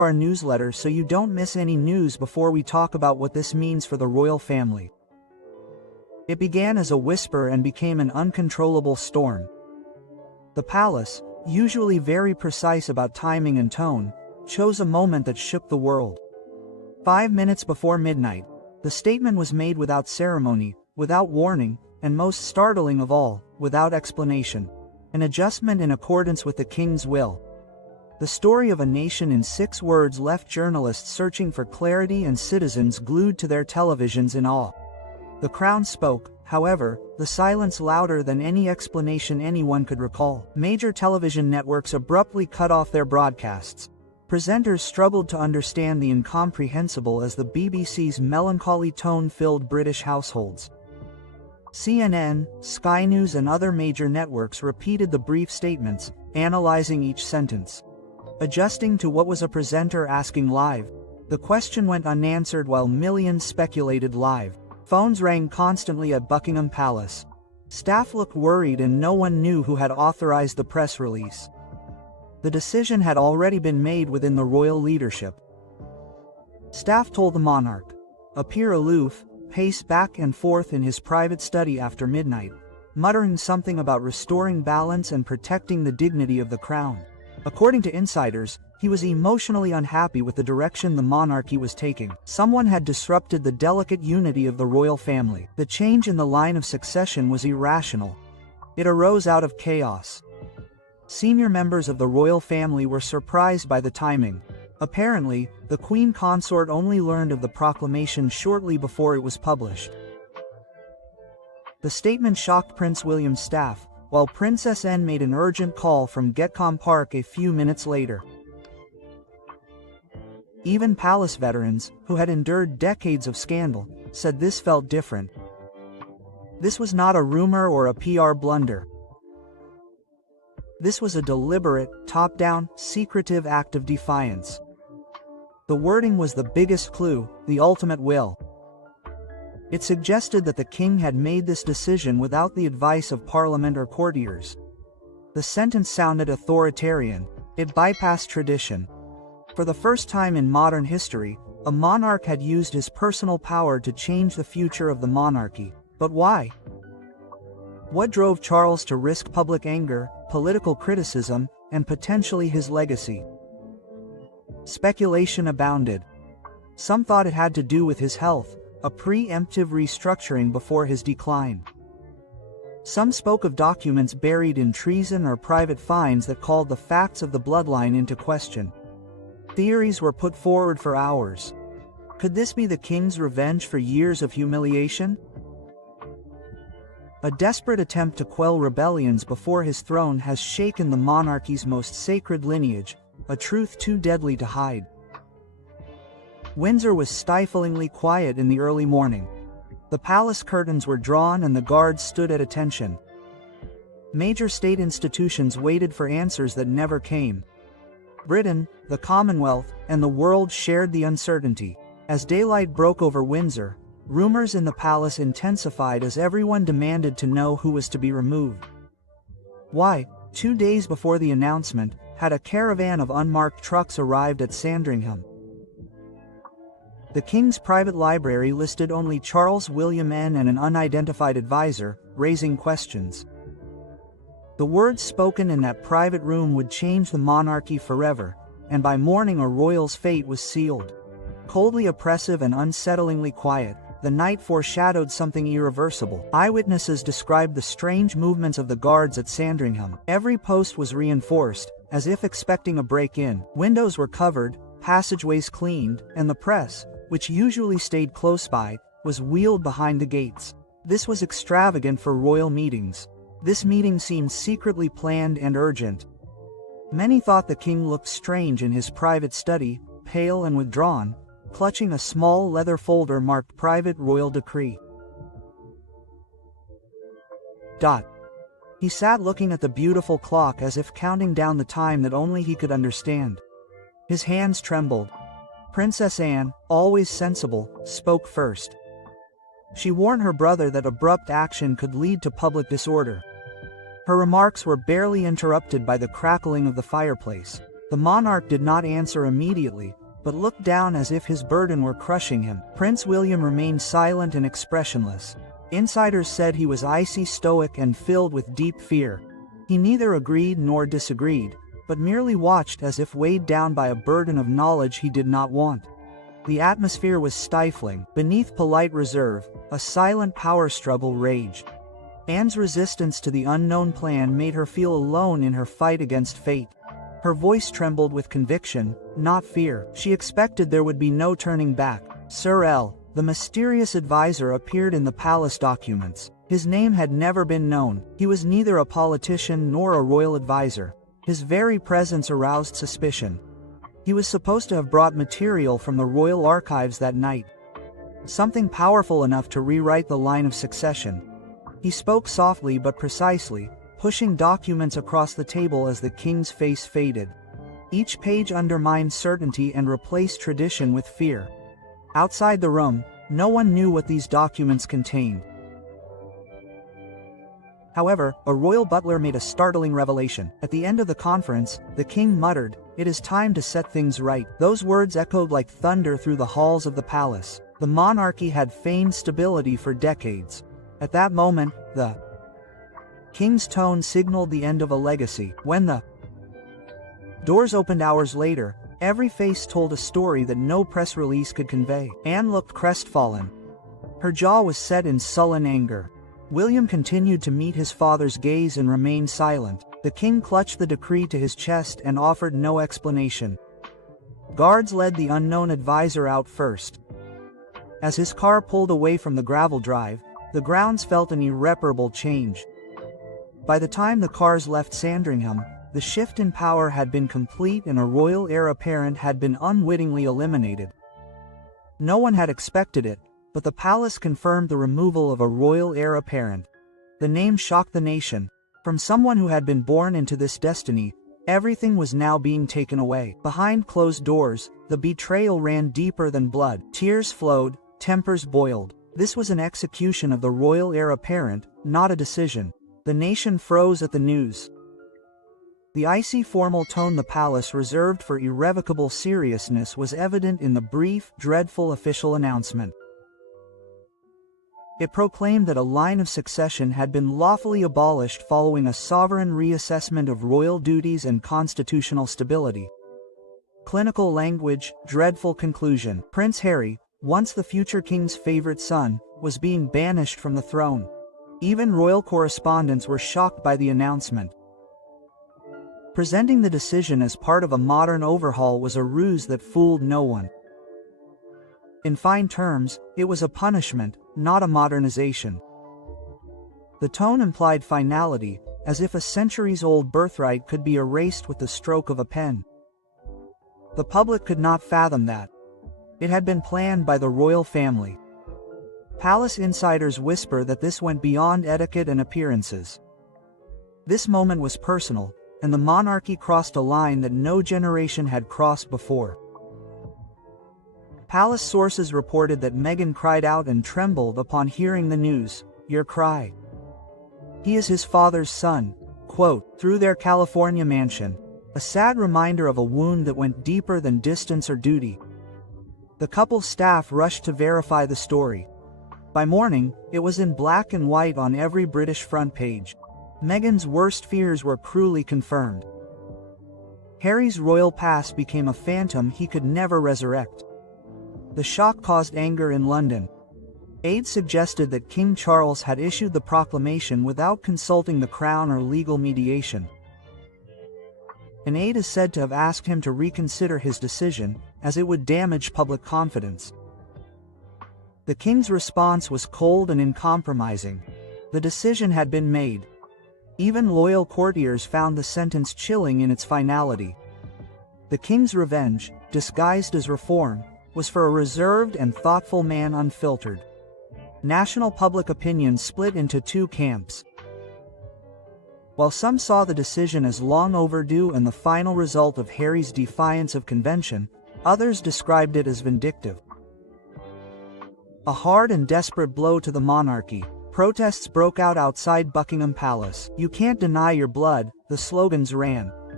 our newsletter so you don't miss any news before we talk about what this means for the royal family. It began as a whisper and became an uncontrollable storm. The palace, usually very precise about timing and tone, chose a moment that shook the world. 5 minutes before midnight, the statement was made without ceremony, without warning, and most startling of all, without explanation. An adjustment in accordance with the king's will. The story of a nation in 6 words left journalists searching for clarity and citizens glued to their televisions in awe. The crown spoke, however, the silence louder than any explanation anyone could recall. Major television networks abruptly cut off their broadcasts. Presenters struggled to understand the incomprehensible as the BBC's melancholy tone filled British households. CNN, Sky News and other major networks repeated the brief statements, analyzing each sentence. Adjusting to what was a presenter asking live, the question went unanswered while millions speculated live. Phones rang constantly at Buckingham Palace. Staff looked worried and no one knew who had authorized the press release. The decision had already been made within the royal leadership. Staff told the monarch, appear aloof, pace back and forth in his private study after midnight, muttering something about restoring balance and protecting the dignity of the crown. According to insiders, he was emotionally unhappy with the direction the monarchy was taking. Someone had disrupted the delicate unity of the royal family. The change in the line of succession was irrational. It arose out of chaos. Senior members of the royal family were surprised by the timing. Apparently, the Queen Consort only learned of the proclamation shortly before it was published. The statement shocked Prince William's staff, while Princess Anne made an urgent call from Getcombe Park a few minutes later. Even palace veterans, who had endured decades of scandal, said this felt different. This was not a rumor or a PR blunder. This was a deliberate, top-down, secretive act of defiance. The wording was the biggest clue, the ultimate will. It suggested that the king had made this decision without the advice of parliament or courtiers. The sentence sounded authoritarian. It bypassed tradition. For the first time in modern history, a monarch had used his personal power to change the future of the monarchy. But why? What drove Charles to risk public anger, political criticism, and potentially his legacy? Speculation abounded. Some thought it had to do with his health, a preemptive restructuring before his decline. Some spoke of documents buried in treason or private finds that called the facts of the bloodline into question. Theories were put forward for hours. Could this be the king's revenge for years of humiliation? A desperate attempt to quell rebellions before his throne has shaken the monarchy's most sacred lineage, a truth too deadly to hide. Windsor was stiflingly quiet in the early morning. The palace curtains were drawn and the guards stood at attention. Major state institutions waited for answers that never came. Britain, the Commonwealth, and the world shared the uncertainty. As daylight broke over Windsor, rumors in the palace intensified as everyone demanded to know who was to be removed. Why, 2 days before the announcement, had a caravan of unmarked trucks arrived at Sandringham. The king's private library listed only Charles William N. and an unidentified advisor, raising questions. The words spoken in that private room would change the monarchy forever, and by morning a royal's fate was sealed. Coldly oppressive and unsettlingly quiet, the night foreshadowed something irreversible. Eyewitnesses described the strange movements of the guards at Sandringham. Every post was reinforced, as if expecting a break-in. Windows were covered, passageways cleaned, and the press, which usually stayed close by, was wheeled behind the gates. This was extravagant for royal meetings. This meeting seemed secretly planned and urgent. Many thought the king looked strange in his private study, pale and withdrawn, clutching a small leather folder marked Private Royal Decree. He sat looking at the beautiful clock as if counting down the time that only he could understand. His hands trembled. Princess Anne, always sensible, spoke first. She warned her brother that abrupt action could lead to public disorder. Her remarks were barely interrupted by the crackling of the fireplace. The monarch did not answer immediately, but looked down as if his burden were crushing him. Prince William remained silent and expressionless. Insiders said he was icy stoic and filled with deep fear. He neither agreed nor disagreed, but merely watched as if weighed down by a burden of knowledge he did not want. The atmosphere was stifling. Beneath polite reserve, a silent power struggle raged. Anne's resistance to the unknown plan made her feel alone in her fight against fate. Her voice trembled with conviction, not fear. She expected there would be no turning back. Sir L., the mysterious advisor, appeared in the palace documents. His name had never been known. He was neither a politician nor a royal advisor. His very presence aroused suspicion. He was supposed to have brought material from the royal archives that night. Something powerful enough to rewrite the line of succession. He spoke softly but precisely, pushing documents across the table as the king's face faded. Each page undermined certainty and replaced tradition with fear. Outside the room, no one knew what these documents contained. However, a royal butler made a startling revelation. At the end of the conference, the king muttered, "It is time to set things right." Those words echoed like thunder through the halls of the palace. The monarchy had feigned stability for decades. At that moment, the king's tone signaled the end of a legacy. When the doors opened hours later, every face told a story that no press release could convey. Anne looked crestfallen. Her jaw was set in sullen anger. William continued to meet his father's gaze and remained silent. The king clutched the decree to his chest and offered no explanation. Guards led the unknown advisor out first. As his car pulled away from the gravel drive, the grounds felt an irreparable change. By the time the cars left Sandringham, the shift in power had been complete and a royal heir apparent had been unwittingly eliminated. No one had expected it, but the palace confirmed the removal of a royal heir apparent. The name shocked the nation. From someone who had been born into this destiny, everything was now being taken away. Behind closed doors, the betrayal ran deeper than blood. Tears flowed, tempers boiled. This was an execution of the royal heir apparent, not a decision. The nation froze at the news. The icy formal tone the palace reserved for irrevocable seriousness was evident in the brief, dreadful official announcement. It proclaimed that a line of succession had been lawfully abolished following a sovereign reassessment of royal duties and constitutional stability. Clinical language, dreadful conclusion. Prince Harry, once the future king's favorite son, was being banished from the throne. Even royal correspondents were shocked by the announcement. Presenting the decision as part of a modern overhaul was a ruse that fooled no one. In fine terms, it was a punishment, not a modernization. The tone implied finality, as if a centuries-old birthright could be erased with the stroke of a pen. The public could not fathom that. It had been planned by the royal family. Palace insiders whisper that this went beyond etiquette and appearances. This moment was personal, and the monarchy crossed a line that no generation had crossed before. Palace sources reported that Meghan cried out and trembled upon hearing the news. "Your cry. He is his father's son," quote, through their California mansion. A sad reminder of a wound that went deeper than distance or duty. The couple's staff rushed to verify the story. By morning, it was in black and white on every British front page. Meghan's worst fears were cruelly confirmed. Harry's royal past became a phantom he could never resurrect. The shock caused anger in London. Aides suggested that King Charles had issued the proclamation without consulting the Crown or legal mediation. An aide is said to have asked him to reconsider his decision, as it would damage public confidence. The king's response was cold and uncompromising. The decision had been made. Even loyal courtiers found the sentence chilling in its finality. The king's revenge, disguised as reform, was for a reserved and thoughtful man unfiltered. National public opinion split into two camps. While some saw the decision as long overdue and the final result of Harry's defiance of convention, others described it as vindictive. A hard and desperate blow to the monarchy. Protests broke out outside Buckingham Palace. "You can't deny your blood," the slogans ran.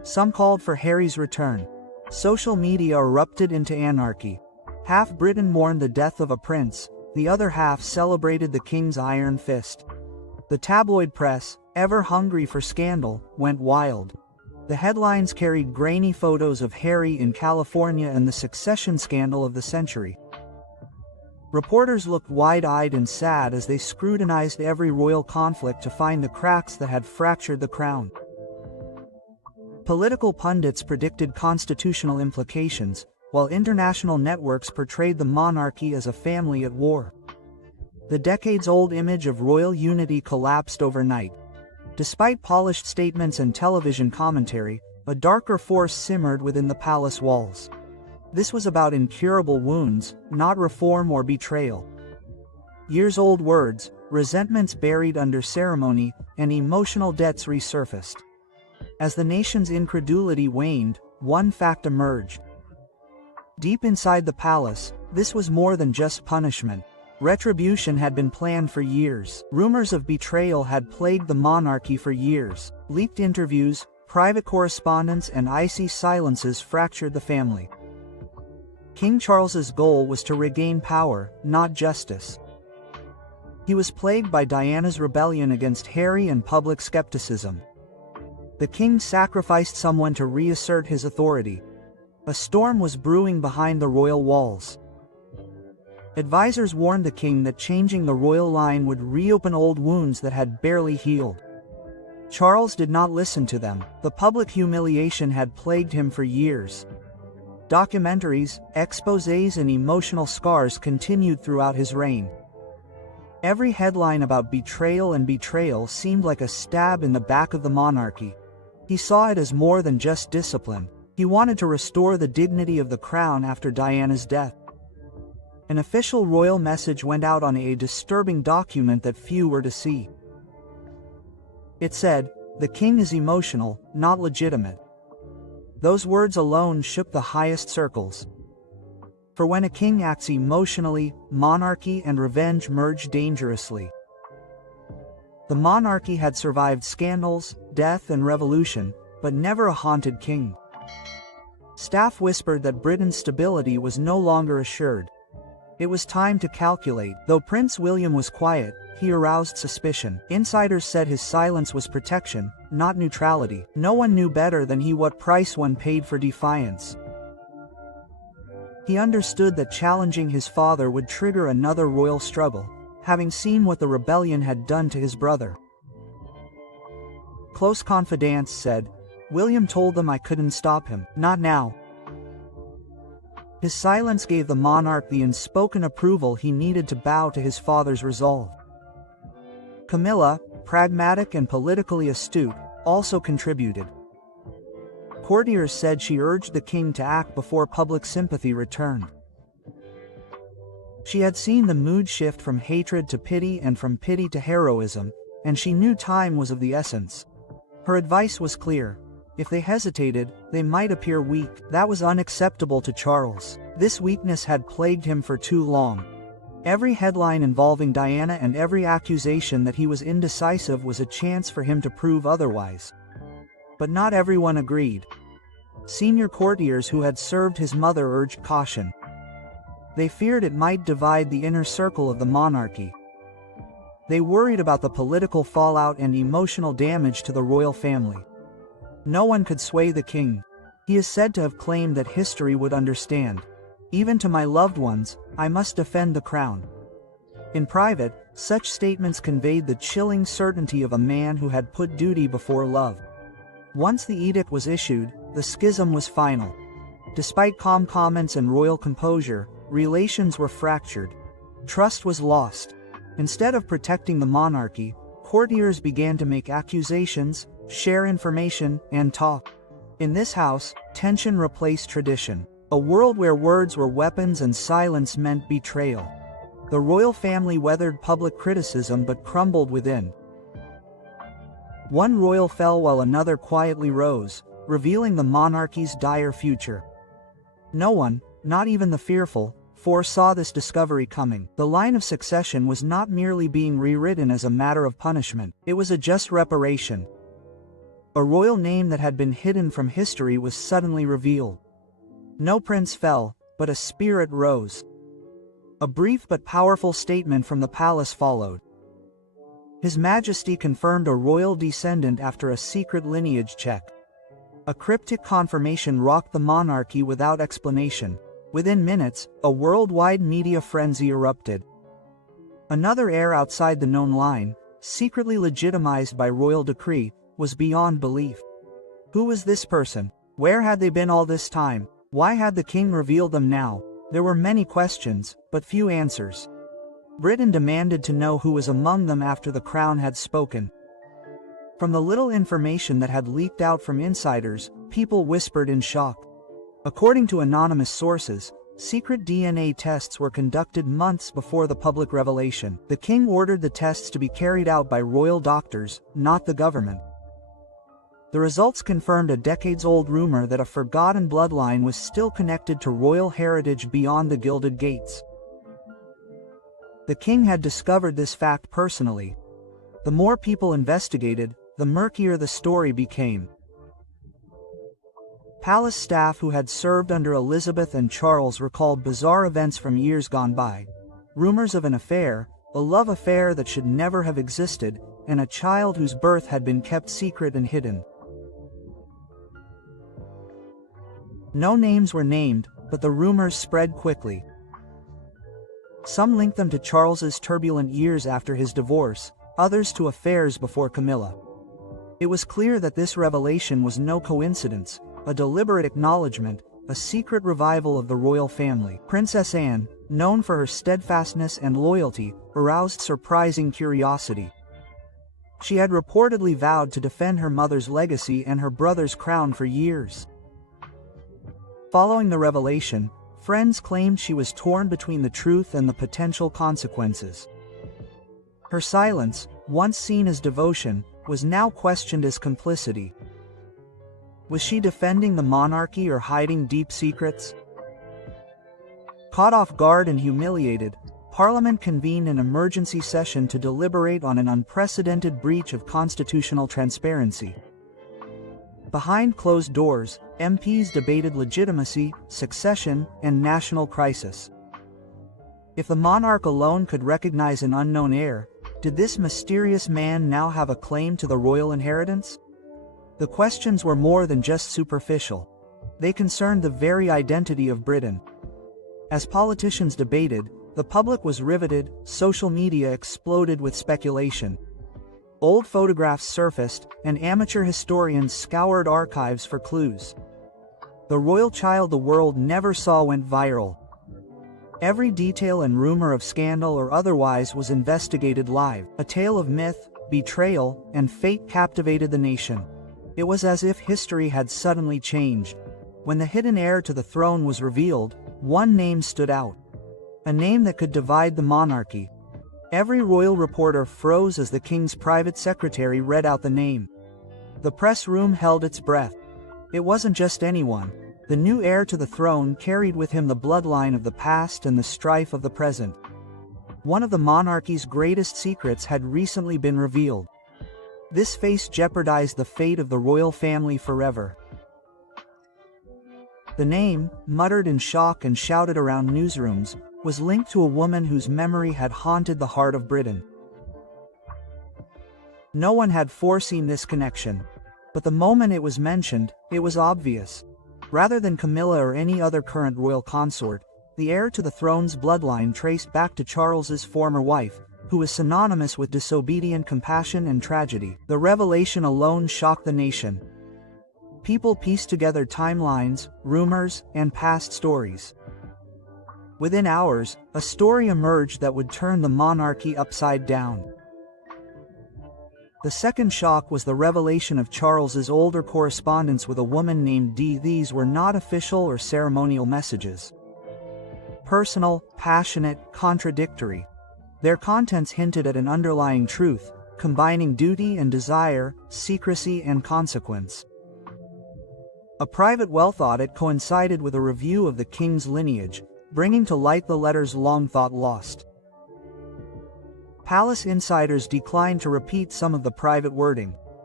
Some called for Harry's return. Social media erupted into anarchy. Half Britain mourned the death of a prince, the other half celebrated the king's iron fist. The tabloid press, ever hungry for scandal, went wild. The headlines carried grainy photos of Harry in California and the succession scandal of the century. Reporters looked wide-eyed and sad as they scrutinized every royal conflict to find the cracks that had fractured the crown. Political pundits predicted constitutional implications, while international networks portrayed the monarchy as a family at war. The decades-old image of royal unity collapsed overnight. Despite polished statements and television commentary, a darker force simmered within the palace walls. This was about incurable wounds, not reform or betrayal. Years-old words, resentments buried under ceremony, and emotional debts resurfaced. As the nation's incredulity waned, one fact emerged. Deep inside the palace, this was more than just punishment. Retribution had been planned for years. Rumors of betrayal had plagued the monarchy for years. Leaked interviews, private correspondence, and icy silences fractured the family. King Charles's goal was to regain power, not justice. He was plagued by Diana's rebellion against Harry and public skepticism. The king sacrificed someone to reassert his authority. A storm was brewing behind the royal walls. Advisors warned the king that changing the royal line would reopen old wounds that had barely healed. Charles did not listen to them. The public humiliation had plagued him for years. Documentaries, exposés, and emotional scars continued throughout his reign. Every headline about betrayal and betrayal seemed like a stab in the back of the monarchy. He saw it as more than just discipline. He wanted to restore the dignity of the crown after Diana's death. An official royal message went out on a disturbing document that few were to see. It said, "The king is emotional, not legitimate." Those words alone shook the highest circles. For when a king acts emotionally, monarchy and revenge merge dangerously. The monarchy had survived scandals, death, and revolution, but never a haunted king. Staff whispered that Britain's stability was no longer assured. It was time to calculate. Though Prince William was quiet, he aroused suspicion. Insiders said his silence was protection, not neutrality. No one knew better than he what price one paid for defiance. He understood that challenging his father would trigger another royal struggle, having seen what the rebellion had done to his brother. Close confidants said, "William told them I couldn't stop him, not now." His silence gave the monarch the unspoken approval he needed to bow to his father's resolve. Camilla, pragmatic and politically astute, also contributed. Courtiers said she urged the king to act before public sympathy returned. She had seen the mood shift from hatred to pity and from pity to heroism, and she knew time was of the essence. Her advice was clear. If they hesitated, they might appear weak. That was unacceptable to Charles. This weakness had plagued him for too long. Every headline involving Diana and every accusation that he was indecisive was a chance for him to prove otherwise. But not everyone agreed. Senior courtiers who had served his mother urged caution. They feared it might divide the inner circle of the monarchy. They worried about the political fallout and emotional damage to the royal family. No one could sway the king. He is said to have claimed that history would understand. "Even to my loved ones, I must defend the crown." In private, such statements conveyed the chilling certainty of a man who had put duty before love. Once the edict was issued, the schism was final. Despite calm comments and royal composure, relations were fractured. Trust was lost. Instead of protecting the monarchy, courtiers began to make accusations, share information, and talk. In this house, tension replaced tradition. A world where words were weapons and silence meant betrayal. The royal family weathered public criticism but crumbled within. One royal fell while another quietly rose, revealing the monarchy's dire future. No one, not even the fearful, foresaw this discovery coming. The line of succession was not merely being rewritten as a matter of punishment, it was a just reparation. A royal name that had been hidden from history was suddenly revealed. No prince fell, but a spirit rose. A brief but powerful statement from the palace followed. His Majesty confirmed a royal descendant after a secret lineage check. A cryptic confirmation rocked the monarchy without explanation. Within minutes, a worldwide media frenzy erupted. Another heir outside the known line, secretly legitimized by royal decree, was beyond belief. Who was this person? Where had they been all this time? Why had the king revealed them now? There were many questions, but few answers. Britain demanded to know who was among them after the crown had spoken. From the little information that had leaked out from insiders, people whispered in shock. According to anonymous sources, secret DNA tests were conducted months before the public revelation. The king ordered the tests to be carried out by royal doctors, not the government. The results confirmed a decades-old rumor that a forgotten bloodline was still connected to royal heritage beyond the Gilded Gates. The king had discovered this fact personally. The more people investigated, the murkier the story became. Palace staff who had served under Elizabeth and Charles recalled bizarre events from years gone by. Rumors of an affair, a love affair that should never have existed, and a child whose birth had been kept secret and hidden. No names were named, but the rumors spread quickly. Some linked them to Charles's turbulent years after his divorce, others to affairs before Camilla. It was clear that this revelation was no coincidence, a deliberate acknowledgement, a secret revival of the royal family. Princess Anne, known for her steadfastness and loyalty, aroused surprising curiosity. She had reportedly vowed to defend her mother's legacy and her brother's crown for years. Following the revelation, friends claimed she was torn between the truth and the potential consequences. Her silence, once seen as devotion, was now questioned as complicity. Was she defending the monarchy or hiding deep secrets? Caught off guard and humiliated, Parliament convened an emergency session to deliberate on an unprecedented breach of constitutional transparency. Behind closed doors, MPs debated legitimacy, succession, and national crisis. If the monarch alone could recognize an unknown heir, did this mysterious man now have a claim to the royal inheritance? The questions were more than just superficial. They concerned the very identity of Britain. As politicians debated, the public was riveted, social media exploded with speculation. Old photographs surfaced, and amateur historians scoured archives for clues. The royal child the world never saw went viral. Every detail and rumor of scandal or otherwise was investigated live. A tale of myth, betrayal, and fate captivated the nation. It was as if history had suddenly changed. When the hidden heir to the throne was revealed, one name stood out. A name that could divide the monarchy. Every royal reporter froze as the king's private secretary read out the name. The press room held its breath. It wasn't just anyone. The new heir to the throne carried with him the bloodline of the past and the strife of the present. One of the monarchy's greatest secrets had recently been revealed. This face jeopardized the fate of the royal family forever. The name, muttered in shock and shouted around newsrooms, was linked to a woman whose memory had haunted the heart of Britain. No one had foreseen this connection. But the moment it was mentioned, it was obvious. Rather than Camilla or any other current royal consort, the heir to the throne's bloodline traced back to Charles's former wife, who was synonymous with disobedient compassion and tragedy. The revelation alone shocked the nation. People pieced together timelines, rumors, and past stories. Within hours, a story emerged that would turn the monarchy upside down. The second shock was the revelation of Charles's older correspondence with a woman named Dee. These were not official or ceremonial messages. Personal, passionate, contradictory. Their contents hinted at an underlying truth, combining duty and desire, secrecy and consequence. A private wealth audit coincided with a review of the king's lineage, bringing to light the letters long thought lost. Palace insiders declined to repeat some of the private wording.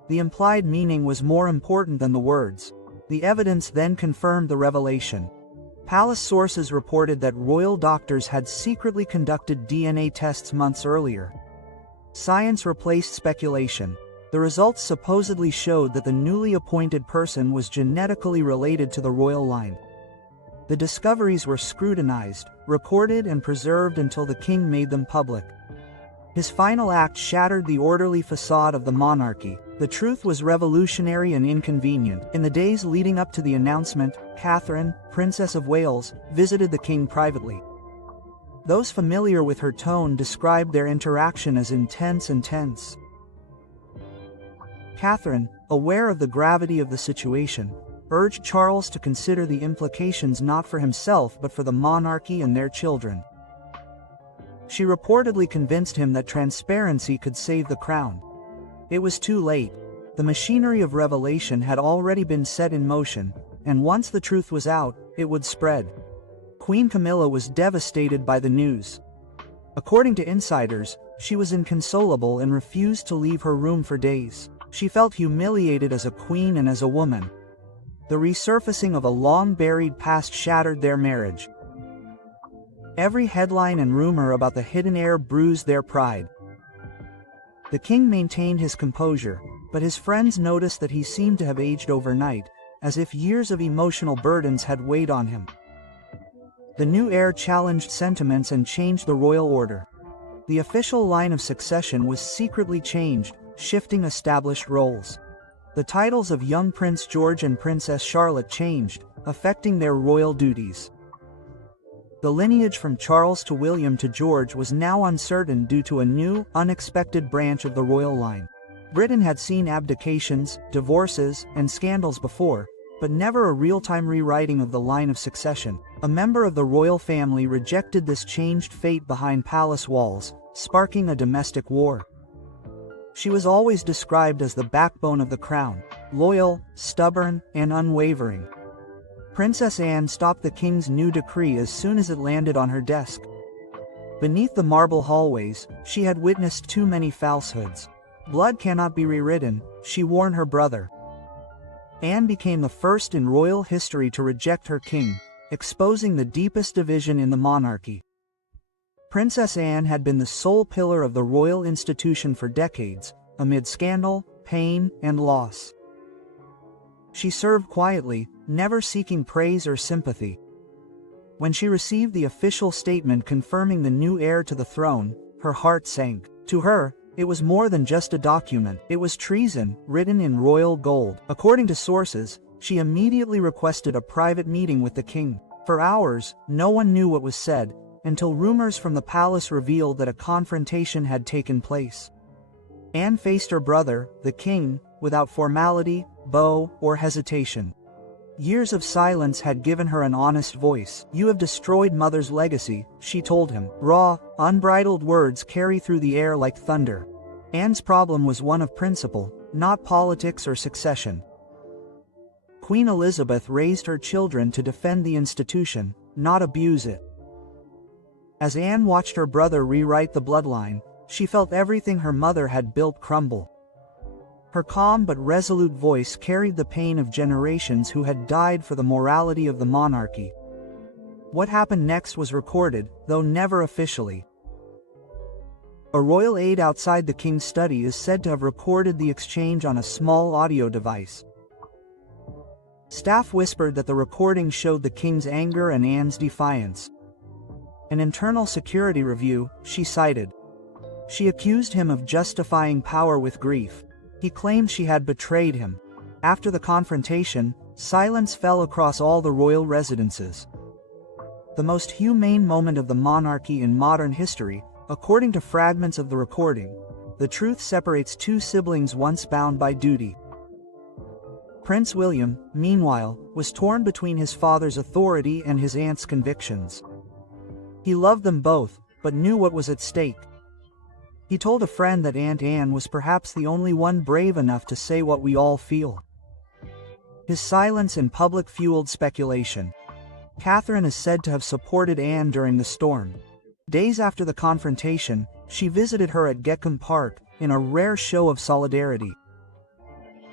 The implied meaning was more important than the words. The evidence then confirmed the revelation. Palace sources reported that royal doctors had secretly conducted DNA tests months earlier. Science replaced speculation. The results supposedly showed that the newly appointed person was genetically related to the royal line. The discoveries were scrutinized, recorded and preserved until the king made them public. His final act shattered the orderly facade of the monarchy. The truth was revolutionary and inconvenient. In the days leading up to the announcement, Catherine, Princess of Wales, visited the king privately. Those familiar with her tone described their interaction as intense and tense. Catherine, aware of the gravity of the situation, urged Charles to consider the implications not for himself but for the monarchy and their children. She reportedly convinced him that transparency could save the crown. It was too late. The machinery of revelation had already been set in motion, and once the truth was out, it would spread. Queen Camilla was devastated by the news. According to insiders, she was inconsolable and refused to leave her room for days. She felt humiliated as a queen and as a woman. The resurfacing of a long-buried past shattered their marriage. Every headline and rumor about the hidden heir bruised their pride. The king maintained his composure, but his friends noticed that he seemed to have aged overnight, as if years of emotional burdens had weighed on him. The new heir challenged sentiments and changed the royal order. The official line of succession was secretly changed, shifting established roles. The titles of young Prince George and Princess Charlotte changed, affecting their royal duties. The lineage from Charles to William to George was now uncertain due to a new, unexpected branch of the royal line. Britain had seen abdications, divorces, and scandals before, but never a real-time rewriting of the line of succession. A member of the royal family rejected this changed fate behind palace walls, sparking a domestic war. She was always described as the backbone of the crown, loyal, stubborn, and unwavering. Princess Anne stopped the king's new decree as soon as it landed on her desk. Beneath the marble hallways, she had witnessed too many falsehoods. Blood cannot be rewritten, she warned her brother. Anne became the first in royal history to reject her king, exposing the deepest division in the monarchy. Princess Anne had been the sole pillar of the royal institution for decades, amid scandal, pain, and loss. She served quietly, never seeking praise or sympathy. When she received the official statement confirming the new heir to the throne, her heart sank. To her, it was more than just a document. It was treason, written in royal gold. According to sources, she immediately requested a private meeting with the king. For hours, no one knew what was said, until rumors from the palace revealed that a confrontation had taken place. Anne faced her brother, the king, without formality, bow, or hesitation. Years of silence had given her an honest voice. "You have destroyed Mother's legacy," she told him. Raw, unbridled words carry through the air like thunder. Anne's problem was one of principle, not politics or succession. Queen Elizabeth raised her children to defend the institution, not abuse it. As Anne watched her brother rewrite the bloodline, she felt everything her mother had built crumble. Her calm but resolute voice carried the pain of generations who had died for the morality of the monarchy. What happened next was recorded, though never officially. A royal aide outside the king's study is said to have recorded the exchange on a small audio device. Staff whispered that the recording showed the king's anger and Anne's defiance. An internal security review, she cited. She accused him of justifying power with grief. He claimed she had betrayed him. After the confrontation, silence fell across all the royal residences. The most humane moment of the monarchy in modern history, according to fragments of the recording, the truth separates two siblings once bound by duty. Prince William, meanwhile, was torn between his father's authority and his aunt's convictions. He loved them both, but knew what was at stake. He told a friend that Aunt Anne was perhaps the only one brave enough to say what we all feel. His silence in public fueled speculation. Catherine is said to have supported Anne during the storm. Days after the confrontation, she visited her at Geckham Park, in a rare show of solidarity.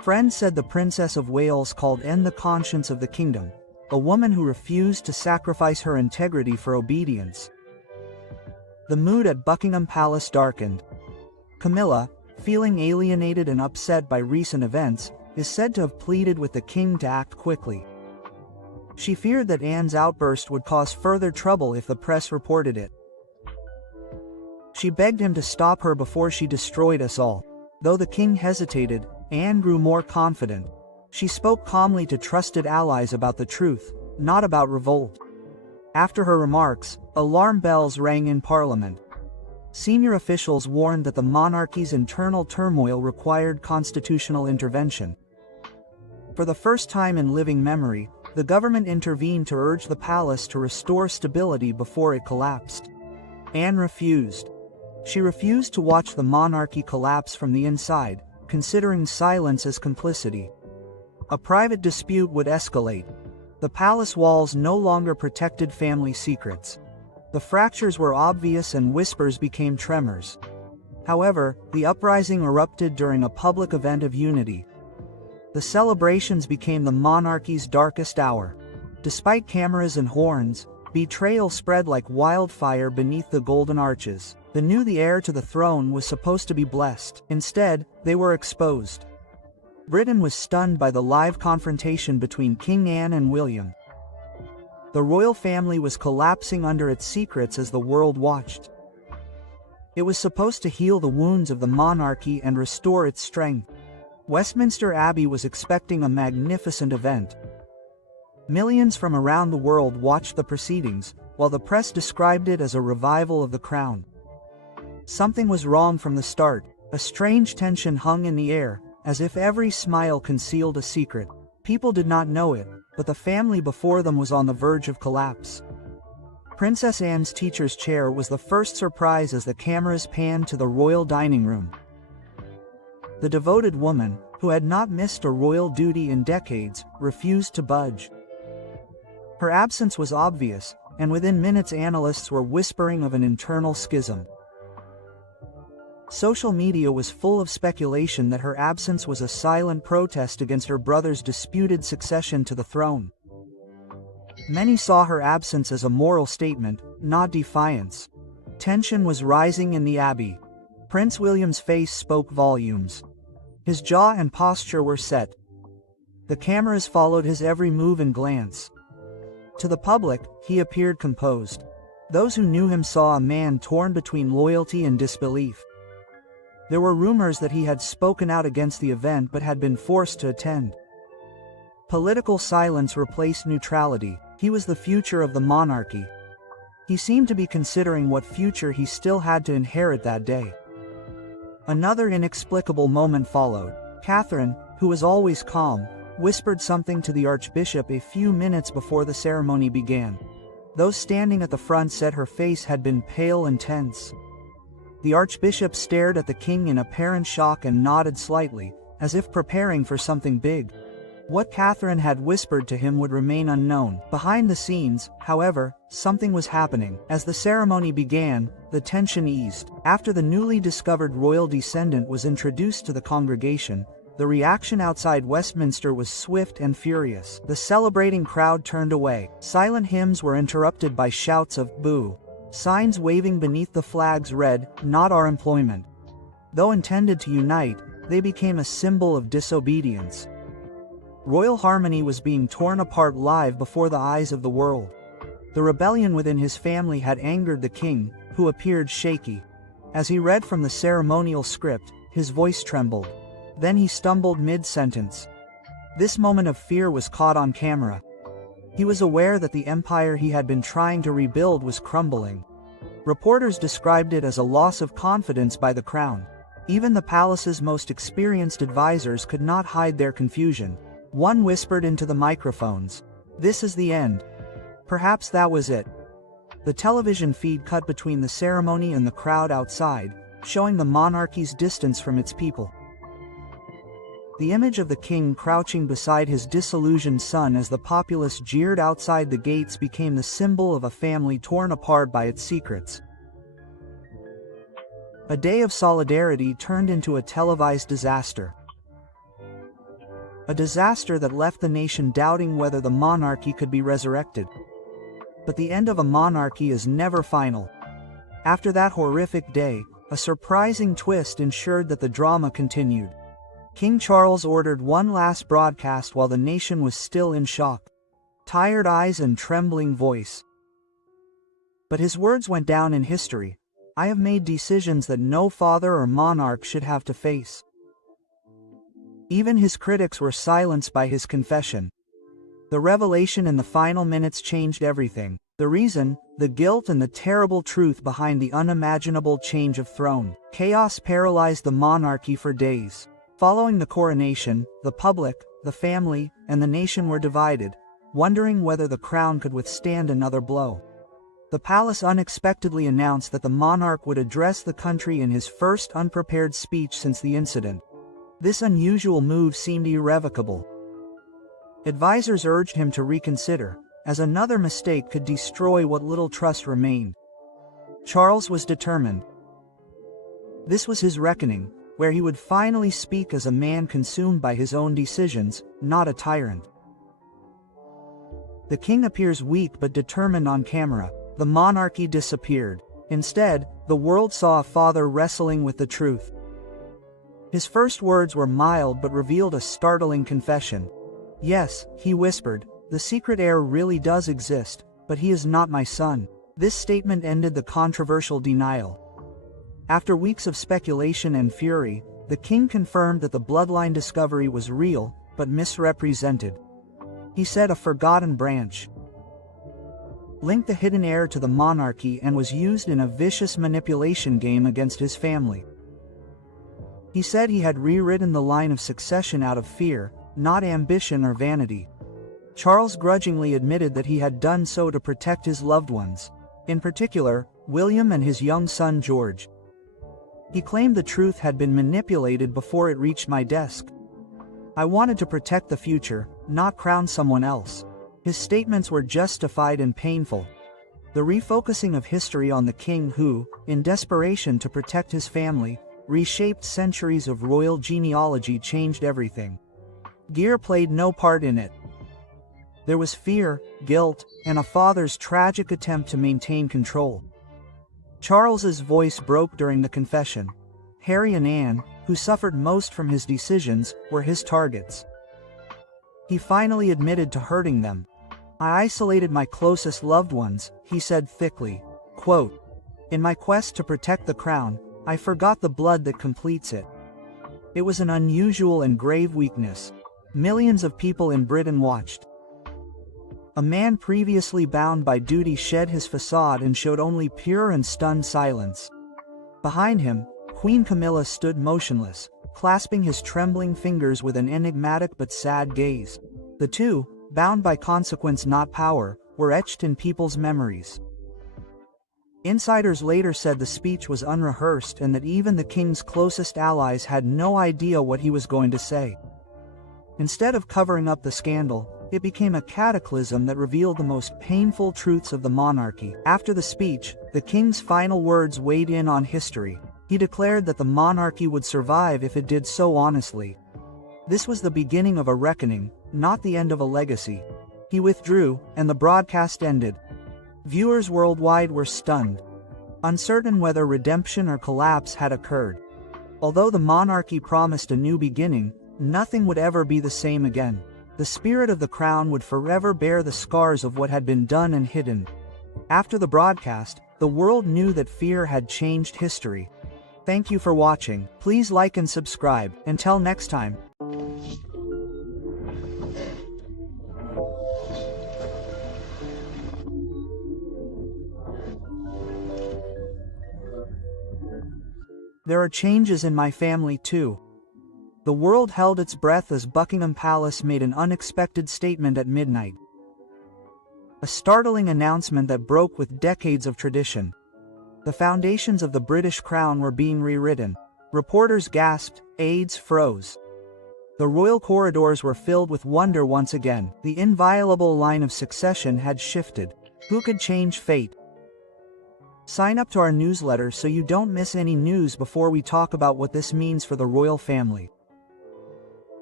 Friends said the Princess of Wales called in the conscience of the kingdom, a woman who refused to sacrifice her integrity for obedience. The mood at Buckingham Palace darkened. Camilla, feeling alienated and upset by recent events, is said to have pleaded with the king to act quickly. She feared that Anne's outburst would cause further trouble if the press reported it. She begged him to stop her before she destroyed us all. Though the king hesitated, Anne grew more confident. She spoke calmly to trusted allies about the truth, not about revolt. After her remarks, alarm bells rang in Parliament. Senior officials warned that the monarchy's internal turmoil required constitutional intervention. For the first time in living memory, the government intervened to urge the palace to restore stability before it collapsed. Anne refused. She refused to watch the monarchy collapse from the inside, considering silence as complicity. A private dispute would escalate. The palace walls no longer protected family secrets. The fractures were obvious and whispers became tremors. However, the uprising erupted during a public event of unity. The celebrations became the monarchy's darkest hour. Despite cameras and horns, betrayal spread like wildfire beneath the golden arches. They knew the heir to the throne was supposed to be blessed. Instead, they were exposed. Britain was stunned by the live confrontation between King Anne and William. The royal family was collapsing under its secrets as the world watched. It was supposed to heal the wounds of the monarchy and restore its strength. Westminster Abbey was expecting a magnificent event. Millions from around the world watched the proceedings, while the press described it as a revival of the crown. Something was wrong from the start. A strange tension hung in the air, as if every smile concealed a secret. People did not know it, but the family before them was on the verge of collapse. Princess Anne's teacher's chair was the first surprise as the cameras panned to the royal dining room. The devoted woman, who had not missed a royal duty in decades, refused to budge. Her absence was obvious, and within minutes analysts were whispering of an internal schism. Social media was full of speculation that her absence was a silent protest against her brother's disputed succession to the throne. Many saw her absence as a moral statement, not defiance. Tension was rising in the Abbey. Prince William's face spoke volumes. His jaw and posture were set. The cameras followed his every move and glance. To the public, he appeared composed. Those who knew him saw a man torn between loyalty and disbelief. There were rumors that he had spoken out against the event but had been forced to attend. Political silence replaced neutrality. He was the future of the monarchy. He seemed to be considering what future he still had to inherit that day. Another inexplicable moment followed. Catherine, who was always calm, whispered something to the Archbishop a few minutes before the ceremony began. Those standing at the front said her face had been pale and tense. The Archbishop stared at the king in apparent shock and nodded slightly, as if preparing for something big. What Catherine had whispered to him would remain unknown. Behind the scenes, however, something was happening. As the ceremony began, the tension eased. After the newly discovered royal descendant was introduced to the congregation, the reaction outside Westminster was swift and furious. The celebrating crowd turned away. Silent hymns were interrupted by shouts of "boo." Signs waving beneath the flags read, "Not our employment." Though intended to unite, they became a symbol of disobedience. Royal harmony was being torn apart live before the eyes of the world. The rebellion within his family had angered the king, who appeared shaky. As he read from the ceremonial script, his voice trembled. Then he stumbled mid-sentence. This moment of fear was caught on camera. He was aware that the empire he had been trying to rebuild was crumbling. Reporters described it as a loss of confidence by the crown. Even the palace's most experienced advisors could not hide their confusion. One whispered into the microphones, "This is the end." Perhaps that was it. The television feed cut between the ceremony and the crowd outside, showing the monarchy's distance from its people. The image of the king crouching beside his disillusioned son as the populace jeered outside the gates became the symbol of a family torn apart by its secrets. A day of solidarity turned into a televised disaster. a disaster that left the nation doubting whether the monarchy could be resurrected. But the end of a monarchy is never final. After that horrific day, a surprising twist ensured that the drama continued. King Charles ordered one last broadcast while the nation was still in shock. Tired eyes and trembling voice. But his words went down in history. I have made decisions that no father or monarch should have to face. Even his critics were silenced by his confession. The revelation in the final minutes changed everything. The reason, the guilt and the terrible truth behind the unimaginable change of throne. Chaos paralyzed the monarchy for days. Following the coronation, the public, the family, and the nation were divided, wondering whether the crown could withstand another blow. The palace unexpectedly announced that the monarch would address the country in his first unprepared speech since the incident. This unusual move seemed irrevocable. Advisors urged him to reconsider, as another mistake could destroy what little trust remained. Charles was determined. This was his reckoning, where he would finally speak as a man consumed by his own decisions, not a tyrant. The king appears weak but determined on camera. The monarchy disappeared. Instead, the world saw a father wrestling with the truth. His first words were mild but revealed a startling confession. Yes, he whispered, the secret heir really does exist, but he is not my son. This statement ended the controversial denial. After weeks of speculation and fury, the king confirmed that the bloodline discovery was real, but misrepresented. He said a forgotten branch linked the hidden heir to the monarchy and was used in a vicious manipulation game against his family. He said he had rewritten the line of succession out of fear, not ambition or vanity. Charles grudgingly admitted that he had done so to protect his loved ones, in particular, William and his young son George. He claimed the truth had been manipulated before it reached my desk. I wanted to protect the future, not crown someone else. His statements were justified and painful. The refocusing of history on the king who, in desperation to protect his family, reshaped centuries of royal genealogy changed everything. Gear played no part in it. There was fear, guilt, and a father's tragic attempt to maintain control. Charles's voice broke during the confession. Harry and Anne, who suffered most from his decisions, were his targets. He finally admitted to hurting them. I isolated my closest loved ones, he said thickly. Quote, in my quest to protect the crown, I forgot the blood that completes it. It was an unusual and grave weakness. Millions of people in Britain watched. A man previously bound by duty shed his facade and showed only pure and stunned silence. Behind him, Queen Camilla stood motionless, clasping his trembling fingers with an enigmatic but sad gaze. The two, bound by consequence not power, were etched in people's memories. Insiders later said the speech was unrehearsed and that even the king's closest allies had no idea what he was going to say. Instead of covering up the scandal, it became a cataclysm that revealed the most painful truths of the monarchy. After the speech, the king's final words weighed in on history. He declared that the monarchy would survive if it did so honestly. This was the beginning of a reckoning, not the end of a legacy. He withdrew, and the broadcast ended. Viewers worldwide were stunned, uncertain whether redemption or collapse had occurred. Although the monarchy promised a new beginning, nothing would ever be the same again. The spirit of the crown would forever bear the scars of what had been done and hidden. After the broadcast, the world knew that fear had changed history. Thank you for watching. Please like and subscribe. Until next time. There are changes in my family too. The world held its breath as Buckingham Palace made an unexpected statement at midnight. A startling announcement that broke with decades of tradition. The foundations of the British crown were being rewritten. Reporters gasped, aides froze. The royal corridors were filled with wonder once again. The inviolable line of succession had shifted. Who could change fate? Sign up to our newsletter so you don't miss any news before we talk about what this means for the royal family.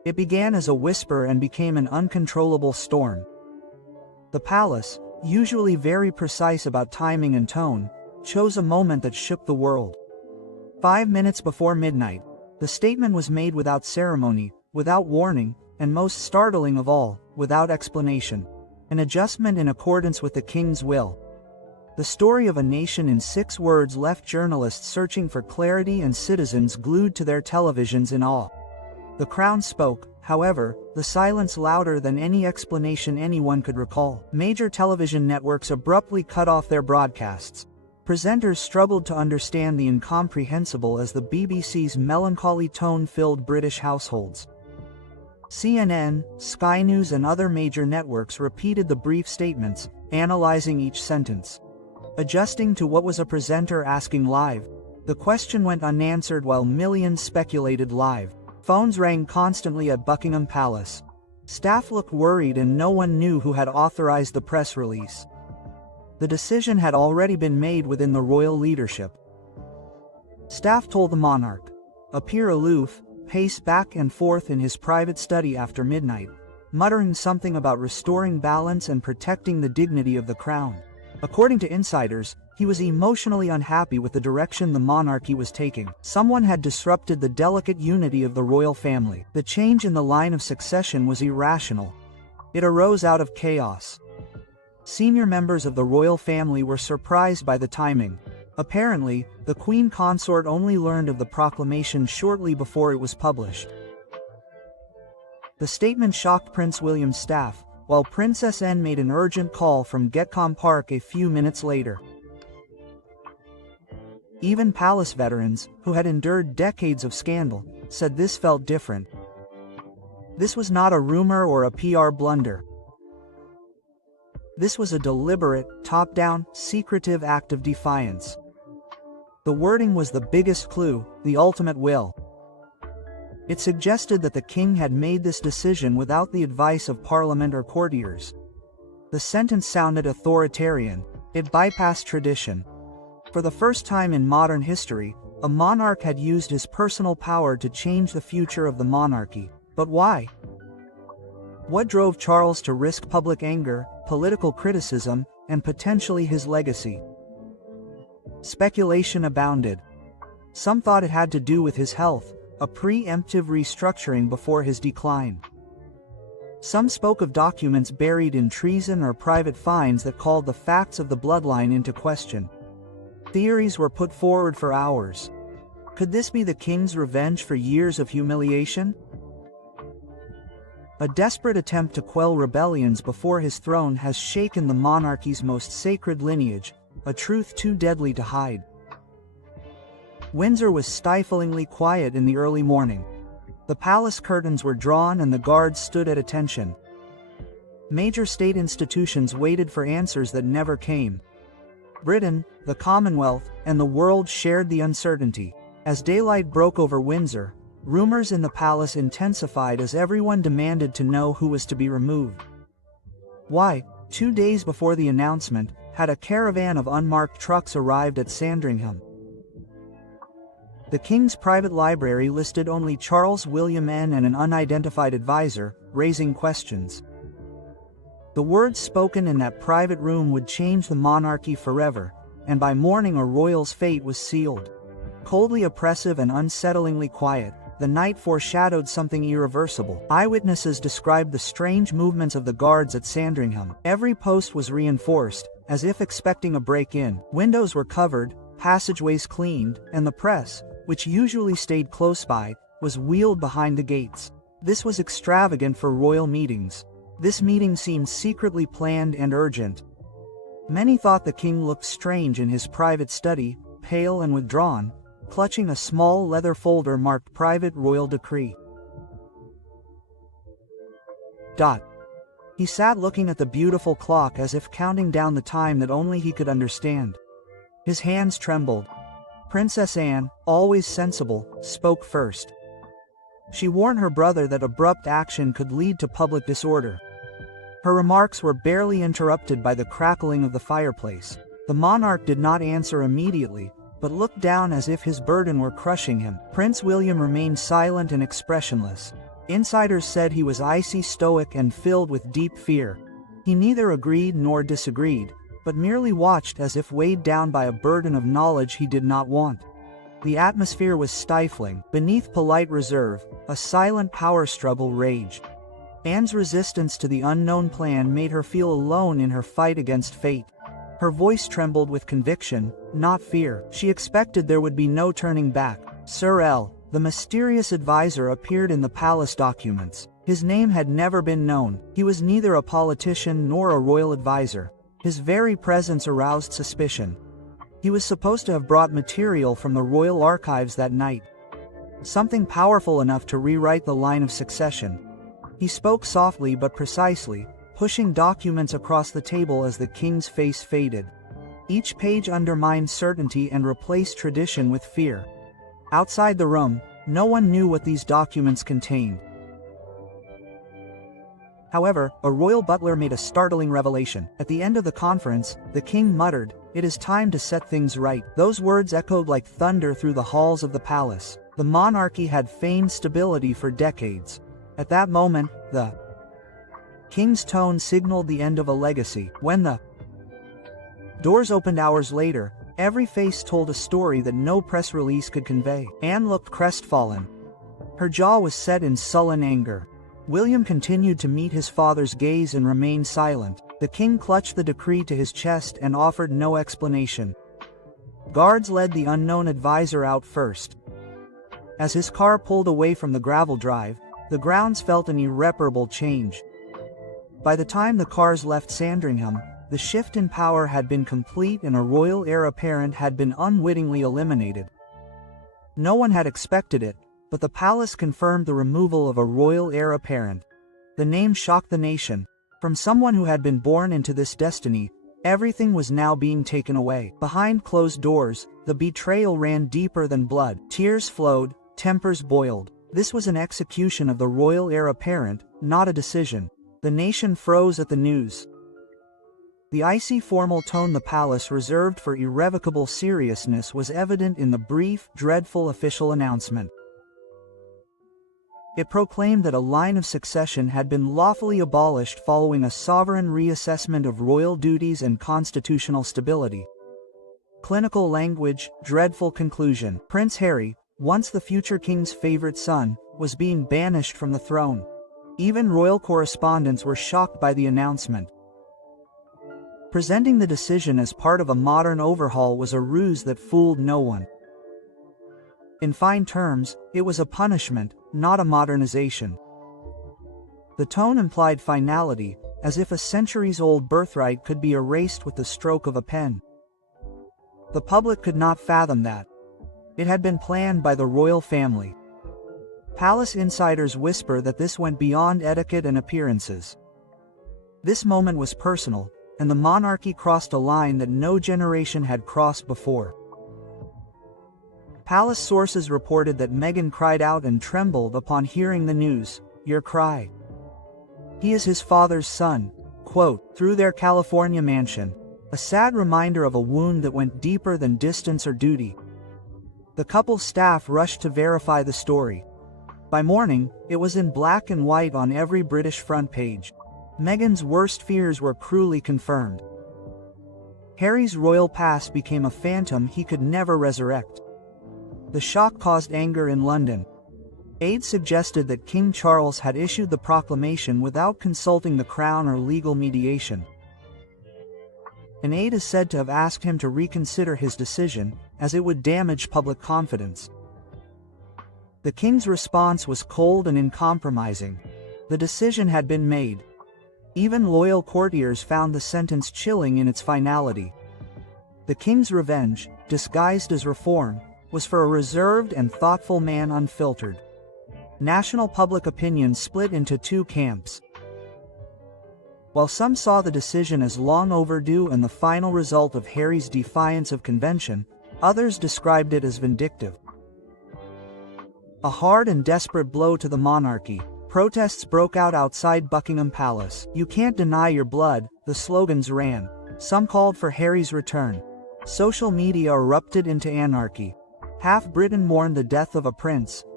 It began as a whisper and became an uncontrollable storm. The palace, usually very precise about timing and tone, chose a moment that shook the world. 5 minutes before midnight, the statement was made without ceremony, without warning, and most startling of all, without explanation. An adjustment in accordance with the king's will. The story of a nation in 6 words left journalists searching for clarity and citizens glued to their televisions in awe. The crown spoke, however, the silence louder than any explanation anyone could recall. Major television networks abruptly cut off their broadcasts. Presenters struggled to understand the incomprehensible as the BBC's melancholy tone filled British households. CNN, Sky News and other major networks repeated the brief statements, analyzing each sentence. Adjusting to what was a presenter asking live, the question went unanswered while millions speculated live. Phones rang constantly at Buckingham Palace. Staff looked worried and no one knew who had authorized the press release. The decision had already been made within the royal leadership. Staff told the monarch. Appear aloof, pace back and forth in his private study after midnight, muttering something about restoring balance and protecting the dignity of the crown. According to insiders, he was emotionally unhappy with the direction the monarchy was taking. Someone had disrupted the delicate unity of the royal family. The change in the line of succession was irrational. It arose out of chaos. Senior members of the royal family were surprised by the timing. Apparently, the Queen Consort only learned of the proclamation shortly before it was published. The statement shocked Prince William's staff, while Princess Anne made an urgent call from Getcombe Park a few minutes later. Even palace veterans, who had endured decades of scandal, said this felt different. This was not a rumor or a PR blunder. This was a deliberate, top-down, secretive act of defiance. The wording was the biggest clue, the ultimate will. It suggested that the king had made this decision without the advice of parliament or courtiers. The sentence sounded authoritarian. It bypassed tradition. For the first time in modern history, a monarch had used his personal power to change the future of the monarchy. But why? What drove Charles to risk public anger, political criticism, and potentially his legacy? Speculation abounded. Some thought it had to do with his health, a preemptive restructuring before his decline. Some spoke of documents buried in treason or private fines that called the facts of the bloodline into question. Theories were put forward for hours. Could this be the king's revenge for years of humiliation? A desperate attempt to quell rebellions before his throne has shaken the monarchy's most sacred lineage, a truth too deadly to hide. Windsor was stiflingly quiet in the early morning. The palace curtains were drawn and the guards stood at attention. Major state institutions waited for answers that never came. Britain, the Commonwealth, and the world shared the uncertainty. As daylight broke over Windsor, rumors in the palace intensified as everyone demanded to know who was to be removed. Why, 2 days before the announcement, had a caravan of unmarked trucks arrived at Sandringham. The king's private library listed only Charles William N and an unidentified advisor, raising questions. The words spoken in that private room would change the monarchy forever, and by morning a royal's fate was sealed. Coldly oppressive and unsettlingly quiet, the night foreshadowed something irreversible. Eyewitnesses described the strange movements of the guards at Sandringham. Every post was reinforced, as if expecting a break-in. Windows were covered, passageways cleaned, and the press, which usually stayed close by, was wheeled behind the gates. This was extravagant for royal meetings. This meeting seemed secretly planned and urgent. Many thought the king looked strange in his private study, pale and withdrawn, clutching a small leather folder marked Private Royal Decree. He sat looking at the beautiful clock as if counting down the time that only he could understand. His hands trembled. Princess Anne, always sensible, spoke first. She warned her brother that abrupt action could lead to public disorder. Her remarks were barely interrupted by the crackling of the fireplace. The monarch did not answer immediately, but looked down as if his burden were crushing him. Prince William remained silent and expressionless. Insiders said he was icy stoic and filled with deep fear. He neither agreed nor disagreed, but merely watched as if weighed down by a burden of knowledge he did not want. The atmosphere was stifling. Beneath polite reserve, a silent power struggle raged. Anne's resistance to the unknown plan made her feel alone in her fight against fate. Her voice trembled with conviction, not fear. She expected there would be no turning back. Sir L., the mysterious advisor, appeared in the palace documents. His name had never been known. He was neither a politician nor a royal advisor. His very presence aroused suspicion. He was supposed to have brought material from the royal archives that night. Something powerful enough to rewrite the line of succession. He spoke softly but precisely, pushing documents across the table as the king's face faded. Each page undermined certainty and replaced tradition with fear. Outside the room, no one knew what these documents contained. However, a royal butler made a startling revelation. At the end of the conference, the king muttered, "It is time to set things right." Those words echoed like thunder through the halls of the palace. The monarchy had feigned stability for decades. At that moment, the king's tone signaled the end of a legacy. When the doors opened hours later, every face told a story that no press release could convey. Anne looked crestfallen. Her jaw was set in sullen anger. William continued to meet his father's gaze and remained silent. The king clutched the decree to his chest and offered no explanation. Guards led the unknown advisor out first. As his car pulled away from the gravel drive, the grounds felt an irreparable change. By the time the cars left Sandringham, the shift in power had been complete and a royal heir apparent had been unwittingly eliminated. No one had expected it, but the palace confirmed the removal of a royal heir apparent. The name shocked the nation. From someone who had been born into this destiny, everything was now being taken away. Behind closed doors, the betrayal ran deeper than blood. Tears flowed, tempers boiled. This was an execution of the royal heir apparent, not a decision. The nation froze at the news. The icy formal tone the palace reserved for irrevocable seriousness was evident in the brief, dreadful official announcement. It proclaimed that a line of succession had been lawfully abolished following a sovereign reassessment of royal duties and constitutional stability. Clinical language, dreadful conclusion. Prince Harry, once the future king's favorite son, was being banished from the throne. Even royal correspondents were shocked by the announcement. Presenting the decision as part of a modern overhaul was a ruse that fooled no one. In fine terms, it was a punishment, not a modernization. The tone implied finality, as if a centuries-old birthright could be erased with the stroke of a pen. The public could not fathom that. It had been planned by the royal family. Palace insiders whisper that this went beyond etiquette and appearances. This moment was personal, and the monarchy crossed a line that no generation had crossed before. Palace sources reported that Meghan cried out and trembled upon hearing the news. "Your cry. He is his father's son," quote, through their California mansion, a sad reminder of a wound that went deeper than distance or duty. The couple's staff rushed to verify the story. By morning, it was in black and white on every British front page. Meghan's worst fears were cruelly confirmed. Harry's royal past became a phantom he could never resurrect. The shock caused anger in London. Aides suggested that King Charles had issued the proclamation without consulting the Crown or legal mediation. An aide is said to have asked him to reconsider his decision, as it would damage public confidence. The king's response was cold and uncompromising. The decision had been made. Even loyal courtiers found the sentence chilling in its finality. The king's revenge, disguised as reform, was for a reserved and thoughtful man unfiltered. National public opinion split into two camps. While some saw the decision as long overdue and the final result of Harry's defiance of convention, others described it as vindictive. A hard and desperate blow to the monarchy. Protests broke out outside Buckingham Palace. "You can't deny your blood," the slogans ran. Some called for Harry's return. Social media erupted into anarchy. Half Britain mourned the death of a prince,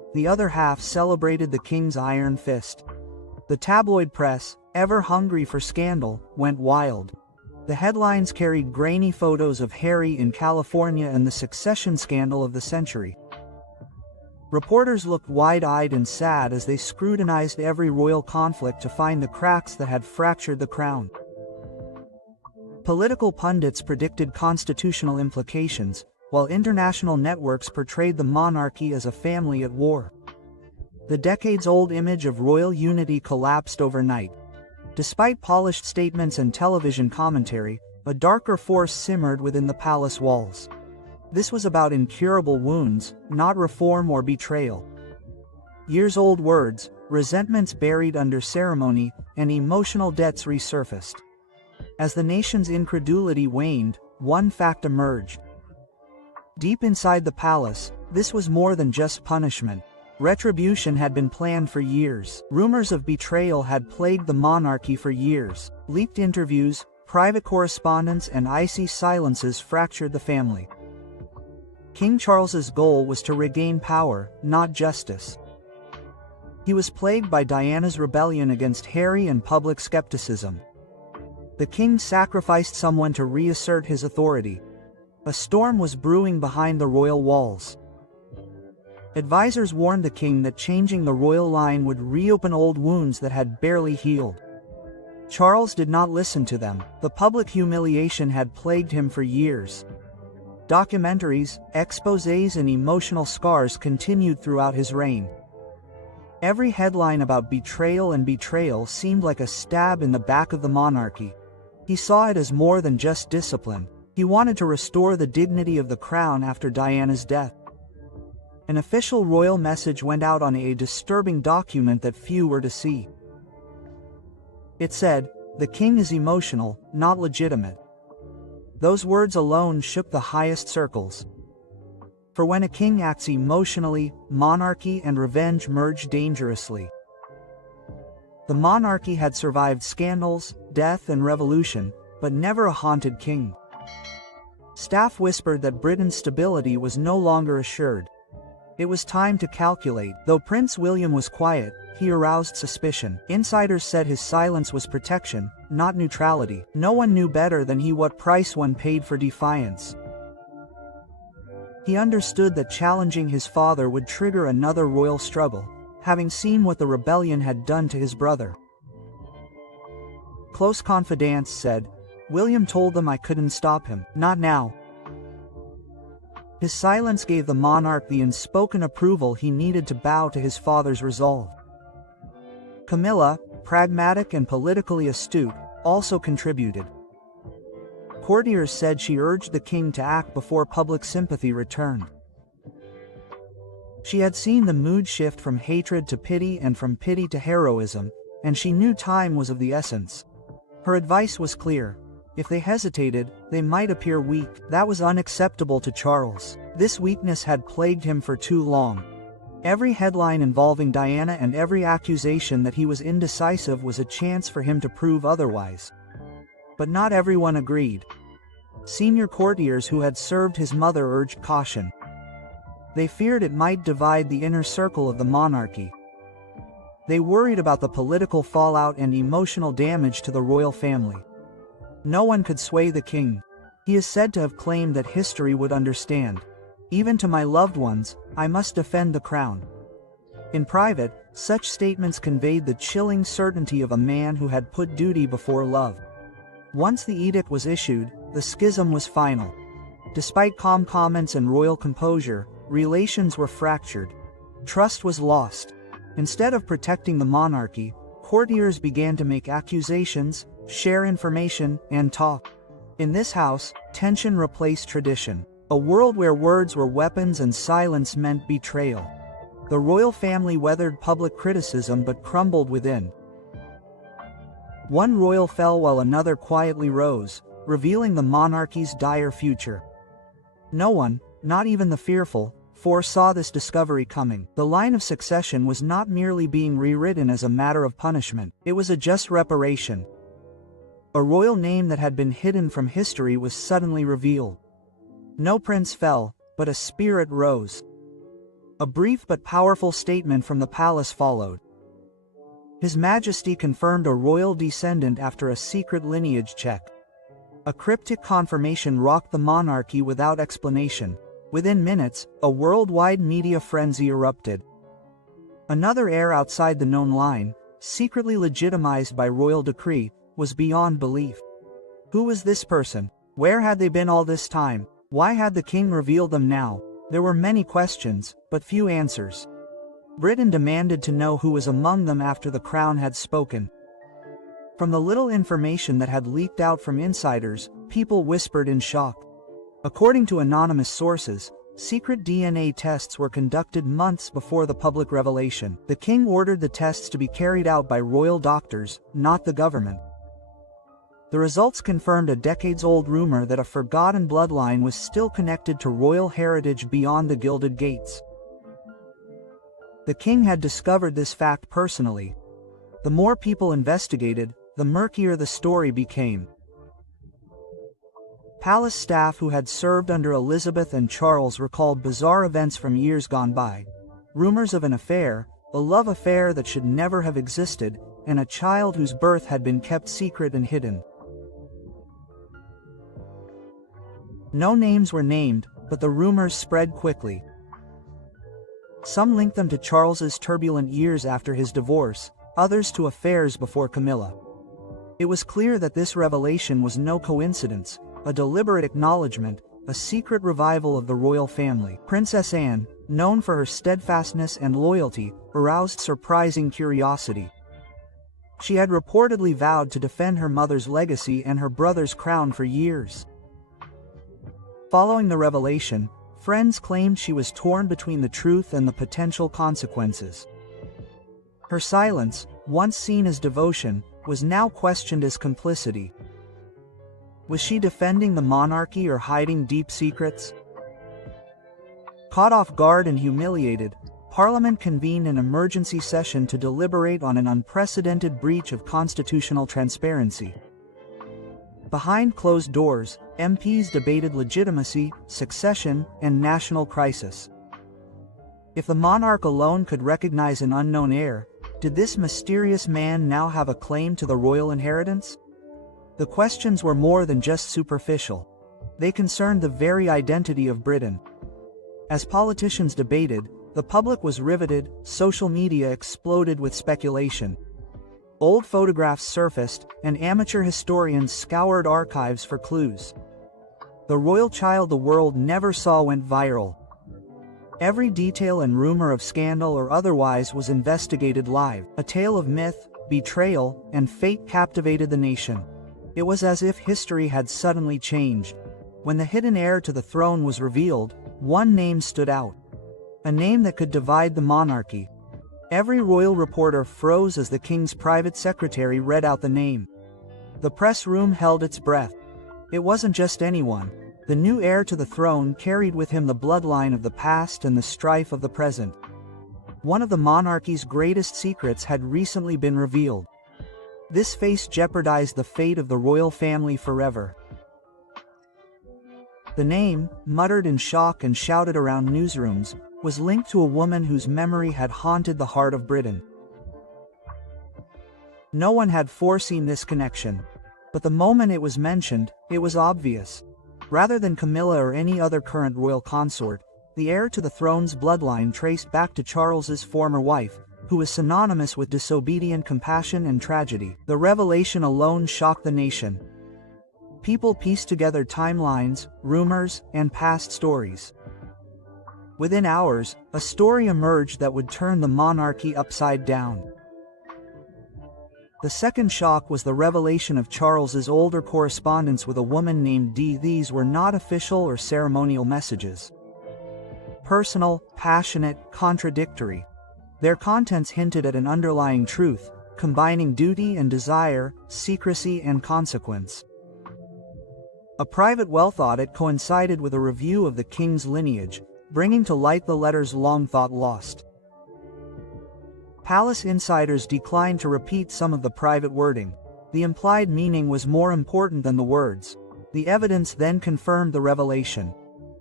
the other half celebrated the king's iron fist. The tabloid press, ever hungry for scandal, went wild. The headlines carried grainy photos of Harry in California and the succession scandal of the century. Reporters looked wide-eyed and sad as they scrutinized every royal conflict to find the cracks that had fractured the crown. Political pundits predicted constitutional implications, while international networks portrayed the monarchy as a family at war. The decades-old image of royal unity collapsed overnight. Despite polished statements and television commentary, a darker force simmered within the palace walls. This was about incurable wounds, not reform or betrayal. Years-old words, resentments buried under ceremony, and emotional debts resurfaced. As the nation's incredulity waned, one fact emerged. Deep inside the palace, this was more than just punishment. Retribution had been planned for years. Rumors of betrayal had plagued the monarchy for years. Leaked interviews, private correspondence, and icy silences fractured the family. King Charles's goal was to regain power, not justice. He was plagued by Diana's rebellion against Harry and public skepticism. The king sacrificed someone to reassert his authority. A storm was brewing behind the royal walls. Advisors warned the king that changing the royal line would reopen old wounds that had barely healed. Charles did not listen to them. The public humiliation had plagued him for years. Documentaries, exposés, and emotional scars continued throughout his reign. Every headline about betrayal seemed like a stab in the back of the monarchy. He saw it as more than just discipline. He wanted to restore the dignity of the crown after Diana's death. An official royal message went out on a disturbing document that few were to see. It said, "The king is emotional, not legitimate." Those words alone shook the highest circles. For when a king acts emotionally, monarchy and revenge merge dangerously. The monarchy had survived scandals, death, and revolution, but never a haunted king. Staff whispered that Britain's stability was no longer assured. It was time to calculate. Though Prince William was quiet, he aroused suspicion. Insiders said his silence was protection, not neutrality. No one knew better than he what price one paid for defiance. He understood that challenging his father would trigger another royal struggle, having seen what the rebellion had done to his brother. Close confidants said, "William told them I couldn't stop him, not now." His silence gave the monarch the unspoken approval he needed to bow to his father's resolve. Camilla, pragmatic and politically astute, also contributed. Courtiers said she urged the king to act before public sympathy returned. She had seen the mood shift from hatred to pity and from pity to heroism, and she knew time was of the essence. Her advice was clear. If they hesitated, they might appear weak. That was unacceptable to Charles. This weakness had plagued him for too long. Every headline involving Diana and every accusation that he was indecisive was a chance for him to prove otherwise. But not everyone agreed. Senior courtiers who had served his mother urged caution. They feared it might divide the inner circle of the monarchy. They worried about the political fallout and emotional damage to the royal family. No one could sway the king. He is said to have claimed that history would understand. "Even to my loved ones, I must defend the crown." In private, such statements conveyed the chilling certainty of a man who had put duty before love. Once the edict was issued, the schism was final. Despite calm comments and royal composure, relations were fractured. Trust was lost. Instead of protecting the monarchy, courtiers began to make accusations, share information, and talk. In this house, tension replaced tradition. A world where words were weapons and silence meant betrayal. The royal family weathered public criticism but crumbled within. One royal fell while another quietly rose, revealing the monarchy's dire future. No one, not even the fearful, foresaw this discovery coming. The line of succession was not merely being rewritten as a matter of punishment, it was a just reparation. A royal name that had been hidden from history was suddenly revealed. No prince fell, but a spirit rose. A brief but powerful statement from the palace followed. His Majesty confirmed a royal descendant after a secret lineage check. A cryptic confirmation rocked the monarchy without explanation. Within minutes, a worldwide media frenzy erupted. Another heir outside the known line, secretly legitimized by royal decree, was beyond belief. Who was this person? Where had they been all this time? Why had the king revealed them now? There were many questions, but few answers. Britain demanded to know who was among them after the crown had spoken. From the little information that had leaked out from insiders, people whispered in shock. According to anonymous sources, secret DNA tests were conducted months before the public revelation. The king ordered the tests to be carried out by royal doctors, not the government. The results confirmed a decades-old rumor that a forgotten bloodline was still connected to royal heritage beyond the Gilded Gates. The king had discovered this fact personally. The more people investigated, the murkier the story became. Palace staff who had served under Elizabeth and Charles recalled bizarre events from years gone by. Rumors of an affair, a love affair that should never have existed, and a child whose birth had been kept secret and hidden. No names were named, but the rumors spread quickly. Some linked them to Charles's turbulent years after his divorce, others to affairs before Camilla. It was clear that this revelation was no coincidence, a deliberate acknowledgement, a secret revival of the royal family. Princess Anne, known for her steadfastness and loyalty, aroused surprising curiosity. She had reportedly vowed to defend her mother's legacy and her brother's crown for years. Following the revelation, friends claimed she was torn between the truth and the potential consequences. Her silence, once seen as devotion, was now questioned as complicity. Was she defending the monarchy or hiding deep secrets? Caught off guard and humiliated, Parliament convened an emergency session to deliberate on an unprecedented breach of constitutional transparency. Behind closed doors, MPs debated legitimacy, succession, and national crisis. If the monarch alone could recognize an unknown heir, did this mysterious man now have a claim to the royal inheritance? The questions were more than just superficial. They concerned the very identity of Britain. As politicians debated, the public was riveted, social media exploded with speculation. Old photographs surfaced, and amateur historians scoured archives for clues. The royal child the world never saw went viral. Every detail and rumor of scandal or otherwise was investigated live. A tale of myth, betrayal, and fate captivated the nation. It was as if history had suddenly changed. When the hidden heir to the throne was revealed, one name stood out. A name that could divide the monarchy. Every royal reporter froze as the king's private secretary read out the name. The press room held its breath. It wasn't just anyone. The new heir to the throne carried with him the bloodline of the past and the strife of the present. One of the monarchy's greatest secrets had recently been revealed. This face jeopardized the fate of the royal family forever. The name, muttered in shock and shouted around newsrooms, was linked to a woman whose memory had haunted the heart of Britain. No one had foreseen this connection, but the moment it was mentioned, it was obvious. Rather than Camilla or any other current royal consort, the heir to the throne's bloodline traced back to Charles's former wife, who was synonymous with disobedient compassion and tragedy. The revelation alone shocked the nation. People pieced together timelines, rumors, and past stories. Within hours, a story emerged that would turn the monarchy upside down. The second shock was the revelation of Charles's older correspondence with a woman named Dee. These were not official or ceremonial messages. Personal, passionate, contradictory. Their contents hinted at an underlying truth, combining duty and desire, secrecy and consequence. A private wealth audit coincided with a review of the king's lineage, bringing to light the letters long thought lost. Palace insiders declined to repeat some of the private wording. The implied meaning was more important than the words. The evidence then confirmed the revelation.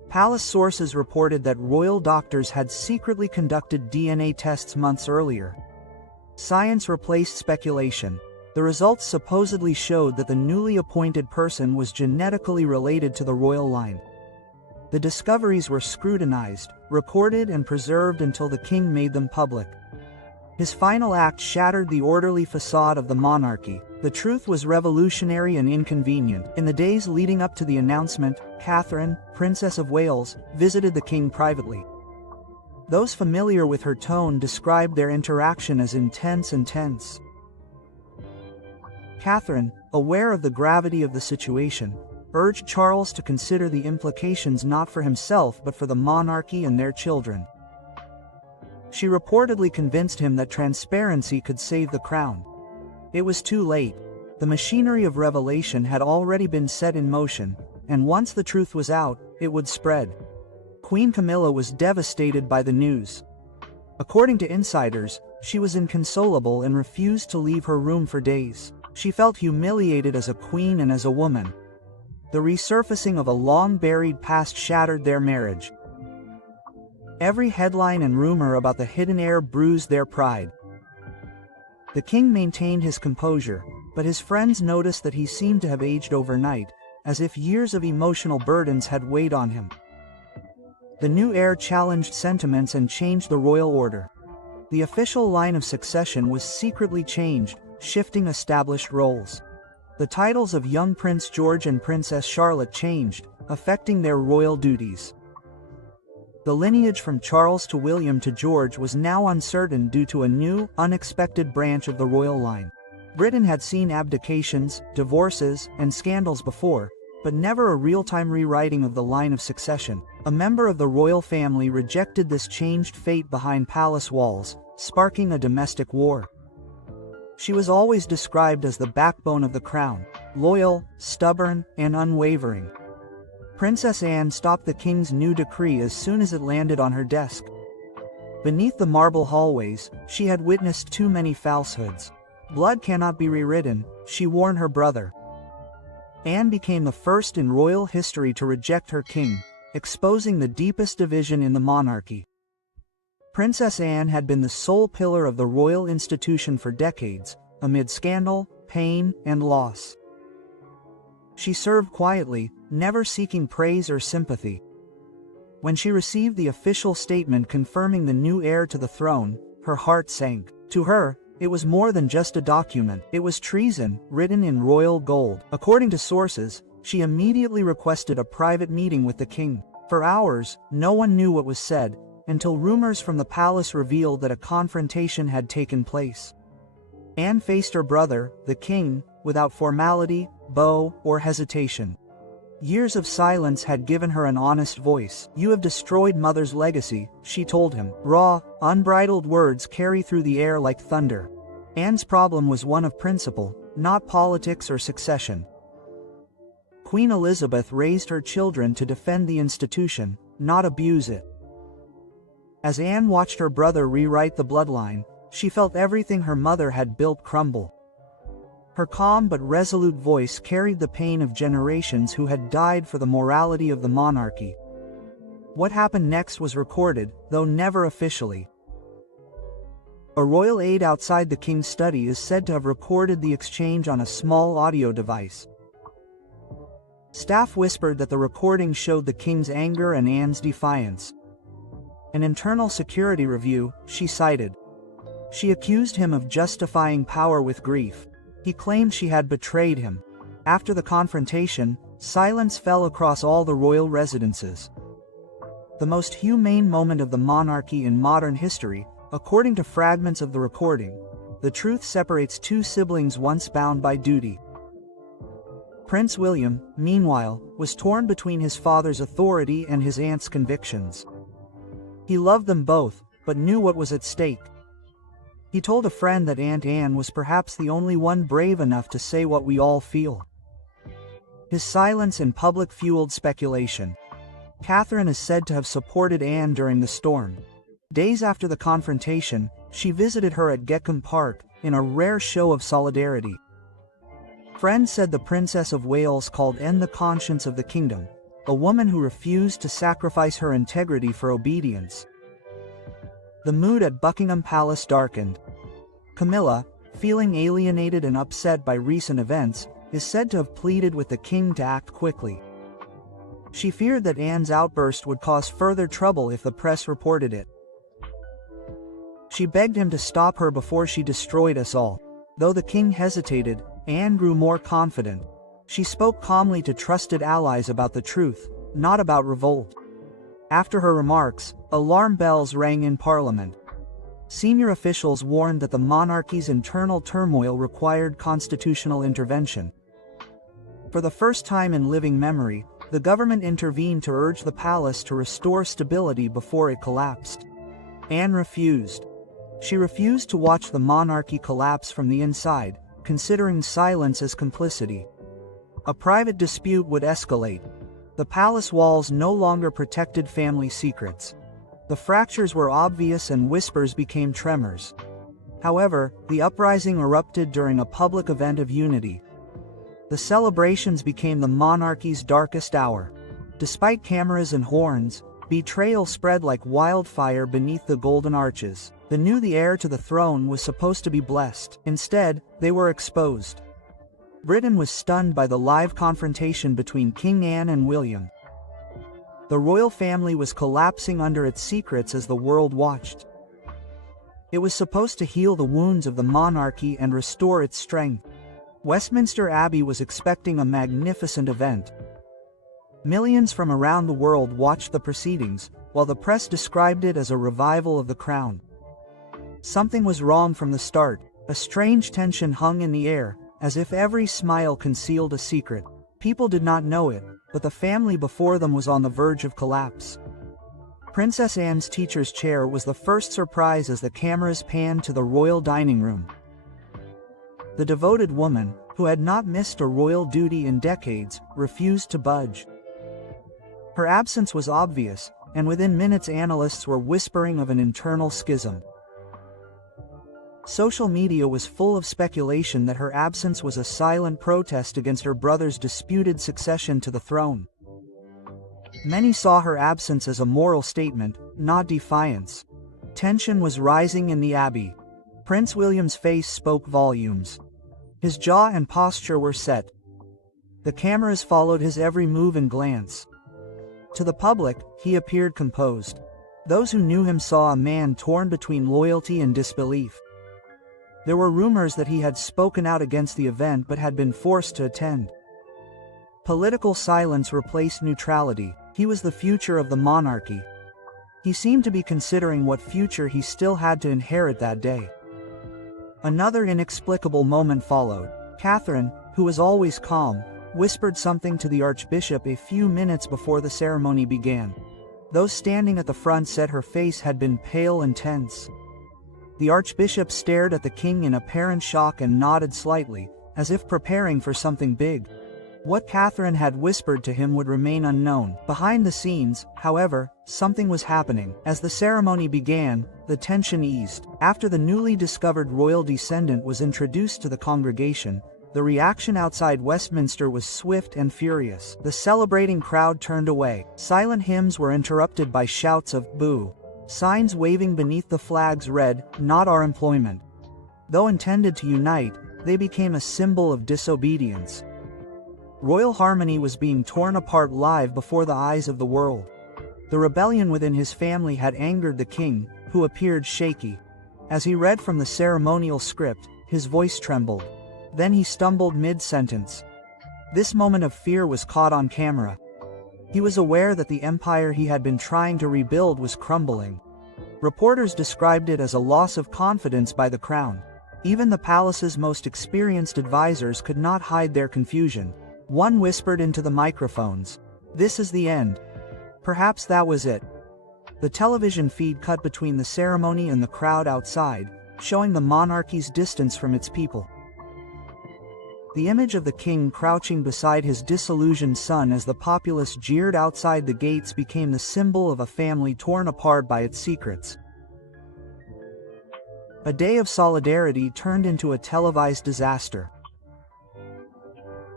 Palace sources reported that royal doctors had secretly conducted DNA tests months earlier. Science replaced speculation. The results supposedly showed that the newly appointed person was genetically related to the royal line. The discoveries were scrutinized, recorded and preserved until the king made them public. His final act shattered the orderly facade of the monarchy. The truth was revolutionary and inconvenient. In the days leading up to the announcement, Catherine, Princess of Wales, visited the king privately. Those familiar with her tone described their interaction as intense and tense. Catherine, aware of the gravity of the situation, urged Charles to consider the implications not for himself but for the monarchy and their children. She reportedly convinced him that transparency could save the crown. It was too late. The machinery of revelation had already been set in motion, and once the truth was out, it would spread. Queen Camilla was devastated by the news. According to insiders, she was inconsolable and refused to leave her room for days. She felt humiliated as a queen and as a woman. The resurfacing of a long-buried past shattered their marriage. Every headline and rumor about the hidden heir bruised their pride. The king maintained his composure, but his friends noticed that he seemed to have aged overnight, as if years of emotional burdens had weighed on him. The new heir challenged sentiments and changed the royal order. The official line of succession was secretly changed, shifting established roles. The titles of young Prince George and Princess Charlotte changed, affecting their royal duties. The lineage from Charles to William to George was now uncertain due to a new, unexpected branch of the royal line. Britain had seen abdications, divorces, and scandals before, but never a real-time rewriting of the line of succession. A member of the royal family rejected this changed fate behind palace walls, sparking a domestic war. She was always described as the backbone of the crown, loyal, stubborn, and unwavering. Princess Anne stopped the king's new decree as soon as it landed on her desk. Beneath the marble hallways, she had witnessed too many falsehoods. Blood cannot be rewritten, she warned her brother. Anne became the first in royal history to reject her king, exposing the deepest division in the monarchy. Princess Anne had been the sole pillar of the royal institution for decades, amid scandal, pain, and loss. She served quietly, never seeking praise or sympathy. When she received the official statement confirming the new heir to the throne, her heart sank. To her, it was more than just a document. It was treason, written in royal gold. According to sources, she immediately requested a private meeting with the king. For hours, no one knew what was said, until rumors from the palace revealed that a confrontation had taken place. Anne faced her brother, the king, without formality, bow, or hesitation. Years of silence had given her an honest voice. "You have destroyed Mother's legacy," she told him. Raw, unbridled words carry through the air like thunder. Anne's problem was one of principle, not politics or succession. Queen Elizabeth raised her children to defend the institution, not abuse it. As Anne watched her brother rewrite the bloodline, she felt everything her mother had built crumble. Her calm but resolute voice carried the pain of generations who had died for the morality of the monarchy. What happened next was recorded, though never officially. A royal aide outside the king's study is said to have recorded the exchange on a small audio device. Staff whispered that the recording showed the king's anger and Anne's defiance. An internal security review, she cited. She accused him of justifying power with grief. He claimed she had betrayed him. After the confrontation, silence fell across all the royal residences. The most humane moment of the monarchy in modern history, according to fragments of the recording, the truth separates two siblings once bound by duty. Prince William, meanwhile, was torn between his father's authority and his aunt's convictions. He loved them both, but knew what was at stake. He told a friend that Aunt Anne was perhaps the only one brave enough to say what we all feel. His silence in public fueled speculation. Catherine is said to have supported Anne during the storm. Days after the confrontation, she visited her at Gekkom Park, in a rare show of solidarity. Friends said the Princess of Wales called Anne the conscience of the kingdom, a woman who refused to sacrifice her integrity for obedience. The mood at Buckingham Palace darkened. Camilla, feeling alienated and upset by recent events, is said to have pleaded with the king to act quickly. She feared that Anne's outburst would cause further trouble if the press reported it. She begged him to stop her before she destroyed us all. Though the king hesitated, Anne grew more confident. She spoke calmly to trusted allies about the truth, not about revolt. After her remarks, alarm bells rang in Parliament. Senior officials warned that the monarchy's internal turmoil required constitutional intervention. For the first time in living memory, the government intervened to urge the palace to restore stability before it collapsed. Anne refused. She refused to watch the monarchy collapse from the inside, considering silence as complicity. A private dispute would escalate. The palace walls no longer protected family secrets. The fractures were obvious and whispers became tremors. However, the uprising erupted during a public event of unity. The celebrations became the monarchy's darkest hour. Despite cameras and horns, betrayal spread like wildfire beneath the golden arches. They knew the heir to the throne was supposed to be blessed. Instead, they were exposed. Britain was stunned by the live confrontation between King Anne and William. The royal family was collapsing under its secrets as the world watched. It was supposed to heal the wounds of the monarchy and restore its strength. Westminster Abbey was expecting a magnificent event. Millions from around the world watched the proceedings, while the press described it as a revival of the crown. Something was wrong from the start. A strange tension hung in the air, as if every smile concealed a secret. People did not know it, but the family before them was on the verge of collapse. Princess Anne's teacher's chair was the first surprise as the cameras panned to the royal dining room. The devoted woman, who had not missed a royal duty in decades, refused to budge. Her absence was obvious, and within minutes analysts were whispering of an internal schism. Social media was full of speculation that her absence was a silent protest against her brother's disputed succession to the throne. Many saw her absence as a moral statement, not defiance. Tension was rising in the Abbey. Prince William's face spoke volumes. His jaw and posture were set. The cameras followed his every move and glance. To the public, he appeared composed. Those who knew him saw a man torn between loyalty and disbelief. There were rumors that he had spoken out against the event but had been forced to attend. Political silence replaced neutrality. He was the future of the monarchy. He seemed to be considering what future he still had to inherit that day. Another inexplicable moment followed. Catherine, who was always calm, whispered something to the Archbishop a few minutes before the ceremony began. Those standing at the front said her face had been pale and tense. The Archbishop stared at the king in apparent shock and nodded slightly, as if preparing for something big. What Catherine had whispered to him would remain unknown. Behind the scenes, however, something was happening. As the ceremony began, the tension eased. After the newly discovered royal descendant was introduced to the congregation, the reaction outside Westminster was swift and furious. The celebrating crowd turned away. Silent hymns were interrupted by shouts of "boo." Signs waving beneath the flags read, "Not our employment." Though intended to unite, they became a symbol of disobedience. Royal harmony was being torn apart live before the eyes of the world. The rebellion within his family had angered the king, who appeared shaky. As he read from the ceremonial script, his voice trembled. Then he stumbled mid-sentence. This moment of fear was caught on camera. He was aware that the empire he had been trying to rebuild was crumbling. Reporters described it as a loss of confidence by the crown. Even the palace's most experienced advisors could not hide their confusion. One whispered into the microphones, "This is the end." Perhaps that was it. The television feed cut between the ceremony and the crowd outside, showing the monarchy's distance from its people. The image of the king crouching beside his disillusioned son as the populace jeered outside the gates became the symbol of a family torn apart by its secrets. A day of solidarity turned into a televised disaster.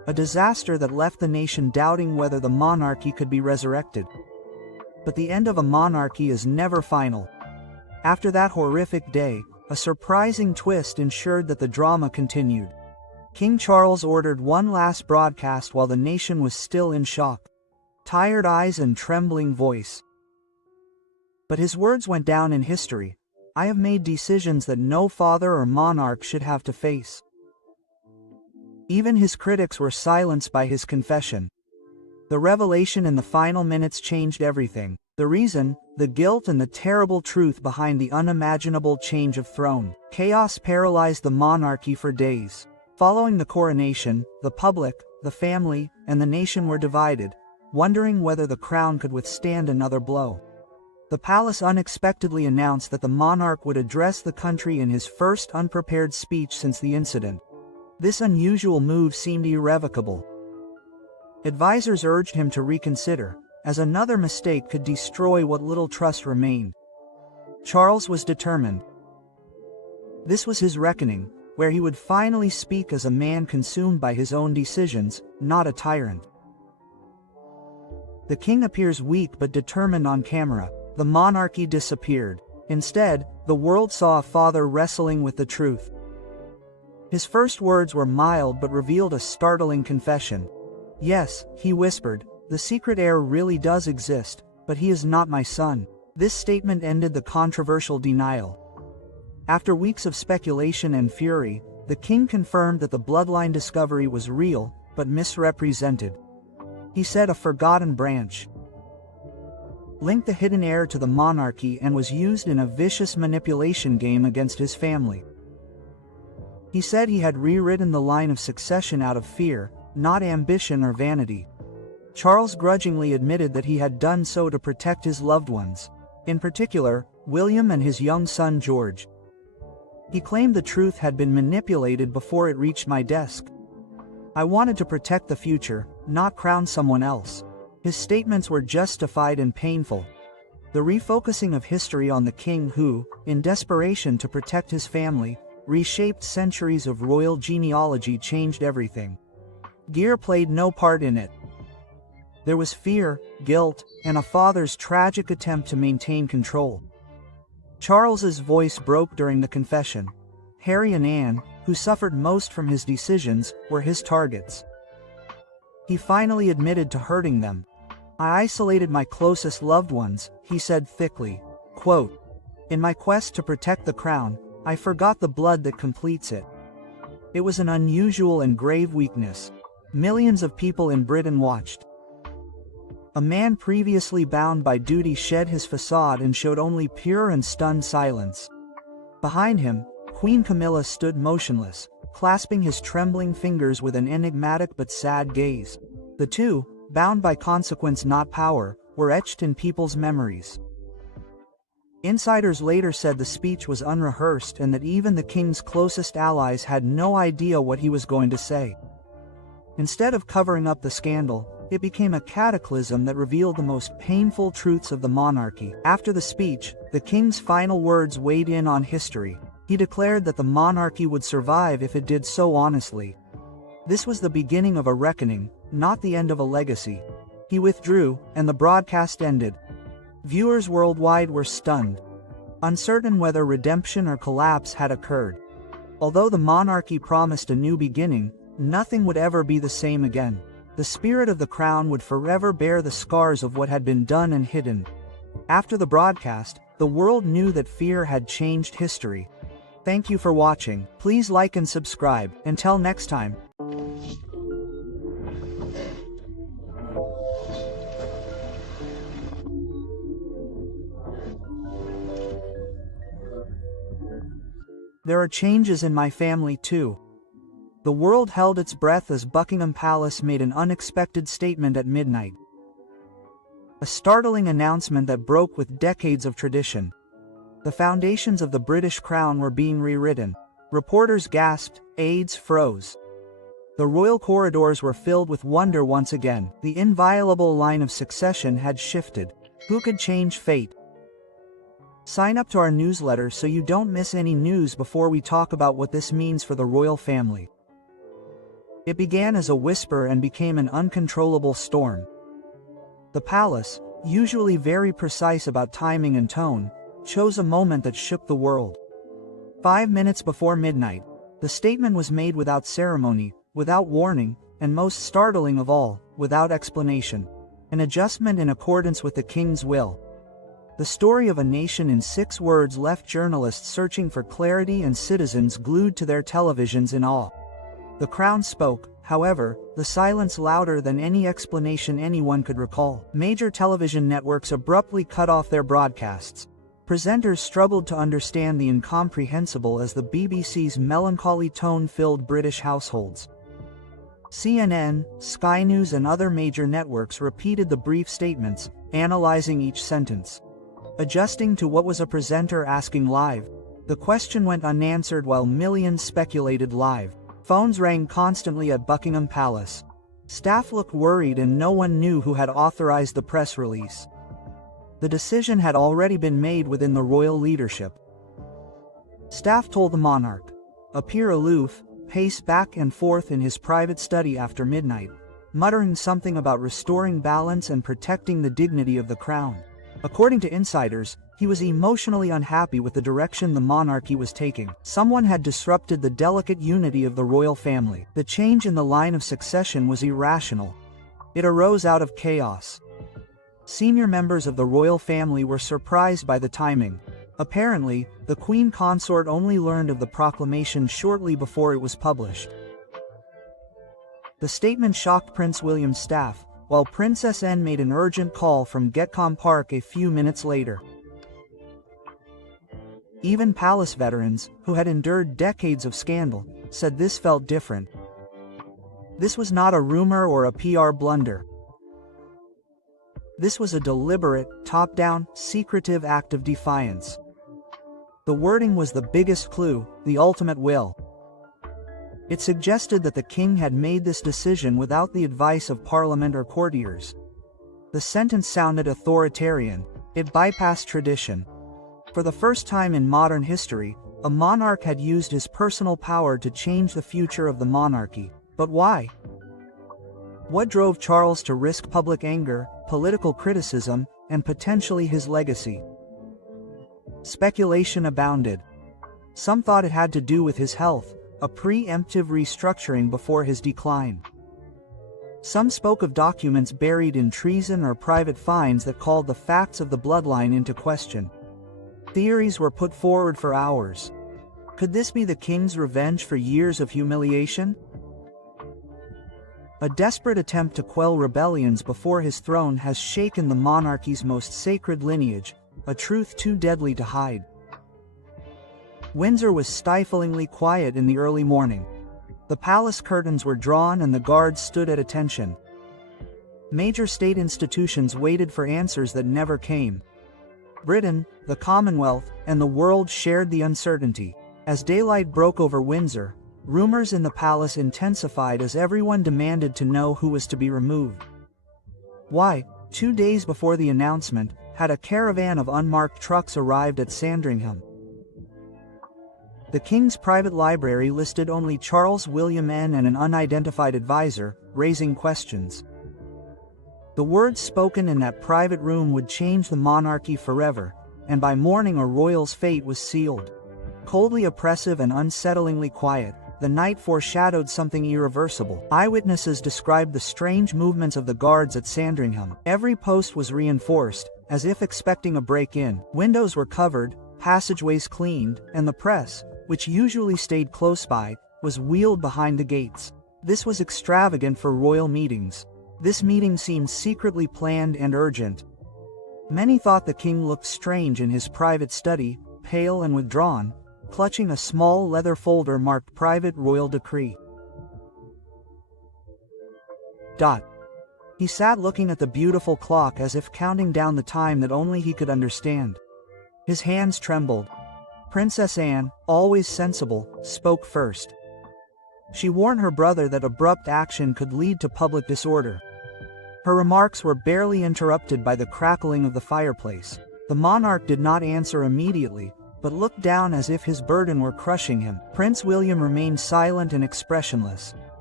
a disaster that left the nation doubting whether the monarchy could be resurrected. But the end of a monarchy is never final. After that horrific day, a surprising twist ensured that the drama continued. King Charles ordered one last broadcast while the nation was still in shock. Tired eyes and trembling voice. But his words went down in history. I have made decisions that no father or monarch should have to face. Even his critics were silenced by his confession. The revelation in the final minutes changed everything. The reason, the guilt and the terrible truth behind the unimaginable change of throne. Chaos paralyzed the monarchy for days. Following the coronation, the public, the family, and the nation were divided, wondering whether the crown could withstand another blow. The palace unexpectedly announced that the monarch would address the country in his first unprepared speech since the incident. This unusual move seemed irrevocable. Advisors urged him to reconsider, as another mistake could destroy what little trust remained. Charles was determined. This was his reckoning, where he would finally speak as a man consumed by his own decisions, not a tyrant. The king appears weak but determined on camera. The monarchy disappeared. Instead, the world saw a father wrestling with the truth. His first words were mild but revealed a startling confession. Yes, he whispered, the secret heir really does exist, but he is not my son. This statement ended the controversial denial. After weeks of speculation and fury, the king confirmed that the bloodline discovery was real, but misrepresented. He said a forgotten branch linked the hidden heir to the monarchy and was used in a vicious manipulation game against his family. He said he had rewritten the line of succession out of fear, not ambition or vanity. Charles grudgingly admitted that he had done so to protect his loved ones, in particular, William and his young son George. He claimed the truth had been manipulated before it reached my desk. I wanted to protect the future, not crown someone else. His statements were justified and painful. The refocusing of history on the king who, in desperation to protect his family, reshaped centuries of royal genealogy changed everything. Gear played no part in it. There was fear, guilt, and a father's tragic attempt to maintain control. Charles's voice broke during the confession. Harry and Anne, who suffered most from his decisions, were his targets. He finally admitted to hurting them. I isolated my closest loved ones, he said thickly. Quote, in my quest to protect the crown, I forgot the blood that completes it. It was an unusual and grave weakness. Millions of people in Britain watched. A man previously bound by duty shed his facade and showed only pure and stunned silence. Behind him, Queen Camilla stood motionless, clasping his trembling fingers with an enigmatic but sad gaze. The two, bound by consequence not power, were etched in people's memories. Insiders later said the speech was unrehearsed and that even the king's closest allies had no idea what he was going to say. Instead of covering up the scandal, it became a cataclysm that revealed the most painful truths of the monarchy. After the speech, the king's final words weighed in on history. He declared that the monarchy would survive if it did so honestly. This was the beginning of a reckoning, not the end of a legacy. He withdrew, and the broadcast ended. Viewers worldwide were stunned, uncertain whether redemption or collapse had occurred. Although the monarchy promised a new beginning, nothing would ever be the same again. The spirit of the crown would forever bear the scars of what had been done and hidden. After the broadcast, the world knew that fear had changed history. Thank you for watching. Please like and subscribe. Until next time. There are changes in my family too. The world held its breath as Buckingham Palace made an unexpected statement at midnight. A startling announcement that broke with decades of tradition. The foundations of the British crown were being rewritten. Reporters gasped, aides froze. The royal corridors were filled with wonder once again. The inviolable line of succession had shifted. Who could change fate? Sign up to our newsletter so you don't miss any news before we talk about what this means for the royal family. It began as a whisper and became an uncontrollable storm. The palace, usually very precise about timing and tone, chose a moment that shook the world. 5 minutes before midnight, the statement was made without ceremony, without warning, and most startling of all, without explanation. An adjustment in accordance with the king's will. The story of a nation in 6 words left journalists searching for clarity and citizens glued to their televisions in awe. The crown spoke, however, the silence louder than any explanation anyone could recall. Major television networks abruptly cut off their broadcasts. Presenters struggled to understand the incomprehensible as the BBC's melancholy tone filled British households. CNN, Sky News and other major networks repeated the brief statements, analyzing each sentence. Adjusting to what was a presenter asking live, the question went unanswered while millions speculated live. Phones rang constantly at Buckingham Palace. Staff looked worried and no one knew who had authorized the press release. The decision had already been made within the royal leadership. Staff told the monarch. Appear aloof, pace back and forth in his private study after midnight, muttering something about restoring balance and protecting the dignity of the crown. According to insiders, he was emotionally unhappy with the direction the monarchy was taking. Someone had disrupted the delicate unity of the royal family. The change in the line of succession was irrational. It arose out of chaos. Senior members of the royal family were surprised by the timing. Apparently, the queen consort only learned of the proclamation shortly before it was published. The statement shocked Prince William's staff, while Princess Anne made an urgent call from Getcombe Park a few minutes later. Even palace veterans, who had endured decades of scandal, said this felt different. This was not a rumor or a PR blunder. This was a deliberate, top-down, secretive act of defiance. The wording was the biggest clue, the ultimate will. It suggested that the king had made this decision without the advice of parliament or courtiers. The sentence sounded authoritarian. It bypassed tradition. For the first time in modern history, a monarch had used his personal power to change the future of the monarchy. But why? What drove Charles to risk public anger, political criticism, and potentially his legacy? Speculation abounded. Some thought it had to do with his health, a preemptive restructuring before his decline. Some spoke of documents buried in treason or private finds that called the facts of the bloodline into question. Theories were put forward for hours. Could this be the king's revenge for years of humiliation? A desperate attempt to quell rebellions before his throne has shaken the monarchy's most sacred lineage, a truth too deadly to hide. Windsor was stiflingly quiet in the early morning. The palace curtains were drawn and the guards stood at attention. Major state institutions waited for answers that never came. Britain, the Commonwealth, and the world shared the uncertainty. As daylight broke over Windsor, rumors in the palace intensified as everyone demanded to know who was to be removed. Why, 2 days before the announcement, had a caravan of unmarked trucks arrived at Sandringham. The king's private library listed only Charles William N. and an unidentified advisor, raising questions. The words spoken in that private room would change the monarchy forever, and by morning a royal's fate was sealed. Coldly oppressive and unsettlingly quiet, the night foreshadowed something irreversible. Eyewitnesses described the strange movements of the guards at Sandringham. Every post was reinforced, as if expecting a break-in. Windows were covered, passageways cleaned, and the press, which usually stayed close by, was wheeled behind the gates. This was extravagant for royal meetings. This meeting seemed secretly planned and urgent. Many thought the king looked strange in his private study, pale and withdrawn, clutching a small leather folder marked Private Royal Decree. He sat looking at the beautiful clock as if counting down the time that only he could understand. His hands trembled. Princess Anne, always sensible, spoke first. She warned her brother that abrupt action could lead to public disorder. Her remarks were barely interrupted by the crackling of the fireplace. The monarch did not answer immediately, but looked down as if his burden were crushing him. Prince William remained silent and expressionless.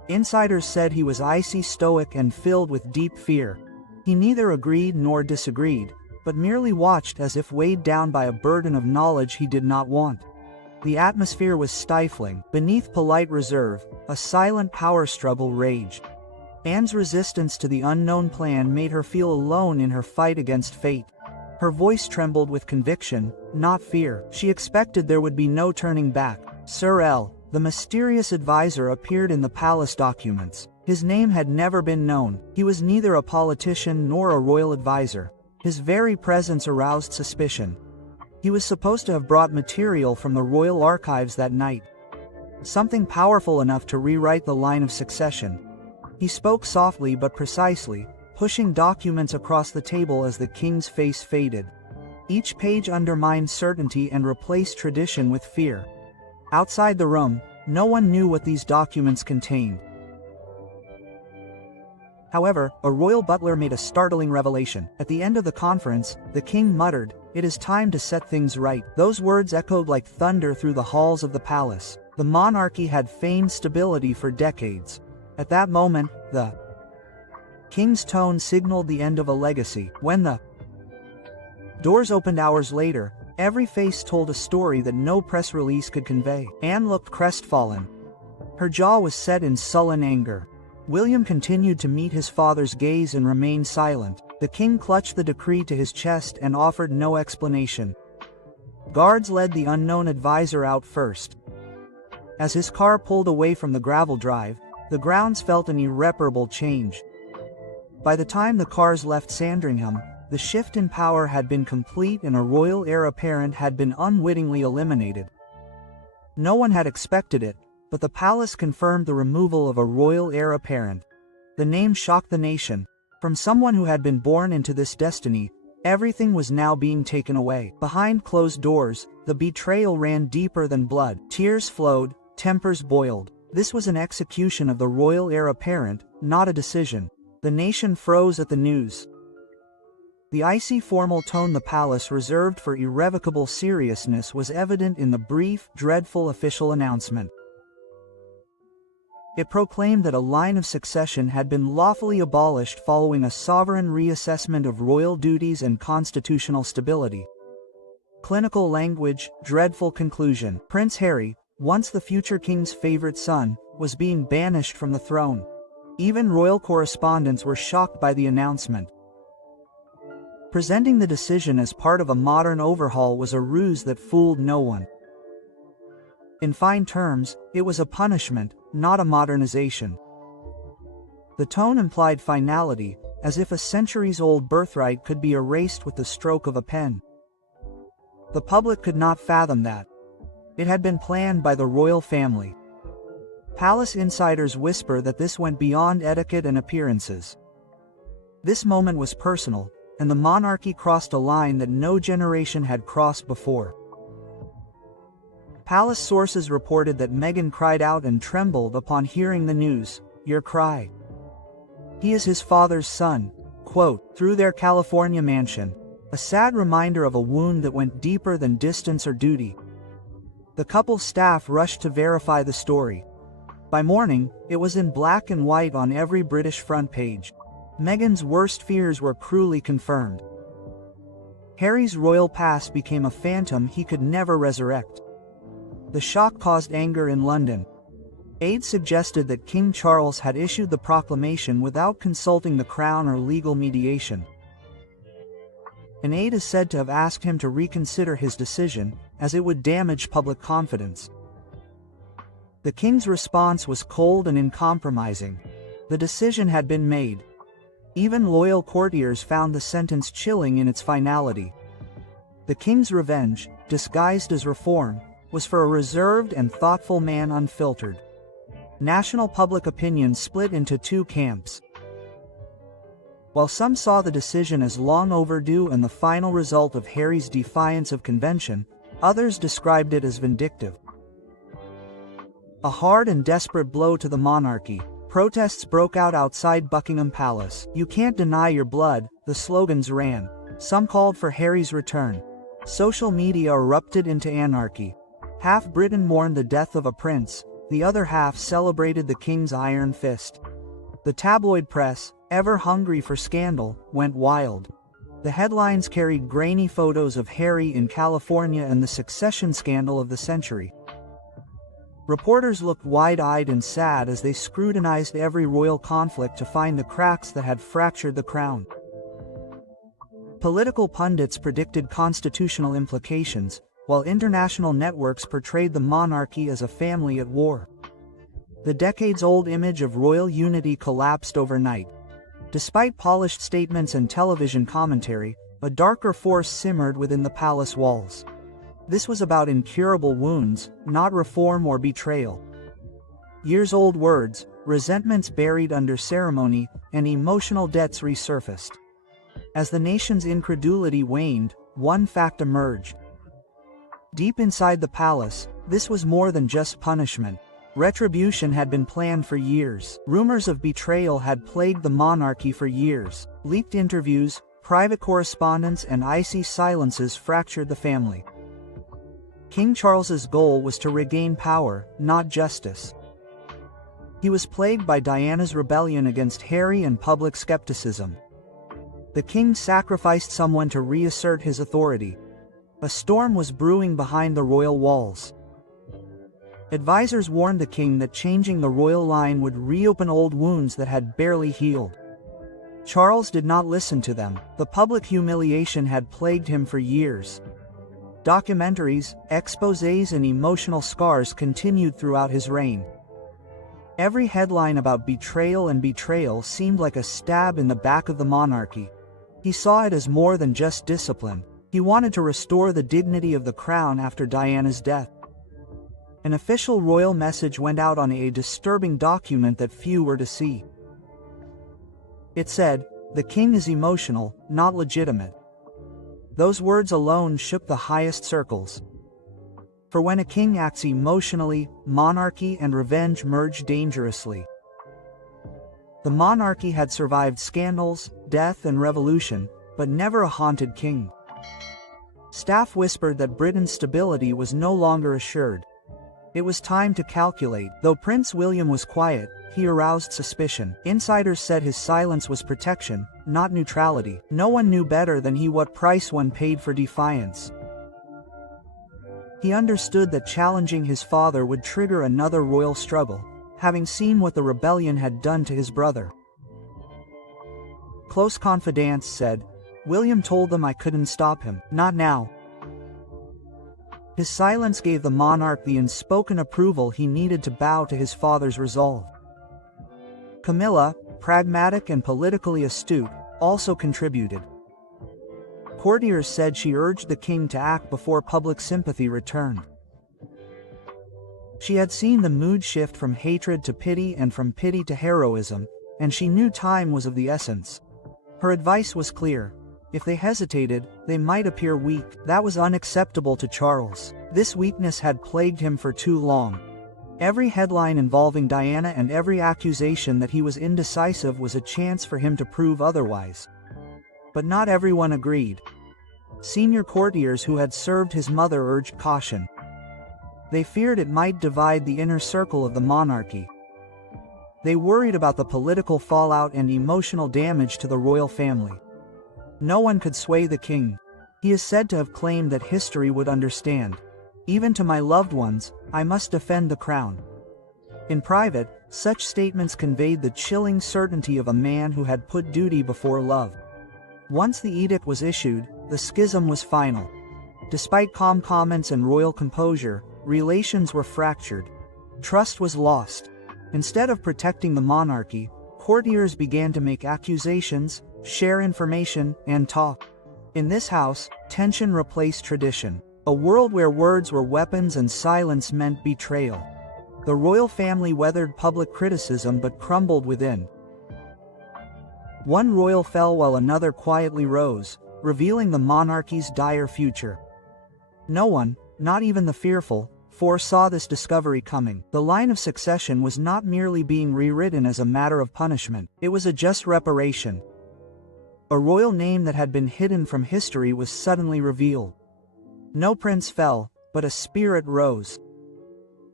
Insiders said he was icy stoic and filled with deep fear. He neither agreed nor disagreed, but merely watched as if weighed down by a burden of knowledge he did not want. The atmosphere was stifling. Beneath polite reserve, a silent power struggle raged. Anne's resistance to the unknown plan made her feel alone in her fight against fate. Her voice trembled with conviction, not fear. She expected there would be no turning back. Sir L., the mysterious advisor, appeared in the palace documents. His name had never been known. He was neither a politician nor a royal advisor. His very presence aroused suspicion. He was supposed to have brought material from the royal archives that night. Something powerful enough to rewrite the line of succession. He spoke softly but precisely, pushing documents across the table as the king's face faded. Each page undermined certainty and replaced tradition with fear. Outside the room, no one knew what these documents contained. However, a royal butler made a startling revelation. At the end of the conference, the king muttered, "It is time to set things right." Those words echoed like thunder through the halls of the palace. The monarchy had feigned stability for decades. At that moment, the king's tone signaled the end of a legacy. When the doors opened hours later, every face told a story that no press release could convey. Anne looked crestfallen. Her jaw was set in sullen anger. William continued to meet his father's gaze and remained silent. The king clutched the decree to his chest and offered no explanation. Guards led the unknown advisor out first. As his car pulled away from the gravel drive, the grounds felt an irreparable change. By the time the cars left Sandringham, the shift in power had been complete and a royal heir apparent had been unwittingly eliminated. No one had expected it, but the palace confirmed the removal of a royal heir apparent. The name shocked the nation. From someone who had been born into this destiny, everything was now being taken away. Behind closed doors, the betrayal ran deeper than blood. Tears flowed, tempers boiled. This was an execution of the royal heir apparent, not a decision. The nation froze at the news. The icy formal tone the palace reserved for irrevocable seriousness was evident in the brief, dreadful official announcement. It proclaimed that a line of succession had been lawfully abolished following a sovereign reassessment of royal duties and constitutional stability. Clinical language, dreadful conclusion. Prince Harry, once the future king's favorite son, was being banished from the throne. Even royal correspondents were shocked by the announcement. Presenting the decision as part of a modern overhaul was a ruse that fooled no one. In fine terms, it was a punishment, not a modernization. The tone implied finality, as if a centuries-old birthright could be erased with the stroke of a pen. The public could not fathom that. It had been planned by the royal family. Palace insiders whisper that this went beyond etiquette and appearances. This moment was personal, and the monarchy crossed a line that no generation had crossed before. Palace sources reported that Meghan cried out and trembled upon hearing the news. "Your cry. He is his father's son," quote, through their California mansion. A sad reminder of a wound that went deeper than distance or duty. The couple's staff rushed to verify the story. By morning, it was in black and white on every British front page. Meghan's worst fears were cruelly confirmed. Harry's royal past became a phantom he could never resurrect. The shock caused anger in London. Aides suggested that King Charles had issued the proclamation without consulting the Crown or legal mediation. An aide is said to have asked him to reconsider his decision, as it would damage public confidence. The king's response was cold and uncompromising. The decision had been made. Even loyal courtiers found the sentence chilling in its finality. The king's revenge, disguised as reform, was for a reserved and thoughtful man unfiltered. National public opinion split into two camps. While some saw the decision as long overdue and the final result of Harry's defiance of convention, others described it as vindictive. A hard and desperate blow to the monarchy. Protests broke out outside Buckingham Palace. "You can't deny your blood," the slogans ran. Some called for Harry's return. Social media erupted into anarchy. Half Britain mourned the death of a prince, The other half celebrated the king's iron fist. The tabloid press, ever hungry for scandal, went wild. The headlines carried grainy photos of Harry in California and the succession scandal of the century. Reporters looked wide-eyed and sad as they scrutinized every royal conflict to find the cracks that had fractured the crown. Political pundits predicted constitutional implications, while international networks portrayed the monarchy as a family at war. The decades-old image of royal unity collapsed overnight. Despite polished statements and television commentary, a darker force simmered within the palace walls. This was about incurable wounds, not reform or betrayal. Years-old words, resentments buried under ceremony, and emotional debts resurfaced. As the nation's incredulity waned, one fact emerged. Deep inside the palace, this was more than just punishment. Retribution had been planned for years. Rumors of betrayal had plagued the monarchy for years. Leaked interviews, private correspondence, and icy silences fractured the family. King Charles's goal was to regain power, not justice. He was plagued by Diana's rebellion against Harry and public skepticism. The king sacrificed someone to reassert his authority. A storm was brewing behind the royal walls. Advisors warned the king that changing the royal line would reopen old wounds that had barely healed. Charles did not listen to them. The public humiliation had plagued him for years. Documentaries, exposés, and emotional scars continued throughout his reign. Every headline about betrayal seemed like a stab in the back of the monarchy. He saw it as more than just discipline. He wanted to restore the dignity of the crown after Diana's death. An official royal message went out on a disturbing document that few were to see. It said, "The king is emotional, not legitimate." Those words alone shook the highest circles. For when a king acts emotionally, monarchy and revenge merge dangerously. The monarchy had survived scandals, death, and revolution, but never a haunted king. Staff whispered that Britain's stability was no longer assured. It was time to calculate. Though Prince William was quiet, he aroused suspicion. Insiders said his silence was protection, not neutrality. No one knew better than he what price one paid for defiance. He understood that challenging his father would trigger another royal struggle, having seen what the rebellion had done to his brother. Close confidants said, "William told them I couldn't stop him, not now." His silence gave the monarch the unspoken approval he needed to bow to his father's resolve. Camilla, pragmatic and politically astute, also contributed. Courtiers said she urged the king to act before public sympathy returned. She had seen the mood shift from hatred to pity and from pity to heroism, and she knew time was of the essence. Her advice was clear. If they hesitated, they might appear weak. That was unacceptable to Charles. This weakness had plagued him for too long. Every headline involving Diana and every accusation that he was indecisive was a chance for him to prove otherwise. But not everyone agreed. Senior courtiers who had served his mother urged caution. They feared it might divide the inner circle of the monarchy. They worried about the political fallout and emotional damage to the royal family. No one could sway the king. He is said to have claimed that history would understand. "Even to my loved ones, I must defend the crown." In private, such statements conveyed the chilling certainty of a man who had put duty before love. Once the edict was issued, the schism was final. Despite calm comments and royal composure, relations were fractured. Trust was lost. Instead of protecting the monarchy, courtiers began to make accusations, share information, and talk. In this house, tension replaced tradition. A world where words were weapons and silence meant betrayal. The royal family weathered public criticism but crumbled within. One royal fell while another quietly rose, revealing the monarchy's dire future. No one, not even the fearful, foresaw this discovery coming. The line of succession was not merely being rewritten as a matter of punishment, it was a just reparation. A royal name that had been hidden from history was suddenly revealed. No prince fell, but a spirit rose.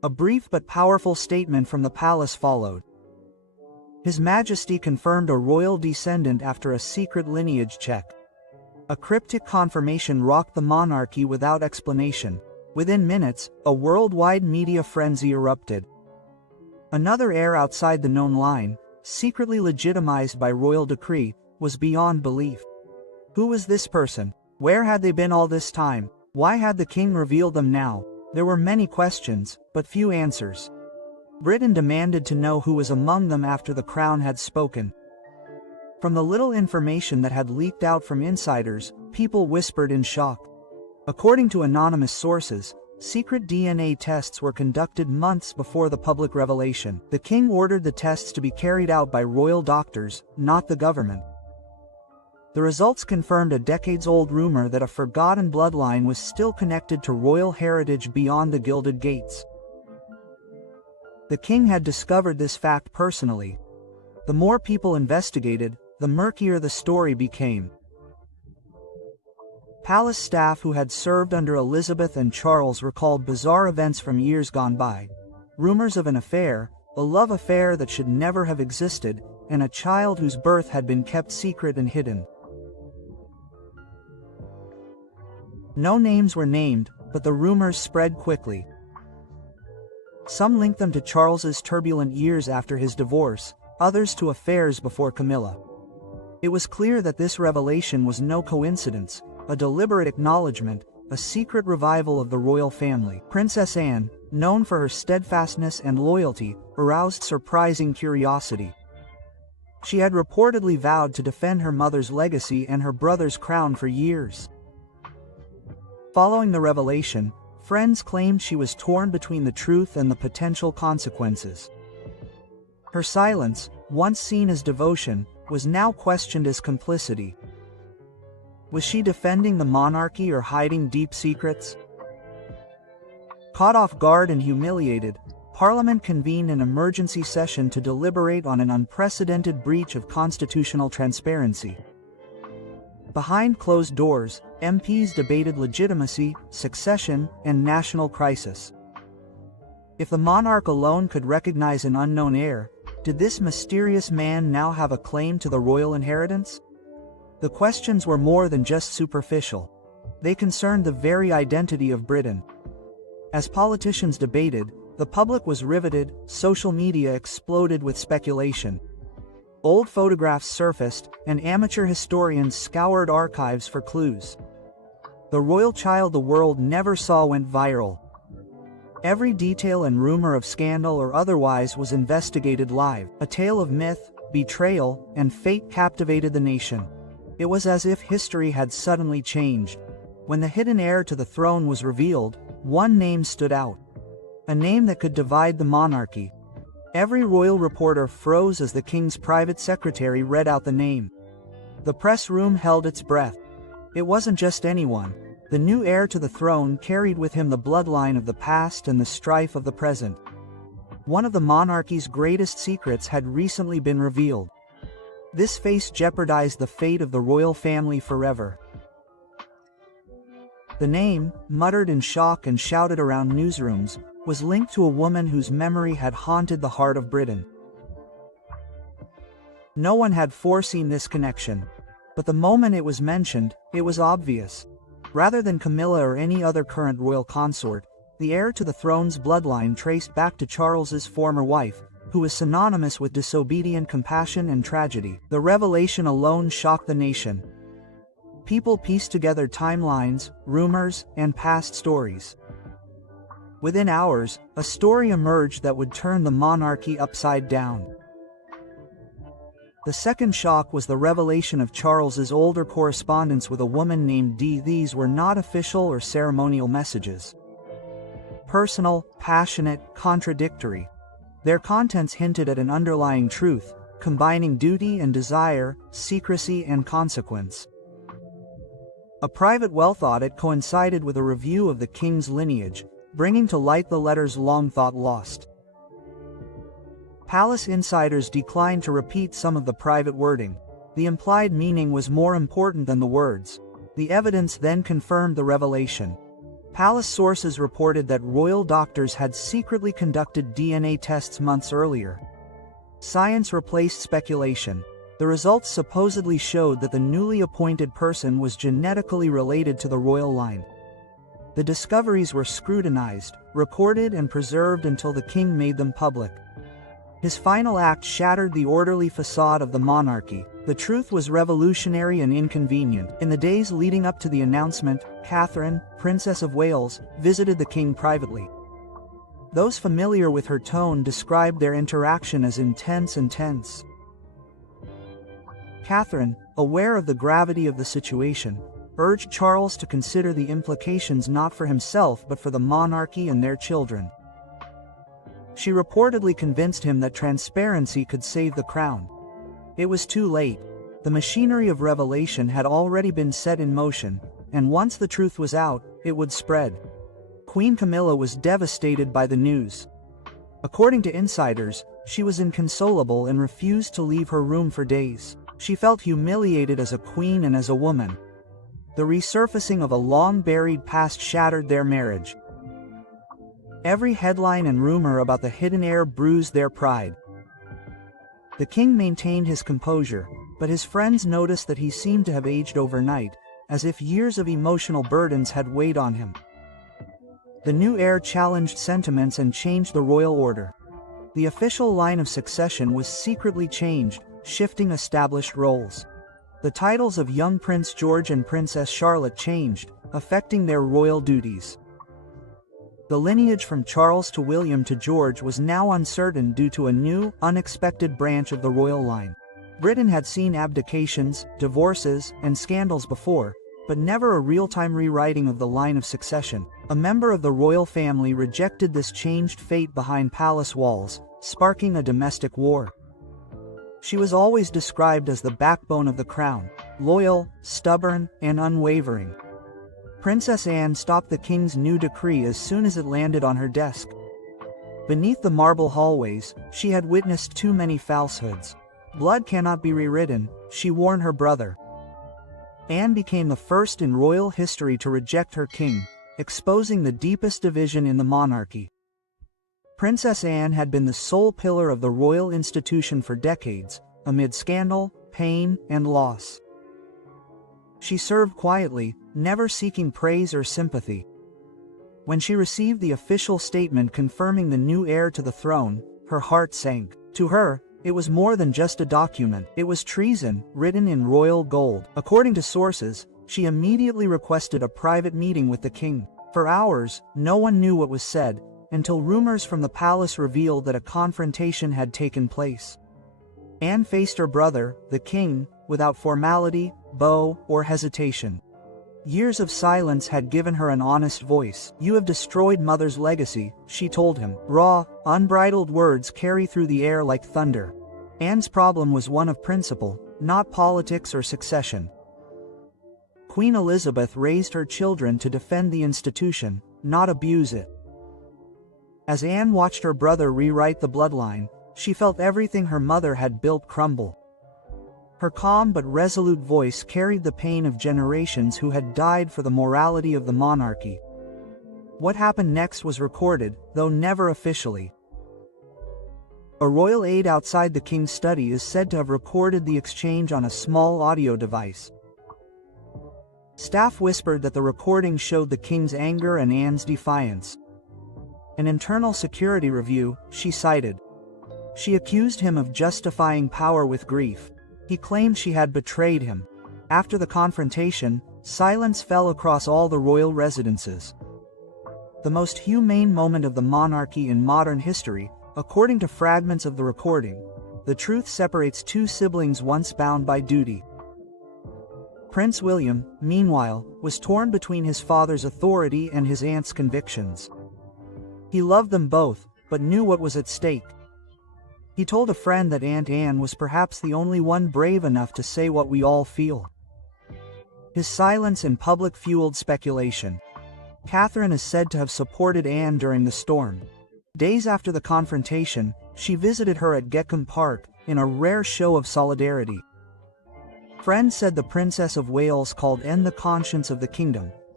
A brief but powerful statement from the palace followed. His Majesty confirmed a royal descendant after a secret lineage check. A cryptic confirmation rocked the monarchy without explanation. Within minutes, a worldwide media frenzy erupted. Another heir outside the known line, secretly legitimized by royal decree, was beyond belief. Who was this person? Where had they been all this time? Why had the king revealed them now? There were many questions, but few answers. Britain demanded to know who was among them after the crown had spoken. From the little information that had leaked out from insiders, people whispered in shock. According to anonymous sources, secret DNA tests were conducted months before the public revelation. The king ordered the tests to be carried out by royal doctors, not the government. The results confirmed a decades-old rumor that a forgotten bloodline was still connected to royal heritage beyond the Gilded Gates. The king had discovered this fact personally. The more people investigated, the murkier the story became. Palace staff who had served under Elizabeth and Charles recalled bizarre events from years gone by. Rumors of an affair, a love affair that should never have existed, and a child whose birth had been kept secret and hidden. No names were named, but the rumors spread quickly. Some linked them to Charles's turbulent years after his divorce, others to affairs before Camilla. It was clear that this revelation was no coincidence, a deliberate acknowledgement, a secret revival of the royal family. Princess Anne, known for her steadfastness and loyalty, aroused surprising curiosity. She had reportedly vowed to defend her mother's legacy and her brother's crown for years. Following the revelation, friends claimed she was torn between the truth and the potential consequences. Her silence, once seen as devotion, was now questioned as complicity. Was she defending the monarchy or hiding deep secrets? Caught off guard and humiliated, Parliament convened an emergency session to deliberate on an unprecedented breach of constitutional transparency. Behind closed doors, MPs debated legitimacy, succession, and national crisis. If the monarch alone could recognize an unknown heir, did this mysterious man now have a claim to the royal inheritance? The questions were more than just superficial. They concerned the very identity of Britain. As politicians debated, the public was riveted, social media exploded with speculation. Old photographs surfaced, and amateur historians scoured archives for clues. The royal child the world never saw went viral. Every detail and rumor of scandal or otherwise was investigated live. A tale of myth, betrayal, and fate captivated the nation. It was as if history had suddenly changed. When the hidden heir to the throne was revealed, one name stood out. A name that could divide the monarchy. Every royal reporter froze as the king's private secretary read out the name. The press room held its breath. It wasn't just anyone. The new heir to the throne carried with him the bloodline of the past and the strife of the present. One of the monarchy's greatest secrets had recently been revealed. This face jeopardized the fate of the royal family forever. The name, muttered in shock and shouted around newsrooms, was linked to a woman whose memory had haunted the heart of Britain. No one had foreseen this connection. But the moment it was mentioned, it was obvious. Rather than Camilla or any other current royal consort, the heir to the throne's bloodline traced back to Charles's former wife, who was synonymous with disobedient compassion and tragedy. The revelation alone shocked the nation. People pieced together timelines, rumors, and past stories. Within hours, a story emerged that would turn the monarchy upside down. The second shock was the revelation of Charles's older correspondence with a woman named Dee. These were not official or ceremonial messages. Personal, passionate, contradictory. Their contents hinted at an underlying truth, combining duty and desire, secrecy and consequence. A private wealth audit coincided with a review of the king's lineage, bringing to light the letters long thought lost. Palace insiders declined to repeat some of the private wording. The implied meaning was more important than the words. The evidence then confirmed the revelation. Palace sources reported that royal doctors had secretly conducted DNA tests months earlier. Science replaced speculation. The results supposedly showed that the newly appointed person was genetically related to the royal line. The discoveries were scrutinized, recorded and preserved until the king made them public. His final act shattered the orderly facade of the monarchy. The truth was revolutionary and inconvenient. In the days leading up to the announcement, Catherine, Princess of Wales, visited the king privately. Those familiar with her tone described their interaction as intense and tense. Catherine, aware of the gravity of the situation, urged Charles to consider the implications not for himself but for the monarchy and their children. She reportedly convinced him that transparency could save the crown. It was too late. The machinery of revelation had already been set in motion, and once the truth was out, it would spread. Queen Camilla was devastated by the news. According to insiders, she was inconsolable and refused to leave her room for days. She felt humiliated as a queen and as a woman. The resurfacing of a long-buried past shattered their marriage. Every headline and rumor about the hidden heir bruised their pride. The king maintained his composure, but his friends noticed that he seemed to have aged overnight, as if years of emotional burdens had weighed on him. The new heir challenged sentiments and changed the royal order. The official line of succession was secretly changed, shifting established roles. The titles of young Prince George and Princess Charlotte changed, affecting their royal duties. The lineage from Charles to William to George was now uncertain due to a new, unexpected branch of the royal line. Britain had seen abdications, divorces, and scandals before, but never a real-time rewriting of the line of succession. A member of the royal family rejected this changed fate behind palace walls, sparking a domestic war. She was always described as the backbone of the crown, loyal, stubborn, and unwavering. Princess Anne stopped the king's new decree as soon as it landed on her desk. Beneath the marble hallways, she had witnessed too many falsehoods. Blood cannot be rewritten, she warned her brother. Anne became the first in royal history to reject her king, exposing the deepest division in the monarchy. Princess Anne had been the sole pillar of the royal institution for decades, amid scandal, pain, and loss. She served quietly, never seeking praise or sympathy. When she received the official statement confirming the new heir to the throne, her heart sank. To her, it was more than just a document. It was treason, written in royal gold. According to sources, she immediately requested a private meeting with the king. For hours, no one knew what was said, until rumors from the palace revealed that a confrontation had taken place. Anne faced her brother, the king, without formality, bow, or hesitation. Years of silence had given her an honest voice. "You have destroyed Mother's legacy," she told him. Raw, unbridled words carry through the air like thunder. Anne's problem was one of principle, not politics or succession. Queen Elizabeth raised her children to defend the institution, not abuse it. As Anne watched her brother rewrite the bloodline, she felt everything her mother had built crumble. Her calm but resolute voice carried the pain of generations who had died for the morality of the monarchy. What happened next was recorded, though never officially. A royal aide outside the king's study is said to have recorded the exchange on a small audio device. Staff whispered that the recording showed the king's anger and Anne's defiance. An internal security review, she cited. She accused him of justifying power with grief. He claimed she had betrayed him. After the confrontation, silence fell across all the royal residences. The most humane moment of the monarchy in modern history, according to fragments of the recording, the truth separates two siblings once bound by duty. Prince William, meanwhile, was torn between his father's authority and his aunt's convictions. He loved them both, but knew what was at stake. He told a friend that Aunt Anne was perhaps the only one brave enough to say what we all feel. His silence in public fueled speculation. Catherine is said to have supported Anne during the storm. Days after the confrontation, she visited her at Gekkom Park, in a rare show of solidarity. Friends said the Princess of Wales called Anne the conscience of the kingdom,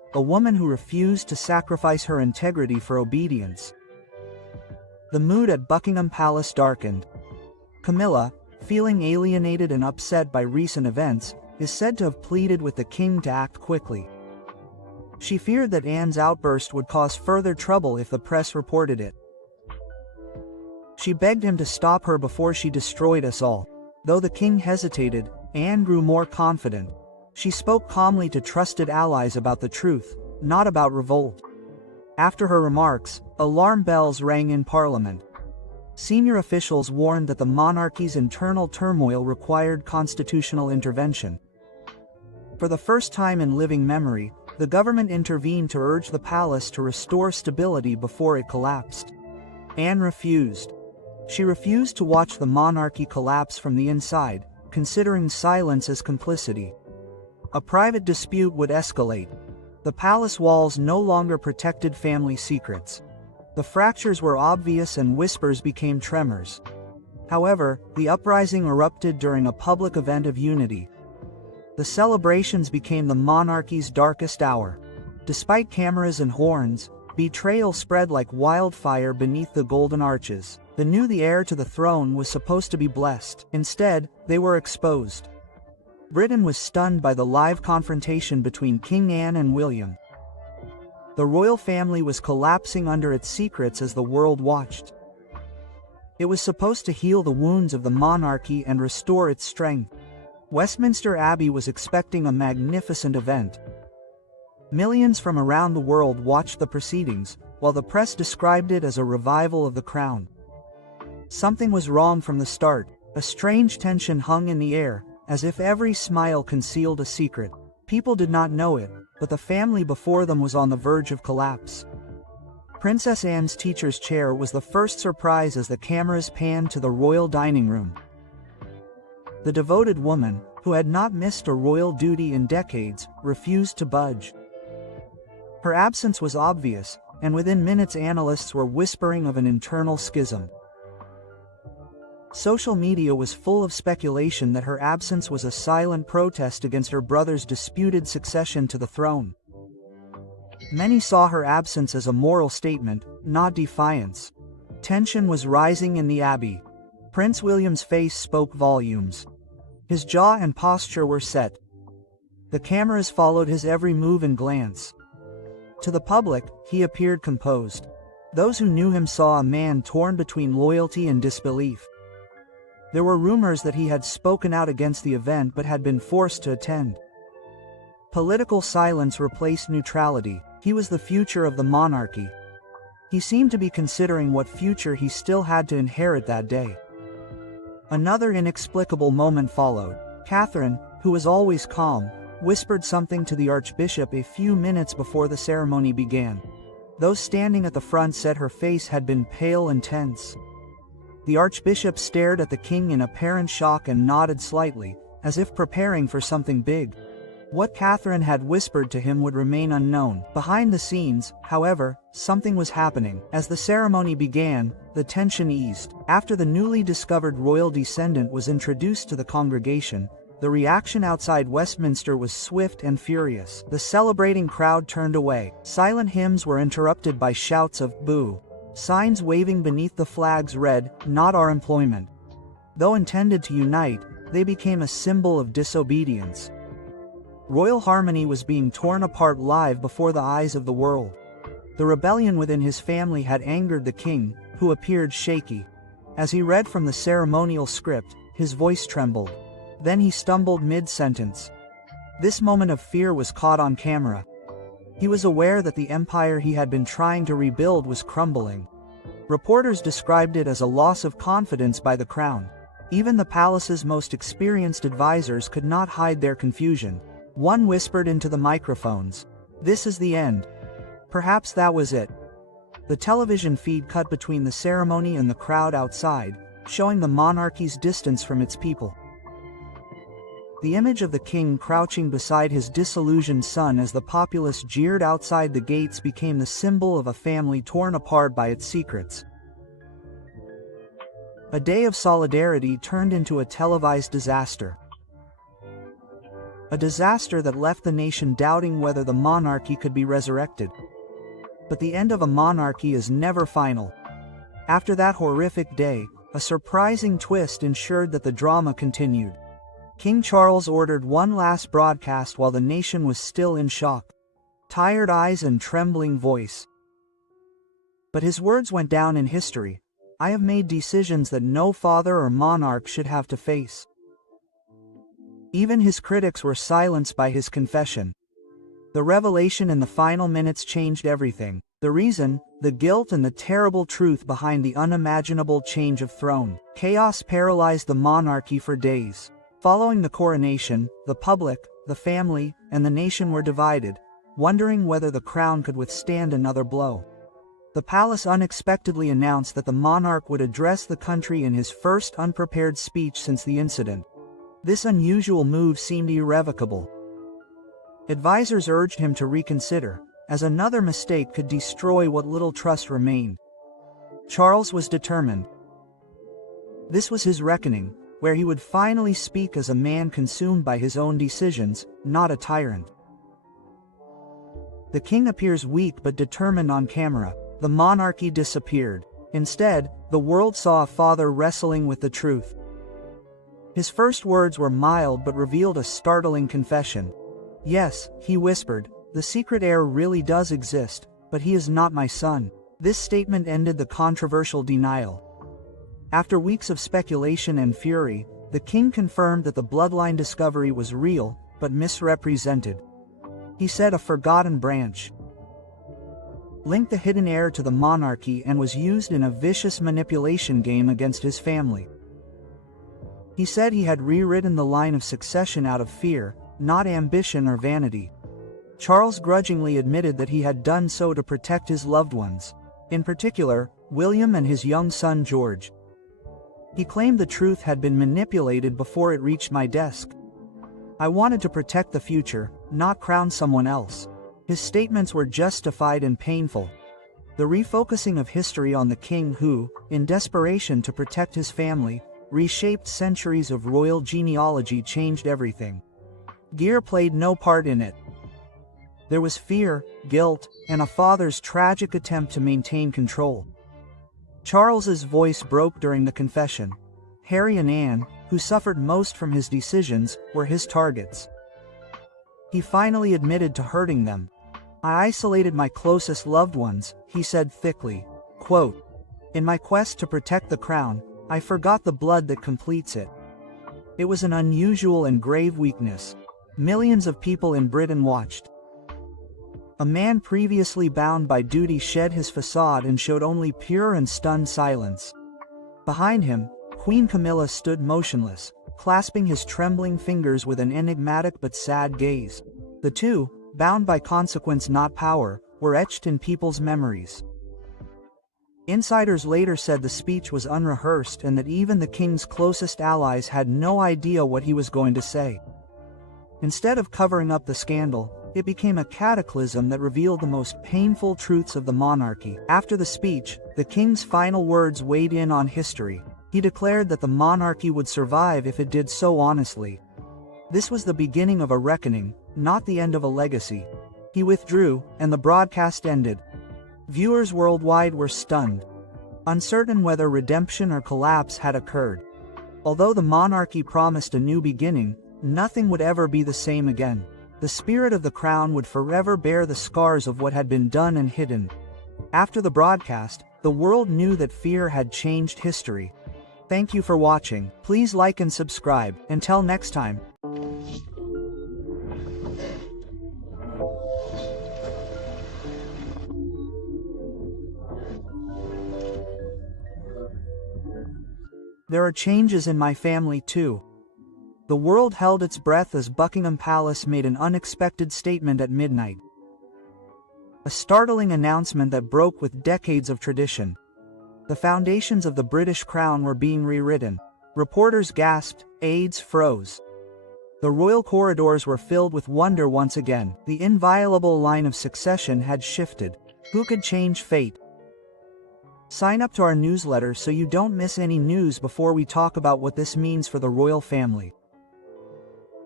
a woman who refused to sacrifice her integrity for obedience. The mood at Buckingham Palace darkened. Camilla, feeling alienated and upset by recent events, is said to have pleaded with the king to act quickly. She feared that Anne's outburst would cause further trouble if the press reported it. She begged him to stop her before she destroyed us all. Though the king hesitated, Anne grew more confident. She spoke calmly to trusted allies about the truth, not about revolt. After her remarks, alarm bells rang in Parliament. Senior officials warned that the monarchy's internal turmoil required constitutional intervention. For the first time in living memory, the government intervened to urge the palace to restore stability before it collapsed. Anne refused. She refused to watch the monarchy collapse from the inside, considering silence as complicity. A private dispute would escalate. The palace walls no longer protected family secrets. The fractures were obvious and whispers became tremors. However, the uprising erupted during a public event of unity. The celebrations became the monarchy's darkest hour. Despite cameras and horns, betrayal spread like wildfire beneath the golden arches. They knew the heir to the throne was supposed to be blessed. Instead, they were exposed. Britain was stunned by the live confrontation between King Anne and William. The royal family was collapsing under its secrets as the world watched. It was supposed to heal the wounds of the monarchy and restore its strength. Westminster Abbey was expecting a magnificent event. Millions from around the world watched the proceedings, while the press described it as a revival of the crown. Something was wrong from the start. A strange tension hung in the air, as if every smile concealed a secret. People did not know it, but the family before them was on the verge of collapse. Princess Anne's teacher's chair was the first surprise as the cameras panned to the royal dining room. The devoted woman, who had not missed a royal duty in decades, refused to budge. Her absence was obvious, and within minutes analysts were whispering of an internal schism. Social media was full of speculation that her absence was a silent protest against her brother's disputed succession to the throne. Many saw her absence as a moral statement, not defiance. Tension was rising in the Abbey. Prince William's face spoke volumes. His jaw and posture were set. The cameras followed his every move and glance. To the public, he appeared composed. Those who knew him saw a man torn between loyalty and disbelief. There were rumors that he had spoken out against the event but had been forced to attend. Political silence replaced neutrality. He was the future of the monarchy. He seemed to be considering what future he still had to inherit that day. Another inexplicable moment followed. Catherine, who was always calm, whispered something to the Archbishop a few minutes before the ceremony began. Those standing at the front said her face had been pale and tense. The Archbishop stared at the king in apparent shock and nodded slightly, as if preparing for something big. What Catherine had whispered to him would remain unknown. Behind the scenes, however, something was happening. As the ceremony began, the tension eased. After the newly discovered royal descendant was introduced to the congregation, the reaction outside Westminster was swift and furious. The celebrating crowd turned away. Silent hymns were interrupted by shouts of "boo." Signs waving beneath the flags read, "Not our employment." Though intended to unite, they became a symbol of disobedience. Royal harmony was being torn apart live before the eyes of the world. The rebellion within his family had angered the king, who appeared shaky. As he read from the ceremonial script, his voice trembled. Then he stumbled mid-sentence. This moment of fear was caught on camera. He was aware that the empire he had been trying to rebuild was crumbling. Reporters described it as a loss of confidence by the crown. Even the palace's most experienced advisors could not hide their confusion. One whispered into the microphones, "This is the end." Perhaps that was it. The television feed cut between the ceremony and the crowd outside, showing the monarchy's distance from its people. The image of the king crouching beside his disillusioned son as the populace jeered outside the gates became the symbol of a family torn apart by its secrets. A day of solidarity turned into a televised disaster. a disaster that left the nation doubting whether the monarchy could be resurrected. But the end of a monarchy is never final. After that horrific day, a surprising twist ensured that the drama continued. King Charles ordered one last broadcast while the nation was still in shock. Tired eyes and trembling voice. But his words went down in history. I have made decisions that no father or monarch should have to face. Even his critics were silenced by his confession. The revelation in the final minutes changed everything. The reason, the guilt and the terrible truth behind the unimaginable change of throne. Chaos paralyzed the monarchy for days. Following the coronation, the public, the family, and the nation were divided, wondering whether the crown could withstand another blow. The palace unexpectedly announced that the monarch would address the country in his first unprepared speech since the incident. This unusual move seemed irrevocable. Advisors urged him to reconsider, as another mistake could destroy what little trust remained. Charles was determined. This was his reckoning, where he would finally speak as a man consumed by his own decisions, not a tyrant. The king appears weak but determined on camera. The monarchy disappeared. Instead, the world saw a father wrestling with the truth. His first words were mild but revealed a startling confession. Yes, he whispered, the secret heir really does exist, but he is not my son. This statement ended the controversial denial. After weeks of speculation and fury, the king confirmed that the bloodline discovery was real, but misrepresented. He said a forgotten branch linked the hidden heir to the monarchy and was used in a vicious manipulation game against his family. He said he had rewritten the line of succession out of fear, not ambition or vanity. Charles grudgingly admitted that he had done so to protect his loved ones, in particular, William and his young son George. He claimed the truth had been manipulated before it reached my desk. I wanted to protect the future, not crown someone else. His statements were justified and painful. The refocusing of history on the king who, in desperation to protect his family, reshaped centuries of royal genealogy changed everything. Gear played no part in it. There was fear, guilt, and a father's tragic attempt to maintain control. Charles's voice broke during the confession. Harry and Anne, who suffered most from his decisions, were his targets. He finally admitted to hurting them. I isolated my closest loved ones, he said thickly. Quote, in my quest to protect the crown, I forgot the blood that completes it. It was an unusual and grave weakness. Millions of people in Britain watched. A man previously bound by duty shed his facade and showed only pure and stunned silence. Behind him, Queen Camilla stood motionless, clasping his trembling fingers with an enigmatic but sad gaze. The two, bound by consequence not power, were etched in people's memories. Insiders later said the speech was unrehearsed and that even the king's closest allies had no idea what he was going to say. Instead of covering up the scandal, it became a cataclysm that revealed the most painful truths of the monarchy. After the speech, the king's final words weighed in on history. He declared that the monarchy would survive if it did so honestly. This was the beginning of a reckoning, not the end of a legacy. He withdrew, and the broadcast ended. Viewers worldwide were stunned, uncertain whether redemption or collapse had occurred. Although the monarchy promised a new beginning, nothing would ever be the same again. The spirit of the crown would forever bear the scars of what had been done and hidden. After the broadcast, the world knew that fear had changed history. Thank you for watching. Please like and subscribe. Until next time. There are changes in my family too. The world held its breath as Buckingham Palace made an unexpected statement at midnight. A startling announcement that broke with decades of tradition. The foundations of the British crown were being rewritten. Reporters gasped, aides froze. The royal corridors were filled with wonder once again. The inviolable line of succession had shifted. Who could change fate? Sign up to our newsletter so you don't miss any news before we talk about what this means for the royal family.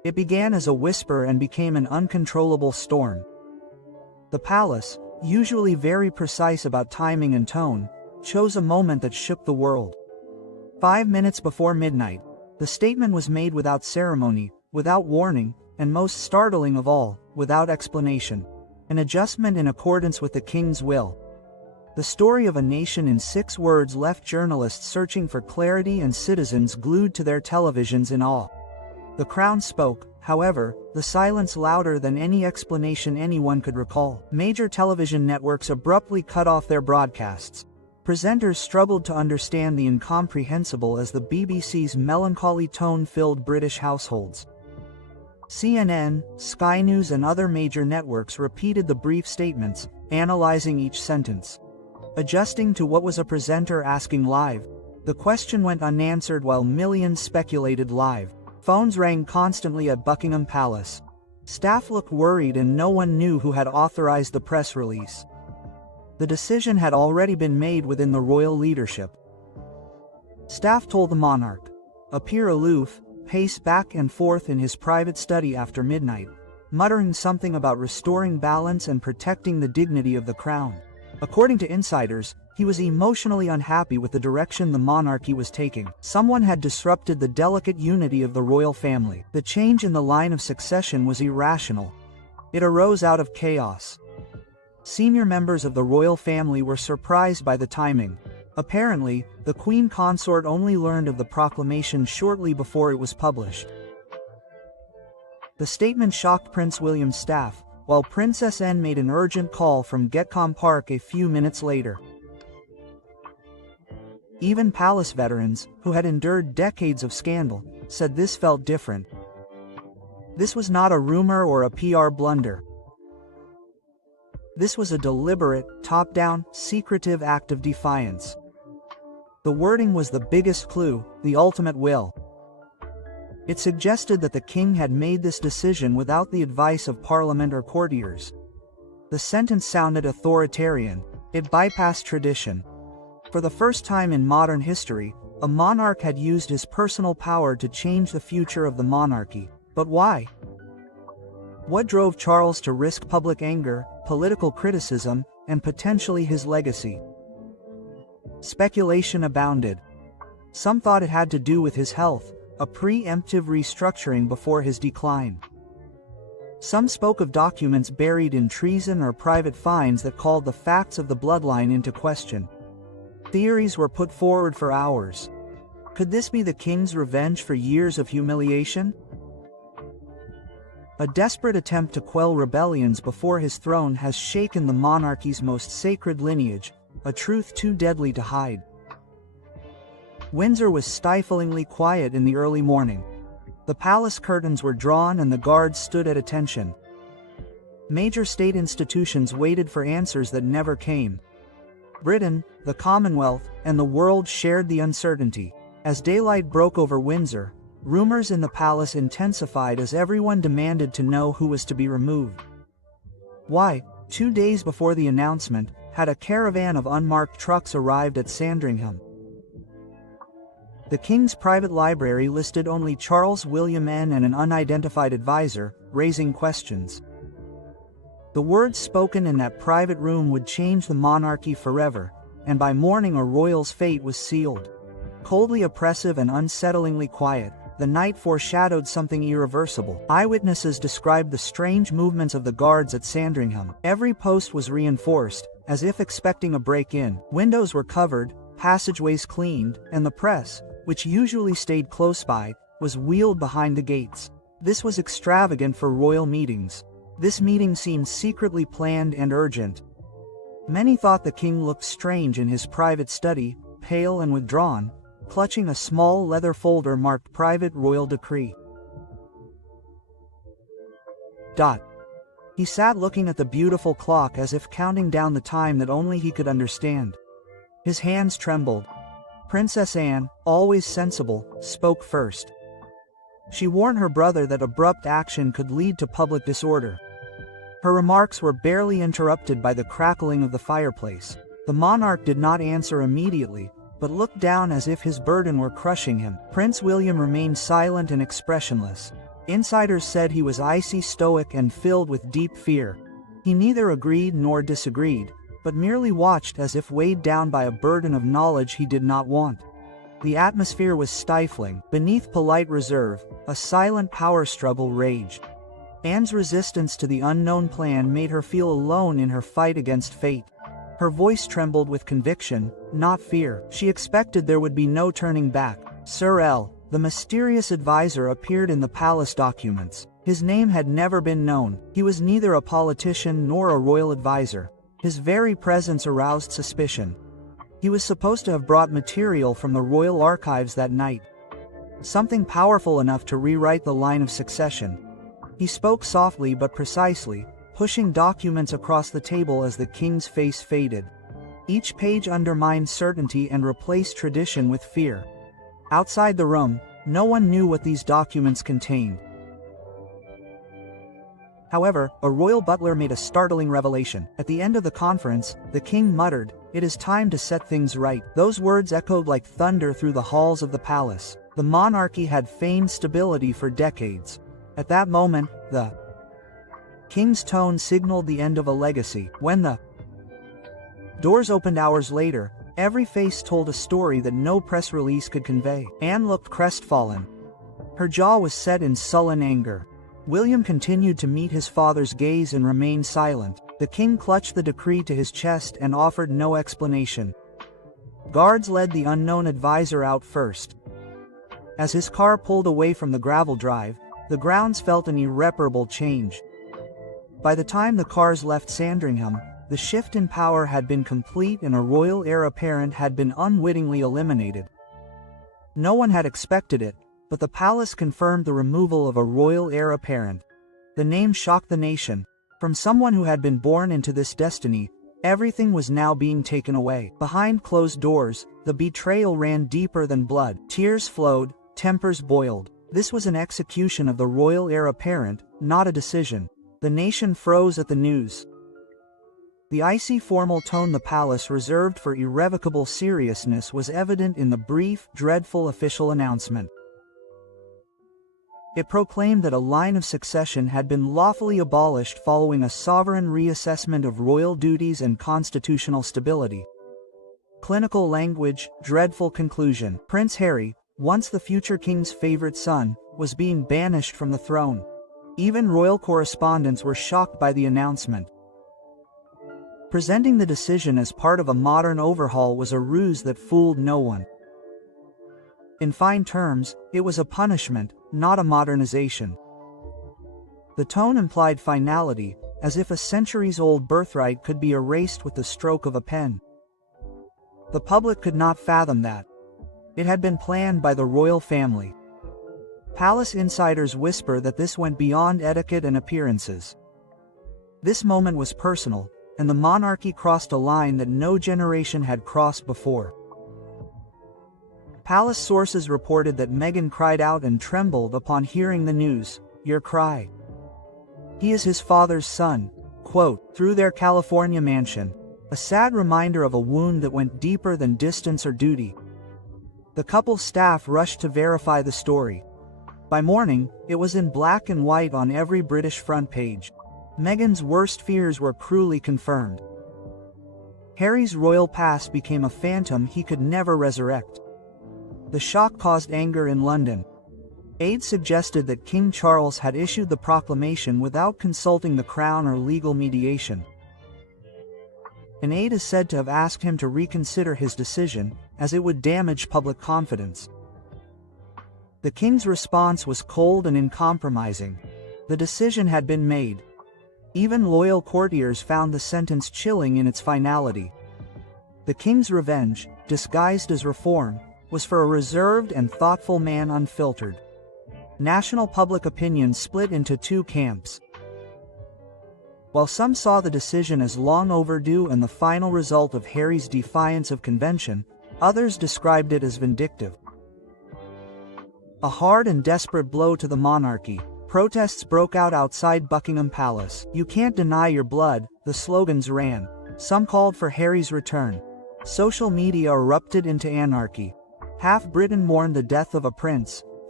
It began as a whisper and became an uncontrollable storm. The palace, usually very precise about timing and tone, chose a moment that shook the world. 5 minutes before midnight, the statement was made without ceremony, without warning, and most startling of all, without explanation. An adjustment in accordance with the king's will. The story of a nation in 6 words left journalists searching for clarity and citizens glued to their televisions in awe. The crown spoke, however, the silence louder than any explanation anyone could recall. Major television networks abruptly cut off their broadcasts. Presenters struggled to understand the incomprehensible as the BBC's melancholy tone filled British households. CNN, Sky News and other major networks repeated the brief statements, analyzing each sentence. Adjusting to what was a presenter asking live, the question went unanswered while millions speculated live. Phones rang constantly at Buckingham Palace. Staff looked worried and no one knew who had authorized the press release. The decision had already been made within the royal leadership. Staff told the monarch, appear aloof, pace back and forth in his private study after midnight, muttering something about restoring balance and protecting the dignity of the crown. According to insiders, he was emotionally unhappy with the direction the monarchy was taking. Someone had disrupted the delicate unity of the royal family. The change in the line of succession was irrational. It arose out of chaos. Senior members of the royal family were surprised by the timing. Apparently, the Queen Consort only learned of the proclamation shortly before it was published. The statement shocked Prince William's staff, while Princess Anne made an urgent call from Getcombe Park a few minutes later. Even palace veterans, who had endured decades of scandal, said this felt different. This was not a rumor or a PR blunder. This was a deliberate, top-down, secretive act of defiance. The wording was the biggest clue, the ultimate will. It suggested that the king had made this decision without the advice of parliament or courtiers. The sentence sounded authoritarian. It bypassed tradition. For the first time in modern history, a monarch had used his personal power to change the future of the monarchy. But why? What drove Charles to risk public anger, political criticism, and potentially his legacy? Speculation abounded. Some thought it had to do with his health, a preemptive restructuring before his decline. Some spoke of documents buried in treason or private fines that called the facts of the bloodline into question. Theories were put forward for hours. Could this be the king's revenge for years of humiliation? A desperate attempt to quell rebellions before his throne has shaken the monarchy's most sacred lineage, a truth too deadly to hide. Windsor was stiflingly quiet in the early morning. The palace curtains were drawn and the guards stood at attention. Major state institutions waited for answers that never came. Britain, the Commonwealth, and the world shared the uncertainty. As daylight broke over Windsor, rumors in the palace intensified as everyone demanded to know who was to be removed. Why, 2 days before the announcement, had a caravan of unmarked trucks arrived at Sandringham. The king's private library listed only Charles William N. and an unidentified advisor, raising questions. The words spoken in that private room would change the monarchy forever, and by morning a royal's fate was sealed. Coldly oppressive and unsettlingly quiet, the night foreshadowed something irreversible. Eyewitnesses described the strange movements of the guards at Sandringham. Every post was reinforced, as if expecting a break-in. Windows were covered, passageways cleaned, and the press, which usually stayed close by, was wheeled behind the gates. This was extravagant for royal meetings. This meeting seemed secretly planned and urgent. Many thought the king looked strange in his private study, pale and withdrawn, clutching a small leather folder marked Private Royal Decree. He sat looking at the beautiful clock as if counting down the time that only he could understand. His hands trembled. Princess Anne, always sensible, spoke first. She warned her brother that abrupt action could lead to public disorder. Her remarks were barely interrupted by the crackling of the fireplace. The monarch did not answer immediately, but looked down as if his burden were crushing him. Prince William remained silent and expressionless. Insiders said he was icy stoic and filled with deep fear. He neither agreed nor disagreed, but merely watched as if weighed down by a burden of knowledge he did not want. The atmosphere was stifling. Beneath polite reserve, a silent power struggle raged. Anne's resistance to the unknown plan made her feel alone in her fight against fate. Her voice trembled with conviction, not fear. She expected there would be no turning back. Sir L., the mysterious advisor, appeared in the palace documents. His name had never been known. He was neither a politician nor a royal advisor. His very presence aroused suspicion. He was supposed to have brought material from the royal archives that night. Something powerful enough to rewrite the line of succession. He spoke softly but precisely, pushing documents across the table as the king's face faded. Each page undermined certainty and replaced tradition with fear. Outside the room, no one knew what these documents contained. However, a royal butler made a startling revelation. At the end of the conference, the king muttered, "It is time to set things right." Those words echoed like thunder through the halls of the palace. The monarchy had feigned stability for decades. At that moment, the king's tone signaled the end of a legacy. When the doors opened hours later, every face told a story that no press release could convey. Anne looked crestfallen. Her jaw was set in sullen anger. William continued to meet his father's gaze and remained silent. The king clutched the decree to his chest and offered no explanation. Guards led the unknown advisor out first. As his car pulled away from the gravel drive, the grounds felt an irreparable change. By the time the cars left Sandringham, the shift in power had been complete and a royal heir apparent had been unwittingly eliminated. No one had expected it, but the palace confirmed the removal of a royal heir apparent. The name shocked the nation. From someone who had been born into this destiny, everything was now being taken away. Behind closed doors, the betrayal ran deeper than blood. Tears flowed, tempers boiled. This was an execution of the royal heir apparent, not a decision. The nation froze at the news. The icy formal tone the palace reserved for irrevocable seriousness was evident in the brief, dreadful official announcement. It proclaimed that a line of succession had been lawfully abolished following a sovereign reassessment of royal duties and constitutional stability. Clinical language, dreadful conclusion. Prince Harry, once the future king's favorite son, was being banished from the throne. Even royal correspondents were shocked by the announcement. Presenting the decision as part of a modern overhaul was a ruse that fooled no one. In fine terms, it was a punishment, not a modernization. The tone implied finality, as if a centuries-old birthright could be erased with the stroke of a pen. The public could not fathom that. It had been planned by the royal family. Palace insiders whisper that this went beyond etiquette and appearances. This moment was personal, and the monarchy crossed a line that no generation had crossed before. Palace sources reported that Meghan cried out and trembled upon hearing the news. "Your cry. He is his father's son," quote, through their California mansion, a sad reminder of a wound that went deeper than distance or duty. The couple's staff rushed to verify the story. By morning, it was in black and white on every British front page. Meghan's worst fears were cruelly confirmed. Harry's royal past became a phantom he could never resurrect. The shock caused anger in London. Aides suggested that King Charles had issued the proclamation without consulting the Crown or legal mediation. An aide is said to have asked him to reconsider his decision, as it would damage public confidence. The king's response was cold and uncompromising. The decision had been made. Even loyal courtiers found the sentence chilling in its finality. The king's revenge, disguised as reform, was for a reserved and thoughtful man unfiltered. National public opinion split into two camps. While some saw the decision as long overdue and the final result of Harry's defiance of convention, others described it as vindictive. A hard and desperate blow to the monarchy. Protests broke out outside Buckingham Palace. "You can't deny your blood," the slogans ran. Some called for Harry's return. Social media erupted into anarchy. Half Britain mourned the death of a prince,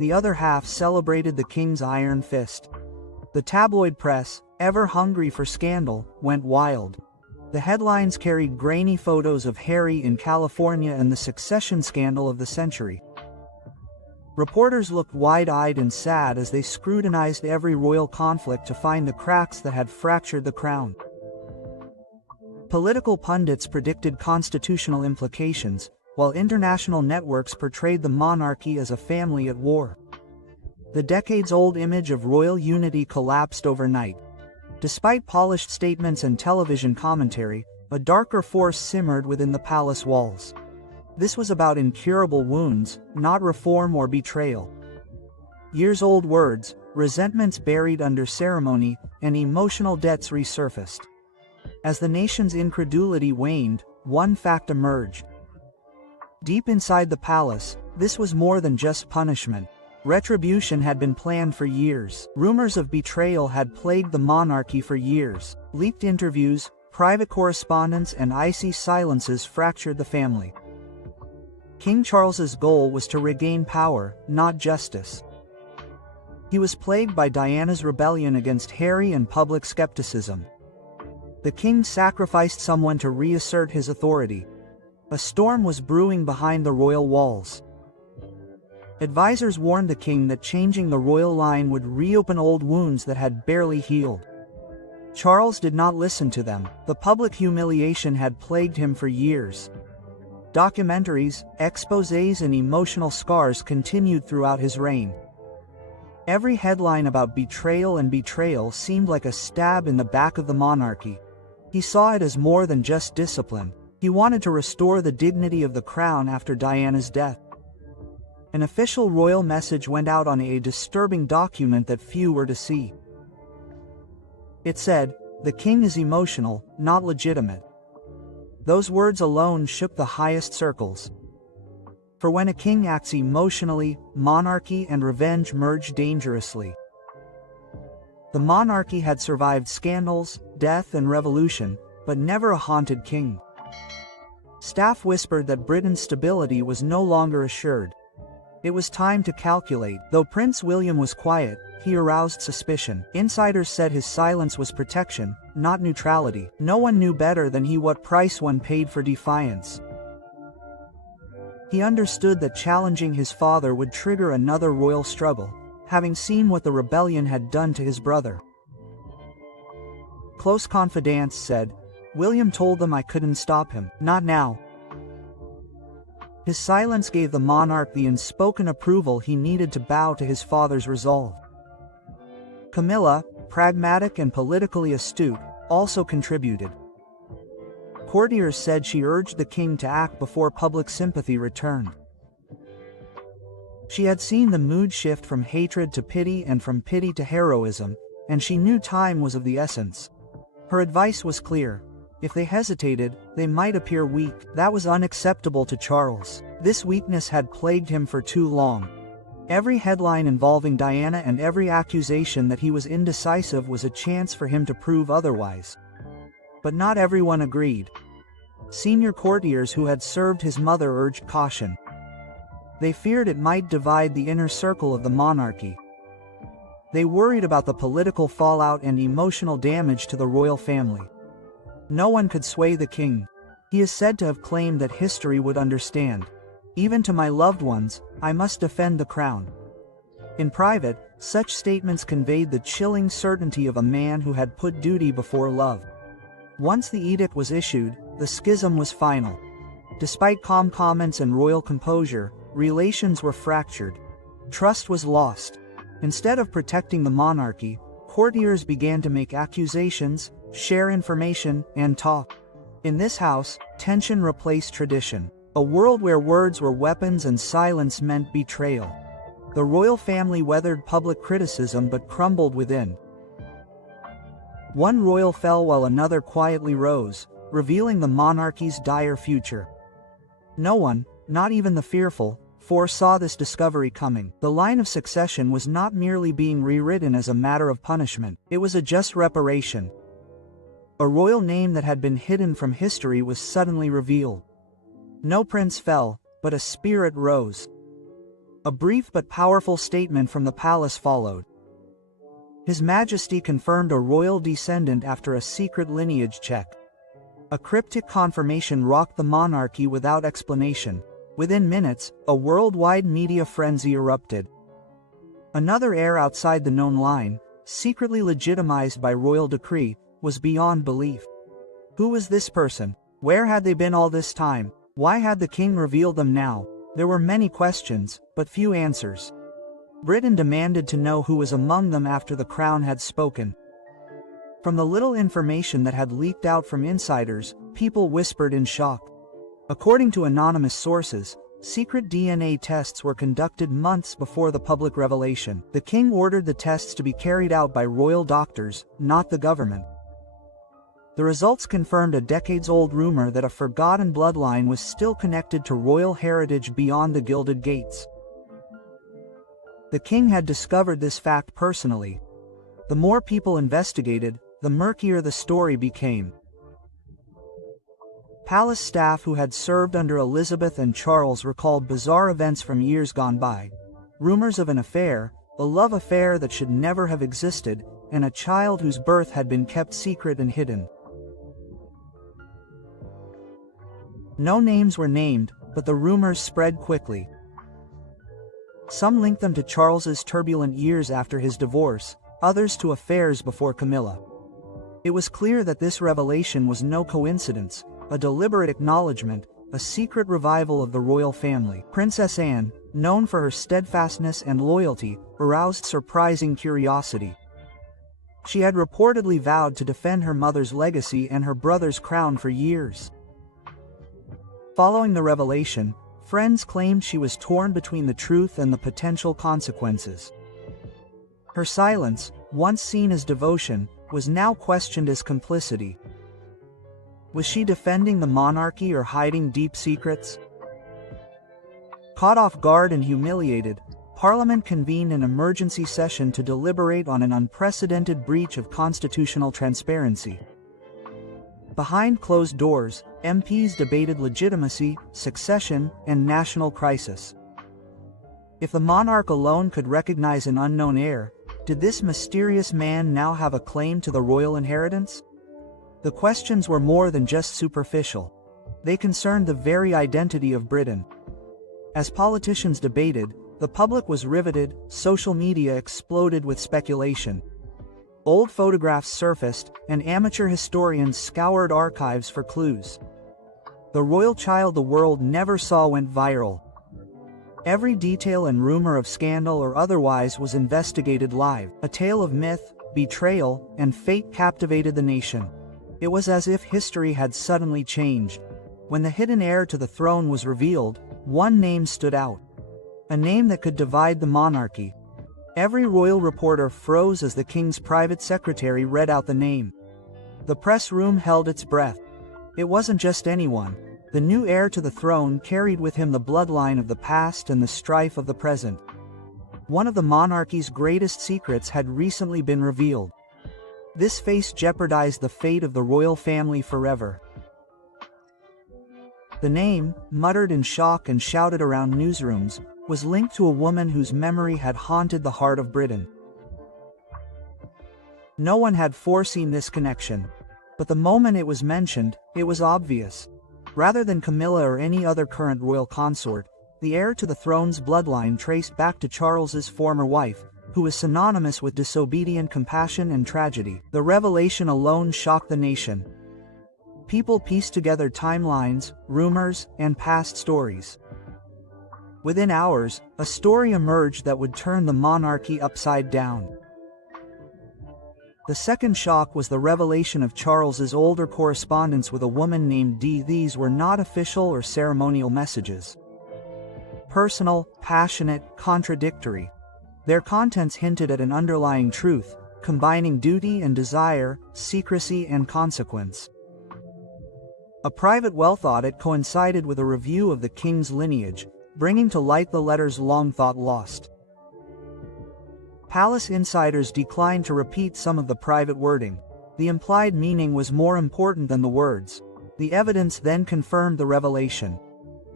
the other half celebrated the king's iron fist. The tabloid press, ever hungry for scandal, went wild. The headlines carried grainy photos of Harry in California and the succession scandal of the century. Reporters looked wide-eyed and sad as they scrutinized every royal conflict to find the cracks that had fractured the crown. Political pundits predicted constitutional implications, while international networks portrayed the monarchy as a family at war. The decades-old image of royal unity collapsed overnight. Despite polished statements and television commentary, a darker force simmered within the palace walls. This was about incurable wounds, not reform or betrayal. Years-old words, resentments buried under ceremony, and emotional debts resurfaced. As the nation's incredulity waned, one fact emerged. Deep inside the palace, this was more than just punishment. Retribution had been planned for years. Rumors of betrayal had plagued the monarchy for years. Leaked interviews, private correspondence, and icy silences fractured the family. King Charles's goal was to regain power, not justice. He was plagued by Diana's rebellion against Harry and public skepticism. The king sacrificed someone to reassert his authority. A storm was brewing behind the royal walls. Advisors warned the king that changing the royal line would reopen old wounds that had barely healed. Charles did not listen to them. The public humiliation had plagued him for years. Documentaries, exposés, and emotional scars continued throughout his reign. Every headline about betrayal seemed like a stab in the back of the monarchy. He saw it as more than just discipline. He wanted to restore the dignity of the crown after Diana's death. An official royal message went out on a disturbing document that few were to see. It said, "The king is emotional, not legitimate." Those words alone shook the highest circles. For when a king acts emotionally, monarchy and revenge merge dangerously. The monarchy had survived scandals, death, and revolution, but never a haunted king. Staff whispered that Britain's stability was no longer assured. It was time to calculate. Though Prince William was quiet, he aroused suspicion. Insiders said his silence was protection, not neutrality. No one knew better than he what price one paid for defiance. He understood that challenging his father would trigger another royal struggle, having seen what the rebellion had done to his brother. Close confidants said, "William told them I couldn't stop him, not now." His silence gave the monarch the unspoken approval he needed to bow to his father's resolve. Camilla, pragmatic and politically astute, also contributed. Courtiers said she urged the king to act before public sympathy returned. She had seen the mood shift from hatred to pity and from pity to heroism, and she knew time was of the essence. Her advice was clear. If they hesitated, they might appear weak. That was unacceptable to Charles. This weakness had plagued him for too long. Every headline involving Diana and every accusation that he was indecisive was a chance for him to prove otherwise. But not everyone agreed. Senior courtiers who had served his mother urged caution. They feared it might divide the inner circle of the monarchy. They worried about the political fallout and emotional damage to the royal family. No one could sway the king. He is said to have claimed that history would understand. "Even to my loved ones, I must defend the crown." In private, such statements conveyed the chilling certainty of a man who had put duty before love. Once the edict was issued, the schism was final. Despite calm comments and royal composure, relations were fractured. Trust was lost. Instead of protecting the monarchy, courtiers began to make accusations, share information, and talk. In this house, tension replaced tradition. A world where words were weapons and silence meant betrayal. The royal family weathered public criticism but crumbled within. One royal fell while another quietly rose, revealing the monarchy's dire future. No one, not even the fearful, foresaw this discovery coming. The line of succession was not merely being rewritten as a matter of punishment, it was a just reparation. A royal name that had been hidden from history was suddenly revealed. No prince fell, but a spirit rose. A brief but powerful statement from the palace followed. His Majesty confirmed a royal descendant after a secret lineage check. A cryptic confirmation rocked the monarchy without explanation. Within minutes, a worldwide media frenzy erupted. Another heir outside the known line, secretly legitimized by royal decree, was beyond belief. Who was this person? Where had they been all this time? Why had the king revealed them now? There were many questions, but few answers. Britain demanded to know who was among them after the crown had spoken. From the little information that had leaked out from insiders, people whispered in shock. According to anonymous sources, secret DNA tests were conducted months before the public revelation. The king ordered the tests to be carried out by royal doctors, not the government. The results confirmed a decades-old rumor that a forgotten bloodline was still connected to royal heritage beyond the Gilded Gates. The king had discovered this fact personally. The more people investigated, the murkier the story became. Palace staff who had served under Elizabeth and Charles recalled bizarre events from years gone by. Rumors of an affair, a love affair that should never have existed, and a child whose birth had been kept secret and hidden. No names were named, but the rumors spread quickly. Some linked them to Charles's turbulent years after his divorce, others to affairs before Camilla. It was clear that this revelation was no coincidence, a deliberate acknowledgement, a secret revival of the royal family. Princess Anne, known for her steadfastness and loyalty, aroused surprising curiosity. She had reportedly vowed to defend her mother's legacy and her brother's crown for years. Following the revelation, friends claimed she was torn between the truth and the potential consequences. Her silence, once seen as devotion, was now questioned as complicity. Was she defending the monarchy or hiding deep secrets? Caught off guard and humiliated, Parliament convened an emergency session to deliberate on an unprecedented breach of constitutional transparency. Behind closed doors, MPs debated legitimacy, succession, and national crisis. If the monarch alone could recognize an unknown heir, did this mysterious man now have a claim to the royal inheritance? The questions were more than just superficial. They concerned the very identity of Britain. As politicians debated, the public was riveted, social media exploded with speculation. Old photographs surfaced, and amateur historians scoured archives for clues. The royal child the world never saw went viral. Every detail and rumor of scandal or otherwise was investigated live. A tale of myth, betrayal, and fate captivated the nation. It was as if history had suddenly changed. When the hidden heir to the throne was revealed, one name stood out. A name that could divide the monarchy. Every royal reporter froze as the king's private secretary read out the name. The press room held its breath. It wasn't just anyone. The new heir to the throne carried with him the bloodline of the past and the strife of the present. One of the monarchy's greatest secrets had recently been revealed. This face jeopardized the fate of the royal family forever. The name, muttered in shock and shouted around newsrooms, was linked to a woman whose memory had haunted the heart of Britain. No one had foreseen this connection, but the moment it was mentioned, it was obvious. Rather than Camilla or any other current royal consort, the heir to the throne's bloodline traced back to Charles's former wife, who was synonymous with disobedient compassion and tragedy. The revelation alone shocked the nation. People pieced together timelines, rumors, and past stories. Within hours, a story emerged that would turn the monarchy upside down. The second shock was the revelation of Charles's older correspondence with a woman named Dee. These were not official or ceremonial messages. Personal, passionate, contradictory. Their contents hinted at an underlying truth, combining duty and desire, secrecy and consequence. A private wealth audit coincided with a review of the king's lineage, bringing to light the letters long thought lost. Palace insiders declined to repeat some of the private wording. The implied meaning was more important than the words. The evidence then confirmed the revelation.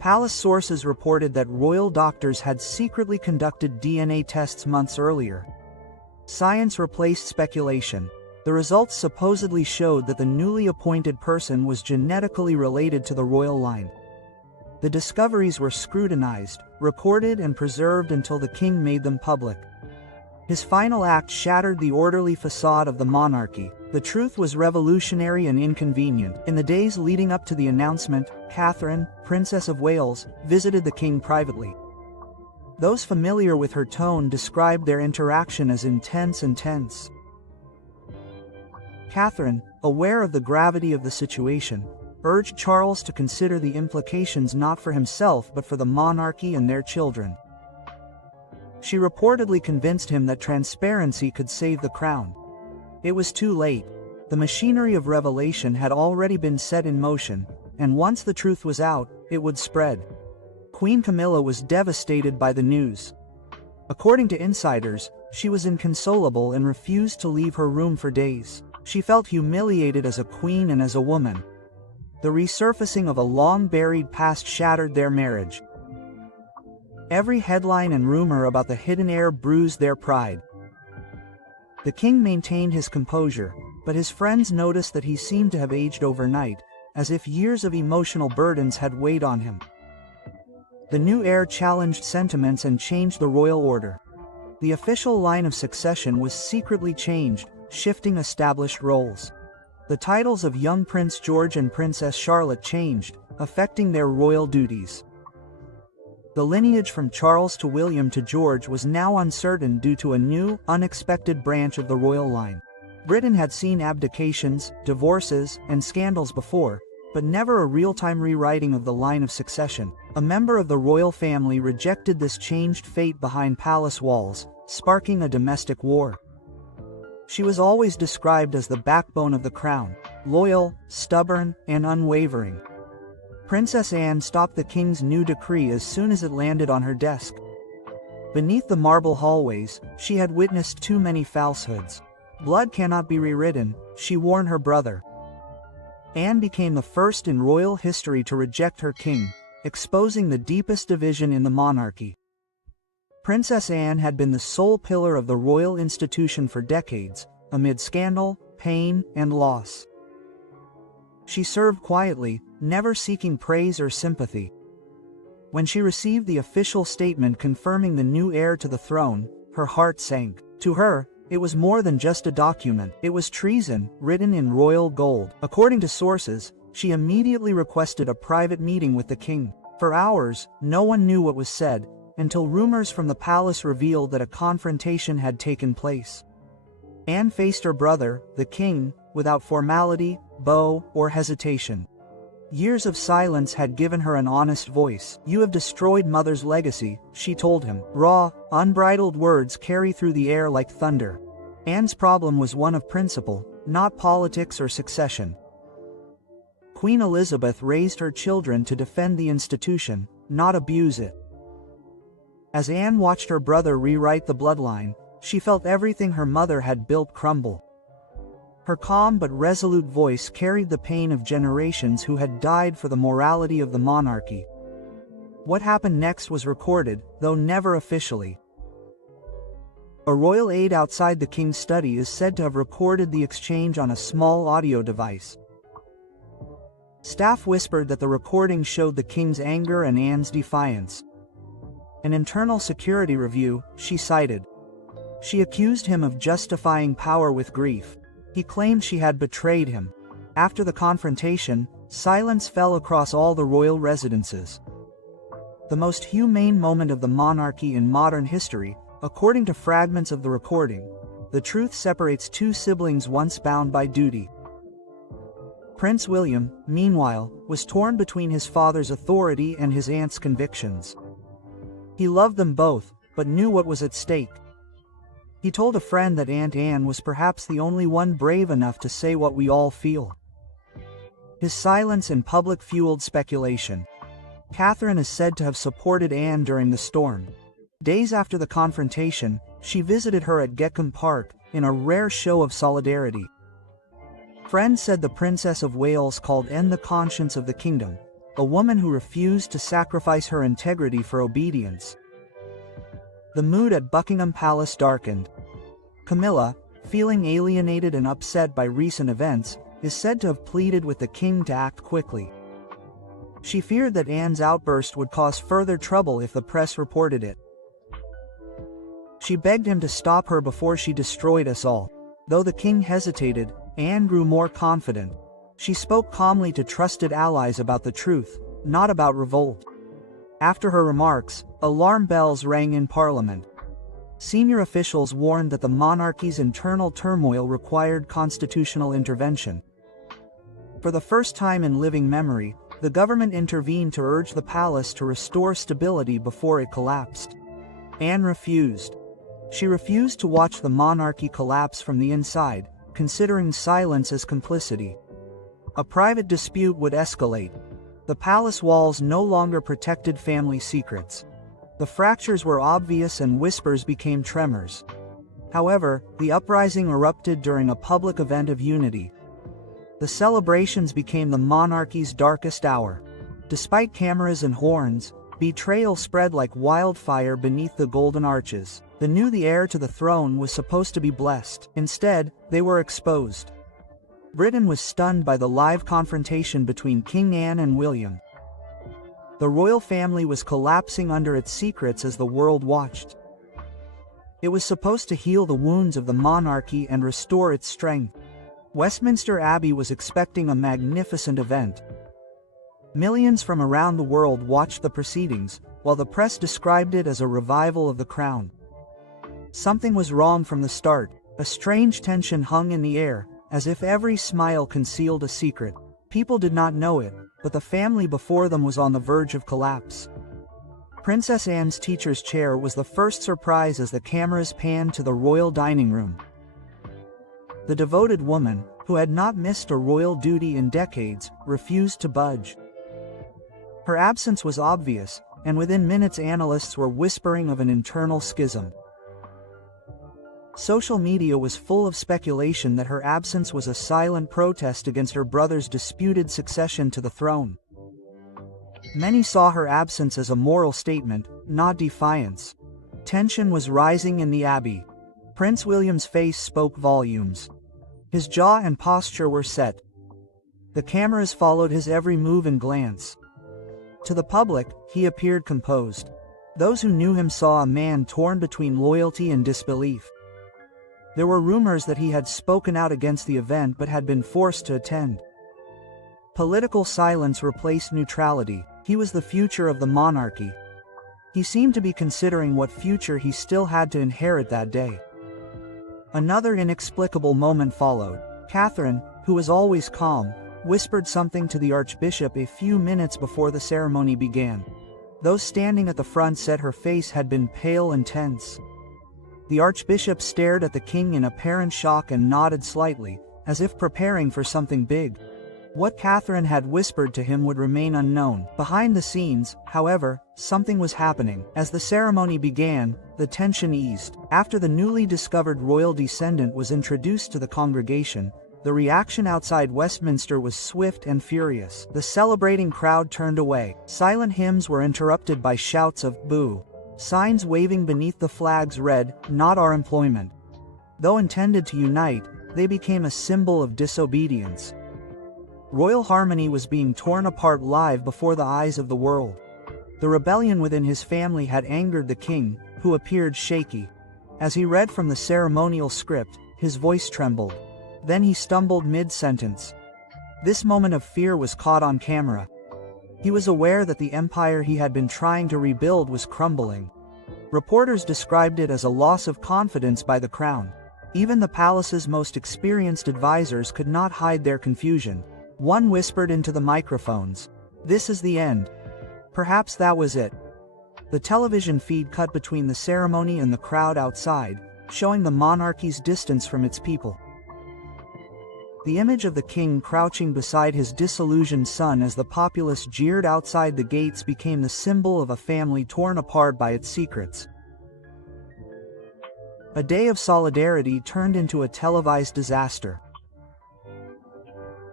Palace sources reported that royal doctors had secretly conducted DNA tests months earlier. Science replaced speculation. The results supposedly showed that the newly appointed person was genetically related to the royal line. The discoveries were scrutinized, recorded and preserved until the king made them public. His final act shattered the orderly facade of the monarchy. The truth was revolutionary and inconvenient. In the days leading up to the announcement, Catherine, Princess of Wales, visited the king privately. Those familiar with her tone described their interaction as intense and tense. Catherine, aware of the gravity of the situation, urged Charles to consider the implications not for himself but for the monarchy and their children. She reportedly convinced him that transparency could save the crown. It was too late. The machinery of revelation had already been set in motion, and once the truth was out, it would spread. Queen Camilla was devastated by the news. According to insiders, she was inconsolable and refused to leave her room for days. She felt humiliated as a queen and as a woman. The resurfacing of a long-buried past shattered their marriage. Every headline and rumor about the hidden heir bruised their pride. The king maintained his composure, but his friends noticed that he seemed to have aged overnight, as if years of emotional burdens had weighed on him. The new heir challenged sentiments and changed the royal order. The official line of succession was secretly changed, shifting established roles. The titles of young Prince George and Princess Charlotte changed, affecting their royal duties. The lineage from Charles to William to George was now uncertain due to a new, unexpected branch of the royal line. Britain had seen abdications, divorces, and scandals before, but never a real-time rewriting of the line of succession. A member of the royal family rejected this changed fate behind palace walls, sparking a domestic war. She was always described as the backbone of the crown, loyal, stubborn, and unwavering. Princess Anne stopped the king's new decree as soon as it landed on her desk. Beneath the marble hallways, she had witnessed too many falsehoods. Blood cannot be rewritten, she warned her brother. Anne became the first in royal history to reject her king, exposing the deepest division in the monarchy. Princess Anne had been the sole pillar of the royal institution for decades, amid scandal, pain, and loss. She served quietly, never seeking praise or sympathy. When she received the official statement confirming the new heir to the throne, her heart sank. To her, it was more than just a document. It was treason, written in royal gold. According to sources, she immediately requested a private meeting with the king. For hours, no one knew what was said, until rumors from the palace revealed that a confrontation had taken place. Anne faced her brother, the king, without formality, bow, or hesitation. Years of silence had given her an honest voice. "You have destroyed Mother's legacy," she told him. Raw, unbridled words carry through the air like thunder. Anne's problem was one of principle, not politics or succession. Queen Elizabeth raised her children to defend the institution, not abuse it. As Anne watched her brother rewrite the bloodline, she felt everything her mother had built crumble. Her calm but resolute voice carried the pain of generations who had died for the morality of the monarchy. What happened next was recorded, though never officially. A royal aide outside the king's study is said to have recorded the exchange on a small audio device. Staff whispered that the recording showed the king's anger and Anne's defiance. An internal security review, she cited. She accused him of justifying power with grief. He claimed she had betrayed him. After the confrontation, silence fell across all the royal residences. The most humane moment of the monarchy in modern history, according to fragments of the recording, the truth separates two siblings once bound by duty. Prince William, meanwhile, was torn between his father's authority and his aunt's convictions. He loved them both, but knew what was at stake. He told a friend that Aunt Anne was perhaps the only one brave enough to say what we all feel. His silence in public fueled speculation. Catherine is said to have supported Anne during the storm. Days after the confrontation, she visited her at Gekkom Park, in a rare show of solidarity. Friends said the Princess of Wales called Anne the conscience of the kingdom, a woman who refused to sacrifice her integrity for obedience. The mood at Buckingham Palace darkened. Camilla, feeling alienated and upset by recent events, is said to have pleaded with the king to act quickly. She feared that Anne's outburst would cause further trouble if the press reported it. She begged him to stop her before she destroyed us all. Though the king hesitated, Anne grew more confident. She spoke calmly to trusted allies about the truth, not about revolt. After her remarks, alarm bells rang in Parliament. Senior officials warned that the monarchy's internal turmoil required constitutional intervention. For the first time in living memory, the government intervened to urge the palace to restore stability before it collapsed. Anne refused. She refused to watch the monarchy collapse from the inside, considering silence as complicity. A private dispute would escalate. The palace walls no longer protected family secrets. The fractures were obvious and whispers became tremors. However, the uprising erupted during a public event of unity. The celebrations became the monarchy's darkest hour. Despite cameras and horns, betrayal spread like wildfire beneath the golden arches. They knew the heir to the throne was supposed to be blessed. Instead, they were exposed. Britain was stunned by the live confrontation between King Anne and William. The royal family was collapsing under its secrets as the world watched. It was supposed to heal the wounds of the monarchy and restore its strength. Westminster Abbey was expecting a magnificent event. Millions from around the world watched the proceedings, while the press described it as a revival of the crown. Something was wrong from the start. A strange tension hung in the air, as if every smile concealed a secret. People did not know it, but the family before them was on the verge of collapse. Princess Anne's teacher's chair was the first surprise as the cameras panned to the royal dining room. The devoted woman, who had not missed a royal duty in decades, refused to budge. Her absence was obvious, and within minutes analysts were whispering of an internal schism. Social media was full of speculation that her absence was a silent protest against her brother's disputed succession to the throne. Many saw her absence as a moral statement, not defiance. Tension was rising in the Abbey. Prince William's face spoke volumes. His jaw and posture were set. The cameras followed his every move and glance. To the public, he appeared composed. Those who knew him saw a man torn between loyalty and disbelief. There were rumors that he had spoken out against the event but had been forced to attend. Political silence replaced neutrality. He was the future of the monarchy. He seemed to be considering what future he still had to inherit that day. Another inexplicable moment followed. Catherine, who was always calm, whispered something to the Archbishop a few minutes before the ceremony began. Those standing at the front said her face had been pale and tense. The Archbishop stared at the king in apparent shock and nodded slightly, as if preparing for something big. What Catherine had whispered to him would remain unknown. Behind the scenes, however, something was happening. As the ceremony began, the tension eased. After the newly discovered royal descendant was introduced to the congregation, the reaction outside Westminster was swift and furious. The celebrating crowd turned away. Silent hymns were interrupted by shouts of "boo." Signs waving beneath the flags read, "Not our employment." Though intended to unite, they became a symbol of disobedience. Royal harmony was being torn apart live before the eyes of the world. The rebellion within his family had angered the king, who appeared shaky. As he read from the ceremonial script, his voice trembled. Then he stumbled mid-sentence. This moment of fear was caught on camera. He was aware that the empire he had been trying to rebuild was crumbling. Reporters described it as a loss of confidence by the crown. Even the palace's most experienced advisors could not hide their confusion. One whispered into the microphones, "This is the end." Perhaps that was it. The television feed cut between the ceremony and the crowd outside, showing the monarchy's distance from its people. The image of the king crouching beside his disillusioned son as the populace jeered outside the gates became the symbol of a family torn apart by its secrets. A day of solidarity turned into a televised disaster.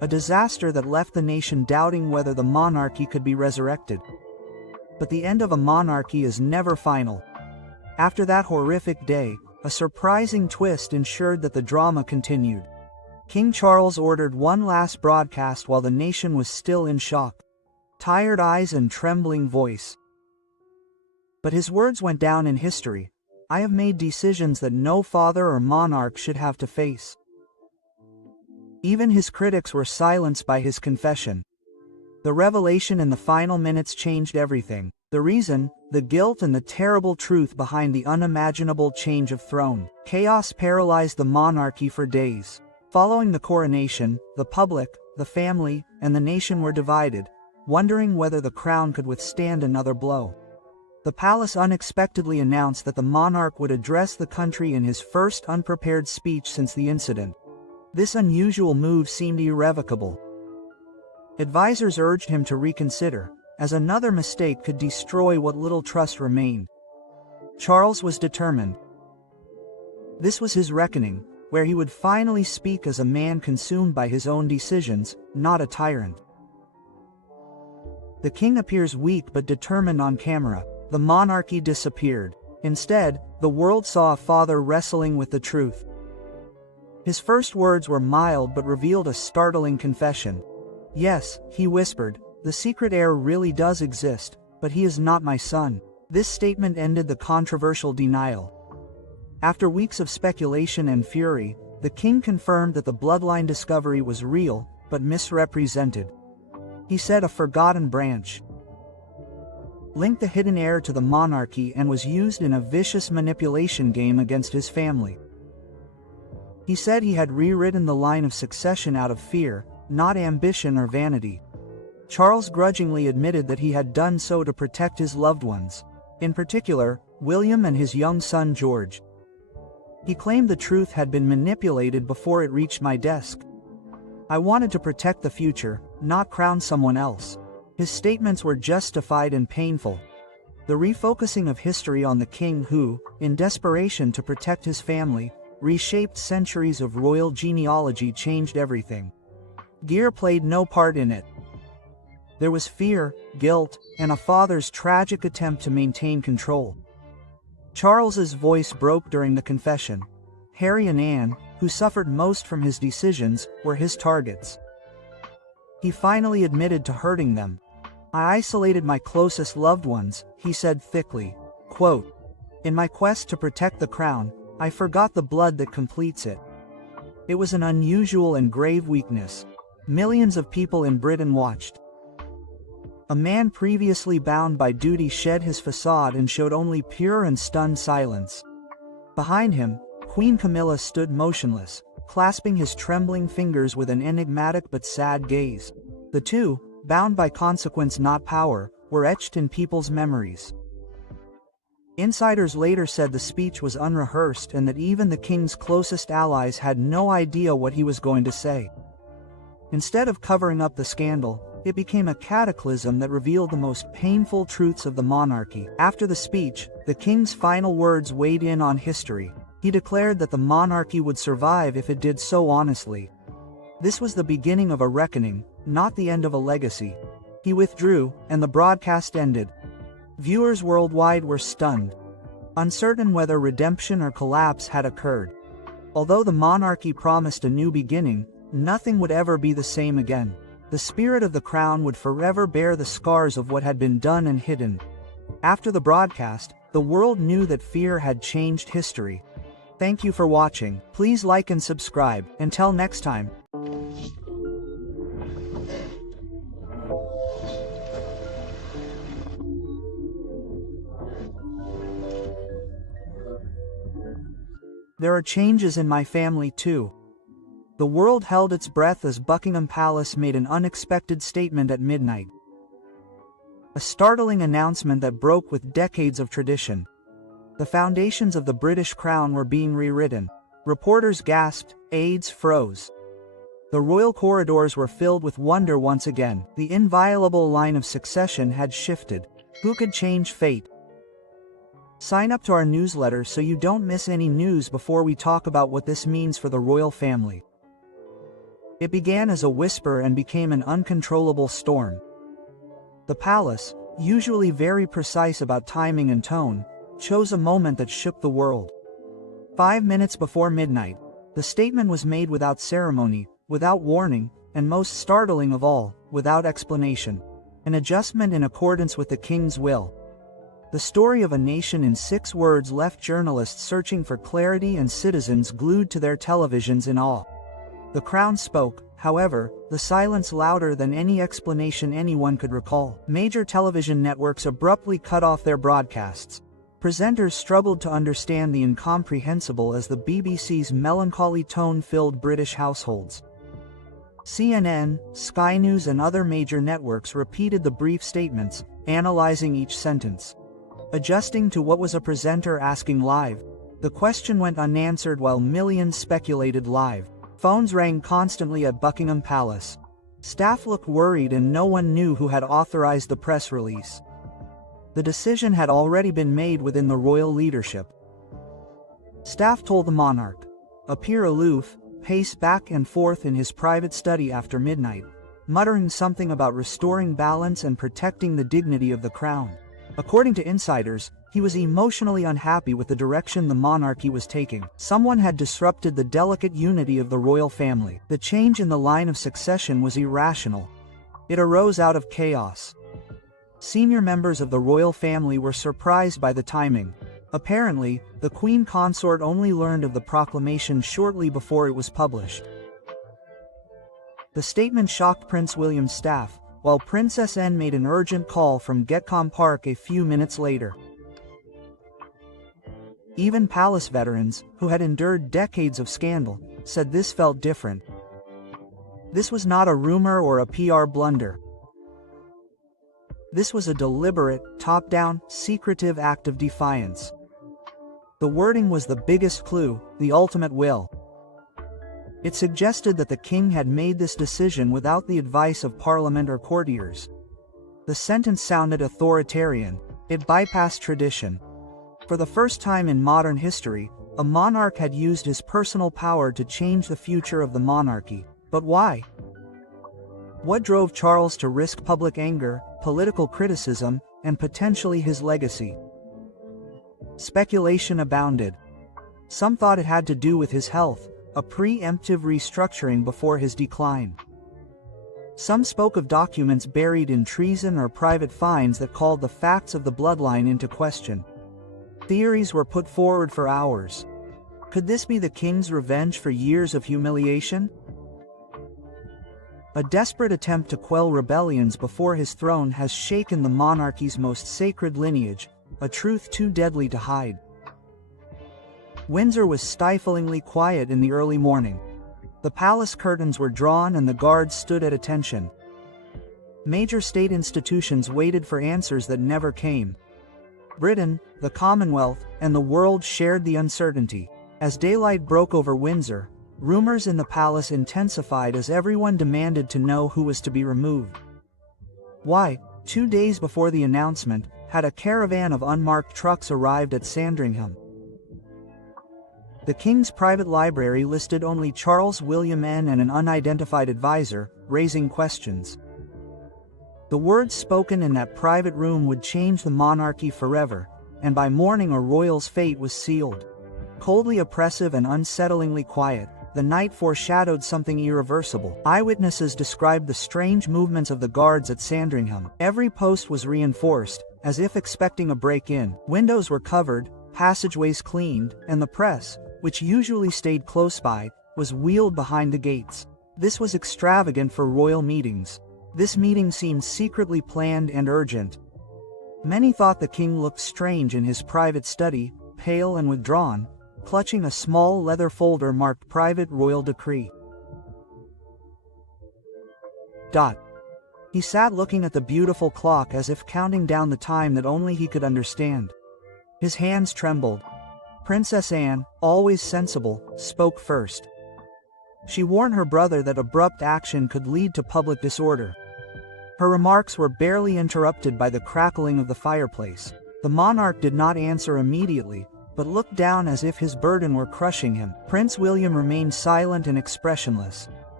a disaster that left the nation doubting whether the monarchy could be resurrected. But the end of a monarchy is never final. After that horrific day, a surprising twist ensured that the drama continued. King Charles ordered one last broadcast while the nation was still in shock. Tired eyes and trembling voice. But his words went down in history. I have made decisions that no father or monarch should have to face. Even his critics were silenced by his confession. The revelation in the final minutes changed everything. The reason, the guilt and the terrible truth behind the unimaginable change of throne. Chaos paralyzed the monarchy for days. Following the coronation, the public, the family, and the nation were divided, wondering whether the crown could withstand another blow. The palace unexpectedly announced that the monarch would address the country in his first unprepared speech since the incident. This unusual move seemed irrevocable. Advisors urged him to reconsider, as another mistake could destroy what little trust remained. Charles was determined. This was his reckoning, where he would finally speak as a man consumed by his own decisions, not a tyrant. The king appears weak but determined on camera. The monarchy disappeared. Instead, the world saw a father wrestling with the truth. His first words were mild but revealed a startling confession. Yes, he whispered, the secret heir really does exist, but he is not my son. This statement ended the controversial denial. After weeks of speculation and fury, the king confirmed that the bloodline discovery was real, but misrepresented. He said a forgotten branch linked the hidden heir to the monarchy and was used in a vicious manipulation game against his family. He said he had rewritten the line of succession out of fear, not ambition or vanity. Charles grudgingly admitted that he had done so to protect his loved ones, in particular, William and his young son George. He claimed the truth had been manipulated before it reached my desk. I wanted to protect the future, not crown someone else. His statements were justified and painful. The refocusing of history on the king who, in desperation to protect his family, reshaped centuries of royal genealogy changed everything. Gear played no part in it. There was fear, guilt, and a father's tragic attempt to maintain control. Charles's voice broke during the confession. Harry and Anne, who suffered most from his decisions, were his targets. He finally admitted to hurting them. I isolated my closest loved ones, he said thickly. Quote, in my quest to protect the crown, I forgot the blood that completes it. It was an unusual and grave weakness. Millions of people in Britain watched. A man previously bound by duty shed his facade and showed only pure and stunned silence. Behind him, Queen Camilla stood motionless, clasping his trembling fingers with an enigmatic but sad gaze. The two, bound by consequence not power, were etched in people's memories. Insiders later said the speech was unrehearsed and that even the king's closest allies had no idea what he was going to say. Instead of covering up the scandal, it became a cataclysm that revealed the most painful truths of the monarchy. After the speech, the king's final words weighed in on history. He declared that the monarchy would survive if it did so honestly. This was the beginning of a reckoning, not the end of a legacy. He withdrew, and the broadcast ended. Viewers worldwide were stunned, uncertain whether redemption or collapse had occurred. Although the monarchy promised a new beginning, nothing would ever be the same again. The spirit of the crown would forever bear the scars of what had been done and hidden. After the broadcast, the world knew that fear had changed history. Thank you for watching. Please like and subscribe. Until next time. There are changes in my family too. The world held its breath as Buckingham Palace made an unexpected statement at midnight. A startling announcement that broke with decades of tradition. The foundations of the British crown were being rewritten. Reporters gasped, aides froze. The royal corridors were filled with wonder once again. The inviolable line of succession had shifted. Who could change fate? Sign up to our newsletter so you don't miss any news before we talk about what this means for the royal family. It began as a whisper and became an uncontrollable storm. The palace, usually very precise about timing and tone, chose a moment that shook the world. 5 minutes before midnight, the statement was made without ceremony, without warning, and most startling of all, without explanation. An adjustment in accordance with the king's will. The story of a nation in 6 words left journalists searching for clarity and citizens glued to their televisions in awe. The crown spoke, however, the silence louder than any explanation anyone could recall. Major television networks abruptly cut off their broadcasts. Presenters struggled to understand the incomprehensible as the BBC's melancholy tone filled British households. CNN, Sky News and other major networks repeated the brief statements, analyzing each sentence. Adjusting to what was a presenter asking live, the question went unanswered while millions speculated live. Phones rang constantly at Buckingham Palace. Staff looked worried and no one knew who had authorized the press release. The decision had already been made within the royal leadership. Staff told the monarch. Appear aloof, pace back and forth in his private study after midnight, muttering something about restoring balance and protecting the dignity of the crown. According to insiders, he was emotionally unhappy with the direction the monarchy was taking. Someone had disrupted the delicate unity of the royal family. The change in the line of succession was irrational. It arose out of chaos. Senior members of the royal family were surprised by the timing. Apparently, the queen consort only learned of the proclamation shortly before it was published. The statement shocked Prince William's staff, while Princess Anne made an urgent call from Getcombe Park a few minutes later. Even palace veterans, who had endured decades of scandal, said this felt different. This was not a rumor or a PR blunder. This was a deliberate, top-down, secretive act of defiance. The wording was the biggest clue, the ultimate will. It suggested that the king had made this decision without the advice of parliament or courtiers. The sentence sounded authoritarian. It bypassed tradition. For the first time in modern history, a monarch had used his personal power to change the future of the monarchy. But why? What drove Charles to risk public anger, political criticism, and potentially his legacy? Speculation abounded. Some thought it had to do with his health, a preemptive restructuring before his decline. Some spoke of documents buried in treason or private finds that called the facts of the bloodline into question. Theories were put forward for hours. Could this be the king's revenge for years of humiliation? A desperate attempt to quell rebellions before his throne has shaken the monarchy's most sacred lineage, a truth too deadly to hide. Windsor was stiflingly quiet in the early morning. The palace curtains were drawn and the guards stood at attention. Major state institutions waited for answers that never came. Britain, the Commonwealth, and the world shared the uncertainty. As daylight broke over Windsor, rumors in the palace intensified as everyone demanded to know who was to be removed. Why, 2 days before the announcement, had a caravan of unmarked trucks arrived at Sandringham. The king's private library listed only Charles William N. and an unidentified advisor, raising questions. The words spoken in that private room would change the monarchy forever, and by morning a royal's fate was sealed. Coldly oppressive and unsettlingly quiet, the night foreshadowed something irreversible. Eyewitnesses described the strange movements of the guards at Sandringham. Every post was reinforced, as if expecting a break-in. Windows were covered, passageways cleaned, and the press, which usually stayed close by, was wheeled behind the gates. This was extravagant for royal meetings. This meeting seemed secretly planned and urgent. Many thought the king looked strange in his private study, pale and withdrawn, clutching a small leather folder marked Private Royal Decree. He sat looking at the beautiful clock as if counting down the time that only he could understand. His hands trembled. Princess Anne, always sensible, spoke first. She warned her brother that abrupt action could lead to public disorder. Her remarks were barely interrupted by the crackling of the fireplace. The monarch did not answer immediately, but looked down as if his burden were crushing him. Prince William remained silent and expressionless.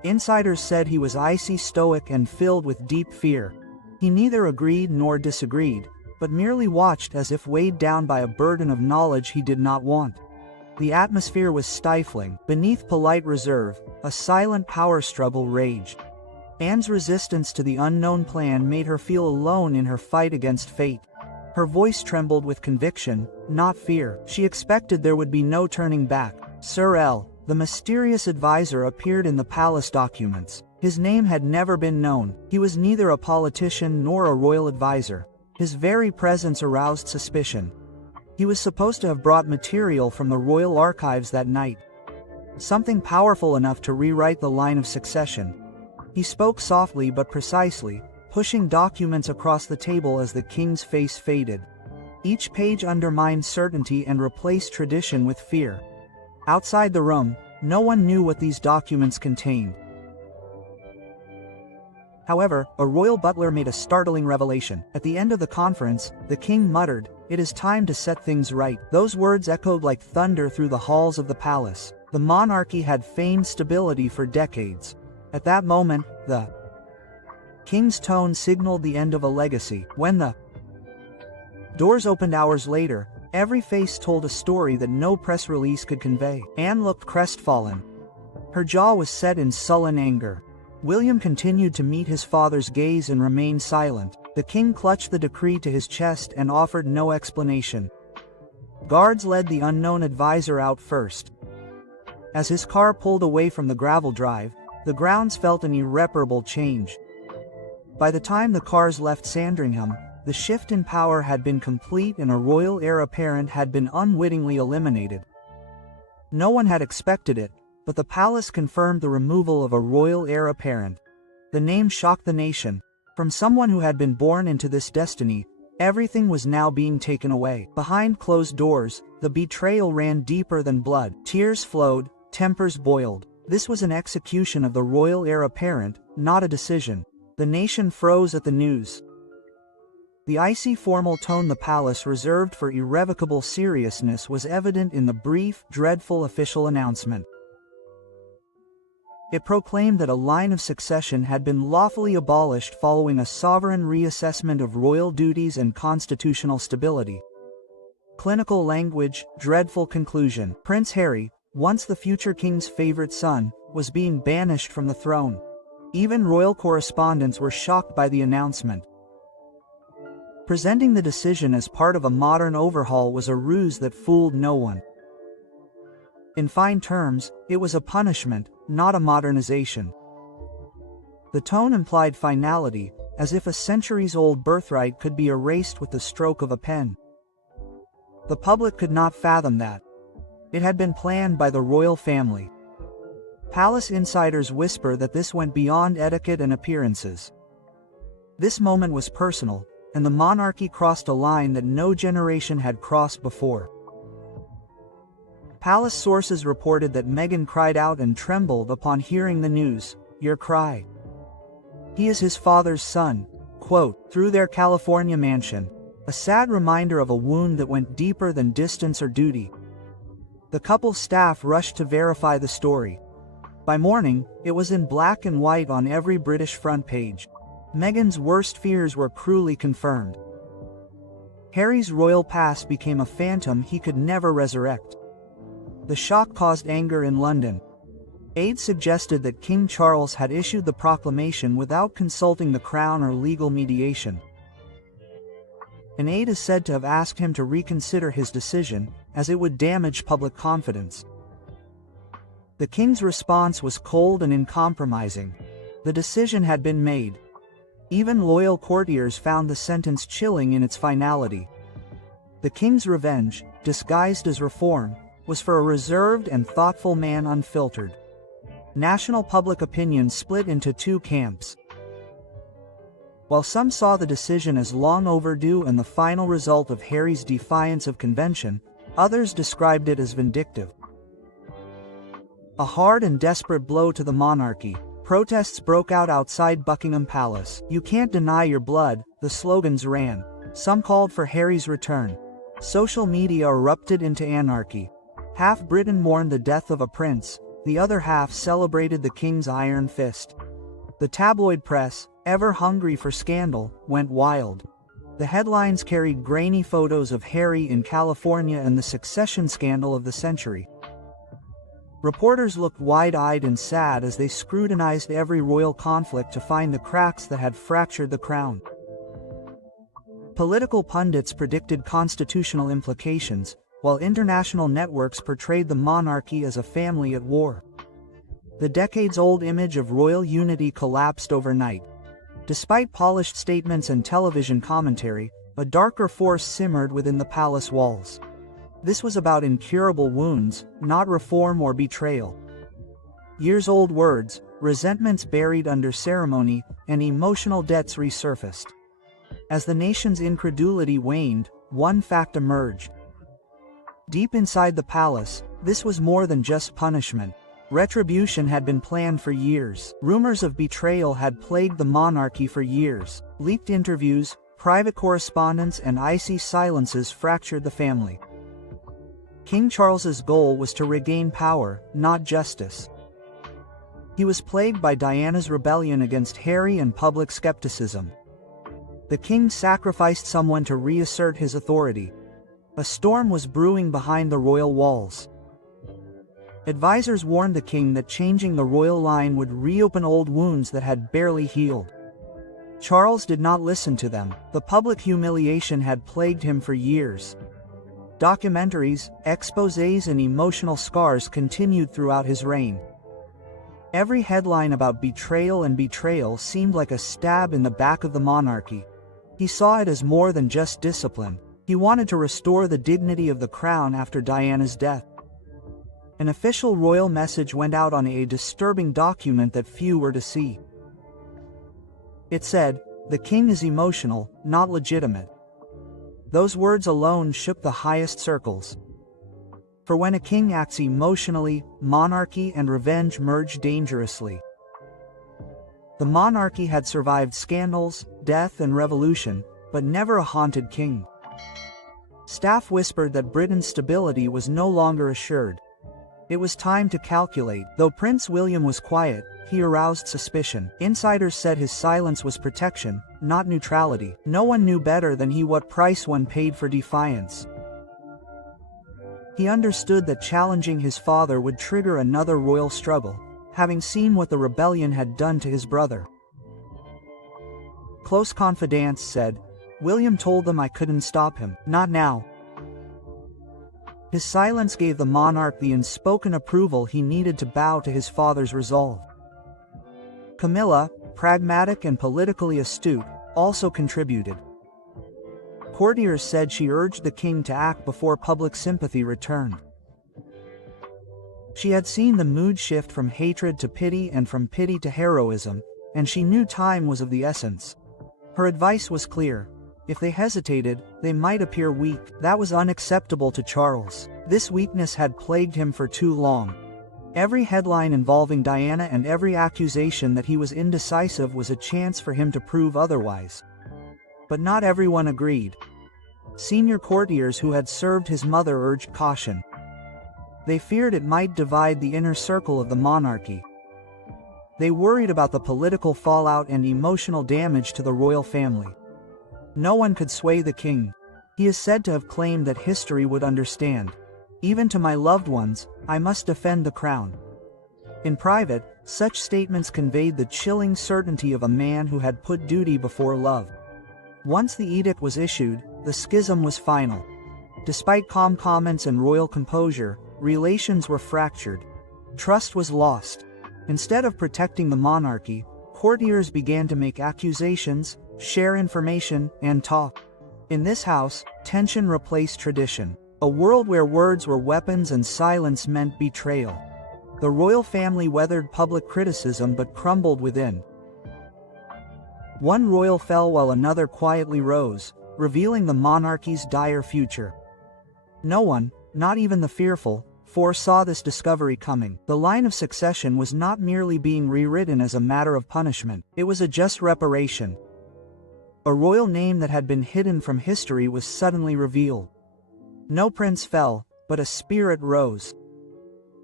Insiders said he was icy stoic and filled with deep fear. He neither agreed nor disagreed, but merely watched as if weighed down by a burden of knowledge he did not want. The atmosphere was stifling. Beneath polite reserve, a silent power struggle raged. Anne's resistance to the unknown plan made her feel alone in her fight against fate. Her voice trembled with conviction, not fear. She expected there would be no turning back. Sir L., the mysterious advisor, appeared in the palace documents. His name had never been known. He was neither a politician nor a royal advisor. His very presence aroused suspicion. He was supposed to have brought material from the royal archives that night. Something powerful enough to rewrite the line of succession. He spoke softly but precisely, pushing documents across the table as the king's face faded. Each page undermined certainty and replaced tradition with fear. Outside the room, no one knew what these documents contained. However, a royal butler made a startling revelation. At the end of the conference, the king muttered, "It is time to set things right." Those words echoed like thunder through the halls of the palace. The monarchy had feigned stability for decades. At that moment, the king's tone signaled the end of a legacy. When the doors opened hours later, every face told a story that no press release could convey. Anne looked crestfallen. Her jaw was set in sullen anger. William continued to meet his father's gaze and remained silent. The king clutched the decree to his chest and offered no explanation. Guards led the unknown advisor out first. As his car pulled away from the gravel drive, the grounds felt an irreparable change. By the time the cars left Sandringham, the shift in power had been complete and a royal heir apparent had been unwittingly eliminated. No one had expected it, but the palace confirmed the removal of a royal heir apparent. The name shocked the nation. From someone who had been born into this destiny, everything was now being taken away. Behind closed doors, the betrayal ran deeper than blood. Tears flowed, tempers boiled. This was an execution of the royal heir apparent, not a decision. The nation froze at the news. The icy formal tone the palace reserved for irrevocable seriousness was evident in the brief, dreadful official announcement. It proclaimed that a line of succession had been lawfully abolished following a sovereign reassessment of royal duties and constitutional stability. Clinical language, dreadful conclusion. Prince Harry, once the future king's favorite son, was being banished from the throne. Even royal correspondents were shocked by the announcement. Presenting the decision as part of a modern overhaul was a ruse that fooled no one. In fine terms, it was a punishment, not a modernization. The tone implied finality, as if a centuries-old birthright could be erased with the stroke of a pen. The public could not fathom that. It had been planned by the royal family. Palace insiders whisper that this went beyond etiquette and appearances. This moment was personal, and the monarchy crossed a line that no generation had crossed before. Palace sources reported that Meghan cried out and trembled upon hearing the news. "Your cry. He is his father's son," quote, through their California mansion. A sad reminder of a wound that went deeper than distance or duty. The couple's staff rushed to verify the story. By morning, it was in black and white on every British front page. Meghan's worst fears were cruelly confirmed. Harry's royal past became a phantom he could never resurrect. The shock caused anger in London. Aides suggested that King Charles had issued the proclamation without consulting the Crown or legal mediation. An aide is said to have asked him to reconsider his decision, as it would damage public confidence. The king's response was cold and uncompromising. The decision had been made. Even loyal courtiers found the sentence chilling in its finality. The king's revenge, disguised as reform, was for a reserved and thoughtful man unfiltered. National public opinion split into two camps. While some saw the decision as long overdue and the final result of Harry's defiance of convention, others described it as vindictive. A hard and desperate blow to the monarchy. Protests broke out outside Buckingham Palace. "You can't deny your blood," the slogans ran. Some called for Harry's return. Social media erupted into anarchy. Half Britain mourned the death of a prince, The other half celebrated the king's iron fist. The tabloid press, ever hungry for scandal, went wild. The headlines carried grainy photos of Harry in California and the succession scandal of the century. Reporters looked wide-eyed and sad as they scrutinized every royal conflict to find the cracks that had fractured the crown. Political pundits predicted constitutional implications, while international networks portrayed the monarchy as a family at war. The decades-old image of royal unity collapsed overnight. Despite polished statements and television commentary, a darker force simmered within the palace walls. This was about incurable wounds, not reform or betrayal. Years-old words, resentments buried under ceremony, and emotional debts resurfaced. As the nation's incredulity waned, one fact emerged. Deep inside the palace, this was more than just punishment. Retribution had been planned for years. Rumors of betrayal had plagued the monarchy for years. Leaked interviews, private correspondence, and icy silences fractured the family. King Charles's goal was to regain power, not justice. He was plagued by Diana's rebellion against Harry and public skepticism. The king sacrificed someone to reassert his authority. A storm was brewing behind the royal walls. Advisors warned the king that changing the royal line would reopen old wounds that had barely healed. Charles did not listen to them. The public humiliation had plagued him for years. Documentaries, exposés, and emotional scars continued throughout his reign. Every headline about betrayal seemed like a stab in the back of the monarchy. He saw it as more than just discipline. He wanted to restore the dignity of the crown after Diana's death. An official royal message went out on a disturbing document that few were to see. It said, "The king is emotional, not legitimate." Those words alone shook the highest circles. For when a king acts emotionally, monarchy and revenge merge dangerously. The monarchy had survived scandals, death, and revolution, but never a haunted king. Staff whispered that Britain's stability was no longer assured. It was time to calculate. Though Prince William was quiet, he aroused suspicion. Insiders said his silence was protection, not neutrality. No one knew better than he what price one paid for defiance. He understood that challenging his father would trigger another royal struggle, having seen what the rebellion had done to his brother. Close confidants said, "William told them I couldn't stop him, not now." His silence gave the monarch the unspoken approval he needed to bow to his father's resolve. Camilla, pragmatic and politically astute, also contributed. Courtiers said she urged the king to act before public sympathy returned. She had seen the mood shift from hatred to pity and from pity to heroism, and she knew time was of the essence. Her advice was clear. If they hesitated, they might appear weak. That was unacceptable to Charles. This weakness had plagued him for too long. Every headline involving Diana and every accusation that he was indecisive was a chance for him to prove otherwise. But not everyone agreed. Senior courtiers who had served his mother urged caution. They feared it might divide the inner circle of the monarchy. They worried about the political fallout and emotional damage to the royal family. No one could sway the king. He is said to have claimed that history would understand. Even to my loved ones, I must defend the crown. In private, such statements conveyed the chilling certainty of a man who had put duty before love. Once the edict was issued, the schism was final. Despite calm comments and royal composure, relations were fractured. Trust was lost. Instead of protecting the monarchy, courtiers began to make accusations, share information, and talk. In this house, tension replaced tradition. A world where words were weapons and silence meant betrayal. The royal family weathered public criticism but crumbled within. One royal fell while another quietly rose, revealing the monarchy's dire future. No one, not even the fearful, foresaw this discovery coming. The line of succession was not merely being rewritten as a matter of punishment, it was a just reparation. A royal name that had been hidden from history was suddenly revealed. No prince fell, but a spirit rose.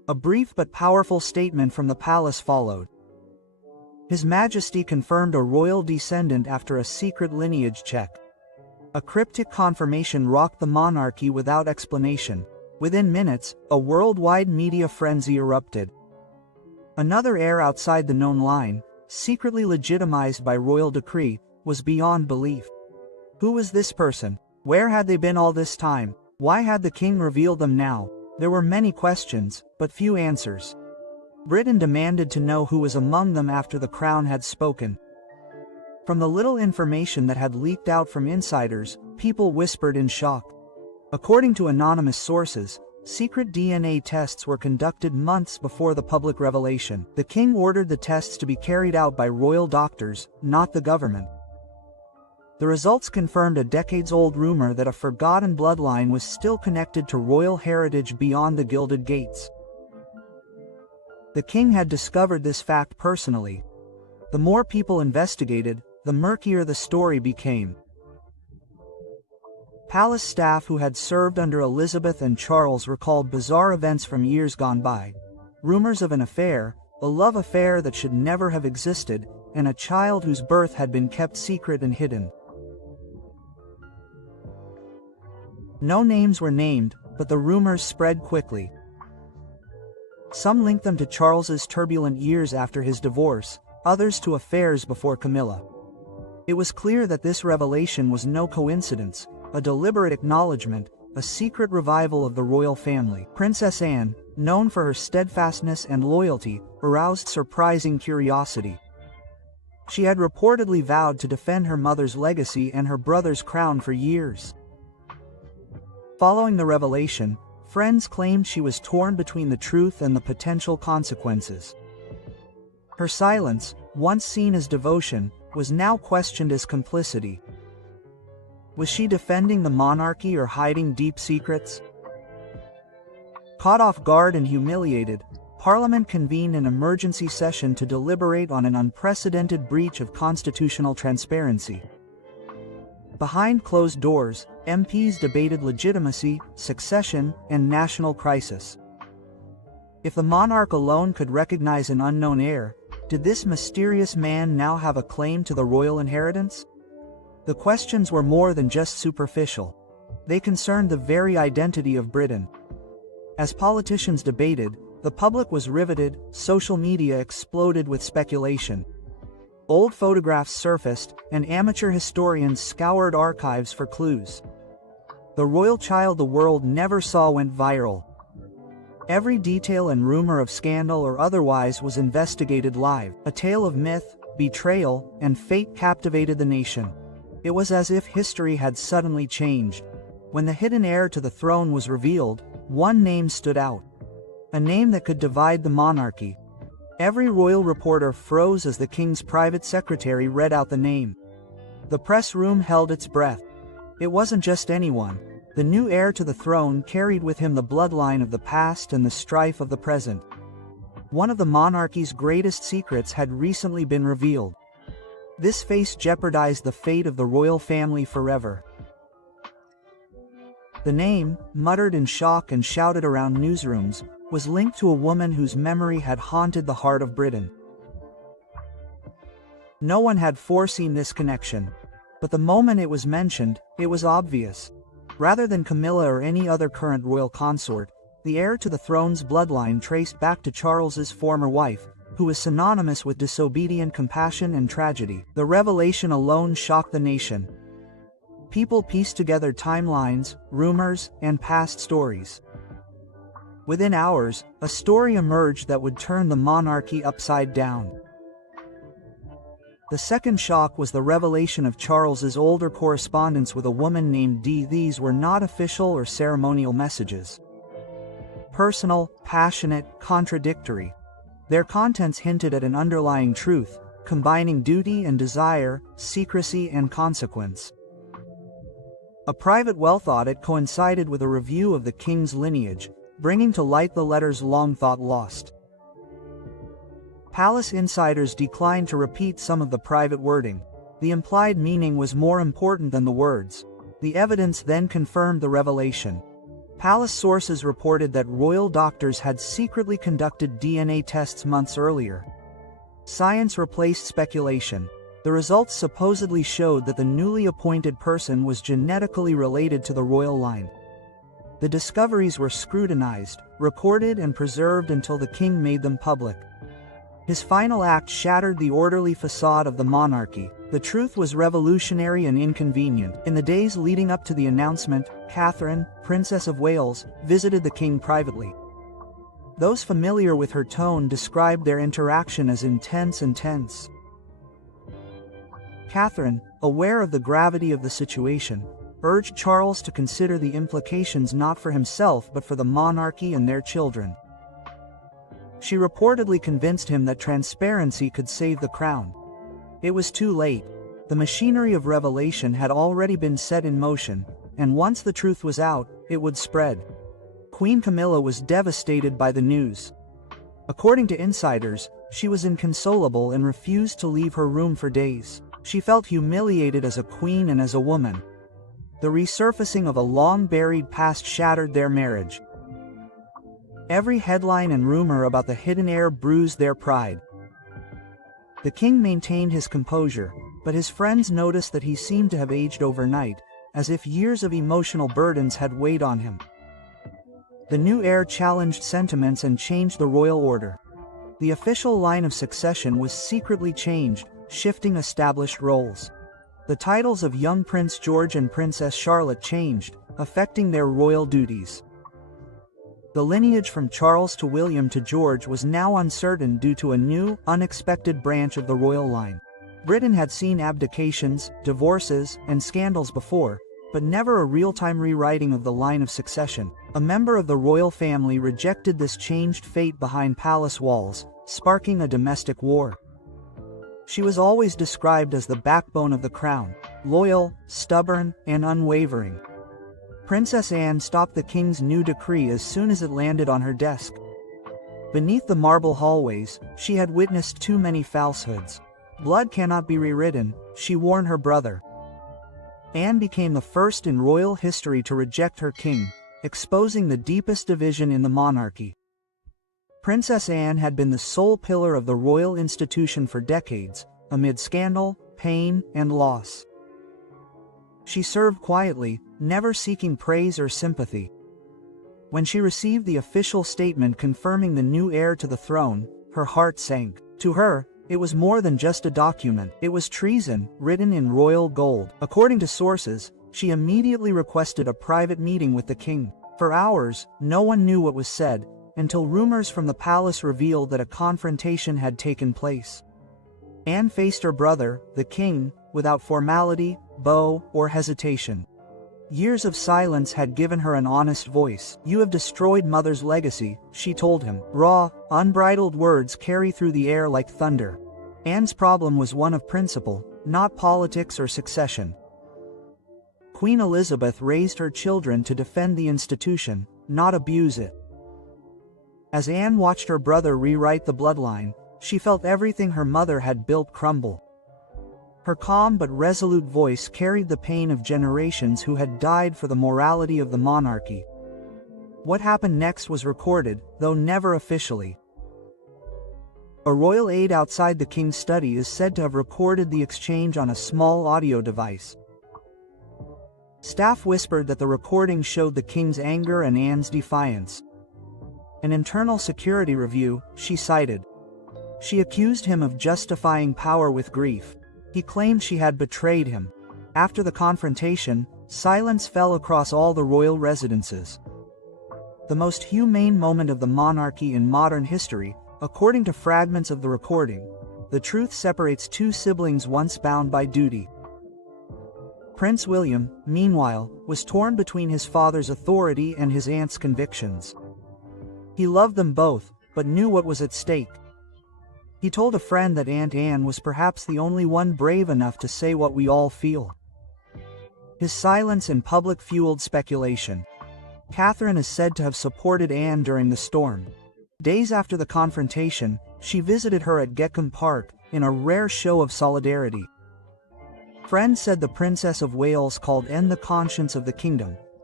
A brief but powerful statement from the palace followed. His Majesty confirmed a royal descendant after a secret lineage check. A cryptic confirmation rocked the monarchy without explanation. Within minutes, a worldwide media frenzy erupted. Another heir outside the known line, secretly legitimized by royal decree, was beyond belief. Who was this person? Where had they been all this time? Why had the king revealed them now? There were many questions, but few answers. Britain demanded to know who was among them after the crown had spoken. From the little information that had leaked out from insiders, people whispered in shock. According to anonymous sources, secret DNA tests were conducted months before the public revelation. The king ordered the tests to be carried out by royal doctors, not the government. The results confirmed a decades-old rumor that a forgotten bloodline was still connected to royal heritage beyond the Gilded Gates. The king had discovered this fact personally. The more people investigated, the murkier the story became. Palace staff who had served under Elizabeth and Charles recalled bizarre events from years gone by. Rumors of an affair, a love affair that should never have existed, and a child whose birth had been kept secret and hidden. No names were named, but the rumors spread quickly. Some linked them to Charles's turbulent years after his divorce, others to affairs before Camilla. It was clear that this revelation was no coincidence, a deliberate acknowledgement, a secret revival of the royal family. Princess Anne, known for her steadfastness and loyalty, aroused surprising curiosity. She had reportedly vowed to defend her mother's legacy and her brother's crown for years. Following the revelation, friends claimed she was torn between the truth and the potential consequences. Her silence, once seen as devotion, was now questioned as complicity. Was she defending the monarchy or hiding deep secrets? Caught off guard and humiliated, Parliament convened an emergency session to deliberate on an unprecedented breach of constitutional transparency. Behind closed doors, MPs debated legitimacy, succession, and national crisis. If the monarch alone could recognize an unknown heir, did this mysterious man now have a claim to the royal inheritance? The questions were more than just superficial. They concerned the very identity of Britain. As politicians debated, the public was riveted, social media exploded with speculation. Old photographs surfaced, and amateur historians scoured archives for clues. The royal child the world never saw went viral. Every detail and rumor of scandal or otherwise was investigated live. A tale of myth, betrayal, and fate captivated the nation. It was as if history had suddenly changed. When the hidden heir to the throne was revealed, one name stood out. A name that could divide the monarchy. Every royal reporter froze as the king's private secretary read out the name. The press room held its breath. It wasn't just anyone. The new heir to the throne carried with him the bloodline of the past and the strife of the present. One of the monarchy's greatest secrets had recently been revealed. This face jeopardized the fate of the royal family forever. The name, muttered in shock and shouted around newsrooms, was linked to a woman whose memory had haunted the heart of Britain. No one had foreseen this connection. But the moment it was mentioned, it was obvious. Rather than Camilla or any other current royal consort, the heir to the throne's bloodline traced back to Charles's former wife, who was synonymous with disobedient compassion and tragedy. The revelation alone shocked the nation. People pieced together timelines, rumors, and past stories. Within hours, a story emerged that would turn the monarchy upside down. The second shock was the revelation of Charles's older correspondence with a woman named Dee. These were not official or ceremonial messages. Personal, passionate, contradictory. Their contents hinted at an underlying truth, combining duty and desire, secrecy and consequence. A private wealth audit coincided with a review of the king's lineage, bringing to light the letters long thought lost. Palace insiders declined to repeat some of the private wording. The implied meaning was more important than the words. The evidence then confirmed the revelation. Palace sources reported that royal doctors had secretly conducted DNA tests months earlier. Science replaced speculation. The results supposedly showed that the newly appointed person was genetically related to the royal line. The discoveries were scrutinized, recorded and preserved until the king made them public. His final act shattered the orderly facade of the monarchy. The truth was revolutionary and inconvenient. In the days leading up to the announcement, Catherine, Princess of Wales, visited the king privately. Those familiar with her tone described their interaction as intense and tense. Catherine, aware of the gravity of the situation, urged Charles to consider the implications not for himself but for the monarchy and their children. She reportedly convinced him that transparency could save the crown. It was too late. The machinery of revelation had already been set in motion, and once the truth was out, it would spread. Queen Camilla was devastated by the news. According to insiders, she was inconsolable and refused to leave her room for days. She felt humiliated as a queen and as a woman. The resurfacing of a long-buried past shattered their marriage. Every headline and rumor about the hidden heir bruised their pride. The king maintained his composure, but his friends noticed that he seemed to have aged overnight, as if years of emotional burdens had weighed on him. The new heir challenged sentiments and changed the royal order. The official line of succession was secretly changed, shifting established roles. The titles of young Prince George and Princess Charlotte changed, affecting their royal duties. The lineage from Charles to William to George was now uncertain due to a new, unexpected branch of the royal line. Britain had seen abdications, divorces, and scandals before, but never a real-time rewriting of the line of succession. A member of the royal family rejected this changed fate behind palace walls, sparking a domestic war. She was always described as the backbone of the crown, loyal, stubborn, and unwavering. Princess Anne stopped the king's new decree as soon as it landed on her desk. Beneath the marble hallways, she had witnessed too many falsehoods. Blood cannot be rewritten, she warned her brother. Anne became the first in royal history to reject her king, exposing the deepest division in the monarchy. Princess Anne had been the sole pillar of the royal institution for decades, amid scandal, pain, and loss. She served quietly, never seeking praise or sympathy. When she received the official statement confirming the new heir to the throne, her heart sank. To her, it was more than just a document. It was treason, written in royal gold. According to sources, she immediately requested a private meeting with the king. For hours, no one knew what was said, until rumors from the palace revealed that a confrontation had taken place. Anne faced her brother, the king, without formality, bow, or hesitation. Years of silence had given her an honest voice. "You have destroyed Mother's legacy," she told him. Raw, unbridled words carry through the air like thunder. Anne's problem was one of principle, not politics or succession. Queen Elizabeth raised her children to defend the institution, not abuse it. As Anne watched her brother rewrite the bloodline, she felt everything her mother had built crumble. Her calm but resolute voice carried the pain of generations who had died for the morality of the monarchy. What happened next was recorded, though never officially. A royal aide outside the king's study is said to have recorded the exchange on a small audio device. Staff whispered that the recording showed the king's anger and Anne's defiance. An internal security review, she cited. She accused him of justifying power with grief. He claimed she had betrayed him. After the confrontation, silence fell across all the royal residences. The most humane moment of the monarchy in modern history, according to fragments of the recording, the truth separates two siblings once bound by duty. Prince William, meanwhile, was torn between his father's authority and his aunt's convictions. He loved them both, but knew what was at stake. He told a friend that Aunt Anne was perhaps the only one brave enough to say what we all feel. His silence in public fueled speculation. Catherine is said to have supported Anne during the storm. Days after the confrontation, she visited her at Gekkom Park, in a rare show of solidarity. Friends said the Princess of Wales called Anne the conscience of the kingdom,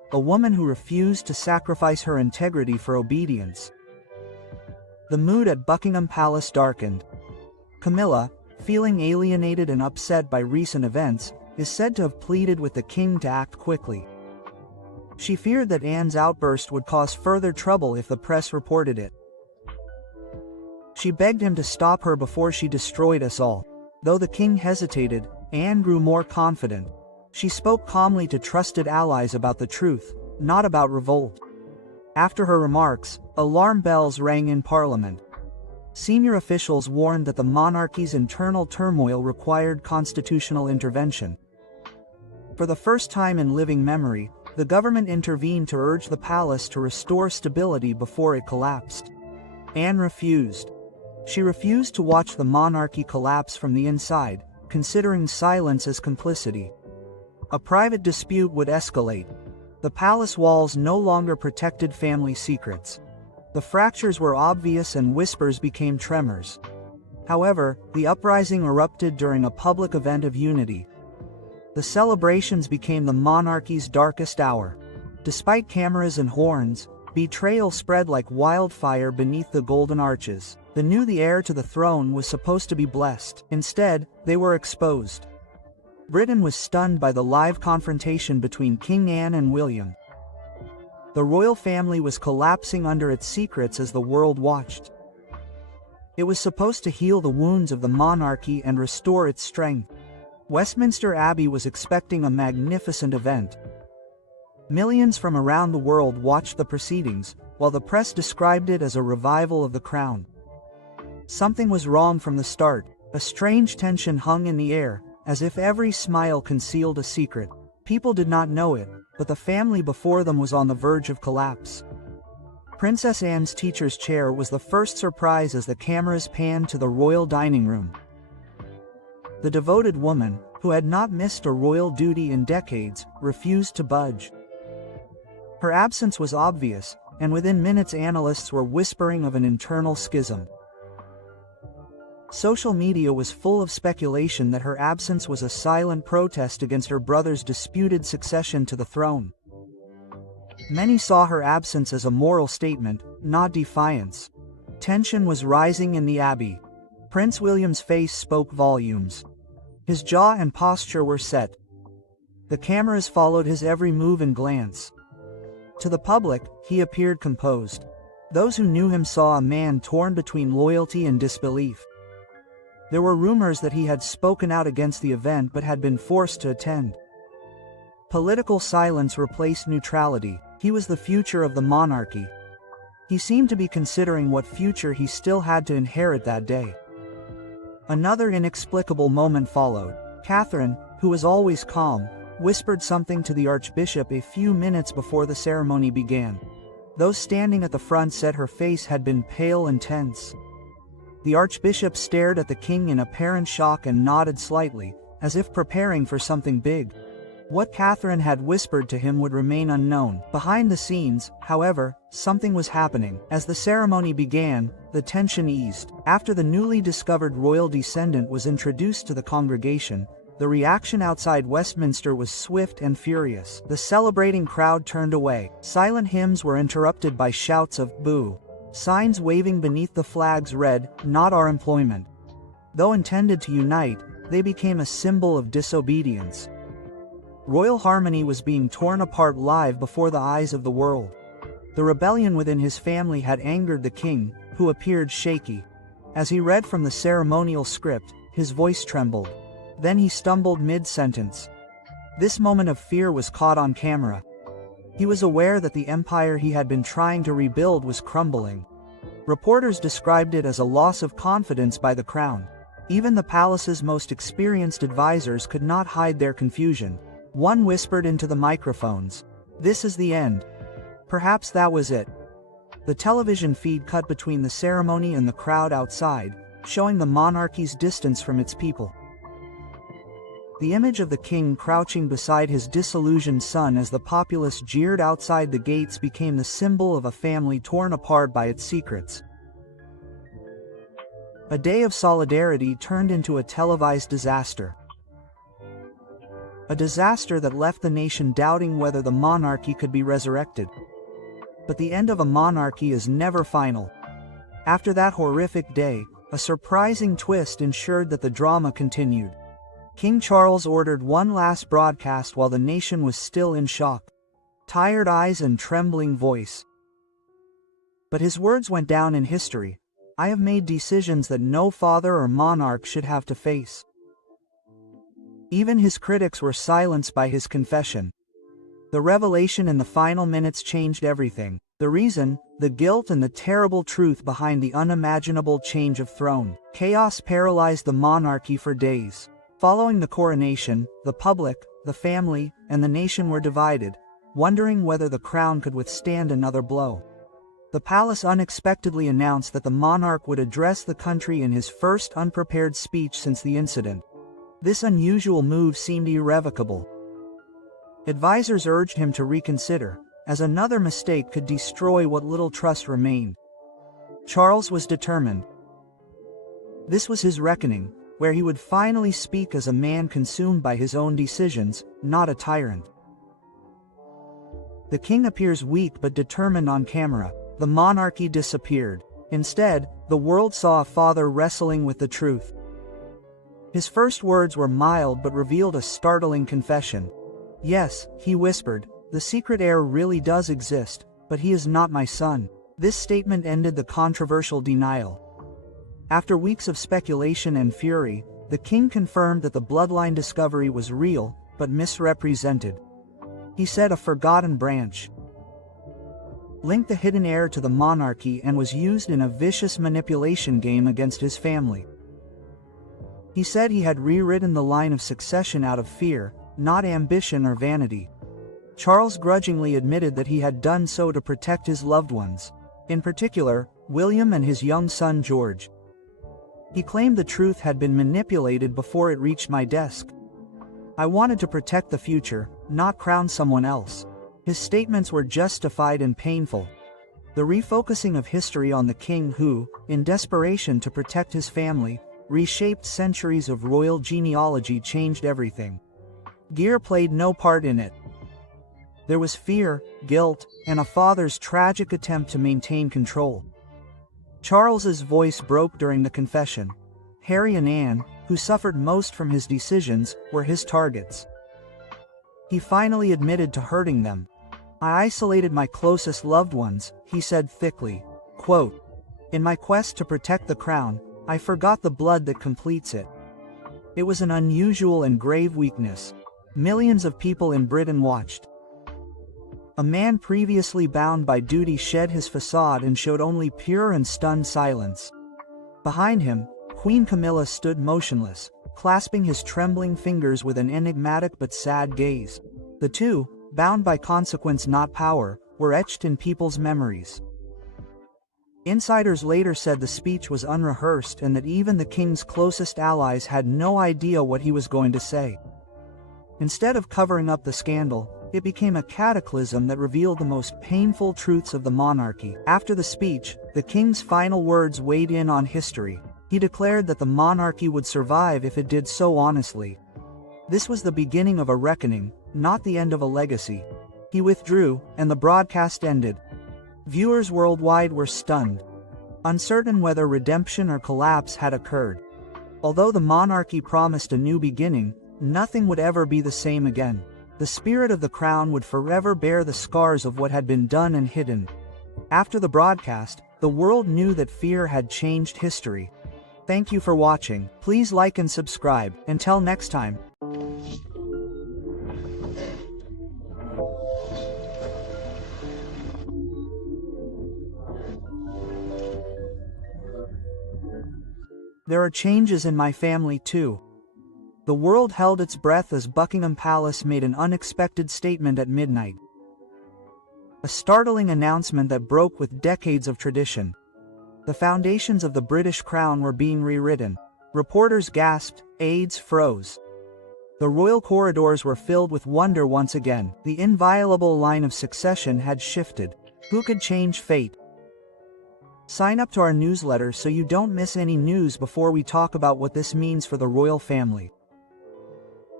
a woman who refused to sacrifice her integrity for obedience. The mood at Buckingham Palace darkened. Camilla, feeling alienated and upset by recent events, is said to have pleaded with the king to act quickly. She feared that Anne's outburst would cause further trouble if the press reported it. She begged him to stop her before she destroyed us all. Though the king hesitated, Anne grew more confident. She spoke calmly to trusted allies about the truth, not about revolt. After her remarks, alarm bells rang in Parliament. Senior officials warned that the monarchy's internal turmoil required constitutional intervention. For the first time in living memory, the government intervened to urge the palace to restore stability before it collapsed. Anne refused. She refused to watch the monarchy collapse from the inside, considering silence as complicity. A private dispute would escalate. The palace walls no longer protected family secrets. The fractures were obvious and whispers became tremors. However, the uprising erupted during a public event of unity. The celebrations became the monarchy's darkest hour. Despite cameras and horns, betrayal spread like wildfire beneath the golden arches. They knew the heir to the throne was supposed to be blessed. Instead, they were exposed. Britain was stunned by the live confrontation between King Anne and William. The royal family was collapsing under its secrets as the world watched. It was supposed to heal the wounds of the monarchy and restore its strength. Westminster Abbey was expecting a magnificent event. Millions from around the world watched the proceedings, while the press described it as a revival of the crown. Something was wrong from the start. A strange tension hung in the air, as if every smile concealed a secret. People did not know it, but the family before them was on the verge of collapse. Princess Anne's teacher's chair was the first surprise as the cameras panned to the royal dining room. The devoted woman, who had not missed a royal duty in decades, refused to budge. Her absence was obvious, and within minutes analysts were whispering of an internal schism. Social media was full of speculation that her absence was a silent protest against her brother's disputed succession to the throne. Many saw her absence as a moral statement, not defiance. Tension was rising in the Abbey. Prince William's face spoke volumes. His jaw and posture were set. The cameras followed his every move and glance. To the public, he appeared composed. Those who knew him saw a man torn between loyalty and disbelief. There were rumors that he had spoken out against the event but had been forced to attend. Political silence replaced neutrality. He was the future of the monarchy. He seemed to be considering what future he still had to inherit that day. Another inexplicable moment followed. Catherine, who was always calm, whispered something to the Archbishop a few minutes before the ceremony began. Those standing at the front said her face had been pale and tense. The Archbishop stared at the king in apparent shock and nodded slightly, as if preparing for something big. What Catherine had whispered to him would remain unknown. Behind the scenes, however, something was happening. As the ceremony began, the tension eased. After the newly discovered royal descendant was introduced to the congregation, the reaction outside Westminster was swift and furious. The celebrating crowd turned away. Silent hymns were interrupted by shouts of "boo." Signs waving beneath the flags read, "Not our employment." Though intended to unite, they became a symbol of disobedience. Royal harmony was being torn apart live before the eyes of the world. The rebellion within his family had angered the king, who appeared shaky. As he read from the ceremonial script, his voice trembled. Then he stumbled mid-sentence. This moment of fear was caught on camera. He was aware that the empire he had been trying to rebuild was crumbling. Reporters described it as a loss of confidence by the crown. Even the palace's most experienced advisors could not hide their confusion. One whispered into the microphones, "This is the end." Perhaps that was it. The television feed cut between the ceremony and the crowd outside, showing the monarchy's distance from its people. The image of the king crouching beside his disillusioned son as the populace jeered outside the gates became the symbol of a family torn apart by its secrets. A day of solidarity turned into a televised disaster. a disaster that left the nation doubting whether the monarchy could be resurrected. But the end of a monarchy is never final. After that horrific day, a surprising twist ensured that the drama continued. King Charles ordered one last broadcast while the nation was still in shock. Tired eyes and trembling voice. But his words went down in history. I have made decisions that no father or monarch should have to face. Even his critics were silenced by his confession. The revelation in the final minutes changed everything. The reason, the guilt and the terrible truth behind the unimaginable change of throne. Chaos paralyzed the monarchy for days. Following the coronation, the public, the family, and the nation were divided, wondering whether the crown could withstand another blow. The palace unexpectedly announced that the monarch would address the country in his first unprepared speech since the incident. This unusual move seemed irrevocable. Advisors urged him to reconsider, as another mistake could destroy what little trust remained. Charles was determined. This was his reckoning, where he would finally speak as a man consumed by his own decisions, not a tyrant. The king appears weak but determined on camera. The monarchy disappeared. Instead, the world saw a father wrestling with the truth. His first words were mild but revealed a startling confession. Yes, he whispered, the secret heir really does exist, but he is not my son. This statement ended the controversial denial. After weeks of speculation and fury, the king confirmed that the bloodline discovery was real, but misrepresented. He said a forgotten branch linked the hidden heir to the monarchy and was used in a vicious manipulation game against his family. He said he had rewritten the line of succession out of fear, not ambition or vanity. Charles grudgingly admitted that he had done so to protect his loved ones, in particular, William and his young son George. He claimed the truth had been manipulated before it reached my desk. I wanted to protect the future, not crown someone else. His statements were justified and painful. The refocusing of history on the king who, in desperation to protect his family, reshaped centuries of royal genealogy changed everything. Gear played no part in it. There was fear, guilt, and a father's tragic attempt to maintain control. Charles's voice broke during the confession. Harry and Anne, who suffered most from his decisions, were his targets. He finally admitted to hurting them. I isolated my closest loved ones, he said thickly. Quote, in my quest to protect the crown, I forgot the blood that completes it. It was an unusual and grave weakness. Millions of people in Britain watched. A man previously bound by duty shed his facade and showed only pure and stunned silence. Behind him, Queen Camilla stood motionless, clasping his trembling fingers with an enigmatic but sad gaze. The two, bound by consequence not power, were etched in people's memories. Insiders later said the speech was unrehearsed and that even the king's closest allies had no idea what he was going to say. Instead of covering up the scandal, it became a cataclysm that revealed the most painful truths of the monarchy. After the speech, the king's final words weighed in on history. He declared that the monarchy would survive if it did so honestly. This was the beginning of a reckoning, not the end of a legacy. He withdrew, and the broadcast ended. Viewers worldwide were stunned, uncertain whether redemption or collapse had occurred. Although the monarchy promised a new beginning, nothing would ever be the same again. The spirit of the crown would forever bear the scars of what had been done and hidden. After the broadcast, the world knew that fear had changed history. Thank you for watching. Please like and subscribe. Until next time. There are changes in my family too. The world held its breath as Buckingham Palace made an unexpected statement at midnight. A startling announcement that broke with decades of tradition. The foundations of the British crown were being rewritten. Reporters gasped, aides froze. The royal corridors were filled with wonder once again. The inviolable line of succession had shifted. Who could change fate? Sign up to our newsletter so you don't miss any news before we talk about what this means for the royal family.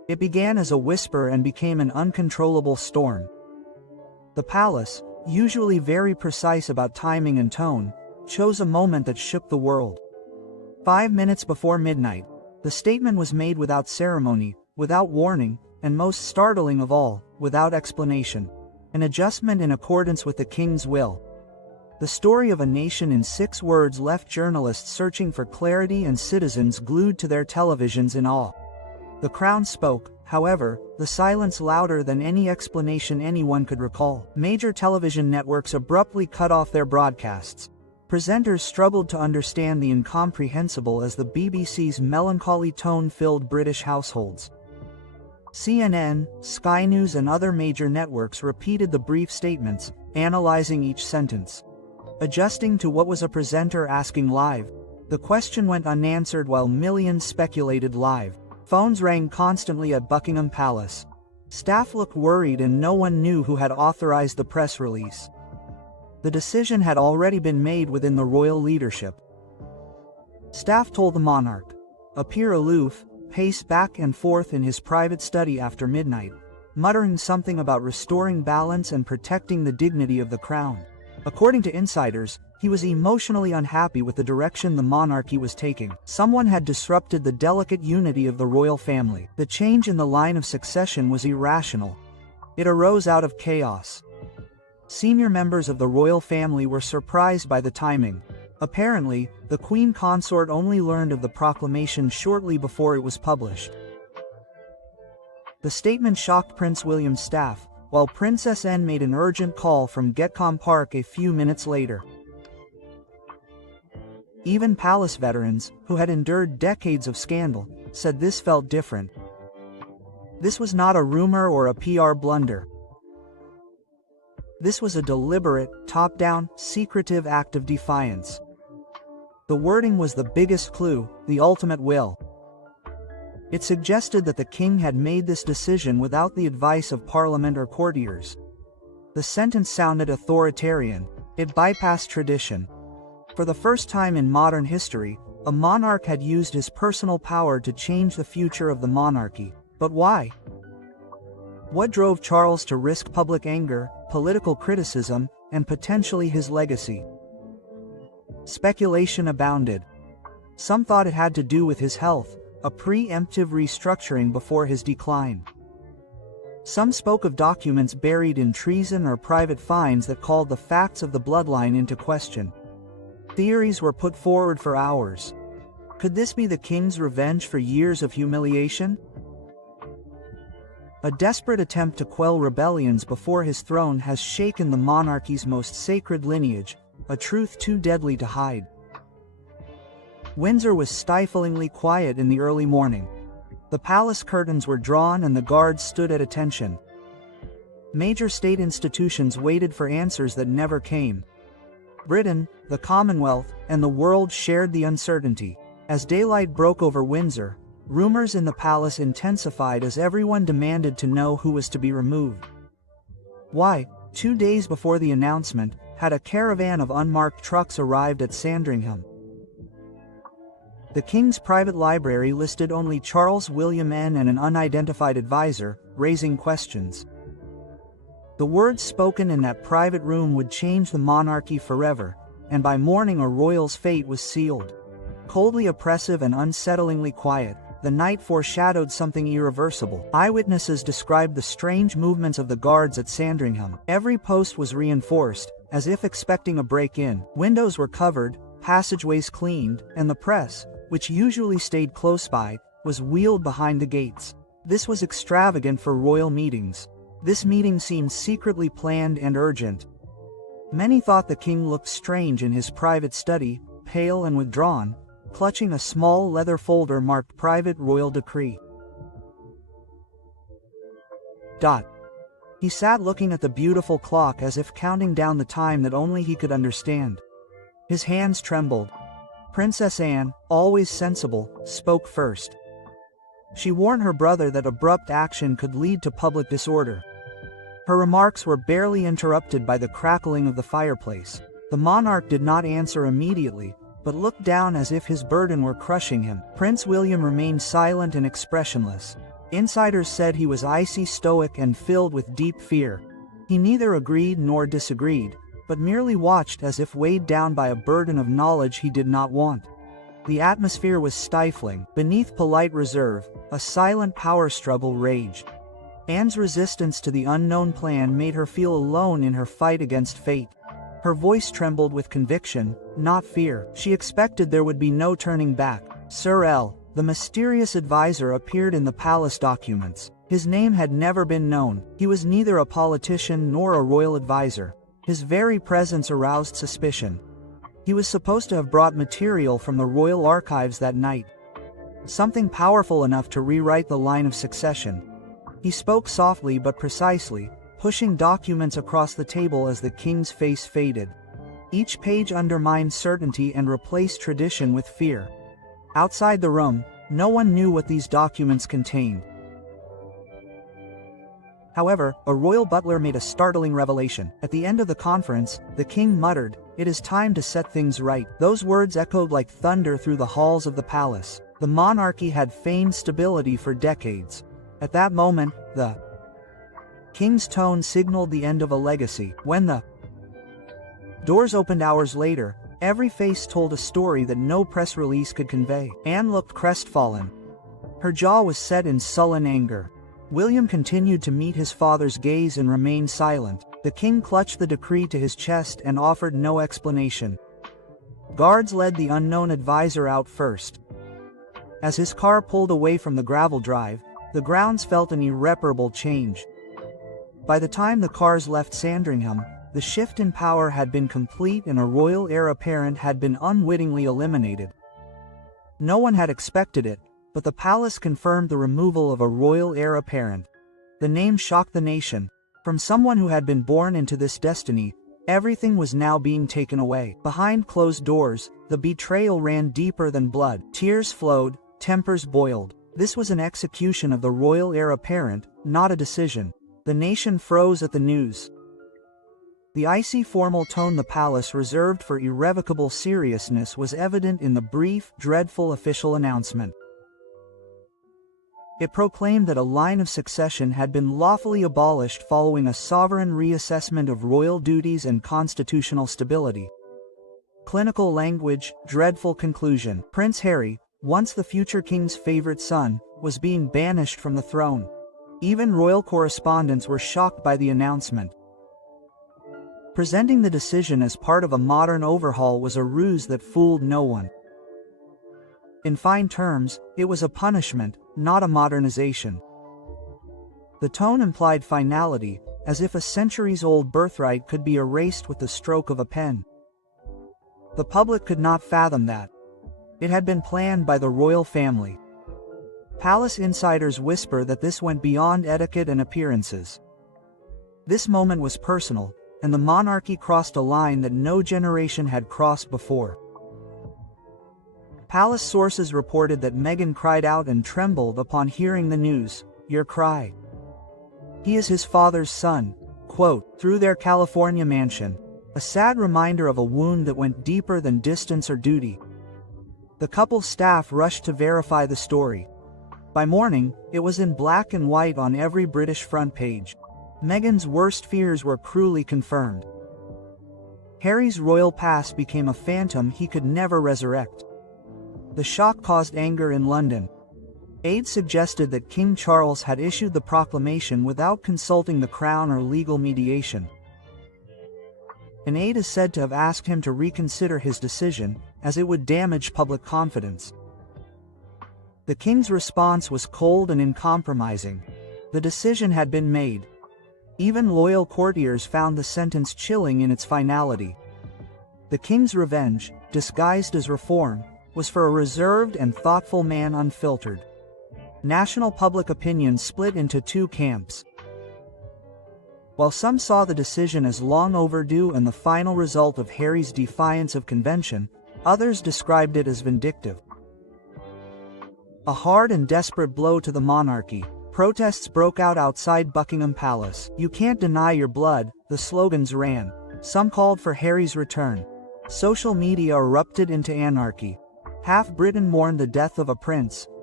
It began as a whisper and became an uncontrollable storm. The palace, usually very precise about timing and tone, chose a moment that shook the world. 5 minutes before midnight, the statement was made without ceremony, without warning, and most startling of all, without explanation. An adjustment in accordance with the king's will. The story of a nation in 6 words left journalists searching for clarity and citizens glued to their televisions in awe. The crown spoke, however, the silence louder than any explanation anyone could recall. Major television networks abruptly cut off their broadcasts. Presenters struggled to understand the incomprehensible as the BBC's melancholy tone filled British households. CNN, Sky News and other major networks repeated the brief statements, analyzing each sentence. Adjusting to what was a presenter asking live, the question went unanswered while millions speculated live. Phones rang constantly at Buckingham Palace. Staff looked worried and no one knew who had authorized the press release. The decision had already been made within the royal leadership. Staff told the monarch. Appear aloof, paced back and forth in his private study after midnight, muttering something about restoring balance and protecting the dignity of the crown. According to insiders, he was emotionally unhappy with the direction the monarchy was taking. Someone had disrupted the delicate unity of the royal family. The change in the line of succession was irrational. It arose out of chaos. Senior members of the royal family were surprised by the timing. Apparently, the Queen Consort only learned of the proclamation shortly before it was published. The statement shocked Prince William's staff, while Princess Anne made an urgent call from Getcombe Park a few minutes later. Even palace veterans, who had endured decades of scandal, said this felt different. This was not a rumor or a PR blunder. This was a deliberate, top-down, secretive act of defiance. The wording was the biggest clue, the ultimate will. It suggested that the king had made this decision without the advice of parliament or courtiers. The sentence sounded authoritarian. It bypassed tradition. For the first time in modern history, a monarch had used his personal power to change the future of the monarchy. But why? What drove Charles to risk public anger, political criticism, and potentially his legacy? Speculation abounded. Some thought it had to do with his health, a preemptive restructuring before his decline. Some spoke of documents buried in treason or private fines that called the facts of the bloodline into question. Theories were put forward for hours. Could this be the king's revenge for years of humiliation? A desperate attempt to quell rebellions before his throne has shaken the monarchy's most sacred lineage, a truth too deadly to hide. Windsor was stiflingly quiet in the early morning. The palace curtains were drawn and the guards stood at attention. Major state institutions waited for answers that never came. Britain, the Commonwealth, and the world shared the uncertainty. As daylight broke over Windsor, rumors in the palace intensified as everyone demanded to know who was to be removed. Why, 2 days before the announcement, had a caravan of unmarked trucks arrived at Sandringham. The king's private library listed only Charles William N. and an unidentified advisor, raising questions. The words spoken in that private room would change the monarchy forever, and by morning a royal's fate was sealed. Coldly oppressive and unsettlingly quiet, the night foreshadowed something irreversible. Eyewitnesses described the strange movements of the guards at Sandringham. Every post was reinforced, as if expecting a break-in. Windows were covered, passageways cleaned, and the press, which usually stayed close by, was wheeled behind the gates. This was extravagant for royal meetings. This meeting seemed secretly planned and urgent. Many thought the king looked strange in his private study, pale and withdrawn, clutching a small leather folder marked Private Royal Decree. He sat looking at the beautiful clock as if counting down the time that only he could understand. His hands trembled. Princess Anne, always sensible, spoke first. She warned her brother that abrupt action could lead to public disorder. Her remarks were barely interrupted by the crackling of the fireplace. The monarch did not answer immediately, but looked down as if his burden were crushing him. Prince William remained silent and expressionless. Insiders said he was icy stoic and filled with deep fear. He neither agreed nor disagreed, but merely watched as if weighed down by a burden of knowledge he did not want. The atmosphere was stifling. Beneath polite reserve, a silent power struggle raged. Anne's resistance to the unknown plan made her feel alone in her fight against fate. Her voice trembled with conviction, not fear. She expected there would be no turning back. Sir L., the mysterious advisor, appeared in the palace documents. His name had never been known. He was neither a politician nor a royal advisor. His very presence aroused suspicion. He was supposed to have brought material from the royal archives that night. Something powerful enough to rewrite the line of succession. He spoke softly but precisely, pushing documents across the table as the king's face faded. Each page undermined certainty and replaced tradition with fear. Outside the room, no one knew what these documents contained. However, a royal butler made a startling revelation. At the end of the conference, the king muttered, "It is time to set things right." Those words echoed like thunder through the halls of the palace. The monarchy had feigned stability for decades. At that moment, the king's tone signaled the end of a legacy. When the doors opened hours later, every face told a story that no press release could convey. Anne looked crestfallen. Her jaw was set in sullen anger. William continued to meet his father's gaze and remained silent. The king clutched the decree to his chest and offered no explanation. Guards led the unknown advisor out first. As his car pulled away from the gravel drive, the grounds felt an irreparable change. By the time the cars left Sandringham, the shift in power had been complete and a royal heir apparent had been unwittingly eliminated. No one had expected it, but the palace confirmed the removal of a royal heir apparent. The name shocked the nation. From someone who had been born into this destiny, everything was now being taken away. Behind closed doors, the betrayal ran deeper than blood. Tears flowed, tempers boiled. This was an execution of the royal heir apparent, not a decision. The nation froze at the news. The icy formal tone the palace reserved for irrevocable seriousness was evident in the brief, dreadful official announcement. It proclaimed that a line of succession had been lawfully abolished following a sovereign reassessment of royal duties and constitutional stability. Clinical language, dreadful conclusion. Prince Harry, once the future king's favorite son, was being banished from the throne. Even royal correspondents were shocked by the announcement. Presenting the decision as part of a modern overhaul was a ruse that fooled no one. In fine terms, it was a punishment, not a modernization. The tone implied finality, as if a centuries-old birthright could be erased with the stroke of a pen. The public could not fathom that. It had been planned by the royal family. Palace insiders whisper that this went beyond etiquette and appearances. This moment was personal, and the monarchy crossed a line that no generation had crossed before. Palace sources reported that Meghan cried out and trembled upon hearing the news. "Your cry. He is his father's son," quote, through their California mansion, a sad reminder of a wound that went deeper than distance or duty. The couple's staff rushed to verify the story. By morning, it was in black and white on every British front page. Meghan's worst fears were cruelly confirmed. Harry's royal past became a phantom he could never resurrect. The shock caused anger in London. Aides suggested that King Charles had issued the proclamation without consulting the Crown or legal mediation. An aide is said to have asked him to reconsider his decision, as it would damage public confidence. The king's response was cold and uncompromising. The decision had been made. Even loyal courtiers found the sentence chilling in its finality. The king's revenge, disguised as reform, was for a reserved and thoughtful man unfiltered. National public opinion split into two camps. While some saw the decision as long overdue and the final result of Harry's defiance of convention, others described it as vindictive. A hard and desperate blow to the monarchy. Protests broke out outside Buckingham Palace. "You can't deny your blood," the slogans ran. Some called for Harry's return. Social media erupted into anarchy. Half Britain mourned the death of a prince,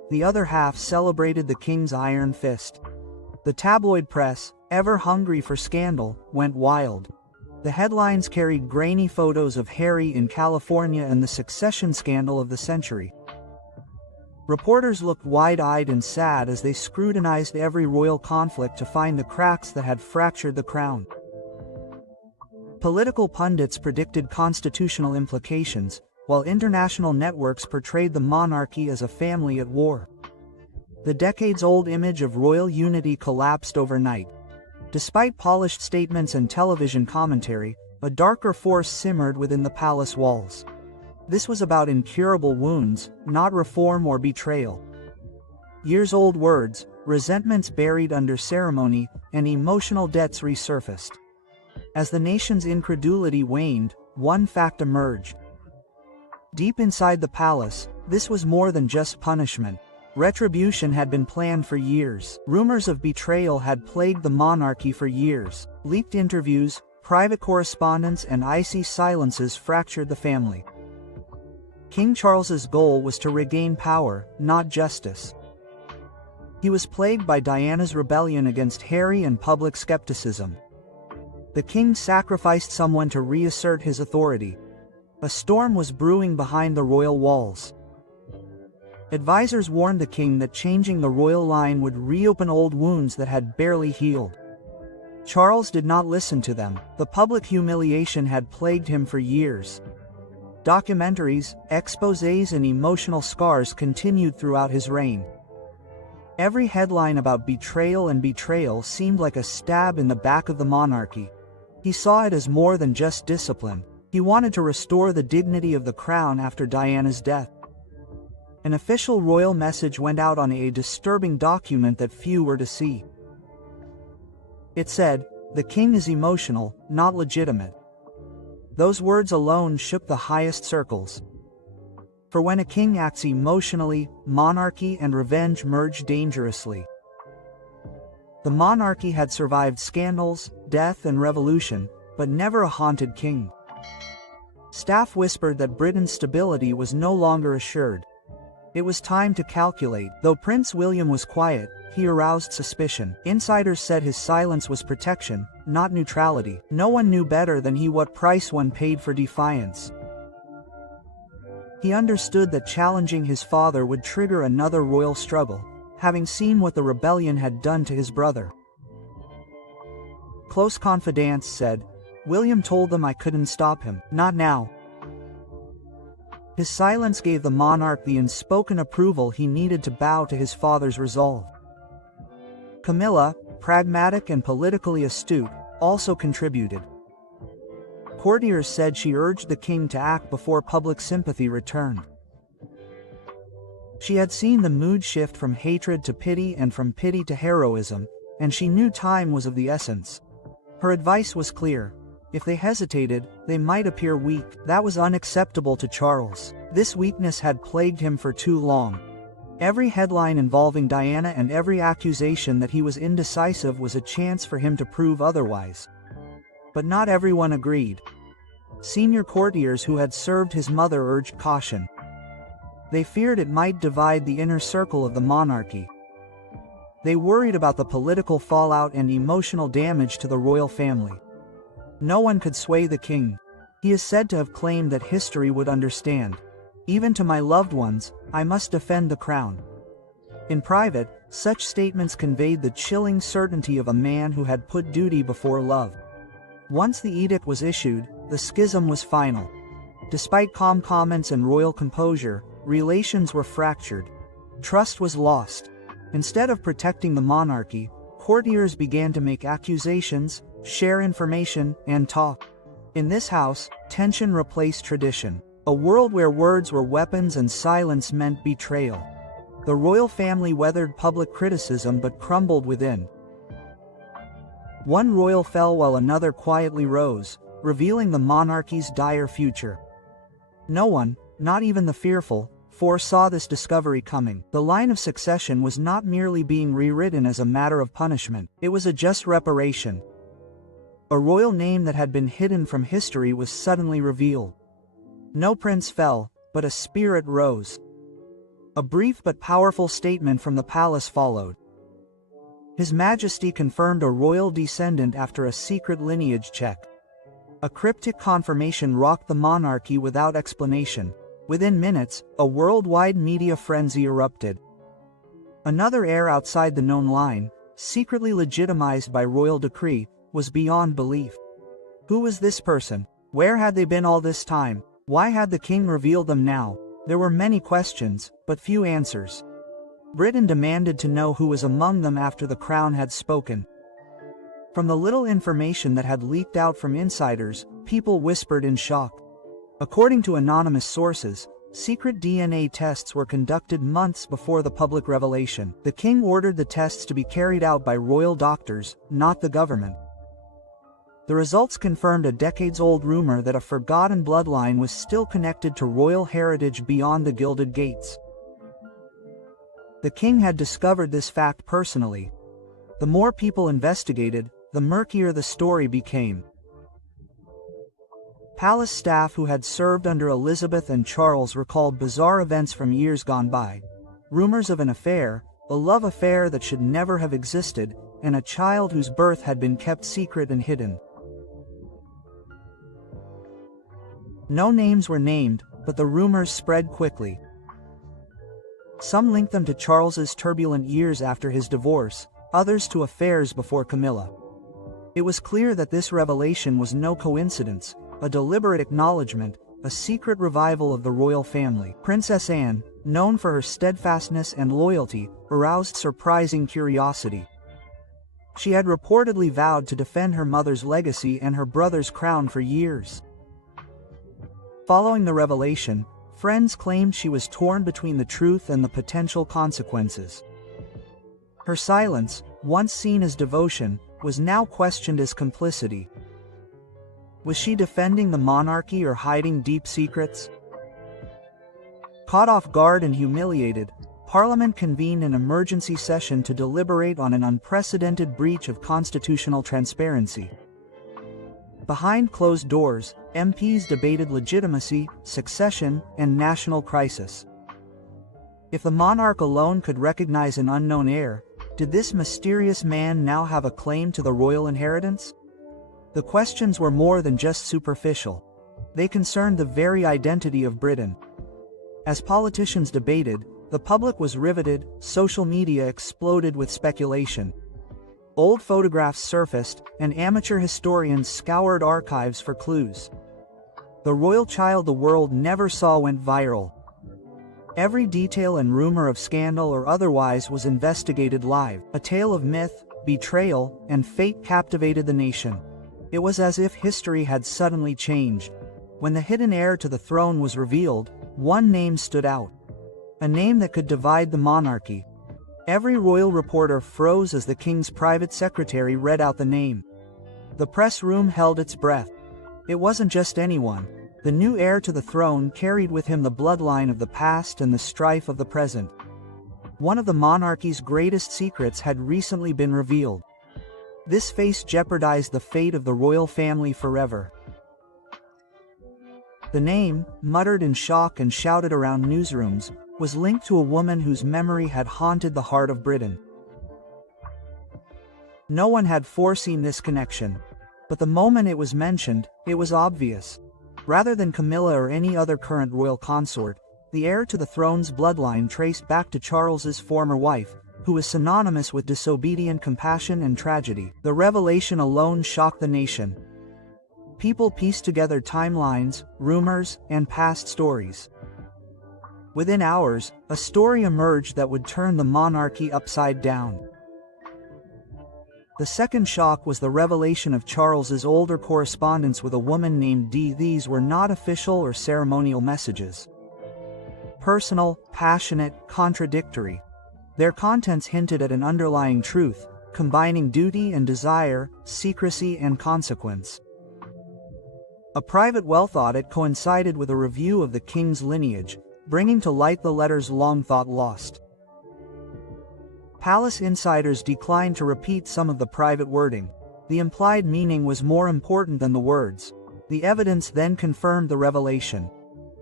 the other half celebrated the king's iron fist. The tabloid press, ever hungry for scandal, went wild. The headlines carried grainy photos of Harry in California and the succession scandal of the century. Reporters looked wide-eyed and sad as they scrutinized every royal conflict to find the cracks that had fractured the crown. Political pundits predicted constitutional implications, while international networks portrayed the monarchy as a family at war. The decades-old image of royal unity collapsed overnight. Despite polished statements and television commentary, a darker force simmered within the palace walls. This was about incurable wounds, not reform or betrayal. Years-old words, resentments buried under ceremony, and emotional debts resurfaced. As the nation's incredulity waned, one fact emerged. Deep inside the palace, this was more than just punishment. Retribution had been planned for years. Rumors of betrayal had plagued the monarchy for years. Leaked interviews, private correspondence, and icy silences fractured the family. King Charles's goal was to regain power, not justice. He was plagued by Diana's rebellion against Harry and public skepticism. The king sacrificed someone to reassert his authority. A storm was brewing behind the royal walls. Advisors warned the king that changing the royal line would reopen old wounds that had barely healed. Charles did not listen to them. The public humiliation had plagued him for years. Documentaries, exposés, and emotional scars continued throughout his reign. Every headline about betrayal seemed like a stab in the back of the monarchy. He saw it as more than just discipline. He wanted to restore the dignity of the crown after Diana's death. An official royal message went out on a disturbing document that few were to see. It said, "The king is emotional, not legitimate." Those words alone shook the highest circles. For when a king acts emotionally, monarchy and revenge merge dangerously. The monarchy had survived scandals, death, and revolution, but never a haunted king. Staff whispered that Britain's stability was no longer assured. It was time to calculate. Though Prince William was quiet, he aroused suspicion. Insiders said his silence was protection, not neutrality. No one knew better than he what price one paid for defiance. He understood that challenging his father would trigger another royal struggle, having seen what the rebellion had done to his brother. Close confidants said, "William told them I couldn't stop him, not now." His silence gave the monarch the unspoken approval he needed to bow to his father's resolve. Camilla, pragmatic and politically astute, also contributed. Courtiers said she urged the king to act before public sympathy returned. She had seen the mood shift from hatred to pity and from pity to heroism, and she knew time was of the essence. Her advice was clear. If they hesitated, they might appear weak. That was unacceptable to Charles. This weakness had plagued him for too long. Every headline involving Diana and every accusation that he was indecisive was a chance for him to prove otherwise. But not everyone agreed. Senior courtiers who had served his mother urged caution. They feared it might divide the inner circle of the monarchy. They worried about the political fallout and emotional damage to the royal family. No one could sway the king. He is said to have claimed that history would understand. "Even to my loved ones, I must defend the crown." In private, such statements conveyed the chilling certainty of a man who had put duty before love. Once the edict was issued, the schism was final. Despite calm comments and royal composure, relations were fractured. Trust was lost. Instead of protecting the monarchy, courtiers began to make accusations, share information, and talk. In this house, tension replaced tradition. A world where words were weapons and silence meant betrayal. The royal family weathered public criticism but crumbled within. One royal fell while another quietly rose, revealing the monarchy's dire future. No one, not even the fearful, foresaw this discovery coming. The line of succession was not merely being rewritten as a matter of punishment, it was a just reparation. A royal name that had been hidden from history was suddenly revealed. No prince fell, but a spirit rose. A brief but powerful statement from the palace followed. His Majesty confirmed a royal descendant after a secret lineage check. A cryptic confirmation rocked the monarchy without explanation. Within minutes, a worldwide media frenzy erupted. Another heir outside the known line, secretly legitimized by royal decree, was beyond belief. Who was this person? Where had they been all this time? Why had the king revealed them now? There were many questions, but few answers. Britain demanded to know who was among them after the crown had spoken. From the little information that had leaked out from insiders, people whispered in shock. According to anonymous sources, secret DNA tests were conducted months before the public revelation. The king ordered the tests to be carried out by royal doctors, not the government. The results confirmed a decades-old rumor that a forgotten bloodline was still connected to royal heritage beyond the Gilded Gates. The king had discovered this fact personally. The more people investigated, the murkier the story became. Palace staff who had served under Elizabeth and Charles recalled bizarre events from years gone by. Rumors of an affair, a love affair that should never have existed, and a child whose birth had been kept secret and hidden. No names were named, but the rumors spread quickly. Some linked them to Charles's turbulent years after his divorce, others to affairs before Camilla. It was clear that this revelation was no coincidence, a deliberate acknowledgement, a secret revival of the royal family. Princess Anne, known for her steadfastness and loyalty, aroused surprising curiosity. She had reportedly vowed to defend her mother's legacy and her brother's crown for years. Following the revelation, friends claimed she was torn between the truth and the potential consequences. Her silence, once seen as devotion, was now questioned as complicity. Was she defending the monarchy or hiding deep secrets? Caught off guard and humiliated, Parliament convened an emergency session to deliberate on an unprecedented breach of constitutional transparency. Behind closed doors, MPs debated legitimacy, succession, and national crisis. If the monarch alone could recognize an unknown heir, did this mysterious man now have a claim to the royal inheritance? The questions were more than just superficial. They concerned the very identity of Britain. As politicians debated, the public was riveted, social media exploded with speculation. Old photographs surfaced, and amateur historians scoured archives for clues. The royal child the world never saw went viral. Every detail and rumor of scandal or otherwise was investigated live. A tale of myth, betrayal, and fate captivated the nation. It was as if history had suddenly changed. When the hidden heir to the throne was revealed, one name stood out. A name that could divide the monarchy. Every royal reporter froze as the king's private secretary read out the name. The press room held its breath. It wasn't just anyone. The new heir to the throne carried with him the bloodline of the past and the strife of the present. One of the monarchy's greatest secrets had recently been revealed. This face jeopardized the fate of the royal family forever. The name, muttered in shock and shouted around newsrooms, was linked to a woman whose memory had haunted the heart of Britain. No one had foreseen this connection, but the moment it was mentioned, it was obvious. Rather than Camilla or any other current royal consort, the heir to the throne's bloodline traced back to Charles's former wife, who was synonymous with disobedient compassion and tragedy. The revelation alone shocked the nation. People pieced together timelines, rumors, and past stories. Within hours, a story emerged that would turn the monarchy upside down. The second shock was the revelation of Charles's older correspondence with a woman named Dee. These were not official or ceremonial messages. Personal, passionate, contradictory. Their contents hinted at an underlying truth, combining duty and desire, secrecy and consequence. A private wealth audit coincided with a review of the king's lineage, bringing to light the letters long thought lost. Palace insiders declined to repeat some of the private wording. The implied meaning was more important than the words. The evidence then confirmed the revelation.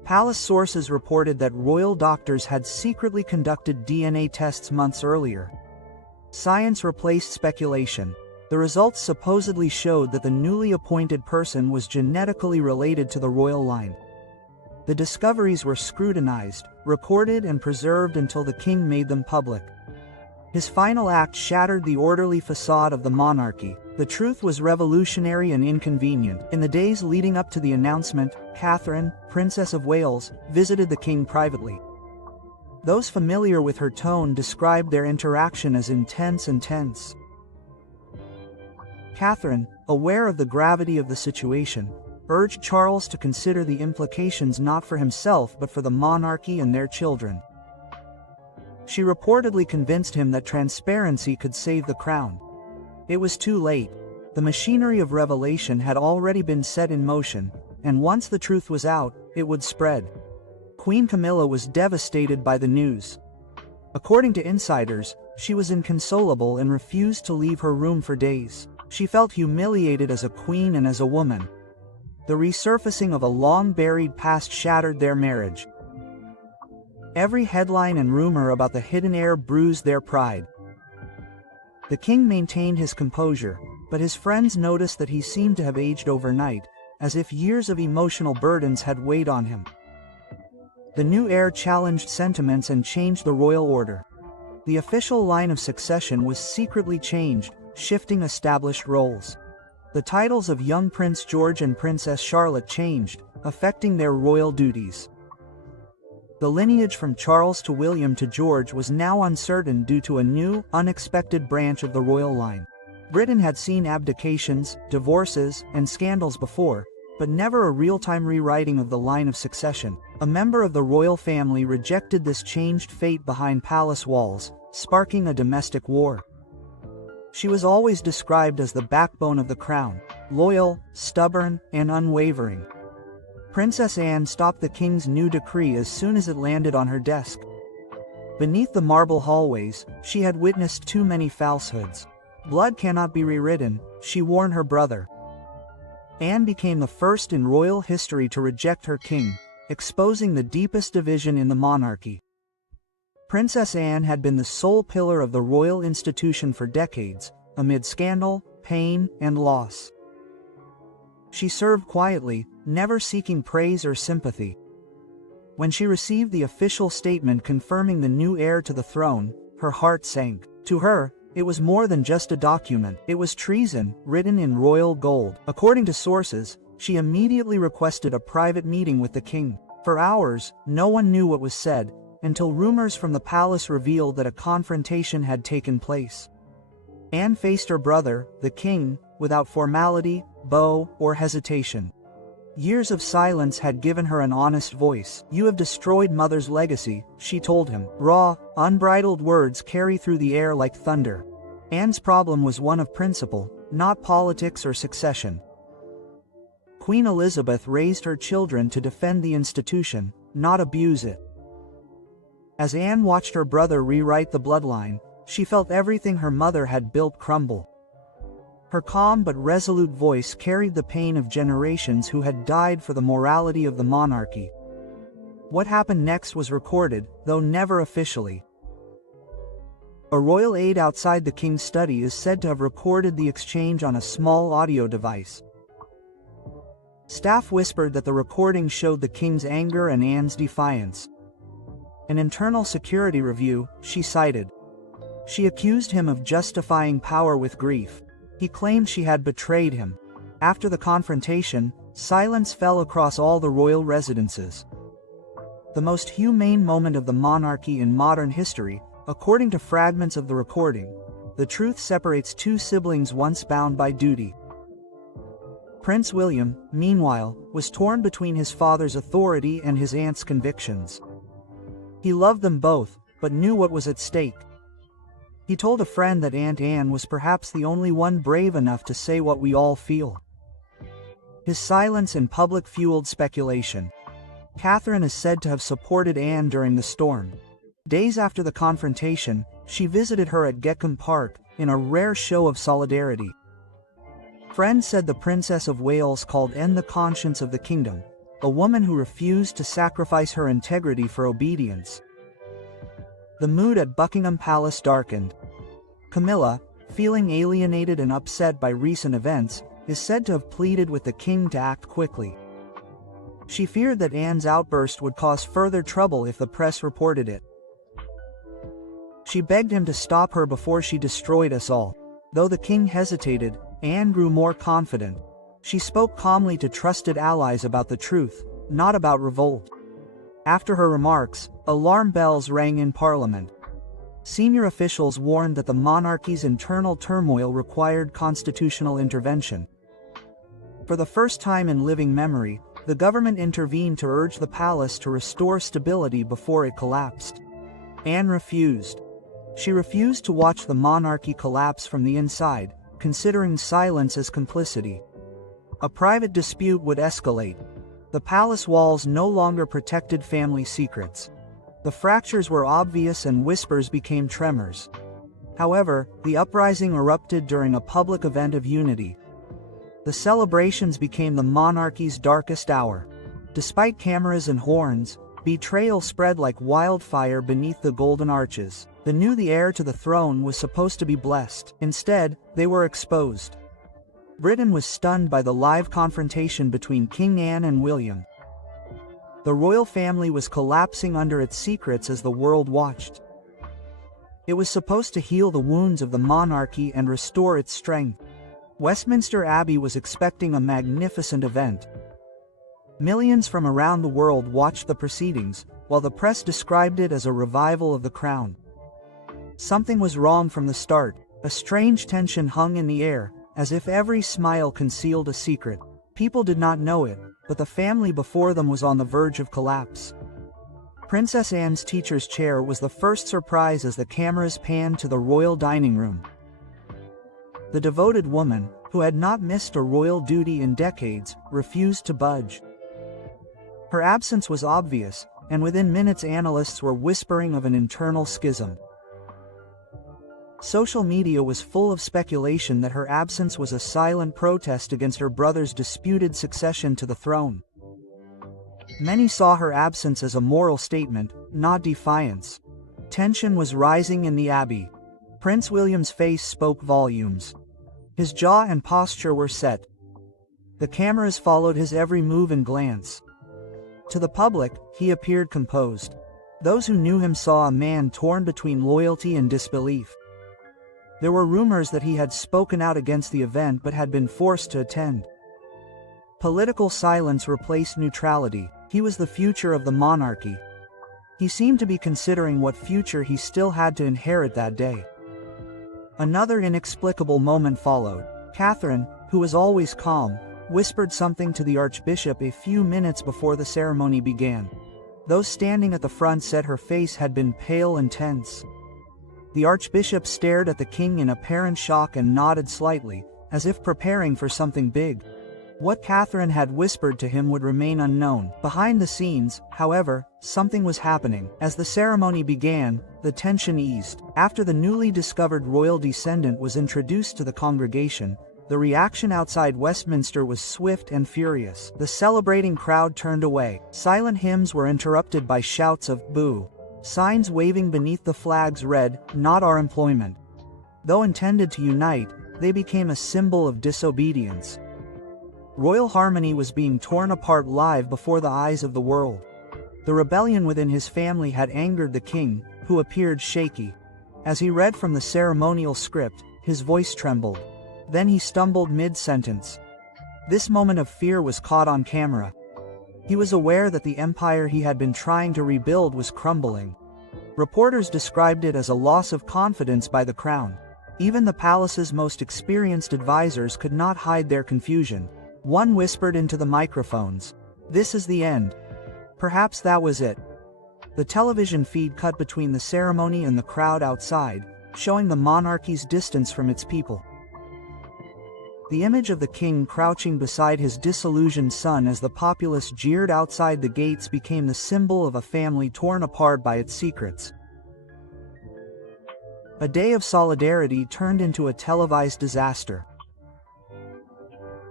Palace sources reported that royal doctors had secretly conducted DNA tests months earlier. Science replaced speculation. The results supposedly showed that the newly appointed person was genetically related to the royal line. The discoveries were scrutinized, recorded and preserved until the king made them public. His final act shattered the orderly facade of the monarchy. The truth was revolutionary and inconvenient. In the days leading up to the announcement, Catherine, Princess of Wales, visited the king privately. Those familiar with her tone described their interaction as intense and tense. Catherine, aware of the gravity of the situation, urged Charles to consider the implications not for himself but for the monarchy and their children. She reportedly convinced him that transparency could save the crown. It was too late. The machinery of revelation had already been set in motion, and once the truth was out, it would spread. Queen Camilla was devastated by the news. According to insiders, she was inconsolable and refused to leave her room for days. She felt humiliated as a queen and as a woman. The resurfacing of a long-buried past shattered their marriage. Every headline and rumor about the hidden heir bruised their pride. The king maintained his composure, but his friends noticed that he seemed to have aged overnight, as if years of emotional burdens had weighed on him. The new heir challenged sentiments and changed the royal order. The official line of succession was secretly changed, shifting established roles. The titles of young Prince George and Princess Charlotte changed, affecting their royal duties. The lineage from Charles to William to George was now uncertain due to a new, unexpected branch of the royal line. Britain had seen abdications, divorces, and scandals before, but never a real-time rewriting of the line of succession. A member of the royal family rejected this changed fate behind palace walls, sparking a domestic war. She was always described as the backbone of the crown, loyal, stubborn, and unwavering. Princess Anne stopped the king's new decree as soon as it landed on her desk. Beneath the marble hallways, she had witnessed too many falsehoods. Blood cannot be rewritten, she warned her brother. Anne became the first in royal history to reject her king, exposing the deepest division in the monarchy. Princess Anne had been the sole pillar of the royal institution for decades, amid scandal, pain, and loss. She served quietly, never seeking praise or sympathy. When she received the official statement confirming the new heir to the throne, her heart sank. To her, it was more than just a document. It was treason, written in royal gold. According to sources, she immediately requested a private meeting with the king. For hours, no one knew what was said, until rumors from the palace revealed that a confrontation had taken place. Anne faced her brother, the king, without formality, bow, or hesitation. Years of silence had given her an honest voice. "You have destroyed Mother's legacy," she told him. Raw, unbridled words carry through the air like thunder. Anne's problem was one of principle, not politics or succession. Queen Elizabeth raised her children to defend the institution, not abuse it. As Anne watched her brother rewrite the bloodline, she felt everything her mother had built crumble. Her calm but resolute voice carried the pain of generations who had died for the morality of the monarchy. What happened next was recorded, though never officially. A royal aide outside the king's study is said to have recorded the exchange on a small audio device. Staff whispered that the recording showed the king's anger and Anne's defiance. An internal security review, she cited. She accused him of justifying power with grief. He claimed she had betrayed him. After the confrontation, silence fell across all the royal residences. The most humane moment of the monarchy in modern history, according to fragments of the recording, the truth separates two siblings once bound by duty. Prince William, meanwhile, was torn between his father's authority and his aunt's convictions. He loved them both, but knew what was at stake. He told a friend that Aunt Anne was perhaps the only one brave enough to say what we all feel. His silence in public fueled speculation. Catherine is said to have supported Anne during the storm. Days after the confrontation, she visited her at Gekkom Park, in a rare show of solidarity. Friends said the Princess of Wales called Anne the conscience of the kingdom, a woman who refused to sacrifice her integrity for obedience. The mood at Buckingham Palace darkened. Camilla, feeling alienated and upset by recent events, is said to have pleaded with the king to act quickly. She feared that Anne's outburst would cause further trouble if the press reported it. She begged him to stop her before she destroyed us all. Though the king hesitated, Anne grew more confident. She spoke calmly to trusted allies about the truth, not about revolt. After her remarks, alarm bells rang in Parliament. Senior officials warned that the monarchy's internal turmoil required constitutional intervention. For the first time in living memory, the government intervened to urge the palace to restore stability before it collapsed. Anne refused. She refused to watch the monarchy collapse from the inside, considering silence as complicity. A private dispute would escalate. The palace walls no longer protected family secrets. The fractures were obvious and whispers became tremors. However, the uprising erupted during a public event of unity. The celebrations became the monarchy's darkest hour. Despite cameras and horns, betrayal spread like wildfire beneath the golden arches. They knew the heir to the throne was supposed to be blessed. Instead, they were exposed. Britain was stunned by the live confrontation between King Anne and William. The royal family was collapsing under its secrets as the world watched. It was supposed to heal the wounds of the monarchy and restore its strength. Westminster Abbey was expecting a magnificent event. Millions from around the world watched the proceedings, while the press described it as a revival of the crown. Something was wrong from the start. A strange tension hung in the air, as if every smile concealed a secret. People did not know it, but the family before them was on the verge of collapse. Princess Anne's teacher's chair was the first surprise as the cameras panned to the royal dining room. The devoted woman, who had not missed a royal duty in decades, refused to budge. Her absence was obvious, and within minutes analysts were whispering of an internal schism. Social media was full of speculation that her absence was a silent protest against her brother's disputed succession to the throne. Many saw her absence as a moral statement, not defiance. Tension was rising in the Abbey. Prince William's face spoke volumes. His jaw and posture were set. The cameras followed his every move and glance. To the public, he appeared composed. Those who knew him saw a man torn between loyalty and disbelief. There were rumors that he had spoken out against the event but had been forced to attend. Political silence replaced neutrality. He was the future of the monarchy. He seemed to be considering what future he still had to inherit that day. Another inexplicable moment followed. Catherine, who was always calm, whispered something to the Archbishop a few minutes before the ceremony began. Those standing at the front said her face had been pale and tense. The Archbishop stared at the king in apparent shock and nodded slightly, as if preparing for something big. What Catherine had whispered to him would remain unknown. Behind the scenes, however, something was happening. As the ceremony began, the tension eased. After the newly discovered royal descendant was introduced to the congregation, the reaction outside Westminster was swift and furious. The celebrating crowd turned away. Silent hymns were interrupted by shouts of "boo." Signs waving beneath the flags read, "Not our employment." Though intended to unite, they became a symbol of disobedience. Royal harmony was being torn apart live before the eyes of the world. The rebellion within his family had angered the king, who appeared shaky. As he read from the ceremonial script, his voice trembled. Then he stumbled mid-sentence. This moment of fear was caught on camera. He was aware that the empire he had been trying to rebuild was crumbling. Reporters described it as a loss of confidence by the crown. Even the palace's most experienced advisors could not hide their confusion. One whispered into the microphones, "This is the end." Perhaps that was it. The television feed cut between the ceremony and the crowd outside, showing the monarchy's distance from its people. The image of the king crouching beside his disillusioned son as the populace jeered outside the gates became the symbol of a family torn apart by its secrets. A day of solidarity turned into a televised disaster.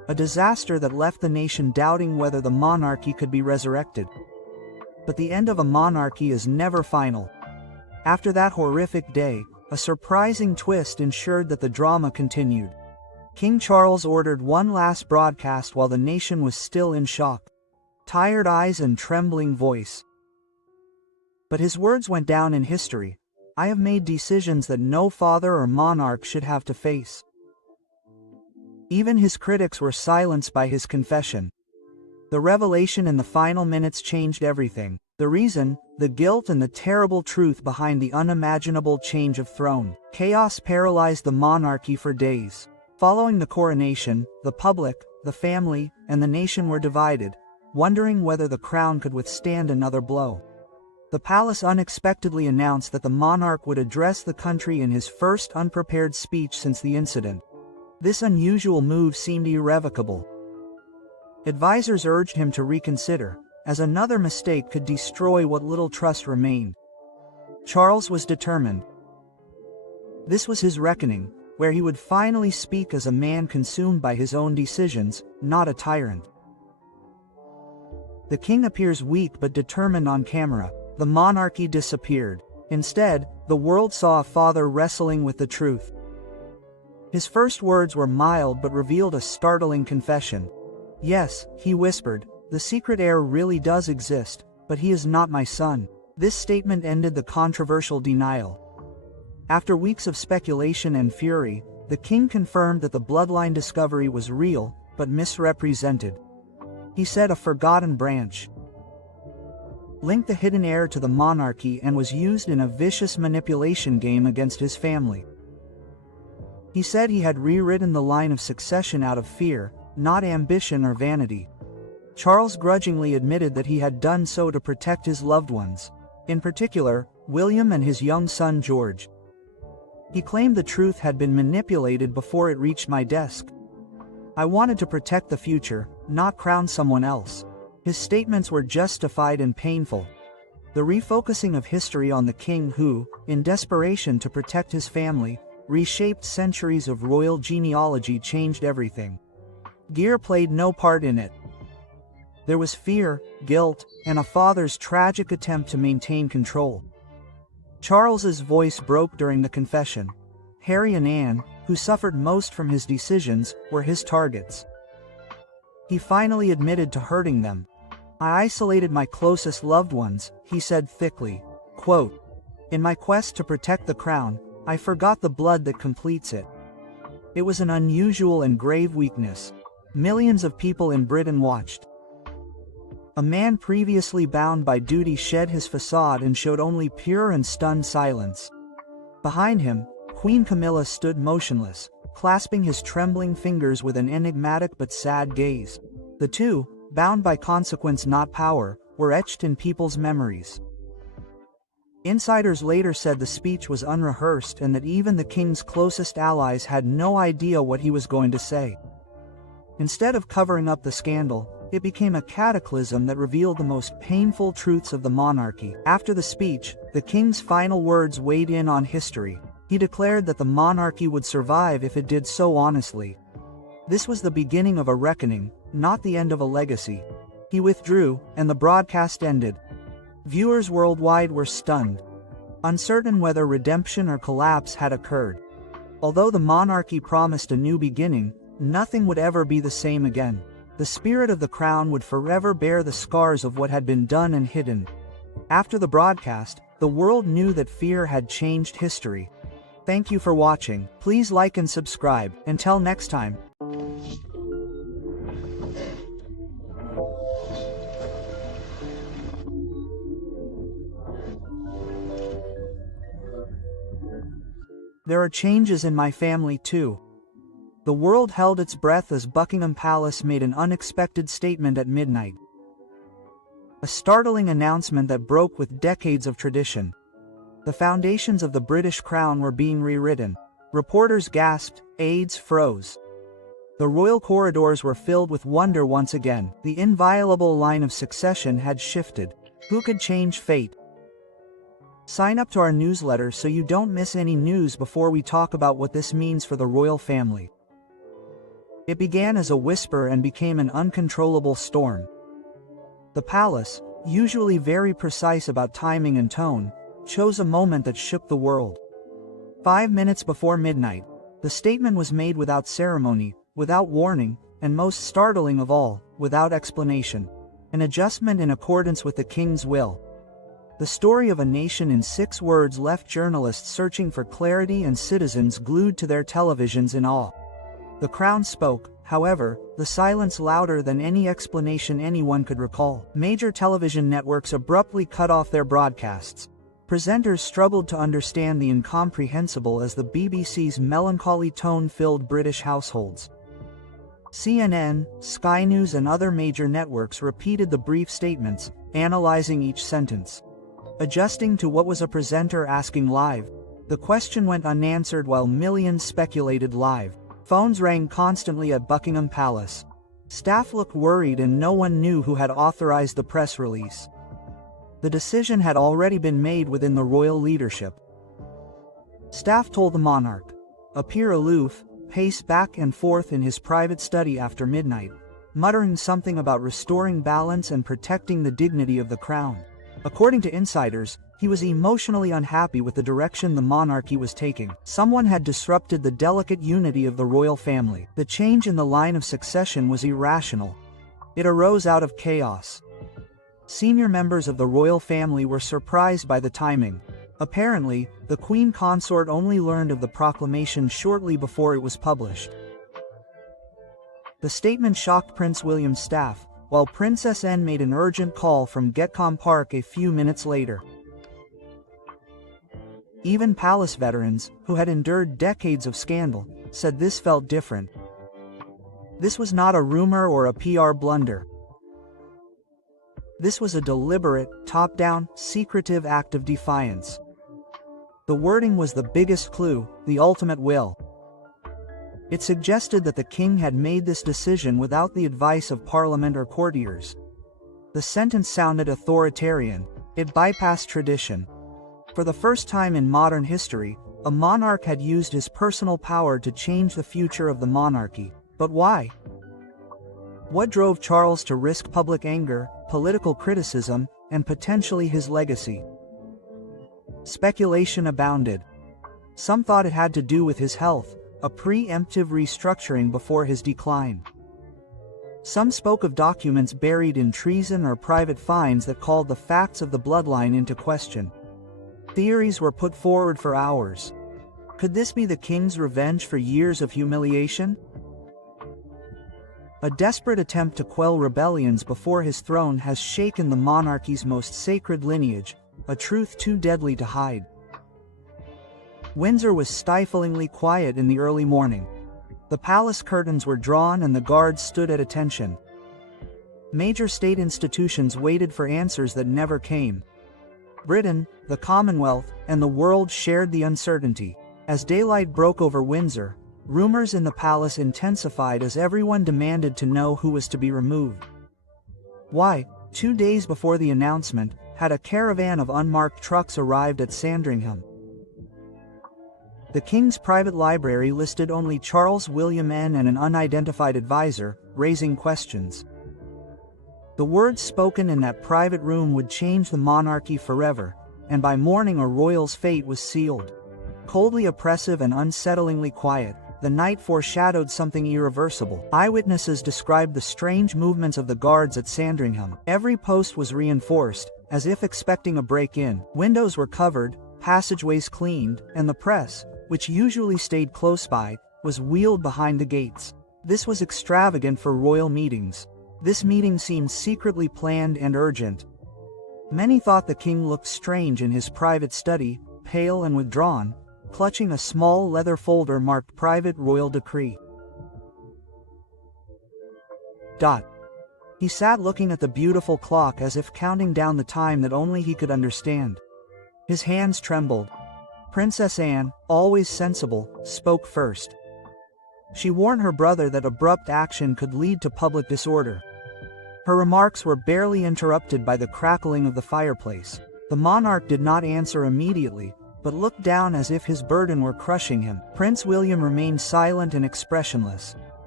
a disaster that left the nation doubting whether the monarchy could be resurrected. But the end of a monarchy is never final. After that horrific day, a surprising twist ensured that the drama continued. King Charles ordered one last broadcast while the nation was still in shock. Tired eyes and trembling voice. But his words went down in history. I have made decisions that no father or monarch should have to face. Even his critics were silenced by his confession. The revelation in the final minutes changed everything. The reason, the guilt and the terrible truth behind the unimaginable change of throne. Chaos paralyzed the monarchy for days. Following the coronation, the public, the family, and the nation were divided, wondering whether the crown could withstand another blow. The palace unexpectedly announced that the monarch would address the country in his first unprepared speech since the incident. This unusual move seemed irrevocable. Advisors urged him to reconsider, as another mistake could destroy what little trust remained. Charles was determined. This was his reckoning, where he would finally speak as a man consumed by his own decisions, not a tyrant. The king appears weak but determined on camera. The monarchy disappeared. Instead, the world saw a father wrestling with the truth. His first words were mild but revealed a startling confession. Yes, he whispered, the secret heir really does exist, but he is not my son. This statement ended the controversial denial. After weeks of speculation and fury, the king confirmed that the bloodline discovery was real, but misrepresented. He said a forgotten branch linked the hidden heir to the monarchy and was used in a vicious manipulation game against his family. He said he had rewritten the line of succession out of fear, not ambition or vanity. Charles grudgingly admitted that he had done so to protect his loved ones, in particular, William and his young son George. He claimed the truth had been manipulated before it reached my desk. I wanted to protect the future, not crown someone else. His statements were justified and painful. The refocusing of history on the king who, in desperation to protect his family, reshaped centuries of royal genealogy changed everything. Gear played no part in it. There was fear, guilt, and a father's tragic attempt to maintain control. Charles's voice broke during the confession. Harry and Anne, who suffered most from his decisions, were his targets. He finally admitted to hurting them. I isolated my closest loved ones, he said thickly. Quote, in my quest to protect the crown, I forgot the blood that completes it. It was an unusual and grave weakness. Millions of people in Britain watched. A man previously bound by duty shed his facade and showed only pure and stunned silence. Behind him, Queen Camilla stood motionless, clasping his trembling fingers with an enigmatic but sad gaze. The two, bound by consequence not power, were etched in people's memories. Insiders later said the speech was unrehearsed and that even the king's closest allies had no idea what he was going to say. Instead of covering up the scandal, it became a cataclysm that revealed the most painful truths of the monarchy. After the speech, the king's final words weighed in on history. He declared that the monarchy would survive if it did so honestly. This was the beginning of a reckoning, not the end of a legacy. He withdrew, and the broadcast ended. Viewers worldwide were stunned, uncertain whether redemption or collapse had occurred. Although the monarchy promised a new beginning, nothing would ever be the same again. The spirit of the crown would forever bear the scars of what had been done and hidden. After the broadcast, the world knew that fear had changed history. Thank you for watching. Please like and subscribe. Until next time. There are changes in my family too. The world held its breath as Buckingham Palace made an unexpected statement at midnight. A startling announcement that broke with decades of tradition. The foundations of the British crown were being rewritten. Reporters gasped, aides froze. The royal corridors were filled with wonder once again. The inviolable line of succession had shifted. Who could change fate? Sign up to our newsletter so you don't miss any news before we talk about what this means for the royal family. It began as a whisper and became an uncontrollable storm. The palace, usually very precise about timing and tone, chose a moment that shook the world. 5 minutes before midnight, the statement was made without ceremony, without warning, and most startling of all, without explanation. An adjustment in accordance with the king's will. The story of a nation in 6 words left journalists searching for clarity and citizens glued to their televisions in awe. The crown spoke, however, the silence louder than any explanation anyone could recall. Major television networks abruptly cut off their broadcasts. Presenters struggled to understand the incomprehensible as the BBC's melancholy tone filled British households. CNN, Sky News and other major networks repeated the brief statements, analyzing each sentence. Adjusting to what was a presenter asking live, the question went unanswered while millions speculated live. Phones rang constantly at Buckingham Palace. Staff looked worried and no one knew who had authorized the press release. The decision had already been made within the royal leadership. Staff told the monarch. Appear aloof, pace back and forth in his private study after midnight, muttering something about restoring balance and protecting the dignity of the crown. According to insiders, he was emotionally unhappy with the direction the monarchy was taking. Someone had disrupted the delicate unity of the royal family. The change in the line of succession was irrational. It arose out of chaos. Senior members of the royal family were surprised by the timing. Apparently, the queen consort only learned of the proclamation shortly before it was published. The statement shocked Prince William's staff, while Princess Anne made an urgent call from Getcombe Park a few minutes later. Even palace veterans, who had endured decades of scandal, said this felt different. This was not a rumor or a PR blunder. This was a deliberate, top-down, secretive act of defiance. The wording was the biggest clue, the ultimate will. It suggested that the king had made this decision without the advice of parliament or courtiers. The sentence sounded authoritarian. It bypassed tradition. For the first time in modern history, a monarch had used his personal power to change the future of the monarchy. But why? What drove Charles to risk public anger, political criticism, and potentially his legacy? Speculation abounded. Some thought it had to do with his health, a preemptive restructuring before his decline. Some spoke of documents buried in treason or private finds that called the facts of the bloodline into question. Theories were put forward for hours. Could this be the king's revenge for years of humiliation? A desperate attempt to quell rebellions before his throne has shaken the monarchy's most sacred lineage, a truth too deadly to hide. Windsor was stiflingly quiet in the early morning. The palace curtains were drawn and the guards stood at attention. Major state institutions waited for answers that never came. Britain, the Commonwealth, and the world shared the uncertainty. As daylight broke over Windsor, rumors in the palace intensified as everyone demanded to know who was to be removed. Why, 2 days before the announcement, had a caravan of unmarked trucks arrived at Sandringham. The king's private library listed only Charles William N. and an unidentified advisor, raising questions. The words spoken in that private room would change the monarchy forever, and by morning a royal's fate was sealed. Coldly oppressive and unsettlingly quiet, the night foreshadowed something irreversible. Eyewitnesses described the strange movements of the guards at Sandringham. Every post was reinforced, as if expecting a break-in. Windows were covered, passageways cleaned, and the press, which usually stayed close by, was wheeled behind the gates. This was extravagant for royal meetings. This meeting seemed secretly planned and urgent. Many thought the king looked strange in his private study, pale and withdrawn, clutching a small leather folder marked Private Royal Decree. He sat looking at the beautiful clock as if counting down the time that only he could understand. His hands trembled. Princess Anne, always sensible, spoke first. She warned her brother that abrupt action could lead to public disorder. Her remarks were barely interrupted by the crackling of the fireplace. The monarch did not answer immediately, but looked down as if his burden were crushing him. Prince William remained silent and expressionless.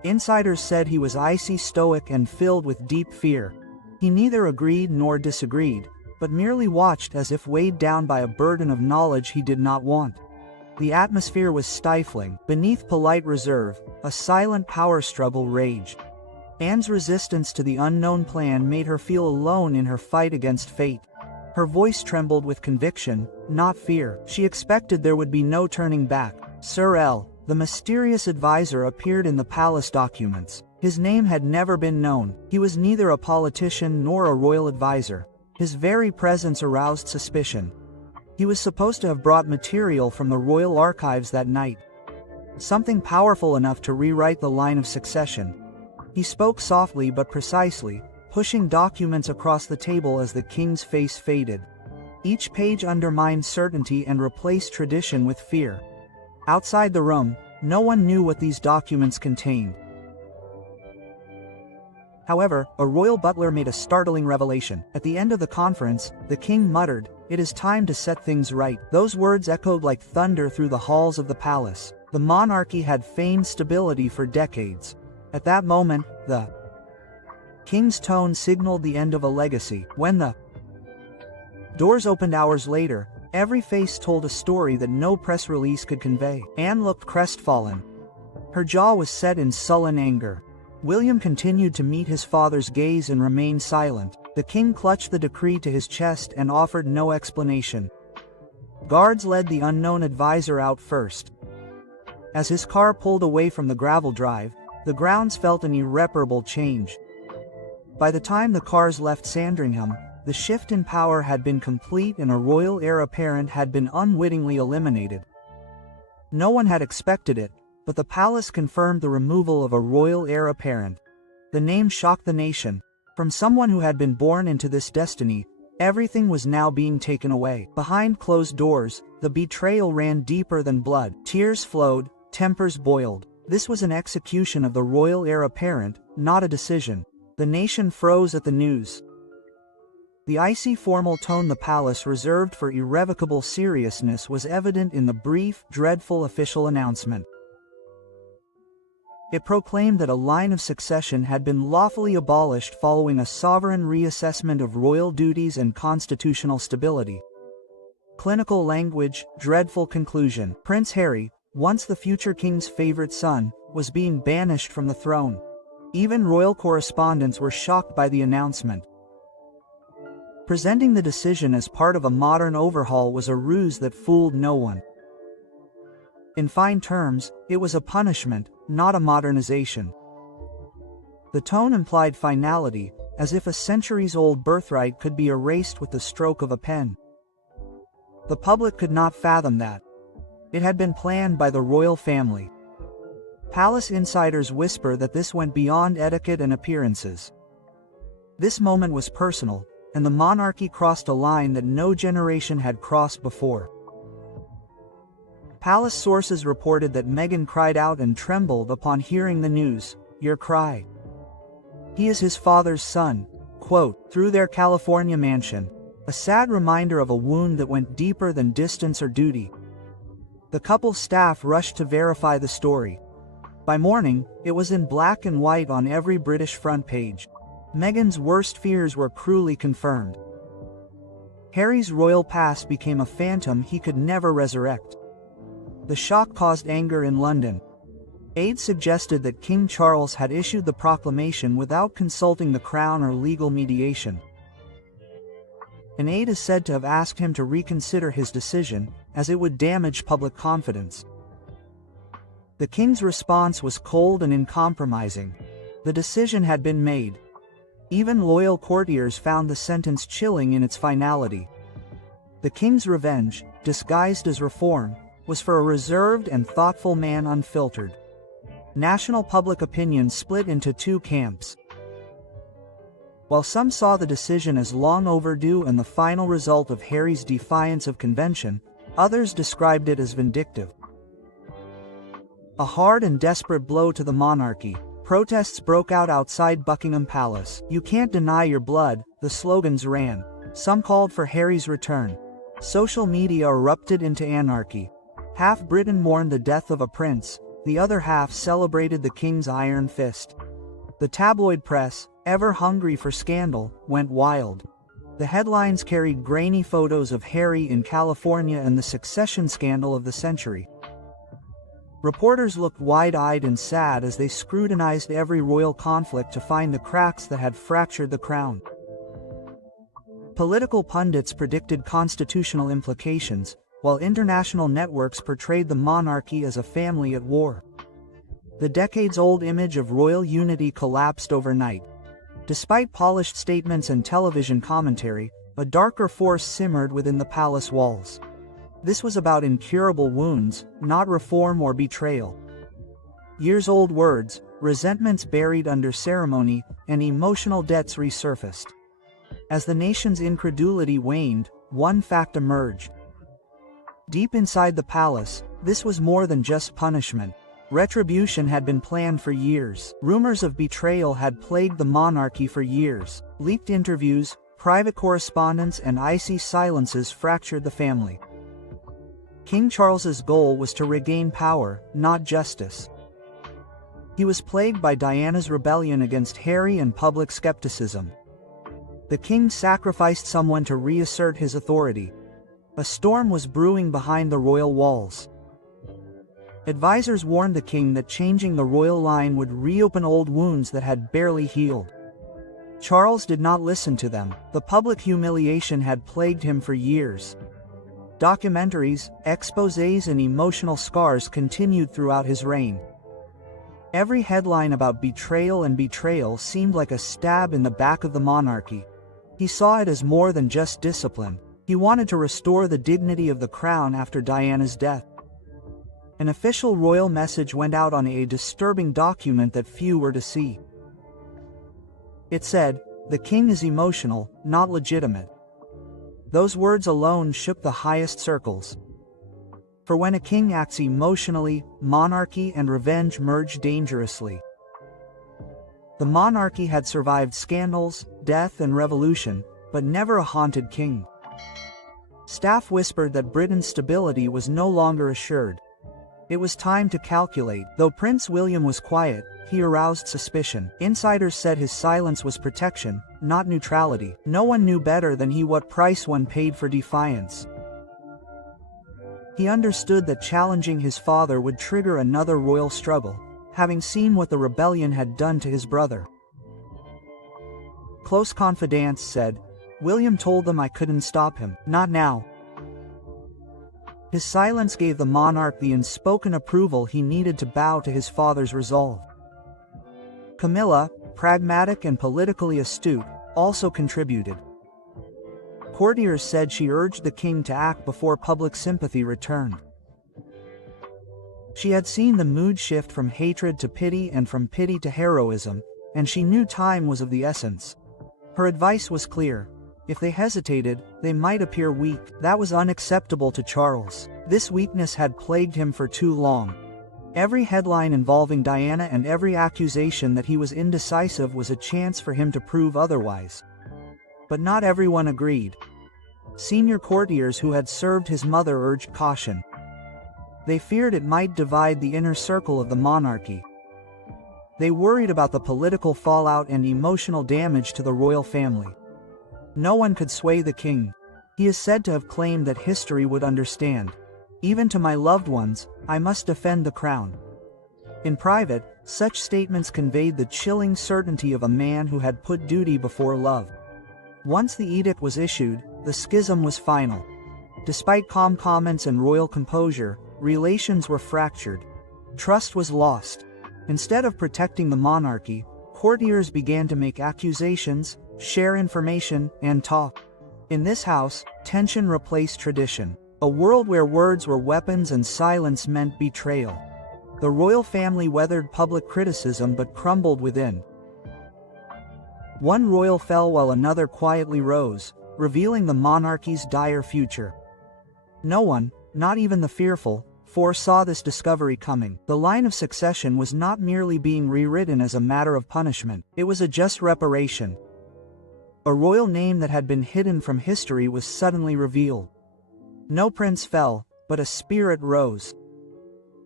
Insiders said he was icy stoic and filled with deep fear. He neither agreed nor disagreed, but merely watched as if weighed down by a burden of knowledge he did not want. The atmosphere was stifling. Beneath polite reserve, a silent power struggle raged. Anne's resistance to the unknown plan made her feel alone in her fight against fate. Her voice trembled with conviction, not fear. She expected there would be no turning back. Sir L., the mysterious advisor, appeared in the palace documents. His name had never been known. He was neither a politician nor a royal advisor. His very presence aroused suspicion. He was supposed to have brought material from the royal archives that night. Something powerful enough to rewrite the line of succession. He spoke softly but precisely, pushing documents across the table as the king's face faded. Each page undermined certainty and replaced tradition with fear. Outside the room, no one knew what these documents contained. However, a royal butler made a startling revelation. At the end of the conference, the king muttered, "It is time to set things right." Those words echoed like thunder through the halls of the palace. The monarchy had feigned stability for decades. At that moment, the king's tone signaled the end of a legacy. When the doors opened hours later, every face told a story that no press release could convey. Anne looked crestfallen. Her jaw was set in sullen anger. William continued to meet his father's gaze and remained silent. The king clutched the decree to his chest and offered no explanation. Guards led the unknown advisor out first. As his car pulled away from the gravel drive, the grounds felt an irreparable change. By the time the cars left Sandringham, the shift in power had been complete and a royal heir apparent had been unwittingly eliminated. No one had expected it, but the palace confirmed the removal of a royal heir apparent. The name shocked the nation. From someone who had been born into this destiny, everything was now being taken away. Behind closed doors, the betrayal ran deeper than blood. Tears flowed, tempers boiled. This was an execution of the royal heir apparent, not a decision. The nation froze at the news. The icy formal tone the palace reserved for irrevocable seriousness was evident in the brief, dreadful official announcement. It proclaimed that a line of succession had been lawfully abolished following a sovereign reassessment of royal duties and constitutional stability. Clinical language, dreadful conclusion. Prince Harry, once the future king's favorite son, was being banished from the throne. Even royal correspondents were shocked by the announcement. Presenting the decision as part of a modern overhaul was a ruse that fooled no one. In fine terms, it was a punishment, not a modernization. The tone implied finality, as if a centuries-old birthright could be erased with the stroke of a pen. The public could not fathom that. It had been planned by the royal family. Palace insiders whisper that this went beyond etiquette and appearances. This moment was personal, and the monarchy crossed a line that no generation had crossed before. Palace sources reported that Meghan cried out and trembled upon hearing the news. "Your cry. He is his father's son," quote, through their California mansion. A sad reminder of a wound that went deeper than distance or duty. The couple's staff rushed to verify the story. By morning, it was in black and white on every British front page. Meghan's worst fears were cruelly confirmed. Harry's royal past became a phantom he could never resurrect. The shock caused anger in London. Aides suggested that King Charles had issued the proclamation without consulting the Crown or legal mediation. An aide is said to have asked him to reconsider his decision, as it would damage public confidence. The king's response was cold and uncompromising. The decision had been made. Even loyal courtiers found the sentence chilling in its finality. The king's revenge, disguised as reform, was for a reserved and thoughtful man unfiltered. National public opinion split into two camps. While some saw the decision as long overdue and the final result of Harry's defiance of convention, others described it as vindictive. A hard and desperate blow to the monarchy. Protests broke out outside Buckingham Palace. "You can't deny your blood," the slogans ran. Some called for Harry's return. Social media erupted into anarchy. Half Britain mourned the death of a prince, The other half celebrated the king's iron fist. The tabloid press, ever hungry for scandal, went wild. The headlines carried grainy photos of Harry in California and the succession scandal of the century. Reporters looked wide-eyed and sad as they scrutinized every royal conflict to find the cracks that had fractured the crown. Political pundits predicted constitutional implications, while international networks portrayed the monarchy as a family at war. The decades-old image of royal unity collapsed overnight. Despite polished statements and television commentary, a darker force simmered within the palace walls. This was about incurable wounds, not reform or betrayal. Years-old words, resentments buried under ceremony, and emotional debts resurfaced. As the nation's incredulity waned, one fact emerged. Deep inside the palace, this was more than just punishment. Retribution had been planned for years. Rumors of betrayal had plagued the monarchy for years. Leaked interviews, private correspondence, and icy silences fractured the family. King Charles's goal was to regain power, not justice. He was plagued by Diana's rebellion against Harry and public skepticism. The king sacrificed someone to reassert his authority. A storm was brewing behind the royal walls. Advisors warned the king that changing the royal line would reopen old wounds that had barely healed. Charles did not listen to them. The public humiliation had plagued him for years. Documentaries, exposés, and emotional scars continued throughout his reign. Every headline about betrayal seemed like a stab in the back of the monarchy. He saw it as more than just discipline. He wanted to restore the dignity of the crown after Diana's death. An official royal message went out on a disturbing document that few were to see. It said, "The king is emotional, not legitimate." Those words alone shook the highest circles. For when a king acts emotionally, monarchy and revenge merge dangerously. The monarchy had survived scandals, death, and revolution, but never a haunted king. Staff whispered that Britain's stability was no longer assured. It was time to calculate. Though Prince William was quiet, he aroused suspicion. Insiders said his silence was protection, not neutrality. No one knew better than he what price one paid for defiance. He understood that challenging his father would trigger another royal struggle, having seen what the rebellion had done to his brother. Close confidants said, "William told them I couldn't stop him, not now." His silence gave the monarch the unspoken approval he needed to bow to his father's resolve. Camilla, pragmatic and politically astute, also contributed. Courtiers said she urged the king to act before public sympathy returned. She had seen the mood shift from hatred to pity and from pity to heroism, and she knew time was of the essence. Her advice was clear. If they hesitated, they might appear weak. That was unacceptable to Charles. This weakness had plagued him for too long. Every headline involving Diana and every accusation that he was indecisive was a chance for him to prove otherwise. But not everyone agreed. Senior courtiers who had served his mother urged caution. They feared it might divide the inner circle of the monarchy. They worried about the political fallout and emotional damage to the royal family. No one could sway the king. He is said to have claimed that history would understand. "Even to my loved ones, I must defend the crown." In private, such statements conveyed the chilling certainty of a man who had put duty before love. Once the edict was issued, the schism was final. Despite calm comments and royal composure, relations were fractured. Trust was lost. Instead of protecting the monarchy, courtiers began to make accusations, share information, and talk. In this house, tension replaced tradition. A world where words were weapons and silence meant betrayal. The royal family weathered public criticism but crumbled within. One royal fell while another quietly rose, revealing the monarchy's dire future. No one, not even the fearful, foresaw this discovery coming. The line of succession was not merely being rewritten as a matter of punishment, it was a just reparation. A royal name that had been hidden from history was suddenly revealed. No prince fell, but a spirit rose.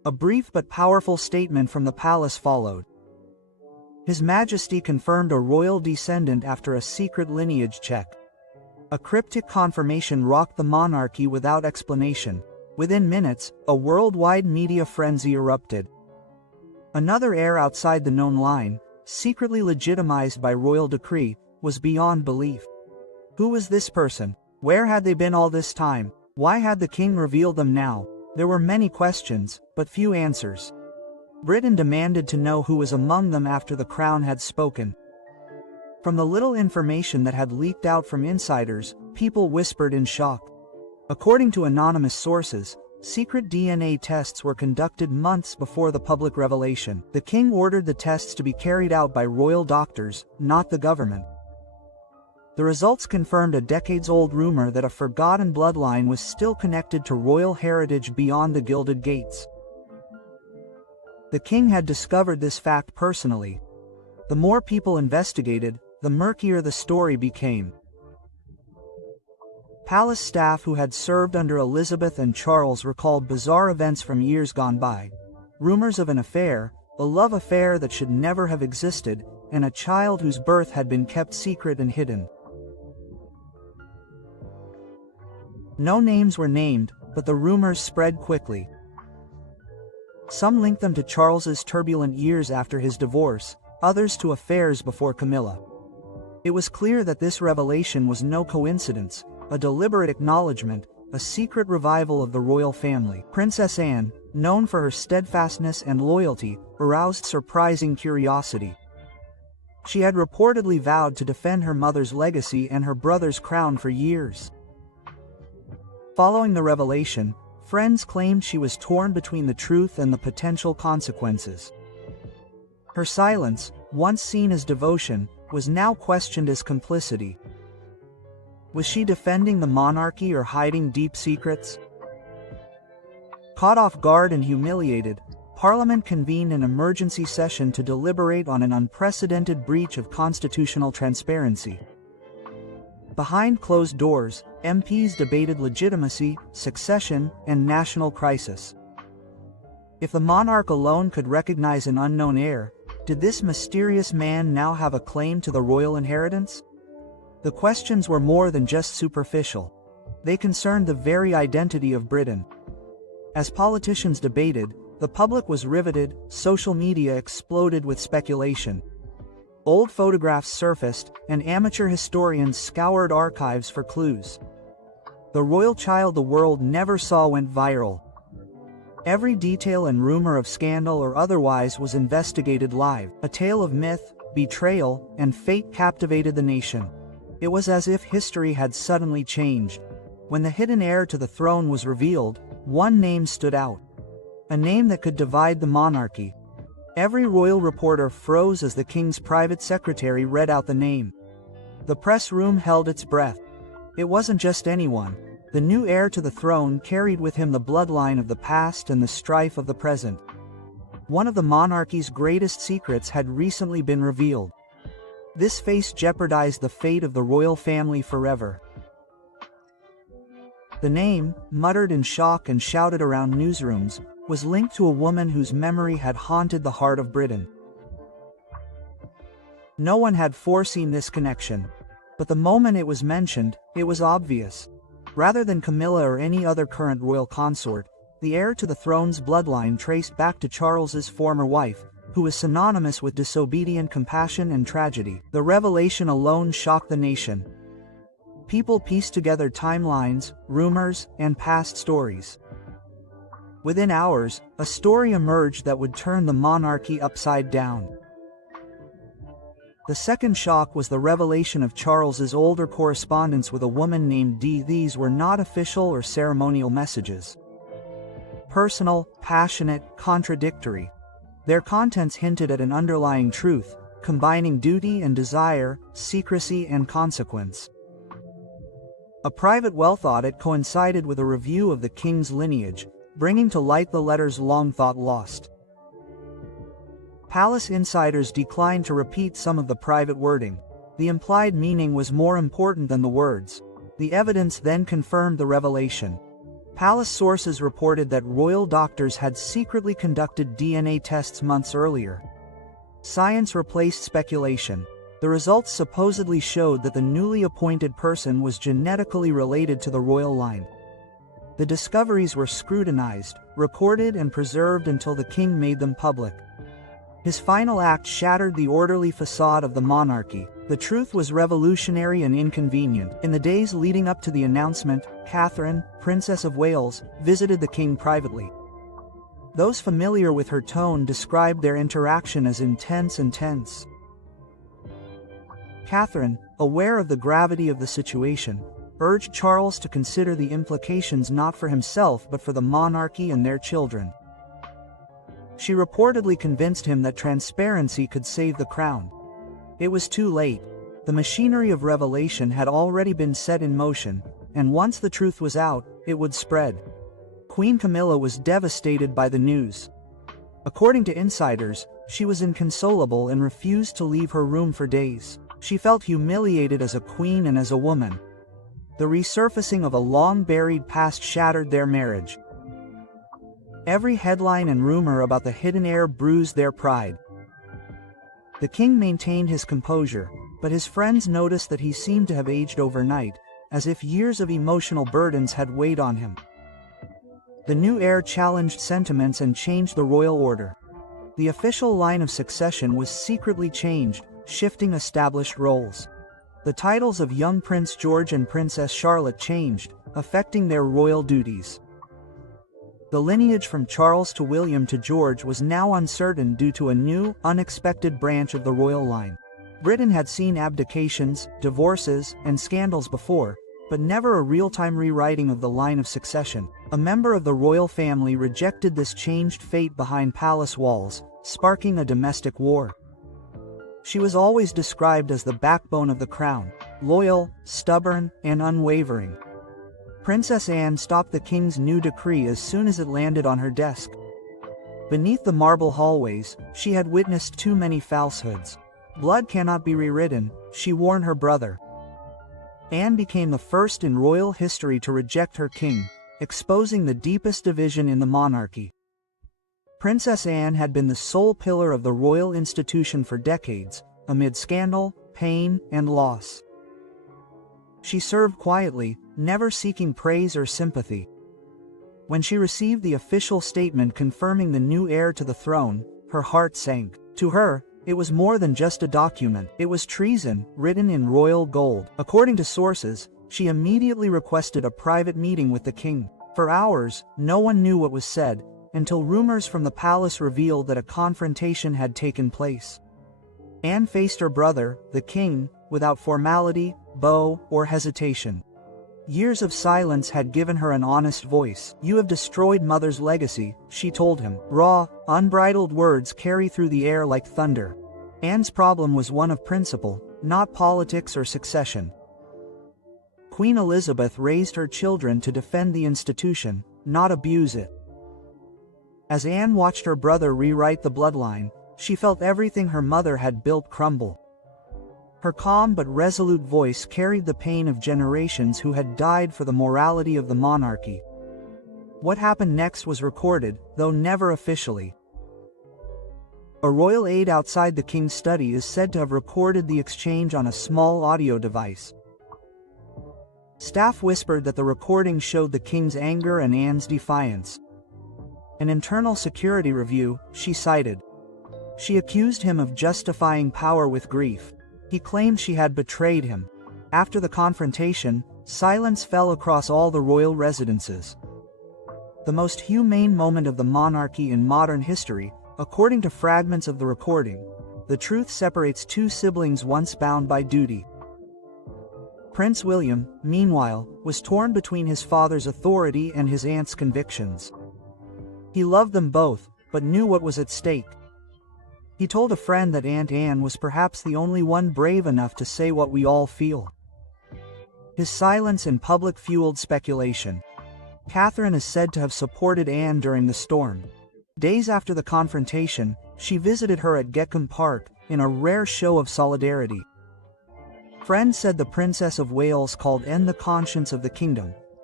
A brief but powerful statement from the palace followed. His Majesty confirmed a royal descendant after a secret lineage check. A cryptic confirmation rocked the monarchy without explanation. Within minutes, a worldwide media frenzy erupted. Another heir outside the known line, secretly legitimized by royal decree, was beyond belief. Who was this person? Where had they been all this time? Why had the king revealed them now? There were many questions, but few answers. Britain demanded to know who was among them after the crown had spoken. From the little information that had leaked out from insiders, people whispered in shock. According to anonymous sources, secret DNA tests were conducted months before the public revelation. The king ordered the tests to be carried out by royal doctors, not the government. The results confirmed a decades-old rumor that a forgotten bloodline was still connected to royal heritage beyond the Gilded Gates. The king had discovered this fact personally. The more people investigated, the murkier the story became. Palace staff who had served under Elizabeth and Charles recalled bizarre events from years gone by. Rumors of an affair, a love affair that should never have existed, and a child whose birth had been kept secret and hidden. No names were named, but the rumors spread quickly. Some linked them to Charles's turbulent years after his divorce, others to affairs before Camilla. It was clear that this revelation was no coincidence, a deliberate acknowledgement, a secret revival of the royal family. Princess Anne, known for her steadfastness and loyalty, aroused surprising curiosity. She had reportedly vowed to defend her mother's legacy and her brother's crown for years. Following the revelation, friends claimed she was torn between the truth and the potential consequences. Her silence, once seen as devotion, was now questioned as complicity. Was she defending the monarchy or hiding deep secrets? Caught off guard and humiliated, Parliament convened an emergency session to deliberate on an unprecedented breach of constitutional transparency. Behind closed doors, MPs debated legitimacy, succession, and national crisis. If the monarch alone could recognize an unknown heir, did this mysterious man now have a claim to the royal inheritance? The questions were more than just superficial. They concerned the very identity of Britain. As politicians debated, the public was riveted, social media exploded with speculation. Old photographs surfaced, and amateur historians scoured archives for clues. The royal child the world never saw went viral. Every detail and rumor of scandal or otherwise was investigated live. A tale of myth, betrayal, and fate captivated the nation. It was as if history had suddenly changed. When the hidden heir to the throne was revealed, one name stood out. A name that could divide the monarchy. Every royal reporter froze as the king's private secretary read out the name. The press room held its breath. It wasn't just anyone. The new heir to the throne carried with him the bloodline of the past and the strife of the present. One of the monarchy's greatest secrets had recently been revealed. This face jeopardized the fate of the royal family forever. The name, muttered in shock and shouted around newsrooms, was linked to a woman whose memory had haunted the heart of Britain. No one had foreseen this connection. But the moment it was mentioned, it was obvious. Rather than Camilla or any other current royal consort, the heir to the throne's bloodline traced back to Charles's former wife, who was synonymous with disobedient compassion and tragedy. The revelation alone shocked the nation. People pieced together timelines, rumors, and past stories. Within hours, a story emerged that would turn the monarchy upside down. The second shock was the revelation of Charles's older correspondence with a woman named Dee. These were not official or ceremonial messages. Personal, passionate, contradictory. Their contents hinted at an underlying truth, combining duty and desire, secrecy and consequence. A private wealth audit coincided with a review of the king's lineage, bringing to light the letters long thought lost. Palace insiders declined to repeat some of the private wording. The implied meaning was more important than the words. The evidence then confirmed the revelation. Palace sources reported that royal doctors had secretly conducted DNA tests months earlier. Science replaced speculation. The results supposedly showed that the newly appointed person was genetically related to the royal line. The discoveries were scrutinized, recorded and preserved until the king made them public. His final act shattered the orderly facade of the monarchy. The truth was revolutionary and inconvenient. In the days leading up to the announcement, Catherine, Princess of Wales, visited the king privately. Those familiar with her tone described their interaction as intense and tense. Catherine, aware of the gravity of the situation, urged Charles to consider the implications not for himself but for the monarchy and their children. She reportedly convinced him that transparency could save the crown. It was too late. The machinery of revelation had already been set in motion, and once the truth was out, it would spread. Queen Camilla was devastated by the news. According to insiders, she was inconsolable and refused to leave her room for days. She felt humiliated as a queen and as a woman. The resurfacing of a long-buried past shattered their marriage. Every headline and rumor about the hidden heir bruised their pride. The king maintained his composure, but his friends noticed that he seemed to have aged overnight, as if years of emotional burdens had weighed on him. The new heir challenged sentiments and changed the royal order. The official line of succession was secretly changed, shifting established roles. The titles of young Prince George and Princess Charlotte changed, affecting their royal duties. The lineage from Charles to William to George was now uncertain due to a new, unexpected branch of the royal line. Britain had seen abdications, divorces, and scandals before, but never a real-time rewriting of the line of succession. A member of the royal family rejected this changed fate behind palace walls, sparking a domestic war. She was always described as the backbone of the crown, loyal, stubborn, and unwavering. Princess Anne stopped the king's new decree as soon as it landed on her desk. Beneath the marble hallways, she had witnessed too many falsehoods. Blood cannot be rewritten, she warned her brother. Anne became the first in royal history to reject her king, exposing the deepest division in the monarchy. Princess Anne had been the sole pillar of the royal institution for decades, amid scandal, pain, and loss. She served quietly, never seeking praise or sympathy. When she received the official statement confirming the new heir to the throne, her heart sank. To her, it was more than just a document. It was treason, written in royal gold. According to sources, she immediately requested a private meeting with the king. For hours, no one knew what was said, until rumors from the palace revealed that a confrontation had taken place. Anne faced her brother, the king, without formality, bow, or hesitation. Years of silence had given her an honest voice. "You have destroyed Mother's legacy," she told him. Raw, unbridled words carry through the air like thunder. Anne's problem was one of principle, not politics or succession. Queen Elizabeth raised her children to defend the institution, not abuse it. As Anne watched her brother rewrite the bloodline, she felt everything her mother had built crumble. Her calm but resolute voice carried the pain of generations who had died for the morality of the monarchy. What happened next was recorded, though never officially. A royal aide outside the king's study is said to have recorded the exchange on a small audio device. Staff whispered that the recording showed the king's anger and Anne's defiance. An internal security review, she cited. She accused him of justifying power with grief. He claimed she had betrayed him. After the confrontation, silence fell across all the royal residences. The most humane moment of the monarchy in modern history, according to fragments of the recording, the truth separates two siblings once bound by duty. Prince William, meanwhile, was torn between his father's authority and his aunt's convictions. He loved them both, but knew what was at stake. He told a friend that Aunt Anne was perhaps the only one brave enough to say what we all feel. His silence in public fueled speculation. Catherine is said to have supported Anne during the storm. Days after the confrontation, she visited her at Gekkom Park, in a rare show of solidarity. Friends said the Princess of Wales called Anne the conscience of the kingdom,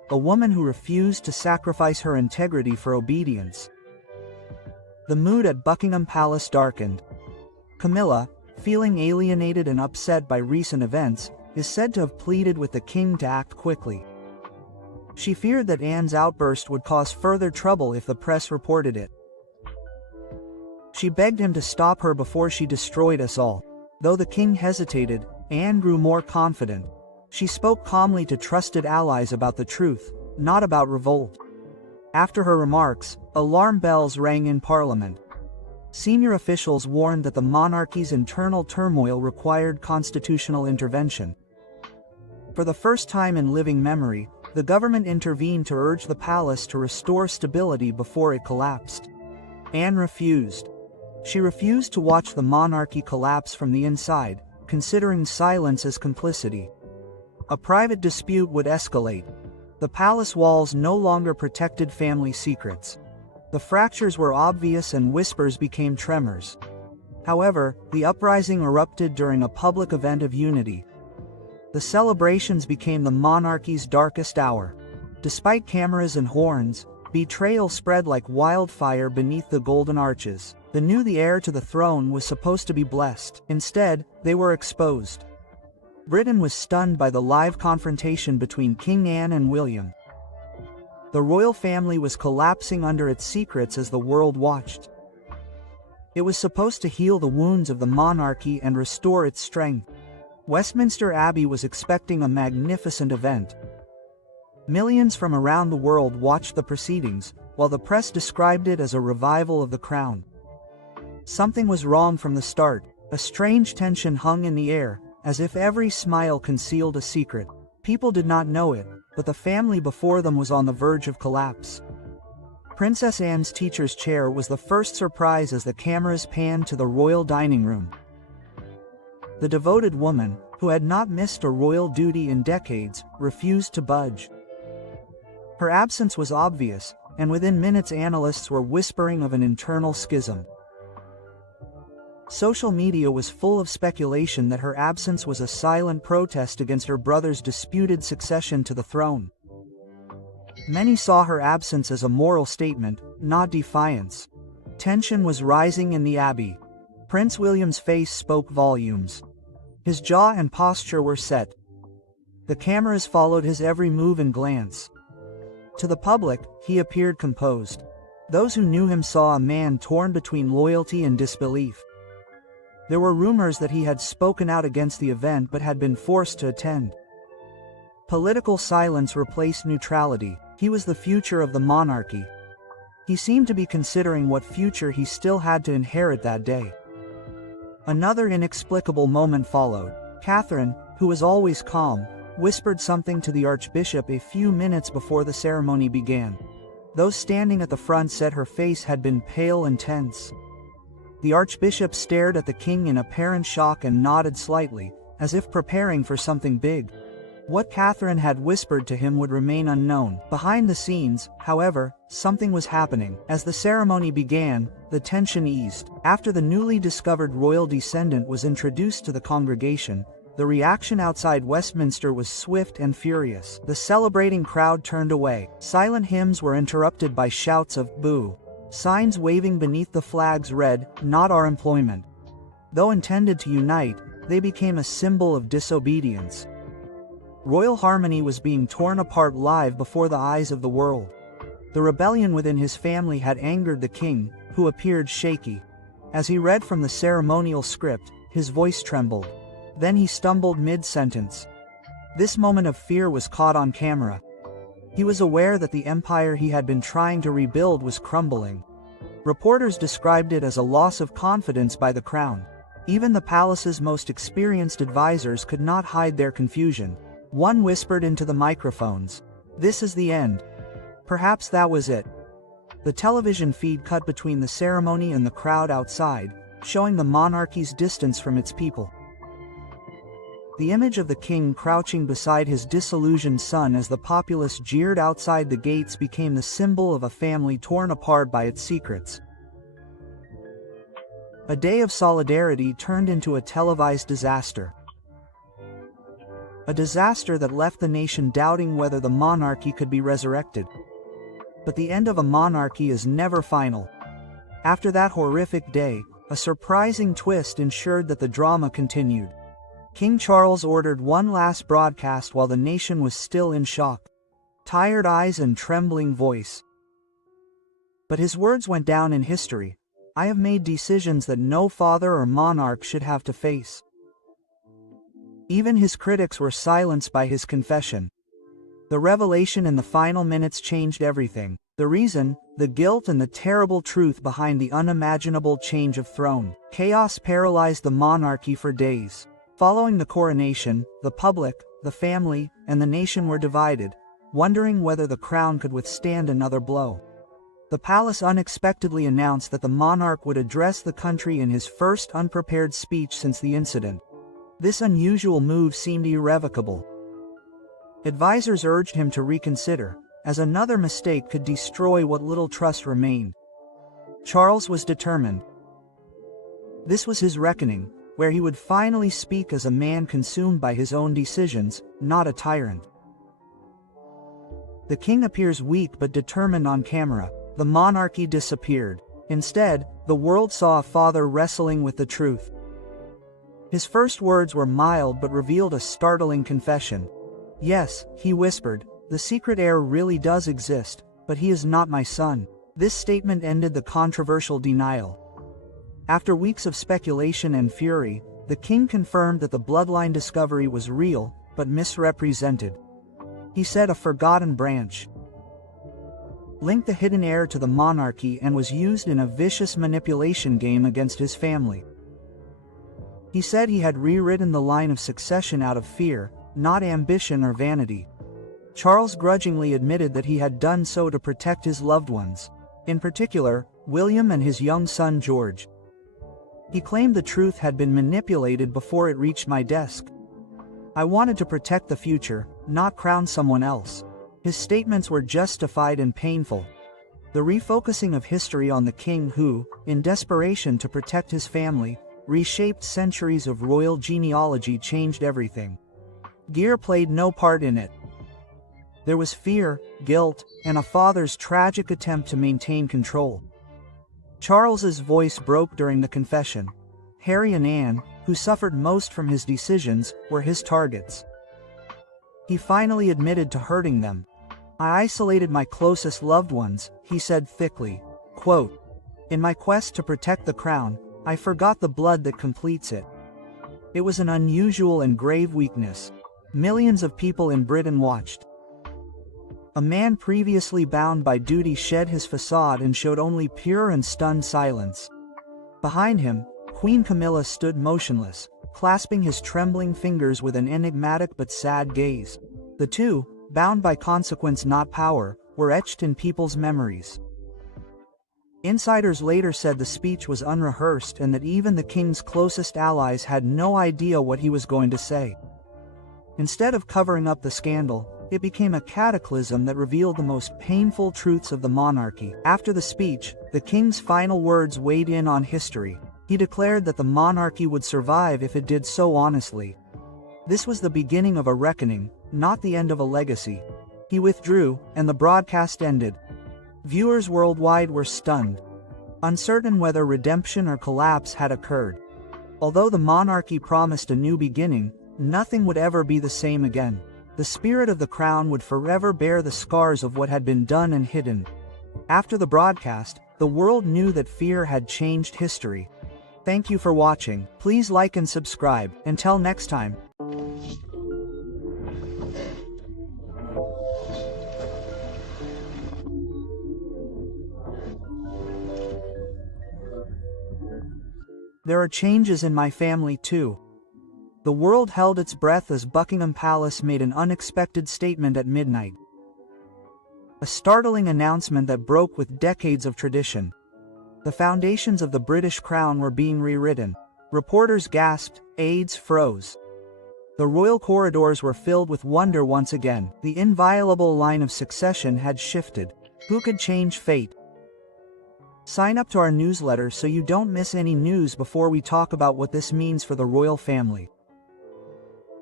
a woman who refused to sacrifice her integrity for obedience. The mood at Buckingham Palace darkened. Camilla, feeling alienated and upset by recent events, is said to have pleaded with the king to act quickly. She feared that Anne's outburst would cause further trouble if the press reported it. She begged him to stop her before she destroyed us all. Though the king hesitated, Anne grew more confident. She spoke calmly to trusted allies about the truth, not about revolt. After her remarks, alarm bells rang in Parliament. Senior officials warned that the monarchy's internal turmoil required constitutional intervention. For the first time in living memory, the government intervened to urge the palace to restore stability before it collapsed. Anne refused. She refused to watch the monarchy collapse from the inside, considering silence as complicity. A private dispute would escalate. The palace walls no longer protected family secrets. The fractures were obvious and whispers became tremors. However, the uprising erupted during a public event of unity. The celebrations became the monarchy's darkest hour. Despite cameras and horns, betrayal spread like wildfire beneath the golden arches. They knew the heir to the throne was supposed to be blessed. Instead, they were exposed. Britain was stunned by the live confrontation between King Anne and William. The royal family was collapsing under its secrets as the world watched. It was supposed to heal the wounds of the monarchy and restore its strength. Westminster Abbey was expecting a magnificent event. Millions from around the world watched the proceedings, while the press described it as a revival of the crown. Something was wrong from the start. A strange tension hung in the air, as if every smile concealed a secret. People did not know it, but the family before them was on the verge of collapse. Princess Anne's teacher's chair was the first surprise as the cameras panned to the royal dining room. The devoted woman, who had not missed a royal duty in decades, refused to budge. Her absence was obvious, and within minutes analysts were whispering of an internal schism. Social media was full of speculation that her absence was a silent protest against her brother's disputed succession to the throne. Many saw her absence as a moral statement, not defiance. Tension was rising in the Abbey. Prince William's face spoke volumes. His jaw and posture were set. The cameras followed his every move and glance. To the public, he appeared composed. Those who knew him saw a man torn between loyalty and disbelief. There were rumors that he had spoken out against the event but had been forced to attend. Political silence replaced neutrality. He was the future of the monarchy. He seemed to be considering what future he still had to inherit that day. Another inexplicable moment followed. Catherine, who was always calm, whispered something to the Archbishop a few minutes before the ceremony began. Those standing at the front said her face had been pale and tense. The Archbishop stared at the king in apparent shock and nodded slightly, as if preparing for something big. What Catherine had whispered to him would remain unknown. Behind the scenes, however, something was happening. As the ceremony began, the tension eased. After the newly discovered royal descendant was introduced to the congregation, the reaction outside Westminster was swift and furious. The celebrating crowd turned away. Silent hymns were interrupted by shouts of "boo." Signs waving beneath the flags read, "Not our employment." Though intended to unite, they became a symbol of disobedience. Royal harmony was being torn apart live before the eyes of the world. The rebellion within his family had angered the king, who appeared shaky. As he read from the ceremonial script, his voice trembled. Then he stumbled mid-sentence. This moment of fear was caught on camera. He was aware that the empire he had been trying to rebuild was crumbling. Reporters described it as a loss of confidence by the crown. Even the palace's most experienced advisors could not hide their confusion. One whispered into the microphones, "This is the end." Perhaps that was it. The television feed cut between the ceremony and the crowd outside, showing the monarchy's distance from its people. The image of the king crouching beside his disillusioned son as the populace jeered outside the gates became the symbol of a family torn apart by its secrets. A day of solidarity turned into a televised disaster. a disaster that left the nation doubting whether the monarchy could be resurrected. But the end of a monarchy is never final. After that horrific day, a surprising twist ensured that the drama continued. King Charles ordered one last broadcast while the nation was still in shock. Tired eyes and trembling voice. But his words went down in history. I have made decisions that no father or monarch should have to face. Even his critics were silenced by his confession. The revelation in the final minutes changed everything. The reason, the guilt and the terrible truth behind the unimaginable change of throne. Chaos paralyzed the monarchy for days. Following the coronation, the public, the family, and the nation were divided, wondering whether the crown could withstand another blow. The palace unexpectedly announced that the monarch would address the country in his first unprepared speech since the incident. This unusual move seemed irrevocable. Advisors urged him to reconsider, as another mistake could destroy what little trust remained. Charles was determined. This was his reckoning, where he would finally speak as a man consumed by his own decisions, not a tyrant. The king appears weak but determined on camera. The monarchy disappeared. Instead, the world saw a father wrestling with the truth. His first words were mild but revealed a startling confession. Yes, he whispered, the secret heir really does exist, but he is not my son. This statement ended the controversial denial. After weeks of speculation and fury, the king confirmed that the bloodline discovery was real, but misrepresented. He said a forgotten branch linked the hidden heir to the monarchy and was used in a vicious manipulation game against his family. He said he had rewritten the line of succession out of fear, not ambition or vanity. Charles grudgingly admitted that he had done so to protect his loved ones, in particular, William and his young son George. He claimed the truth had been manipulated before it reached my desk. I wanted to protect the future, not crown someone else. His statements were justified and painful. The refocusing of history on the king who, in desperation to protect his family, reshaped centuries of royal genealogy changed everything. Gear played no part in it. There was fear, guilt, and a father's tragic attempt to maintain control. Charles's voice broke during the confession. Harry and Anne, who suffered most from his decisions, were his targets. He finally admitted to hurting them. I isolated my closest loved ones, he said thickly. Quote, in my quest to protect the crown, I forgot the blood that completes it. It was an unusual and grave weakness. Millions of people in Britain watched. A man previously bound by duty shed his facade and showed only pure and stunned silence. Behind him, Queen Camilla stood motionless, clasping his trembling fingers with an enigmatic but sad gaze. The two, bound by consequence not power, were etched in people's memories. Insiders later said the speech was unrehearsed and that even the king's closest allies had no idea what he was going to say. Instead of covering up the scandal, it became a cataclysm that revealed the most painful truths of the monarchy. After the speech, the king's final words weighed in on history. He declared that the monarchy would survive if it did so honestly. This was the beginning of a reckoning, not the end of a legacy. He withdrew, and the broadcast ended. Viewers worldwide were stunned, uncertain whether redemption or collapse had occurred. Although the monarchy promised a new beginning, nothing would ever be the same again. The spirit of the crown would forever bear the scars of what had been done and hidden. After the broadcast, the world knew that fear had changed history. Thank you for watching. Please like and subscribe. Until next time. There are changes in my family too. The world held its breath as Buckingham Palace made an unexpected statement at midnight. A startling announcement that broke with decades of tradition. The foundations of the British crown were being rewritten. Reporters gasped, aides froze. The royal corridors were filled with wonder once again. The inviolable line of succession had shifted. Who could change fate? Sign up to our newsletter so you don't miss any news before we talk about what this means for the royal family.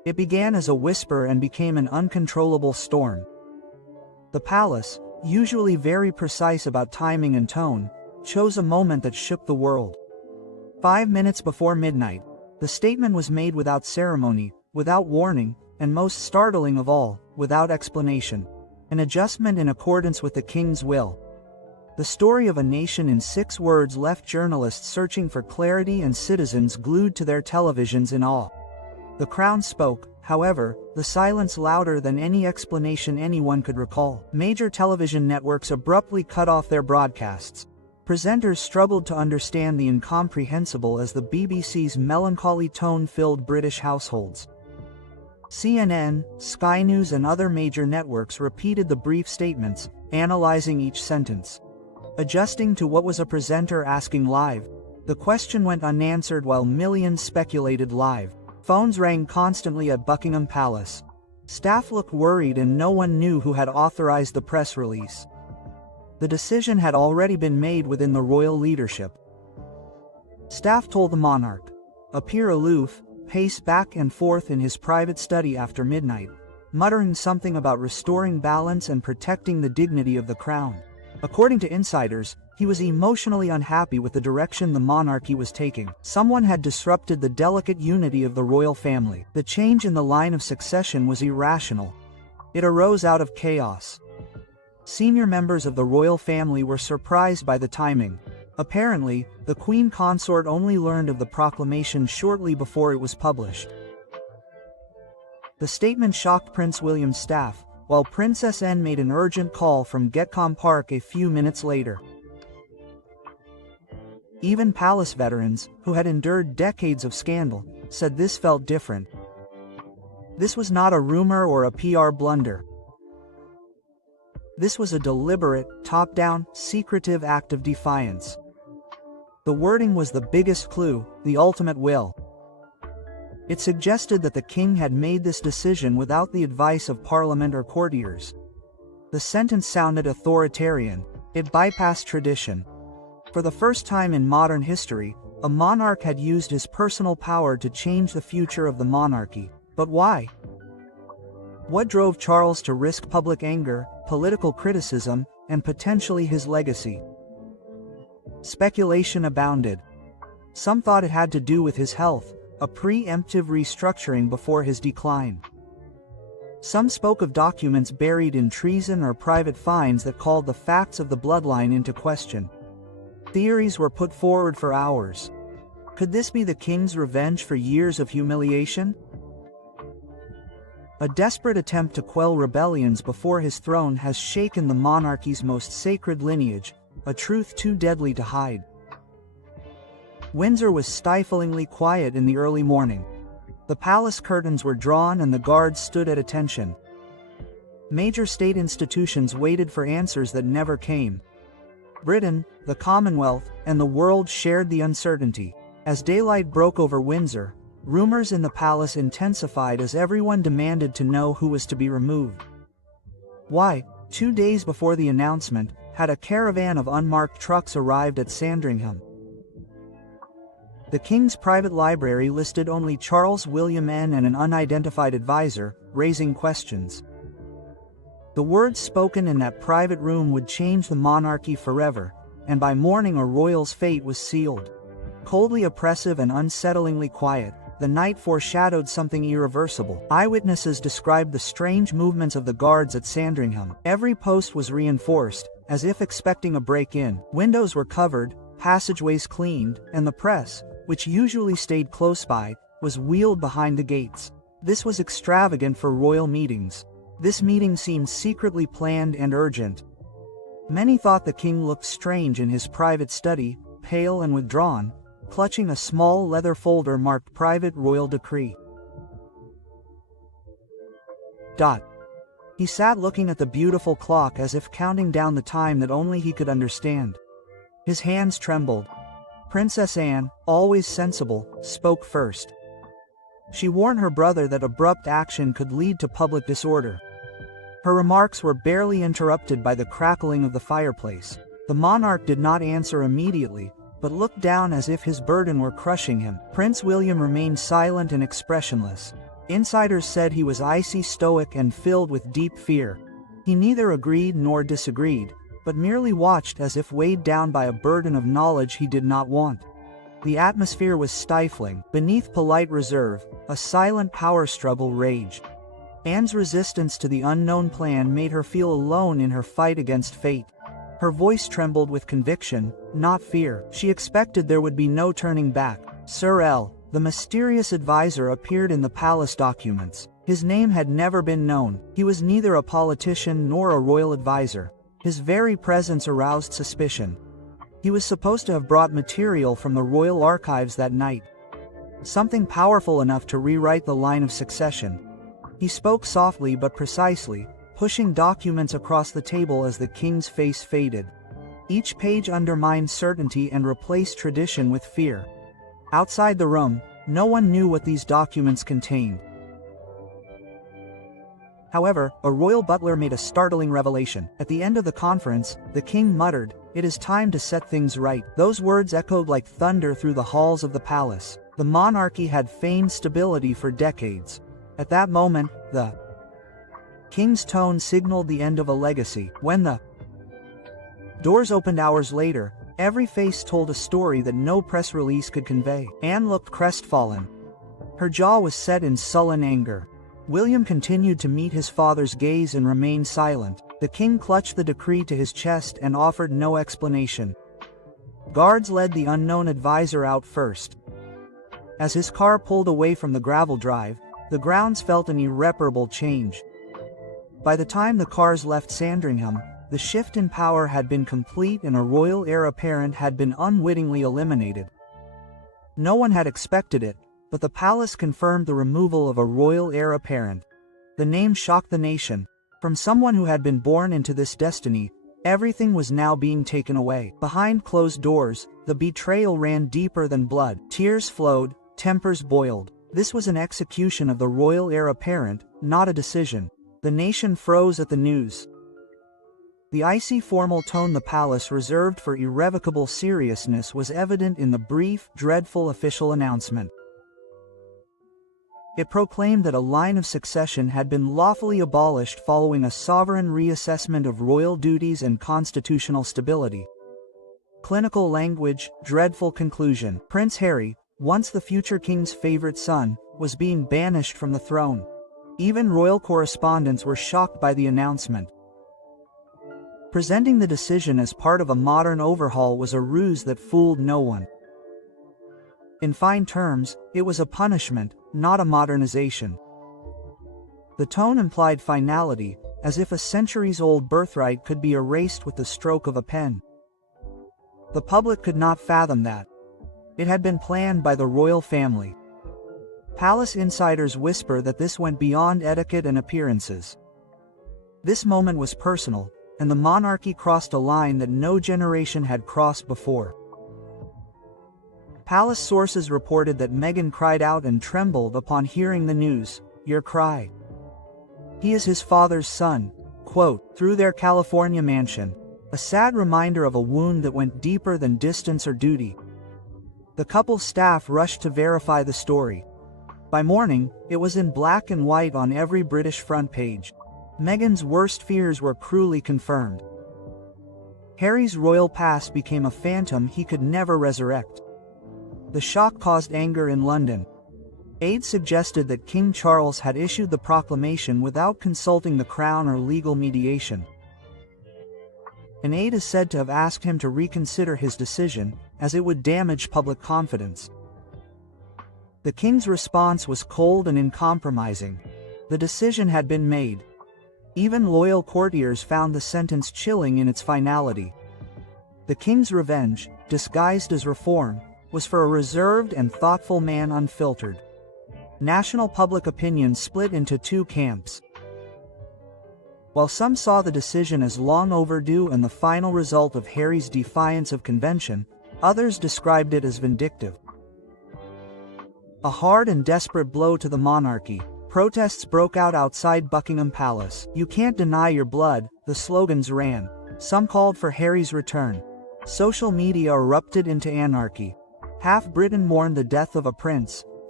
It began as a whisper and became an uncontrollable storm. The palace, usually very precise about timing and tone, chose a moment that shook the world. 5 minutes before midnight, the statement was made without ceremony, without warning, and most startling of all, without explanation. An adjustment in accordance with the king's will. The story of a nation in 6 words left journalists searching for clarity and citizens glued to their televisions in awe. The crown spoke, however, the silence louder than any explanation anyone could recall. Major television networks abruptly cut off their broadcasts. Presenters struggled to understand the incomprehensible as the BBC's melancholy tone filled British households. CNN, Sky News and other major networks repeated the brief statements, analyzing each sentence. Adjusting to what was a presenter asking live, the question went unanswered while millions speculated live. Phones rang constantly at Buckingham Palace. Staff looked worried and no one knew who had authorized the press release. The decision had already been made within the royal leadership. Staff told the monarch. Appear aloof, pace back and forth in his private study after midnight, muttering something about restoring balance and protecting the dignity of the crown. According to insiders, he was emotionally unhappy with the direction the monarchy was taking. Someone had disrupted the delicate unity of the royal family. The change in the line of succession was irrational. It arose out of chaos. Senior members of the royal family were surprised by the timing. Apparently, the Queen Consort only learned of the proclamation shortly before it was published. The statement shocked Prince William's staff, while Princess Anne made an urgent call from Getcombe Park a few minutes later. Even palace veterans, who had endured decades of scandal, said this felt different. This was not a rumor or a PR blunder. This was a deliberate, top-down, secretive act of defiance. The wording was the biggest clue, the ultimate will. It suggested that the king had made this decision without the advice of parliament or courtiers. The sentence sounded authoritarian. It bypassed tradition. For the first time in modern history, a monarch had used his personal power to change the future of the monarchy. But why? What drove Charles to risk public anger, political criticism, and potentially his legacy? Speculation abounded. Some thought it had to do with his health, a preemptive restructuring before his decline. Some spoke of documents buried in treason or private fines that called the facts of the bloodline into question. Theories were put forward for hours. Could this be the king's revenge for years of humiliation? A desperate attempt to quell rebellions before his throne has shaken the monarchy's most sacred lineage, a truth too deadly to hide. Windsor was stiflingly quiet in the early morning. The palace curtains were drawn and the guards stood at attention. Major state institutions waited for answers that never came. Britain, the Commonwealth, and the world shared the uncertainty. As daylight broke over Windsor, rumors in the palace intensified as everyone demanded to know who was to be removed. Why, 2 days before the announcement, had a caravan of unmarked trucks arrived at Sandringham. The king's private library listed only Charles William N. and an unidentified advisor, raising questions. The words spoken in that private room would change the monarchy forever, and by morning a royal's fate was sealed. Coldly oppressive and unsettlingly quiet, the night foreshadowed something irreversible. Eyewitnesses described the strange movements of the guards at Sandringham. Every post was reinforced, as if expecting a break-in. Windows were covered, passageways cleaned, and the press, which usually stayed close by, was wheeled behind the gates. This was extravagant for royal meetings. This meeting seemed secretly planned and urgent. Many thought the king looked strange in his private study, pale and withdrawn, clutching a small leather folder marked Private Royal Decree. He sat looking at the beautiful clock as if counting down the time that only he could understand. His hands trembled. Princess Anne, always sensible, spoke first. She warned her brother that abrupt action could lead to public disorder. Her remarks were barely interrupted by the crackling of the fireplace. The monarch did not answer immediately, but looked down as if his burden were crushing him. Prince William remained silent and expressionless. Insiders said he was icy stoic and filled with deep fear. He neither agreed nor disagreed, but merely watched as if weighed down by a burden of knowledge he did not want. The atmosphere was stifling. Beneath polite reserve, a silent power struggle raged. Anne's resistance to the unknown plan made her feel alone in her fight against fate. Her voice trembled with conviction, not fear. She expected there would be no turning back. Sir L., the mysterious advisor, appeared in the palace documents. His name had never been known. He was neither a politician nor a royal advisor. His very presence aroused suspicion. He was supposed to have brought material from the royal archives that night. Something powerful enough to rewrite the line of succession. He spoke softly but precisely, pushing documents across the table as the king's face faded. Each page undermined certainty and replaced tradition with fear. Outside the room, no one knew what these documents contained. However, a royal butler made a startling revelation. At the end of the conference, the king muttered, "It is time to set things right." Those words echoed like thunder through the halls of the palace. The monarchy had feigned stability for decades. At that moment, the king's tone signaled the end of a legacy. When the doors opened hours later, every face told a story that no press release could convey. Anne looked crestfallen. Her jaw was set in sullen anger. William continued to meet his father's gaze and remained silent. The king clutched the decree to his chest and offered no explanation. Guards led the unknown advisor out first. As his car pulled away from the gravel drive, the grounds felt an irreparable change. By the time the cars left Sandringham, the shift in power had been complete and a royal heir apparent had been unwittingly eliminated. No one had expected it, but the palace confirmed the removal of a royal heir apparent. The name shocked the nation. From someone who had been born into this destiny, everything was now being taken away. Behind closed doors, the betrayal ran deeper than blood. Tears flowed, tempers boiled. This was an execution of the royal heir apparent, not a decision. The nation froze at the news. The icy formal tone the palace reserved for irrevocable seriousness was evident in the brief, dreadful official announcement. It proclaimed that a line of succession had been lawfully abolished following a sovereign reassessment of royal duties and constitutional stability. Clinical language, dreadful conclusion. Prince Harry, once the future king's favorite son, was being banished from the throne. Even royal correspondents were shocked by the announcement. Presenting the decision as part of a modern overhaul was a ruse that fooled no one. In fine terms, it was a punishment, not a modernization. The tone implied finality, as if a centuries-old birthright could be erased with the stroke of a pen. The public could not fathom that. It had been planned by the royal family. Palace insiders whisper that this went beyond etiquette and appearances. This moment was personal, and the monarchy crossed a line that no generation had crossed before. Palace sources reported that Meghan cried out and trembled upon hearing the news. "Your cry. He is his father's son," quote, through their California mansion, a sad reminder of a wound that went deeper than distance or duty. The couple's staff rushed to verify the story. By morning, it was in black and white on every British front page. Meghan's worst fears were cruelly confirmed. Harry's royal past became a phantom he could never resurrect. The shock caused anger in London. Aides suggested that King Charles had issued the proclamation without consulting the Crown or legal mediation. An aide is said to have asked him to reconsider his decision, as it would damage public confidence. The king's response was cold and uncompromising. The decision had been made. Even loyal courtiers found the sentence chilling in its finality. The king's revenge, disguised as reform, was for a reserved and thoughtful man unfiltered. National public opinion split into two camps. While some saw the decision as long overdue and the final result of Harry's defiance of convention, others described it as vindictive. A hard and desperate blow to the monarchy. Protests broke out outside Buckingham Palace. "You can't deny your blood," the slogans ran. Some called for Harry's return. Social media erupted into anarchy. Half Britain mourned the death of a prince,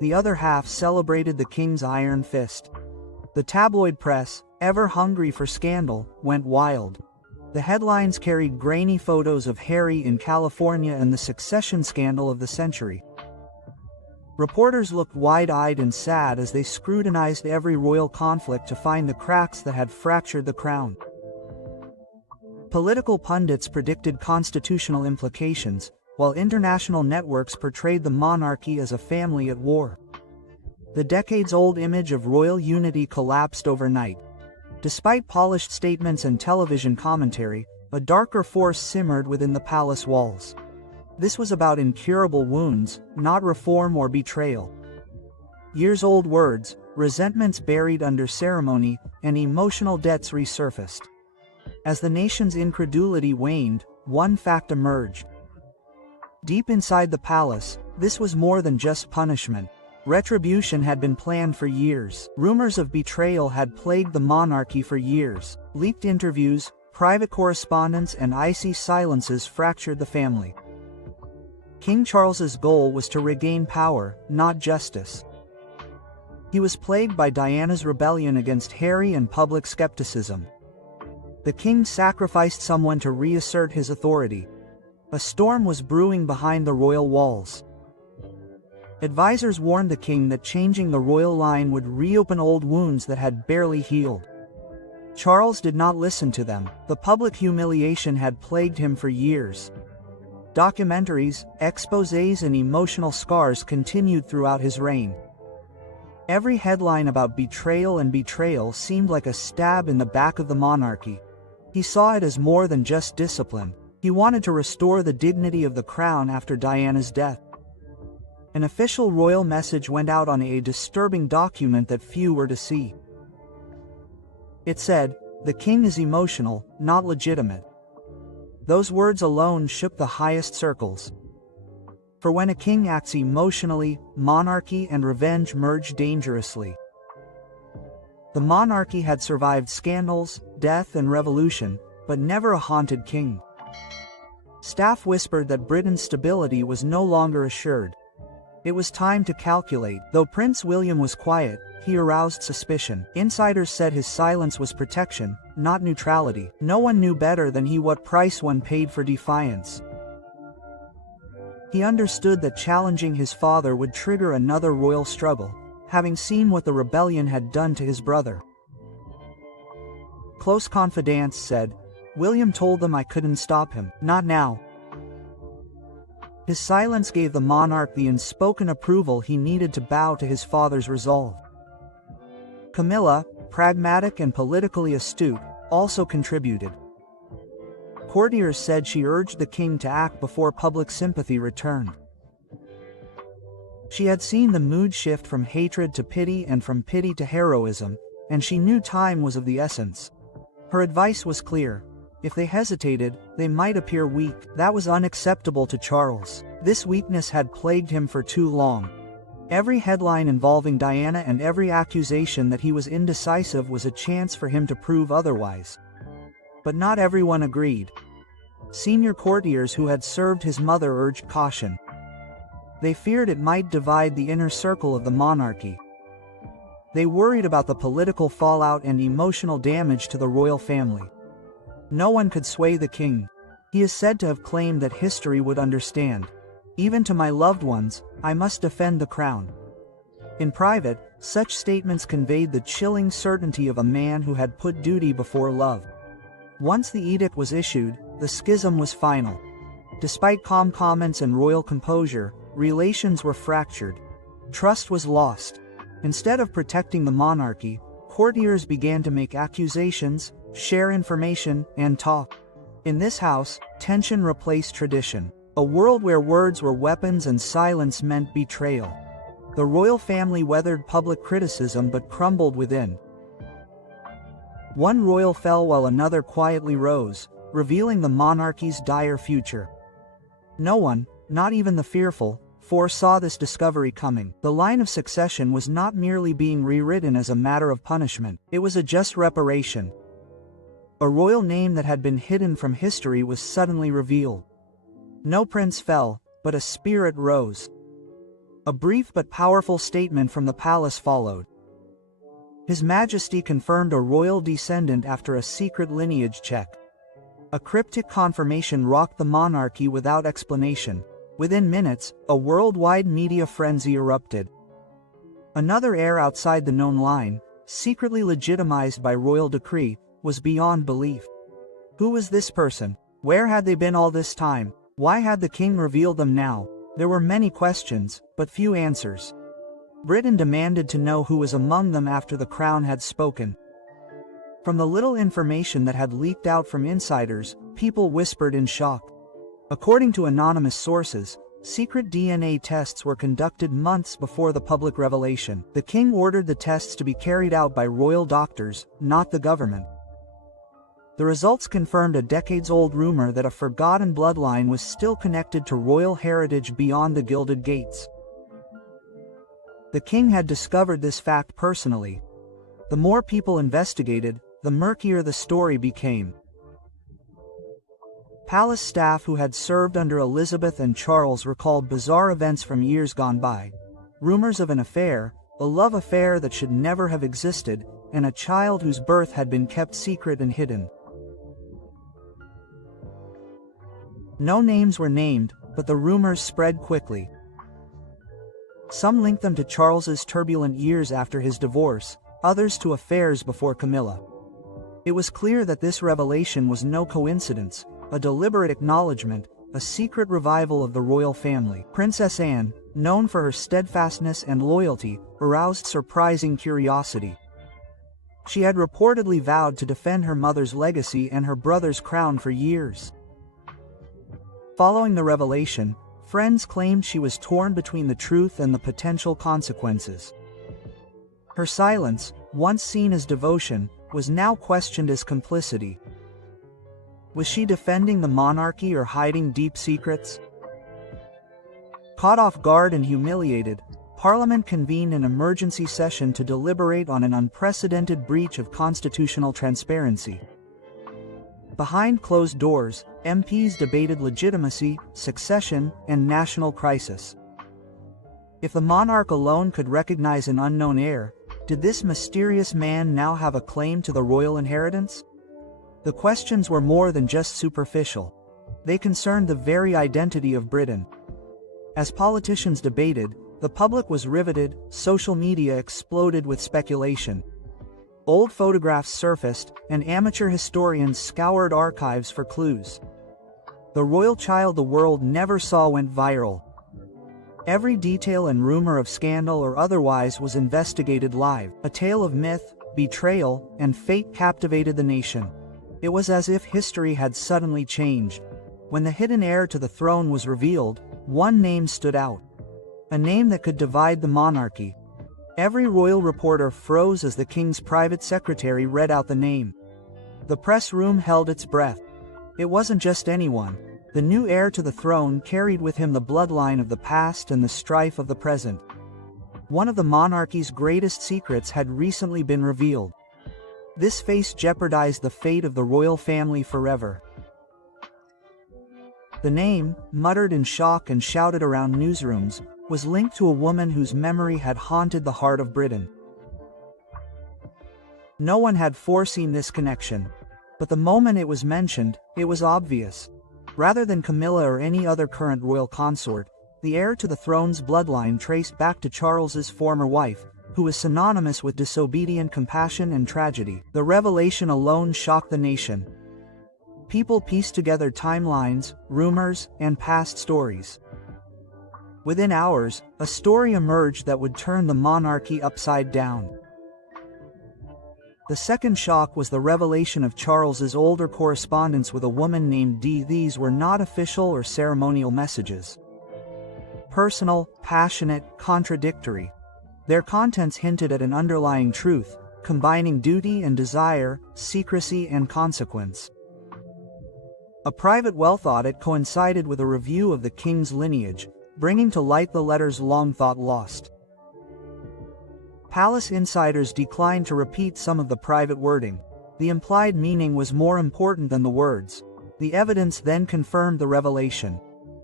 The other half celebrated the king's iron fist. The tabloid press, ever hungry for scandal, went wild. The headlines carried grainy photos of Harry in California and the succession scandal of the century. Reporters looked wide-eyed and sad as they scrutinized every royal conflict to find the cracks that had fractured the crown. Political pundits predicted constitutional implications, while international networks portrayed the monarchy as a family at war. The decades-old image of royal unity collapsed overnight. Despite polished statements and television commentary, a darker force simmered within the palace walls. This was about incurable wounds, not reform or betrayal. Years-old words, resentments buried under ceremony, and emotional debts resurfaced. As the nation's incredulity waned, one fact emerged. Deep inside the palace, this was more than just punishment. Retribution had been planned for years. Rumors of betrayal had plagued the monarchy for years. Leaked interviews, private correspondence, and icy silences fractured the family. King Charles's goal was to regain power, not justice. He was plagued by Diana's rebellion against Harry and public skepticism. The king sacrificed someone to reassert his authority. A storm was brewing behind the royal walls. Advisors warned the king that changing the royal line would reopen old wounds that had barely healed. Charles did not listen to them. The public humiliation had plagued him for years. Documentaries, exposés, and emotional scars continued throughout his reign. Every headline about betrayal seemed like a stab in the back of the monarchy. He saw it as more than just discipline. He wanted to restore the dignity of the crown after Diana's death. An official royal message went out on a disturbing document that few were to see. It said, "The king is emotional, not legitimate." Those words alone shook the highest circles. For when a king acts emotionally, monarchy and revenge merge dangerously. The monarchy had survived scandals, death, and revolution, but never a haunted king. Staff whispered that Britain's stability was no longer assured. It was time to calculate. Though Prince William was quiet, he aroused suspicion. Insiders said his silence was protection, not neutrality. No one knew better than he what price one paid for defiance. He understood that challenging his father would trigger another royal struggle, having seen what the rebellion had done to his brother. Close confidants said, "William told them I couldn't stop him, not now." His silence gave the monarch the unspoken approval he needed to bow to his father's resolve. Camilla, pragmatic and politically astute, also contributed. Courtiers said she urged the king to act before public sympathy returned. She had seen the mood shift from hatred to pity and from pity to heroism, and she knew time was of the essence. Her advice was clear. If they hesitated, they might appear weak. That was unacceptable to Charles. This weakness had plagued him for too long. Every headline involving Diana and every accusation that he was indecisive was a chance for him to prove otherwise. But not everyone agreed. Senior courtiers who had served his mother urged caution. They feared it might divide the inner circle of the monarchy. They worried about the political fallout and emotional damage to the royal family. No one could sway the king. He is said to have claimed that history would understand. "Even to my loved ones, I must defend the crown." In private, such statements conveyed the chilling certainty of a man who had put duty before love. Once the edict was issued, the schism was final. Despite calm comments and royal composure, relations were fractured. Trust was lost. Instead of protecting the monarchy, courtiers began to make accusations, share information, and talk. In this house, tension replaced tradition. A world where words were weapons and silence meant betrayal. The royal family weathered public criticism but crumbled within. One royal fell while another quietly rose, revealing the monarchy's dire future. No one, not even the fearful, foresaw this discovery coming. The line of succession was not merely being rewritten as a matter of punishment, it was a just reparation. A royal name that had been hidden from history was suddenly revealed. No prince fell, but a spirit rose. A brief but powerful statement from the palace followed. His Majesty confirmed a royal descendant after a secret lineage check. A cryptic confirmation rocked the monarchy without explanation. Within minutes, a worldwide media frenzy erupted. Another heir outside the known line, secretly legitimized by royal decree, was beyond belief. Who was this person? Where had they been all this time? Why had the king revealed them now? There were many questions, but few answers. Britain demanded to know who was among them after the crown had spoken. From the little information that had leaked out from insiders, people whispered in shock. According to anonymous sources, secret DNA tests were conducted months before the public revelation. The king ordered the tests to be carried out by royal doctors, not the government. The results confirmed a decades-old rumor that a forgotten bloodline was still connected to royal heritage beyond the Gilded Gates. The king had discovered this fact personally. The more people investigated, the murkier the story became. Palace staff who had served under Elizabeth and Charles recalled bizarre events from years gone by. Rumors of an affair, a love affair that should never have existed, and a child whose birth had been kept secret and hidden. No names were named, but the rumors spread quickly. Some linked them to Charles's turbulent years after his divorce, others to affairs before Camilla. It was clear that this revelation was no coincidence, a deliberate acknowledgement, a secret revival of the royal family. Princess Anne, known for her steadfastness and loyalty, aroused surprising curiosity. She had reportedly vowed to defend her mother's legacy and her brother's crown for years. Following the revelation, friends claimed she was torn between the truth and the potential consequences. Her silence, once seen as devotion, was now questioned as complicity. Was she defending the monarchy or hiding deep secrets? Caught off guard and humiliated, Parliament convened an emergency session to deliberate on an unprecedented breach of constitutional transparency. Behind closed doors, MPs debated legitimacy, succession, and national crisis. If the monarch alone could recognize an unknown heir, did this mysterious man now have a claim to the royal inheritance? The questions were more than just superficial. They concerned the very identity of Britain. As politicians debated, the public was riveted, social media exploded with speculation. Old photographs surfaced, and amateur historians scoured archives for clues. The royal child the world never saw went viral. Every detail and rumor of scandal or otherwise was investigated live. A tale of myth, betrayal, and fate captivated the nation. It was as if history had suddenly changed. When the hidden heir to the throne was revealed, one name stood out. A name that could divide the monarchy. Every royal reporter froze as the king's private secretary read out the name. The press room held its breath. It wasn't just anyone. The new heir to the throne carried with him the bloodline of the past and the strife of the present. One of the monarchy's greatest secrets had recently been revealed. This face jeopardized the fate of the royal family forever. The name, muttered in shock and shouted around newsrooms, was linked to a woman whose memory had haunted the heart of Britain. No one had foreseen this connection, but the moment it was mentioned, it was obvious. Rather than Camilla or any other current royal consort, the heir to the throne's bloodline traced back to Charles's former wife, who was synonymous with disobedient compassion and tragedy. The revelation alone shocked the nation. People pieced together timelines, rumors, and past stories. Within hours, a story emerged that would turn the monarchy upside down. The second shock was the revelation of Charles's older correspondence with a woman named Dee. These were not official or ceremonial messages. Personal, passionate, contradictory. Their contents hinted at an underlying truth, combining duty and desire, secrecy and consequence. A private wealth audit coincided with a review of the king's lineage, bringing to light the letters long thought lost. Palace insiders declined to repeat some of the private wording. The implied meaning was more important than the words. The evidence then confirmed the revelation.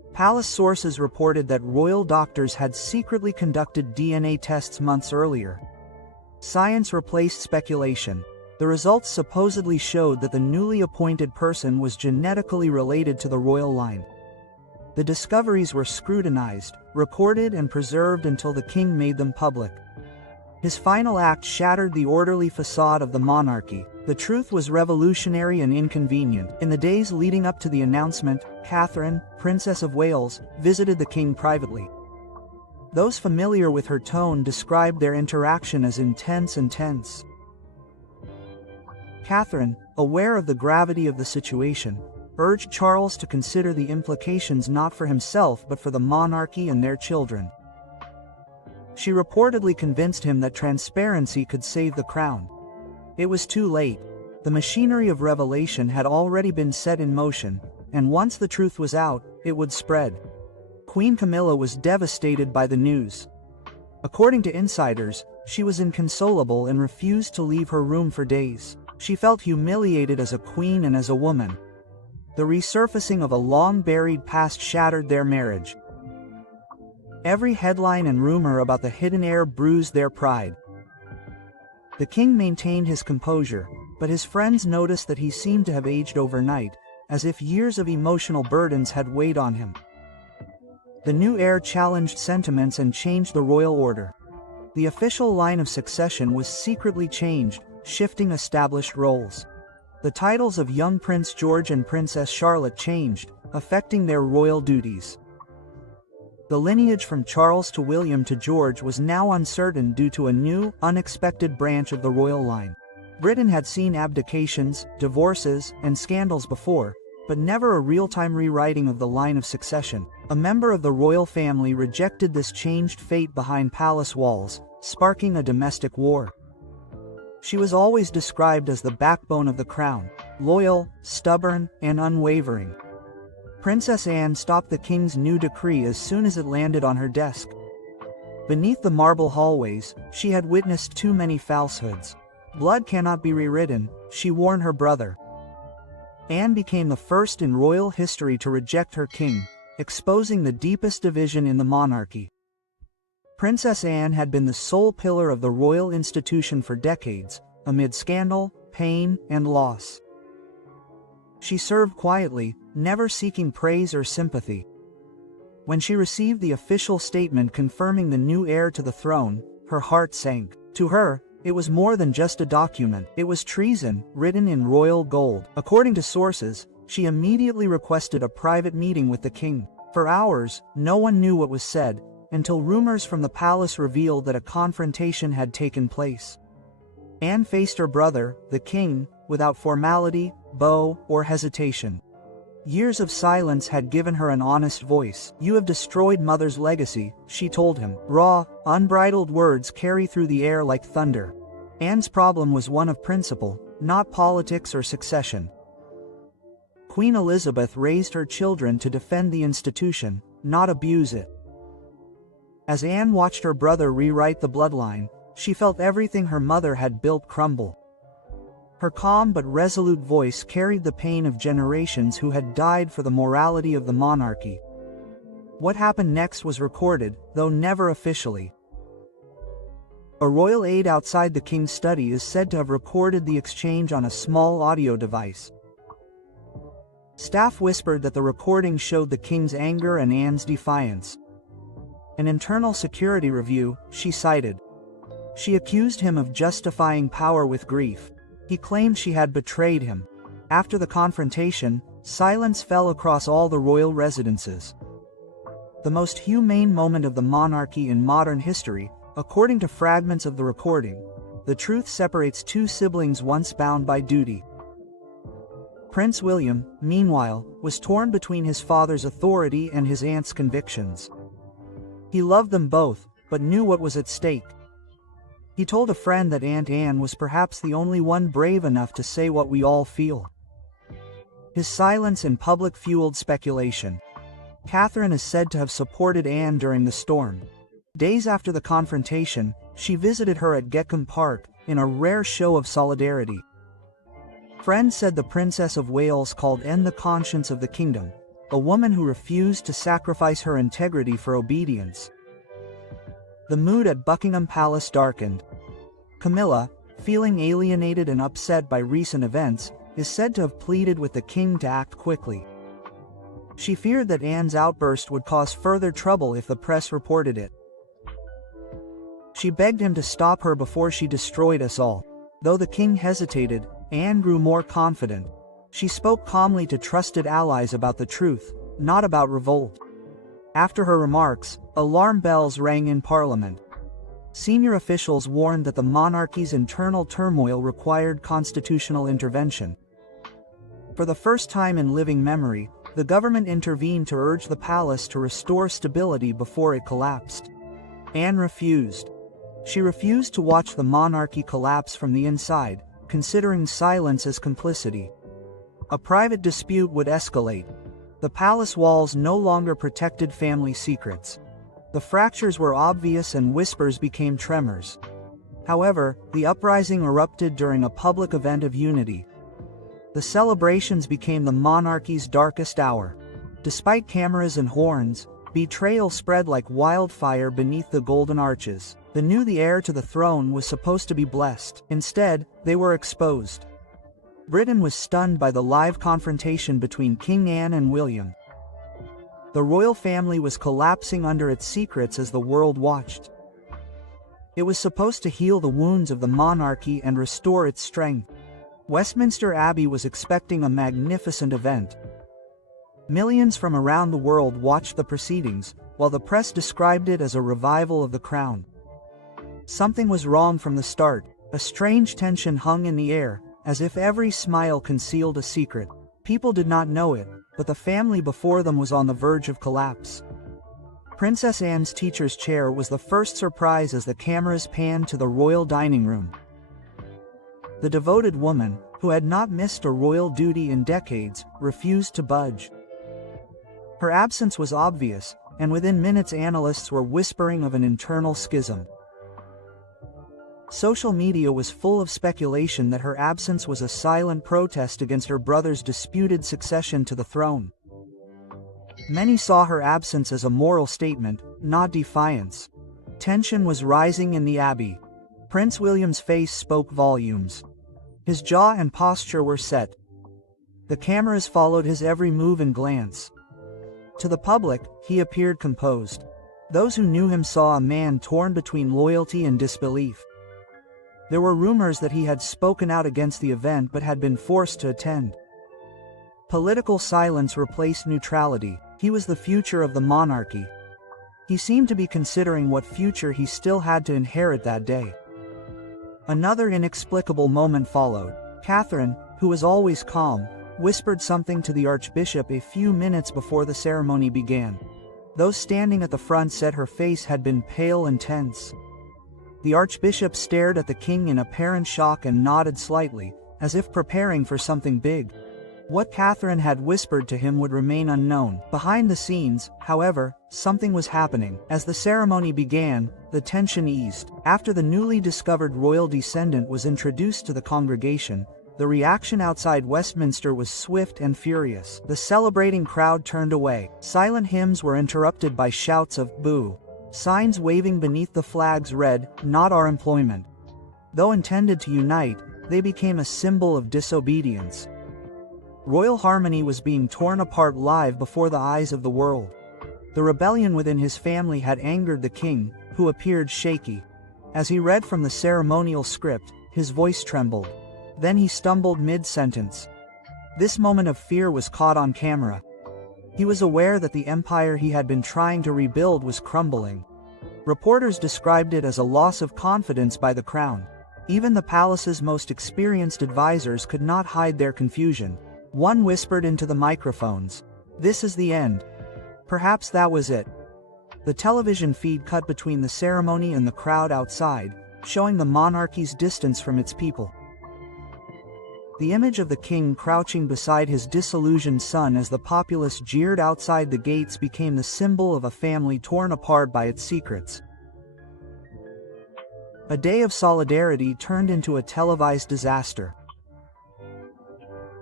Palace sources reported that royal doctors had secretly conducted DNA tests months earlier. Science replaced speculation. The results supposedly showed that the newly appointed person was genetically related to the royal line. The discoveries were scrutinized, recorded and preserved until the king made them public. His final act shattered the orderly facade of the monarchy. The truth was revolutionary and inconvenient. In the days leading up to the announcement, Catherine, Princess of Wales, visited the king privately. Those familiar with her tone described their interaction as intense and tense. Catherine, aware of the gravity of the situation, urged Charles to consider the implications not for himself but for the monarchy and their children. She reportedly convinced him that transparency could save the crown. It was too late. The machinery of revelation had already been set in motion, and once the truth was out, it would spread. Queen Camilla was devastated by the news. According to insiders, she was inconsolable and refused to leave her room for days. She felt humiliated as a queen and as a woman. The resurfacing of a long-buried past shattered their marriage. Every headline and rumor about the hidden heir bruised their pride. The king maintained his composure, but his friends noticed that he seemed to have aged overnight, as if years of emotional burdens had weighed on him. The new heir challenged sentiments and changed the royal order. The official line of succession was secretly changed, shifting established roles. The titles of young Prince George and Princess Charlotte changed, affecting their royal duties. The lineage from Charles to William to George was now uncertain due to a new, unexpected branch of the royal line. Britain had seen abdications, divorces, and scandals before, but never a real-time rewriting of the line of succession. A member of the royal family rejected this changed fate behind palace walls, sparking a domestic war. She was always described as the backbone of the crown, loyal, stubborn, and unwavering. Princess Anne stopped the king's new decree as soon as it landed on her desk. Beneath the marble hallways, she had witnessed too many falsehoods. Blood cannot be rewritten, she warned her brother. Anne became the first in royal history to reject her king, exposing the deepest division in the monarchy. Princess Anne had been the sole pillar of the royal institution for decades, amid scandal, pain, and loss. She served quietly, never seeking praise or sympathy. When she received the official statement confirming the new heir to the throne, her heart sank. To her, it was more than just a document. It was treason, written in royal gold. According to sources, she immediately requested a private meeting with the king. For hours, no one knew what was said, until rumors from the palace revealed that a confrontation had taken place. Anne faced her brother, the king, without formality, bow, or hesitation. Years of silence had given her an honest voice. "You have destroyed Mother's legacy," she told him. Raw, unbridled words carry through the air like thunder. Anne's problem was one of principle, not politics or succession. Queen Elizabeth raised her children to defend the institution, not abuse it. As Anne watched her brother rewrite the bloodline, she felt everything her mother had built crumble. Her calm but resolute voice carried the pain of generations who had died for the morality of the monarchy. What happened next was recorded, though never officially. A royal aide outside the king's study is said to have recorded the exchange on a small audio device. Staff whispered that the recording showed the king's anger and Anne's defiance. An internal security review, she cited. She accused him of justifying power with grief. He claimed she had betrayed him. After the confrontation, silence fell across all the royal residences. The most humane moment of the monarchy in modern history, according to fragments of the recording, the truth separates two siblings once bound by duty. Prince William, meanwhile, was torn between his father's authority and his aunt's convictions. He loved them both, but knew what was at stake. He told a friend that Aunt Anne was perhaps the only one brave enough to say what we all feel. His silence in public fueled speculation. Catherine is said to have supported Anne during the storm. Days after the confrontation, she visited her at Gekcombe Park, in a rare show of solidarity. Friends said the Princess of Wales called Anne the conscience of the kingdom, a woman who refused to sacrifice her integrity for obedience. The mood at Buckingham Palace darkened. Camilla, feeling alienated and upset by recent events, is said to have pleaded with the king to act quickly. She feared that Anne's outburst would cause further trouble if the press reported it. She begged him to stop her before she destroyed us all. Though the king hesitated, Anne grew more confident. She spoke calmly to trusted allies about the truth, not about revolt. After her remarks, alarm bells rang in Parliament. Senior officials warned that the monarchy's internal turmoil required constitutional intervention. For the first time in living memory, the government intervened to urge the palace to restore stability before it collapsed. Anne refused. She refused to watch the monarchy collapse from the inside, considering silence as complicity. A private dispute would escalate. The palace walls no longer protected family secrets. The fractures were obvious and whispers became tremors. However, the uprising erupted during a public event of unity. The celebrations became the monarchy's darkest hour. Despite cameras and horns, betrayal spread like wildfire beneath the golden arches. They knew the heir to the throne was supposed to be blessed. Instead, they were exposed. Britain was stunned by the live confrontation between King Anne and William. The royal family was collapsing under its secrets as the world watched. It was supposed to heal the wounds of the monarchy and restore its strength. Westminster Abbey was expecting a magnificent event. Millions from around the world watched the proceedings, while the press described it as a revival of the crown. Something was wrong from the start. A strange tension hung in the air, as if every smile concealed a secret. People did not know it, but the family before them was on the verge of collapse. Princess Anne's teacher's chair was the first surprise as the cameras panned to the royal dining room. The devoted woman, who had not missed a royal duty in decades, refused to budge. Her absence was obvious, and within minutes analysts were whispering of an internal schism. Social media was full of speculation that her absence was a silent protest against her brother's disputed succession to the throne. Many saw her absence as a moral statement, not defiance. Tension was rising in the Abbey. Prince William's face spoke volumes. His jaw and posture were set. The cameras followed his every move and glance. To the public, he appeared composed. Those who knew him saw a man torn between loyalty and disbelief. There were rumors that he had spoken out against the event but had been forced to attend. Political silence replaced neutrality. He was the future of the monarchy. He seemed to be considering what future he still had to inherit that day. Another inexplicable moment followed. Catherine, who was always calm, whispered something to the Archbishop a few minutes before the ceremony began. Those standing at the front said her face had been pale and tense. The Archbishop stared at the king in apparent shock and nodded slightly, as if preparing for something big. What Catherine had whispered to him would remain unknown. Behind the scenes, however, something was happening. As the ceremony began, the tension eased. After the newly discovered royal descendant was introduced to the congregation, the reaction outside Westminster was swift and furious. The celebrating crowd turned away. Silent hymns were interrupted by shouts of "boo." Signs waving beneath the flags read, "Not our employment." Though intended to unite, they became a symbol of disobedience. Royal harmony was being torn apart live before the eyes of the world. The rebellion within his family had angered the king, who appeared shaky. As he read from the ceremonial script, his voice trembled. Then he stumbled mid-sentence. This moment of fear was caught on camera. He was aware that the empire he had been trying to rebuild was crumbling. Reporters described it as a loss of confidence by the crown. Even the palace's most experienced advisors could not hide their confusion. One whispered into the microphones, "This is the end." Perhaps that was it. The television feed cut between the ceremony and the crowd outside, showing the monarchy's distance from its people. The image of the king crouching beside his disillusioned son as the populace jeered outside the gates became the symbol of a family torn apart by its secrets. A day of solidarity turned into a televised disaster.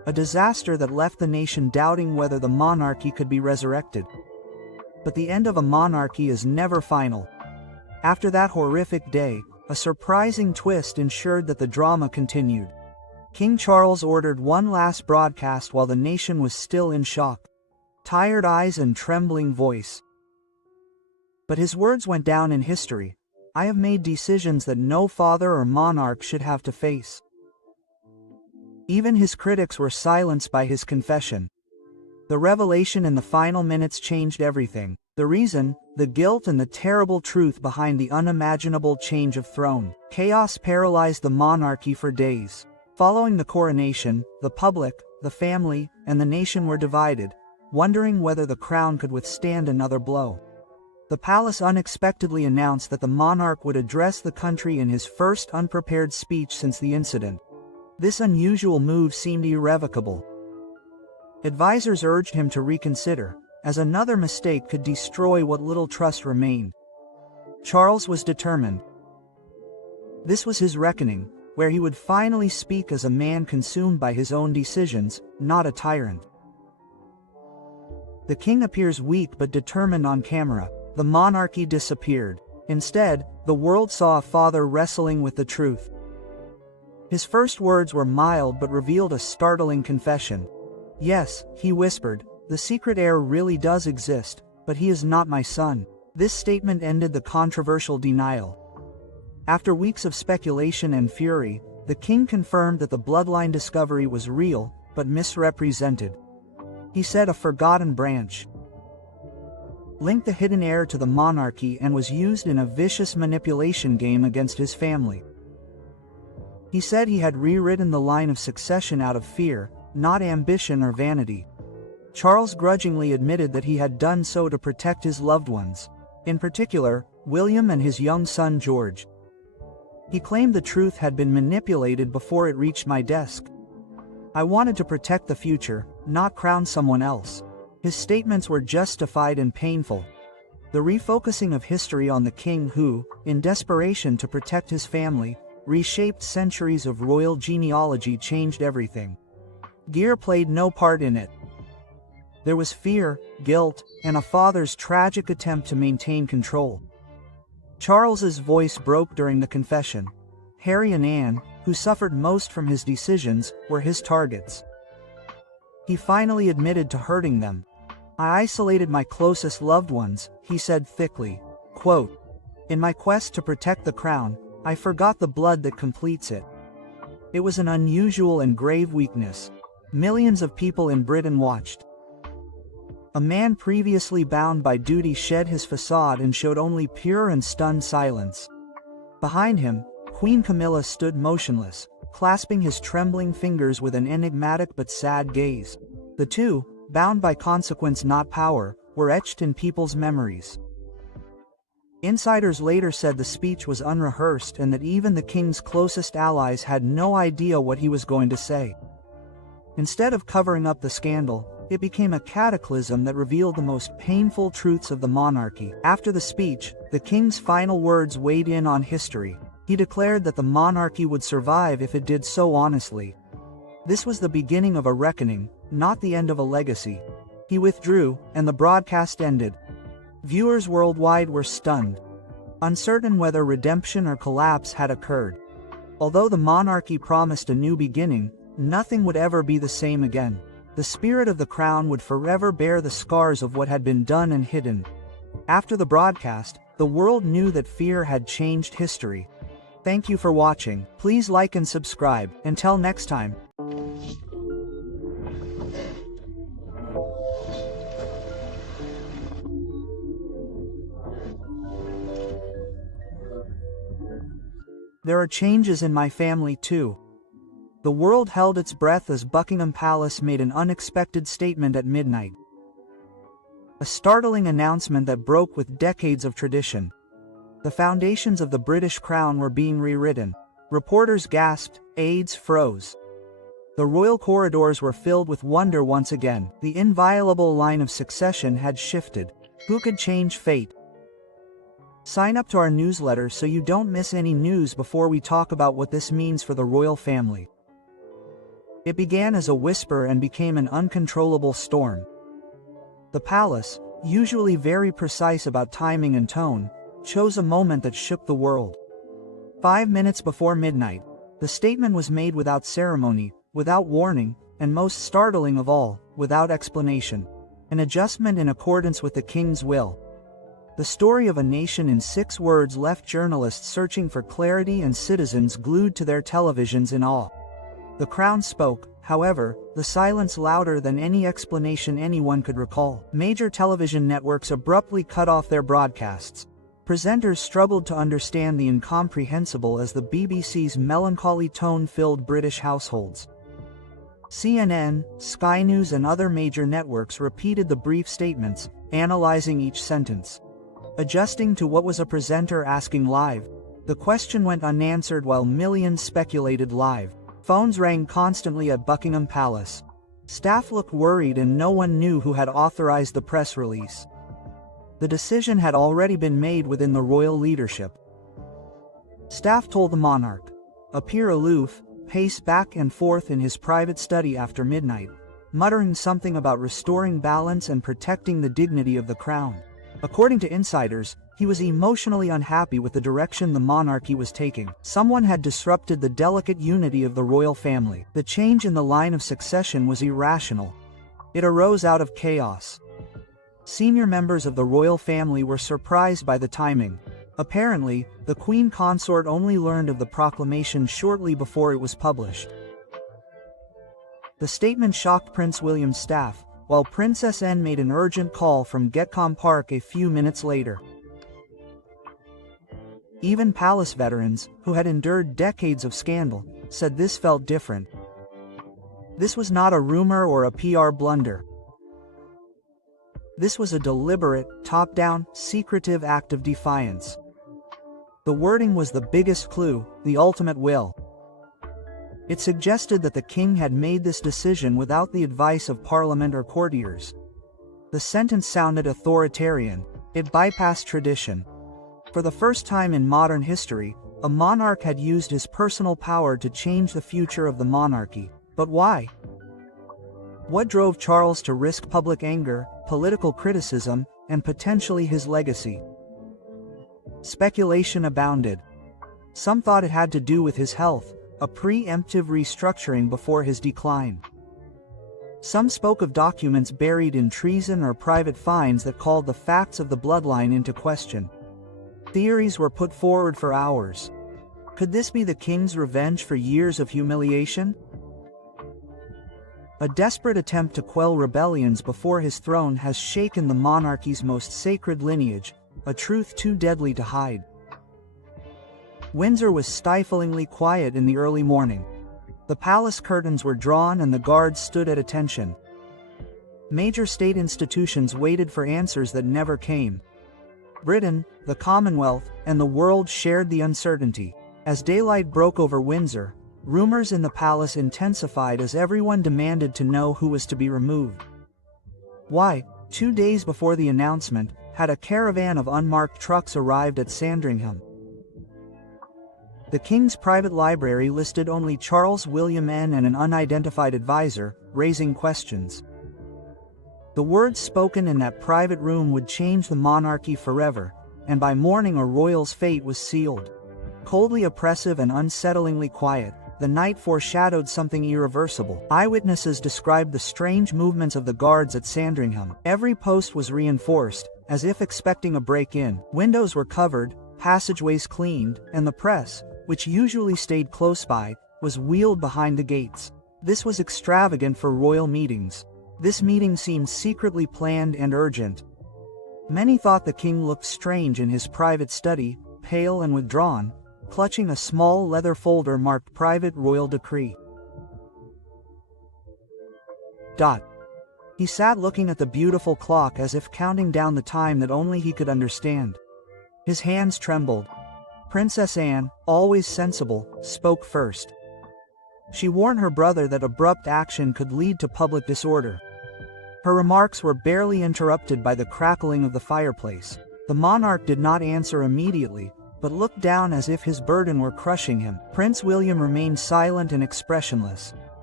a disaster that left the nation doubting whether the monarchy could be resurrected. But the end of a monarchy is never final. After that horrific day, a surprising twist ensured that the drama continued. King Charles ordered one last broadcast while the nation was still in shock. Tired eyes and trembling voice. But his words went down in history. I have made decisions that no father or monarch should have to face. Even his critics were silenced by his confession. The revelation in the final minutes changed everything. The reason, the guilt and the terrible truth behind the unimaginable change of throne. Chaos paralyzed the monarchy for days. Following the coronation, the public, the family, and the nation were divided, wondering whether the crown could withstand another blow. The palace unexpectedly announced that the monarch would address the country in his first unprepared speech since the incident. This unusual move seemed irrevocable. Advisors urged him to reconsider, as another mistake could destroy what little trust remained. Charles was determined. This was his reckoning, where he would finally speak as a man consumed by his own decisions, not a tyrant. The king appears weak but determined on camera. The monarchy disappeared. Instead, the world saw a father wrestling with the truth. His first words were mild but revealed a startling confession. Yes, he whispered, the secret heir really does exist, but he is not my son. This statement ended the controversial denial. After weeks of speculation and fury, the king confirmed that the bloodline discovery was real, but misrepresented. He said a forgotten branch linked the hidden heir to the monarchy and was used in a vicious manipulation game against his family. He said he had rewritten the line of succession out of fear, not ambition or vanity. Charles grudgingly admitted that he had done so to protect his loved ones, in particular, William and his young son George. He claimed the truth had been manipulated before it reached my desk. I wanted to protect the future, not crown someone else. His statements were justified and painful. The refocusing of history on the king who, in desperation to protect his family, reshaped centuries of royal genealogy changed everything. Gear played no part in it. There was fear, guilt, and a father's tragic attempt to maintain control. Charles's voice broke during the confession. Harry and Anne, who suffered most from his decisions, were his targets. He finally admitted to hurting them. I isolated my closest loved ones, he said thickly. Quote, in my quest to protect the crown, I forgot the blood that completes it. It was an unusual and grave weakness. Millions of people in Britain watched. A man previously bound by duty shed his facade and showed only pure and stunned silence. Behind him, Queen Camilla stood motionless, clasping his trembling fingers with an enigmatic but sad gaze. The two, bound by consequence not power, were etched in people's memories. Insiders later said the speech was unrehearsed and that even the king's closest allies had no idea what he was going to say. Instead of covering up the scandal, it became a cataclysm that revealed the most painful truths of the monarchy. After the speech, the king's final words weighed in on history. He declared that the monarchy would survive if it did so honestly. This was the beginning of a reckoning, not the end of a legacy. He withdrew, and the broadcast ended. Viewers worldwide were stunned, uncertain whether redemption or collapse had occurred. Although the monarchy promised a new beginning, nothing would ever be the same again. The spirit of the crown would forever bear the scars of what had been done and hidden. After the broadcast, the world knew that fear had changed history. Thank you for watching. Please like and subscribe. Until next time. There are changes in my family too. The world held its breath as Buckingham Palace made an unexpected statement at midnight. A startling announcement that broke with decades of tradition. The foundations of the British crown were being rewritten. Reporters gasped, aides froze. The royal corridors were filled with wonder once again. The inviolable line of succession had shifted. Who could change fate? Sign up to our newsletter so you don't miss any news before we talk about what this means for the royal family. It began as a whisper and became an uncontrollable storm. The palace, usually very precise about timing and tone, chose a moment that shook the world. 5 minutes before midnight, the statement was made without ceremony, without warning, and most startling of all, without explanation. An adjustment in accordance with the king's will. The story of a nation in 6 words left journalists searching for clarity and citizens glued to their televisions in awe. The crown spoke, however, the silence louder than any explanation anyone could recall. Major television networks abruptly cut off their broadcasts. Presenters struggled to understand the incomprehensible as the BBC's melancholy tone filled British households. CNN, Sky News and other major networks repeated the brief statements, analyzing each sentence. Adjusting to what was a presenter asking live, the question went unanswered while millions speculated live. Phones rang constantly at Buckingham Palace. Staff looked worried and no one knew who had authorized the press release. The decision had already been made within the royal leadership. Staff told the monarch, appear aloof, pace back and forth in his private study after midnight, muttering something about restoring balance and protecting the dignity of the crown. According to insiders, he was emotionally unhappy with the direction the monarchy was taking. Someone had disrupted the delicate unity of the royal family. The change in the line of succession was irrational. It arose out of chaos. Senior members of the royal family were surprised by the timing. Apparently, the queen consort only learned of the proclamation shortly before it was published. The statement shocked Prince William's staff, while Princess Anne made an urgent call from Getcombe Park a few minutes later. Even palace veterans, who had endured decades of scandal, said this felt different. This was not a rumor or a PR blunder. This was a deliberate, top-down, secretive act of defiance. The wording was the biggest clue, the ultimate will. It suggested that the king had made this decision without the advice of parliament or courtiers. The sentence sounded authoritarian. It bypassed tradition. For the first time in modern history, a monarch had used his personal power to change the future of the monarchy. But why? What drove Charles to risk public anger, political criticism, and potentially his legacy? Speculation abounded. Some thought it had to do with his health, a preemptive restructuring before his decline. Some spoke of documents buried in treason or private fines that called the facts of the bloodline into question. Theories were put forward for hours. Could this be the king's revenge for years of humiliation? A desperate attempt to quell rebellions before his throne has shaken the monarchy's most sacred lineage, a truth too deadly to hide. Windsor was stiflingly quiet in the early morning. The palace curtains were drawn and the guards stood at attention. Major state institutions waited for answers that never came. Britain, the Commonwealth, and the world shared the uncertainty. As daylight broke over Windsor, rumors in the palace intensified as everyone demanded to know who was to be removed. Why, 2 days before the announcement, had a caravan of unmarked trucks arrived at Sandringham. The king's private library listed only Charles William N and an unidentified advisor, raising questions. The words spoken in that private room would change the monarchy forever, and by morning a royal's fate was sealed. Coldly oppressive and unsettlingly quiet, the night foreshadowed something irreversible. Eyewitnesses described the strange movements of the guards at Sandringham. Every post was reinforced, as if expecting a break-in. Windows were covered, passageways cleaned, and the press, which usually stayed close by, was wheeled behind the gates. This was extravagant for royal meetings. This meeting seemed secretly planned and urgent. Many thought the king looked strange in his private study, pale and withdrawn, clutching a small leather folder marked Private Royal Decree. He sat looking at the beautiful clock as if counting down the time that only he could understand. His hands trembled. Princess Anne, always sensible, spoke first. She warned her brother that abrupt action could lead to public disorder. Her remarks were barely interrupted by the crackling of the fireplace. The monarch did not answer immediately, but looked down as if his burden were crushing him. Prince William remained silent and expressionless.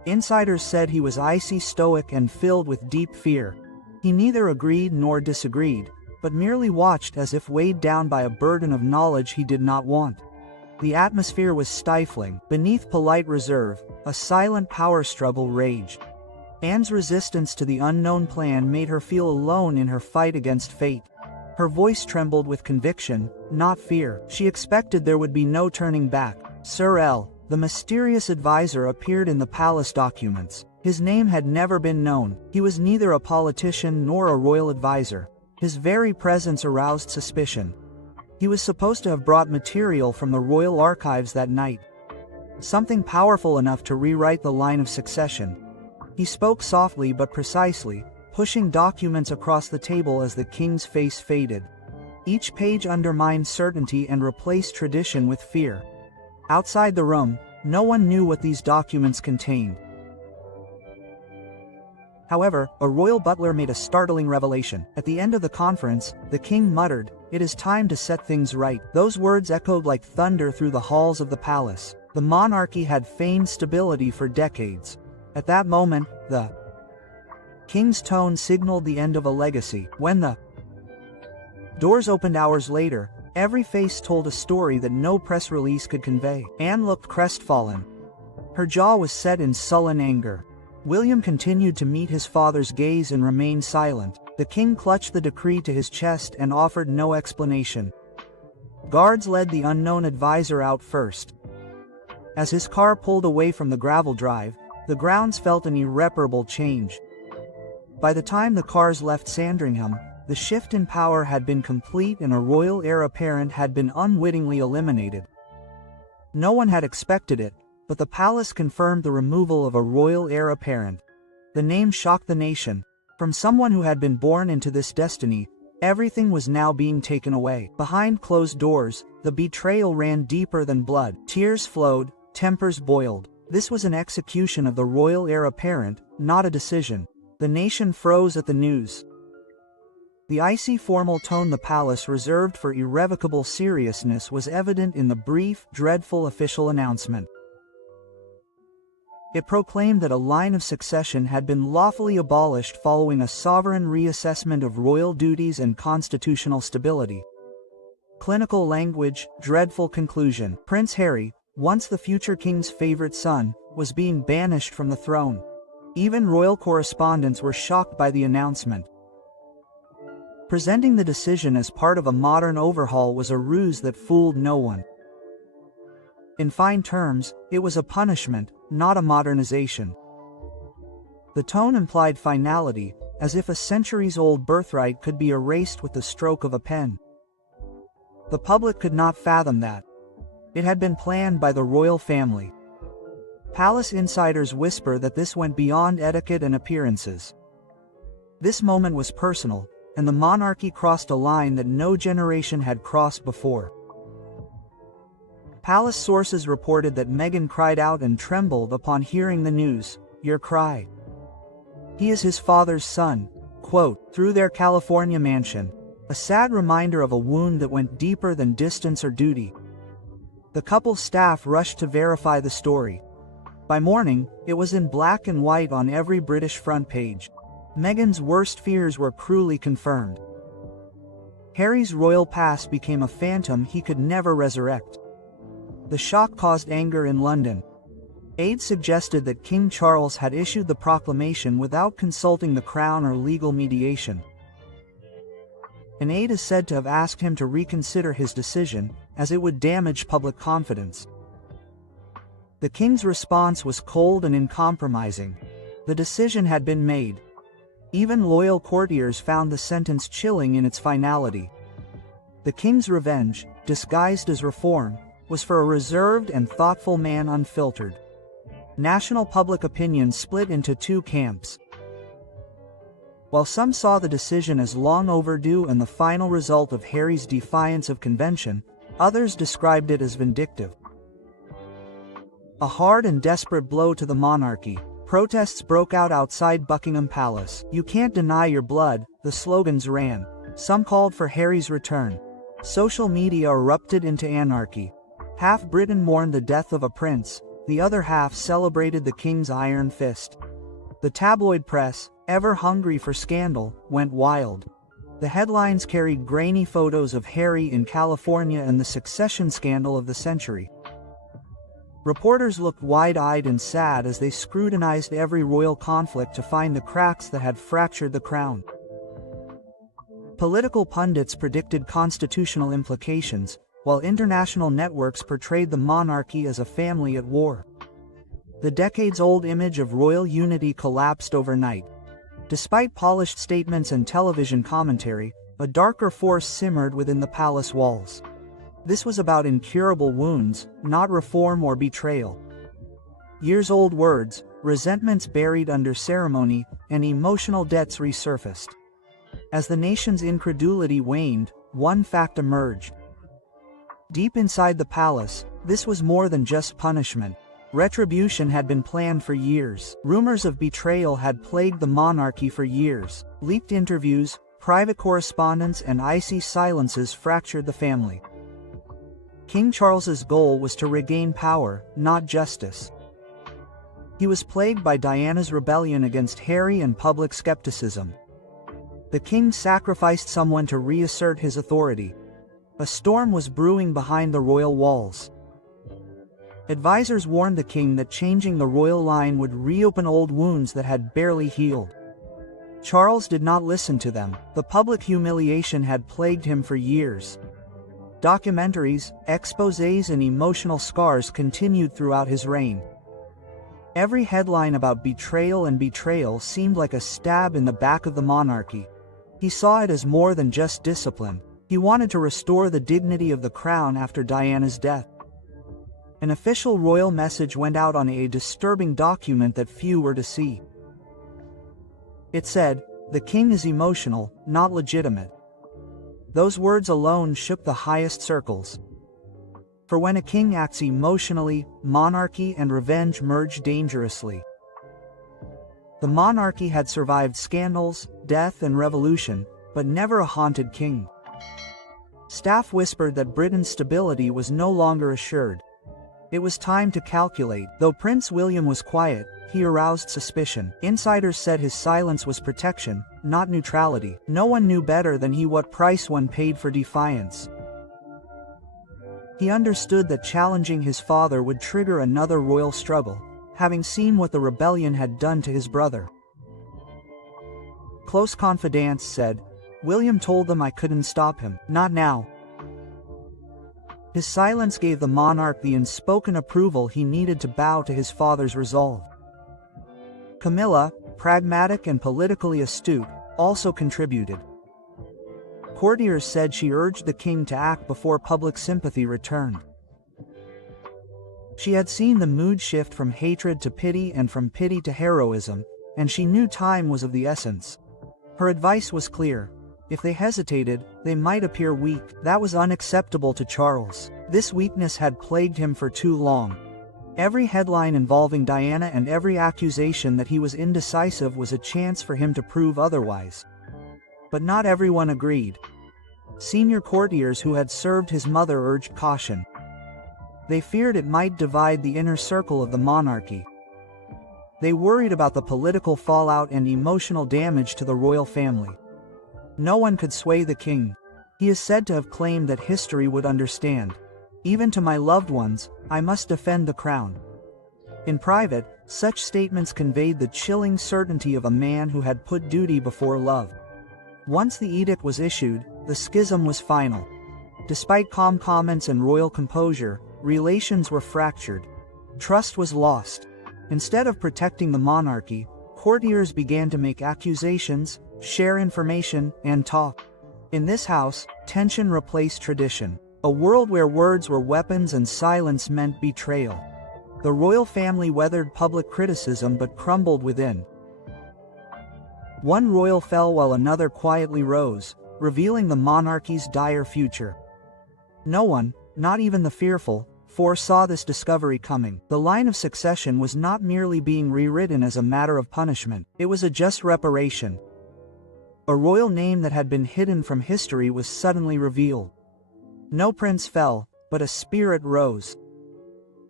Insiders said he was icy stoic and filled with deep fear. He neither agreed nor disagreed, but merely watched as if weighed down by a burden of knowledge he did not want. The atmosphere was stifling. Beneath polite reserve, a silent power struggle raged. Anne's resistance to the unknown plan made her feel alone in her fight against fate. Her voice trembled with conviction, not fear. She expected there would be no turning back. Sir L., the mysterious advisor, appeared in the palace documents. His name had never been known. He was neither a politician nor a royal advisor. His very presence aroused suspicion. He was supposed to have brought material from the royal archives that night. Something powerful enough to rewrite the line of succession. He spoke softly but precisely, pushing documents across the table as the king's face faded. Each page undermined certainty and replaced tradition with fear. Outside the room, no one knew what these documents contained. However, a royal butler made a startling revelation. At the end of the conference, the king muttered, "It is time to set things right." Those words echoed like thunder through the halls of the palace. The monarchy had feigned stability for decades. At that moment, the king's tone signaled the end of a legacy. When the doors opened hours later, every face told a story that no press release could convey. Anne looked crestfallen. Her jaw was set in sullen anger. William continued to meet his father's gaze and remained silent. The king clutched the decree to his chest and offered no explanation. Guards led the unknown advisor out first. As his car pulled away from the gravel drive, the grounds felt an irreparable change. By the time the cars left Sandringham, the shift in power had been complete and a royal heir apparent had been unwittingly eliminated. No one had expected it, but the palace confirmed the removal of a royal heir apparent. The name shocked the nation. From someone who had been born into this destiny, everything was now being taken away. Behind closed doors, the betrayal ran deeper than blood. Tears flowed, tempers boiled. This was an execution of the royal heir apparent, not a decision. The nation froze at the news. The icy formal tone the palace reserved for irrevocable seriousness was evident in the brief, dreadful official announcement. It proclaimed that a line of succession had been lawfully abolished following a sovereign reassessment of royal duties and constitutional stability. Clinical language, dreadful conclusion. Prince Harry, once the future king's favorite son, was being banished from the throne. Even royal correspondents were shocked by the announcement. Presenting the decision as part of a modern overhaul was a ruse that fooled no one. In fine terms, it was a punishment, not a modernization. The tone implied finality, as if a centuries-old birthright could be erased with the stroke of a pen. The public could not fathom that. It had been planned by the royal family. Palace insiders whisper that this went beyond etiquette and appearances. This moment was personal, and the monarchy crossed a line that no generation had crossed before. Palace sources reported that Meghan cried out and trembled upon hearing the news. "Your cry. He is his father's son," quote, through their California mansion. A sad reminder of a wound that went deeper than distance or duty. The couple's staff rushed to verify the story. By morning, it was in black and white on every British front page. Meghan's worst fears were cruelly confirmed. Harry's royal past became a phantom he could never resurrect. The shock caused anger in London. Aides suggested that King Charles had issued the proclamation without consulting the Crown or legal mediation. An aide is said to have asked him to reconsider his decision, as it would damage public confidence. The king's response was cold and uncompromising. The decision had been made. Even loyal courtiers found the sentence chilling in its finality. The king's revenge, disguised as reform, was for a reserved and thoughtful man unfiltered. National public opinion split into two camps. While some saw the decision as long overdue and the final result of Harry's defiance of convention, others described it as vindictive. A hard and desperate blow to the monarchy. Protests broke out outside Buckingham Palace. "You can't deny your blood," the slogans ran. Some called for Harry's return. Social media erupted into anarchy. Half Britain mourned the death of a prince, The other half celebrated the king's iron fist. The tabloid press, ever hungry for scandal, went wild. The headlines carried grainy photos of Harry in California and the succession scandal of the century. Reporters looked wide-eyed and sad as they scrutinized every royal conflict to find the cracks that had fractured the crown. Political pundits predicted constitutional implications, while international networks portrayed the monarchy as a family at war. The decades-old image of royal unity collapsed overnight. Despite polished statements and television commentary, a darker force simmered within the palace walls. This was about incurable wounds, not reform or betrayal. Years-old words, resentments buried under ceremony, and emotional debts resurfaced. As the nation's incredulity waned, one fact emerged. Deep inside the palace, this was more than just punishment. Retribution had been planned for years. Rumors of betrayal had plagued the monarchy for years. Leaked interviews, private correspondence, and icy silences fractured the family. King Charles's goal was to regain power, not justice. He was plagued by Diana's rebellion against Harry and public skepticism. The king sacrificed someone to reassert his authority. A storm was brewing behind the royal walls. Advisors warned the king that changing the royal line would reopen old wounds that had barely healed. Charles did not listen to them. The public humiliation had plagued him for years. Documentaries, exposés, and emotional scars continued throughout his reign. Every headline about betrayal seemed like a stab in the back of the monarchy. He saw it as more than just discipline. He wanted to restore the dignity of the crown after Diana's death. An official royal message went out on a disturbing document that few were to see. It said, "The king is emotional, not legitimate." Those words alone shook the highest circles. For when a king acts emotionally, monarchy and revenge merge dangerously. The monarchy had survived scandals, death, and revolution, but never a haunted king. Staff whispered that Britain's stability was no longer assured. It was time to calculate. Though Prince William was quiet, he aroused suspicion. Insiders said his silence was protection, not neutrality. No one knew better than he what price one paid for defiance. He understood that challenging his father would trigger another royal struggle, having seen what the rebellion had done to his brother. Close confidants said, "William told them I couldn't stop him, not now." His silence gave the monarch the unspoken approval he needed to bow to his father's resolve. Camilla, pragmatic and politically astute, also contributed. Courtiers said she urged the king to act before public sympathy returned. She had seen the mood shift from hatred to pity and from pity to heroism, and she knew time was of the essence. Her advice was clear. If they hesitated, they might appear weak. That was unacceptable to Charles. This weakness had plagued him for too long. Every headline involving Diana and every accusation that he was indecisive was a chance for him to prove otherwise. But not everyone agreed. Senior courtiers who had served his mother urged caution. They feared it might divide the inner circle of the monarchy. They worried about the political fallout and emotional damage to the royal family. No one could sway the king. He is said to have claimed that history would understand. Even to my loved ones, I must defend the crown. In private, such statements conveyed the chilling certainty of a man who had put duty before love. Once the edict was issued, the schism was final. Despite calm comments and royal composure, relations were fractured. Trust was lost. Instead of protecting the monarchy, courtiers began to make accusations, share information, and talk. In this house, tension replaced tradition. A world where words were weapons and silence meant betrayal. The royal family weathered public criticism but crumbled within. One royal fell while another quietly rose, revealing the monarchy's dire future. No one, not even the fearful, foresaw this discovery coming. The line of succession was not merely being rewritten as a matter of punishment, it was a just reparation. A royal name that had been hidden from history was suddenly revealed. No prince fell, but a spirit rose.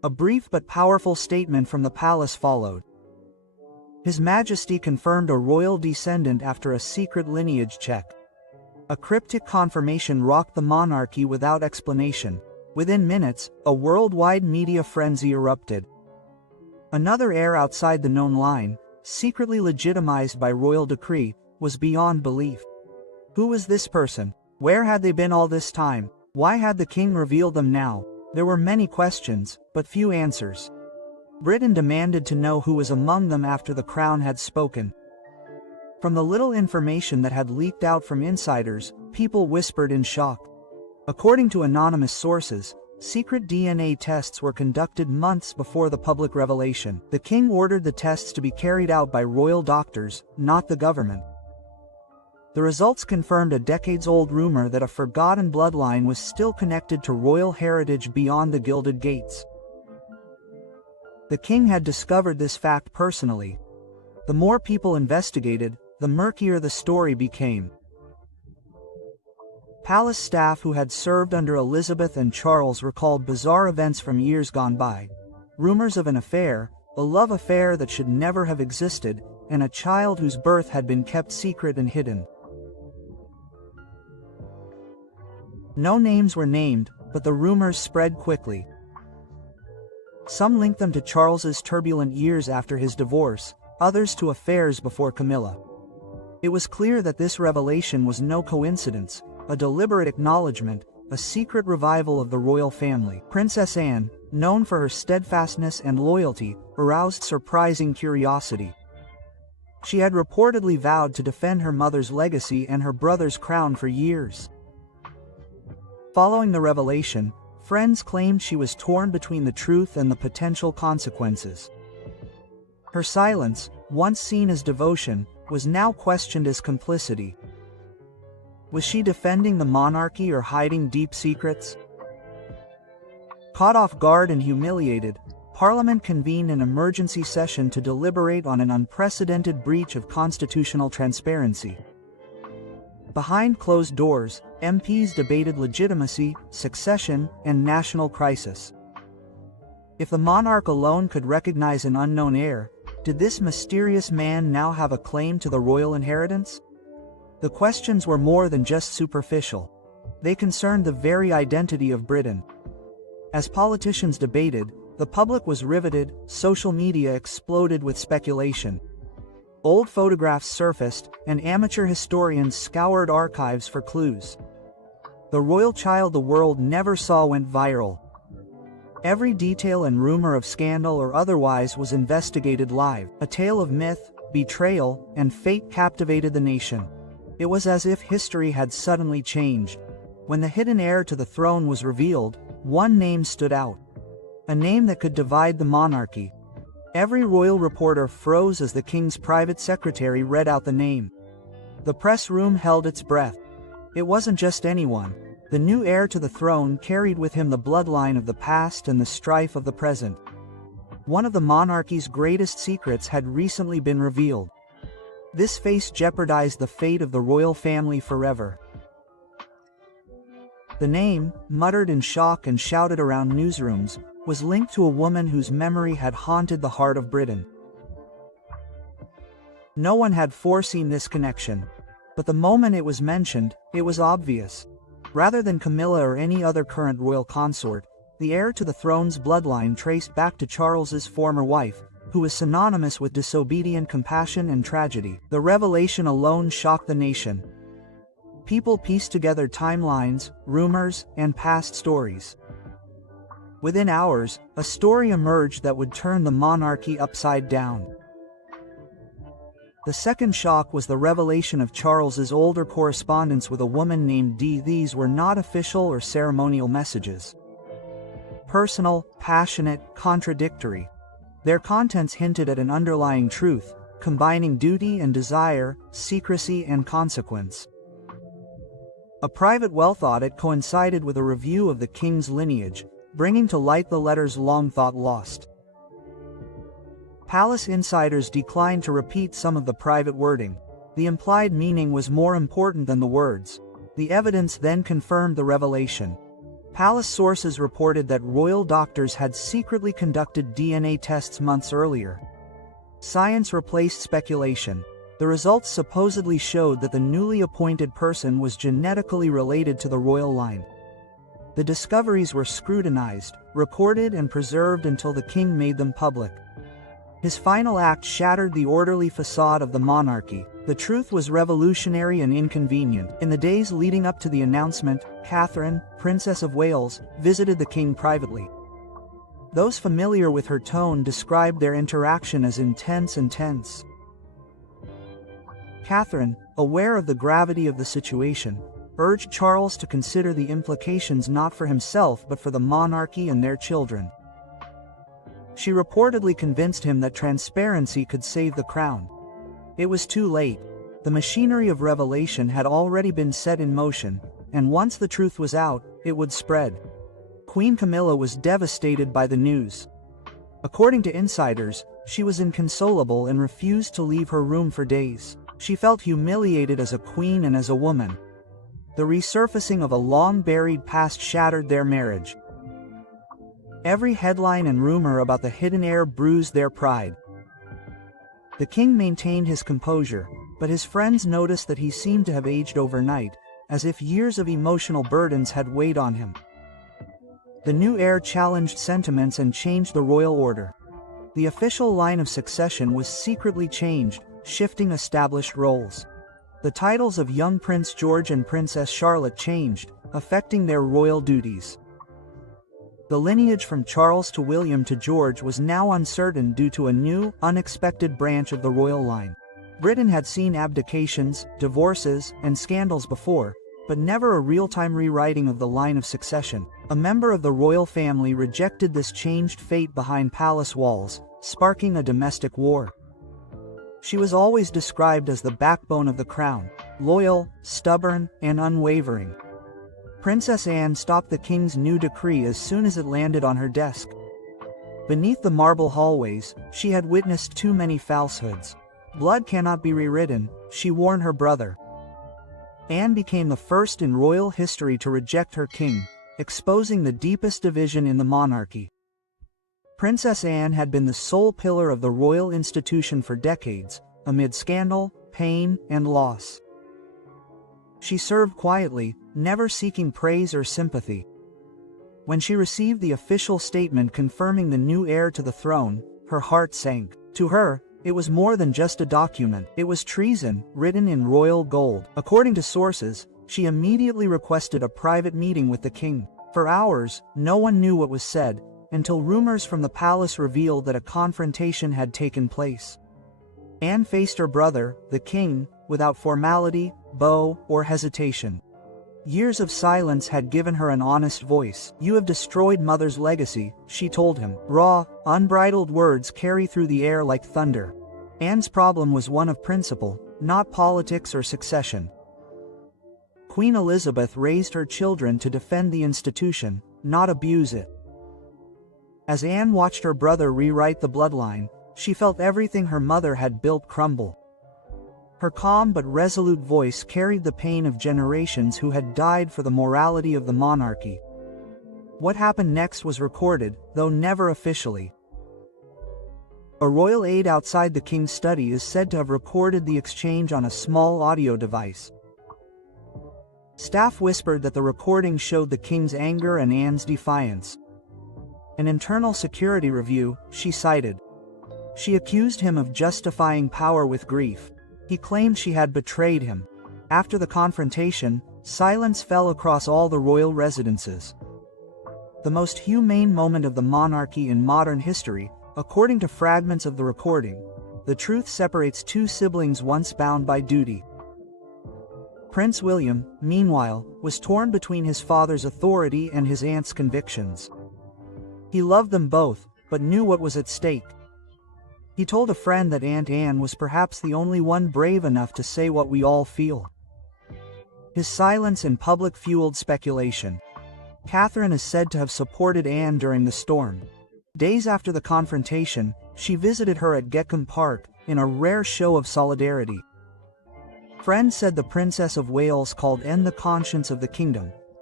A brief but powerful statement from the palace followed. His Majesty confirmed a royal descendant after a secret lineage check. A cryptic confirmation rocked the monarchy without explanation. Within minutes, a worldwide media frenzy erupted. Another heir outside the known line, secretly legitimized by royal decree, was beyond belief. Who was this person? Where had they been all this time? Why had the king revealed them now? There were many questions, but few answers. Britain demanded to know who was among them after the crown had spoken. From the little information that had leaked out from insiders, people whispered in shock. According to anonymous sources, secret DNA tests were conducted months before the public revelation. The king ordered the tests to be carried out by royal doctors, not the government. The results confirmed a decades-old rumor that a forgotten bloodline was still connected to royal heritage beyond the Gilded Gates. The king had discovered this fact personally. The more people investigated, the murkier the story became. Palace staff who had served under Elizabeth and Charles recalled bizarre events from years gone by. Rumors of an affair, a love affair that should never have existed, and a child whose birth had been kept secret and hidden. No names were named, but the rumors spread quickly. Some linked them to Charles's turbulent years after his divorce, others to affairs before Camilla. It was clear that this revelation was no coincidence, a deliberate acknowledgement, a secret revival of the royal family. Princess Anne, known for her steadfastness and loyalty, aroused surprising curiosity. She had reportedly vowed to defend her mother's legacy and her brother's crown for years. Following the revelation, friends claimed she was torn between the truth and the potential consequences. Her silence, once seen as devotion, was now questioned as complicity. Was she defending the monarchy or hiding deep secrets? Caught off guard and humiliated, Parliament convened an emergency session to deliberate on an unprecedented breach of constitutional transparency. Behind closed doors, MPs debated legitimacy, succession, and national crisis. If the monarch alone could recognize an unknown heir, did this mysterious man now have a claim to the royal inheritance? The questions were more than just superficial. They concerned the very identity of Britain. As politicians debated, the public was riveted, social media exploded with speculation. Old photographs surfaced, and amateur historians scoured archives for clues. The royal child the world never saw went viral. Every detail and rumor of scandal or otherwise was investigated live. A tale of myth, betrayal, and fate captivated the nation. It was as if history had suddenly changed. When the hidden heir to the throne was revealed, one name stood out. A name that could divide the monarchy. Every royal reporter froze as the king's private secretary read out the name. The press room held its breath. It wasn't just anyone. The new heir to the throne carried with him the bloodline of the past and the strife of the present. One of the monarchy's greatest secrets had recently been revealed. This face jeopardized the fate of the royal family forever. The name, muttered in shock and shouted around newsrooms, was linked to a woman whose memory had haunted the heart of Britain. No one had foreseen this connection. But the moment it was mentioned, it was obvious. Rather than Camilla or any other current royal consort, the heir to the throne's bloodline traced back to Charles's former wife, who was synonymous with disobedient compassion and tragedy. The revelation alone shocked the nation. People pieced together timelines, rumors, and past stories. Within hours, a story emerged that would turn the monarchy upside down. The second shock was the revelation of Charles's older correspondence with a woman named Dee. These were not official or ceremonial messages. Personal, passionate, contradictory. Their contents hinted at an underlying truth, combining duty and desire, secrecy and consequence. A private wealth audit coincided with a review of the king's lineage, bringing to light the letters long thought lost. Palace insiders declined to repeat some of the private wording. The implied meaning was more important than the words. The evidence then confirmed the revelation. Palace sources reported that royal doctors had secretly conducted DNA tests months earlier. Science replaced speculation. The results supposedly showed that the newly appointed person was genetically related to the royal line. The discoveries were scrutinized, recorded and preserved until the king made them public. His final act shattered the orderly facade of the monarchy. The truth was revolutionary and inconvenient. In the days leading up to the announcement, Catherine, Princess of Wales, visited the king privately. Those familiar with her tone described their interaction as intense and tense. Catherine, aware of the gravity of the situation, urged Charles to consider the implications not for himself but for the monarchy and their children. She reportedly convinced him that transparency could save the crown. It was too late. The machinery of revelation had already been set in motion, and once the truth was out, it would spread. Queen Camilla was devastated by the news. According to insiders, she was inconsolable and refused to leave her room for days. She felt humiliated as a queen and as a woman. The resurfacing of a long-buried past shattered their marriage. Every headline and rumor about the hidden heir bruised their pride. The king maintained his composure, but his friends noticed that he seemed to have aged overnight, as if years of emotional burdens had weighed on him. The new heir challenged sentiments and changed the royal order. The official line of succession was secretly changed, shifting established roles. The titles of young Prince George and Princess Charlotte changed, affecting their royal duties. The lineage from Charles to William to George was now uncertain due to a new, unexpected branch of the royal line. Britain had seen abdications, divorces, and scandals before, but never a real-time rewriting of the line of succession. A member of the royal family rejected this changed fate behind palace walls, sparking a domestic war. She was always described as the backbone of the crown, loyal, stubborn, and unwavering. Princess Anne stopped the king's new decree as soon as it landed on her desk. Beneath the marble hallways, she had witnessed too many falsehoods. Blood cannot be rewritten, she warned her brother. Anne became the first in royal history to reject her king, exposing the deepest division in the monarchy. Princess Anne had been the sole pillar of the royal institution for decades, amid scandal, pain, and loss. She served quietly, never seeking praise or sympathy. When she received the official statement confirming the new heir to the throne, her heart sank. To her, it was more than just a document. It was treason, written in royal gold. According to sources, she immediately requested a private meeting with the king. For hours, no one knew what was said, until rumors from the palace revealed that a confrontation had taken place. Anne faced her brother, the king, without formality, bow, or hesitation. Years of silence had given her an honest voice. "You have destroyed Mother's legacy," she told him. Raw, unbridled words carry through the air like thunder. Anne's problem was one of principle, not politics or succession. Queen Elizabeth raised her children to defend the institution, not abuse it. As Anne watched her brother rewrite the bloodline, she felt everything her mother had built crumble. Her calm but resolute voice carried the pain of generations who had died for the morality of the monarchy. What happened next was recorded, though never officially. A royal aide outside the king's study is said to have recorded the exchange on a small audio device. Staff whispered that the recording showed the king's anger and Anne's defiance. An internal security review, she cited. She accused him of justifying power with grief. He claimed she had betrayed him. After the confrontation, silence fell across all the royal residences. The most humane moment of the monarchy in modern history, according to fragments of the recording, the truth separates two siblings once bound by duty. Prince William, meanwhile, was torn between his father's authority and his aunt's convictions. He loved them both, but knew what was at stake. He told a friend that Aunt Anne was perhaps the only one brave enough to say what we all feel. His silence in public fueled speculation. Catherine is said to have supported Anne during the storm. Days after the confrontation, she visited her at Gekkom Park, in a rare show of solidarity. Friends said the Princess of Wales called Anne the conscience of the kingdom,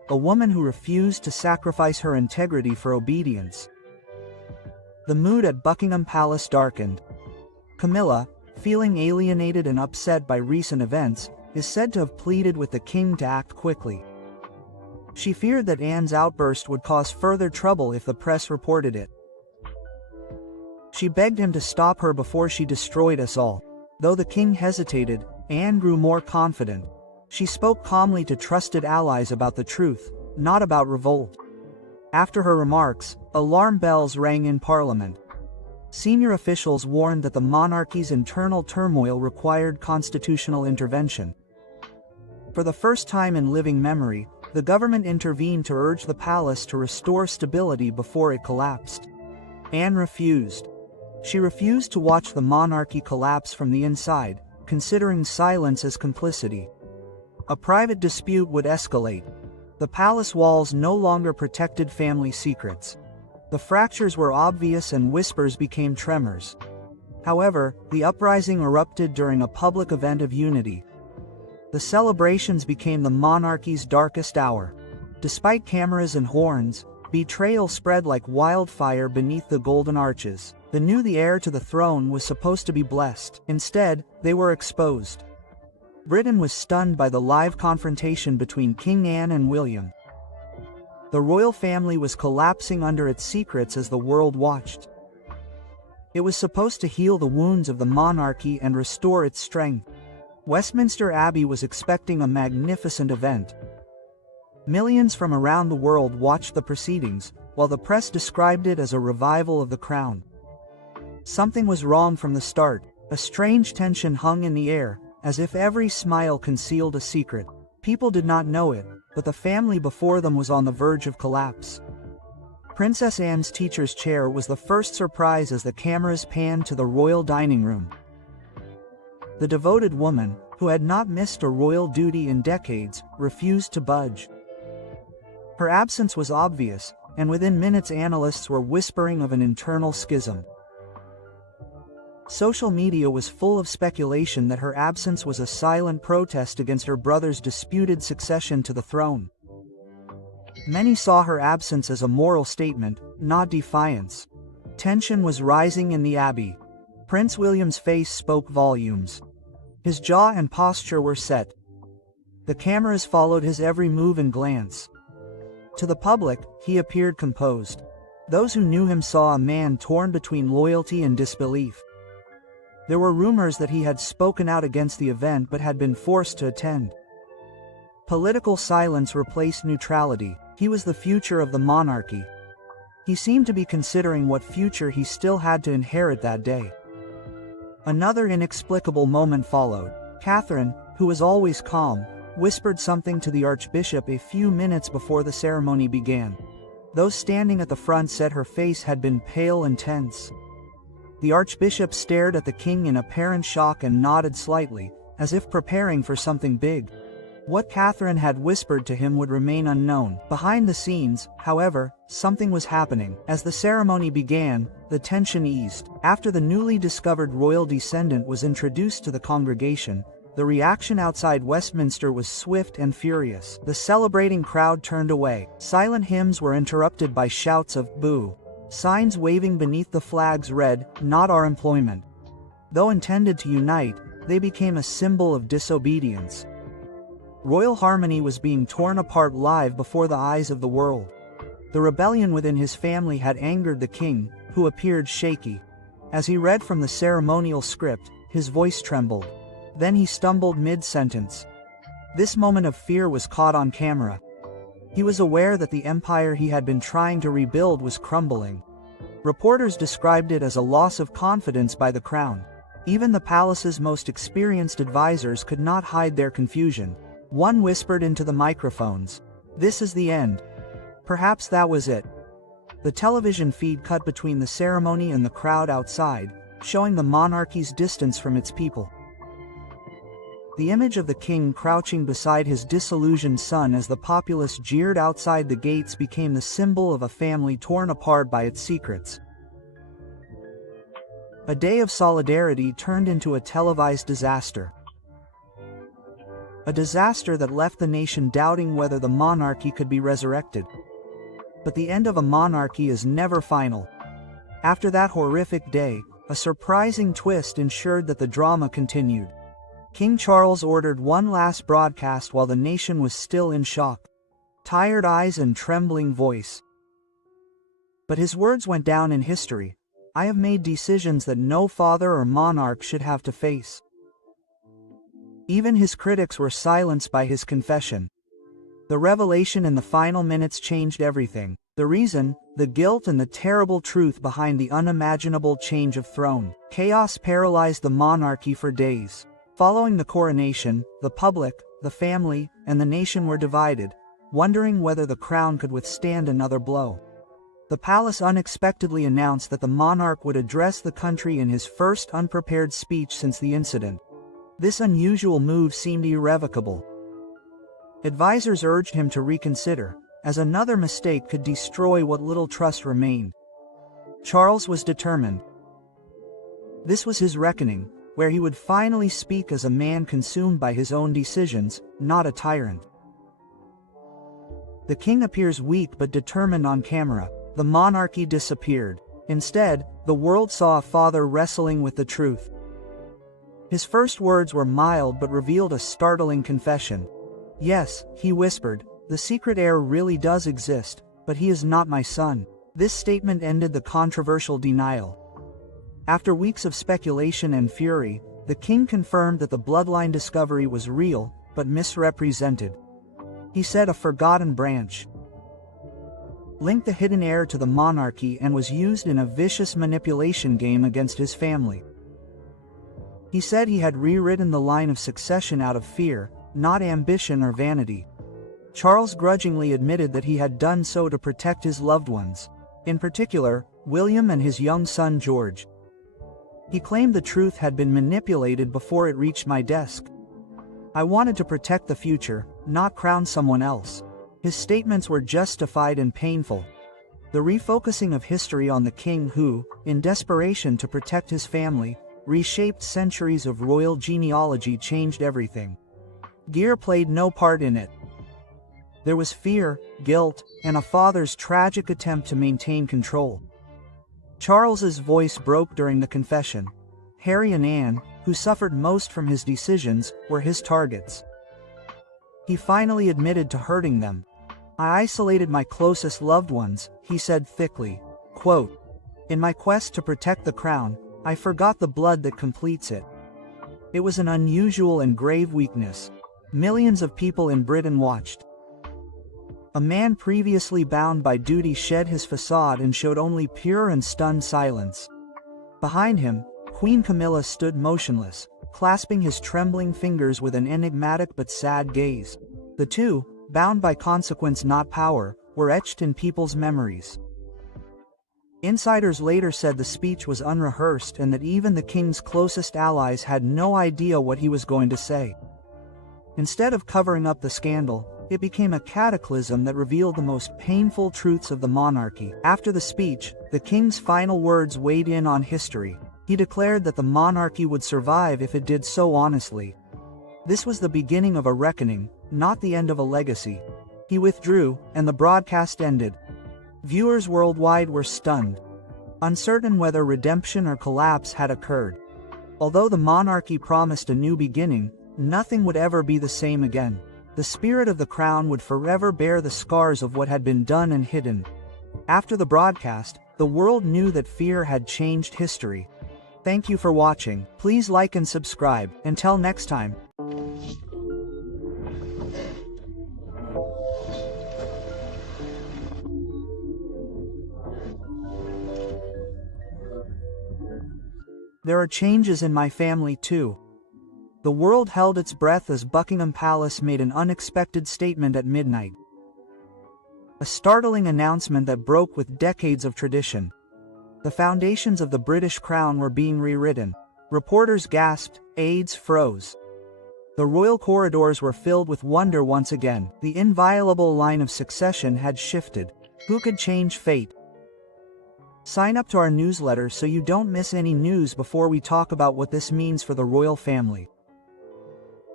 a woman who refused to sacrifice her integrity for obedience. The mood at Buckingham Palace darkened. Camilla, feeling alienated and upset by recent events, is said to have pleaded with the king to act quickly. She feared that Anne's outburst would cause further trouble if the press reported it. She begged him to stop her before she destroyed us all. Though the king hesitated, Anne grew more confident. She spoke calmly to trusted allies about the truth, not about revolt. After her remarks, alarm bells rang in Parliament. Senior officials warned that the monarchy's internal turmoil required constitutional intervention. For the first time in living memory, the government intervened to urge the palace to restore stability before it collapsed. Anne refused. She refused to watch the monarchy collapse from the inside, considering silence as complicity. A private dispute would escalate. The palace walls no longer protected family secrets. The fractures were obvious and whispers became tremors. However, the uprising erupted during a public event of unity. The celebrations became the monarchy's darkest hour. Despite cameras and horns, betrayal spread like wildfire beneath the golden arches. They knew the heir to the throne was supposed to be blessed. Instead, they were exposed. Britain was stunned by the live confrontation between King Anne and William. The royal family was collapsing under its secrets as the world watched. It was supposed to heal the wounds of the monarchy and restore its strength. Westminster Abbey was expecting a magnificent event. Millions from around the world watched the proceedings, while the press described it as a revival of the crown. Something was wrong from the start. A strange tension hung in the air, as if every smile concealed a secret. People did not know it, but the family before them was on the verge of collapse. Princess Anne's teacher's chair was the first surprise as the cameras panned to the royal dining room. The devoted woman, who had not missed a royal duty in decades, refused to budge. Her absence was obvious, and within minutes analysts were whispering of an internal schism. Social media was full of speculation that her absence was a silent protest against her brother's disputed succession to the throne. Many saw her absence as a moral statement, not defiance. Tension was rising in the Abbey. Prince William's face spoke volumes. His jaw and posture were set. The cameras followed his every move and glance. To the public, he appeared composed. Those who knew him saw a man torn between loyalty and disbelief. There were rumors that he had spoken out against the event but had been forced to attend. Political silence replaced neutrality. He was the future of the monarchy. He seemed to be considering what future he still had to inherit that day. Another inexplicable moment followed. Catherine, who was always calm, whispered something to the Archbishop a few minutes before the ceremony began. Those standing at the front said her face had been pale and tense. The Archbishop stared at the king in apparent shock and nodded slightly, as if preparing for something big. What Catherine had whispered to him would remain unknown. Behind the scenes, however, something was happening. As the ceremony began, the tension eased. After the newly discovered royal descendant was introduced to the congregation, the reaction outside Westminster was swift and furious. The celebrating crowd turned away. Silent hymns were interrupted by shouts of "boo." Signs waving beneath the flags read, "Not our employment." Though intended to unite, they became a symbol of disobedience. Royal harmony was being torn apart live before the eyes of the world. The rebellion within his family had angered the king, who appeared shaky. As he read from the ceremonial script, his voice trembled. Then he stumbled mid-sentence. This moment of fear was caught on camera. He was aware that the empire he had been trying to rebuild was crumbling. Reporters described it as a loss of confidence by the crown. Even the palace's most experienced advisors could not hide their confusion. One whispered into the microphones, "This is the end." Perhaps that was it. The television feed cut between the ceremony and the crowd outside, showing the monarchy's distance from its people. The image of the king crouching beside his disillusioned son as the populace jeered outside the gates became the symbol of a family torn apart by its secrets. A day of solidarity turned into a televised disaster. a disaster that left the nation doubting whether the monarchy could be resurrected. But the end of a monarchy is never final. After that horrific day, a surprising twist ensured that the drama continued. King Charles ordered one last broadcast while the nation was still in shock. Tired eyes and trembling voice. But his words went down in history. I have made decisions that no father or monarch should have to face. Even his critics were silenced by his confession. The revelation in the final minutes changed everything. The reason, the guilt and the terrible truth behind the unimaginable change of throne. Chaos paralyzed the monarchy for days. Following the coronation, the public, the family, and the nation were divided, wondering whether the crown could withstand another blow. The palace unexpectedly announced that the monarch would address the country in his first unprepared speech since the incident. This unusual move seemed irrevocable. Advisors urged him to reconsider, as another mistake could destroy what little trust remained. Charles was determined. This was his reckoning, where he would finally speak as a man consumed by his own decisions, not a tyrant. The king appears weak but determined on camera. The monarchy disappeared. Instead, the world saw a father wrestling with the truth. His first words were mild but revealed a startling confession. Yes, he whispered, the secret heir really does exist, but he is not my son. This statement ended the controversial denial. After weeks of speculation and fury, the king confirmed that the bloodline discovery was real, but misrepresented. He said a forgotten branch linked the hidden heir to the monarchy and was used in a vicious manipulation game against his family. He said he had rewritten the line of succession out of fear, not ambition or vanity. Charles grudgingly admitted that he had done so to protect his loved ones, in particular, William and his young son George. He claimed the truth had been manipulated before it reached my desk. I wanted to protect the future, not crown someone else. His statements were justified and painful. The refocusing of history on the king who, in desperation to protect his family, reshaped centuries of royal genealogy changed everything. Gear played no part in it. There was fear, guilt, and a father's tragic attempt to maintain control. Charles's voice broke during the confession. Harry and Anne, who suffered most from his decisions, were his targets. He finally admitted to hurting them. I isolated my closest loved ones, he said thickly. Quote, in my quest to protect the crown, I forgot the blood that completes it. It was an unusual and grave weakness. Millions of people in Britain watched. A man previously bound by duty shed his facade and showed only pure and stunned silence. Behind him, Queen Camilla stood motionless, clasping his trembling fingers with an enigmatic but sad gaze. The two, bound by consequence not power, were etched in people's memories. Insiders later said the speech was unrehearsed and that even the king's closest allies had no idea what he was going to say. Instead of covering up the scandal, it became a cataclysm that revealed the most painful truths of the monarchy. After the speech, the king's final words weighed in on history. He declared that the monarchy would survive if it did so honestly. This was the beginning of a reckoning, not the end of a legacy. He withdrew, and the broadcast ended. Viewers worldwide were stunned, uncertain whether redemption or collapse had occurred. Although the monarchy promised a new beginning, nothing would ever be the same again. The spirit of the crown would forever bear the scars of what had been done and hidden. After the broadcast, the world knew that fear had changed history. Thank you for watching. Please like and subscribe. Until next time. There are changes in my family too. The world held its breath as Buckingham Palace made an unexpected statement at midnight. A startling announcement that broke with decades of tradition. The foundations of the British crown were being rewritten. Reporters gasped, aides froze. The royal corridors were filled with wonder once again. The inviolable line of succession had shifted. Who could change fate? Sign up to our newsletter so you don't miss any news before we talk about what this means for the royal family.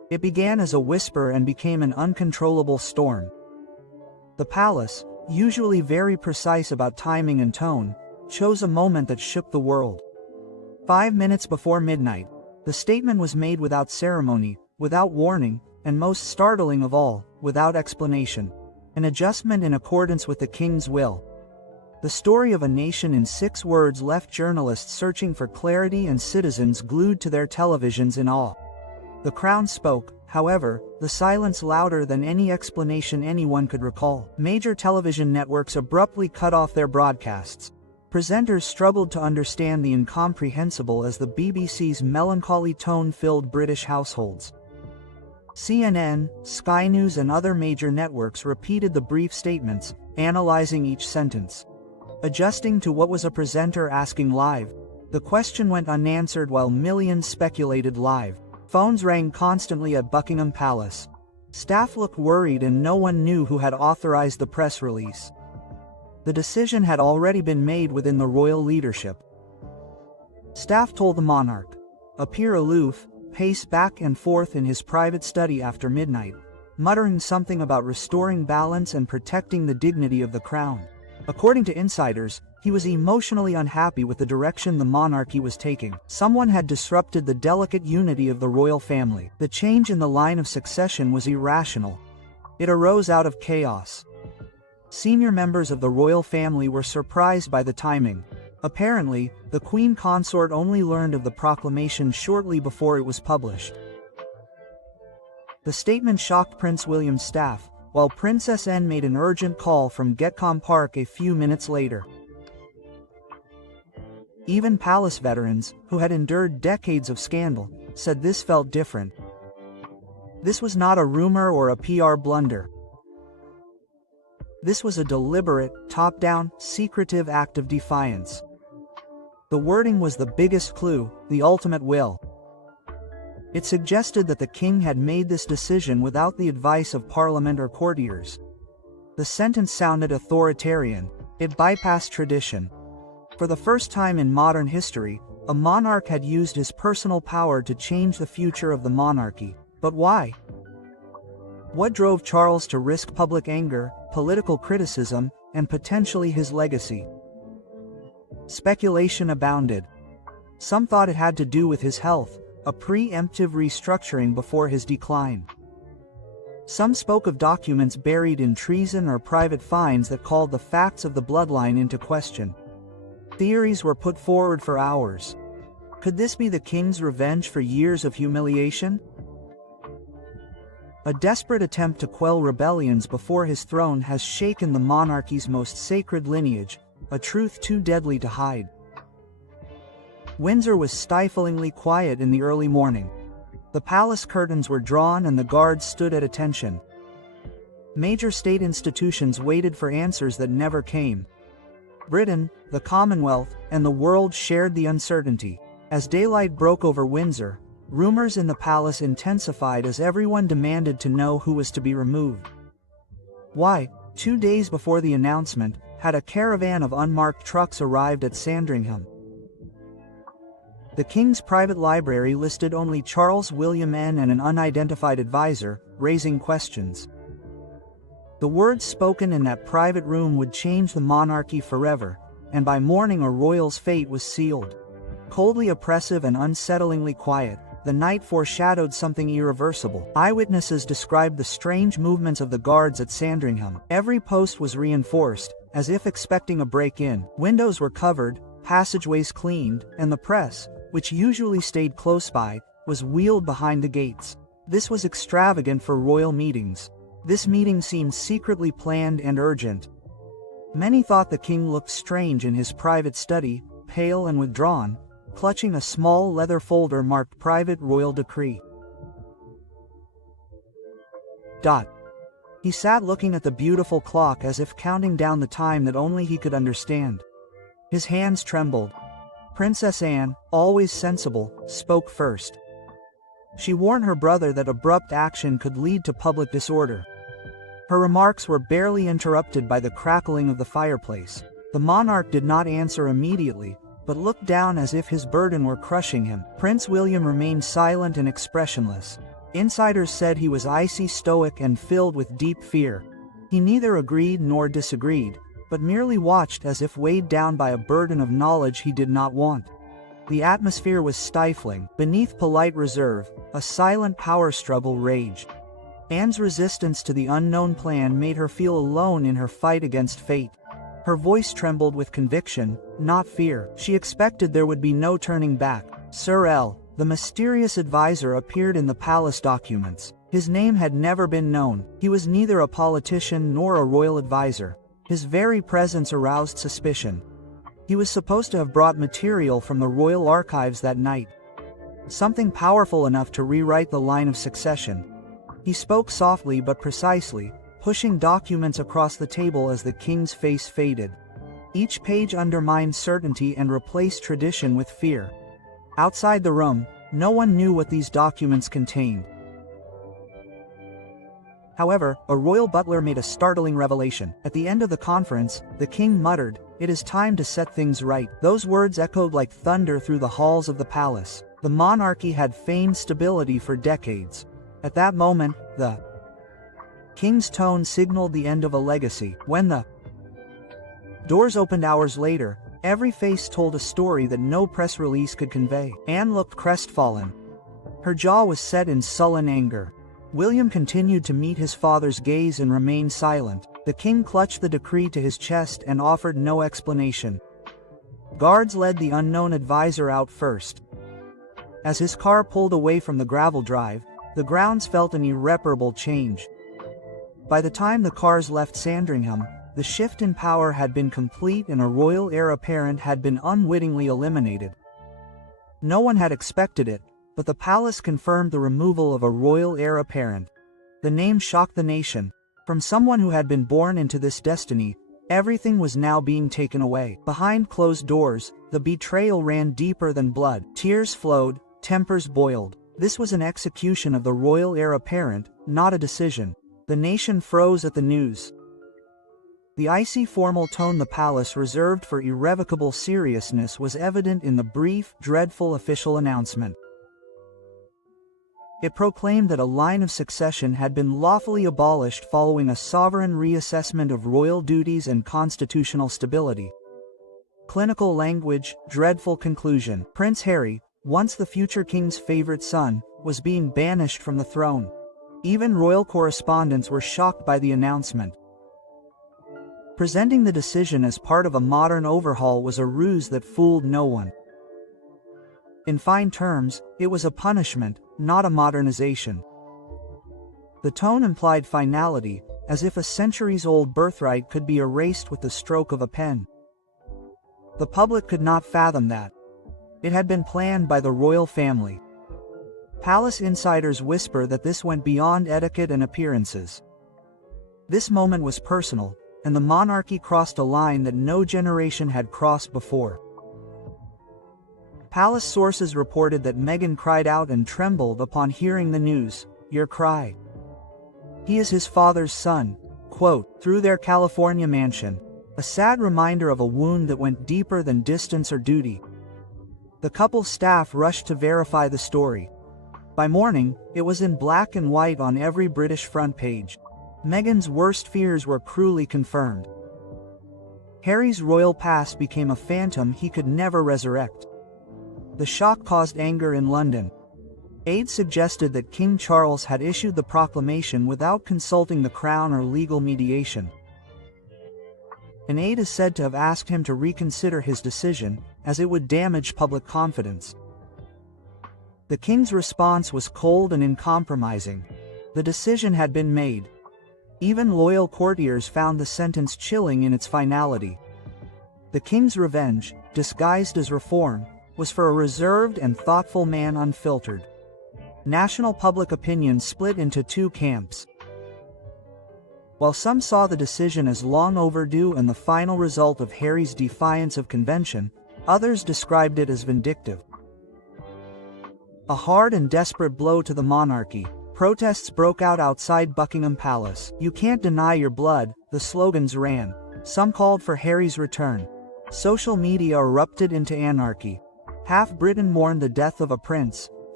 It began as a whisper and became an uncontrollable storm. The palace, usually very precise about timing and tone, chose a moment that shook the world. 5 minutes before midnight, the statement was made without ceremony, without warning, and most startling of all, without explanation. An adjustment in accordance with the king's will. The story of a nation in 6 words left journalists searching for clarity and citizens glued to their televisions in awe. The crown spoke, however, the silence louder than any explanation anyone could recall. Major television networks abruptly cut off their broadcasts. Presenters struggled to understand the incomprehensible as the BBC's melancholy tone filled British households. CNN, Sky News and other major networks repeated the brief statements, analyzing each sentence. Adjusting to what was a presenter asking live, the question went unanswered while millions speculated live. Phones rang constantly at Buckingham Palace. Staff looked worried and no one knew who had authorized the press release. The decision had already been made within the royal leadership. Staff told the monarch, appear aloof, pace back and forth in his private study after midnight, muttering something about restoring balance and protecting the dignity of the crown. According to insiders, he was emotionally unhappy with the direction the monarchy was taking. Someone had disrupted the delicate unity of the royal family. The change in the line of succession was irrational. It arose out of chaos. Senior members of the royal family were surprised by the timing. Apparently, the Queen Consort only learned of the proclamation shortly before it was published. The statement shocked Prince William's staff, while Princess Anne made an urgent call from Getcombe Park a few minutes later. Even palace veterans, who had endured decades of scandal, said this felt different. This was not a rumor or a PR blunder. This was a deliberate, top-down, secretive act of defiance. The wording was the biggest clue, the ultimate will. It suggested that the king had made this decision without the advice of parliament or courtiers. The sentence sounded authoritarian. It bypassed tradition. For the first time in modern history, a monarch had used his personal power to change the future of the monarchy. But why? What drove Charles to risk public anger, political criticism, and potentially his legacy? Speculation abounded. Some thought it had to do with his health, a preemptive restructuring before his decline. Some spoke of documents buried in treason or private fines that called the facts of the bloodline into question. Theories were put forward for hours. Could this be the king's revenge for years of humiliation? A desperate attempt to quell rebellions before his throne has shaken the monarchy's most sacred lineage, a truth too deadly to hide. Windsor was stiflingly quiet in the early morning. The palace curtains were drawn and the guards stood at attention. Major state institutions waited for answers that never came. Britain, the Commonwealth, and the world shared the uncertainty. As daylight broke over Windsor, rumors in the palace intensified as everyone demanded to know who was to be removed. Why, 2 days before the announcement, had a caravan of unmarked trucks arrived at Sandringham. The king's private library listed only Charles William N. and an unidentified advisor, raising questions. The words spoken in that private room would change the monarchy forever, and by morning a royal's fate was sealed. Coldly oppressive and unsettlingly quiet, the night foreshadowed something irreversible. Eyewitnesses described the strange movements of the guards at Sandringham. Every post was reinforced, as if expecting a break-in. Windows were covered, passageways cleaned, and the press, which usually stayed close by, was wheeled behind the gates. This was extravagant for royal meetings. This meeting seemed secretly planned and urgent. Many thought the king looked strange in his private study, pale and withdrawn, clutching a small leather folder marked Private Royal Decree. He sat looking at the beautiful clock as if counting down the time that only he could understand. His hands trembled. Princess Anne, always sensible, spoke first. She warned her brother that abrupt action could lead to public disorder. Her remarks were barely interrupted by the crackling of the fireplace. The monarch did not answer immediately, but looked down as if his burden were crushing him. Prince William remained silent and expressionless. Insiders said he was icy stoic and filled with deep fear. He neither agreed nor disagreed, but merely watched as if weighed down by a burden of knowledge he did not want. The atmosphere was stifling. Beneath polite reserve, a silent power struggle raged. Anne's resistance to the unknown plan made her feel alone in her fight against fate. Her voice trembled with conviction, not fear. She expected there would be no turning back. Sir L., the mysterious advisor, appeared in the palace documents. His name had never been known. He was neither a politician nor a royal advisor. His very presence aroused suspicion. He was supposed to have brought material from the royal archives that night. Something powerful enough to rewrite the line of succession. He spoke softly but precisely, pushing documents across the table as the king's face faded. Each page undermined certainty and replaced tradition with fear. Outside the room, no one knew what these documents contained. However, a royal butler made a startling revelation. At the end of the conference, the king muttered, "It is time to set things right." Those words echoed like thunder through the halls of the palace. The monarchy had feigned stability for decades. At that moment, the king's tone signaled the end of a legacy. When the doors opened hours later, every face told a story that no press release could convey. Anne looked crestfallen. Her jaw was set in sullen anger. William continued to meet his father's gaze and remained silent. The king clutched the decree to his chest and offered no explanation. Guards led the unknown advisor out first. As his car pulled away from the gravel drive, the grounds felt an irreparable change. By the time the cars left Sandringham, the shift in power had been complete and a royal heir apparent had been unwittingly eliminated. No one had expected it, but the palace confirmed the removal of a royal heir apparent. The name shocked the nation. From someone who had been born into this destiny, everything was now being taken away. Behind closed doors, the betrayal ran deeper than blood. Tears flowed, tempers boiled. This was an execution of the royal heir apparent, not a decision. The nation froze at the news. The icy formal tone the palace reserved for irrevocable seriousness was evident in the brief, dreadful official announcement. It proclaimed that a line of succession had been lawfully abolished following a sovereign reassessment of royal duties and constitutional stability. Clinical language, dreadful conclusion. Prince Harry, once the future king's favorite son, was being banished from the throne. Even royal correspondents were shocked by the announcement. Presenting the decision as part of a modern overhaul was a ruse that fooled no one. In fine terms, it was a punishment, not a modernization. The tone implied finality, as if a centuries-old birthright could be erased with the stroke of a pen. The public could not fathom that. It had been planned by the royal family. Palace insiders whisper that this went beyond etiquette and appearances. This moment was personal, and the monarchy crossed a line that no generation had crossed before. Palace sources reported that Meghan cried out and trembled upon hearing the news. "Your cry. He is his father's son," quote, through their California mansion, a sad reminder of a wound that went deeper than distance or duty. The couple's staff rushed to verify the story. By morning, it was in black and white on every British front page. Meghan's worst fears were cruelly confirmed. Harry's royal past became a phantom he could never resurrect. The shock caused anger in London. Aides suggested that King Charles had issued the proclamation without consulting the Crown or legal mediation. An aide is said to have asked him to reconsider his decision, as it would damage public confidence. The king's response was cold and uncompromising. The decision had been made. Even loyal courtiers found the sentence chilling in its finality. The king's revenge, disguised as reform, was for a reserved and thoughtful man unfiltered. National public opinion split into two camps. While some saw the decision as long overdue and the final result of Harry's defiance of convention, others described it as vindictive. A hard and desperate blow to the monarchy. Protests broke out outside Buckingham Palace. "You can't deny your blood," the slogans ran. Some called for Harry's return. Social media erupted into anarchy. Half Britain mourned the death of a prince.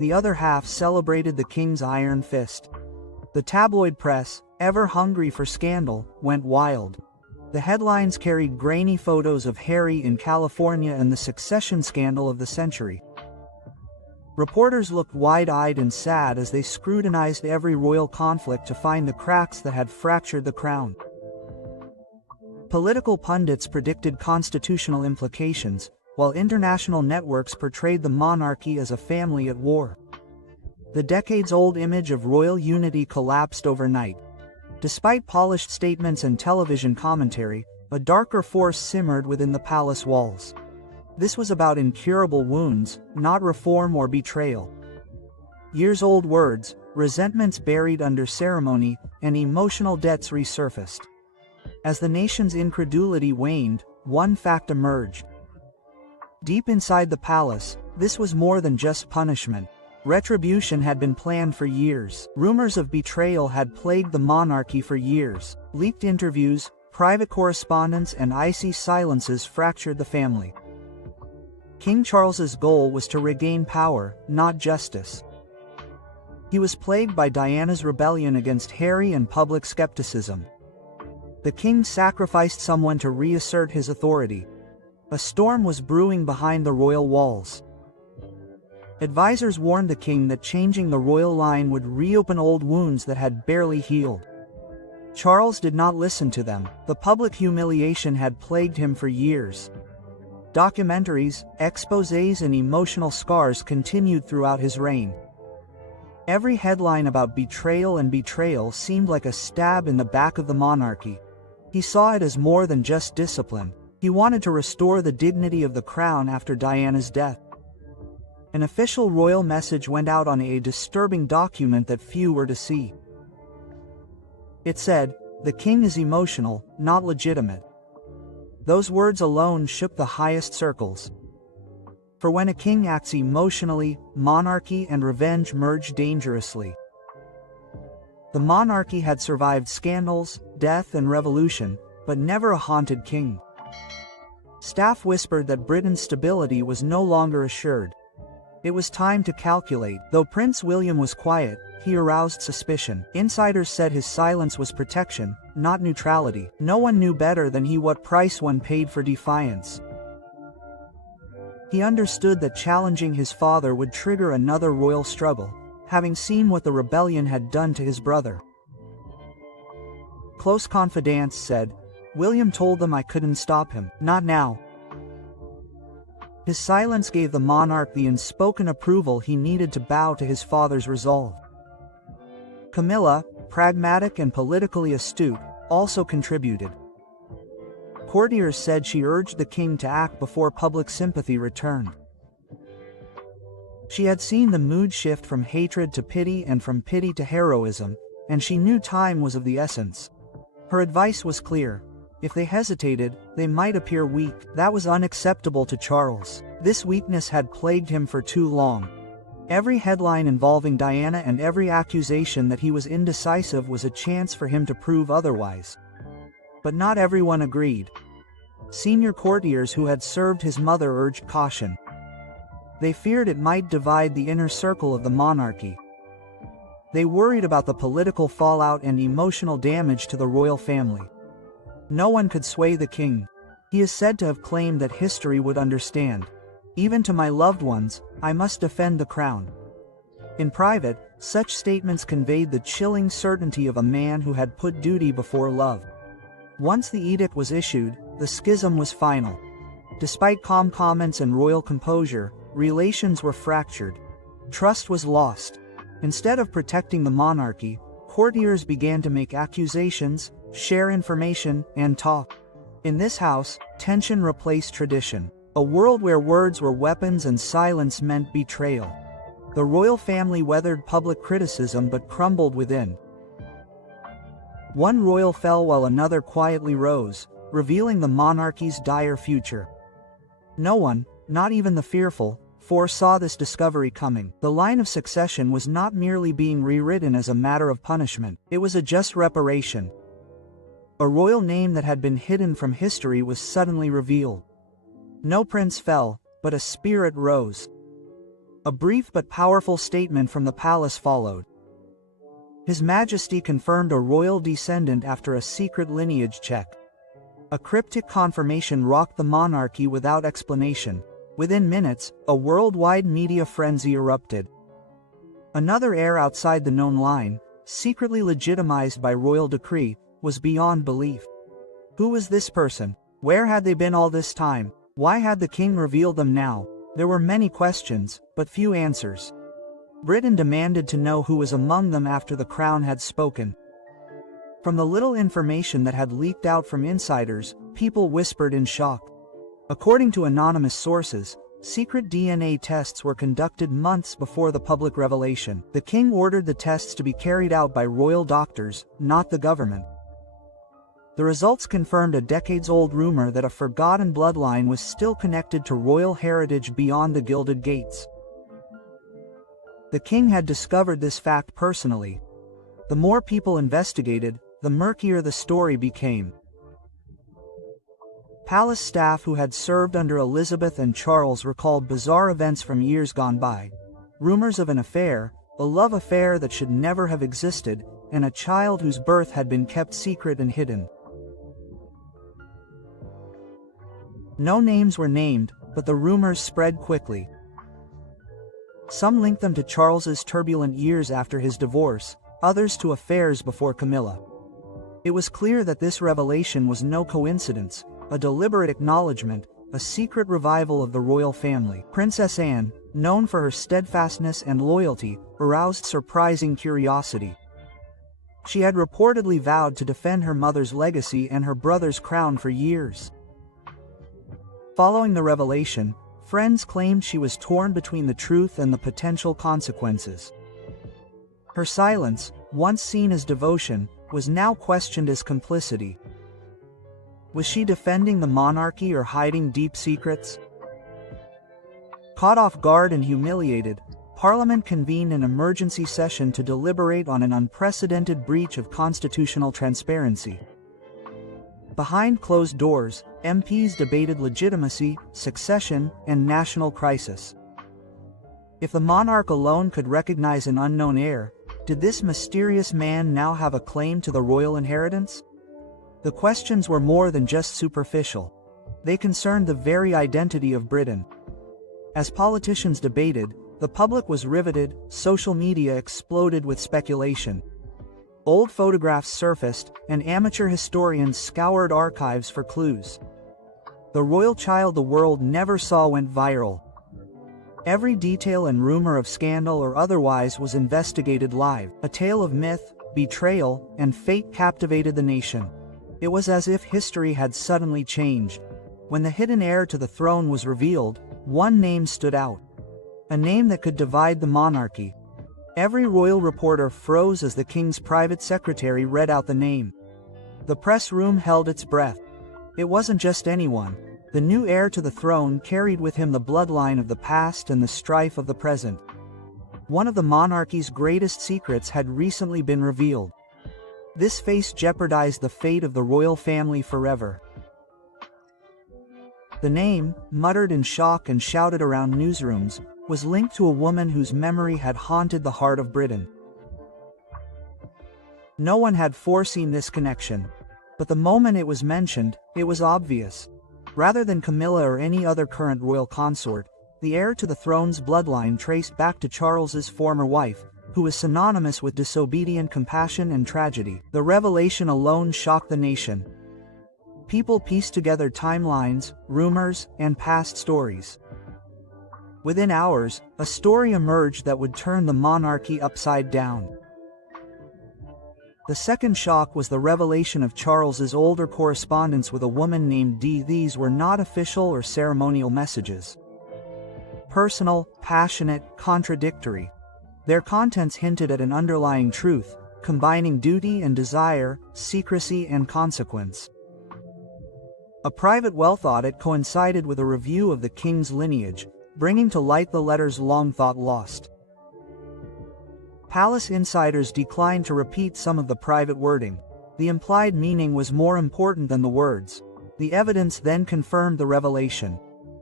the other half celebrated the king's iron fist. The tabloid press, ever hungry for scandal, went wild. The headlines carried grainy photos of Harry in California and the succession scandal of the century. Reporters looked wide-eyed and sad as they scrutinized every royal conflict to find the cracks that had fractured the crown. Political pundits predicted constitutional implications, while international networks portrayed the monarchy as a family at war. The decades-old image of royal unity collapsed overnight. Despite polished statements and television commentary, a darker force simmered within the palace walls. This was about incurable wounds, not reform or betrayal. Years-old words, resentments buried under ceremony, and emotional debts resurfaced. As the nation's incredulity waned, one fact emerged. Deep inside the palace, this was more than just punishment. Retribution had been planned for years. Rumors of betrayal had plagued the monarchy for years. Leaked interviews, private correspondence, and icy silences fractured the family. King Charles's goal was to regain power, not justice. He was plagued by Diana's rebellion against Harry and public skepticism. The king sacrificed someone to reassert his authority. A storm was brewing behind the royal walls. Advisors warned the king that changing the royal line would reopen old wounds that had barely healed. Charles did not listen to them. The public humiliation had plagued him for years. Documentaries, exposés, and emotional scars continued throughout his reign. Every headline about betrayal seemed like a stab in the back of the monarchy. He saw it as more than just discipline. He wanted to restore the dignity of the crown after Diana's death. An official royal message went out on a disturbing document that few were to see. It said, "The king is emotional, not legitimate." Those words alone shook the highest circles. For when a king acts emotionally, monarchy and revenge merge dangerously. The monarchy had survived scandals, death, and revolution, but never a haunted king. Staff whispered that Britain's stability was no longer assured. It was time to calculate. Though Prince William was quiet, he aroused suspicion. Insiders said his silence was protection, not neutrality. No one knew better than he what price one paid for defiance. He understood that challenging his father would trigger another royal struggle, having seen what the rebellion had done to his brother. Close confidants said, "William told them I couldn't stop him, not now." His silence gave the monarch the unspoken approval he needed to bow to his father's resolve. Camilla, pragmatic and politically astute, also contributed. Courtiers said she urged the king to act before public sympathy returned. She had seen the mood shift from hatred to pity and from pity to heroism, and she knew time was of the essence. Her advice was clear. If they hesitated, they might appear weak. That was unacceptable to Charles. This weakness had plagued him for too long. Every headline involving Diana and every accusation that he was indecisive was a chance for him to prove otherwise. But not everyone agreed. Senior courtiers who had served his mother urged caution. They feared it might divide the inner circle of the monarchy. They worried about the political fallout and emotional damage to the royal family. No one could sway the king. He is said to have claimed that history would understand. "Even to my loved ones, I must defend the crown." In private, such statements conveyed the chilling certainty of a man who had put duty before love. Once the edict was issued, the schism was final. Despite calm comments and royal composure, relations were fractured. Trust was lost. Instead of protecting the monarchy, courtiers began to make accusations, share information, and talk. In this house, tension replaced tradition. A world where words were weapons and silence meant betrayal. The royal family weathered public criticism but crumbled within. One royal fell while another quietly rose, revealing the monarchy's dire future. No one, not even the fearful, foresaw this discovery coming. The line of succession was not merely being rewritten as a matter of punishment, it was a just reparation. A royal name that had been hidden from history was suddenly revealed. No prince fell, but a spirit rose. A brief but powerful statement from the palace followed. His Majesty confirmed a royal descendant after a secret lineage check. A cryptic confirmation rocked the monarchy without explanation. Within minutes, a worldwide media frenzy erupted. Another heir outside the known line, secretly legitimized by royal decree, was beyond belief. Who was this person? Where had they been all this time? Why had the king revealed them now? There were many questions, but few answers. Britain demanded to know who was among them after the crown had spoken. From the little information that had leaked out from insiders, people whispered in shock. According to anonymous sources, secret DNA tests were conducted months before the public revelation. The king ordered the tests to be carried out by royal doctors, not the government. The results confirmed a decades-old rumor that a forgotten bloodline was still connected to royal heritage beyond the Gilded Gates. The king had discovered this fact personally. The more people investigated, the murkier the story became. Palace staff who had served under Elizabeth and Charles recalled bizarre events from years gone by. Rumors of an affair, a love affair that should never have existed, and a child whose birth had been kept secret and hidden. No names were named, but the rumors spread quickly. Some linked them to Charles's turbulent years after his divorce, others to affairs before Camilla. It was clear that this revelation was no coincidence, a deliberate acknowledgement, a secret revival of the royal family. Princess Anne, known for her steadfastness and loyalty, aroused surprising curiosity. She had reportedly vowed to defend her mother's legacy and her brother's crown for years. Following the revelation, friends claimed she was torn between the truth and the potential consequences. Her silence, once seen as devotion, was now questioned as complicity. Was she defending the monarchy or hiding deep secrets? Caught off guard and humiliated, Parliament convened an emergency session to deliberate on an unprecedented breach of constitutional transparency. Behind closed doors, MPs debated legitimacy, succession, and national crisis. If the monarch alone could recognize an unknown heir, did this mysterious man now have a claim to the royal inheritance? The questions were more than just superficial. They concerned the very identity of Britain. As politicians debated, the public was riveted, social media exploded with speculation. Old photographs surfaced, and amateur historians scoured archives for clues. The royal child the world never saw went viral. Every detail and rumor of scandal or otherwise was investigated live. A tale of myth, betrayal, and fate captivated the nation. It was as if history had suddenly changed. When the hidden heir to the throne was revealed, one name stood out. A name that could divide the monarchy. Every royal reporter froze as the king's private secretary read out the name. The press room held its breath. It wasn't just anyone. The new heir to the throne carried with him the bloodline of the past and the strife of the present. One of the monarchy's greatest secrets had recently been revealed. This face jeopardized the fate of the royal family forever. The name, muttered in shock and shouted around newsrooms, was linked to a woman whose memory had haunted the heart of Britain. No one had foreseen this connection, but the moment it was mentioned, it was obvious. Rather than Camilla or any other current royal consort, the heir to the throne's bloodline traced back to Charles's former wife, who was synonymous with disobedient compassion and tragedy. The revelation alone shocked the nation. People pieced together timelines, rumors, and past stories. Within hours, a story emerged that would turn the monarchy upside down. The second shock was the revelation of Charles's older correspondence with a woman named Dee. These were not official or ceremonial messages. Personal, passionate, contradictory. Their contents hinted at an underlying truth, combining duty and desire, secrecy and consequence. A private wealth audit coincided with a review of the king's lineage, bringing to light the letters long thought lost. Palace insiders declined to repeat some of the private wording. The implied meaning was more important than the words. The evidence then confirmed the revelation.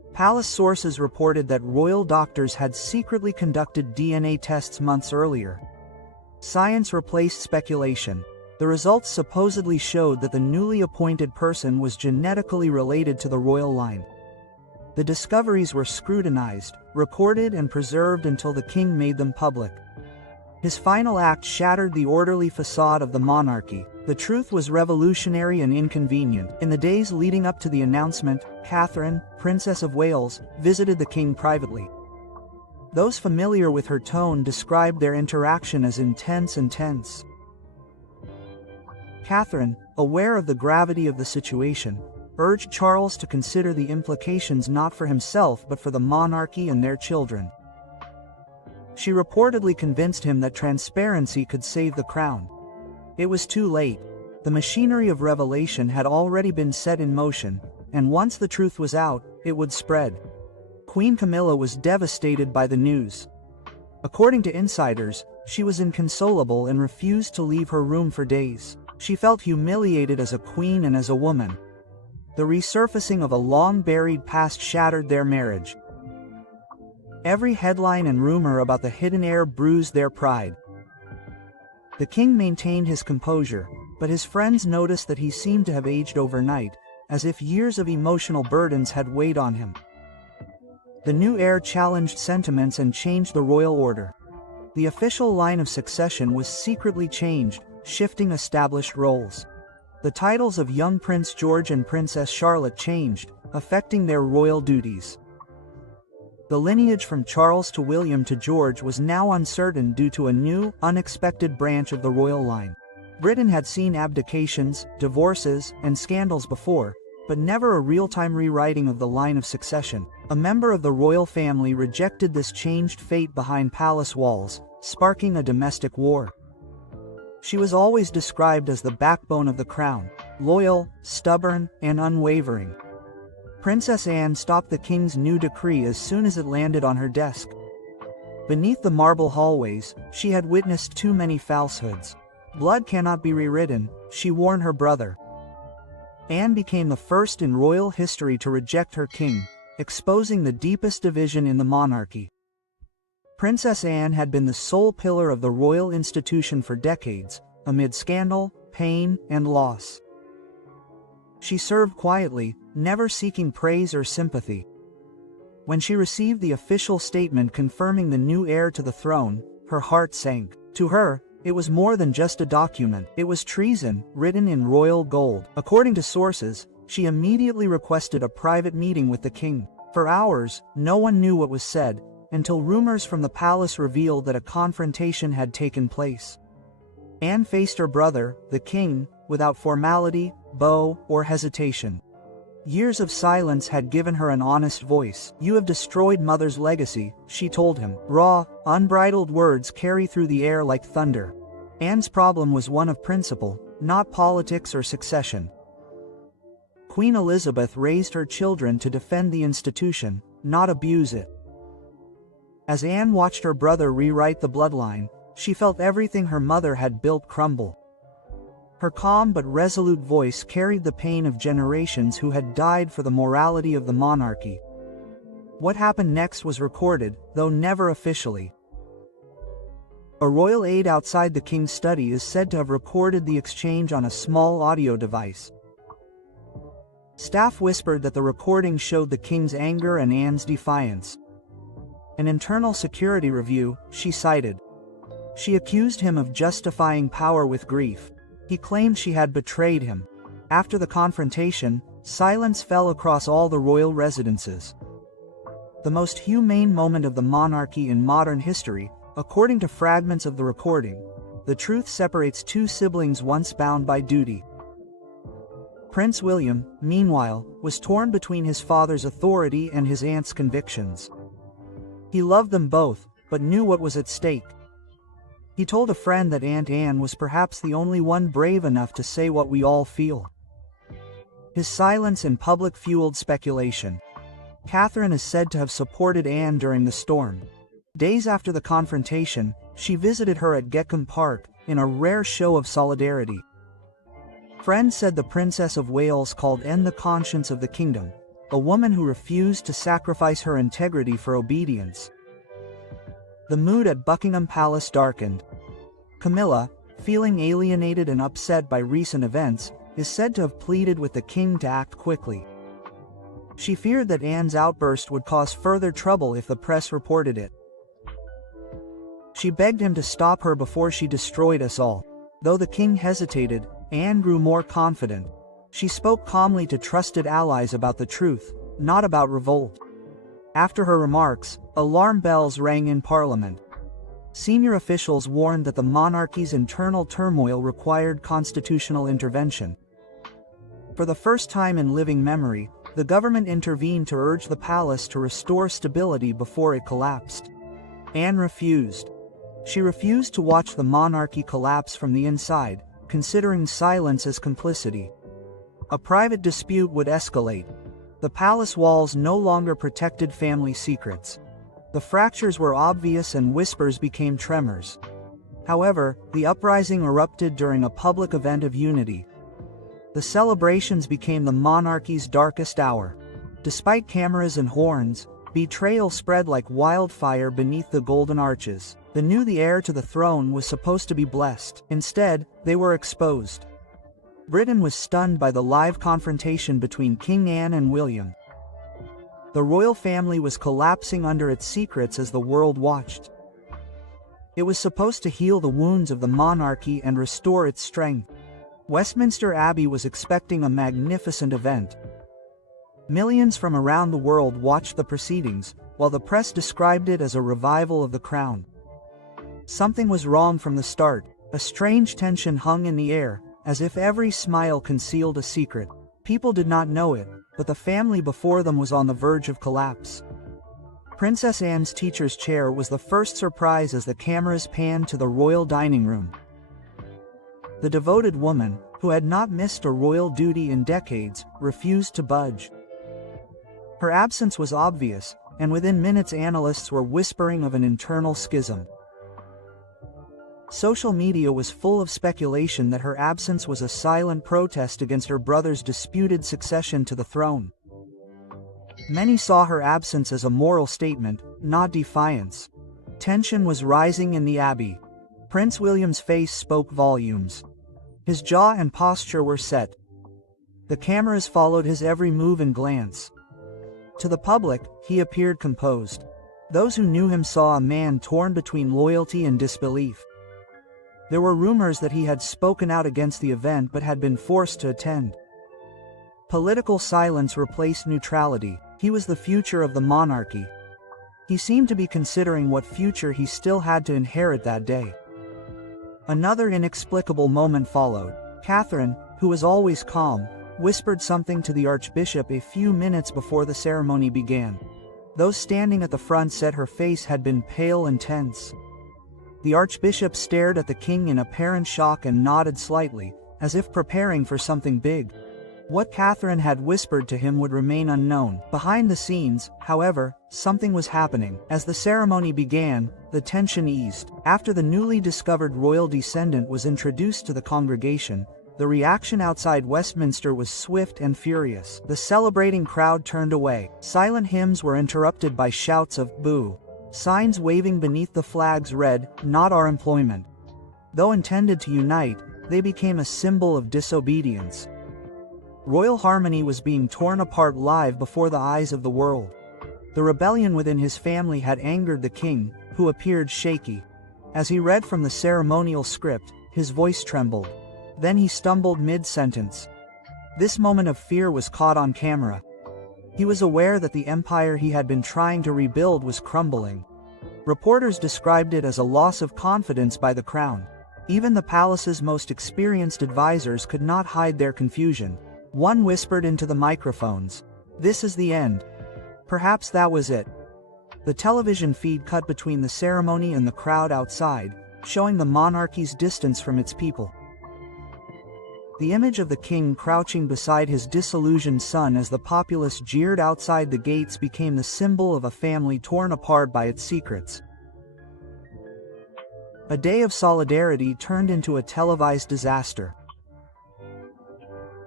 Palace sources reported that royal doctors had secretly conducted DNA tests months earlier. Science replaced speculation. The results supposedly showed that the newly appointed person was genetically related to the royal line. The discoveries were scrutinized, recorded and preserved until the king made them public. His final act shattered the orderly facade of the monarchy. The truth was revolutionary and inconvenient. In the days leading up to the announcement, Catherine, Princess of Wales, visited the king privately. Those familiar with her tone described their interaction as intense and tense. Catherine, aware of the gravity of the situation, urged Charles to consider the implications not for himself but for the monarchy and their children. She reportedly convinced him that transparency could save the crown. It was too late. The machinery of revelation had already been set in motion, and once the truth was out, it would spread. Queen Camilla was devastated by the news. According to insiders, she was inconsolable and refused to leave her room for days. She felt humiliated as a queen and as a woman. The resurfacing of a long-buried past shattered their marriage. Every headline and rumor about the hidden heir bruised their pride. The king maintained his composure, but his friends noticed that he seemed to have aged overnight, as if years of emotional burdens had weighed on him. The new heir challenged sentiments and changed the royal order. The official line of succession was secretly changed, shifting established roles. The titles of young Prince George and Princess Charlotte changed, affecting their royal duties. The lineage from Charles to William to George was now uncertain due to a new, unexpected branch of the royal line. Britain had seen abdications, divorces, and scandals before, but never a real-time rewriting of the line of succession. A member of the royal family rejected this changed fate behind palace walls, sparking a domestic war. She was always described as the backbone of the crown, loyal, stubborn, and unwavering. Princess Anne stopped the king's new decree as soon as it landed on her desk. Beneath the marble hallways, she had witnessed too many falsehoods. Blood cannot be rewritten, she warned her brother. Anne became the first in royal history to reject her king, exposing the deepest division in the monarchy. Princess Anne had been the sole pillar of the royal institution for decades, amid scandal, pain, and loss. She served quietly, never seeking praise or sympathy. When she received the official statement confirming the new heir to the throne, her heart sank. To her, it was more than just a document. It was treason, written in royal gold. According to sources, she immediately requested a private meeting with the king. For hours, no one knew what was said, until rumors from the palace revealed that a confrontation had taken place. Anne faced her brother, the king, without formality, bow, or hesitation. Years of silence had given her an honest voice. "You have destroyed Mother's legacy," she told him. Raw, unbridled words carry through the air like thunder. Anne's problem was one of principle, not politics or succession. Queen Elizabeth raised her children to defend the institution, not abuse it. As Anne watched her brother rewrite the bloodline, she felt everything her mother had built crumble. Her calm but resolute voice carried the pain of generations who had died for the morality of the monarchy. What happened next was recorded, though never officially. A royal aide outside the king's study is said to have recorded the exchange on a small audio device. Staff whispered that the recording showed the king's anger and Anne's defiance. An internal security review, she cited. She accused him of justifying power with grief. He claimed she had betrayed him. After the confrontation, silence fell across all the royal residences. The most humane moment of the monarchy in modern history, according to fragments of the recording, the truth separates two siblings once bound by duty. Prince William, meanwhile, was torn between his father's authority and his aunt's convictions. He loved them both, but knew what was at stake. He told a friend that Aunt Anne was perhaps the only one brave enough to say what we all feel. His silence in public fueled speculation. Catherine is said to have supported Anne during the storm. Days after the confrontation, she visited her at Gekkom Park, in a rare show of solidarity. Friends said the Princess of Wales called Anne the conscience of the kingdom, a woman who refused to sacrifice her integrity for obedience. The mood at Buckingham Palace darkened. Camilla, feeling alienated and upset by recent events, is said to have pleaded with the king to act quickly. She feared that Anne's outburst would cause further trouble if the press reported it. She begged him to stop her before she destroyed us all. Though the king hesitated, Anne grew more confident. She spoke calmly to trusted allies about the truth, not about revolt. After her remarks, alarm bells rang in Parliament. Senior officials warned that the monarchy's internal turmoil required constitutional intervention. For the first time in living memory, the government intervened to urge the palace to restore stability before it collapsed. Anne refused. She refused to watch the monarchy collapse from the inside, considering silence as complicity. A private dispute would escalate. The palace walls no longer protected family secrets. The fractures were obvious and whispers became tremors. However, the uprising erupted during a public event of unity. The celebrations became the monarchy's darkest hour. Despite cameras and horns, betrayal spread like wildfire beneath the golden arches. They knew the heir to the throne was supposed to be blessed. Instead, they were exposed. Britain was stunned by the live confrontation between King Anne and William. The royal family was collapsing under its secrets as the world watched. It was supposed to heal the wounds of the monarchy and restore its strength. Westminster Abbey was expecting a magnificent event. Millions from around the world watched the proceedings, while the press described it as a revival of the crown. Something was wrong from the start. A strange tension hung in the air, as if every smile concealed a secret. People did not know it, but the family before them was on the verge of collapse. Princess Anne's teacher's chair was the first surprise as the cameras panned to the royal dining room. The devoted woman, who had not missed a royal duty in decades, refused to budge. Her absence was obvious, and within minutes analysts were whispering of an internal schism. Social media was full of speculation that her absence was a silent protest against her brother's disputed succession to the throne. Many saw her absence as a moral statement, not defiance. Tension was rising in the Abbey. Prince William's face spoke volumes. His jaw and posture were set. The cameras followed his every move and glance. To the public, he appeared composed. Those who knew him saw a man torn between loyalty and disbelief. There were rumors that he had spoken out against the event but had been forced to attend. Political silence replaced neutrality. He was the future of the monarchy. He seemed to be considering what future he still had to inherit that day. Another inexplicable moment followed. Catherine, who was always calm, whispered something to the Archbishop a few minutes before the ceremony began. Those standing at the front said her face had been pale and tense. The Archbishop stared at the king in apparent shock and nodded slightly, as if preparing for something big. What Catherine had whispered to him would remain unknown. Behind the scenes, however, something was happening. As the ceremony began, the tension eased. After the newly discovered royal descendant was introduced to the congregation, the reaction outside Westminster was swift and furious. The celebrating crowd turned away. Silent hymns were interrupted by shouts of "boo." Signs waving beneath the flags read, "Not our employment." Though intended to unite, they became a symbol of disobedience. Royal harmony was being torn apart live before the eyes of the world. The rebellion within his family had angered the king, who appeared shaky. As he read from the ceremonial script, his voice trembled. Then he stumbled mid-sentence. This moment of fear was caught on camera. He was aware that the empire he had been trying to rebuild was crumbling. Reporters described it as a loss of confidence by the crown. Even the palace's most experienced advisors could not hide their confusion. One whispered into the microphones, "This is the end." Perhaps that was it. The television feed cut between the ceremony and the crowd outside, showing the monarchy's distance from its people. The image of the king crouching beside his disillusioned son as the populace jeered outside the gates became the symbol of a family torn apart by its secrets. A day of solidarity turned into a televised disaster.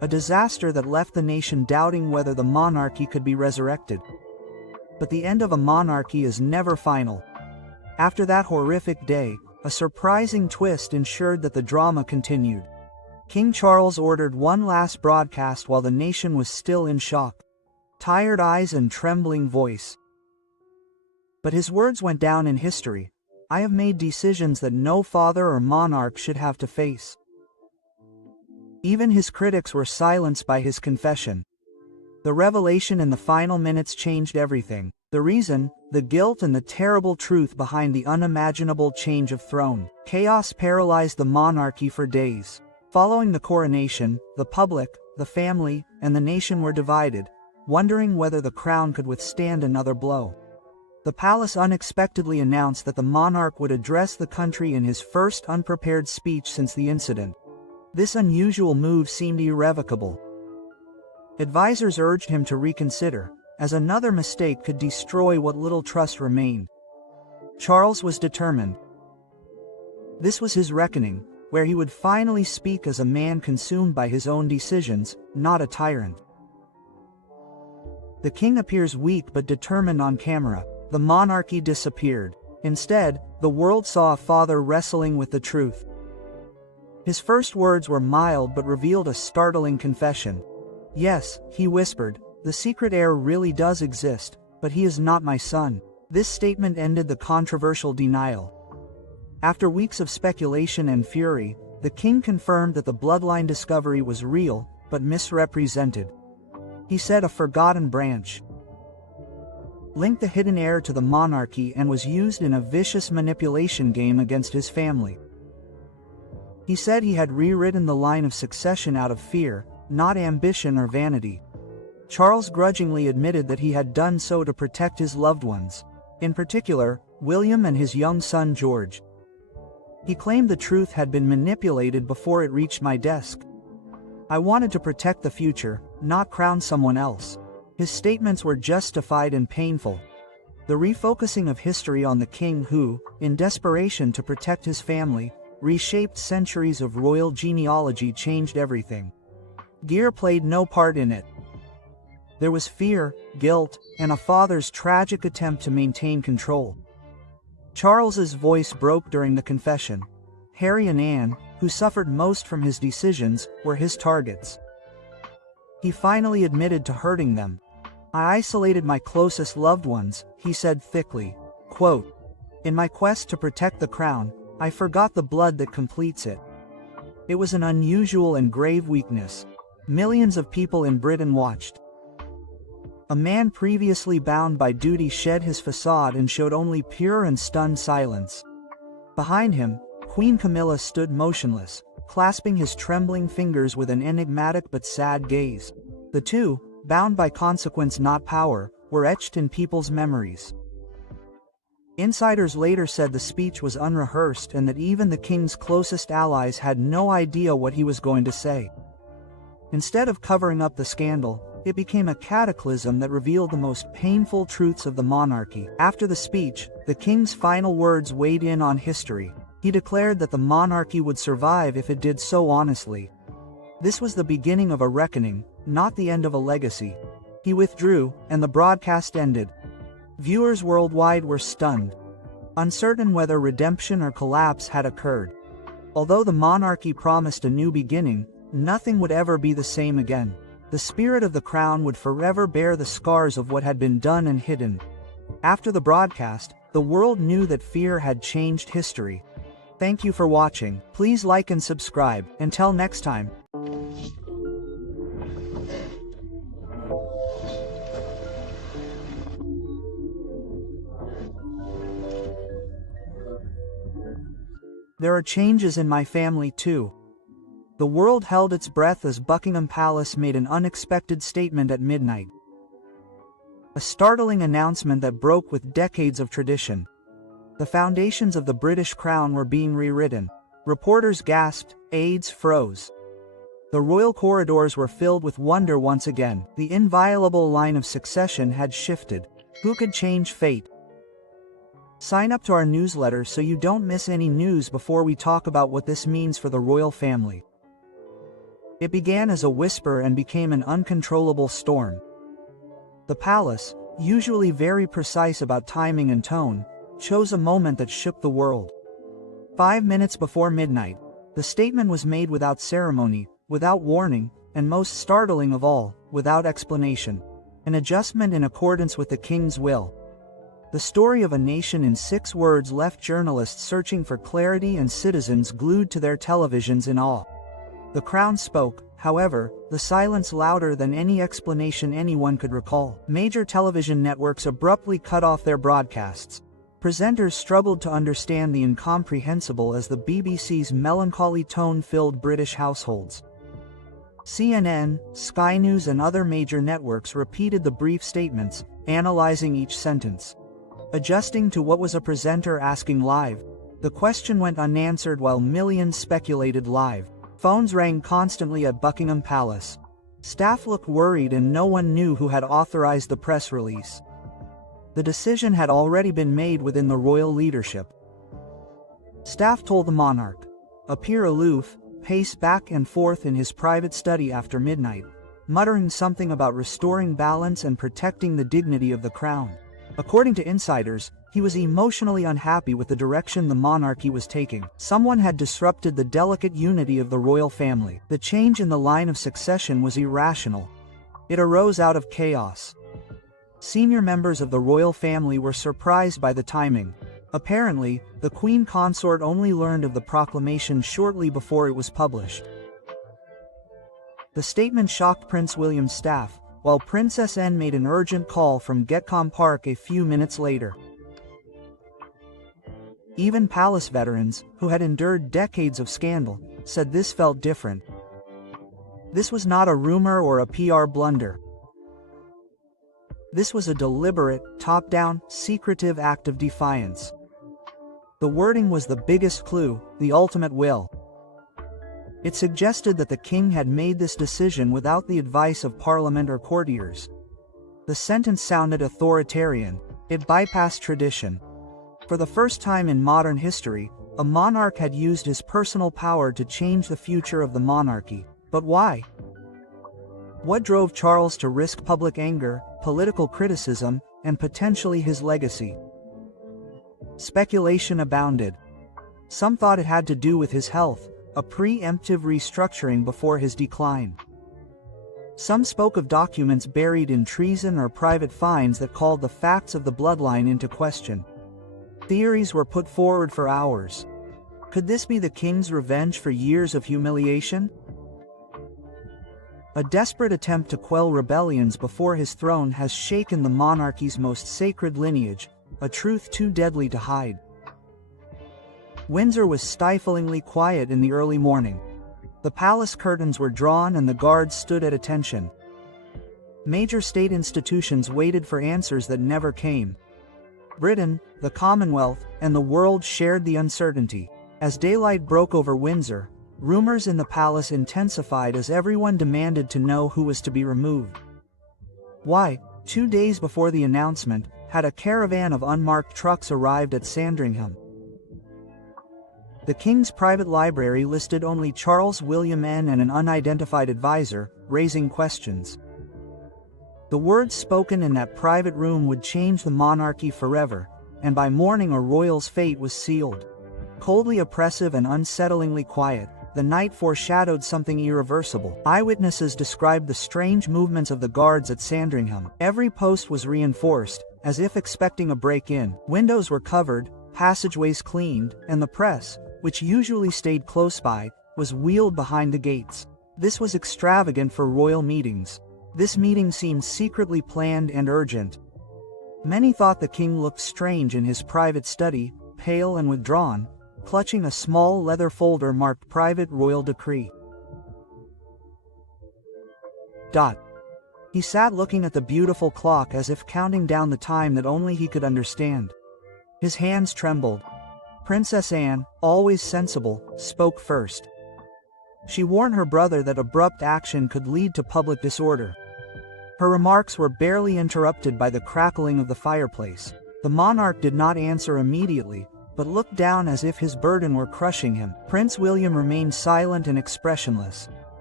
a disaster that left the nation doubting whether the monarchy could be resurrected. But the end of a monarchy is never final. After that horrific day, a surprising twist ensured that the drama continued. King Charles ordered one last broadcast while the nation was still in shock. Tired eyes and trembling voice. But his words went down in history. I have made decisions that no father or monarch should have to face. Even his critics were silenced by his confession. The revelation in the final minutes changed everything. The reason, the guilt and the terrible truth behind the unimaginable change of throne. Chaos paralyzed the monarchy for days. Following the coronation, the public, the family, and the nation were divided, wondering whether the crown could withstand another blow. The palace unexpectedly announced that the monarch would address the country in his first unprepared speech since the incident. This unusual move seemed irrevocable. Advisors urged him to reconsider, as another mistake could destroy what little trust remained. Charles was determined. This was his reckoning, where he would finally speak as a man consumed by his own decisions, not a tyrant. The king appears weak but determined on camera. The monarchy disappeared. Instead, the world saw a father wrestling with the truth. His first words were mild but revealed a startling confession. Yes, he whispered, the secret heir really does exist, but he is not my son. This statement ended the controversial denial. After weeks of speculation and fury, the king confirmed that the bloodline discovery was real, but misrepresented. He said a forgotten branch linked the hidden heir to the monarchy and was used in a vicious manipulation game against his family. He said he had rewritten the line of succession out of fear, not ambition or vanity. Charles grudgingly admitted that he had done so to protect his loved ones, in particular, William and his young son George. He claimed the truth had been manipulated before it reached my desk. I wanted to protect the future, not crown someone else. His statements were justified and painful. The refocusing of history on the king who, in desperation to protect his family, reshaped centuries of royal genealogy changed everything. Gear played no part in it. There was fear, guilt, and a father's tragic attempt to maintain control. Charles's voice broke during the confession. Harry and Anne, who suffered most from his decisions, were his targets. He finally admitted to hurting them. I isolated my closest loved ones, he said thickly. Quote, in my quest to protect the crown, I forgot the blood that completes it. It was an unusual and grave weakness. Millions of people in Britain watched. A man previously bound by duty shed his facade and showed only pure and stunned silence. Behind him, Queen Camilla stood motionless, clasping his trembling fingers with an enigmatic but sad gaze. The two, bound by consequence not power, were etched in people's memories. Insiders later said the speech was unrehearsed and that even the king's closest allies had no idea what he was going to say. Instead of covering up the scandal, it became a cataclysm that revealed the most painful truths of the monarchy. After the speech, the king's final words weighed in on history. He declared that the monarchy would survive if it did so honestly. This was the beginning of a reckoning, not the end of a legacy. He withdrew, and the broadcast ended. Viewers worldwide were stunned, uncertain whether redemption or collapse had occurred. Although the monarchy promised a new beginning, nothing would ever be the same again. The spirit of the crown would forever bear the scars of what had been done and hidden. After the broadcast, the world knew that fear had changed history. Thank you for watching. Please like and subscribe. Until next time. There are changes in my family too. The world held its breath as Buckingham Palace made an unexpected statement at midnight. A startling announcement that broke with decades of tradition. The foundations of the British crown were being rewritten. Reporters gasped, aides froze. The royal corridors were filled with wonder once again. The inviolable line of succession had shifted. Who could change fate? Sign up to our newsletter so you don't miss any news before we talk about what this means for the royal family. It began as a whisper and became an uncontrollable storm. The palace, usually very precise about timing and tone, chose a moment that shook the world. 5 minutes before midnight, the statement was made without ceremony, without warning, and most startling of all, without explanation. An adjustment in accordance with the king's will. The story of a nation in 6 words left journalists searching for clarity and citizens glued to their televisions in awe. The crown spoke, however, the silence louder than any explanation anyone could recall. Major television networks abruptly cut off their broadcasts. Presenters struggled to understand the incomprehensible as the BBC's melancholy tone filled British households. CNN, Sky News and other major networks repeated the brief statements, analyzing each sentence. Adjusting to what was a presenter asking live, the question went unanswered while millions speculated live. Phones rang constantly at Buckingham Palace. Staff looked worried and no one knew who had authorized the press release. The decision had already been made within the royal leadership. Staff told the monarch. Appear aloof, pace back and forth in his private study after midnight, muttering something about restoring balance and protecting the dignity of the crown. According to insiders, he was emotionally unhappy with the direction the monarchy was taking. Someone had disrupted the delicate unity of the royal family. The change in the line of succession was irrational. It arose out of chaos. Senior members of the royal family were surprised by the timing. Apparently, the queen consort only learned of the proclamation shortly before it was published. The statement shocked Prince William's staff, while Princess Anne made an urgent call from Getcombe Park a few minutes later. Even palace veterans, who had endured decades of scandal, said this felt different. This was not a rumor or a PR blunder. This was a deliberate, top-down, secretive act of defiance. The wording was the biggest clue, the ultimate will. It suggested that the king had made this decision without the advice of parliament or courtiers. The sentence sounded authoritarian. It bypassed tradition. For the first time in modern history, a monarch had used his personal power to change the future of the monarchy. But why? What drove Charles to risk public anger, political criticism, and potentially his legacy? Speculation abounded. Some thought it had to do with his health, a preemptive restructuring before his decline. Some spoke of documents buried in treason or private finds that called the facts of the bloodline into question. Theories were put forward for hours. Could this be the king's revenge for years of humiliation? A desperate attempt to quell rebellions before his throne has shaken the monarchy's most sacred lineage, a truth too deadly to hide. Windsor was stiflingly quiet in the early morning. The palace curtains were drawn and the guards stood at attention. Major state institutions waited for answers that never came. Britain, the Commonwealth, and the world shared the uncertainty. As daylight broke over Windsor, rumors in the palace intensified as everyone demanded to know who was to be removed. Why, 2 days before the announcement, had a caravan of unmarked trucks arrived at Sandringham. The king's private library listed only Charles William N and an unidentified advisor, raising questions. The words spoken in that private room would change the monarchy forever, and by morning a royal's fate was sealed. Coldly oppressive and unsettlingly quiet, the night foreshadowed something irreversible. Eyewitnesses described the strange movements of the guards at Sandringham. Every post was reinforced, as if expecting a break-in. Windows were covered, passageways cleaned, and the press, which usually stayed close by, was wheeled behind the gates. This was extravagant for royal meetings. This meeting seemed secretly planned and urgent. Many thought the king looked strange in his private study, pale and withdrawn, clutching a small leather folder marked Private Royal Decree. He sat looking at the beautiful clock as if counting down the time that only he could understand. His hands trembled. Princess Anne, always sensible, spoke first. She warned her brother that abrupt action could lead to public disorder. Her remarks were barely interrupted by the crackling of the fireplace. The monarch did not answer immediately, but looked down as if his burden were crushing him. Prince William remained silent and expressionless.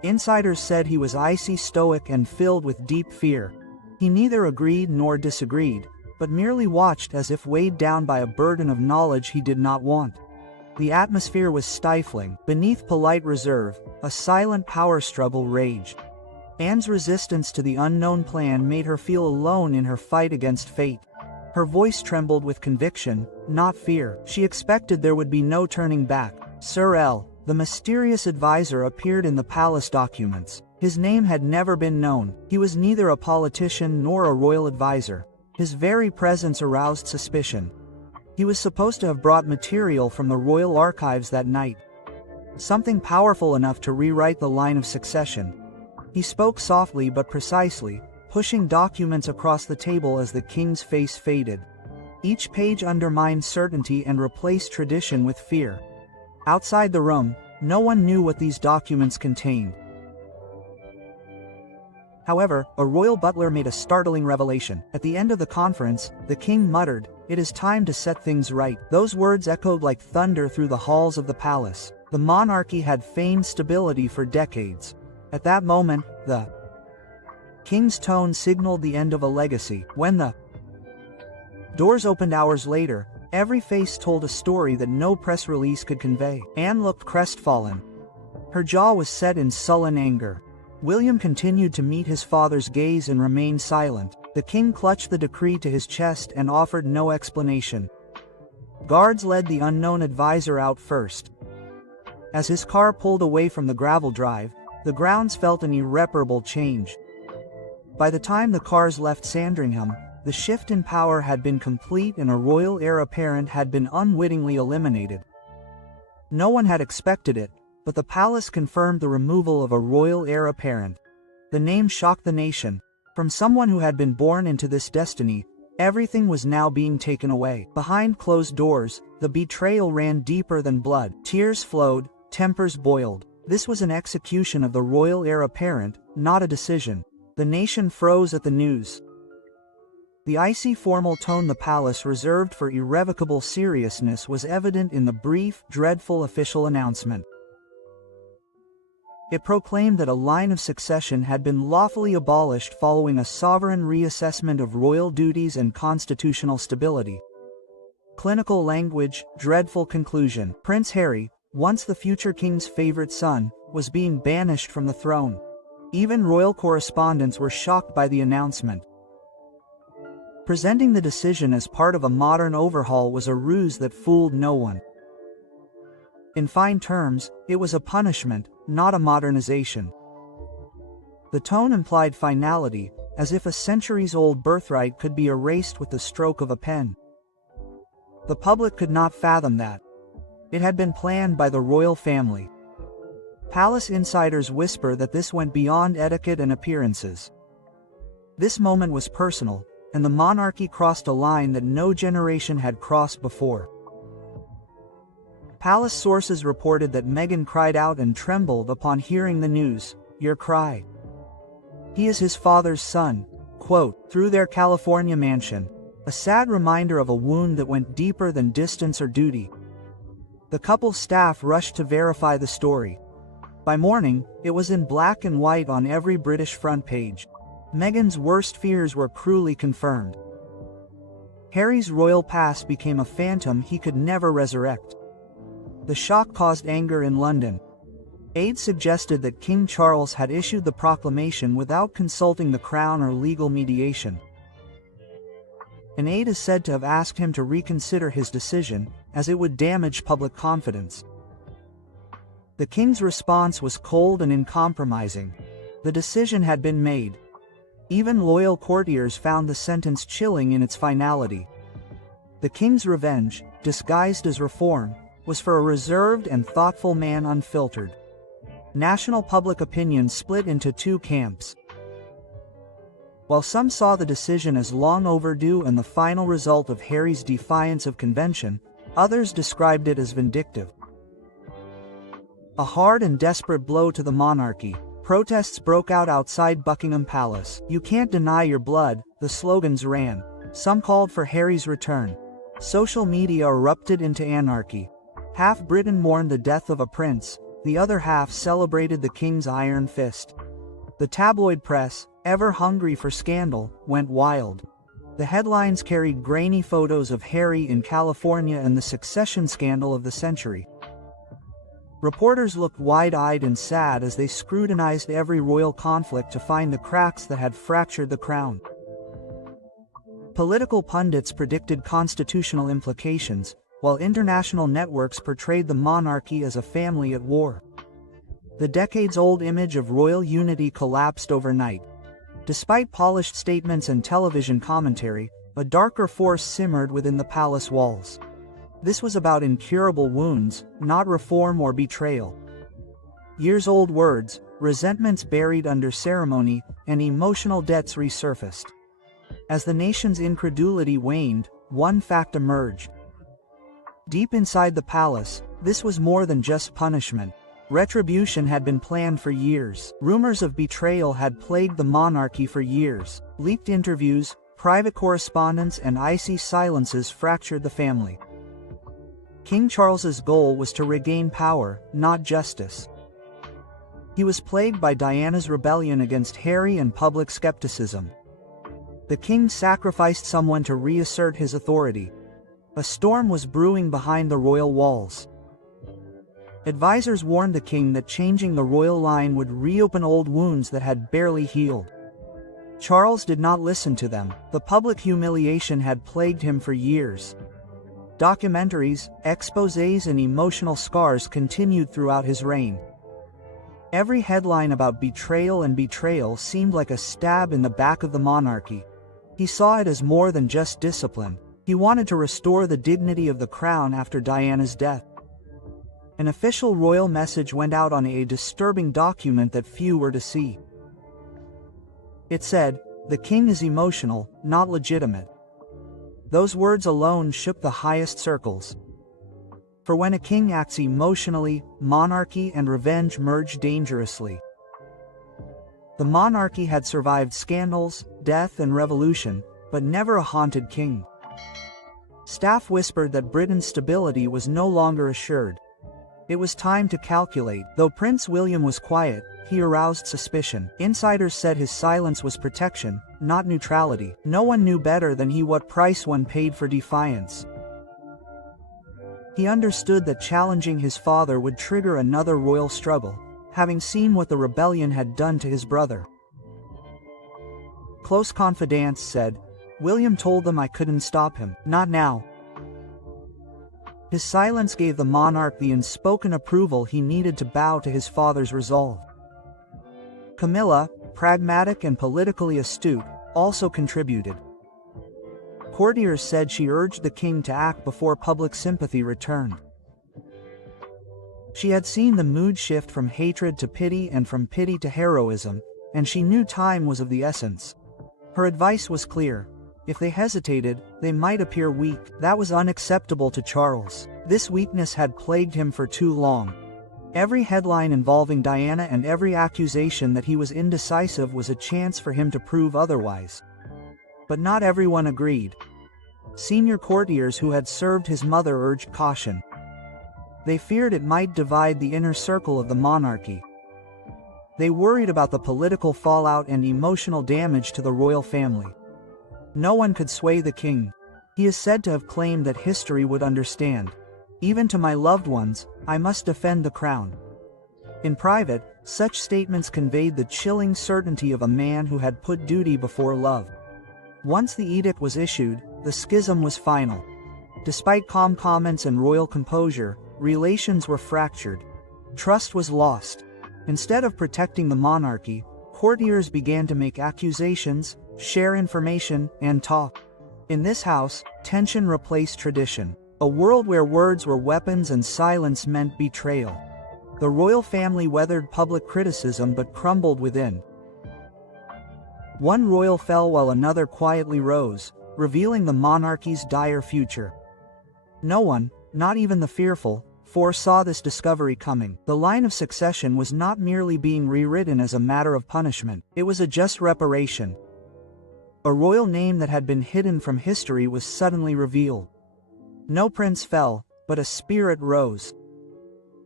Insiders said he was icy stoic and filled with deep fear. He neither agreed nor disagreed, but merely watched as if weighed down by a burden of knowledge he did not want. The atmosphere was stifling. Beneath polite reserve, a silent power struggle raged. Anne's resistance to the unknown plan made her feel alone in her fight against fate. Her voice trembled with conviction, not fear. She expected there would be no turning back. Sir L., the mysterious advisor, appeared in the palace documents. His name had never been known. He was neither a politician nor a royal advisor. His very presence aroused suspicion. He was supposed to have brought material from the royal archives that night. Something powerful enough to rewrite the line of succession. He spoke softly but precisely, pushing documents across the table as the king's face faded. Each page undermined certainty and replaced tradition with fear. Outside the room, no one knew what these documents contained. However, a royal butler made a startling revelation. At the end of the conference, the king muttered, "It is time to set things right." Those words echoed like thunder through the halls of the palace. The monarchy had feigned stability for decades. At that moment, the king's tone signaled the end of a legacy. When the doors opened hours later, every face told a story that no press release could convey. Anne looked crestfallen. Her jaw was set in sullen anger. William continued to meet his father's gaze and remained silent. The king clutched the decree to his chest and offered no explanation. Guards led the unknown advisor out first. As his car pulled away from the gravel drive, the grounds felt an irreparable change. By the time the cars left Sandringham, the shift in power had been complete and a royal heir apparent had been unwittingly eliminated. No one had expected it, but the palace confirmed the removal of a royal heir apparent. The name shocked the nation. From someone who had been born into this destiny, everything was now being taken away. Behind closed doors, the betrayal ran deeper than blood. Tears flowed, tempers boiled. This was an execution of the royal heir apparent, not a decision. The nation froze at the news. The icy formal tone the palace reserved for irrevocable seriousness was evident in the brief, dreadful official announcement. It proclaimed that a line of succession had been lawfully abolished following a sovereign reassessment of royal duties and constitutional stability. Clinical language, dreadful conclusion. Prince Harry, once the future king's favorite son, was being banished from the throne. Even royal correspondents were shocked by the announcement. Presenting the decision as part of a modern overhaul was a ruse that fooled no one. In fine terms, it was a punishment, not a modernization. The tone implied finality, as if a centuries-old birthright could be erased with the stroke of a pen. The public could not fathom that. It had been planned by the royal family. Palace insiders whisper that this went beyond etiquette and appearances. This moment was personal, and the monarchy crossed a line that no generation had crossed before. Palace sources reported that Meghan cried out and trembled upon hearing the news. "Your cry. He is his father's son," quote, through their California mansion. A sad reminder of a wound that went deeper than distance or duty. The couple's staff rushed to verify the story. By morning, it was in black and white on every British front page. Meghan's worst fears were cruelly confirmed. Harry's royal past became a phantom he could never resurrect. The shock caused anger in London. Aides suggested that King Charles had issued the proclamation without consulting the Crown or legal mediation. An aide is said to have asked him to reconsider his decision, as it would damage public confidence. The king's response was cold and uncompromising. The decision had been made. Even loyal courtiers found the sentence chilling in its finality. The king's revenge, disguised as reform, was for a reserved and thoughtful man unfiltered. National public opinion split into two camps. While some saw the decision as long overdue and the final result of Harry's defiance of convention, others described it as vindictive. A hard and desperate blow to the monarchy. Protests broke out outside Buckingham Palace. "You can't deny your blood," the slogans ran. Some called for Harry's return. Social media erupted into anarchy. Half Britain mourned the death of a prince, The other half celebrated the king's iron fist. The tabloid press, ever hungry for scandal, went wild. The headlines carried grainy photos of Harry in California and the succession scandal of the century. Reporters looked wide-eyed and sad as they scrutinized every royal conflict to find the cracks that had fractured the crown. Political pundits predicted constitutional implications, while international networks portrayed the monarchy as a family at war. The decades-old image of royal unity collapsed overnight. Despite polished statements and television commentary, a darker force simmered within the palace walls. This was about incurable wounds, not reform or betrayal. Years-old words, resentments buried under ceremony, and emotional debts resurfaced. As the nation's incredulity waned, one fact emerged. Deep inside the palace, this was more than just punishment. Retribution had been planned for years. Rumors of betrayal had plagued the monarchy for years. Leaked interviews, private correspondence, and icy silences fractured the family. King Charles's goal was to regain power, not justice. He was plagued by Diana's rebellion against Harry and public skepticism. The king sacrificed someone to reassert his authority. A storm was brewing behind the royal walls. Advisors warned the king that changing the royal line would reopen old wounds that had barely healed. Charles did not listen to them. The public humiliation had plagued him for years. Documentaries, exposés, and emotional scars continued throughout his reign. Every headline about betrayal seemed like a stab in the back of the monarchy. He saw it as more than just discipline. He wanted to restore the dignity of the crown after Diana's death. An official royal message went out on a disturbing document that few were to see. It said, "The king is emotional, not legitimate." Those words alone shook the highest circles. For when a king acts emotionally, monarchy and revenge merge dangerously. The monarchy had survived scandals, death, and revolution, but never a haunted king. Staff whispered that Britain's stability was no longer assured. It was time to calculate. Though Prince William was quiet, he aroused suspicion. Insiders said his silence was protection, not neutrality. No one knew better than he what price one paid for defiance. He understood that challenging his father would trigger another royal struggle, having seen what the rebellion had done to his brother. Close confidants said, "William told them I couldn't stop him, not now." His silence gave the monarch the unspoken approval he needed to bow to his father's resolve. Camilla, pragmatic and politically astute, also contributed. Courtiers said she urged the king to act before public sympathy returned. She had seen the mood shift from hatred to pity and from pity to heroism, and she knew time was of the essence. Her advice was clear. If they hesitated, they might appear weak. That was unacceptable to Charles. This weakness had plagued him for too long. Every headline involving Diana and every accusation that he was indecisive was a chance for him to prove otherwise. But not everyone agreed. Senior courtiers who had served his mother urged caution. They feared it might divide the inner circle of the monarchy. They worried about the political fallout and emotional damage to the royal family. No one could sway the king. He is said to have claimed that history would understand. Even to my loved ones, I must defend the crown. In private, such statements conveyed the chilling certainty of a man who had put duty before love. Once the edict was issued, the schism was final. Despite calm comments and royal composure, relations were fractured. Trust was lost. Instead of protecting the monarchy, courtiers began to make accusations, share information, and talk. In this house, tension replaced tradition. A world where words were weapons and silence meant betrayal. The royal family weathered public criticism but crumbled within. One royal fell while another quietly rose, revealing the monarchy's dire future. No one, not even the fearful, foresaw this discovery coming. The line of succession was not merely being rewritten as a matter of punishment, it was a just reparation. A royal name that had been hidden from history was suddenly revealed. No prince fell, but a spirit rose.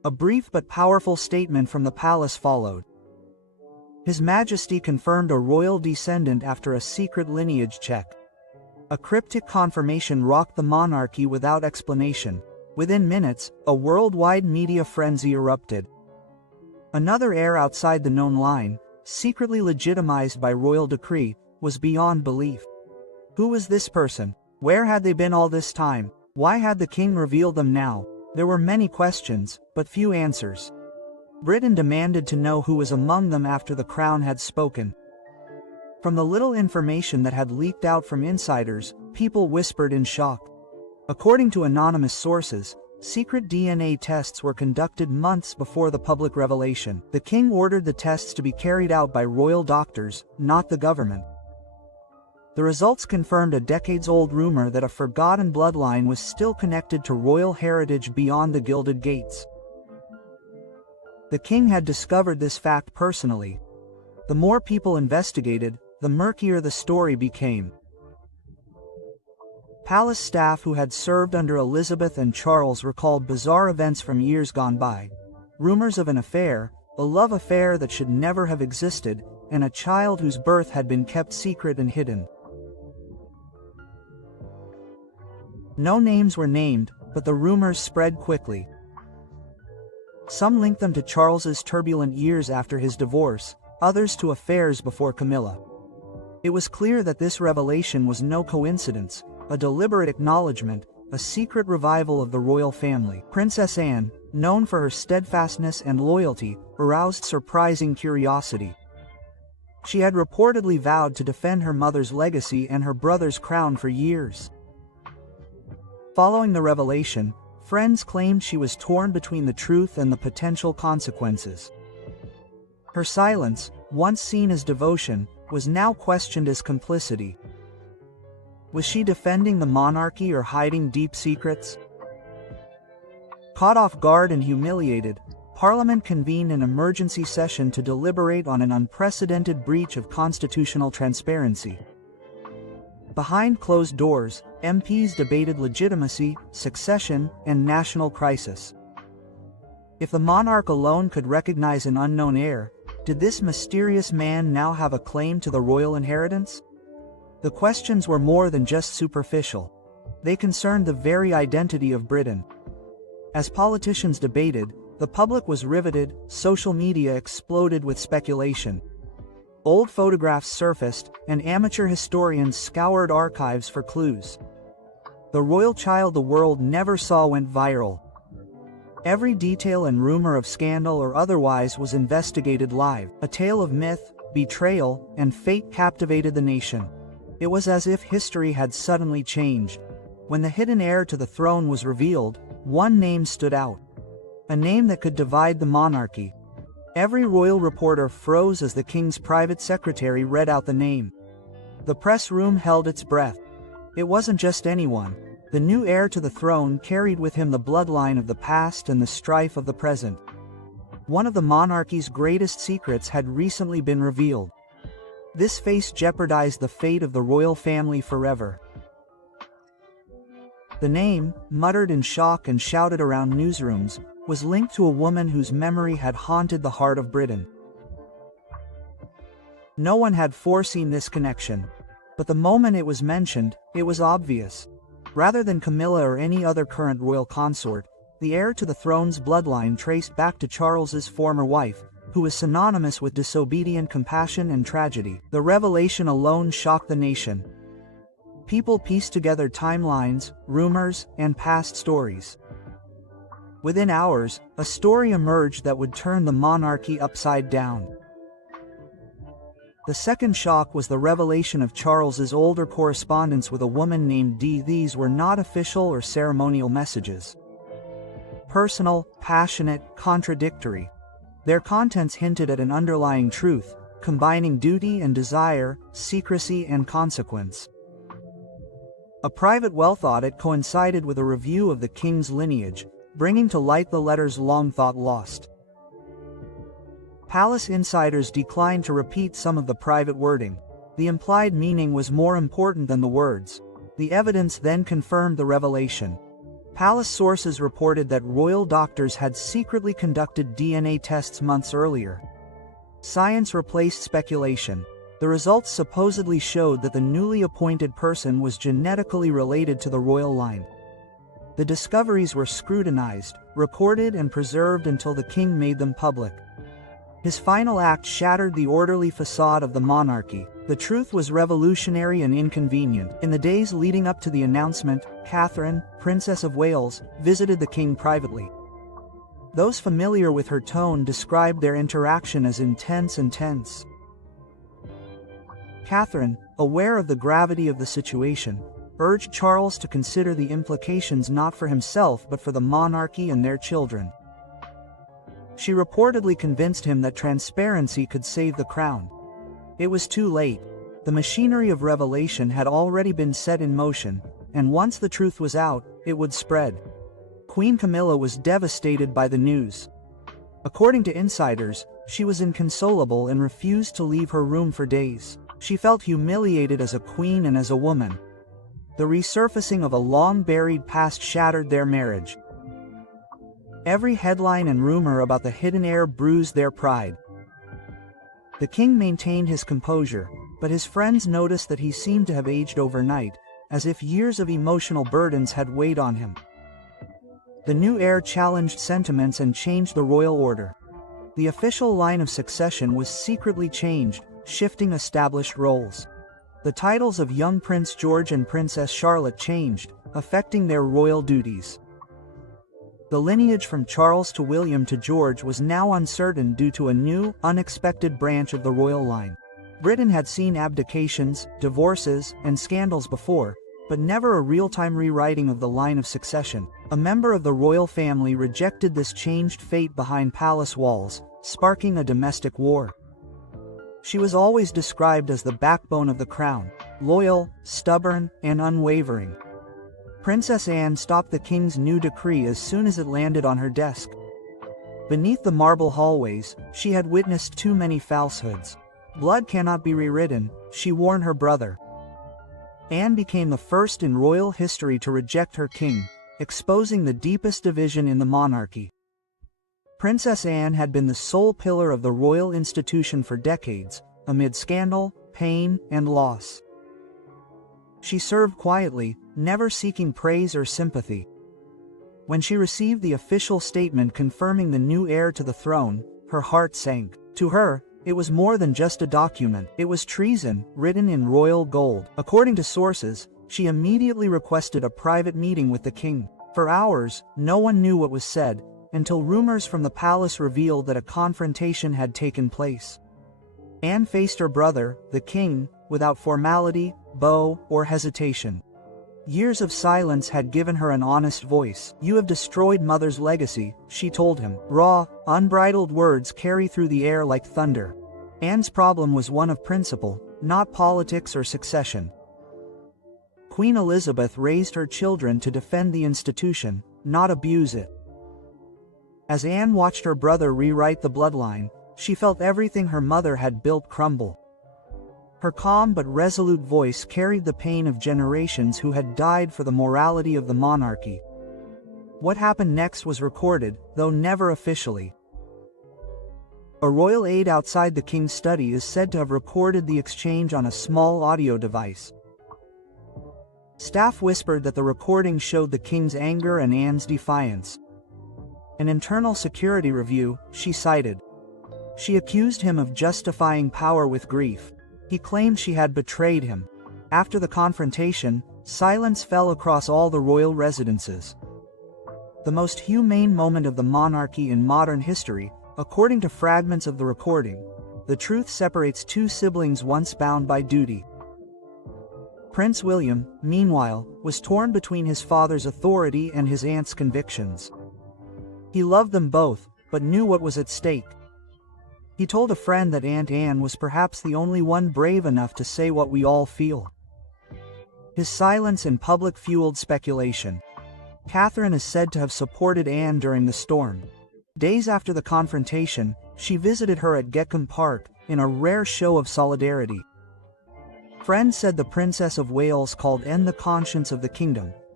A brief but powerful statement from the palace followed. His Majesty confirmed a royal descendant after a secret lineage check. A cryptic confirmation rocked the monarchy without explanation. Within minutes, a worldwide media frenzy erupted. Another heir outside the known line, secretly legitimized by royal decree, was beyond belief. Who was this person? Where had they been all this time? Why had the king revealed them now? There were many questions, but few answers. Britain demanded to know who was among them after the crown had spoken. From the little information that had leaked out from insiders, people whispered in shock. According to anonymous sources, secret DNA tests were conducted months before the public revelation. The king ordered the tests to be carried out by royal doctors, not the government. The results confirmed a decades-old rumor that a forgotten bloodline was still connected to royal heritage beyond the Gilded Gates. The king had discovered this fact personally. The more people investigated, the murkier the story became. Palace staff who had served under Elizabeth and Charles recalled bizarre events from years gone by. Rumors of an affair, a love affair that should never have existed, and a child whose birth had been kept secret and hidden. No names were named, but the rumors spread quickly. Some linked them to Charles's turbulent years after his divorce, others to affairs before Camilla. It was clear that this revelation was no coincidence, a deliberate acknowledgement, a secret revival of the royal family. Princess Anne, known for her steadfastness and loyalty, aroused surprising curiosity. She had reportedly vowed to defend her mother's legacy and her brother's crown for years. Following the revelation, friends claimed she was torn between the truth and the potential consequences. Her silence, once seen as devotion, was now questioned as complicity. Was she defending the monarchy or hiding deep secrets? Caught off guard and humiliated, Parliament convened an emergency session to deliberate on an unprecedented breach of constitutional transparency. Behind closed doors, MPs debated legitimacy, succession, and national crisis. If the monarch alone could recognize an unknown heir, did this mysterious man now have a claim to the royal inheritance? The questions were more than just superficial. They concerned the very identity of Britain. As politicians debated, the public was riveted, social media exploded with speculation. Old photographs surfaced, and amateur historians scoured archives for clues. The royal child the world never saw went viral. Every detail and rumor of scandal or otherwise was investigated live. A tale of myth, betrayal, and fate captivated the nation. It was as if history had suddenly changed. When the hidden heir to the throne was revealed, one name stood out. A name that could divide the monarchy. Every royal reporter froze as the king's private secretary read out the name. The press room held its breath. It wasn't just anyone. The new heir to the throne carried with him the bloodline of the past and the strife of the present. One of the monarchy's greatest secrets had recently been revealed. This face jeopardized the fate of the royal family forever. The name, muttered in shock and shouted around newsrooms, was linked to a woman whose memory had haunted the heart of Britain. No one had foreseen this connection. But the moment it was mentioned, it was obvious. Rather than Camilla or any other current royal consort, the heir to the throne's bloodline traced back to Charles's former wife, who was synonymous with disobedient compassion and tragedy. The revelation alone shocked the nation. People pieced together timelines, rumors, and past stories. Within hours, a story emerged that would turn the monarchy upside down. The second shock was the revelation of Charles's older correspondence with a woman named Dee. These were not official or ceremonial messages. Personal, passionate, contradictory. Their contents hinted at an underlying truth, combining duty and desire, secrecy and consequence. A private wealth audit coincided with a review of the king's lineage, bringing to light the letters long thought lost. Palace insiders declined to repeat some of the private wording. The implied meaning was more important than the words. The evidence then confirmed the revelation. Palace sources reported that royal doctors had secretly conducted DNA tests months earlier. Science replaced speculation. The results supposedly showed that the newly appointed person was genetically related to the royal line. The discoveries were scrutinized, recorded and preserved until the king made them public. His final act shattered the orderly facade of the monarchy. The truth was revolutionary and inconvenient. In the days leading up to the announcement, Catherine, Princess of Wales, visited the king privately. Those familiar with her tone described their interaction as intense and tense. Catherine, aware of the gravity of the situation, urged Charles to consider the implications not for himself but for the monarchy and their children. She reportedly convinced him that transparency could save the crown. It was too late. The machinery of revelation had already been set in motion, and once the truth was out, it would spread. Queen Camilla was devastated by the news. According to insiders, she was inconsolable and refused to leave her room for days. She felt humiliated as a queen and as a woman. The resurfacing of a long-buried past shattered their marriage. Every headline and rumor about the hidden heir bruised their pride. The king maintained his composure, but his friends noticed that he seemed to have aged overnight, as if years of emotional burdens had weighed on him. The new heir challenged sentiments and changed the royal order. The official line of succession was secretly changed, shifting established roles. The titles of young Prince George and Princess Charlotte changed, affecting their royal duties. The lineage from Charles to William to George was now uncertain due to a new, unexpected branch of the royal line. Britain had seen abdications, divorces, and scandals before, but never a real-time rewriting of the line of succession. A member of the royal family rejected this changed fate behind palace walls, sparking a domestic war. She was always described as the backbone of the crown, loyal, stubborn, and unwavering. Princess Anne stopped the king's new decree as soon as it landed on her desk. Beneath the marble hallways, she had witnessed too many falsehoods. Blood cannot be rewritten, she warned her brother. Anne became the first in royal history to reject her king, exposing the deepest division in the monarchy. Princess Anne had been the sole pillar of the royal institution for decades, amid scandal, pain, and loss. She served quietly, never seeking praise or sympathy. When she received the official statement confirming the new heir to the throne, her heart sank. To her, it was more than just a document. It was treason, written in royal gold. According to sources, she immediately requested a private meeting with the king. For hours, no one knew what was said, until rumors from the palace revealed that a confrontation had taken place. Anne faced her brother, the king, without formality, bow, or hesitation. Years of silence had given her an honest voice. "You have destroyed Mother's legacy," she told him. Raw, unbridled words carry through the air like thunder. Anne's problem was one of principle, not politics or succession. Queen Elizabeth raised her children to defend the institution, not abuse it. As Anne watched her brother rewrite the bloodline, she felt everything her mother had built crumble. Her calm but resolute voice carried the pain of generations who had died for the morality of the monarchy. What happened next was recorded, though never officially. A royal aide outside the king's study is said to have recorded the exchange on a small audio device. Staff whispered that the recording showed the king's anger and Anne's defiance. An internal security review, she cited. She accused him of justifying power with grief. He claimed she had betrayed him. After the confrontation, silence fell across all the royal residences. The most humane moment of the monarchy in modern history, according to fragments of the recording, the truth separates two siblings once bound by duty. Prince William, meanwhile, was torn between his father's authority and his aunt's convictions. He loved them both, but knew what was at stake. He told a friend that Aunt Anne was perhaps the only one brave enough to say what we all feel. His silence in public fueled speculation. Catherine is said to have supported Anne during the storm. Days after the confrontation, she visited her at Gekcombe Park, in a rare show of solidarity. Friends said the Princess of Wales called Anne the conscience of the kingdom,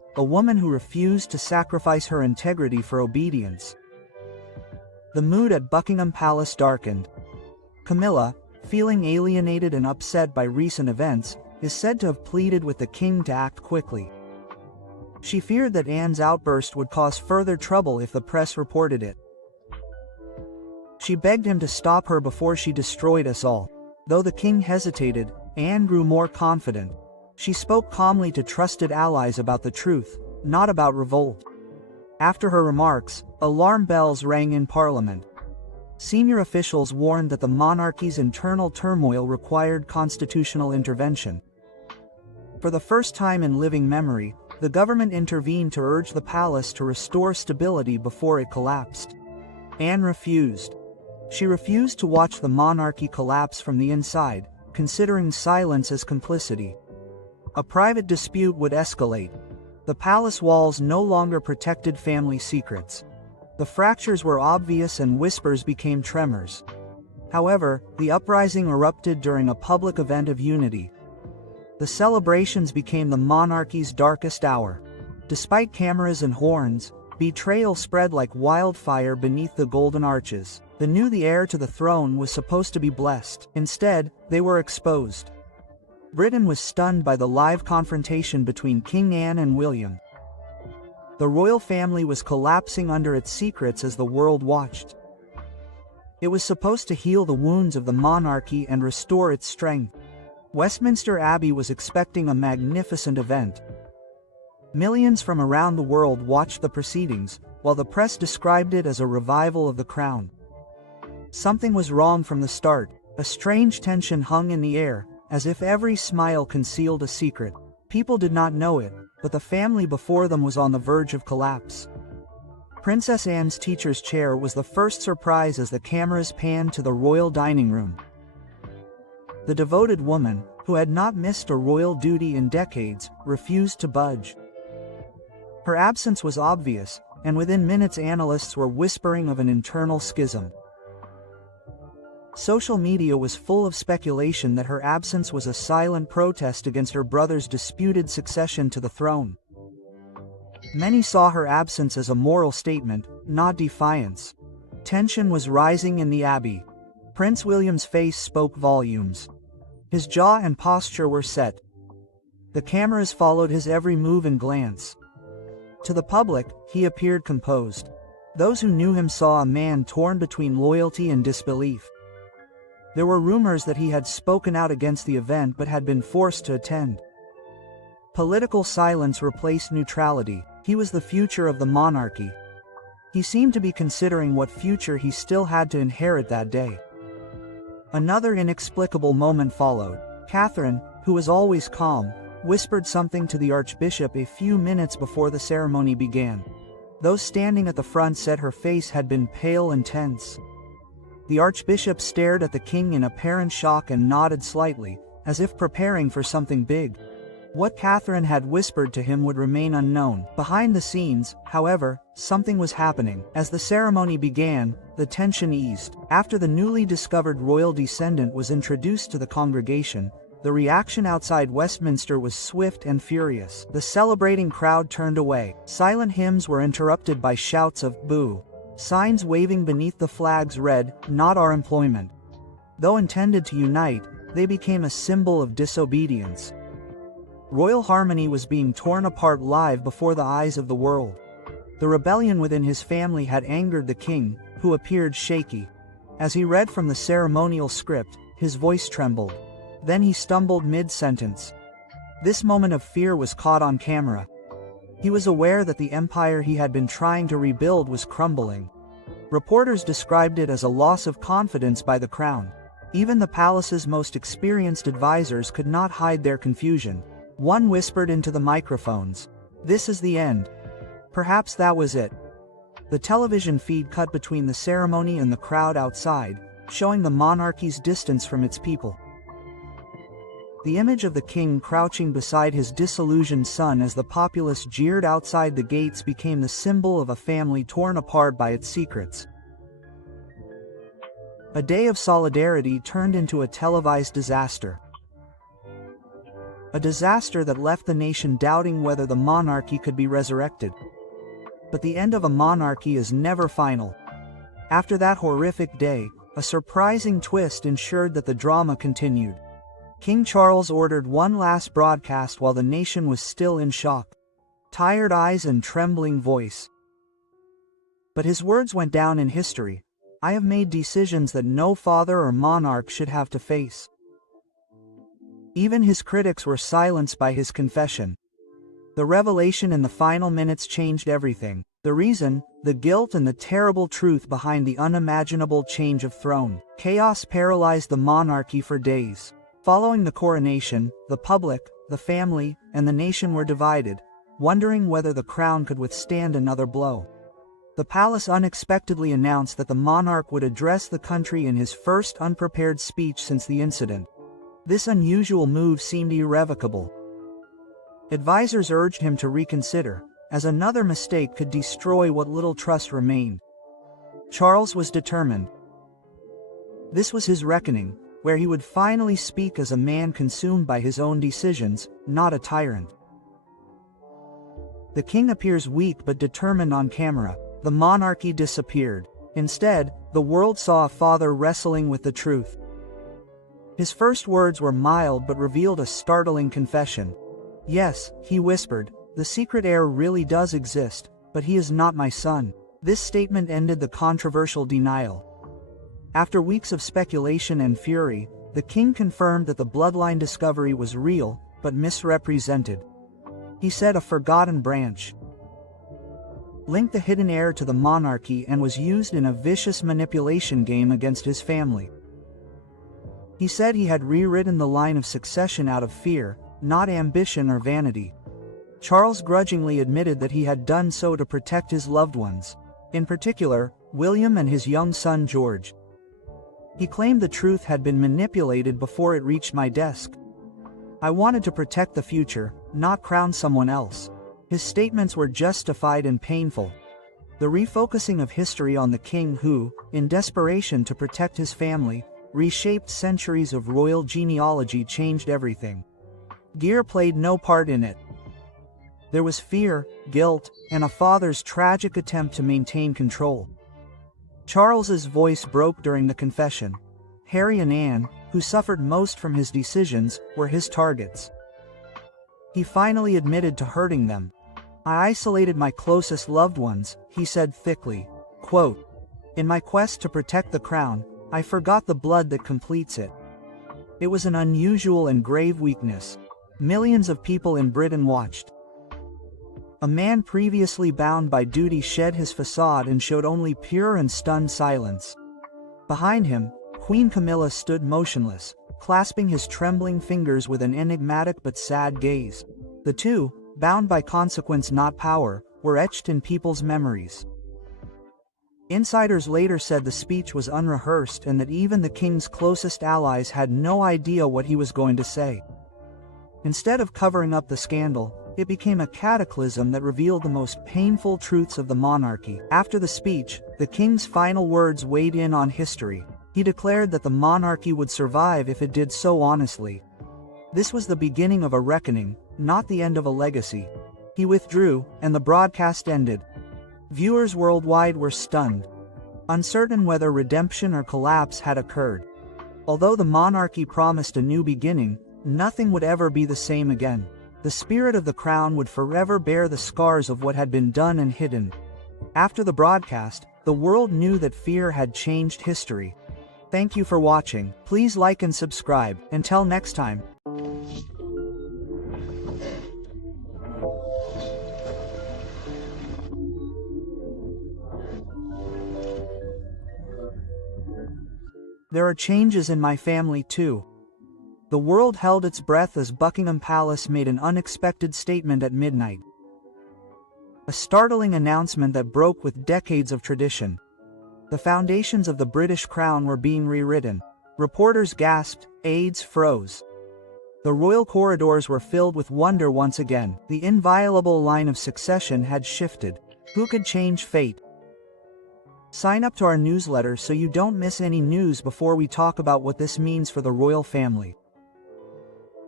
a woman who refused to sacrifice her integrity for obedience. The mood at Buckingham Palace darkened. Camilla, feeling alienated and upset by recent events, is said to have pleaded with the king to act quickly. She feared that Anne's outburst would cause further trouble if the press reported it. She begged him to stop her before she destroyed us all. Though the king hesitated, Anne grew more confident. She spoke calmly to trusted allies about the truth, not about revolt. After her remarks, alarm bells rang in Parliament. Senior officials warned that the monarchy's internal turmoil required constitutional intervention. For the first time in living memory, the government intervened to urge the palace to restore stability before it collapsed. Anne refused. She refused to watch the monarchy collapse from the inside, considering silence as complicity. A private dispute would escalate. The palace walls no longer protected family secrets. The fractures were obvious and whispers became tremors. However, the uprising erupted during a public event of unity. The celebrations became the monarchy's darkest hour. Despite cameras and horns, betrayal spread like wildfire beneath the golden arches. They knew the heir to the throne was supposed to be blessed. Instead, they were exposed. Britain was stunned by the live confrontation between King Anne and William. The royal family was collapsing under its secrets as the world watched. It was supposed to heal the wounds of the monarchy and restore its strength. Westminster Abbey was expecting a magnificent event. Millions from around the world watched the proceedings, while the press described it as a revival of the crown. Something was wrong from the start. A strange tension hung in the air, as if every smile concealed a secret. People did not know it, but the family before them was on the verge of collapse. Princess Anne's teacher's chair was the first surprise as the cameras panned to the royal dining room. The devoted woman, who had not missed a royal duty in decades, refused to budge. Her absence was obvious, and within minutes analysts were whispering of an internal schism. Social media was full of speculation that her absence was a silent protest against her brother's disputed succession to the throne. Many saw her absence as a moral statement, not defiance. Tension was rising in the Abbey. Prince William's face spoke volumes. His jaw and posture were set. The cameras followed his every move and glance. To the public, he appeared composed. Those who knew him saw a man torn between loyalty and disbelief. There were rumors that he had spoken out against the event but had been forced to attend. Political silence replaced neutrality. He was the future of the monarchy. He seemed to be considering what future he still had to inherit that day. Another inexplicable moment followed. Catherine, who was always calm, whispered something to the Archbishop a few minutes before the ceremony began. Those standing at the front said her face had been pale and tense. The Archbishop stared at the king in apparent shock and nodded slightly, as if preparing for something big. What Catherine had whispered to him would remain unknown. Behind the scenes, however, something was happening. As the ceremony began, the tension eased. After the newly discovered royal descendant was introduced to the congregation, the reaction outside Westminster was swift and furious. The celebrating crowd turned away. Silent hymns were interrupted by shouts of "boo." Signs waving beneath the flags read, "Not our employment." Though intended to unite, they became a symbol of disobedience. Royal harmony was being torn apart live before the eyes of the world. The rebellion within his family had angered the king, who appeared shaky. As he read from the ceremonial script, his voice trembled. Then he stumbled mid-sentence. This moment of fear was caught on camera. He was aware that the empire he had been trying to rebuild was crumbling. Reporters described it as a loss of confidence by the crown. Even the palace's most experienced advisors could not hide their confusion. One whispered into the microphones, "This is the end." Perhaps that was it. The television feed cut between the ceremony and the crowd outside, showing the monarchy's distance from its people. The image of the king crouching beside his disillusioned son as the populace jeered outside the gates became the symbol of a family torn apart by its secrets. A day of solidarity turned into a televised disaster. a disaster that left the nation doubting whether the monarchy could be resurrected. But the end of a monarchy is never final. After that horrific day, a surprising twist ensured that the drama continued. King Charles ordered one last broadcast while the nation was still in shock. Tired eyes and trembling voice. But his words went down in history. I have made decisions that no father or monarch should have to face. Even his critics were silenced by his confession. The revelation in the final minutes changed everything. The reason, the guilt and the terrible truth behind the unimaginable change of throne. Chaos paralyzed the monarchy for days. Following the coronation, the public, the family, and the nation were divided, wondering whether the crown could withstand another blow. The palace unexpectedly announced that the monarch would address the country in his first unprepared speech since the incident. This unusual move seemed irrevocable. Advisors urged him to reconsider, as another mistake could destroy what little trust remained. Charles was determined. This was his reckoning, where he would finally speak as a man consumed by his own decisions, not a tyrant. The king appears weak but determined on camera. The monarchy disappeared. Instead, the world saw a father wrestling with the truth. His first words were mild but revealed a startling confession. Yes, he whispered, the secret heir really does exist, but he is not my son. This statement ended the controversial denial. After weeks of speculation and fury, the king confirmed that the bloodline discovery was real, but misrepresented. He said a forgotten branch linked the hidden heir to the monarchy and was used in a vicious manipulation game against his family. He said he had rewritten the line of succession out of fear, not ambition or vanity. Charles grudgingly admitted that he had done so to protect his loved ones, in particular, William and his young son George. He claimed the truth had been manipulated before it reached my desk. I wanted to protect the future, not crown someone else. His statements were justified and painful. The refocusing of history on the king who, in desperation to protect his family, reshaped centuries of royal genealogy changed everything. Gear played no part in it. There was fear, guilt, and a father's tragic attempt to maintain control. Charles's voice broke during the confession. Harry and Anne, who suffered most from his decisions, were his targets. He finally admitted to hurting them. I isolated my closest loved ones, he said thickly. Quote, in my quest to protect the crown, I forgot the blood that completes it. It was an unusual and grave weakness. Millions of people in Britain watched. A man previously bound by duty shed his facade and showed only pure and stunned silence. Behind him, Queen Camilla stood motionless, clasping his trembling fingers with an enigmatic but sad gaze. The two, bound by consequence not power, were etched in people's memories. Insiders later said the speech was unrehearsed and that even the king's closest allies had no idea what he was going to say. Instead of covering up the scandal, it became a cataclysm that revealed the most painful truths of the monarchy. After the speech, the king's final words weighed in on history. He declared that the monarchy would survive if it did so honestly. This was the beginning of a reckoning, not the end of a legacy. He withdrew, and the broadcast ended. Viewers worldwide were stunned, uncertain whether redemption or collapse had occurred. Although the monarchy promised a new beginning, nothing would ever be the same again. The spirit of the crown would forever bear the scars of what had been done and hidden. After the broadcast, the world knew that fear had changed history. Thank you for watching. Please like and subscribe. Until next time. There are changes in my family too. The world held its breath as Buckingham Palace made an unexpected statement at midnight. A startling announcement that broke with decades of tradition. The foundations of the British crown were being rewritten. Reporters gasped, aides froze. The royal corridors were filled with wonder once again. The inviolable line of succession had shifted. Who could change fate? Sign up to our newsletter so you don't miss any news before we talk about what this means for the royal family.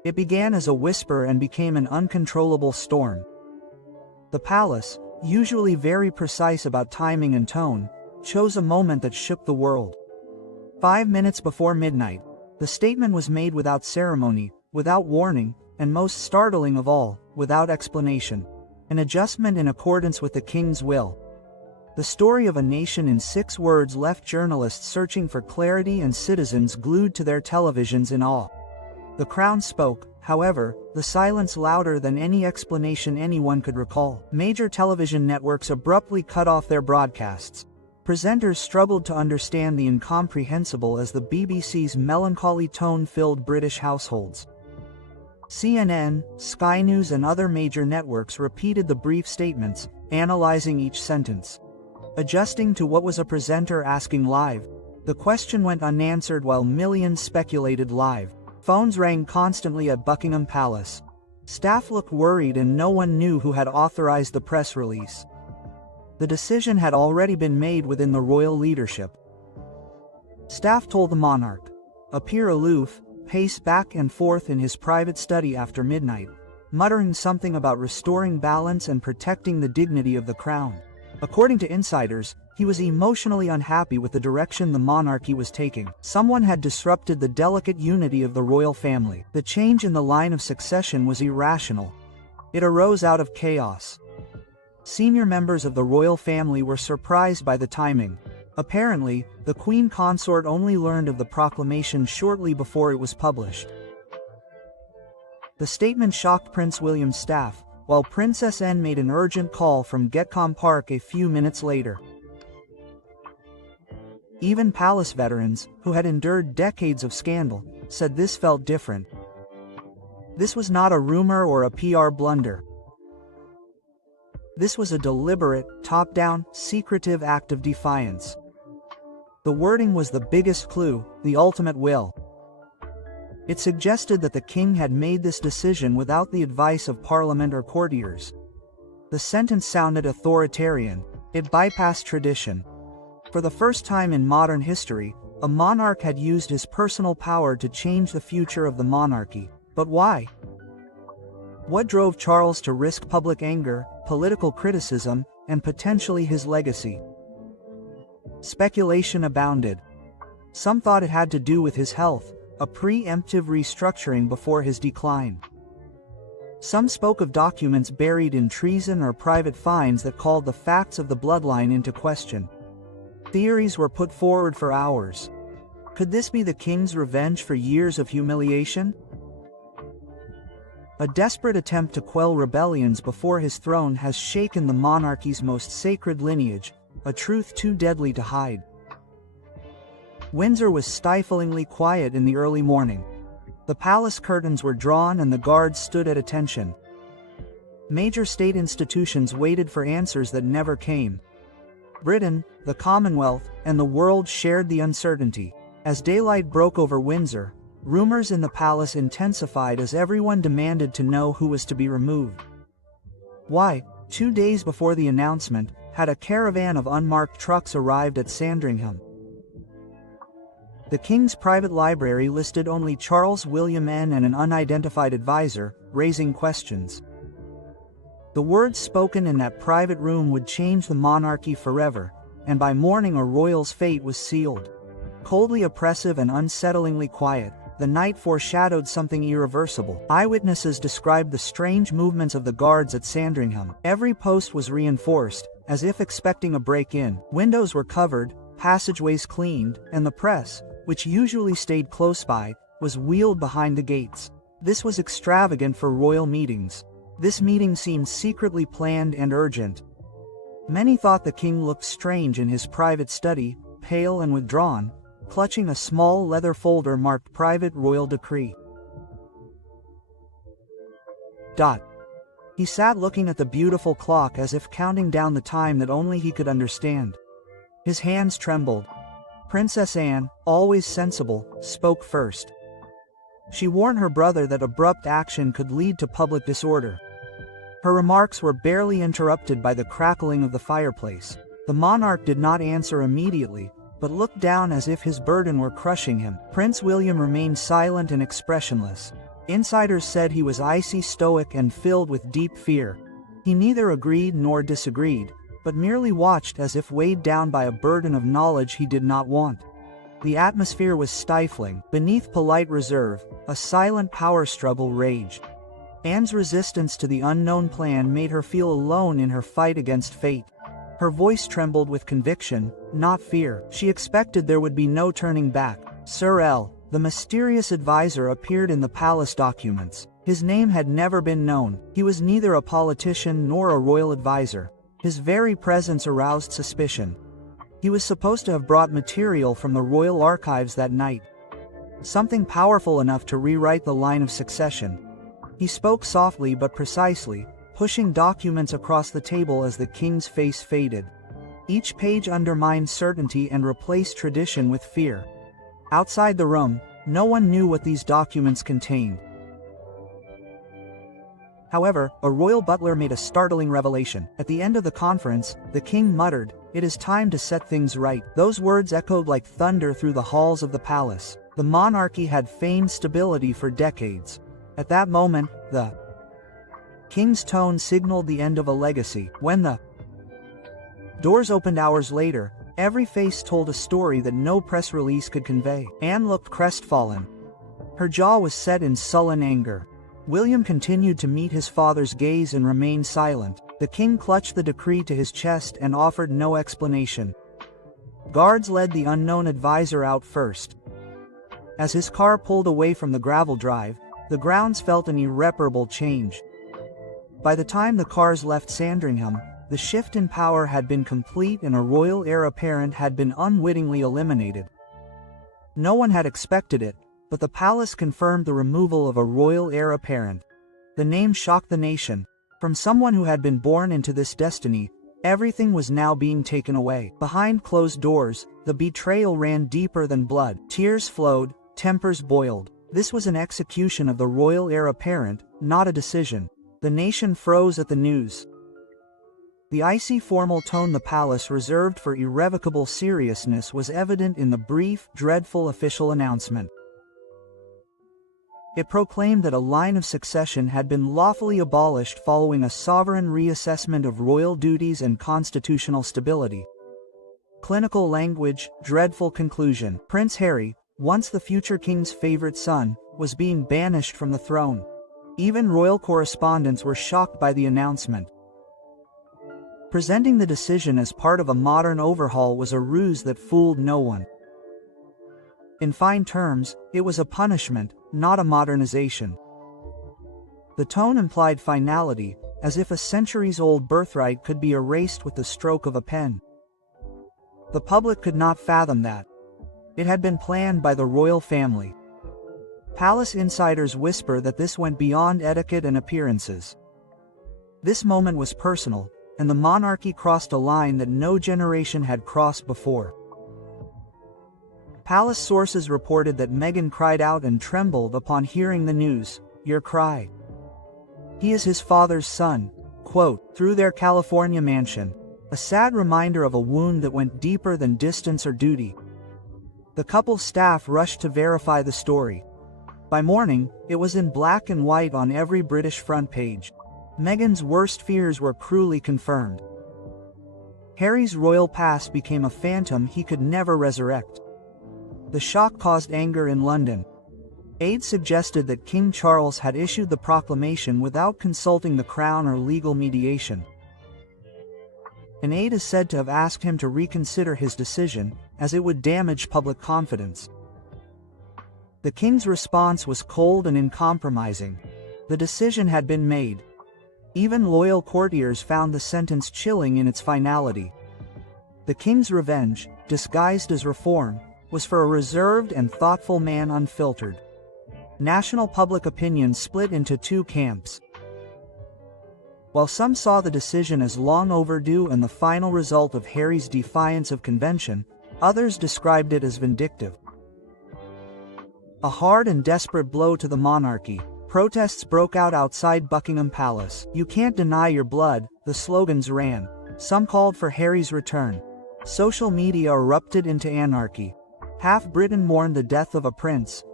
It began as a whisper and became an uncontrollable storm. The palace, usually very precise about timing and tone, chose a moment that shook the world. 5 minutes before midnight, the statement was made without ceremony, without warning, and most startling of all, without explanation. An adjustment in accordance with the king's will. The story of a nation in 6 words left journalists searching for clarity and citizens glued to their televisions in awe. The crown spoke, however, the silence louder than any explanation anyone could recall. Major television networks abruptly cut off their broadcasts. Presenters struggled to understand the incomprehensible as the BBC's melancholy tone filled British households. CNN, Sky News and other major networks repeated the brief statements, analyzing each sentence. Adjusting to what was a presenter asking live, the question went unanswered while millions speculated live. Phones rang constantly at Buckingham Palace. Staff looked worried and no one knew who had authorized the press release. The decision had already been made within the royal leadership. Staff told the monarch. Appear aloof, pace back and forth in his private study after midnight, muttering something about restoring balance and protecting the dignity of the crown. According to insiders, he was emotionally unhappy with the direction the monarchy was taking. Someone had disrupted the delicate unity of the royal family. The change in the line of succession was irrational. It arose out of chaos. Senior members of the royal family were surprised by the timing. Apparently, the Queen Consort only learned of the proclamation shortly before it was published. The statement shocked Prince William's staff, while Princess Anne made an urgent call from Getcombe Park a few minutes later. Even palace veterans, who had endured decades of scandal, said this felt different. This was not a rumor or a PR blunder. This was a deliberate, top-down, secretive act of defiance. The wording was the biggest clue, the ultimate will. It suggested that the king had made this decision without the advice of parliament or courtiers. The sentence sounded authoritarian. It bypassed tradition. For the first time in modern history, a monarch had used his personal power to change the future of the monarchy. But why? What drove Charles to risk public anger, political criticism, and potentially his legacy? Speculation abounded. Some thought it had to do with his health, a preemptive restructuring before his decline. Some spoke of documents buried in treason or private fines that called the facts of the bloodline into question. Theories were put forward for hours. Could this be the king's revenge for years of humiliation? A desperate attempt to quell rebellions before his throne has shaken the monarchy's most sacred lineage, a truth too deadly to hide. Windsor was stiflingly quiet in the early morning. The palace curtains were drawn and the guards stood at attention. Major state institutions waited for answers that never came. Britain, the Commonwealth, and the world shared the uncertainty. As daylight broke over Windsor, rumors in the palace intensified as everyone demanded to know who was to be removed. Why, 2 days before the announcement, had a caravan of unmarked trucks arrived at Sandringham. The king's private library listed only Charles William N and an unidentified advisor, raising questions. The words spoken in that private room would change the monarchy forever, and by morning a royal's fate was sealed. Coldly oppressive and unsettlingly quiet, the night foreshadowed something irreversible. Eyewitnesses described the strange movements of the guards at Sandringham. Every post was reinforced, as if expecting a break-in. Windows were covered, passageways cleaned, and the press, which usually stayed close by, was wheeled behind the gates. This was extravagant for royal meetings. This meeting seemed secretly planned and urgent. Many thought the king looked strange in his private study, pale and withdrawn, clutching a small leather folder marked Private Royal Decree. He sat looking at the beautiful clock as if counting down the time that only he could understand. His hands trembled. Princess Anne, always sensible, spoke first. She warned her brother that abrupt action could lead to public disorder. Her remarks were barely interrupted by the crackling of the fireplace. The monarch did not answer immediately, but looked down as if his burden were crushing him. Prince William remained silent and expressionless. Insiders said he was icy stoic and filled with deep fear. He neither agreed nor disagreed, but merely watched as if weighed down by a burden of knowledge he did not want. The atmosphere was stifling. Beneath polite reserve, a silent power struggle raged. Anne's resistance to the unknown plan made her feel alone in her fight against fate. Her voice trembled with conviction, not fear. She expected there would be no turning back. Sir L., the mysterious advisor, appeared in the palace documents. His name had never been known. He was neither a politician nor a royal advisor. His very presence aroused suspicion. He was supposed to have brought material from the royal archives that night. Something powerful enough to rewrite the line of succession. He spoke softly but precisely, pushing documents across the table as the king's face faded. Each page undermined certainty and replaced tradition with fear. Outside the room, no one knew what these documents contained. However, a royal butler made a startling revelation. At the end of the conference, the king muttered, "It is time to set things right." Those words echoed like thunder through the halls of the palace. The monarchy had feigned stability for decades. At that moment, the king's tone signaled the end of a legacy. When the doors opened hours later, every face told a story that no press release could convey. Anne looked crestfallen. Her jaw was set in sullen anger. William continued to meet his father's gaze and remained silent. The king clutched the decree to his chest and offered no explanation. Guards led the unknown advisor out first. As his car pulled away from the gravel drive, the grounds felt an irreparable change. By the time the cars left Sandringham, the shift in power had been complete and a royal heir apparent had been unwittingly eliminated. No one had expected it, but the palace confirmed the removal of a royal heir apparent. The name shocked the nation. From someone who had been born into this destiny, everything was now being taken away. Behind closed doors, the betrayal ran deeper than blood. Tears flowed, tempers boiled. This was an execution of the royal heir apparent, not a decision. The nation froze at the news. The icy formal tone the palace reserved for irrevocable seriousness was evident in the brief, dreadful official announcement. It proclaimed that a line of succession had been lawfully abolished following a sovereign reassessment of royal duties and constitutional stability. Clinical language, dreadful conclusion. Prince Harry, once the future king's favorite son, was being banished from the throne. Even royal correspondents were shocked by the announcement. Presenting the decision as part of a modern overhaul was a ruse that fooled no one. In fine terms, it was a punishment, not a modernization. The tone implied finality, as if a centuries-old birthright could be erased with the stroke of a pen. The public could not fathom that. It had been planned by the royal family. Palace insiders whisper that this went beyond etiquette and appearances. This moment was personal, and the monarchy crossed a line that no generation had crossed before. Palace sources reported that Meghan cried out and trembled upon hearing the news. "Your cry. He is his father's son," quote, through their California mansion, a sad reminder of a wound that went deeper than distance or duty. The couple's staff rushed to verify the story. By morning, it was in black and white on every British front page. Meghan's worst fears were cruelly confirmed. Harry's royal past became a phantom he could never resurrect. The shock caused anger in London. Aides suggested that King Charles had issued the proclamation without consulting the Crown or legal mediation. An aide is said to have asked him to reconsider his decision, as it would damage public confidence. The king's response was cold and uncompromising. The decision had been made. Even loyal courtiers found the sentence chilling in its finality. The king's revenge, disguised as reform, was for a reserved and thoughtful man unfiltered. National public opinion split into two camps. While some saw the decision as long overdue and the final result of Harry's defiance of convention, others described it as vindictive. A hard and desperate blow to the monarchy. Protests broke out outside Buckingham Palace. "You can't deny your blood," the slogans ran. Some called for Harry's return. Social media erupted into anarchy. Half Britain mourned the death of a prince,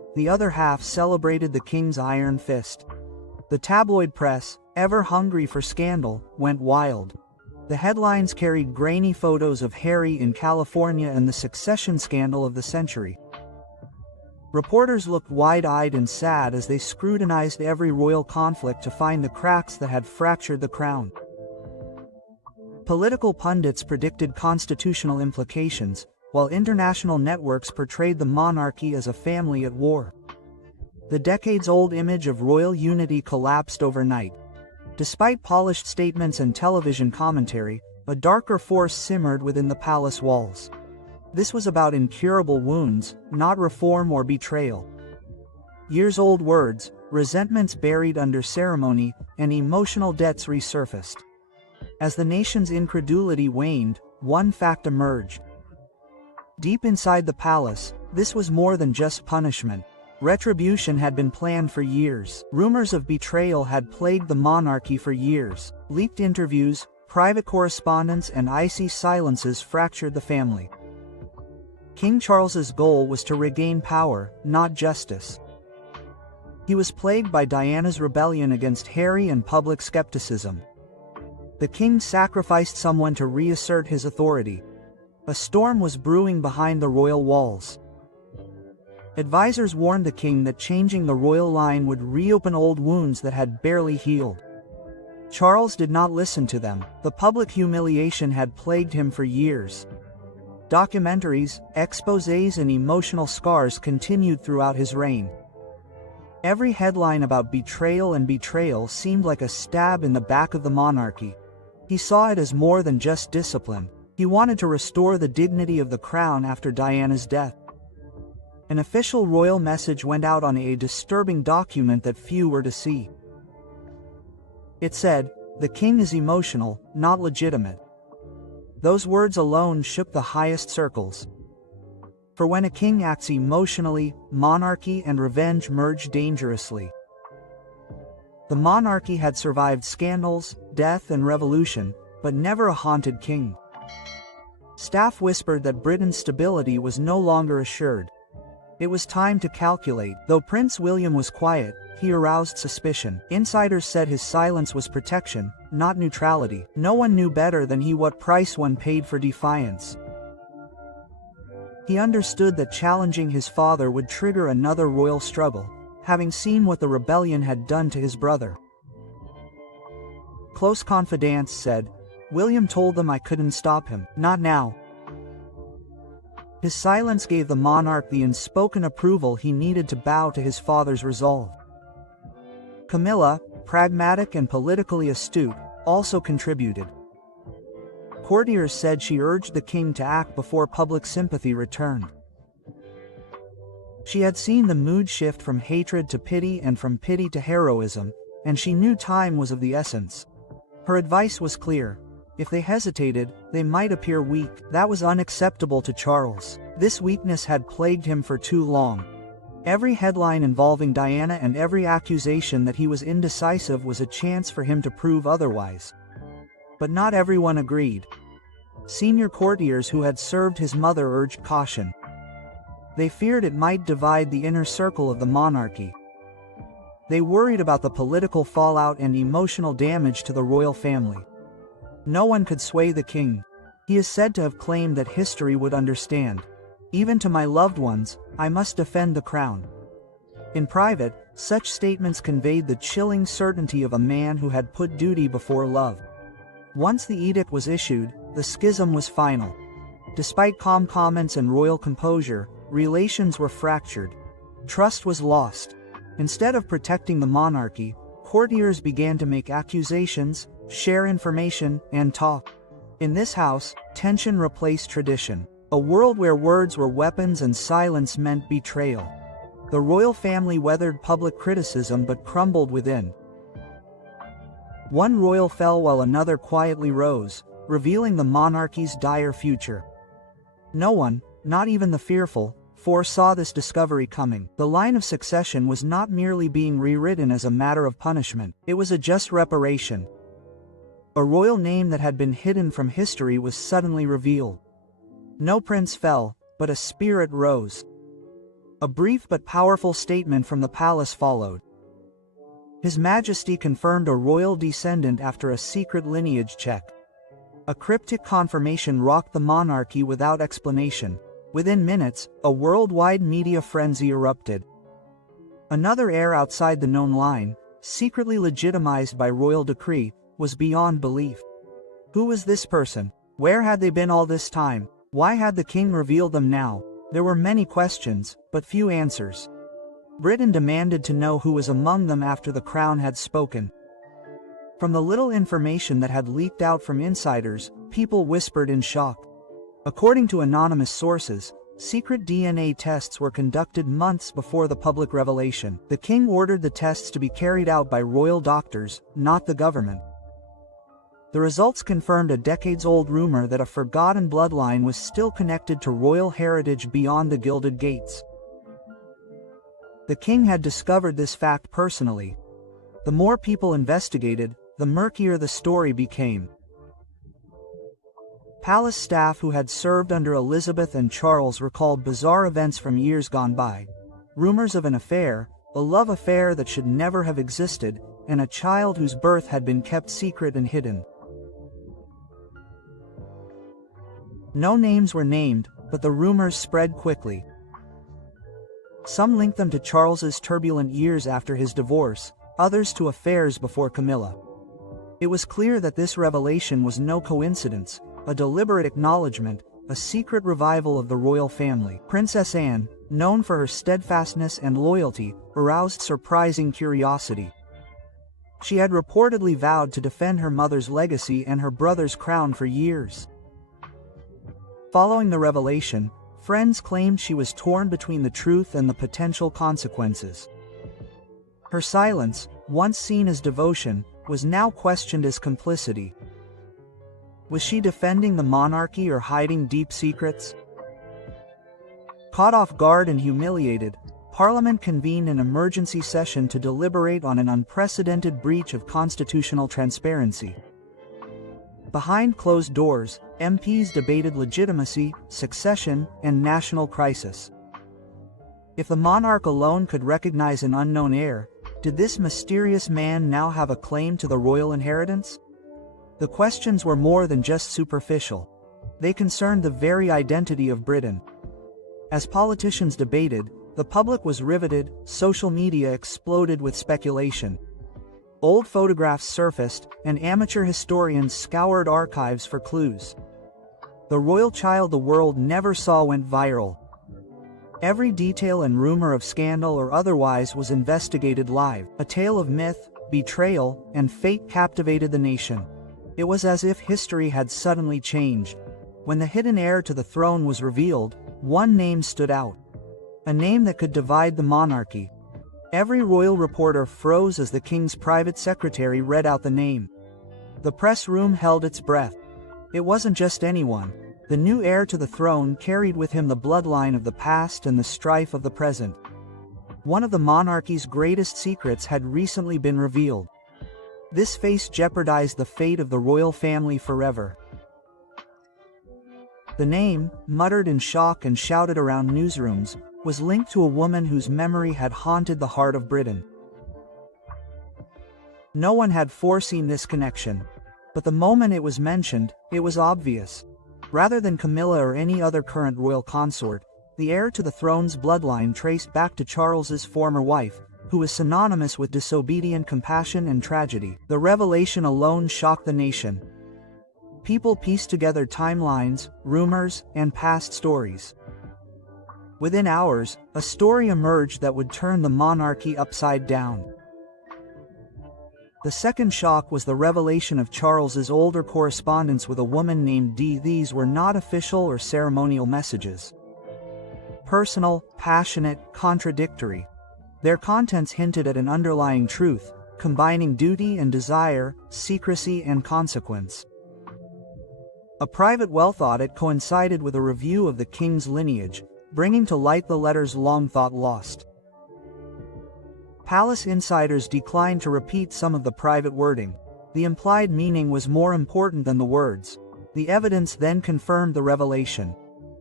the other half celebrated the king's iron fist. The tabloid press, ever hungry for scandal, went wild. The headlines carried grainy photos of Harry in California and the succession scandal of the century. Reporters looked wide-eyed and sad as they scrutinized every royal conflict to find the cracks that had fractured the crown. Political pundits predicted constitutional implications, while international networks portrayed the monarchy as a family at war. The decades-old image of royal unity collapsed overnight. Despite polished statements and television commentary, a darker force simmered within the palace walls. This was about incurable wounds, not reform or betrayal. Years-old words, resentments buried under ceremony, and emotional debts resurfaced. As the nation's incredulity waned, one fact emerged. Deep inside the palace, this was more than just punishment. Retribution had been planned for years. Rumors of betrayal had plagued the monarchy for years. Leaked interviews, private correspondence, and icy silences fractured the family. King Charles's goal was to regain power, not justice. He was plagued by Diana's rebellion against Harry and public skepticism. The king sacrificed someone to reassert his authority. A storm was brewing behind the royal walls. Advisors warned the king that changing the royal line would reopen old wounds that had barely healed. Charles did not listen to them. The public humiliation had plagued him for years. Documentaries, exposés, and emotional scars continued throughout his reign. Every headline about betrayal seemed like a stab in the back of the monarchy. He saw it as more than just discipline. He wanted to restore the dignity of the crown after Diana's death. An official royal message went out on a disturbing document that few were to see. It said, "The king is emotional, not legitimate." Those words alone shook the highest circles. For when a king acts emotionally, monarchy and revenge merge dangerously. The monarchy had survived scandals, death, and revolution, but never a haunted king. Staff whispered that Britain's stability was no longer assured. It was time to calculate. Though Prince William was quiet, he aroused suspicion. Insiders said his silence was protection, not neutrality. No one knew better than he what price one paid for defiance. He understood that challenging his father would trigger another royal struggle, having seen what the rebellion had done to his brother. Close confidants said, "William told them I couldn't stop him, not now." His silence gave the monarch the unspoken approval he needed to bow to his father's resolve. Camilla, pragmatic and politically astute, also contributed. Courtiers said she urged the king to act before public sympathy returned. She had seen the mood shift from hatred to pity and from pity to heroism, and she knew time was of the essence. Her advice was clear. If they hesitated, they might appear weak. That was unacceptable to Charles. This weakness had plagued him for too long. Every headline involving Diana and every accusation that he was indecisive was a chance for him to prove otherwise. But not everyone agreed. Senior courtiers who had served his mother urged caution. They feared it might divide the inner circle of the monarchy. They worried about the political fallout and emotional damage to the royal family. No one could sway the king. He is said to have claimed that history would understand. "Even to my loved ones, I must defend the crown." In private, such statements conveyed the chilling certainty of a man who had put duty before love. Once the edict was issued, the schism was final. Despite calm comments and royal composure, relations were fractured. Trust was lost. Instead of protecting the monarchy, courtiers began to make accusations, share information, and talk. In this house, tension replaced tradition. A world where words were weapons and silence meant betrayal. The royal family weathered public criticism but crumbled within. One royal fell while another quietly rose, revealing the monarchy's dire future. No one, not even the fearful, foresaw this discovery coming. The line of succession was not merely being rewritten as a matter of punishment, it was a just reparation. A royal name that had been hidden from history was suddenly revealed. No prince fell, but a spirit rose. A brief but powerful statement from the palace followed. His Majesty confirmed a royal descendant after a secret lineage check. A cryptic confirmation rocked the monarchy without explanation. Within minutes, a worldwide media frenzy erupted. Another heir outside the known line, secretly legitimized by royal decree, was beyond belief. Who was this person? Where had they been all this time? Why had the king revealed them now? There were many questions, but few answers. Britain demanded to know who was among them after the crown had spoken. From the little information that had leaked out from insiders, people whispered in shock. According to anonymous sources, secret DNA tests were conducted months before the public revelation. The king ordered the tests to be carried out by royal doctors, not the government. The results confirmed a decades-old rumor that a forgotten bloodline was still connected to royal heritage beyond the Gilded Gates. The king had discovered this fact personally. The more people investigated, the murkier the story became. Palace staff who had served under Elizabeth and Charles recalled bizarre events from years gone by. Rumors of an affair, a love affair that should never have existed, and a child whose birth had been kept secret and hidden. No names were named, but the rumors spread quickly. Some linked them to Charles's turbulent years after his divorce, others to affairs before Camilla. It was clear that this revelation was no coincidence, a deliberate acknowledgement, a secret revival of the royal family. Princess Anne, known for her steadfastness and loyalty, aroused surprising curiosity. She had reportedly vowed to defend her mother's legacy and her brother's crown for years. Following the revelation, friends claimed she was torn between the truth and the potential consequences. Her silence, once seen as devotion, was now questioned as complicity. Was she defending the monarchy or hiding deep secrets? Caught off guard and humiliated, Parliament convened an emergency session to deliberate on an unprecedented breach of constitutional transparency. Behind closed doors, MPs debated legitimacy, succession, and national crisis. If the monarch alone could recognize an unknown heir, did this mysterious man now have a claim to the royal inheritance? The questions were more than just superficial. They concerned the very identity of Britain. As politicians debated, the public was riveted, social media exploded with speculation. Old photographs surfaced, and amateur historians scoured archives for clues. The royal child the world never saw went viral. Every detail and rumor of scandal or otherwise was investigated live. A tale of myth, betrayal, and fate captivated the nation. It was as if history had suddenly changed. When the hidden heir to the throne was revealed, one name stood out. A name that could divide the monarchy. Every royal reporter froze as the king's private secretary read out the name. The press room held its breath. It wasn't just anyone. The new heir to the throne carried with him the bloodline of the past and the strife of the present. One of the monarchy's greatest secrets had recently been revealed. This face jeopardized the fate of the royal family forever. The name, muttered in shock and shouted around newsrooms, was linked to a woman whose memory had haunted the heart of Britain. No one had foreseen this connection, but the moment it was mentioned, it was obvious. Rather than Camilla or any other current royal consort, the heir to the throne's bloodline traced back to Charles's former wife, who was synonymous with disobedient compassion and tragedy. The revelation alone shocked the nation. People pieced together timelines, rumors, and past stories. Within hours, a story emerged that would turn the monarchy upside down. The second shock was the revelation of Charles's older correspondence with a woman named Dee. These were not official or ceremonial messages. Personal, passionate, contradictory. Their contents hinted at an underlying truth, combining duty and desire, secrecy and consequence. A private wealth audit coincided with a review of the king's lineage, bringing to light the letters long thought lost. Palace insiders declined to repeat some of the private wording. The implied meaning was more important than the words. The evidence then confirmed the revelation.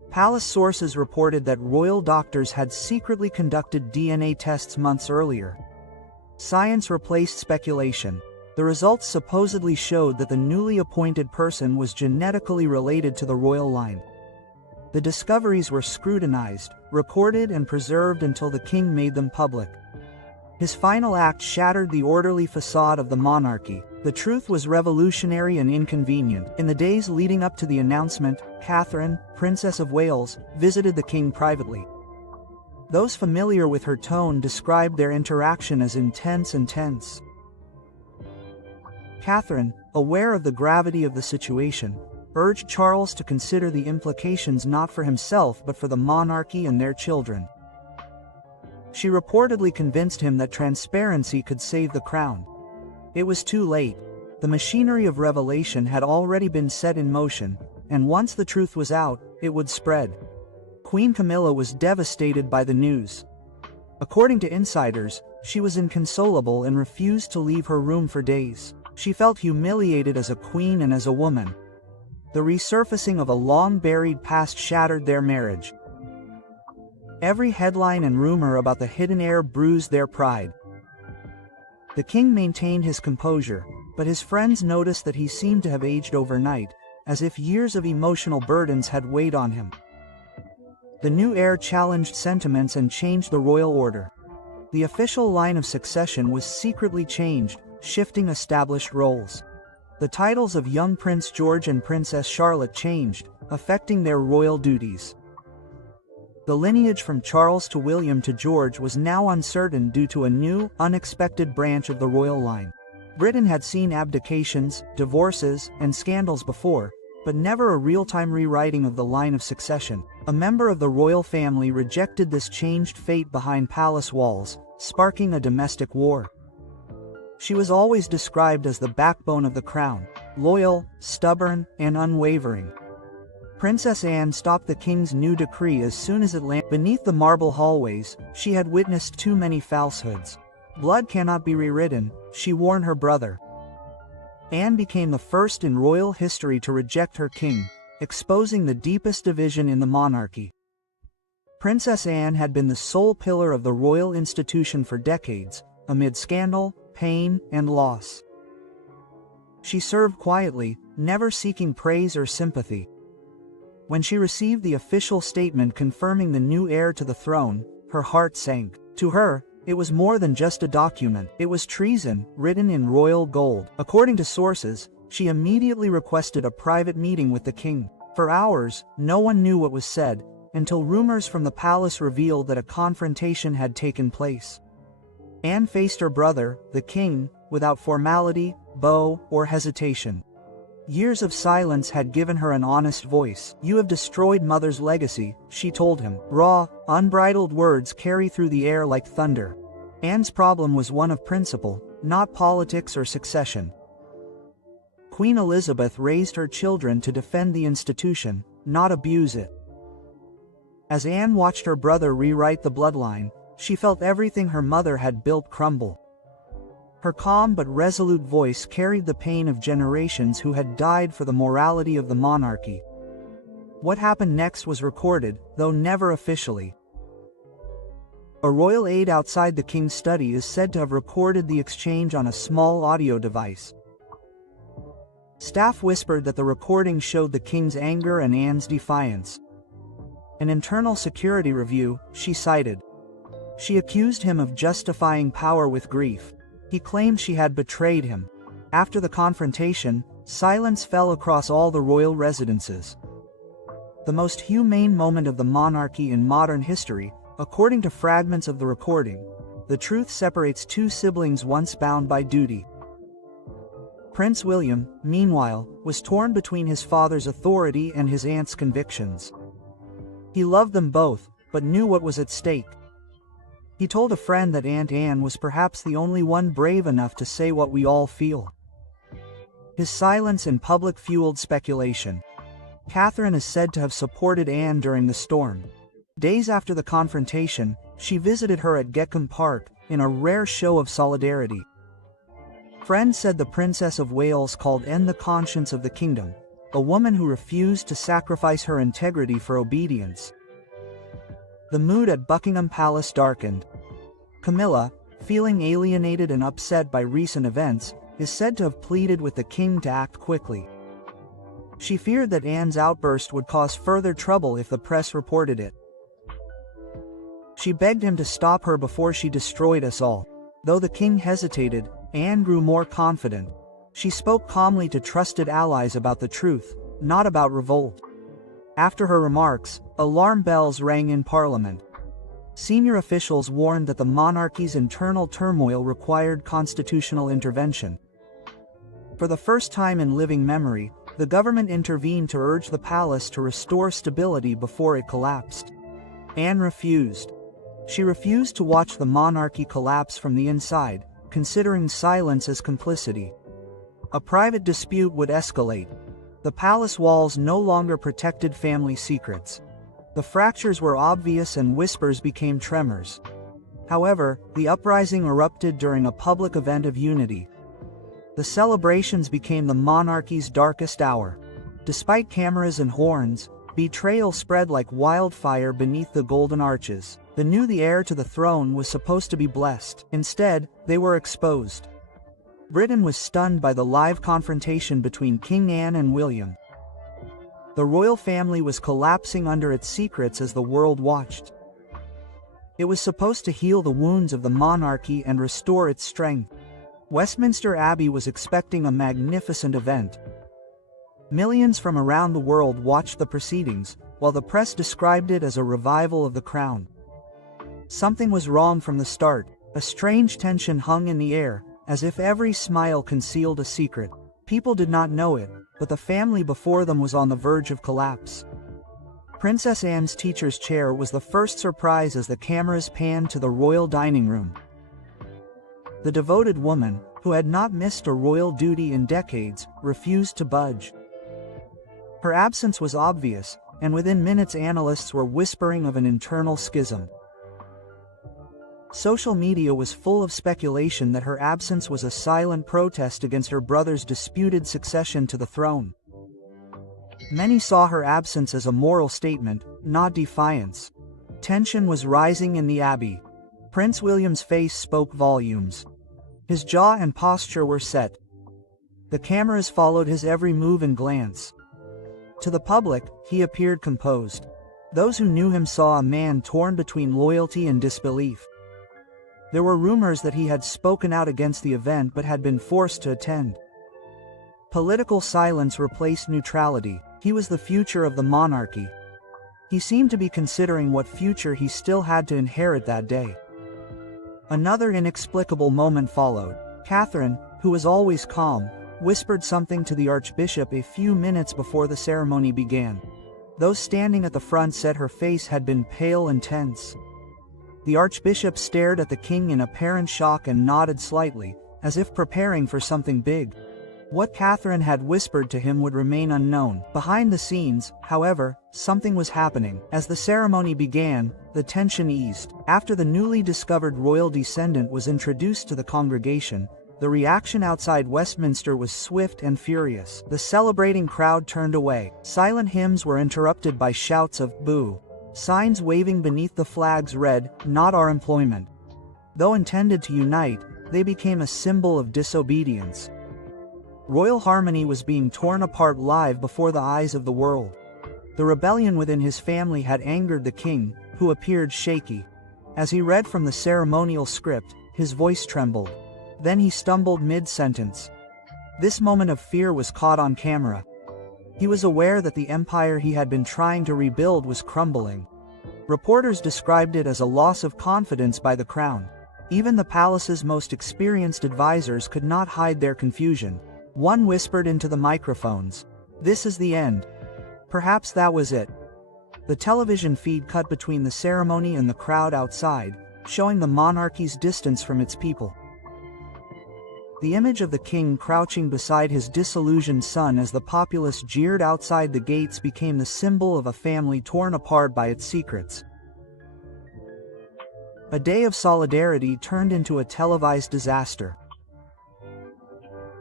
Palace sources reported that royal doctors had secretly conducted DNA tests months earlier. Science replaced speculation. The results supposedly showed that the newly appointed person was genetically related to the royal line. The discoveries were scrutinized, recorded and preserved until the king made them public. His final act shattered the orderly facade of the monarchy. The truth was revolutionary and inconvenient. In the days leading up to the announcement, Catherine, Princess of Wales, visited the king privately. Those familiar with her tone described their interaction as intense and tense. Catherine, aware of the gravity of the situation, urged Charles to consider the implications not for himself but for the monarchy and their children. She reportedly convinced him that transparency could save the crown. It was too late. The machinery of revelation had already been set in motion, and once the truth was out, it would spread. Queen Camilla was devastated by the news. According to insiders, she was inconsolable and refused to leave her room for days. She felt humiliated as a queen and as a woman. The resurfacing of a long-buried past shattered their marriage. Every headline and rumor about the hidden heir bruised their pride. The king maintained his composure, but his friends noticed that he seemed to have aged overnight, as if years of emotional burdens had weighed on him. The new heir challenged sentiments and changed the royal order. The official line of succession was secretly changed, shifting established roles. The titles of young Prince George and Princess Charlotte changed, affecting their royal duties. The lineage from Charles to William to George was now uncertain due to a new, unexpected branch of the royal line. Britain had seen abdications, divorces, and scandals before, but never a real-time rewriting of the line of succession. A member of the royal family rejected this changed fate behind palace walls, sparking a domestic war. She was always described as the backbone of the crown, loyal, stubborn, and unwavering. Princess Anne stopped the king's new decree as soon as it landed. Beneath the marble hallways, she had witnessed too many falsehoods. Blood cannot be rewritten, she warned her brother. Anne became the first in royal history to reject her king, exposing the deepest division in the monarchy. Princess Anne had been the sole pillar of the royal institution for decades, amid scandal, pain, and loss. She served quietly, never seeking praise or sympathy. When she received the official statement confirming the new heir to the throne, her heart sank. To her, it was more than just a document. It was treason, written in royal gold. According to sources, she immediately requested a private meeting with the king. For hours, no one knew what was said, until rumors from the palace revealed that a confrontation had taken place. Anne faced her brother, the king, without formality, bow, or hesitation. Years of silence had given her an honest voice. "You have destroyed Mother's legacy," she told him. Raw, unbridled words carry through the air like thunder. Anne's problem was one of principle, not politics or succession. Queen Elizabeth raised her children to defend the institution, not abuse it. As Anne watched her brother rewrite the bloodline, she felt everything her mother had built crumble. Her calm but resolute voice carried the pain of generations who had died for the morality of the monarchy. What happened next was recorded, though never officially. A royal aide outside the king's study is said to have recorded the exchange on a small audio device. Staff whispered that the recording showed the king's anger and Anne's defiance. An internal security review, she cited. She accused him of justifying power with grief. He claimed she had betrayed him. After the confrontation, silence fell across all the royal residences. The most humane moment of the monarchy in modern history, according to fragments of the recording, the truth separates two siblings once bound by duty. Prince William, meanwhile, was torn between his father's authority and his aunt's convictions. He loved them both, but knew what was at stake. He told a friend that Aunt Anne was perhaps the only one brave enough to say what we all feel. His silence in public fueled speculation. Catherine is said to have supported Anne during the storm. Days after the confrontation, she visited her at Gekkom Park, in a rare show of solidarity. Friends said the Princess of Wales called Anne the conscience of the kingdom, a woman who refused to sacrifice her integrity for obedience. The mood at Buckingham Palace darkened. Camilla, feeling alienated and upset by recent events, is said to have pleaded with the king to act quickly. She feared that Anne's outburst would cause further trouble if the press reported it. She begged him to stop her before she destroyed us all. Though the king hesitated, Anne grew more confident. She spoke calmly to trusted allies about the truth, not about revolt. After her remarks, alarm bells rang in Parliament. Senior officials warned that the monarchy's internal turmoil required constitutional intervention. For the first time in living memory, the government intervened to urge the palace to restore stability before it collapsed. Anne refused. She refused to watch the monarchy collapse from the inside, considering silence as complicity. A private dispute would escalate. The palace walls no longer protected family secrets. The fractures were obvious and whispers became tremors. However, the uprising erupted during a public event of unity. The celebrations became the monarchy's darkest hour. Despite cameras and horns, betrayal spread like wildfire beneath the golden arches. They knew the heir to the throne was supposed to be blessed. Instead, they were exposed. Britain was stunned by the live confrontation between King Anne and William. The royal family was collapsing under its secrets as the world watched. It was supposed to heal the wounds of the monarchy and restore its strength. Westminster Abbey was expecting a magnificent event. Millions from around the world watched the proceedings, while the press described it as a revival of the crown. Something was wrong from the start. A strange tension hung in the air, as if every smile concealed a secret. People did not know it, but the family before them was on the verge of collapse. Princess Anne's teacher's chair was the first surprise as the cameras panned to the royal dining room. The devoted woman, who had not missed a royal duty in decades, refused to budge. Her absence was obvious, and within minutes analysts were whispering of an internal schism. Social media was full of speculation that her absence was a silent protest against her brother's disputed succession to the throne. Many saw her absence as a moral statement, not defiance. Tension was rising in the Abbey. Prince William's face spoke volumes. His jaw and posture were set. The cameras followed his every move and glance. To the public, he appeared composed. Those who knew him saw a man torn between loyalty and disbelief. There were rumors that he had spoken out against the event but had been forced to attend. Political silence replaced neutrality. He was the future of the monarchy. He seemed to be considering what future he still had to inherit that day. Another inexplicable moment followed. Catherine, who was always calm, whispered something to the Archbishop a few minutes before the ceremony began. Those standing at the front said her face had been pale and tense. The Archbishop stared at the king in apparent shock and nodded slightly, as if preparing for something big. What Catherine had whispered to him would remain unknown. Behind the scenes, however, something was happening. As the ceremony began, the tension eased. After the newly discovered royal descendant was introduced to the congregation, the reaction outside Westminster was swift and furious. The celebrating crowd turned away. Silent hymns were interrupted by shouts of "boo." Signs waving beneath the flags read, "Not our employment." Though intended to unite, they became a symbol of disobedience. Royal harmony was being torn apart live before the eyes of the world. The rebellion within his family had angered the king, who appeared shaky. As he read from the ceremonial script, his voice trembled. Then he stumbled mid-sentence. This moment of fear was caught on camera. He was aware that the empire he had been trying to rebuild was crumbling. Reporters described it as a loss of confidence by the crown. Even the palace's most experienced advisors could not hide their confusion. One whispered into the microphones, "This is the end." Perhaps that was it. The television feed cut between the ceremony and the crowd outside, showing the monarchy's distance from its people. The image of the king crouching beside his disillusioned son as the populace jeered outside the gates became the symbol of a family torn apart by its secrets. A day of solidarity turned into a televised disaster.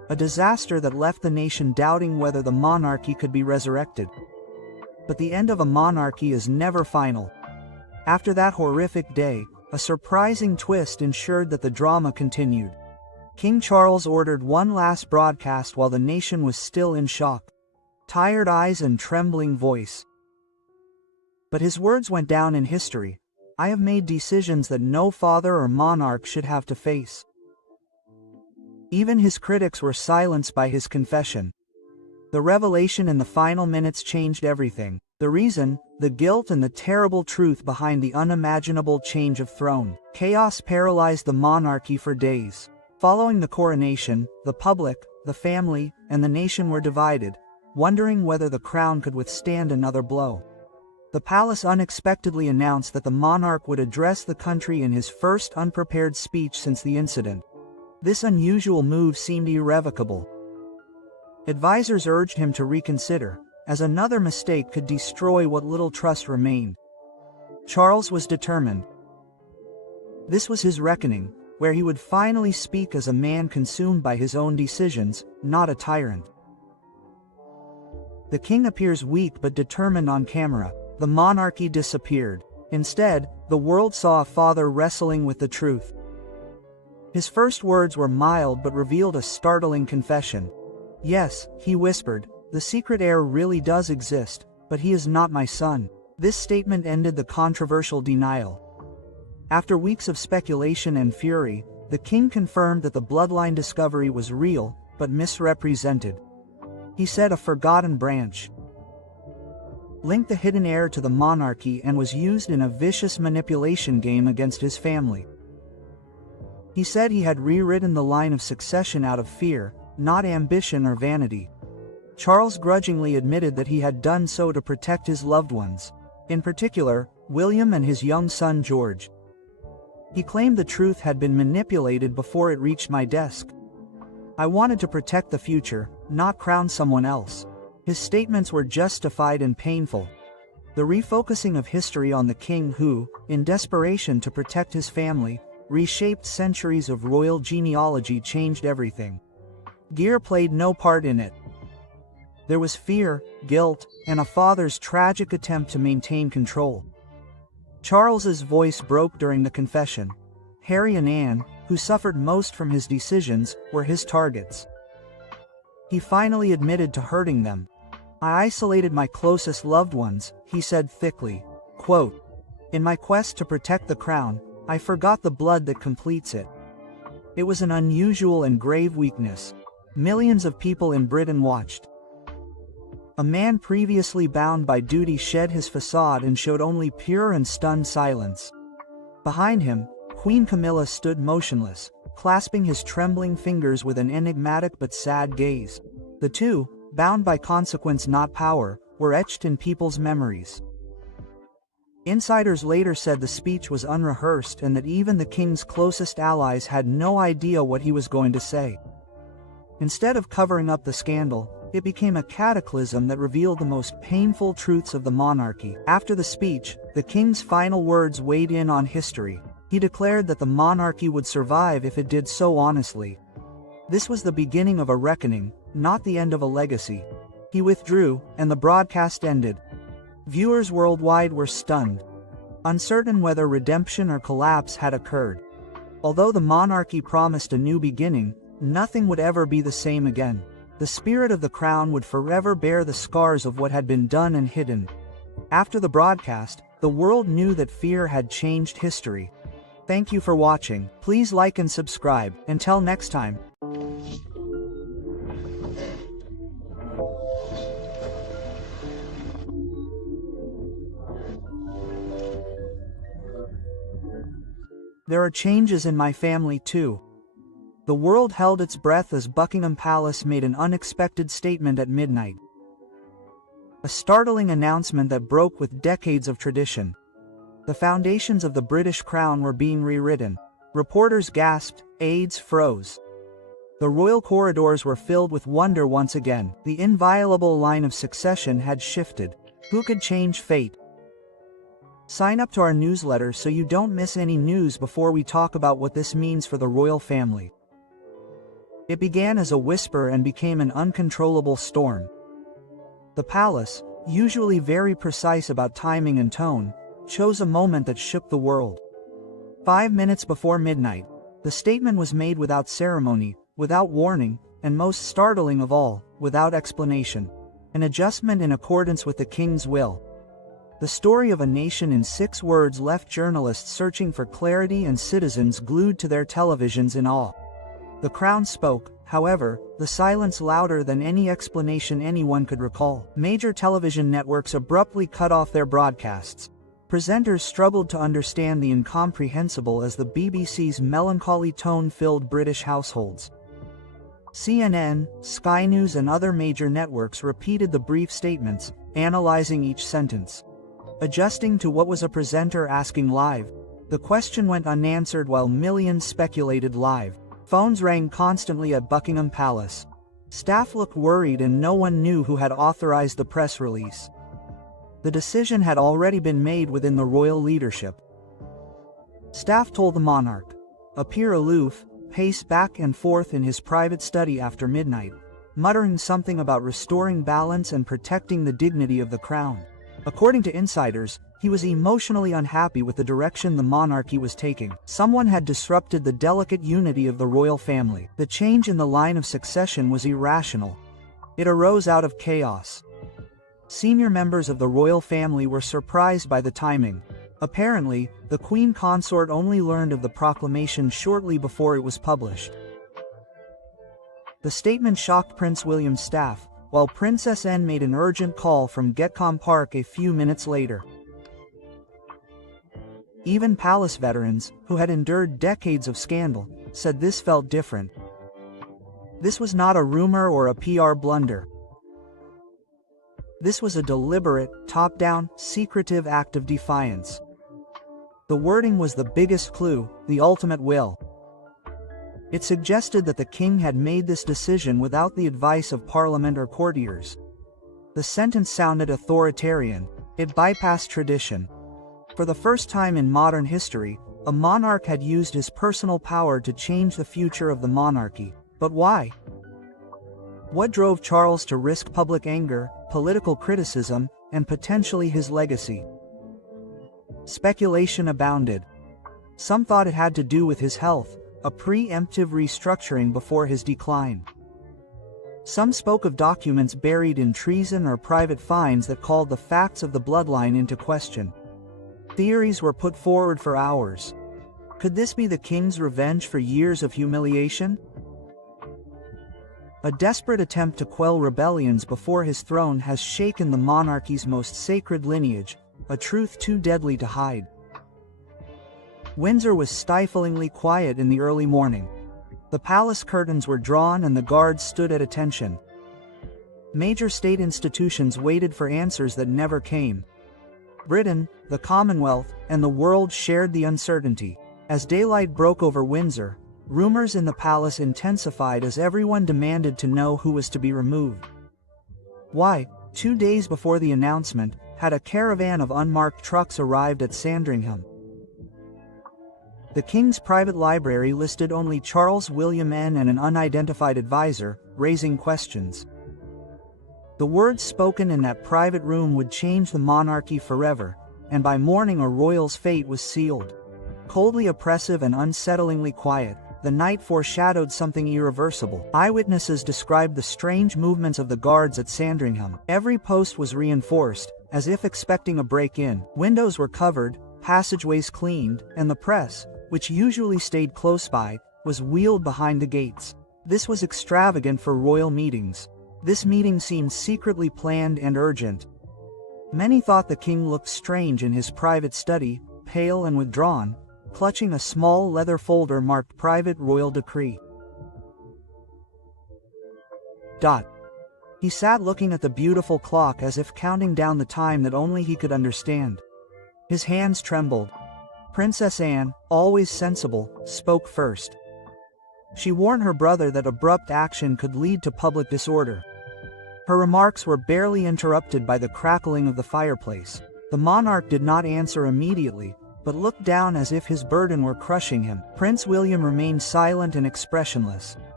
a disaster that left the nation doubting whether the monarchy could be resurrected. But the end of a monarchy is never final. After that horrific day, a surprising twist ensured that the drama continued. King Charles ordered one last broadcast while the nation was still in shock. Tired eyes and trembling voice. But his words went down in history. I have made decisions that no father or monarch should have to face. Even his critics were silenced by his confession. The revelation in the final minutes changed everything. The reason, the guilt and the terrible truth behind the unimaginable change of throne. Chaos paralyzed the monarchy for days. Following the coronation, the public, the family, and the nation were divided, wondering whether the crown could withstand another blow. The palace unexpectedly announced that the monarch would address the country in his first unprepared speech since the incident. This unusual move seemed irrevocable. Advisors urged him to reconsider, as another mistake could destroy what little trust remained. Charles was determined. This was his reckoning, where he would finally speak as a man consumed by his own decisions, not a tyrant. The king appears weak but determined on camera. The monarchy disappeared. Instead, the world saw a father wrestling with the truth. His first words were mild but revealed a startling confession. Yes, he whispered, the secret heir really does exist, but he is not my son. This statement ended the controversial denial. After weeks of speculation and fury, the king confirmed that the bloodline discovery was real, but misrepresented. He said a forgotten branch linked the hidden heir to the monarchy and was used in a vicious manipulation game against his family. He said he had rewritten the line of succession out of fear, not ambition or vanity. Charles grudgingly admitted that he had done so to protect his loved ones, in particular, William and his young son George. He claimed the truth had been manipulated before it reached my desk. I wanted to protect the future, not crown someone else. His statements were justified and painful. The refocusing of history on the king who, in desperation to protect his family, reshaped centuries of royal genealogy changed everything. Gear played no part in it. There was fear, guilt, and a father's tragic attempt to maintain control. Charles's voice broke during the confession. Harry and Anne, who suffered most from his decisions, were his targets. He finally admitted to hurting them. I isolated my closest loved ones, he said thickly. Quote, in my quest to protect the crown, I forgot the blood that completes it. It was an unusual and grave weakness. Millions of people in Britain watched. A man previously bound by duty shed his facade and showed only pure and stunned silence. Behind him, Queen Camilla stood motionless, clasping his trembling fingers with an enigmatic but sad gaze. The two, bound by consequence not power, were etched in people's memories. Insiders later said the speech was unrehearsed and that even the king's closest allies had no idea what he was going to say. Instead of covering up the scandal, it became a cataclysm that revealed the most painful truths of the monarchy. After the speech, the king's final words weighed in on history. He declared that the monarchy would survive if it did so honestly. This was the beginning of a reckoning, not the end of a legacy. He withdrew, and the broadcast ended. Viewers worldwide were stunned, uncertain whether redemption or collapse had occurred. Although the monarchy promised a new beginning, nothing would ever be the same again. The spirit of the crown would forever bear the scars of what had been done and hidden. After the broadcast, the world knew that fear had changed history. Thank you for watching. Please like and subscribe. Until next time. There are changes in my family too. The world held its breath as Buckingham Palace made an unexpected statement at midnight. A startling announcement that broke with decades of tradition. The foundations of the British crown were being rewritten. Reporters gasped, aides froze. The royal corridors were filled with wonder once again. The inviolable line of succession had shifted. Who could change fate? Sign up to our newsletter so you don't miss any news before we talk about what this means for the royal family. It began as a whisper and became an uncontrollable storm. The palace, usually very precise about timing and tone, chose a moment that shook the world. 5 minutes before midnight, the statement was made without ceremony, without warning, and most startling of all, without explanation. An adjustment in accordance with the king's will. The story of a nation in 6 words left journalists searching for clarity and citizens glued to their televisions in awe. The crown spoke, however, the silence louder than any explanation anyone could recall. Major television networks abruptly cut off their broadcasts. Presenters struggled to understand the incomprehensible as the BBC's melancholy tone filled British households. CNN, Sky News and other major networks repeated the brief statements, analyzing each sentence. Adjusting to what was a presenter asking live, the question went unanswered while millions speculated live. Phones rang constantly at Buckingham Palace. Staff looked worried and no one knew who had authorized the press release. The decision had already been made within the royal leadership. Staff told the monarch. Appear aloof, pace back and forth in his private study after midnight, muttering something about restoring balance and protecting the dignity of the crown. According to insiders, he was emotionally unhappy with the direction the monarchy was taking. Someone had disrupted the delicate unity of the royal family. The change in the line of succession was irrational. It arose out of chaos. Senior members of the royal family were surprised by the timing. Apparently, the Queen consort only learned of the proclamation shortly before it was published. The statement shocked Prince William's staff, while Princess Anne made an urgent call from Getcombe Park a few minutes later. Even palace veterans, who had endured decades of scandal, said this felt different. This was not a rumor or a PR blunder. This was a deliberate, top-down, secretive act of defiance. The wording was the biggest clue, the ultimate will. It suggested that the king had made this decision without the advice of parliament or courtiers. The sentence sounded authoritarian. It bypassed tradition. For the first time in modern history, a monarch had used his personal power to change the future of the monarchy. But why? What drove Charles to risk public anger, political criticism, and potentially his legacy? Speculation abounded. Some thought it had to do with his health, a preemptive restructuring before his decline. Some spoke of documents buried in treason or private finds that called the facts of the bloodline into question. Theories were put forward for hours. Could this be the king's revenge for years of humiliation? A desperate attempt to quell rebellions before his throne has shaken the monarchy's most sacred lineage, a truth too deadly to hide. Windsor was stiflingly quiet in the early morning. The palace curtains were drawn and the guards stood at attention. Major state institutions waited for answers that never came. Britain, the Commonwealth, and the world shared the uncertainty. As daylight broke over Windsor, rumors in the palace intensified as everyone demanded to know who was to be removed. Why, 2 days before the announcement, had a caravan of unmarked trucks arrived at Sandringham. The king's private library listed only Charles William N and an unidentified advisor, raising questions. The words spoken in that private room would change the monarchy forever, and by morning a royal's fate was sealed. Coldly oppressive and unsettlingly quiet, the night foreshadowed something irreversible. Eyewitnesses described the strange movements of the guards at Sandringham. Every post was reinforced, as if expecting a break-in. Windows were covered, passageways cleaned, and the press, which usually stayed close by, was wheeled behind the gates. This was extravagant for royal meetings. This meeting seemed secretly planned and urgent. Many thought the king looked strange in his private study, pale and withdrawn, clutching a small leather folder marked Private Royal Decree. He sat looking at the beautiful clock as if counting down the time that only he could understand. His hands trembled. Princess Anne, always sensible, spoke first. She warned her brother that abrupt action could lead to public disorder. Her remarks were barely interrupted by the crackling of the fireplace. The monarch did not answer immediately, but looked down as if his burden were crushing him. Prince William remained silent and expressionless.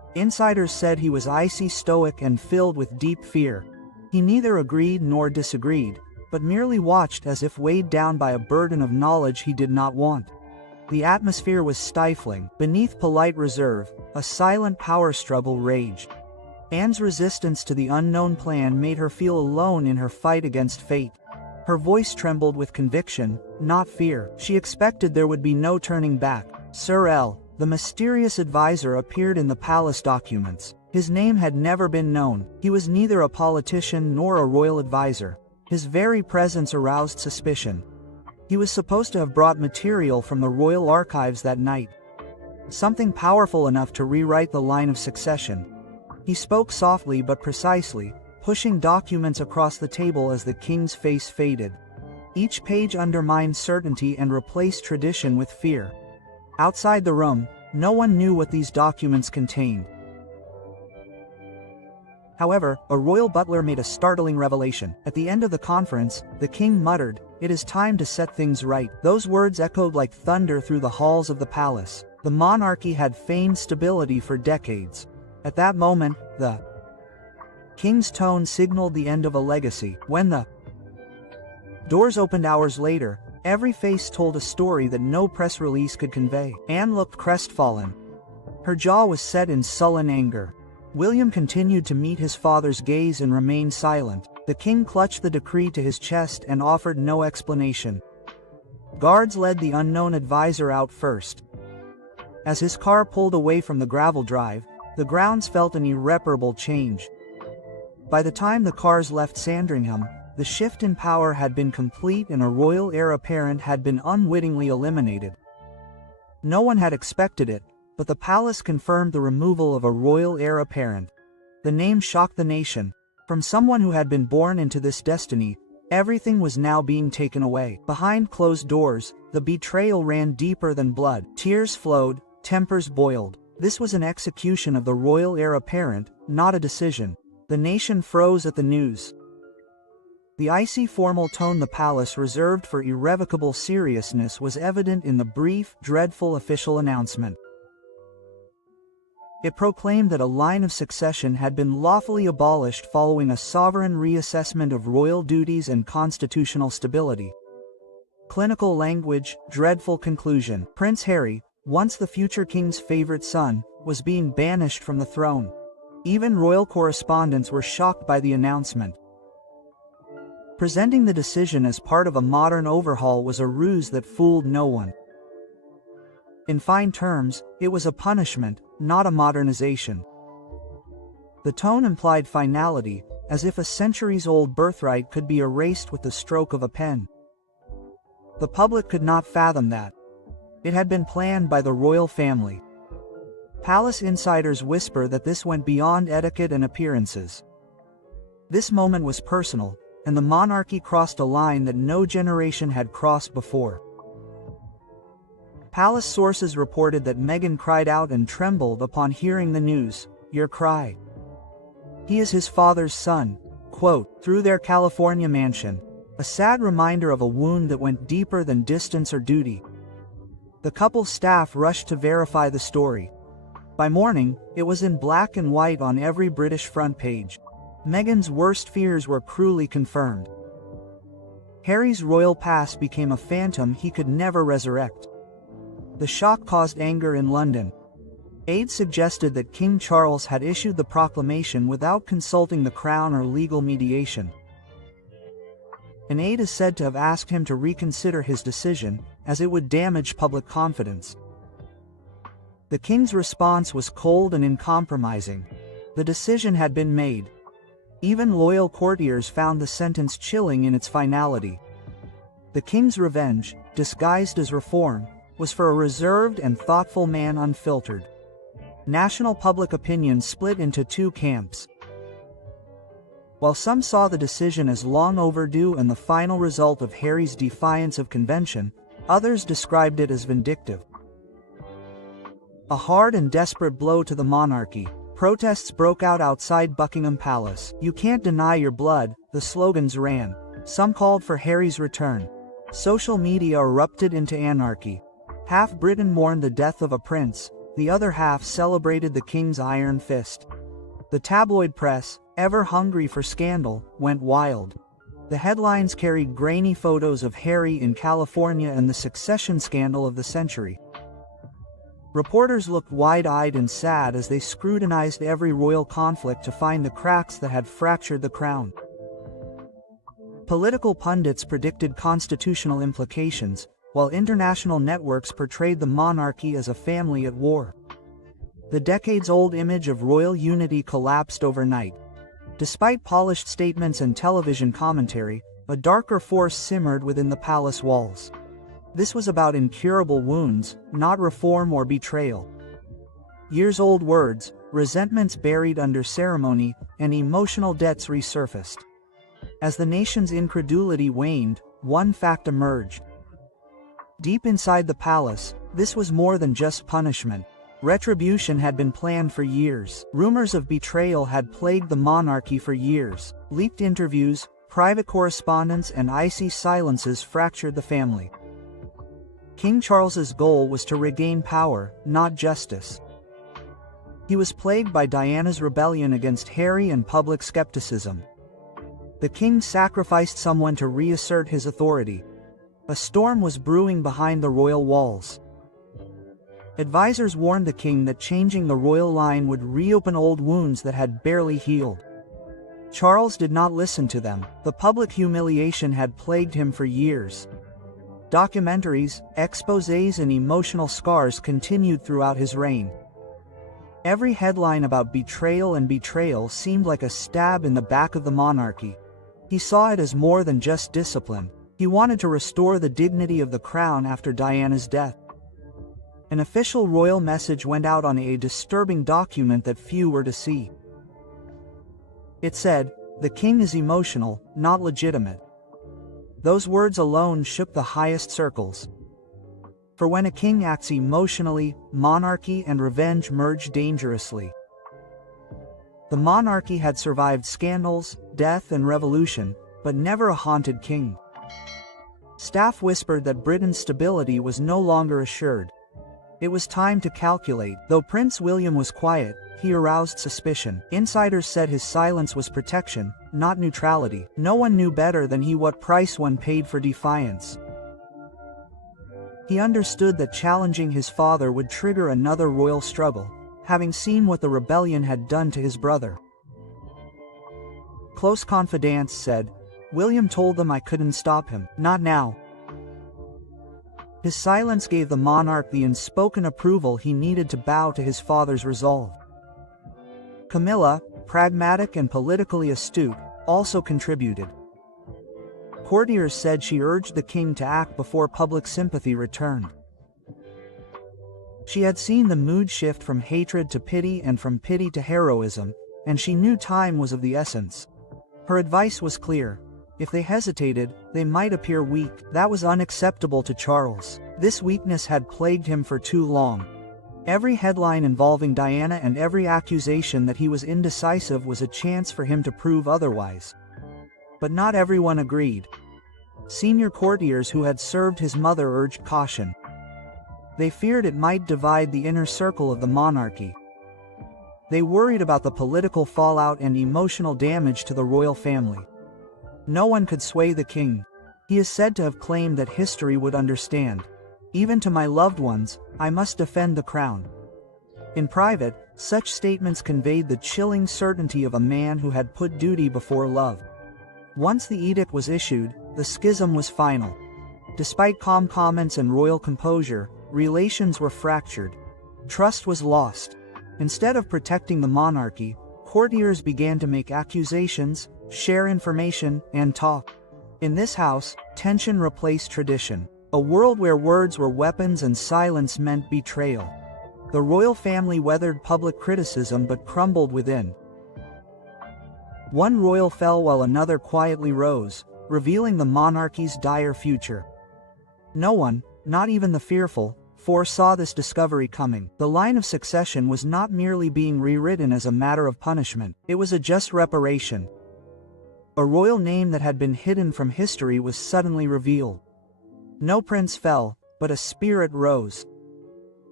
Insiders said he was icy stoic and filled with deep fear. He neither agreed nor disagreed, but merely watched as if weighed down by a burden of knowledge he did not want. The atmosphere was stifling. Beneath polite reserve, a silent power struggle raged. Anne's resistance to the unknown plan made her feel alone in her fight against fate. Her voice trembled with conviction, not fear. She expected there would be no turning back. Sir L., the mysterious advisor, appeared in the palace documents. His name had never been known. He was neither a politician nor a royal advisor. His very presence aroused suspicion. He was supposed to have brought material from the royal archives that night. Something powerful enough to rewrite the line of succession. He spoke softly but precisely, pushing documents across the table as the king's face faded. Each page undermined certainty and replaced tradition with fear. Outside the room, no one knew what these documents contained. However, a royal butler made a startling revelation. At the end of the conference, the king muttered, "It is time to set things right." Those words echoed like thunder through the halls of the palace. The monarchy had feigned stability for decades. At that moment, the king's tone signaled the end of a legacy. When the doors opened hours later, every face told a story that no press release could convey. Anne looked crestfallen. Her jaw was set in sullen anger. William continued to meet his father's gaze and remained silent. The king clutched the decree to his chest and offered no explanation. Guards led the unknown advisor out first. As his car pulled away from the gravel drive, the grounds felt an irreparable change. By the time the cars left Sandringham, the shift in power had been complete and a royal heir apparent had been unwittingly eliminated. No one had expected it, but the palace confirmed the removal of a royal heir apparent. The name shocked the nation. From someone who had been born into this destiny, everything was now being taken away. Behind closed doors, the betrayal ran deeper than blood. Tears flowed, tempers boiled. This was an execution of the royal heir apparent, not a decision. The nation froze at the news. The icy formal tone the palace reserved for irrevocable seriousness was evident in the brief, dreadful official announcement. It proclaimed that a line of succession had been lawfully abolished following a sovereign reassessment of royal duties and constitutional stability. Clinical language, dreadful conclusion. Prince Harry, once the future king's favorite son, was being banished from the throne. Even royal correspondents were shocked by the announcement. Presenting the decision as part of a modern overhaul was a ruse that fooled no one. In fine terms, it was a punishment, not a modernization. The tone implied finality, as if a centuries-old birthright could be erased with the stroke of a pen. The public could not fathom that. It had been planned by the royal family. Palace insiders whisper that this went beyond etiquette and appearances. This moment was personal, and the monarchy crossed a line that no generation had crossed before. Palace sources reported that Meghan cried out and trembled upon hearing the news. "Your cry. He is his father's son," quote, through their California mansion, a sad reminder of a wound that went deeper than distance or duty. The couple's staff rushed to verify the story. By morning, it was in black and white on every British front page. Meghan's worst fears were cruelly confirmed. Harry's royal past became a phantom he could never resurrect. The shock caused anger in London. Aides suggested that King Charles had issued the proclamation without consulting the Crown or legal mediation. An aide is said to have asked him to reconsider his decision, as it would damage public confidence. The king's response was cold and uncompromising. The decision had been made. Even loyal courtiers found the sentence chilling in its finality. The king's revenge, disguised as reform, was for a reserved and thoughtful man unfiltered. National public opinion split into two camps. While some saw the decision as long overdue and the final result of Harry's defiance of convention, others described it as vindictive. A hard and desperate blow to the monarchy. Protests broke out outside Buckingham Palace. "You can't deny your blood," the slogans ran. Some called for Harry's return. Social media erupted into anarchy. Half Britain mourned the death of a prince. the other half celebrated the king's iron fist. The tabloid press, ever hungry for scandal, went wild. The headlines carried grainy photos of Harry in California and the succession scandal of the century. Reporters looked wide-eyed and sad as they scrutinized every royal conflict to find the cracks that had fractured the crown. Political pundits predicted constitutional implications, while international networks portrayed the monarchy as a family at war. The decades-old image of royal unity collapsed overnight. Despite polished statements and television commentary, a darker force simmered within the palace walls. This was about incurable wounds, not reform or betrayal. Years-old words, resentments buried under ceremony, and emotional debts resurfaced. As the nation's incredulity waned, one fact emerged. Deep inside the palace, this was more than just punishment. Retribution had been planned for years. Rumors of betrayal had plagued the monarchy for years. Leaked interviews, private correspondence, and icy silences fractured the family. King Charles's goal was to regain power, not justice. He was plagued by Diana's rebellion against Harry and public skepticism. The king sacrificed someone to reassert his authority. A storm was brewing behind the royal walls. Advisors warned the king that changing the royal line would reopen old wounds that had barely healed. Charles did not listen to them. The public humiliation had plagued him for years. Documentaries, exposés, and emotional scars continued throughout his reign. Every headline about betrayal seemed like a stab in the back of the monarchy. He saw it as more than just discipline. He wanted to restore the dignity of the crown after Diana's death. An official royal message went out on a disturbing document that few were to see. It said, "The king is emotional, not legitimate." Those words alone shook the highest circles. For when a king acts emotionally, monarchy and revenge merge dangerously. The monarchy had survived scandals, death, and revolution, but never a haunted king. Staff whispered that Britain's stability was no longer assured. It was time to calculate. Though Prince William was quiet, he aroused suspicion. Insiders said his silence was protection, not neutrality. No one knew better than he what price one paid for defiance. He understood that challenging his father would trigger another royal struggle, having seen what the rebellion had done to his brother. Close confidants said, "William told them I couldn't stop him, not now." His silence gave the monarch the unspoken approval he needed to bow to his father's resolve. Camilla, pragmatic and politically astute, also contributed. Courtiers said she urged the king to act before public sympathy returned. She had seen the mood shift from hatred to pity and from pity to heroism, and she knew time was of the essence. Her advice was clear. If they hesitated, they might appear weak. That was unacceptable to Charles. This weakness had plagued him for too long. Every headline involving Diana and every accusation that he was indecisive was a chance for him to prove otherwise. But not everyone agreed. Senior courtiers who had served his mother urged caution. They feared it might divide the inner circle of the monarchy. They worried about the political fallout and emotional damage to the royal family. No one could sway the king. He is said to have claimed that history would understand. "Even to my loved ones, I must defend the crown." In private, such statements conveyed the chilling certainty of a man who had put duty before love. Once the edict was issued, the schism was final. Despite calm comments and royal composure, relations were fractured. Trust was lost. Instead of protecting the monarchy, courtiers began to make accusations, share information, and talk. In this house, tension replaced tradition. A world where words were weapons and silence meant betrayal. The royal family weathered public criticism but crumbled within. One royal fell while another quietly rose, revealing the monarchy's dire future. No one, not even the fearful, foresaw this discovery coming. The line of succession was not merely being rewritten as a matter of punishment, it was a just reparation. A royal name that had been hidden from history was suddenly revealed. No prince fell, but a spirit rose.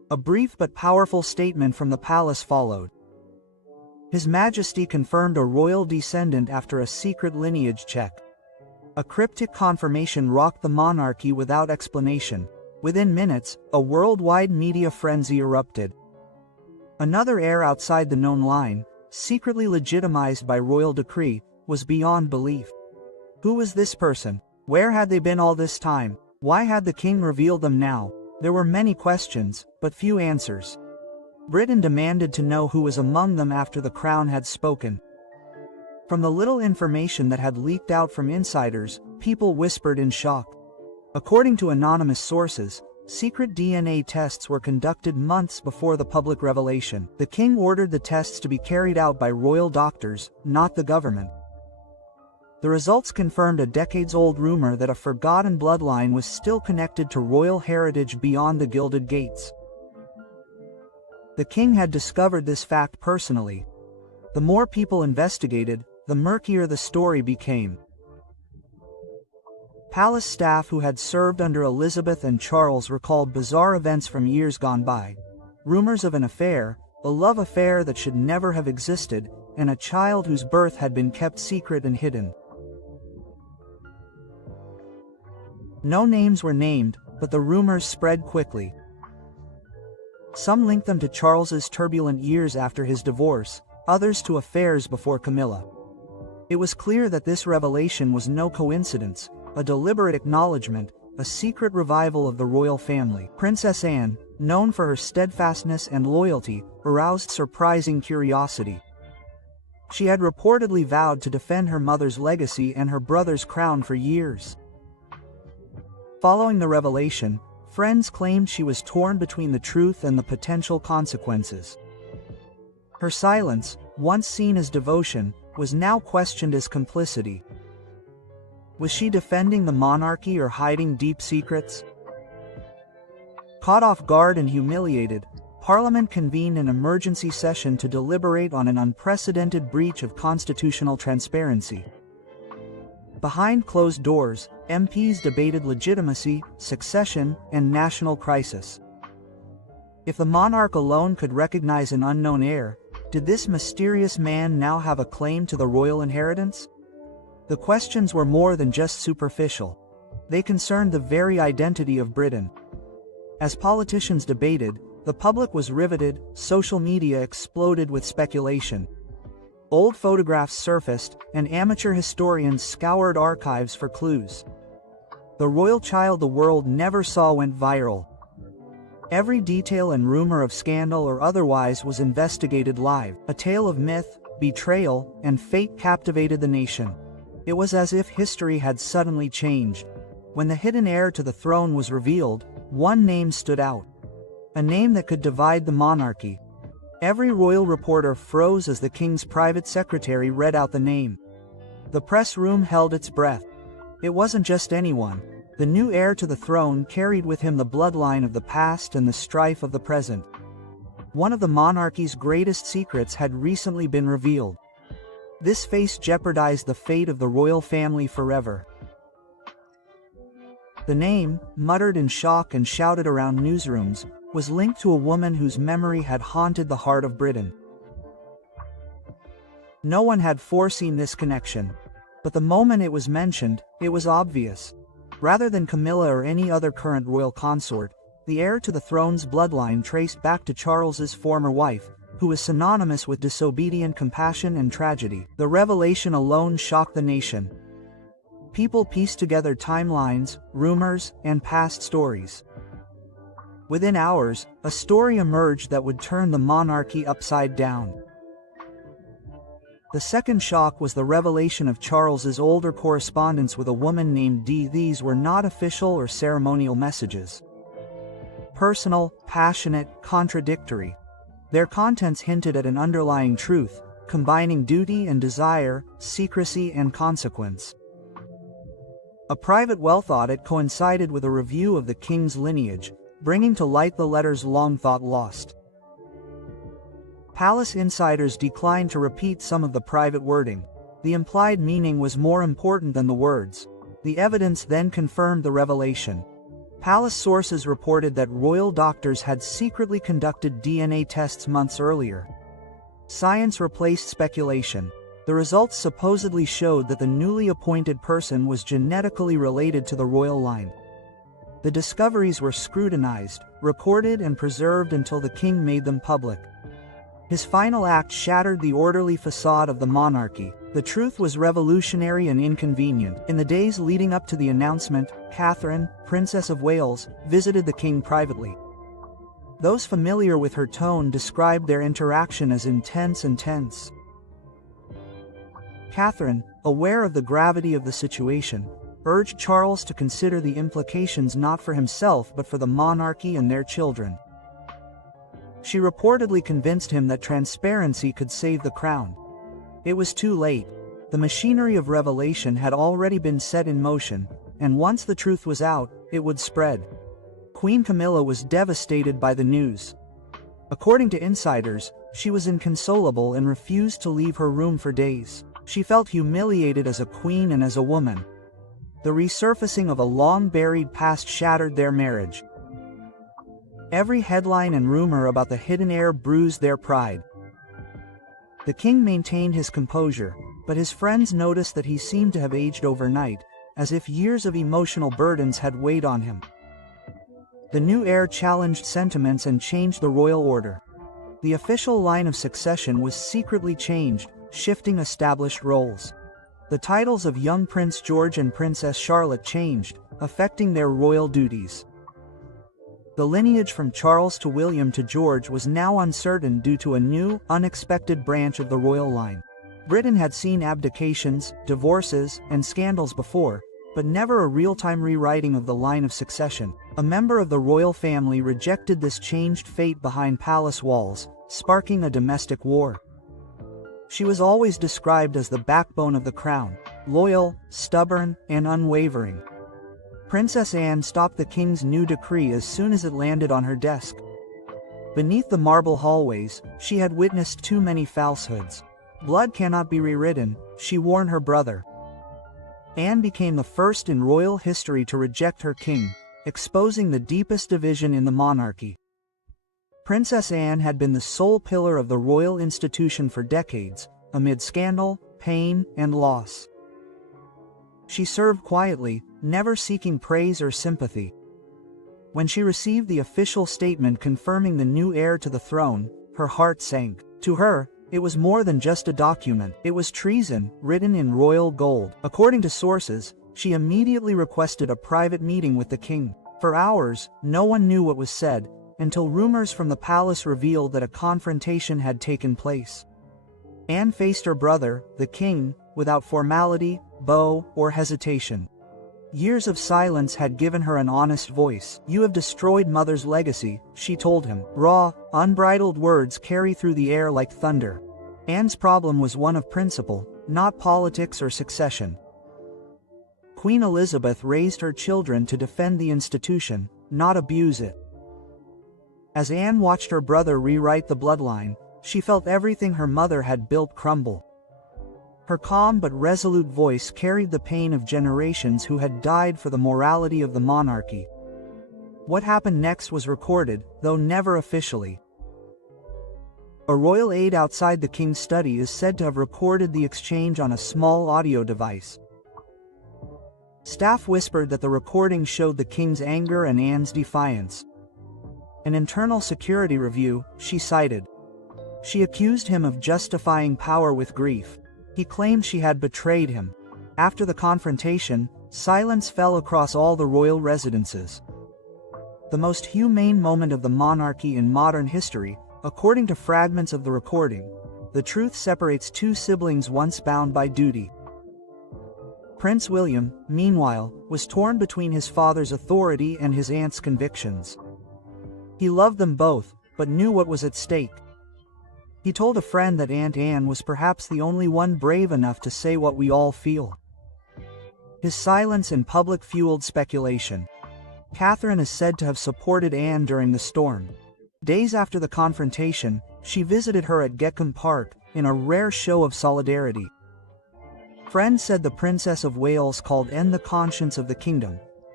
A brief but powerful statement from the palace followed. His Majesty confirmed a royal descendant after a secret lineage check. A cryptic confirmation rocked the monarchy without explanation. Within minutes, a worldwide media frenzy erupted. Another heir outside the known line, secretly legitimized by royal decree, was beyond belief. Who was this person? Where had they been all this time? Why had the king revealed them now? There were many questions, but few answers. Britain demanded to know who was among them after the crown had spoken. From the little information that had leaked out from insiders, people whispered in shock. According to anonymous sources, secret DNA tests were conducted months before the public revelation. The king ordered the tests to be carried out by royal doctors, not the government. The results confirmed a decades-old rumor that a forgotten bloodline was still connected to royal heritage beyond the gilded gates. The king had discovered this fact personally. The more people investigated, the murkier the story became. Palace staff who had served under Elizabeth and Charles recalled bizarre events from years gone by. Rumors of an affair, a love affair that should never have existed, and a child whose birth had been kept secret and hidden. No names were named, but the rumors spread quickly. Some linked them to Charles's turbulent years after his divorce, others to affairs before Camilla. It was clear that this revelation was no coincidence, a deliberate acknowledgement, a secret revival of the royal family. Princess Anne, known for her steadfastness and loyalty, aroused surprising curiosity. She had reportedly vowed to defend her mother's legacy and her brother's crown for years. Following the revelation, friends claimed she was torn between the truth and the potential consequences. Her silence, once seen as devotion, was now questioned as complicity. Was she defending the monarchy or hiding deep secrets? Caught off guard and humiliated, Parliament convened an emergency session to deliberate on an unprecedented breach of constitutional transparency. Behind closed doors, MPs debated legitimacy, succession, and national crisis. If the monarch alone could recognize an unknown heir, did this mysterious man now have a claim to the royal inheritance? The questions were more than just superficial. They concerned the very identity of Britain. As politicians debated, the public was riveted, social media exploded with speculation. Old photographs surfaced, and amateur historians scoured archives for clues. The royal child the world never saw went viral. Every detail and rumor of scandal or otherwise was investigated live. A tale of myth, betrayal, and fate captivated the nation. It was as if history had suddenly changed. When the hidden heir to the throne was revealed, one name stood out. A name that could divide the monarchy. Every royal reporter froze as the king's private secretary read out the name. The press room held its breath. It wasn't just anyone. The new heir to the throne carried with him the bloodline of the past and the strife of the present. One of the monarchy's greatest secrets had recently been revealed. This face jeopardized the fate of the royal family forever. The name, muttered in shock and shouted around newsrooms, was linked to a woman whose memory had haunted the heart of Britain. No one had foreseen this connection, but the moment it was mentioned, it was obvious. Rather than Camilla or any other current royal consort, the heir to the throne's bloodline traced back to Charles's former wife, who was synonymous with disobedient compassion and tragedy. The revelation alone shocked the nation. People pieced together timelines, rumors, and past stories. Within hours, a story emerged that would turn the monarchy upside down. The second shock was the revelation of Charles's older correspondence with a woman named Dee. These were not official or ceremonial messages. Personal, passionate, contradictory. Their contents hinted at an underlying truth, combining duty and desire, secrecy and consequence. A private wealth audit coincided with a review of the king's lineage, bringing to light the letters long thought lost. Palace insiders declined to repeat some of the private wording. The implied meaning was more important than the words. The evidence then confirmed the revelation. Palace sources reported that royal doctors had secretly conducted DNA tests months earlier. Science replaced speculation. The results supposedly showed that the newly appointed person was genetically related to the royal line. The discoveries were scrutinized, recorded and preserved until the king made them public. His final act shattered the orderly facade of the monarchy. The truth was revolutionary and inconvenient. In the days leading up to the announcement, Catherine, Princess of Wales, visited the king privately. Those familiar with her tone described their interaction as intense and tense. Catherine, aware of the gravity of the situation, urged Charles to consider the implications not for himself but for the monarchy and their children. She reportedly convinced him that transparency could save the crown. It was too late. The machinery of revelation had already been set in motion, and once the truth was out, it would spread. Queen Camilla was devastated by the news. According to insiders, she was inconsolable and refused to leave her room for days. She felt humiliated as a queen and as a woman. The resurfacing of a long-buried past shattered their marriage. Every headline and rumor about the hidden heir bruised their pride. The king maintained his composure, but his friends noticed that he seemed to have aged overnight, as if years of emotional burdens had weighed on him. The new heir challenged sentiments and changed the royal order. The official line of succession was secretly changed, shifting established roles. The titles of young Prince George and Princess Charlotte changed, affecting their royal duties. The lineage from Charles to William to George was now uncertain due to a new, unexpected branch of the royal line. Britain had seen abdications, divorces, and scandals before, but never a real-time rewriting of the line of succession. A member of the royal family rejected this changed fate behind palace walls, sparking a domestic war. She was always described as the backbone of the crown, loyal, stubborn, and unwavering. Princess Anne stopped the king's new decree as soon as it landed on her desk. Beneath the marble hallways, she had witnessed too many falsehoods. Blood cannot be rewritten, she warned her brother. Anne became the first in royal history to reject her king, exposing the deepest division in the monarchy. Princess Anne had been the sole pillar of the royal institution for decades, amid scandal, pain, and loss. She served quietly, never seeking praise or sympathy. When she received the official statement confirming the new heir to the throne, her heart sank. To her, it was more than just a document. It was treason, written in royal gold. According to sources, she immediately requested a private meeting with the king. For hours, no one knew what was said, until rumors from the palace revealed that a confrontation had taken place. Anne faced her brother, the king, without formality, bow, or hesitation. Years of silence had given her an honest voice. "You have destroyed Mother's legacy," she told him. Raw, unbridled words carry through the air like thunder. Anne's problem was one of principle, not politics or succession. Queen Elizabeth raised her children to defend the institution, not abuse it. As Anne watched her brother rewrite the bloodline, she felt everything her mother had built crumble. Her calm but resolute voice carried the pain of generations who had died for the morality of the monarchy. What happened next was recorded, though never officially. A royal aide outside the king's study is said to have recorded the exchange on a small audio device. Staff whispered that the recording showed the king's anger and Anne's defiance. An internal security review, she cited. She accused him of justifying power with grief. He claimed she had betrayed him. After the confrontation, silence fell across all the royal residences. The most humane moment of the monarchy in modern history, according to fragments of the recording, the truth separates two siblings once bound by duty. Prince William, meanwhile, was torn between his father's authority and his aunt's convictions. He loved them both, but knew what was at stake. He told a friend that Aunt Anne was perhaps the only one brave enough to say what we all feel. His silence in public fueled speculation. Catherine is said to have supported Anne during the storm. Days after the confrontation, she visited her at Gekkom Park, in a rare show of solidarity. Friends said the Princess of Wales called Anne the conscience of the kingdom,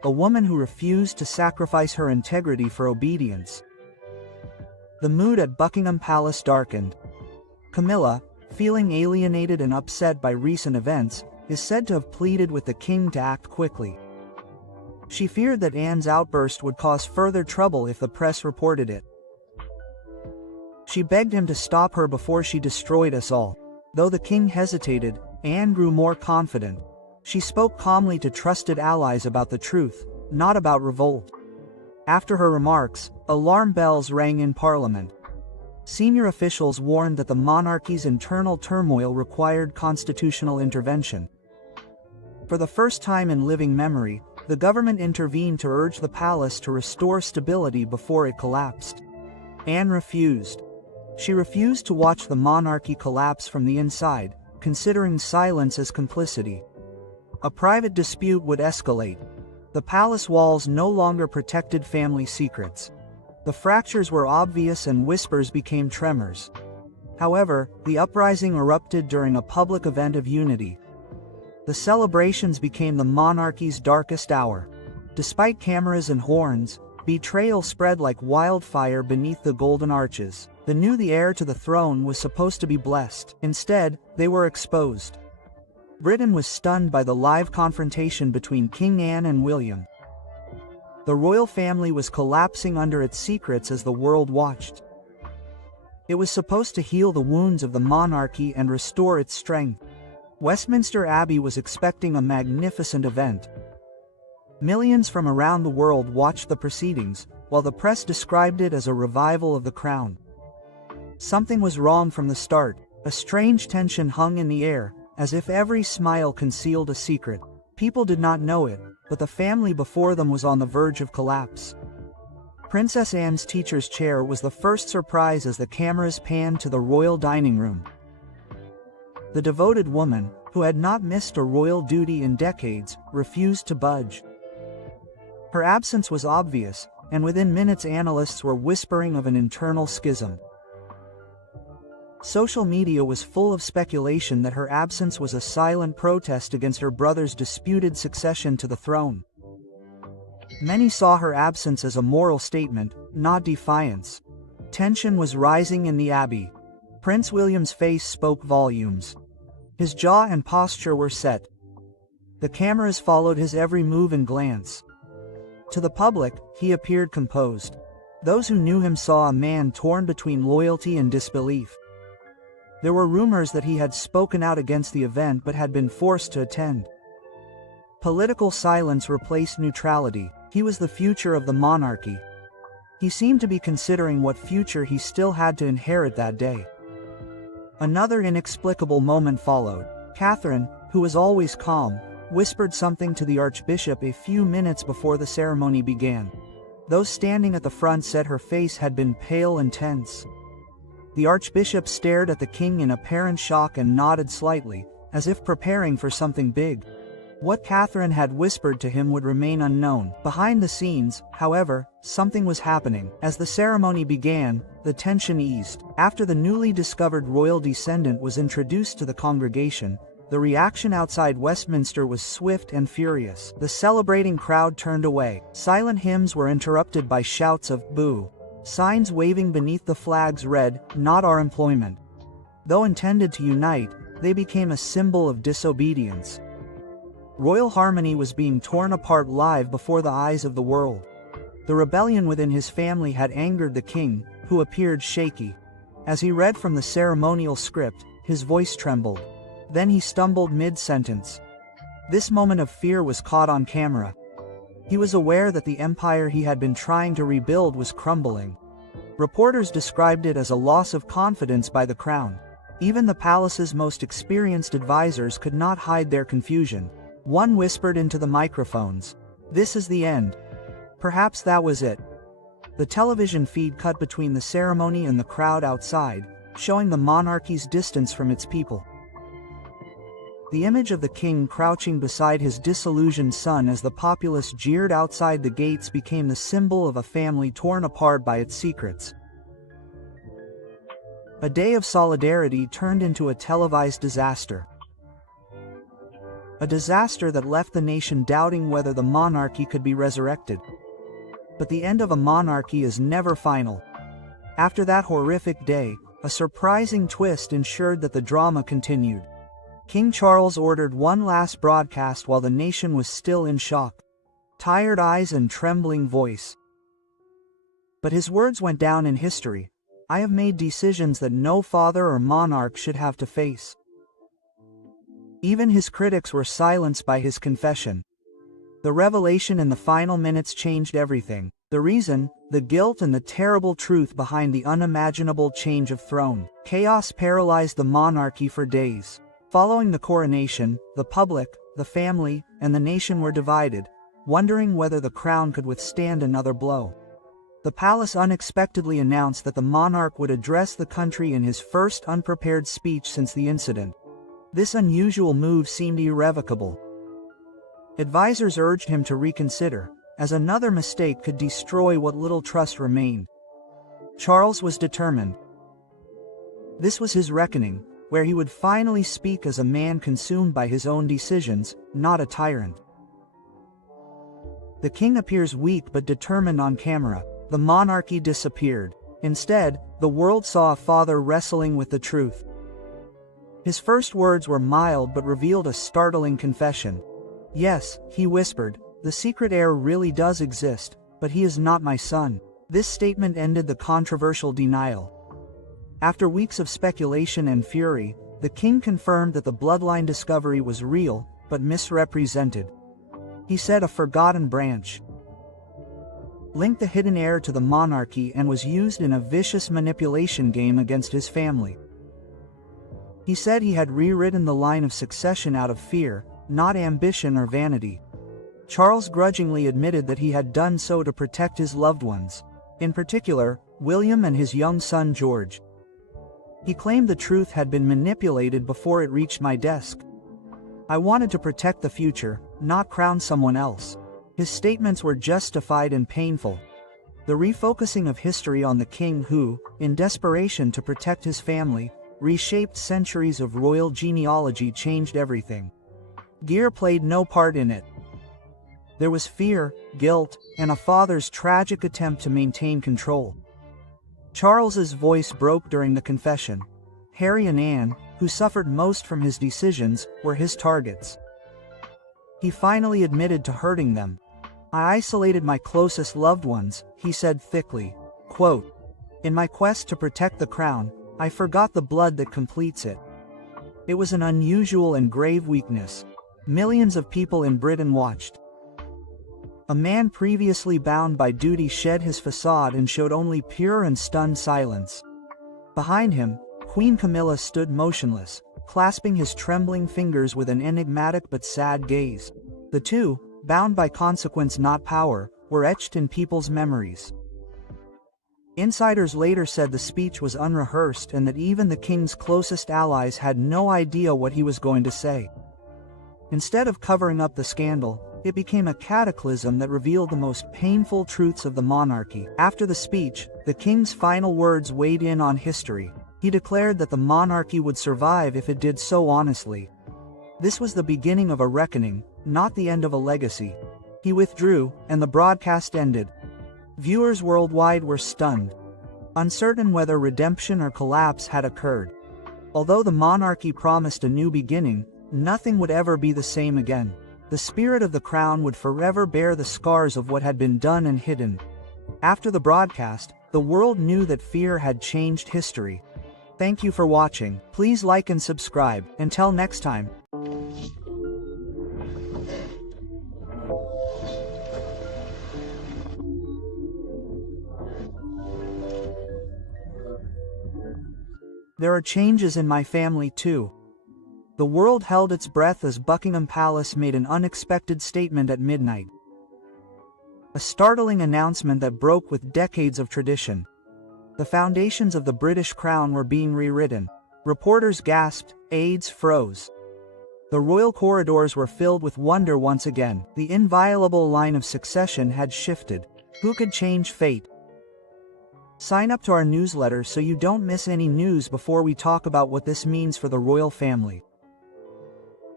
a woman who refused to sacrifice her integrity for obedience. The mood at Buckingham Palace darkened. Camilla, feeling alienated and upset by recent events, is said to have pleaded with the king to act quickly. She feared that Anne's outburst would cause further trouble if the press reported it. She begged him to stop her before she destroyed us all. Though the king hesitated, Anne grew more confident. She spoke calmly to trusted allies about the truth, not about revolt. After her remarks, alarm bells rang in Parliament. Senior officials warned that the monarchy's internal turmoil required constitutional intervention. For the first time in living memory, the government intervened to urge the palace to restore stability before it collapsed. Anne refused. She refused to watch the monarchy collapse from the inside, considering silence as complicity. A private dispute would escalate. The palace walls no longer protected family secrets. The fractures were obvious and whispers became tremors. However, the uprising erupted during a public event of unity. The celebrations became the monarchy's darkest hour. Despite cameras and horns, betrayal spread like wildfire beneath the golden arches. They knew the heir to the throne was supposed to be blessed. Instead, they were exposed. Britain was stunned by the live confrontation between King Anne and William. The royal family was collapsing under its secrets as the world watched. It was supposed to heal the wounds of the monarchy and restore its strength. Westminster Abbey was expecting a magnificent event. Millions from around the world watched the proceedings, while the press described it as a revival of the crown. Something was wrong from the start. A strange tension hung in the air, as if every smile concealed a secret. People did not know it, but the family before them was on the verge of collapse. Princess Anne's teacher's chair was the first surprise as the cameras panned to the royal dining room. The devoted woman, who had not missed a royal duty in decades, refused to budge. Her absence was obvious, and within minutes analysts were whispering of an internal schism. Social media was full of speculation that her absence was a silent protest against her brother's disputed succession to the throne. Many saw her absence as a moral statement, not defiance. Tension was rising in the Abbey. Prince William's face spoke volumes. His jaw and posture were set. The cameras followed his every move and glance. To the public, he appeared composed. Those who knew him saw a man torn between loyalty and disbelief. There were rumors that he had spoken out against the event but had been forced to attend. Political silence replaced neutrality. He was the future of the monarchy. He seemed to be considering what future he still had to inherit that day. Another inexplicable moment followed. Catherine, who was always calm, whispered something to the Archbishop a few minutes before the ceremony began. Those standing at the front said her face had been pale and tense. The Archbishop stared at the king in apparent shock and nodded slightly, as if preparing for something big. What Catherine had whispered to him would remain unknown. Behind the scenes, however, something was happening. As the ceremony began, the tension eased. After the newly discovered royal descendant was introduced to the congregation, the reaction outside Westminster was swift and furious. The celebrating crowd turned away. Silent hymns were interrupted by shouts of "boo." Signs waving beneath the flags read, "Not our employment." Though intended to unite, they became a symbol of disobedience. Royal harmony was being torn apart live before the eyes of the world. The rebellion within his family had angered the king, who appeared shaky. As he read from the ceremonial script, his voice trembled. Then he stumbled mid-sentence. This moment of fear was caught on camera. He was aware that the empire he had been trying to rebuild was crumbling. Reporters described it as a loss of confidence by the crown. Even the palace's most experienced advisors could not hide their confusion. One whispered into the microphones, "This is the end." Perhaps that was it. The television feed cut between the ceremony and the crowd outside, showing the monarchy's distance from its people. The image of the king crouching beside his disillusioned son as the populace jeered outside the gates became the symbol of a family torn apart by its secrets. A day of solidarity turned into a televised disaster. a disaster that left the nation doubting whether the monarchy could be resurrected. But the end of a monarchy is never final. After that horrific day, a surprising twist ensured that the drama continued. King Charles ordered one last broadcast while the nation was still in shock. Tired eyes and trembling voice. But his words went down in history. I have made decisions that no father or monarch should have to face. Even his critics were silenced by his confession. The revelation in the final minutes changed everything. The reason, the guilt and the terrible truth behind the unimaginable change of throne. Chaos paralyzed the monarchy for days. Following the coronation, the public, the family, and the nation were divided, wondering whether the crown could withstand another blow. The palace unexpectedly announced that the monarch would address the country in his first unprepared speech since the incident. This unusual move seemed irrevocable. Advisors urged him to reconsider, as another mistake could destroy what little trust remained. Charles was determined. This was his reckoning, where he would finally speak as a man consumed by his own decisions, not a tyrant. The king appears weak but determined on camera. The monarchy disappeared. Instead, the world saw a father wrestling with the truth. His first words were mild but revealed a startling confession. Yes, he whispered, the secret heir really does exist, but he is not my son. This statement ended the controversial denial. After weeks of speculation and fury, the king confirmed that the bloodline discovery was real, but misrepresented. He said a forgotten branch linked the hidden heir to the monarchy and was used in a vicious manipulation game against his family. He said he had rewritten the line of succession out of fear, not ambition or vanity. Charles grudgingly admitted that he had done so to protect his loved ones, in particular, William and his young son George. He claimed the truth had been manipulated before it reached my desk. I wanted to protect the future, not crown someone else. His statements were justified and painful. The refocusing of history on the king who, in desperation to protect his family, reshaped centuries of royal genealogy changed everything. Gear played no part in it. There was fear, guilt, and a father's tragic attempt to maintain control. Charles's voice broke during the confession. Harry and Anne, who suffered most from his decisions, were his targets. He finally admitted to hurting them. I isolated my closest loved ones, he said thickly. Quote, in my quest to protect the crown, I forgot the blood that completes it. It was an unusual and grave weakness. Millions of people in Britain watched. A man previously bound by duty shed his facade and showed only pure and stunned silence. Behind him, Queen Camilla stood motionless, clasping his trembling fingers with an enigmatic but sad gaze. The two, bound by consequence not power, were etched in people's memories. Insiders later said the speech was unrehearsed and that even the king's closest allies had no idea what he was going to say. Instead of covering up the scandal, it became a cataclysm that revealed the most painful truths of the monarchy. After the speech, the king's final words weighed in on history. He declared that the monarchy would survive if it did so honestly. This was the beginning of a reckoning, not the end of a legacy. He withdrew, and the broadcast ended. Viewers worldwide were stunned, uncertain whether redemption or collapse had occurred. Although the monarchy promised a new beginning, nothing would ever be the same again. The spirit of the crown would forever bear the scars of what had been done and hidden. After the broadcast, the world knew that fear had changed history. Thank you for watching. Please like and subscribe. Until next time. There are changes in my family too. The world held its breath as Buckingham Palace made an unexpected statement at midnight. A startling announcement that broke with decades of tradition. The foundations of the British crown were being rewritten. Reporters gasped, aides froze. The royal corridors were filled with wonder once again. The inviolable line of succession had shifted. Who could change fate? Sign up to our newsletter so you don't miss any news before we talk about what this means for the royal family.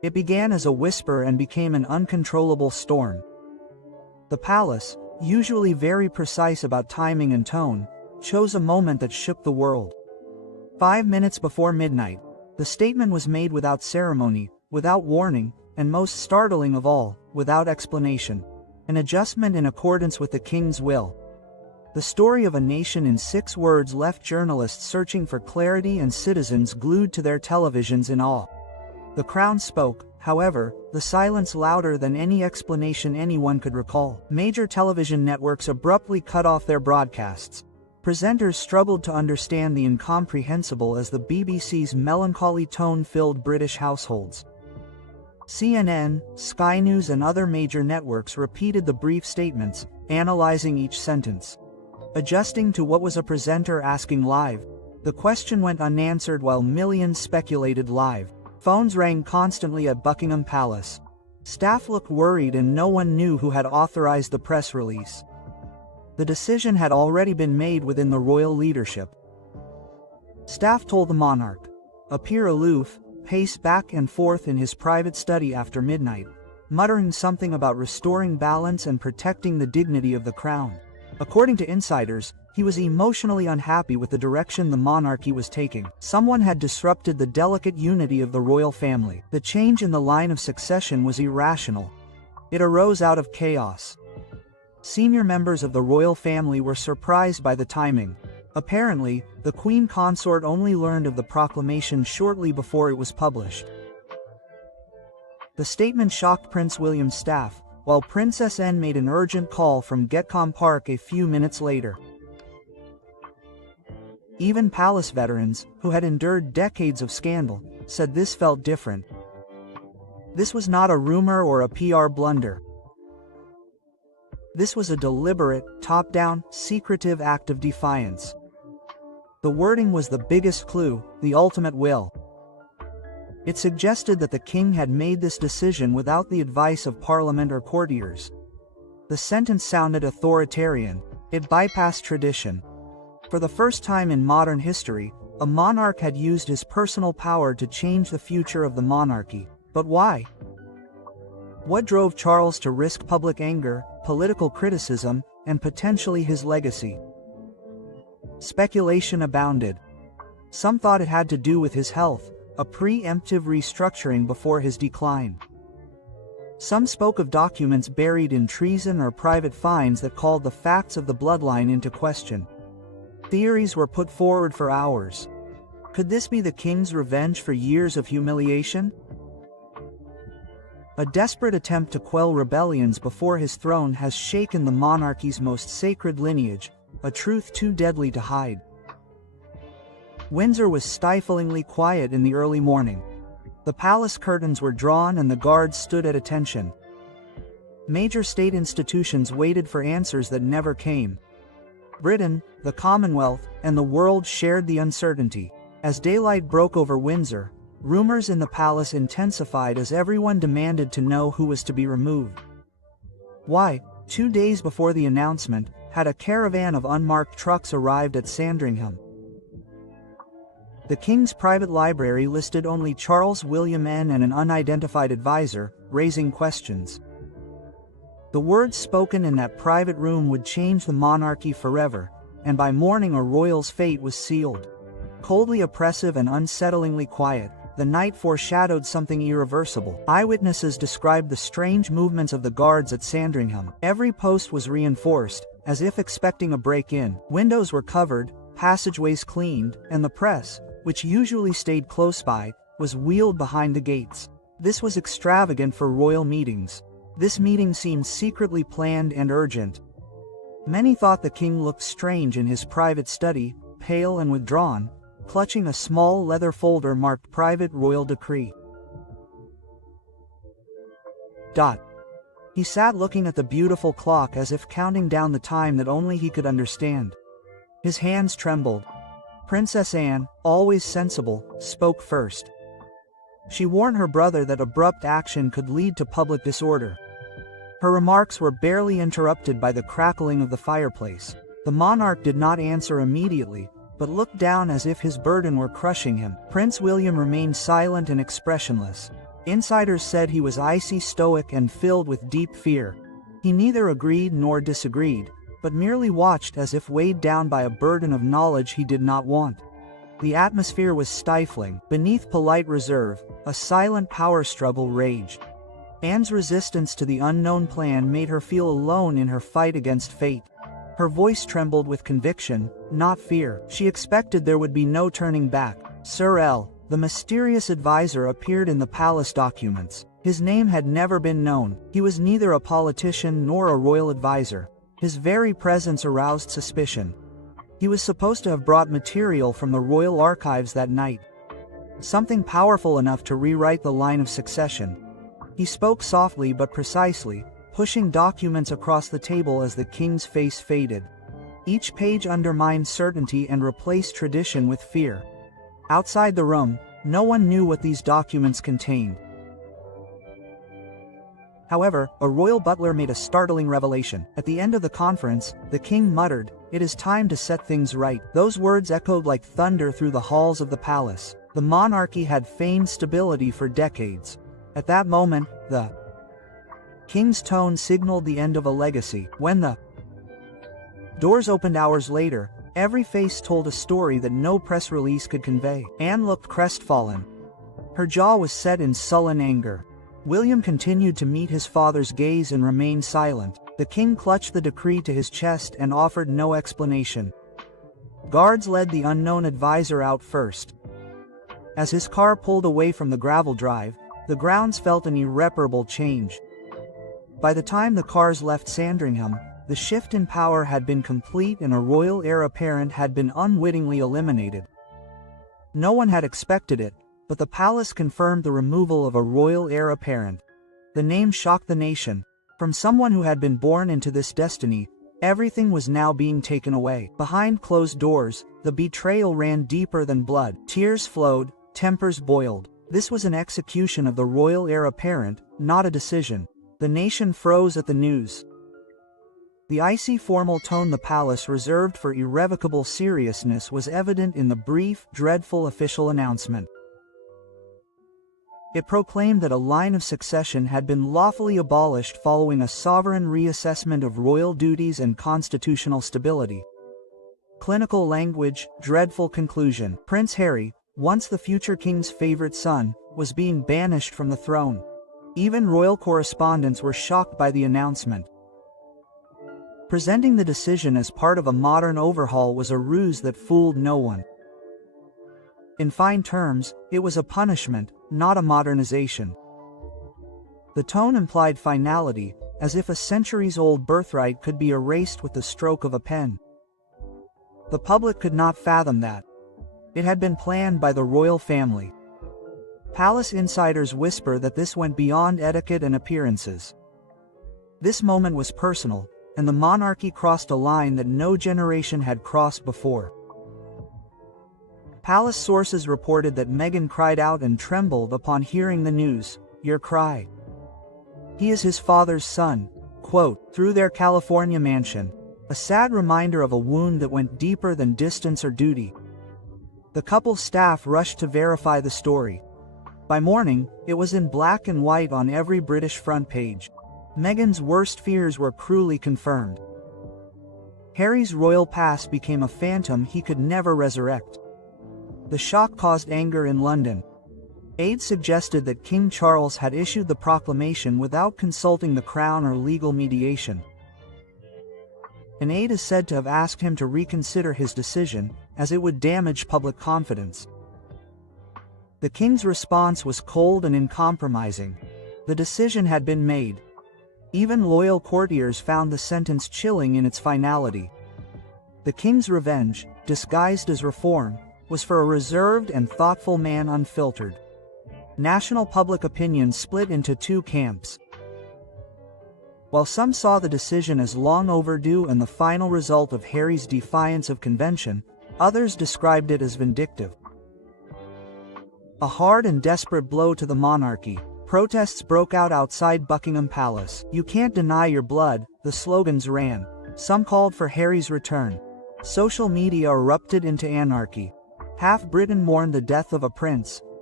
It began as a whisper and became an uncontrollable storm. The palace, usually very precise about timing and tone, chose a moment that shook the world. 5 minutes before midnight, the statement was made without ceremony, without warning, and most startling of all, without explanation. An adjustment in accordance with the king's will. The story of a nation in 6 words left journalists searching for clarity and citizens glued to their televisions in awe. The crown spoke, however, the silence louder than any explanation anyone could recall. Major television networks abruptly cut off their broadcasts. Presenters struggled to understand the incomprehensible as the BBC's melancholy tone filled British households. CNN, Sky News and other major networks repeated the brief statements, analyzing each sentence. Adjusting to what was a presenter asking live, the question went unanswered while millions speculated live. Phones rang constantly at Buckingham Palace. Staff looked worried and no one knew who had authorized the press release. The decision had already been made within the royal leadership. Staff told the monarch. Appear aloof, pace back and forth in his private study after midnight, muttering something about restoring balance and protecting the dignity of the crown. According to insiders, he was emotionally unhappy with the direction the monarchy was taking. Someone had disrupted the delicate unity of the royal family. The change in the line of succession was irrational. It arose out of chaos. Senior members of the royal family were surprised by the timing. Apparently, the queen consort only learned of the proclamation shortly before it was published. The statement shocked Prince William's staff, while Princess Anne made an urgent call from Getcombe Park a few minutes later. Even palace veterans, who had endured decades of scandal, said this felt different. This was not a rumor or a PR blunder. This was a deliberate, top-down, secretive act of defiance. The wording was the biggest clue, the ultimate will. It suggested that the king had made this decision without the advice of parliament or courtiers. The sentence sounded authoritarian. It bypassed tradition. For the first time in modern history, a monarch had used his personal power to change the future of the monarchy. But why? What drove Charles to risk public anger, political criticism, and potentially his legacy? Speculation abounded. Some thought it had to do with his health, a preemptive restructuring before his decline. Some spoke of documents buried in treason or private fines that called the facts of the bloodline into question. Theories were put forward for hours. Could this be the king's revenge for years of humiliation? A desperate attempt to quell rebellions before his throne has shaken the monarchy's most sacred lineage, a truth too deadly to hide. Windsor was stiflingly quiet in the early morning. The palace curtains were drawn and the guards stood at attention. Major state institutions waited for answers that never came. Britain, the Commonwealth, and the world shared the uncertainty. As daylight broke over Windsor, rumors in the palace intensified as everyone demanded to know who was to be removed. Why, 2 days before the announcement, had a caravan of unmarked trucks arrived at Sandringham. The king's private library listed only Charles William N and an unidentified advisor, raising questions. The words spoken in that private room would change the monarchy forever, and by morning a royal's fate was sealed. Coldly oppressive and unsettlingly quiet, the night foreshadowed something irreversible. Eyewitnesses described the strange movements of the guards at Sandringham. Every post was reinforced, as if expecting a break-in. Windows were covered, passageways cleaned, and the press, which usually stayed close by, was wheeled behind the gates. This was extravagant for royal meetings. This meeting seemed secretly planned and urgent. Many thought the king looked strange in his private study, pale and withdrawn, clutching a small leather folder marked Private Royal Decree. He sat looking at the beautiful clock as if counting down the time that only he could understand. His hands trembled. Princess Anne, always sensible, spoke first. She warned her brother that abrupt action could lead to public disorder. Her remarks were barely interrupted by the crackling of the fireplace. The monarch did not answer immediately, but looked down as if his burden were crushing him. Prince William remained silent and expressionless. Insiders said he was icy stoic and filled with deep fear. He neither agreed nor disagreed, but merely watched as if weighed down by a burden of knowledge he did not want. The atmosphere was stifling. Beneath polite reserve, a silent power struggle raged. Anne's resistance to the unknown plan made her feel alone in her fight against fate. Her voice trembled with conviction, not fear. She expected there would be no turning back. Sir L., the mysterious advisor, appeared in the palace documents. His name had never been known. He was neither a politician nor a royal advisor. His very presence aroused suspicion. He was supposed to have brought material from the royal archives that night. Something powerful enough to rewrite the line of succession. He spoke softly but precisely, pushing documents across the table as the king's face faded. Each page undermined certainty and replaced tradition with fear. Outside the room, no one knew what these documents contained. However, a royal butler made a startling revelation. At the end of the conference, the king muttered, "It is time to set things right." Those words echoed like thunder through the halls of the palace. The monarchy had feigned stability for decades. At that moment, the king's tone signaled the end of a legacy. When the doors opened hours later, every face told a story that no press release could convey. Anne looked crestfallen. Her jaw was set in sullen anger. William continued to meet his father's gaze and remained silent. The king clutched the decree to his chest and offered no explanation. Guards led the unknown advisor out first. As his car pulled away from the gravel drive, the grounds felt an irreparable change. By the time the cars left Sandringham, the shift in power had been complete and a royal heir apparent had been unwittingly eliminated. No one had expected it, but the palace confirmed the removal of a royal heir apparent. The name shocked the nation. From someone who had been born into this destiny, everything was now being taken away. Behind closed doors, the betrayal ran deeper than blood. Tears flowed, tempers boiled. This was an execution of the royal heir apparent, not a decision. The nation froze at the news. The icy formal tone the palace reserved for irrevocable seriousness was evident in the brief, dreadful official announcement. It proclaimed that a line of succession had been lawfully abolished following a sovereign reassessment of royal duties and constitutional stability. Clinical language, dreadful conclusion. Prince Harry, once the future king's favorite son, was being banished from the throne. Even royal correspondents were shocked by the announcement. Presenting the decision as part of a modern overhaul was a ruse that fooled no one. In fine terms, it was a punishment, not a modernization. The tone implied finality, as if a centuries-old birthright could be erased with the stroke of a pen. The public could not fathom that. It had been planned by the royal family. Palace insiders whisper that this went beyond etiquette and appearances. This moment was personal, and the monarchy crossed a line that no generation had crossed before. Palace sources reported that Meghan cried out and trembled upon hearing the news. "Your cry. He is his father's son," quote, through their California mansion. A sad reminder of a wound that went deeper than distance or duty. The couple's staff rushed to verify the story. By morning, it was in black and white on every British front page. Meghan's worst fears were cruelly confirmed. Harry's royal past became a phantom he could never resurrect. The shock caused anger in London. Aides suggested that King Charles had issued the proclamation without consulting the Crown or legal mediation. An aide is said to have asked him to reconsider his decision, as it would damage public confidence. The king's response was cold and uncompromising. The decision had been made. Even loyal courtiers found the sentence chilling in its finality. The king's revenge, disguised as reform, was for a reserved and thoughtful man unfiltered. National public opinion split into two camps. While some saw the decision as long overdue and the final result of Harry's defiance of convention, others described it as vindictive. A hard and desperate blow to the monarchy. Protests broke out outside Buckingham Palace. "You can't deny your blood," the slogans ran. Some called for Harry's return. Social media erupted into anarchy. Half Britain mourned the death of a prince,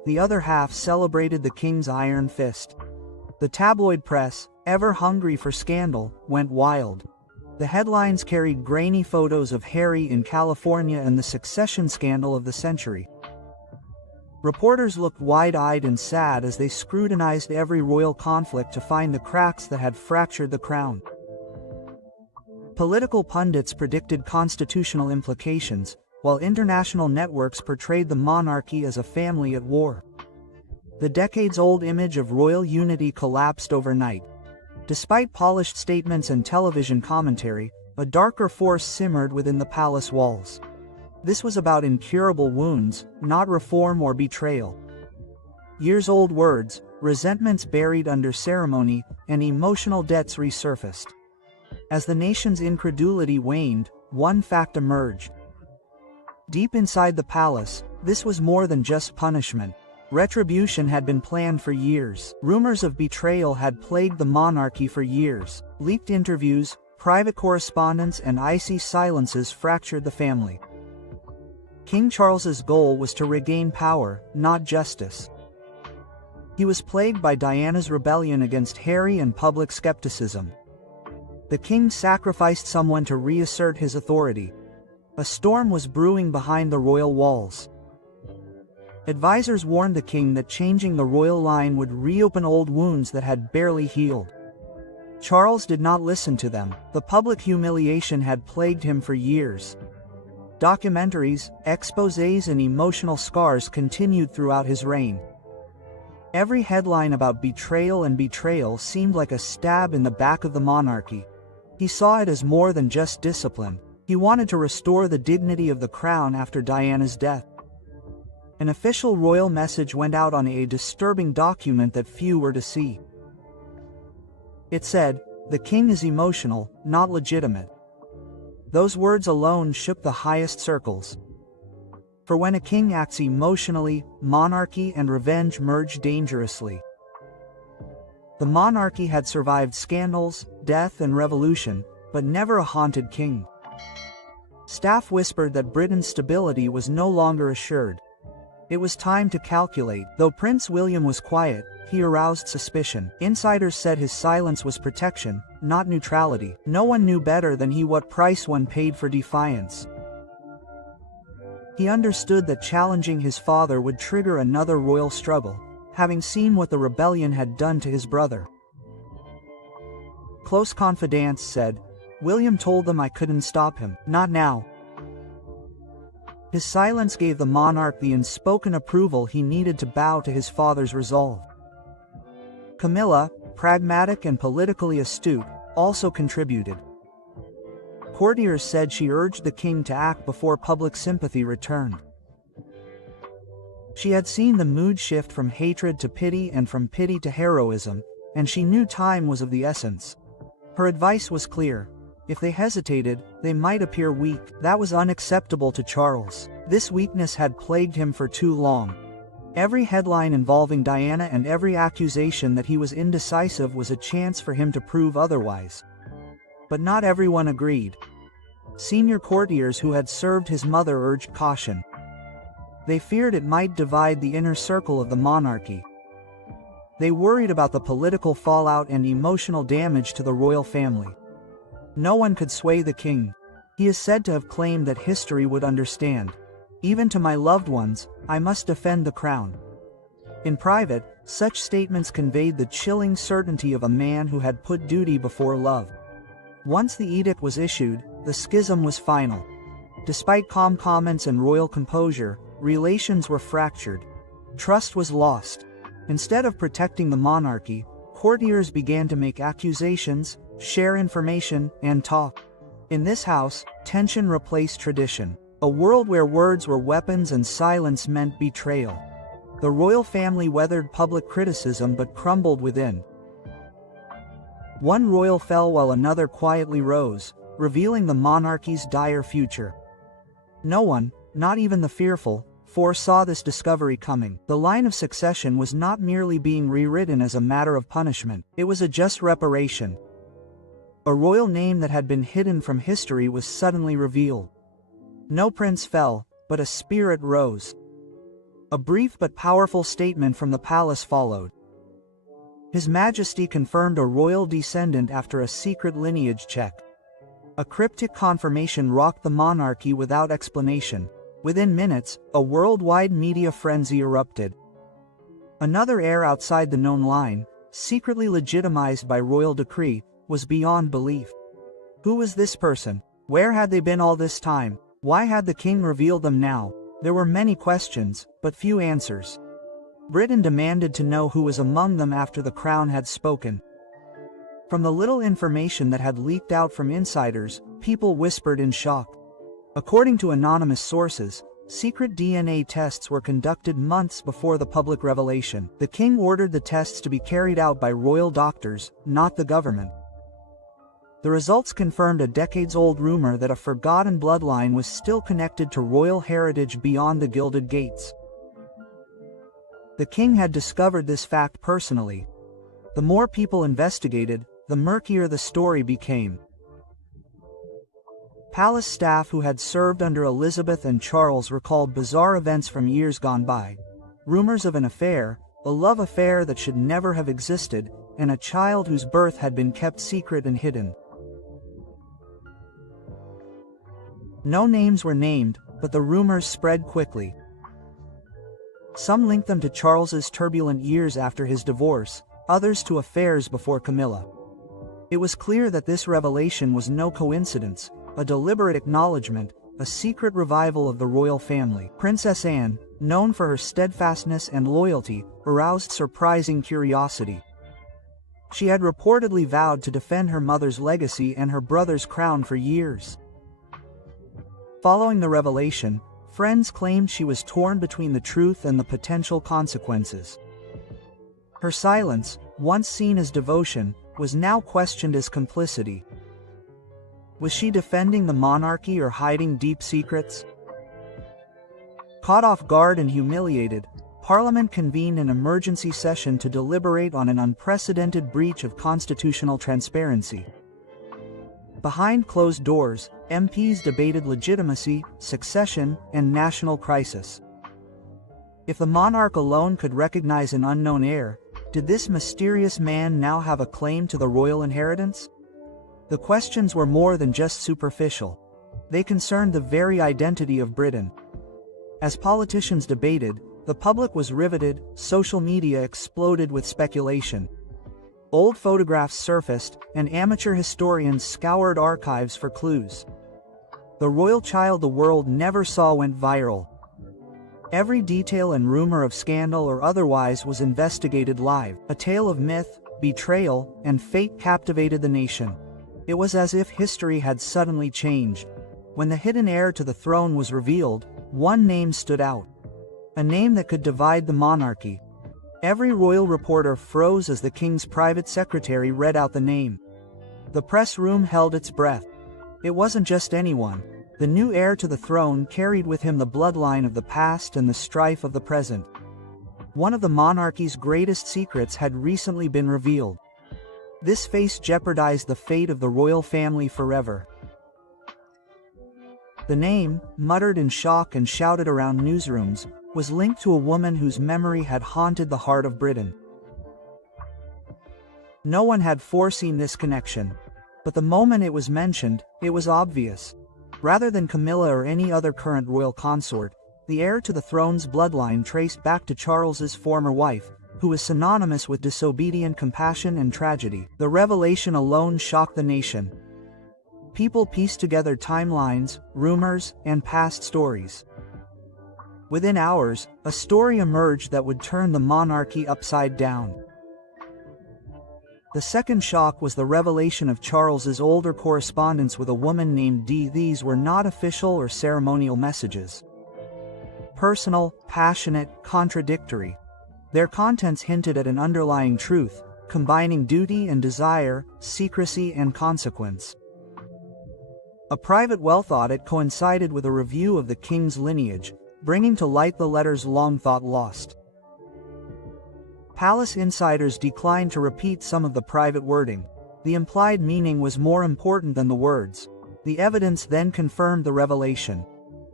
The other half celebrated the king's iron fist. The tabloid press, ever hungry for scandal, went wild. The headlines carried grainy photos of Harry in California and the succession scandal of the century. Reporters looked wide-eyed and sad as they scrutinized every royal conflict to find the cracks that had fractured the crown. Political pundits predicted constitutional implications, while international networks portrayed the monarchy as a family at war. The decades-old image of royal unity collapsed overnight. Despite polished statements and television commentary, a darker force simmered within the palace walls. This was about incurable wounds, not reform or betrayal. Years-old words, resentments buried under ceremony, and emotional debts resurfaced. As the nation's incredulity waned, one fact emerged. Deep inside the palace, this was more than just punishment. Retribution had been planned for years. Rumors of betrayal had plagued the monarchy for years. Leaked interviews, private correspondence, and icy silences fractured the family. King Charles's goal was to regain power, not justice. He was plagued by Diana's rebellion against Harry and public skepticism. The king sacrificed someone to reassert his authority. A storm was brewing behind the royal walls. Advisors warned the king that changing the royal line would reopen old wounds that had barely healed. Charles did not listen to them. The public humiliation had plagued him for years. Documentaries, exposés, and emotional scars continued throughout his reign. Every headline about betrayal seemed like a stab in the back of the monarchy. He saw it as more than just discipline. He wanted to restore the dignity of the crown after Diana's death. An official royal message went out on a disturbing document that few were to see. It said, "The king is emotional, not legitimate." Those words alone shook the highest circles. For when a king acts emotionally, monarchy and revenge merge dangerously. The monarchy had survived scandals, death, and revolution, but never a haunted king. Staff whispered that Britain's stability was no longer assured. It was time to calculate. Though Prince William was quiet, he aroused suspicion. Insiders said his silence was protection, not neutrality. No one knew better than he what price one paid for defiance. He understood that challenging his father would trigger another royal struggle, having seen what the rebellion had done to his brother. Close confidants said, "William told them I couldn't stop him, not now." His silence gave the monarch the unspoken approval he needed to bow to his father's resolve. Camilla, pragmatic and politically astute, also contributed. Courtiers said she urged the king to act before public sympathy returned. She had seen the mood shift from hatred to pity and from pity to heroism, and she knew time was of the essence. Her advice was clear. If they hesitated, they might appear weak. That was unacceptable to Charles. This weakness had plagued him for too long. Every headline involving Diana and every accusation that he was indecisive was a chance for him to prove otherwise. But not everyone agreed. Senior courtiers who had served his mother urged caution. They feared it might divide the inner circle of the monarchy. They worried about the political fallout and emotional damage to the royal family. No one could sway the king. He is said to have claimed that history would understand. Even to my loved ones, I must defend the crown. In private, such statements conveyed the chilling certainty of a man who had put duty before love. Once the edict was issued, the schism was final. Despite calm comments and royal composure, relations were fractured. Trust was lost. Instead of protecting the monarchy, courtiers began to make accusations, share information, and talk. In this house, tension replaced tradition. A world where words were weapons and silence meant betrayal. The royal family weathered public criticism but crumbled within. One royal fell while another quietly rose, revealing the monarchy's dire future. No one, not even the fearful, foresaw this discovery coming. The line of succession was not merely being rewritten as a matter of punishment, it was a just reparation. A royal name that had been hidden from history was suddenly revealed. No prince fell, but a spirit rose. A brief but powerful statement from the palace followed. His Majesty confirmed a royal descendant after a secret lineage check. A cryptic confirmation rocked the monarchy without explanation. Within minutes, a worldwide media frenzy erupted. Another heir outside the known line, secretly legitimized by royal decree, was beyond belief. Who was this person? Where had they been all this time? Why had the king revealed them now? There were many questions, but few answers. Britain demanded to know who was among them after the crown had spoken. From the little information that had leaked out from insiders, people whispered in shock. According to anonymous sources, secret DNA tests were conducted months before the public revelation. The king ordered the tests to be carried out by royal doctors, not the government. The results confirmed a decades-old rumor that a forgotten bloodline was still connected to royal heritage beyond the Gilded Gates. The king had discovered this fact personally. The more people investigated, the murkier the story became. Palace staff who had served under Elizabeth and Charles recalled bizarre events from years gone by. Rumors of an affair, a love affair that should never have existed, and a child whose birth had been kept secret and hidden. No names were named, but the rumors spread quickly. Some linked them to Charles's turbulent years after his divorce, others to affairs before Camilla. It was clear that this revelation was no coincidence, a deliberate acknowledgement, a secret revival of the royal family. Princess Anne, known for her steadfastness and loyalty, aroused surprising curiosity. She had reportedly vowed to defend her mother's legacy and her brother's crown for years. Following the revelation, friends claimed she was torn between the truth and the potential consequences. Her silence, once seen as devotion, was now questioned as complicity. Was she defending the monarchy or hiding deep secrets? Caught off guard and humiliated, Parliament convened an emergency session to deliberate on an unprecedented breach of constitutional transparency. Behind closed doors, MPs debated legitimacy, succession, and national crisis. If the monarch alone could recognize an unknown heir, did this mysterious man now have a claim to the royal inheritance? The questions were more than just superficial. They concerned the very identity of Britain. As politicians debated, the public was riveted, social media exploded with speculation. Old photographs surfaced, and amateur historians scoured archives for clues. The royal child the world never saw went viral. Every detail and rumor of scandal or otherwise was investigated live. A tale of myth, betrayal, and fate captivated the nation. It was as if history had suddenly changed. When the hidden heir to the throne was revealed, one name stood out. A name that could divide the monarchy. Every royal reporter froze as the king's private secretary read out the name. The press room held its breath. It wasn't just anyone. The new heir to the throne carried with him the bloodline of the past and the strife of the present. One of the monarchy's greatest secrets had recently been revealed. This face jeopardized the fate of the royal family forever. The name, muttered in shock and shouted around newsrooms, was linked to a woman whose memory had haunted the heart of Britain. No one had foreseen this connection. But the moment it was mentioned, it was obvious. Rather than Camilla or any other current royal consort, the heir to the throne's bloodline traced back to Charles's former wife, who was synonymous with disobedient compassion and tragedy. The revelation alone shocked the nation. People pieced together timelines, rumors, and past stories. Within hours, a story emerged that would turn the monarchy upside down. The second shock was the revelation of Charles's older correspondence with a woman named Dee. These were not official or ceremonial messages. Personal, passionate, contradictory. Their contents hinted at an underlying truth, combining duty and desire, secrecy and consequence. A private wealth audit coincided with a review of the king's lineage, bringing to light the letters long thought lost. Palace insiders declined to repeat some of the private wording. The implied meaning was more important than the words. The evidence then confirmed the revelation.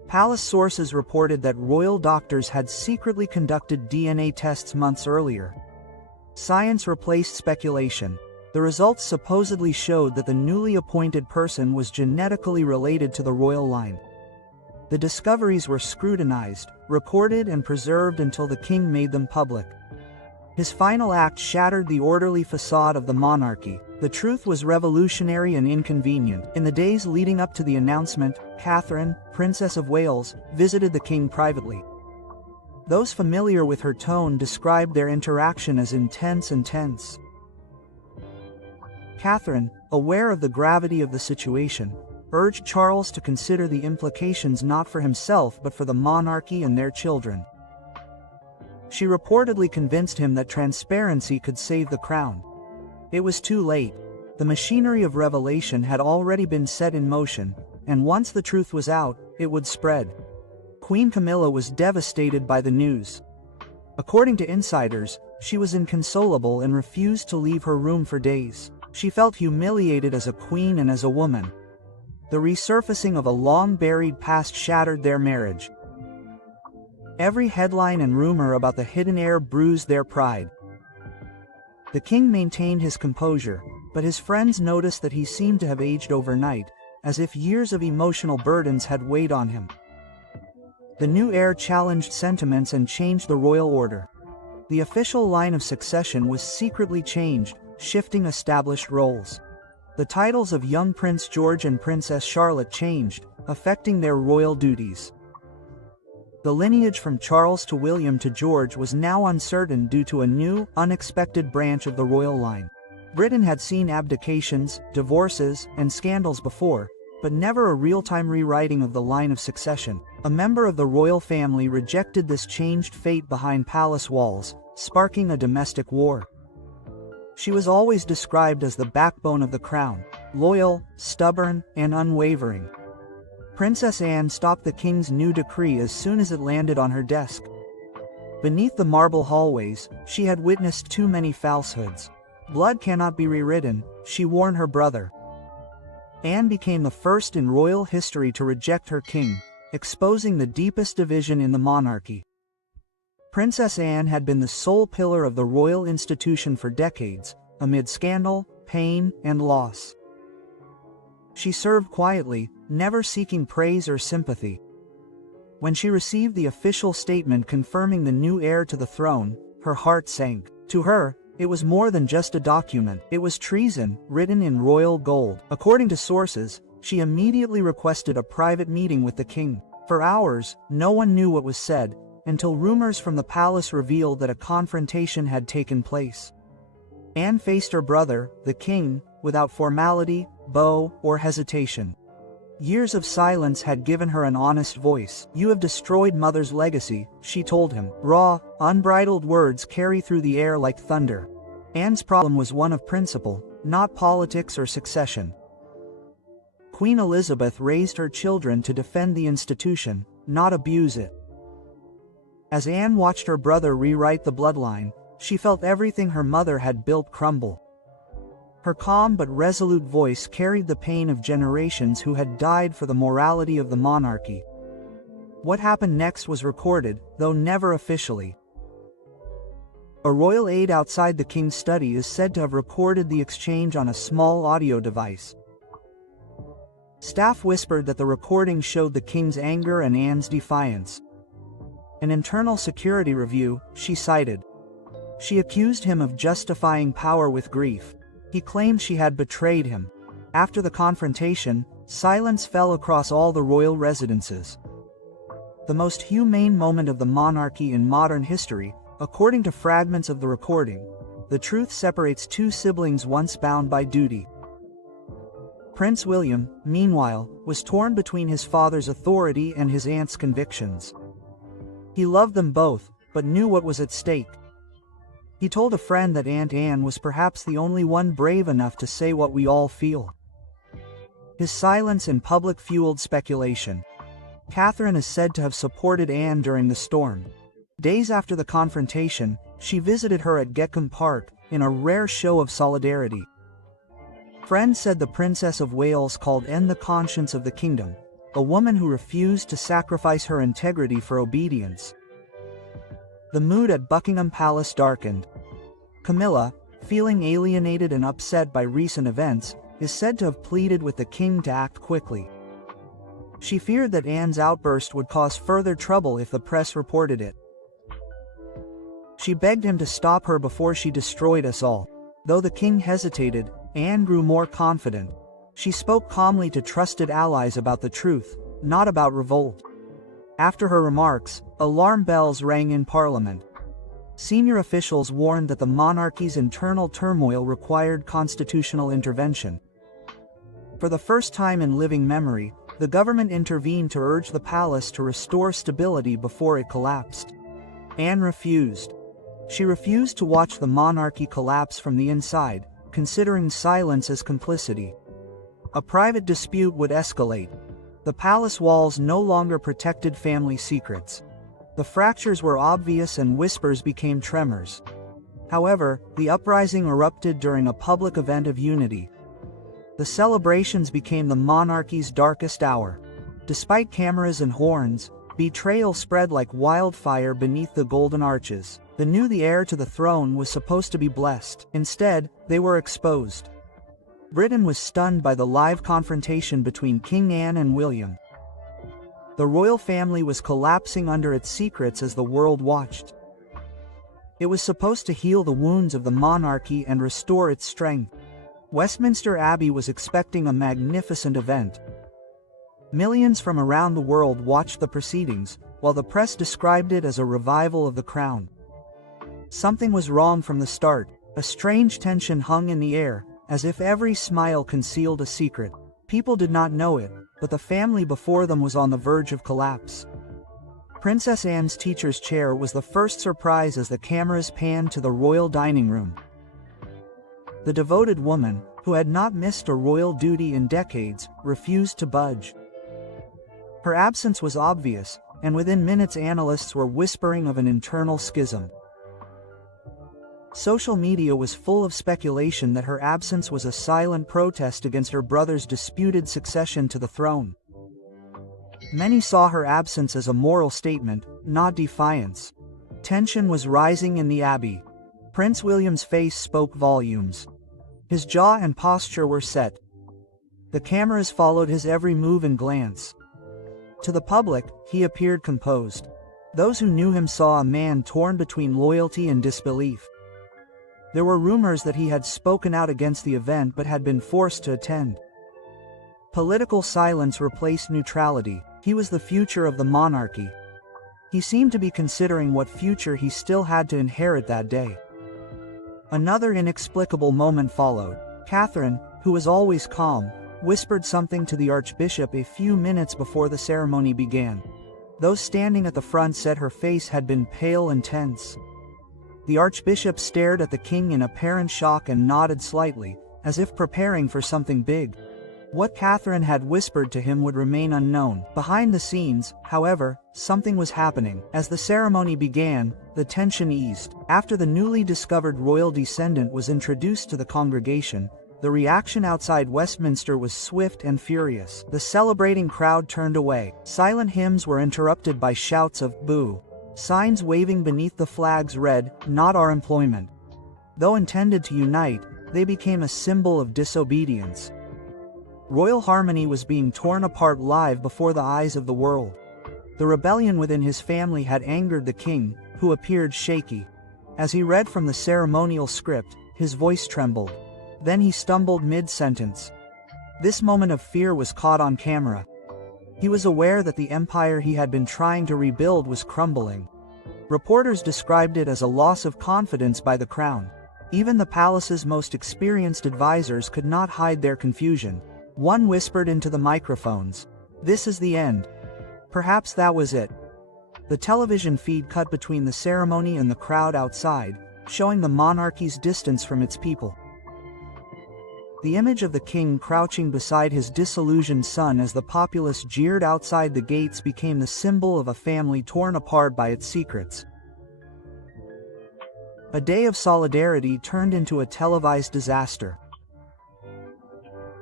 Palace sources reported that royal doctors had secretly conducted DNA tests months earlier. Science replaced speculation. The results supposedly showed that the newly appointed person was genetically related to the royal line. The discoveries were scrutinized, recorded and preserved until the king made them public. His final act shattered the orderly facade of the monarchy. The truth was revolutionary and inconvenient. In the days leading up to the announcement, Catherine, Princess of Wales, visited the king privately. Those familiar with her tone described their interaction as intense and tense. Catherine, aware of the gravity of the situation, urged Charles to consider the implications not for himself but for the monarchy and their children. She reportedly convinced him that transparency could save the crown. It was too late. The machinery of revelation had already been set in motion, and once the truth was out, it would spread. Queen Camilla was devastated by the news. According to insiders, she was inconsolable and refused to leave her room for days. She felt humiliated as a queen and as a woman. The resurfacing of a long-buried past shattered their marriage. Every headline and rumor about the hidden heir bruised their pride. The king maintained his composure, but his friends noticed that he seemed to have aged overnight, as if years of emotional burdens had weighed on him. The new heir challenged sentiments and changed the royal order. The official line of succession was secretly changed, shifting established roles. The titles of young Prince George and Princess Charlotte changed, affecting their royal duties. The lineage from Charles to William to George was now uncertain due to a new, unexpected branch of the royal line. Britain had seen abdications, divorces, and scandals before, but never a real-time rewriting of the line of succession. A member of the royal family rejected this changed fate behind palace walls, sparking a domestic war. She was always described as the backbone of the crown, loyal, stubborn, and unwavering. Princess Anne stopped the king's new decree as soon as it landed on her desk. Beneath the marble hallways, she had witnessed too many falsehoods. Blood cannot be rewritten, she warned her brother. Anne became the first in royal history to reject her king, exposing the deepest division in the monarchy. Princess Anne had been the sole pillar of the royal institution for decades, amid scandal, pain, and loss. She served quietly, never seeking praise or sympathy. When she received the official statement confirming the new heir to the throne, her heart sank. To her, it was more than just a document. It was treason, written in royal gold. According to sources, she immediately requested a private meeting with the king. For hours, no one knew what was said, until rumors from the palace revealed that a confrontation had taken place. Anne faced her brother, the king, without formality, bow, or hesitation. Years of silence had given her an honest voice. "You have destroyed Mother's legacy," she told him. Raw, unbridled words carry through the air like thunder. Anne's problem was one of principle, not politics or succession. Queen Elizabeth raised her children to defend the institution, not abuse it. As Anne watched her brother rewrite the bloodline, she felt everything her mother had built crumble. Her calm but resolute voice carried the pain of generations who had died for the morality of the monarchy. What happened next was recorded, though never officially. A royal aide outside the king's study is said to have recorded the exchange on a small audio device. Staff whispered that the recording showed the king's anger and Anne's defiance. An internal security review, she cited. She accused him of justifying power with grief. He claimed she had betrayed him. After the confrontation, silence fell across all the royal residences. The most humane moment of the monarchy in modern history, according to fragments of the recording, the truth separates two siblings once bound by duty. Prince William, meanwhile, was torn between his father's authority and his aunt's convictions. He loved them both, but knew what was at stake. He told a friend that Aunt Anne was perhaps the only one brave enough to say what we all feel. His silence in public fueled speculation. Catherine is said to have supported Anne during the storm. Days after the confrontation, she visited her at Geckham Park, in a rare show of solidarity. Friends said the Princess of Wales called Anne the conscience of the kingdom, a woman who refused to sacrifice her integrity for obedience. The mood at Buckingham Palace darkened. Camilla, feeling alienated and upset by recent events, is said to have pleaded with the king to act quickly. She feared that Anne's outburst would cause further trouble if the press reported it. She begged him to stop her before she destroyed us all. Though the king hesitated, Anne grew more confident. She spoke calmly to trusted allies about the truth, not about revolt. After her remarks, alarm bells rang in Parliament. Senior officials warned that the monarchy's internal turmoil required constitutional intervention. For the first time in living memory, the government intervened to urge the palace to restore stability before it collapsed. Anne refused. She refused to watch the monarchy collapse from the inside, considering silence as complicity. A private dispute would escalate. The palace walls no longer protected family secrets. The fractures were obvious and whispers became tremors. However, the uprising erupted during a public event of unity. The celebrations became the monarchy's darkest hour. Despite cameras and horns, betrayal spread like wildfire beneath the golden arches. They knew the heir to the throne was supposed to be blessed. Instead, they were exposed. Britain was stunned by the live confrontation between King Anne and William. The royal family was collapsing under its secrets as the world watched. It was supposed to heal the wounds of the monarchy and restore its strength. Westminster Abbey was expecting a magnificent event. Millions from around the world watched the proceedings, while the press described it as a revival of the crown. Something was wrong from the start. A strange tension hung in the air, as if every smile concealed a secret. People did not know it, but the family before them was on the verge of collapse. Princess Anne's teacher's chair was the first surprise as the cameras panned to the royal dining room. The devoted woman, who had not missed a royal duty in decades, refused to budge. Her absence was obvious, and within minutes analysts were whispering of an internal schism. Social media was full of speculation that her absence was a silent protest against her brother's disputed succession to the throne. Many saw her absence as a moral statement, not defiance. Tension was rising in the Abbey. Prince William's face spoke volumes. His jaw and posture were set. The cameras followed his every move and glance. To the public, he appeared composed. Those who knew him saw a man torn between loyalty and disbelief. There were rumors that he had spoken out against the event but had been forced to attend. Political silence replaced neutrality. He was the future of the monarchy. He seemed to be considering what future he still had to inherit that day. Another inexplicable moment followed. Catherine, who was always calm, whispered something to the Archbishop a few minutes before the ceremony began. Those standing at the front said her face had been pale and tense. The Archbishop stared at the king in apparent shock and nodded slightly, as if preparing for something big. What Catherine had whispered to him would remain unknown. Behind the scenes, however, something was happening. As the ceremony began, the tension eased. After the newly discovered royal descendant was introduced to the congregation, the reaction outside Westminster was swift and furious. The celebrating crowd turned away. Silent hymns were interrupted by shouts of "boo." Signs waving beneath the flags read, "Not our employment." Though intended to unite, they became a symbol of disobedience. Royal harmony was being torn apart live before the eyes of the world. The rebellion within his family had angered the king, who appeared shaky. As he read from the ceremonial script, his voice trembled. Then he stumbled mid-sentence. This moment of fear was caught on camera. He was aware that the empire he had been trying to rebuild was crumbling. Reporters described it as a loss of confidence by the crown. Even the palace's most experienced advisors could not hide their confusion. One whispered into the microphones, "This is the end." Perhaps that was it. The television feed cut between the ceremony and the crowd outside, showing the monarchy's distance from its people. The image of the king crouching beside his disillusioned son as the populace jeered outside the gates became the symbol of a family torn apart by its secrets. A day of solidarity turned into a televised disaster.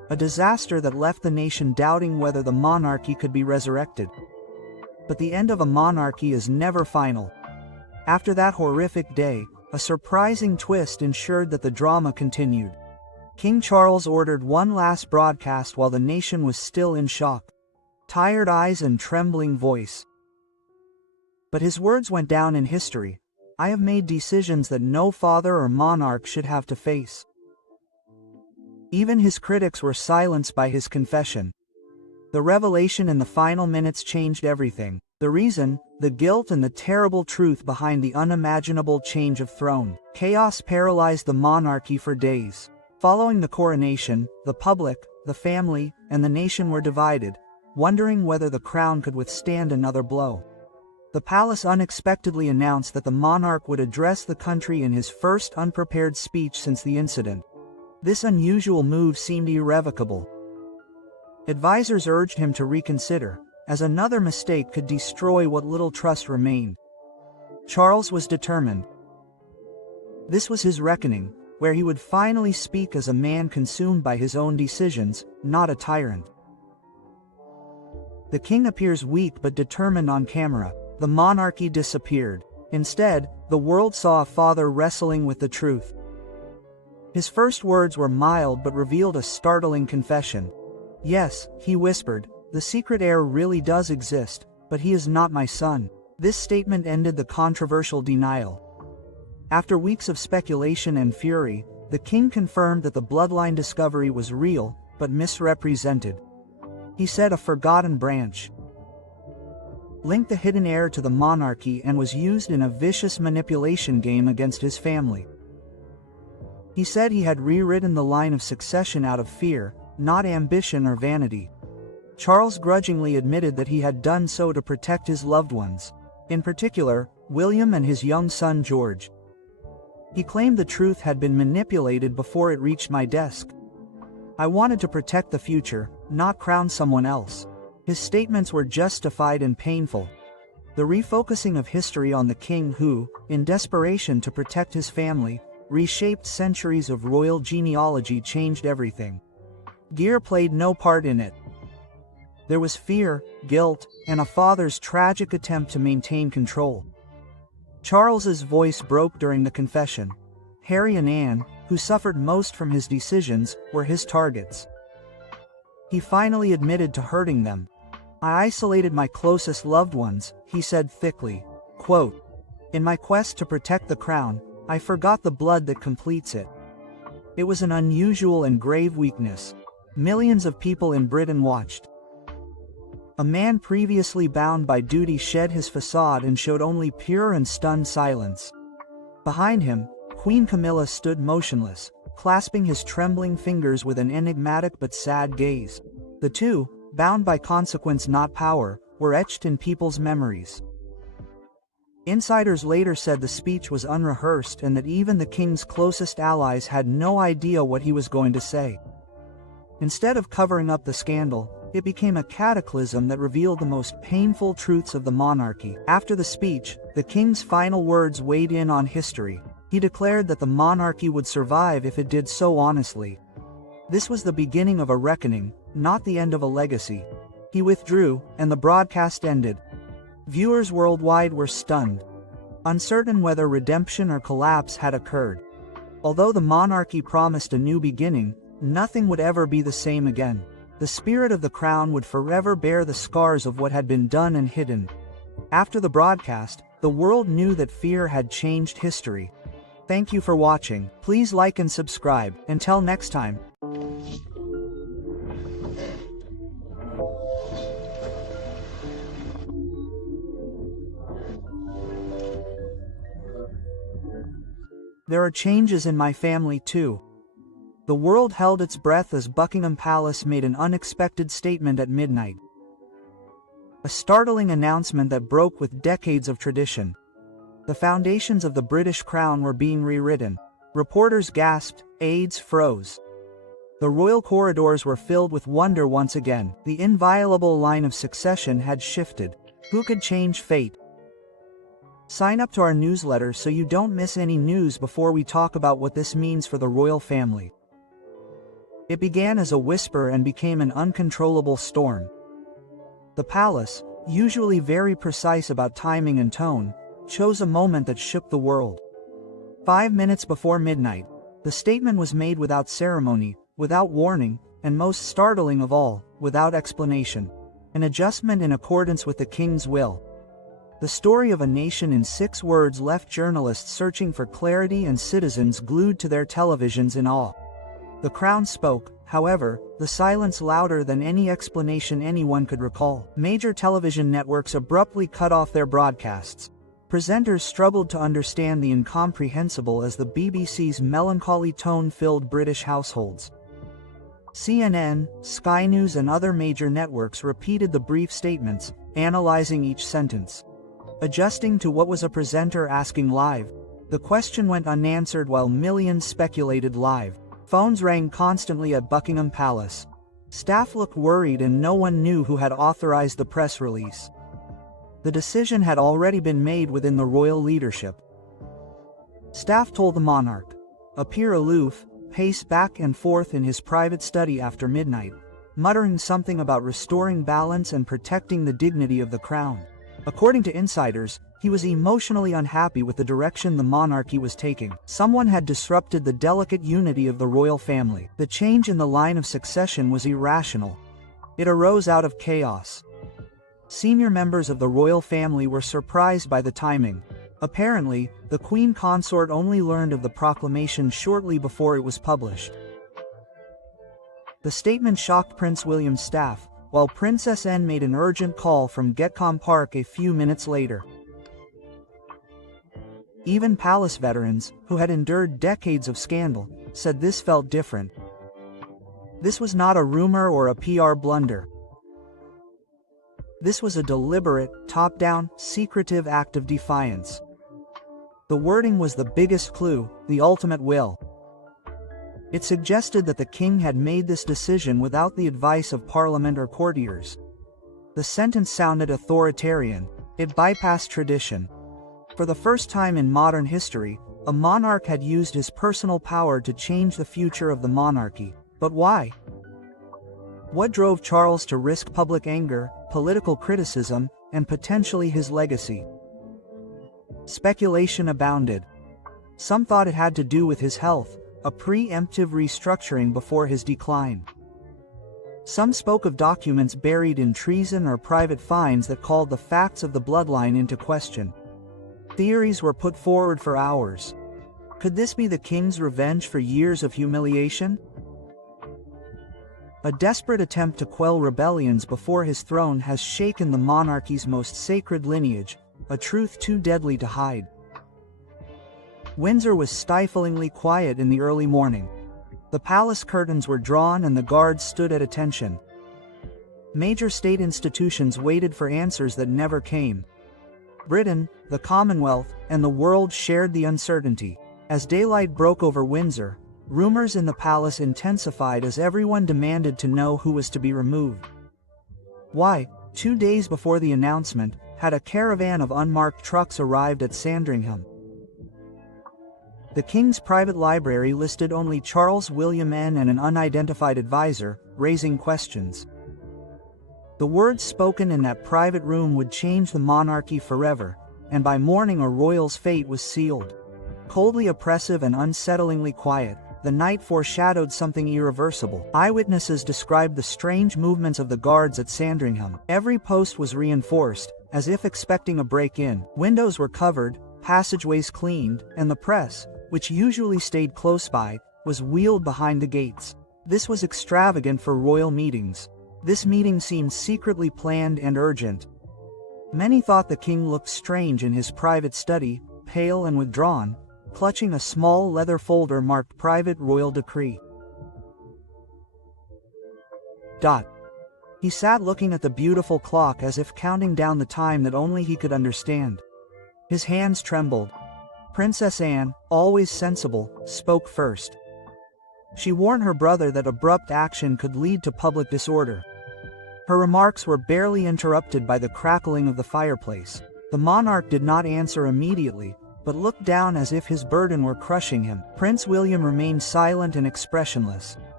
a disaster that left the nation doubting whether the monarchy could be resurrected. But the end of a monarchy is never final. After that horrific day, a surprising twist ensured that the drama continued. King Charles ordered one last broadcast while the nation was still in shock. Tired eyes and trembling voice. But his words went down in history. I have made decisions that no father or monarch should have to face. Even his critics were silenced by his confession. The revelation in the final minutes changed everything. The reason, the guilt and the terrible truth behind the unimaginable change of throne. Chaos paralyzed the monarchy for days. Following the coronation, the public, the family, and the nation were divided, wondering whether the crown could withstand another blow. The palace unexpectedly announced that the monarch would address the country in his first unprepared speech since the incident. This unusual move seemed irrevocable. Advisors urged him to reconsider, as another mistake could destroy what little trust remained. Charles was determined. This was his reckoning, where he would finally speak as a man consumed by his own decisions, not a tyrant. The king appears weak but determined on camera. The monarchy disappeared. Instead, the world saw a father wrestling with the truth. His first words were mild but revealed a startling confession. Yes, he whispered, the secret heir really does exist, but he is not my son. This statement ended the controversial denial. After weeks of speculation and fury, the king confirmed that the bloodline discovery was real, but misrepresented. He said a forgotten branch linked the hidden heir to the monarchy and was used in a vicious manipulation game against his family. He said he had rewritten the line of succession out of fear, not ambition or vanity. Charles grudgingly admitted that he had done so to protect his loved ones, in particular, William and his young son George. He claimed the truth had been manipulated before it reached my desk. I wanted to protect the future, not crown someone else. His statements were justified and painful. The refocusing of history on the king who, in desperation to protect his family, reshaped centuries of royal genealogy changed everything. Gear played no part in it. There was fear, guilt, and a father's tragic attempt to maintain control. Charles's voice broke during the confession. Harry and Anne, who suffered most from his decisions, were his targets. He finally admitted to hurting them. I isolated my closest loved ones, he said thickly. Quote, in my quest to protect the crown, I forgot the blood that completes it. It was an unusual and grave weakness. Millions of people in Britain watched. A man previously bound by duty shed his facade and showed only pure and stunned silence. Behind him, Queen Camilla stood motionless, clasping his trembling fingers with an enigmatic but sad gaze. The two, bound by consequence not power, were etched in people's memories. Insiders later said the speech was unrehearsed and that even the king's closest allies had no idea what he was going to say. Instead of covering up the scandal, it became a cataclysm that revealed the most painful truths of the monarchy. After the speech, the king's final words weighed in on history. He declared that the monarchy would survive if it did so honestly. This was the beginning of a reckoning, not the end of a legacy. He withdrew, and the broadcast ended. Viewers worldwide were stunned, uncertain whether redemption or collapse had occurred. Although the monarchy promised a new beginning, nothing would ever be the same again. The spirit of the crown would forever bear the scars of what had been done and hidden. After the broadcast, the world knew that fear had changed history. Thank you for watching. Please like and subscribe. Until next time. There are changes in my family too. The world held its breath as Buckingham Palace made an unexpected statement at midnight. A startling announcement that broke with decades of tradition. The foundations of the British crown were being rewritten. Reporters gasped, aides froze. The royal corridors were filled with wonder once again. The inviolable line of succession had shifted. Who could change fate? Sign up to our newsletter so you don't miss any news before we talk about what this means for the royal family. It began as a whisper and became an uncontrollable storm. The palace, usually very precise about timing and tone, chose a moment that shook the world. 5 minutes before midnight, the statement was made without ceremony, without warning, and most startling of all, without explanation. An adjustment in accordance with the king's will. The story of a nation in 6 words left journalists searching for clarity and citizens glued to their televisions in awe. The crown spoke, however, the silence louder than any explanation anyone could recall. Major television networks abruptly cut off their broadcasts. Presenters struggled to understand the incomprehensible as the BBC's melancholy tone filled British households. CNN, Sky News and other major networks repeated the brief statements, analyzing each sentence. Adjusting to what was a presenter asking live, the question went unanswered while millions speculated live. Phones rang constantly at Buckingham Palace. Staff looked worried and no one knew who had authorized the press release. The decision had already been made within the royal leadership. Staff told the monarch. Appear aloof, pace back and forth in his private study after midnight, muttering something about restoring balance and protecting the dignity of the crown. According to insiders, he was emotionally unhappy with the direction the monarchy was taking. Someone had disrupted the delicate unity of the royal family. The change in the line of succession was irrational. It arose out of chaos. Senior members of the royal family were surprised by the timing. Apparently, the Queen Consort only learned of the proclamation shortly before it was published. The statement shocked Prince William's staff, while Princess Anne made an urgent call from Getcombe Park a few minutes later. Even palace veterans, who had endured decades of scandal, said this felt different. This was not a rumor or a PR blunder. This was a deliberate, top-down, secretive act of defiance. The wording was the biggest clue, the ultimate will. It suggested that the king had made this decision without the advice of parliament or courtiers. The sentence sounded authoritarian. It bypassed tradition. For the first time in modern history, a monarch had used his personal power to change the future of the monarchy. But why? What drove Charles to risk public anger, political criticism, and potentially his legacy? Speculation abounded. Some thought it had to do with his health, a preemptive restructuring before his decline. Some spoke of documents buried in treason or private fines that called the facts of the bloodline into question. Theories were put forward for hours. Could this be the king's revenge for years of humiliation? A desperate attempt to quell rebellions before his throne has shaken the monarchy's most sacred lineage, a truth too deadly to hide. Windsor was stiflingly quiet in the early morning. The palace curtains were drawn and the guards stood at attention. Major state institutions waited for answers that never came. Britain, the Commonwealth, and the world shared the uncertainty. As daylight broke over Windsor, rumors in the palace intensified as everyone demanded to know who was to be removed. Why, 2 days before the announcement, had a caravan of unmarked trucks arrived at Sandringham. The king's private library listed only Charles William N and an unidentified advisor, raising questions. The words spoken in that private room would change the monarchy forever, and by morning a royal's fate was sealed. Coldly oppressive and unsettlingly quiet, the night foreshadowed something irreversible. Eyewitnesses described the strange movements of the guards at Sandringham. Every post was reinforced, as if expecting a break-in. Windows were covered, passageways cleaned, and the press, which usually stayed close by, was wheeled behind the gates. This was extravagant for royal meetings. This meeting seemed secretly planned and urgent. Many thought the king looked strange in his private study, pale and withdrawn, clutching a small leather folder marked Private Royal Decree. He sat looking at the beautiful clock as if counting down the time that only he could understand. His hands trembled. Princess Anne, always sensible, spoke first. She warned her brother that abrupt action could lead to public disorder. Her remarks were barely interrupted by the crackling of the fireplace. The monarch did not answer immediately, but looked down as if his burden were crushing him. Prince William remained silent and expressionless.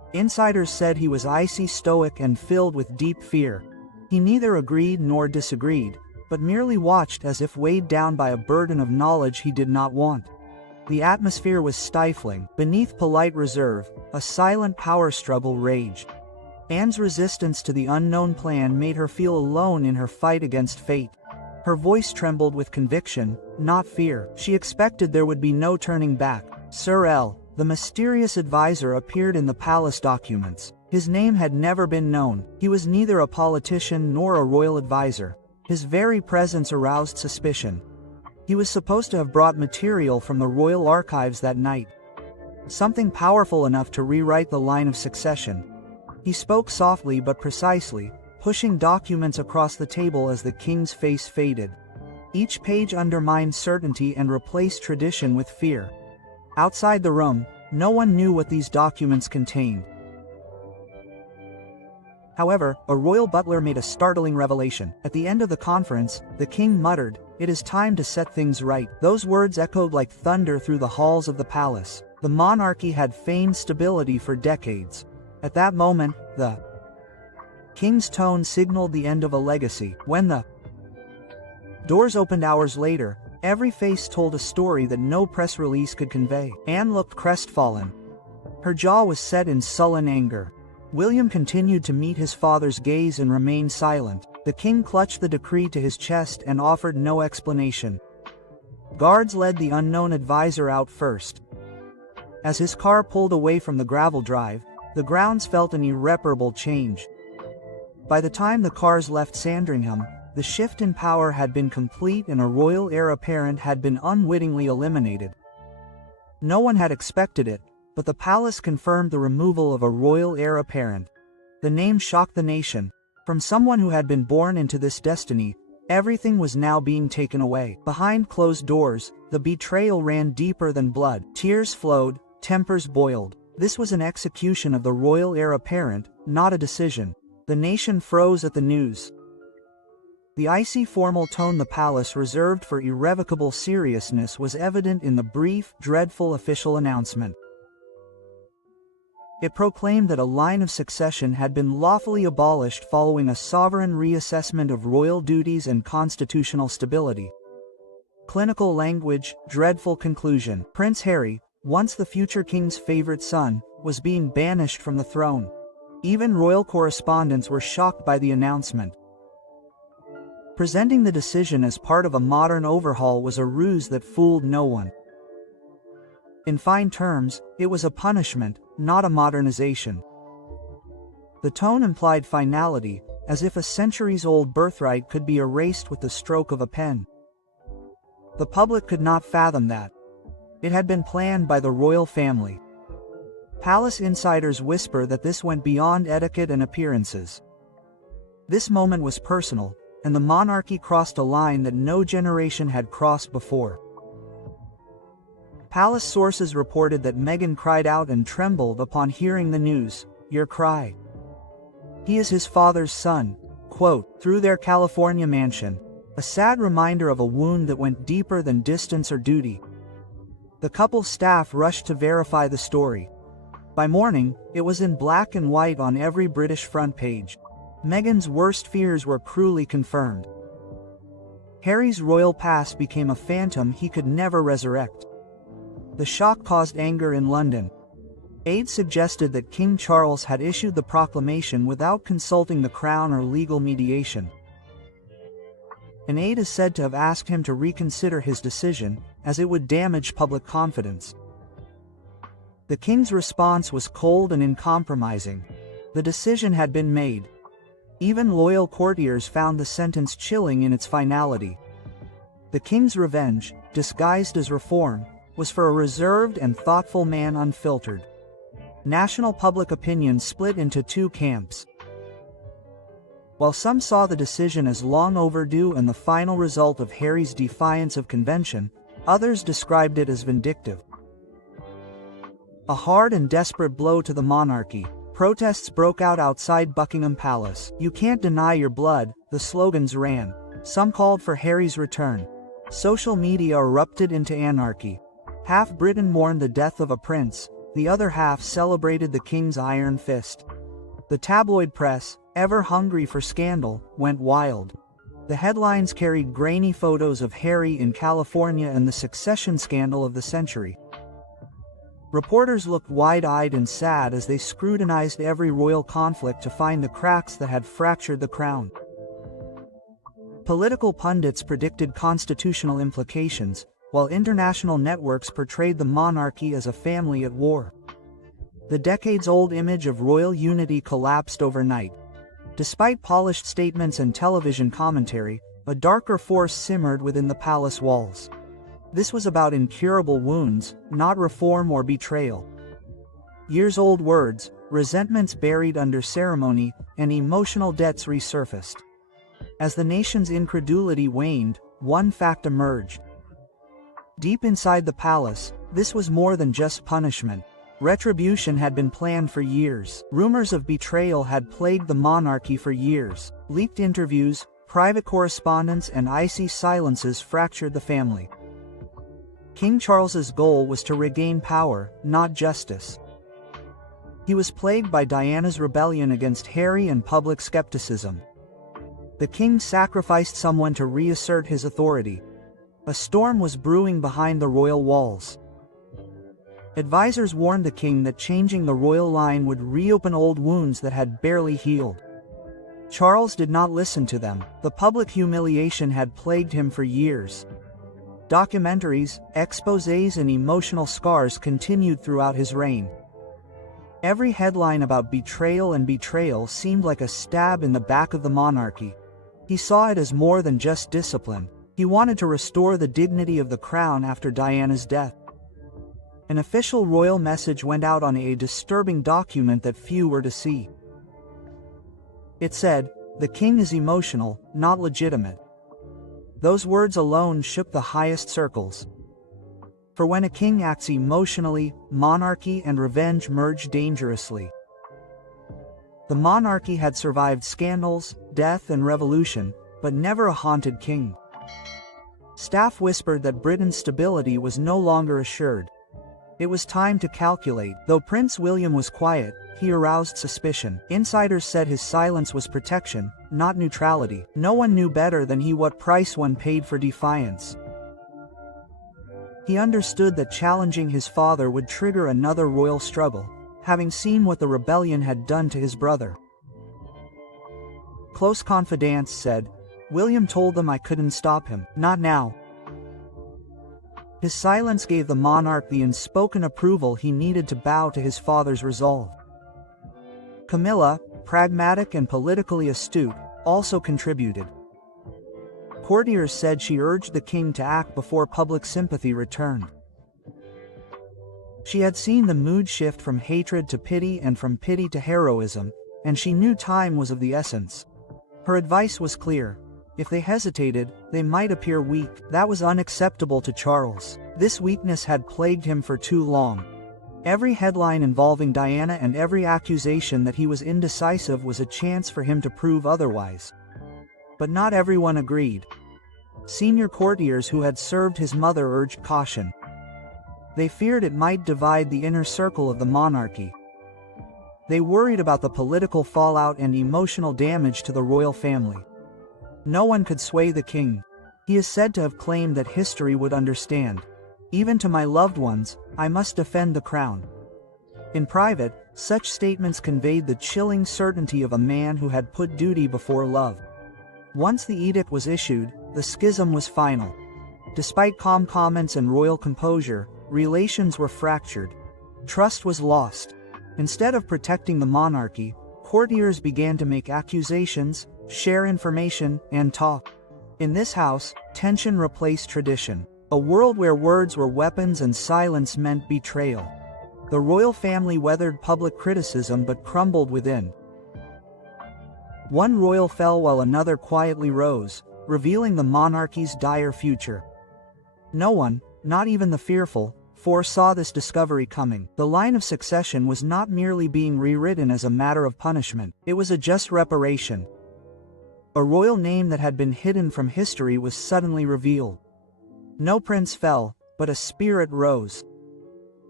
Insiders said he was icy stoic and filled with deep fear. He neither agreed nor disagreed, but merely watched as if weighed down by a burden of knowledge he did not want. The atmosphere was stifling. Beneath polite reserve, a silent power struggle raged. Anne's resistance to the unknown plan made her feel alone in her fight against fate. Her voice trembled with conviction, not fear. She expected there would be no turning back. Sir L., the mysterious advisor, appeared in the palace documents. His name had never been known. He was neither a politician nor a royal advisor. His very presence aroused suspicion. He was supposed to have brought material from the royal archives that night. Something powerful enough to rewrite the line of succession. He spoke softly but precisely, pushing documents across the table as the king's face faded. Each page undermined certainty and replaced tradition with fear. Outside the room, no one knew what these documents contained. However, a royal butler made a startling revelation. At the end of the conference, the king muttered, "It is time to set things right." Those words echoed like thunder through the halls of the palace. The monarchy had feigned stability for decades. At that moment, the king's tone signaled the end of a legacy. When the doors opened hours later, every face told a story that no press release could convey. Anne looked crestfallen. Her jaw was set in sullen anger. William continued to meet his father's gaze and remained silent. The king clutched the decree to his chest and offered no explanation. Guards led the unknown advisor out first. As his car pulled away from the gravel drive, the grounds felt an irreparable change. By the time the cars left Sandringham, the shift in power had been complete and a royal heir apparent had been unwittingly eliminated. No one had expected it, but the palace confirmed the removal of a royal heir apparent. The name shocked the nation. From someone who had been born into this destiny, everything was now being taken away. Behind closed doors, the betrayal ran deeper than blood. Tears flowed, tempers boiled. This was an execution of the royal heir apparent, not a decision. The nation froze at the news. The icy formal tone the palace reserved for irrevocable seriousness was evident in the brief, dreadful official announcement. It proclaimed that a line of succession had been lawfully abolished following a sovereign reassessment of royal duties and constitutional stability. Clinical language, dreadful conclusion. Prince Harry, once the future king's favorite son, was being banished from the throne. Even royal correspondents were shocked by the announcement. Presenting the decision as part of a modern overhaul was a ruse that fooled no one. In fine terms, it was a punishment, not a modernization. The tone implied finality, as if a centuries-old birthright could be erased with the stroke of a pen. The public could not fathom that. It had been planned by the royal family. Palace insiders whisper that this went beyond etiquette and appearances. This moment was personal, and the monarchy crossed a line that no generation had crossed before. Palace sources reported that Meghan cried out and trembled upon hearing the news. "Your cry. He is his father's son," quote, through their California mansion, a sad reminder of a wound that went deeper than distance or duty. The couple's staff rushed to verify the story. By morning, it was in black and white on every British front page. Meghan's worst fears were cruelly confirmed. Harry's royal past became a phantom he could never resurrect. The shock caused anger in London. Aides suggested that King Charles had issued the proclamation without consulting the Crown or legal mediation. An aide is said to have asked him to reconsider his decision, as it would damage public confidence. The king's response was cold and uncompromising. The decision had been made. Even loyal courtiers found the sentence chilling in its finality. The king's revenge, disguised as reform, was for a reserved and thoughtful man unfiltered. National public opinion split into two camps. While some saw the decision as long overdue and the final result of Harry's defiance of convention, others described it as vindictive. A hard and desperate blow to the monarchy. Protests broke out outside Buckingham Palace. "You can't deny your blood," the slogans ran. Some called for Harry's return. Social media erupted into anarchy. Half Britain mourned the death of a prince. the other half celebrated the king's iron fist. The tabloid press, ever hungry for scandal, went wild. The headlines carried grainy photos of Harry in California and the succession scandal of the century. Reporters looked wide-eyed and sad as they scrutinized every royal conflict to find the cracks that had fractured the crown. Political pundits predicted constitutional implications, while international networks portrayed the monarchy as a family at war. The decades-old image of royal unity collapsed overnight. Despite polished statements and television commentary, a darker force simmered within the palace walls. This was about incurable wounds, not reform or betrayal. Years-old words, resentments buried under ceremony, and emotional debts resurfaced. As the nation's incredulity waned, one fact emerged. Deep inside the palace, this was more than just punishment. Retribution had been planned for years. Rumors of betrayal had plagued the monarchy for years. Leaked interviews, private correspondence, and icy silences fractured the family. King Charles's goal was to regain power, not justice. He was plagued by Diana's rebellion against Harry and public skepticism. The king sacrificed someone to reassert his authority. A storm was brewing behind the royal walls. Advisors warned the king that changing the royal line would reopen old wounds that had barely healed. Charles did not listen to them. The public humiliation had plagued him for years. Documentaries, exposés, and emotional scars continued throughout his reign. Every headline about betrayal seemed like a stab in the back of the monarchy. He saw it as more than just discipline. He wanted to restore the dignity of the crown after Diana's death. An official royal message went out on a disturbing document that few were to see. It said, "The king is emotional, not legitimate." Those words alone shook the highest circles. For when a king acts emotionally, monarchy and revenge merge dangerously. The monarchy had survived scandals, death, and revolution, but never a haunted king. Staff whispered that Britain's stability was no longer assured. It was time to calculate. Though Prince William was quiet, he aroused suspicion. Insiders said his silence was protection, not neutrality. No one knew better than he what price one paid for defiance. He understood that challenging his father would trigger another royal struggle, having seen what the rebellion had done to his brother. Close confidants said, "William told them I couldn't stop him, not now." His silence gave the monarch the unspoken approval he needed to bow to his father's resolve. Camilla, pragmatic and politically astute, also contributed. Courtiers said she urged the king to act before public sympathy returned. She had seen the mood shift from hatred to pity and from pity to heroism, and she knew time was of the essence. Her advice was clear. If they hesitated, they might appear weak. That was unacceptable to Charles. This weakness had plagued him for too long. Every headline involving Diana and every accusation that he was indecisive was a chance for him to prove otherwise. But not everyone agreed. Senior courtiers who had served his mother urged caution. They feared it might divide the inner circle of the monarchy. They worried about the political fallout and emotional damage to the royal family. No one could sway the king. He is said to have claimed that history would understand. "Even to my loved ones, I must defend the crown." In private, such statements conveyed the chilling certainty of a man who had put duty before love. Once the edict was issued, the schism was final. Despite calm comments and royal composure, relations were fractured. Trust was lost. Instead of protecting the monarchy, courtiers began to make accusations, share information, and talk. In this house, tension replaced tradition. A world where words were weapons and silence meant betrayal. The royal family weathered public criticism but crumbled within. One royal fell while another quietly rose, revealing the monarchy's dire future. No one, not even the fearful, foresaw this discovery coming. The line of succession was not merely being rewritten as a matter of punishment, it was a just reparation. A royal name that had been hidden from history was suddenly revealed. No prince fell, but a spirit rose.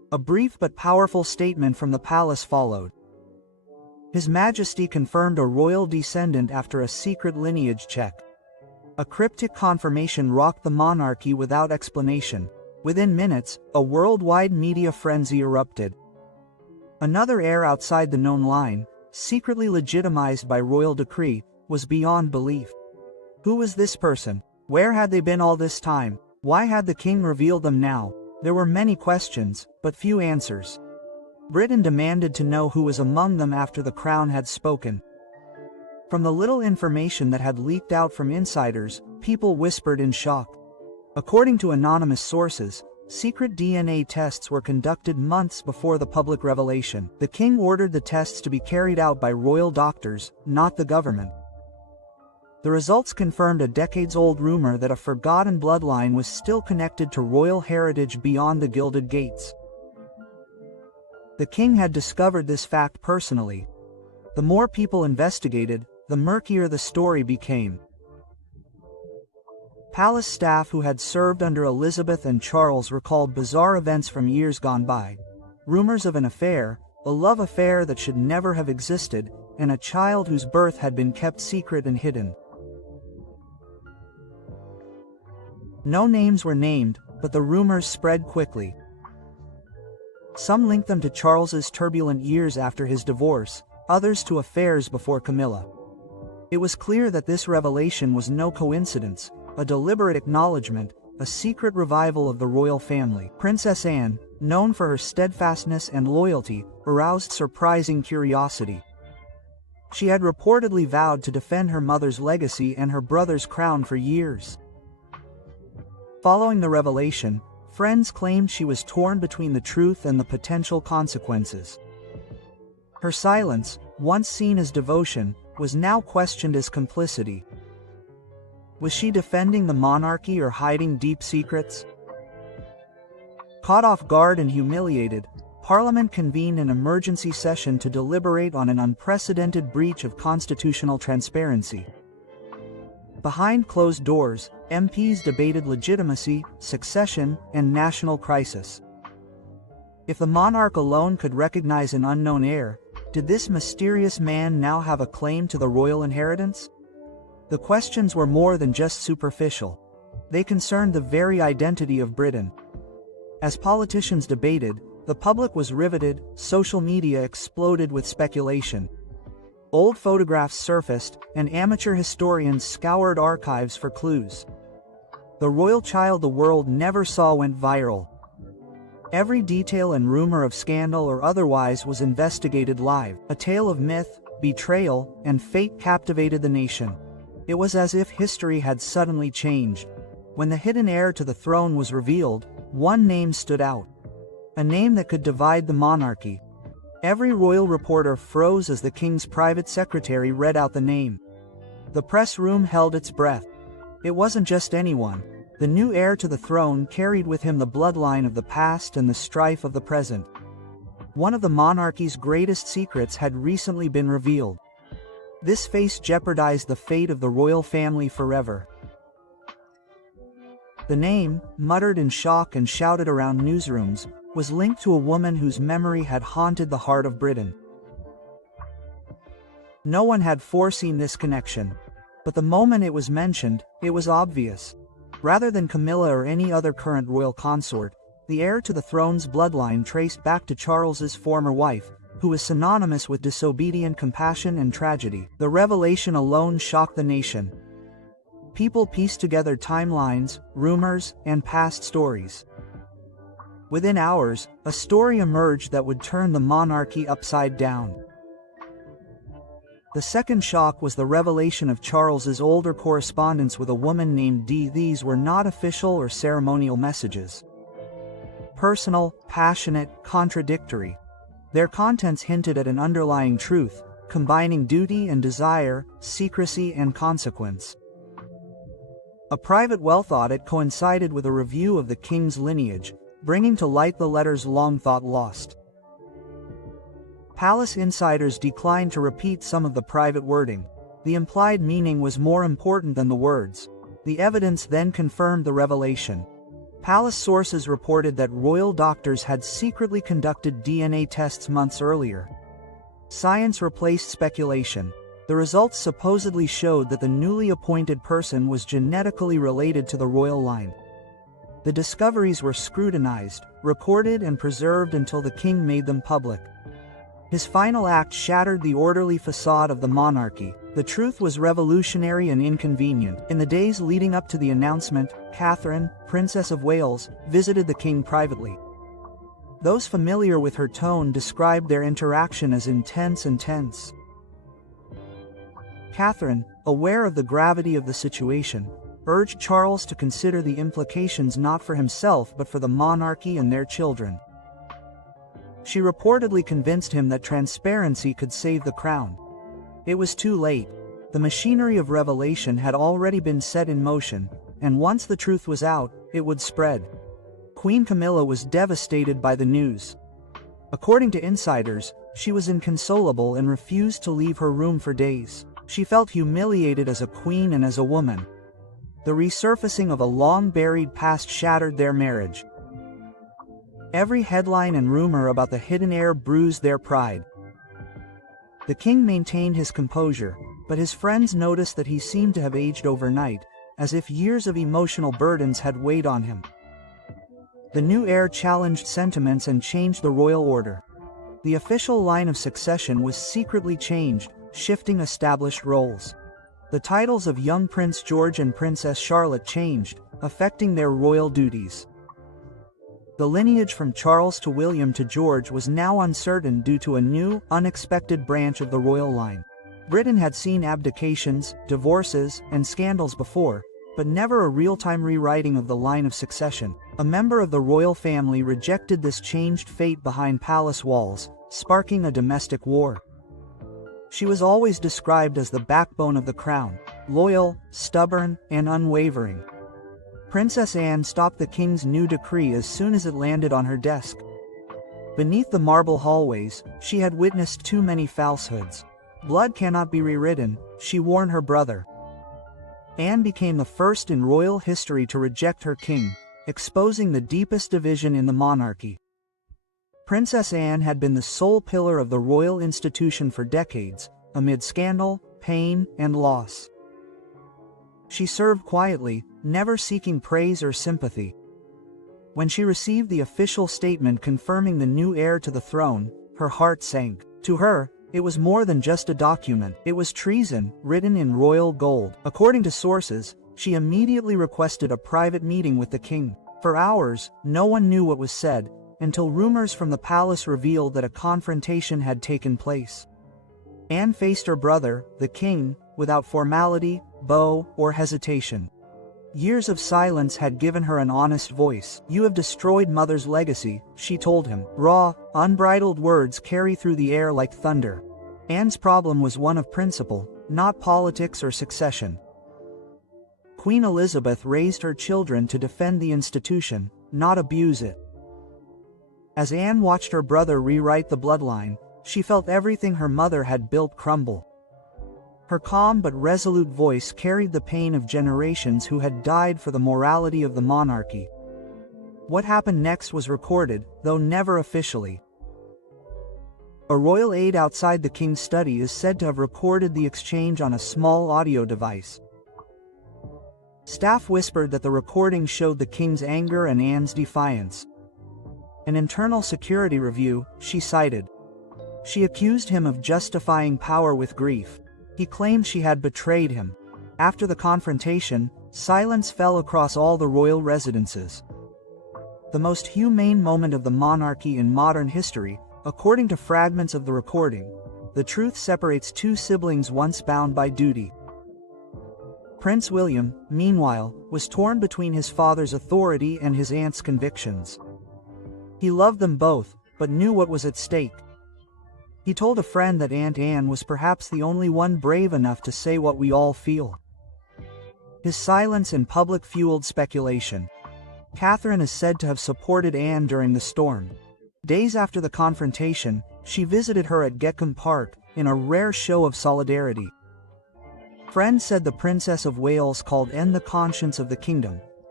A brief but powerful statement from the palace followed. His Majesty confirmed a royal descendant after a secret lineage check. A cryptic confirmation rocked the monarchy without explanation. Within minutes, a worldwide media frenzy erupted. Another heir outside the known line, secretly legitimized by royal decree, was beyond belief. Who was this person? Where had they been all this time? Why had the king revealed them now? There were many questions, but few answers. Britain demanded to know who was among them after the crown had spoken. From the little information that had leaked out from insiders, people whispered in shock. According to anonymous sources, secret DNA tests were conducted months before the public revelation. The king ordered the tests to be carried out by royal doctors, not the government. The results confirmed a decades-old rumor that a forgotten bloodline was still connected to royal heritage beyond the Gilded Gates. The king had discovered this fact personally. The more people investigated, the murkier the story became. Palace staff who had served under Elizabeth and Charles recalled bizarre events from years gone by. Rumors of an affair, a love affair that should never have existed, and a child whose birth had been kept secret and hidden. No names were named, but the rumors spread quickly. Some linked them to Charles's turbulent years after his divorce, others to affairs before Camilla. It was clear that this revelation was no coincidence, a deliberate acknowledgement, a secret revival of the royal family. Princess Anne, known for her steadfastness and loyalty, aroused surprising curiosity. She had reportedly vowed to defend her mother's legacy and her brother's crown for years. Following the revelation, friends claimed she was torn between the truth and the potential consequences. Her silence, once seen as devotion, was now questioned as complicity. Was she defending the monarchy or hiding deep secrets? Caught off guard and humiliated, Parliament convened an emergency session to deliberate on an unprecedented breach of constitutional transparency. Behind closed doors, MPs debated legitimacy, succession, and national crisis. If the monarch alone could recognize an unknown heir, did this mysterious man now have a claim to the royal inheritance? The questions were more than just superficial. They concerned the very identity of Britain. As politicians debated, the public was riveted, social media exploded with speculation. Old photographs surfaced, and amateur historians scoured archives for clues. The royal child the world never saw went viral. Every detail and rumor of scandal or otherwise was investigated live. A tale of myth, betrayal, and fate captivated the nation. It was as if history had suddenly changed. When the hidden heir to the throne was revealed, one name stood out. A name that could divide the monarchy. Every royal reporter froze as the king's private secretary read out the name. The press room held its breath. It wasn't just anyone. The new heir to the throne carried with him the bloodline of the past and the strife of the present. One of the monarchy's greatest secrets had recently been revealed. This face jeopardized the fate of the royal family forever. The name, muttered in shock and shouted around newsrooms, was linked to a woman whose memory had haunted the heart of Britain. No one had foreseen this connection, but the moment it was mentioned, it was obvious. Rather than Camilla or any other current royal consort, the heir to the throne's bloodline traced back to Charles's former wife, who was synonymous with disobedient compassion and tragedy. The revelation alone shocked the nation. People pieced together timelines, rumors, and past stories. Within hours, a story emerged that would turn the monarchy upside down. The second shock was the revelation of Charles's older correspondence with a woman named Dee. These were not official or ceremonial messages. Personal, passionate, contradictory. Their contents hinted at an underlying truth, combining duty and desire, secrecy and consequence. A private wealth audit coincided with a review of the king's lineage, bringing to light the letters long thought lost. Palace insiders declined to repeat some of the private wording. The implied meaning was more important than the words. The evidence then confirmed the revelation. Palace sources reported that royal doctors had secretly conducted DNA tests months earlier. Science replaced speculation. The results supposedly showed that the newly appointed person was genetically related to the royal line. The discoveries were scrutinized, recorded and preserved until the king made them public. His final act shattered the orderly facade of the monarchy. The truth was revolutionary and inconvenient. In the days leading up to the announcement, Catherine, Princess of Wales, visited the king privately. Those familiar with her tone described their interaction as intense and tense. Catherine, aware of the gravity of the situation, urged Charles to consider the implications not for himself but for the monarchy and their children. She reportedly convinced him that transparency could save the crown. It was too late. The machinery of revelation had already been set in motion, and once the truth was out, it would spread. Queen Camilla was devastated by the news. According to insiders, she was inconsolable and refused to leave her room for days. She felt humiliated as a queen and as a woman. The resurfacing of a long-buried past shattered their marriage. Every headline and rumor about the hidden heir bruised their pride. The king maintained his composure, but his friends noticed that he seemed to have aged overnight, as if years of emotional burdens had weighed on him. The new heir challenged sentiments and changed the royal order. The official line of succession was secretly changed, shifting established roles. The titles of young Prince George and Princess Charlotte changed, affecting their royal duties. The lineage from Charles to William to George was now uncertain due to a new, unexpected branch of the royal line. Britain had seen abdications, divorces, and scandals before, but never a real-time rewriting of the line of succession. A member of the royal family rejected this changed fate behind palace walls, sparking a domestic war. She was always described as the backbone of the crown, loyal, stubborn, and unwavering. Princess Anne stopped the king's new decree as soon as it landed on her desk. Beneath the marble hallways, she had witnessed too many falsehoods. Blood cannot be rewritten, she warned her brother. Anne became the first in royal history to reject her king, exposing the deepest division in the monarchy. Princess Anne had been the sole pillar of the royal institution for decades, amid scandal, pain, and loss. She served quietly, never seeking praise or sympathy. When she received the official statement confirming the new heir to the throne, her heart sank. To her, it was more than just a document. It was treason, written in royal gold. According to sources, she immediately requested a private meeting with the king. For hours, no one knew what was said, until rumors from the palace revealed that a confrontation had taken place. Anne faced her brother, the king, without formality, bow, or hesitation. Years of silence had given her an honest voice. "You have destroyed Mother's legacy," she told him. Raw, unbridled words carry through the air like thunder. Anne's problem was one of principle, not politics or succession. Queen Elizabeth raised her children to defend the institution, not abuse it. As Anne watched her brother rewrite the bloodline, she felt everything her mother had built crumble. Her calm but resolute voice carried the pain of generations who had died for the morality of the monarchy. What happened next was recorded, though never officially. A royal aide outside the king's study is said to have recorded the exchange on a small audio device. Staff whispered that the recording showed the king's anger and Anne's defiance. An internal security review, she cited. She accused him of justifying power with grief. He claimed she had betrayed him. After the confrontation, silence fell across all the royal residences. The most humane moment of the monarchy in modern history, according to fragments of the recording, the truth separates two siblings once bound by duty. Prince William, meanwhile, was torn between his father's authority and his aunt's convictions. He loved them both, but knew what was at stake. He told a friend that Aunt Anne was perhaps the only one brave enough to say what we all feel. His silence in public fueled speculation. Catherine is said to have supported Anne during the storm. Days after the confrontation, she visited her at Gekcombe Park, in a rare show of solidarity. Friends said the Princess of Wales called Anne the conscience of the kingdom,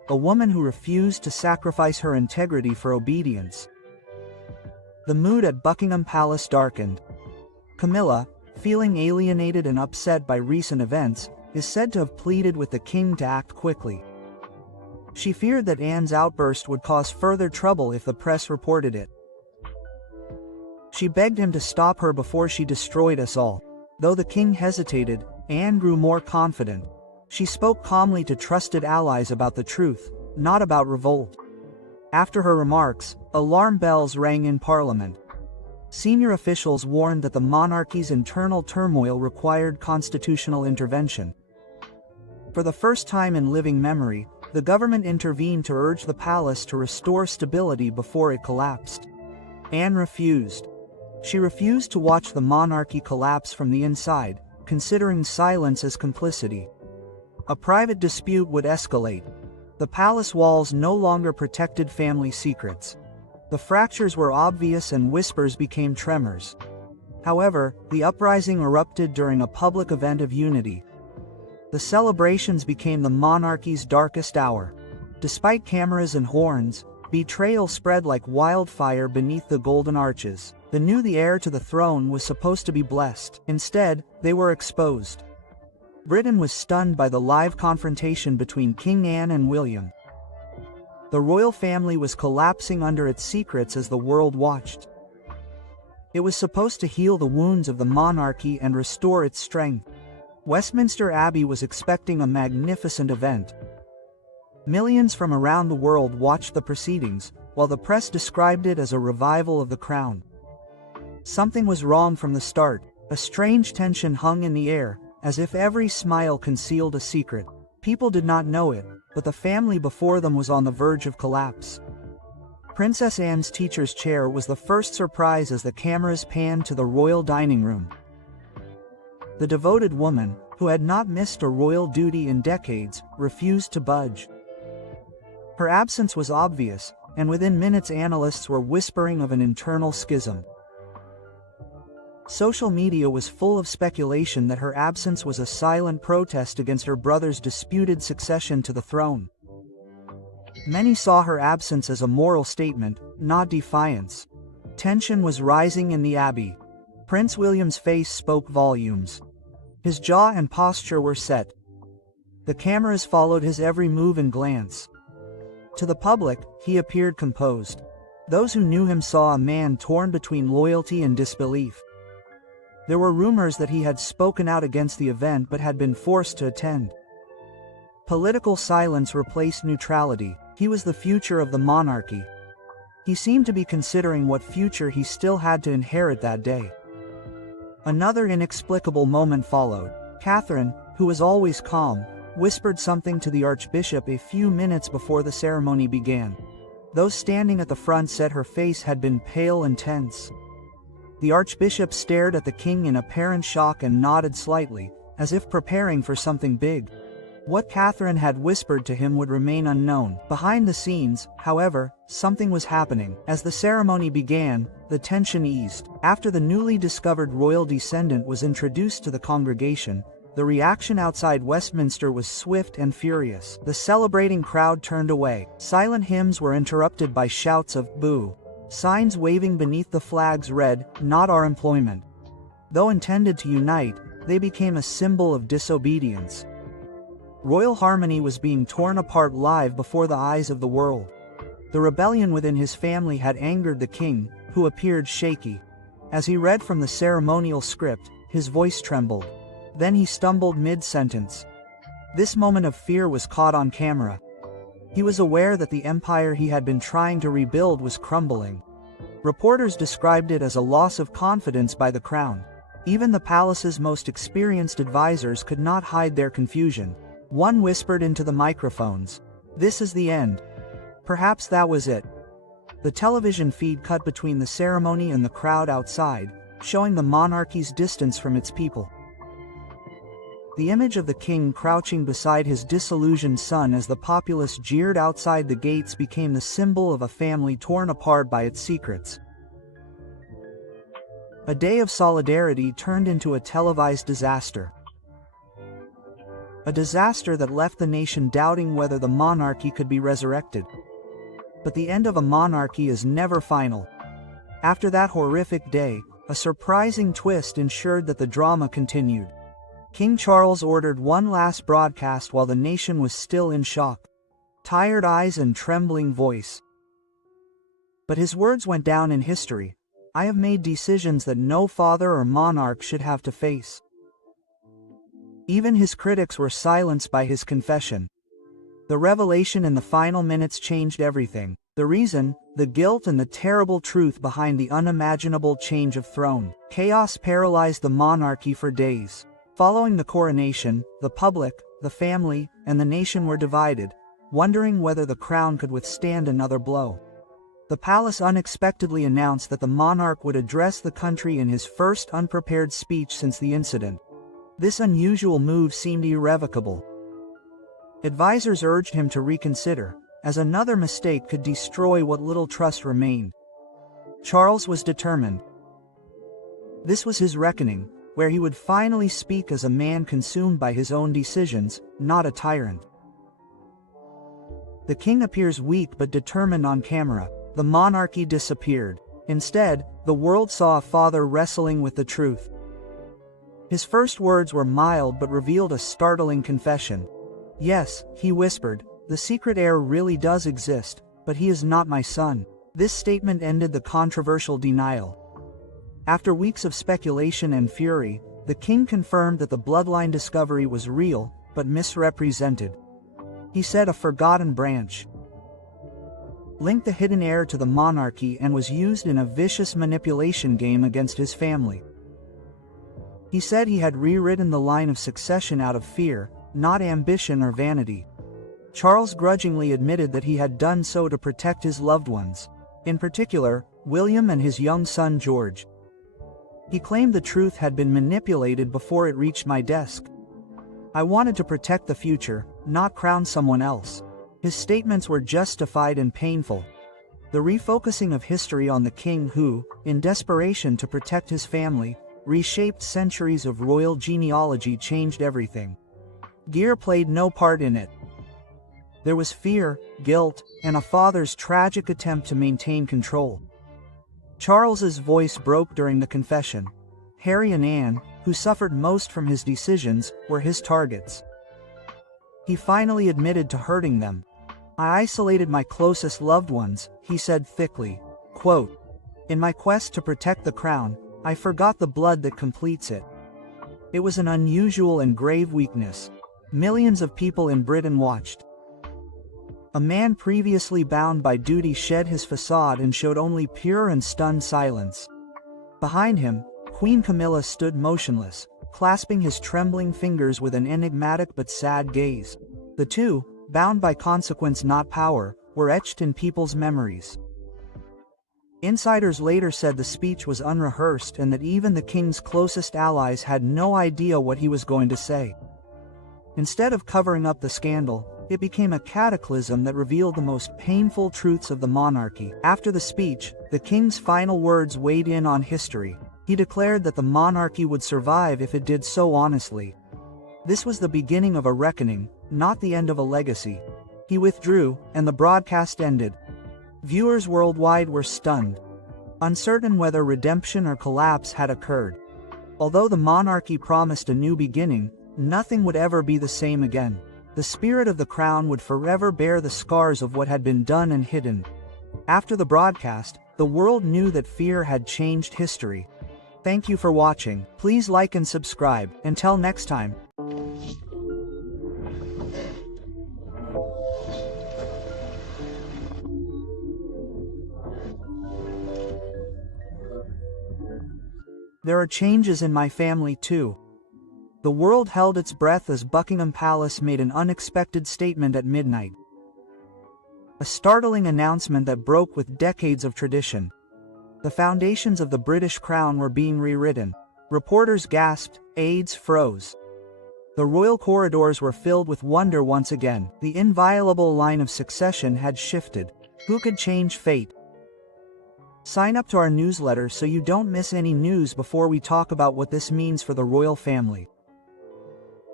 a woman who refused to sacrifice her integrity for obedience. The mood at Buckingham Palace darkened. Camilla, feeling alienated and upset by recent events, is said to have pleaded with the king to act quickly. She feared that Anne's outburst would cause further trouble if the press reported it. She begged him to stop her before she destroyed us all. Though the king hesitated, Anne grew more confident. She spoke calmly to trusted allies about the truth, not about revolt. After her remarks, alarm bells rang in Parliament. Senior officials warned that the monarchy's internal turmoil required constitutional intervention. For the first time in living memory, the government intervened to urge the palace to restore stability before it collapsed. Anne refused. She refused to watch the monarchy collapse from the inside, considering silence as complicity. A private dispute would escalate. The palace walls no longer protected family secrets. The fractures were obvious and whispers became tremors. However, the uprising erupted during a public event of unity. The celebrations became the monarchy's darkest hour. Despite cameras and horns, betrayal spread like wildfire beneath the golden arches. They knew the heir to the throne was supposed to be blessed. Instead, they were exposed. Britain was stunned by the live confrontation between King Anne and William. The royal family was collapsing under its secrets as the world watched. It was supposed to heal the wounds of the monarchy and restore its strength. Westminster Abbey was expecting a magnificent event. Millions from around the world watched the proceedings, while the press described it as a revival of the crown. Something was wrong from the start. A strange tension hung in the air, as if every smile concealed a secret. People did not know it, but the family before them was on the verge of collapse. Princess Anne's teacher's chair was the first surprise as the cameras panned to the royal dining room. The devoted woman, who had not missed a royal duty in decades, refused to budge. Her absence was obvious, and within minutes analysts were whispering of an internal schism. Social media was full of speculation that her absence was a silent protest against her brother's disputed succession to the throne. Many saw her absence as a moral statement, not defiance. Tension was rising in the Abbey. Prince William's face spoke volumes. His jaw and posture were set. The cameras followed his every move and glance. To the public, he appeared composed. Those who knew him saw a man torn between loyalty and disbelief. There were rumors that he had spoken out against the event but had been forced to attend. Political silence replaced neutrality. He was the future of the monarchy. He seemed to be considering what future he still had to inherit that day. Another inexplicable moment followed. Catherine, who was always calm, whispered something to the Archbishop a few minutes before the ceremony began. Those standing at the front said her face had been pale and tense. The Archbishop stared at the king in apparent shock and nodded slightly, as if preparing for something big. What Catherine had whispered to him would remain unknown. Behind the scenes, however, something was happening. As the ceremony began, the tension eased. After the newly discovered royal descendant was introduced to the congregation, the reaction outside Westminster was swift and furious. The celebrating crowd turned away. Silent hymns were interrupted by shouts of "boo." Signs waving beneath the flags read, "Not our employment." Though intended to unite, they became a symbol of disobedience. Royal harmony was being torn apart live before the eyes of the world. The rebellion within his family had angered the king, who appeared shaky. As he read from the ceremonial script, his voice trembled. Then he stumbled mid-sentence. This moment of fear was caught on camera. He was aware that the empire he had been trying to rebuild was crumbling. Reporters described it as a loss of confidence by the crown. Even the palace's most experienced advisors could not hide their confusion. One whispered into the microphones, "This is the end." Perhaps that was it. The television feed cut between the ceremony and the crowd outside, showing the monarchy's distance from its people. The image of the king crouching beside his disillusioned son as the populace jeered outside the gates became the symbol of a family torn apart by its secrets. A day of solidarity turned into a televised disaster. a disaster that left the nation doubting whether the monarchy could be resurrected. But the end of a monarchy is never final. After that horrific day, a surprising twist ensured that the drama continued. King Charles ordered one last broadcast while the nation was still in shock. Tired eyes and trembling voice. But his words went down in history. I have made decisions that no father or monarch should have to face. Even his critics were silenced by his confession. The revelation in the final minutes changed everything. The reason, the guilt and the terrible truth behind the unimaginable change of throne. Chaos paralyzed the monarchy for days. Following the coronation, the public, the family, and the nation were divided, wondering whether the crown could withstand another blow. The palace unexpectedly announced that the monarch would address the country in his first unprepared speech since the incident. This unusual move seemed irrevocable. Advisors urged him to reconsider, as another mistake could destroy what little trust remained. Charles was determined. This was his reckoning, where he would finally speak as a man consumed by his own decisions, not a tyrant. The king appears weak but determined on camera. The monarchy disappeared. Instead, the world saw a father wrestling with the truth. His first words were mild but revealed a startling confession. Yes, he whispered, the secret heir really does exist, but he is not my son. This statement ended the controversial denial. After weeks of speculation and fury, the king confirmed that the bloodline discovery was real, but misrepresented. He said a forgotten branch linked the hidden heir to the monarchy and was used in a vicious manipulation game against his family. He said he had rewritten the line of succession out of fear, not ambition or vanity. Charles grudgingly admitted that he had done so to protect his loved ones, in particular, William and his young son George. He claimed the truth had been manipulated before it reached my desk. I wanted to protect the future, not crown someone else. His statements were justified and painful. The refocusing of history on the king who, in desperation to protect his family, reshaped centuries of royal genealogy changed everything. Gear played no part in it. There was fear, guilt, and a father's tragic attempt to maintain control. Charles's voice broke during the confession. Harry and Anne, who suffered most from his decisions, were his targets. He finally admitted to hurting them. I isolated my closest loved ones, he said thickly. Quote, in my quest to protect the crown, I forgot the blood that completes it. It was an unusual and grave weakness. Millions of people in Britain watched. A man previously bound by duty shed his facade and showed only pure and stunned silence. Behind him, Queen Camilla stood motionless, clasping his trembling fingers with an enigmatic but sad gaze. The two, bound by consequence not power, were etched in people's memories. Insiders later said the speech was unrehearsed and that even the king's closest allies had no idea what he was going to say. Instead of covering up the scandal, it became a cataclysm that revealed the most painful truths of the monarchy. After the speech, the king's final words weighed in on history. He declared that the monarchy would survive if it did so honestly. This was the beginning of a reckoning, not the end of a legacy. He withdrew, and the broadcast ended. Viewers worldwide were stunned, uncertain whether redemption or collapse had occurred. Although the monarchy promised a new beginning, nothing would ever be the same again. The spirit of the crown would forever bear the scars of what had been done and hidden. After the broadcast, the world knew that fear had changed history. Thank you for watching. Please like and subscribe. Until next time. There are changes in my family too. The world held its breath as Buckingham Palace made an unexpected statement at midnight. A startling announcement that broke with decades of tradition. The foundations of the British crown were being rewritten. Reporters gasped, aides froze. The royal corridors were filled with wonder once again. The inviolable line of succession had shifted. Who could change fate? Sign up to our newsletter so you don't miss any news before we talk about what this means for the royal family.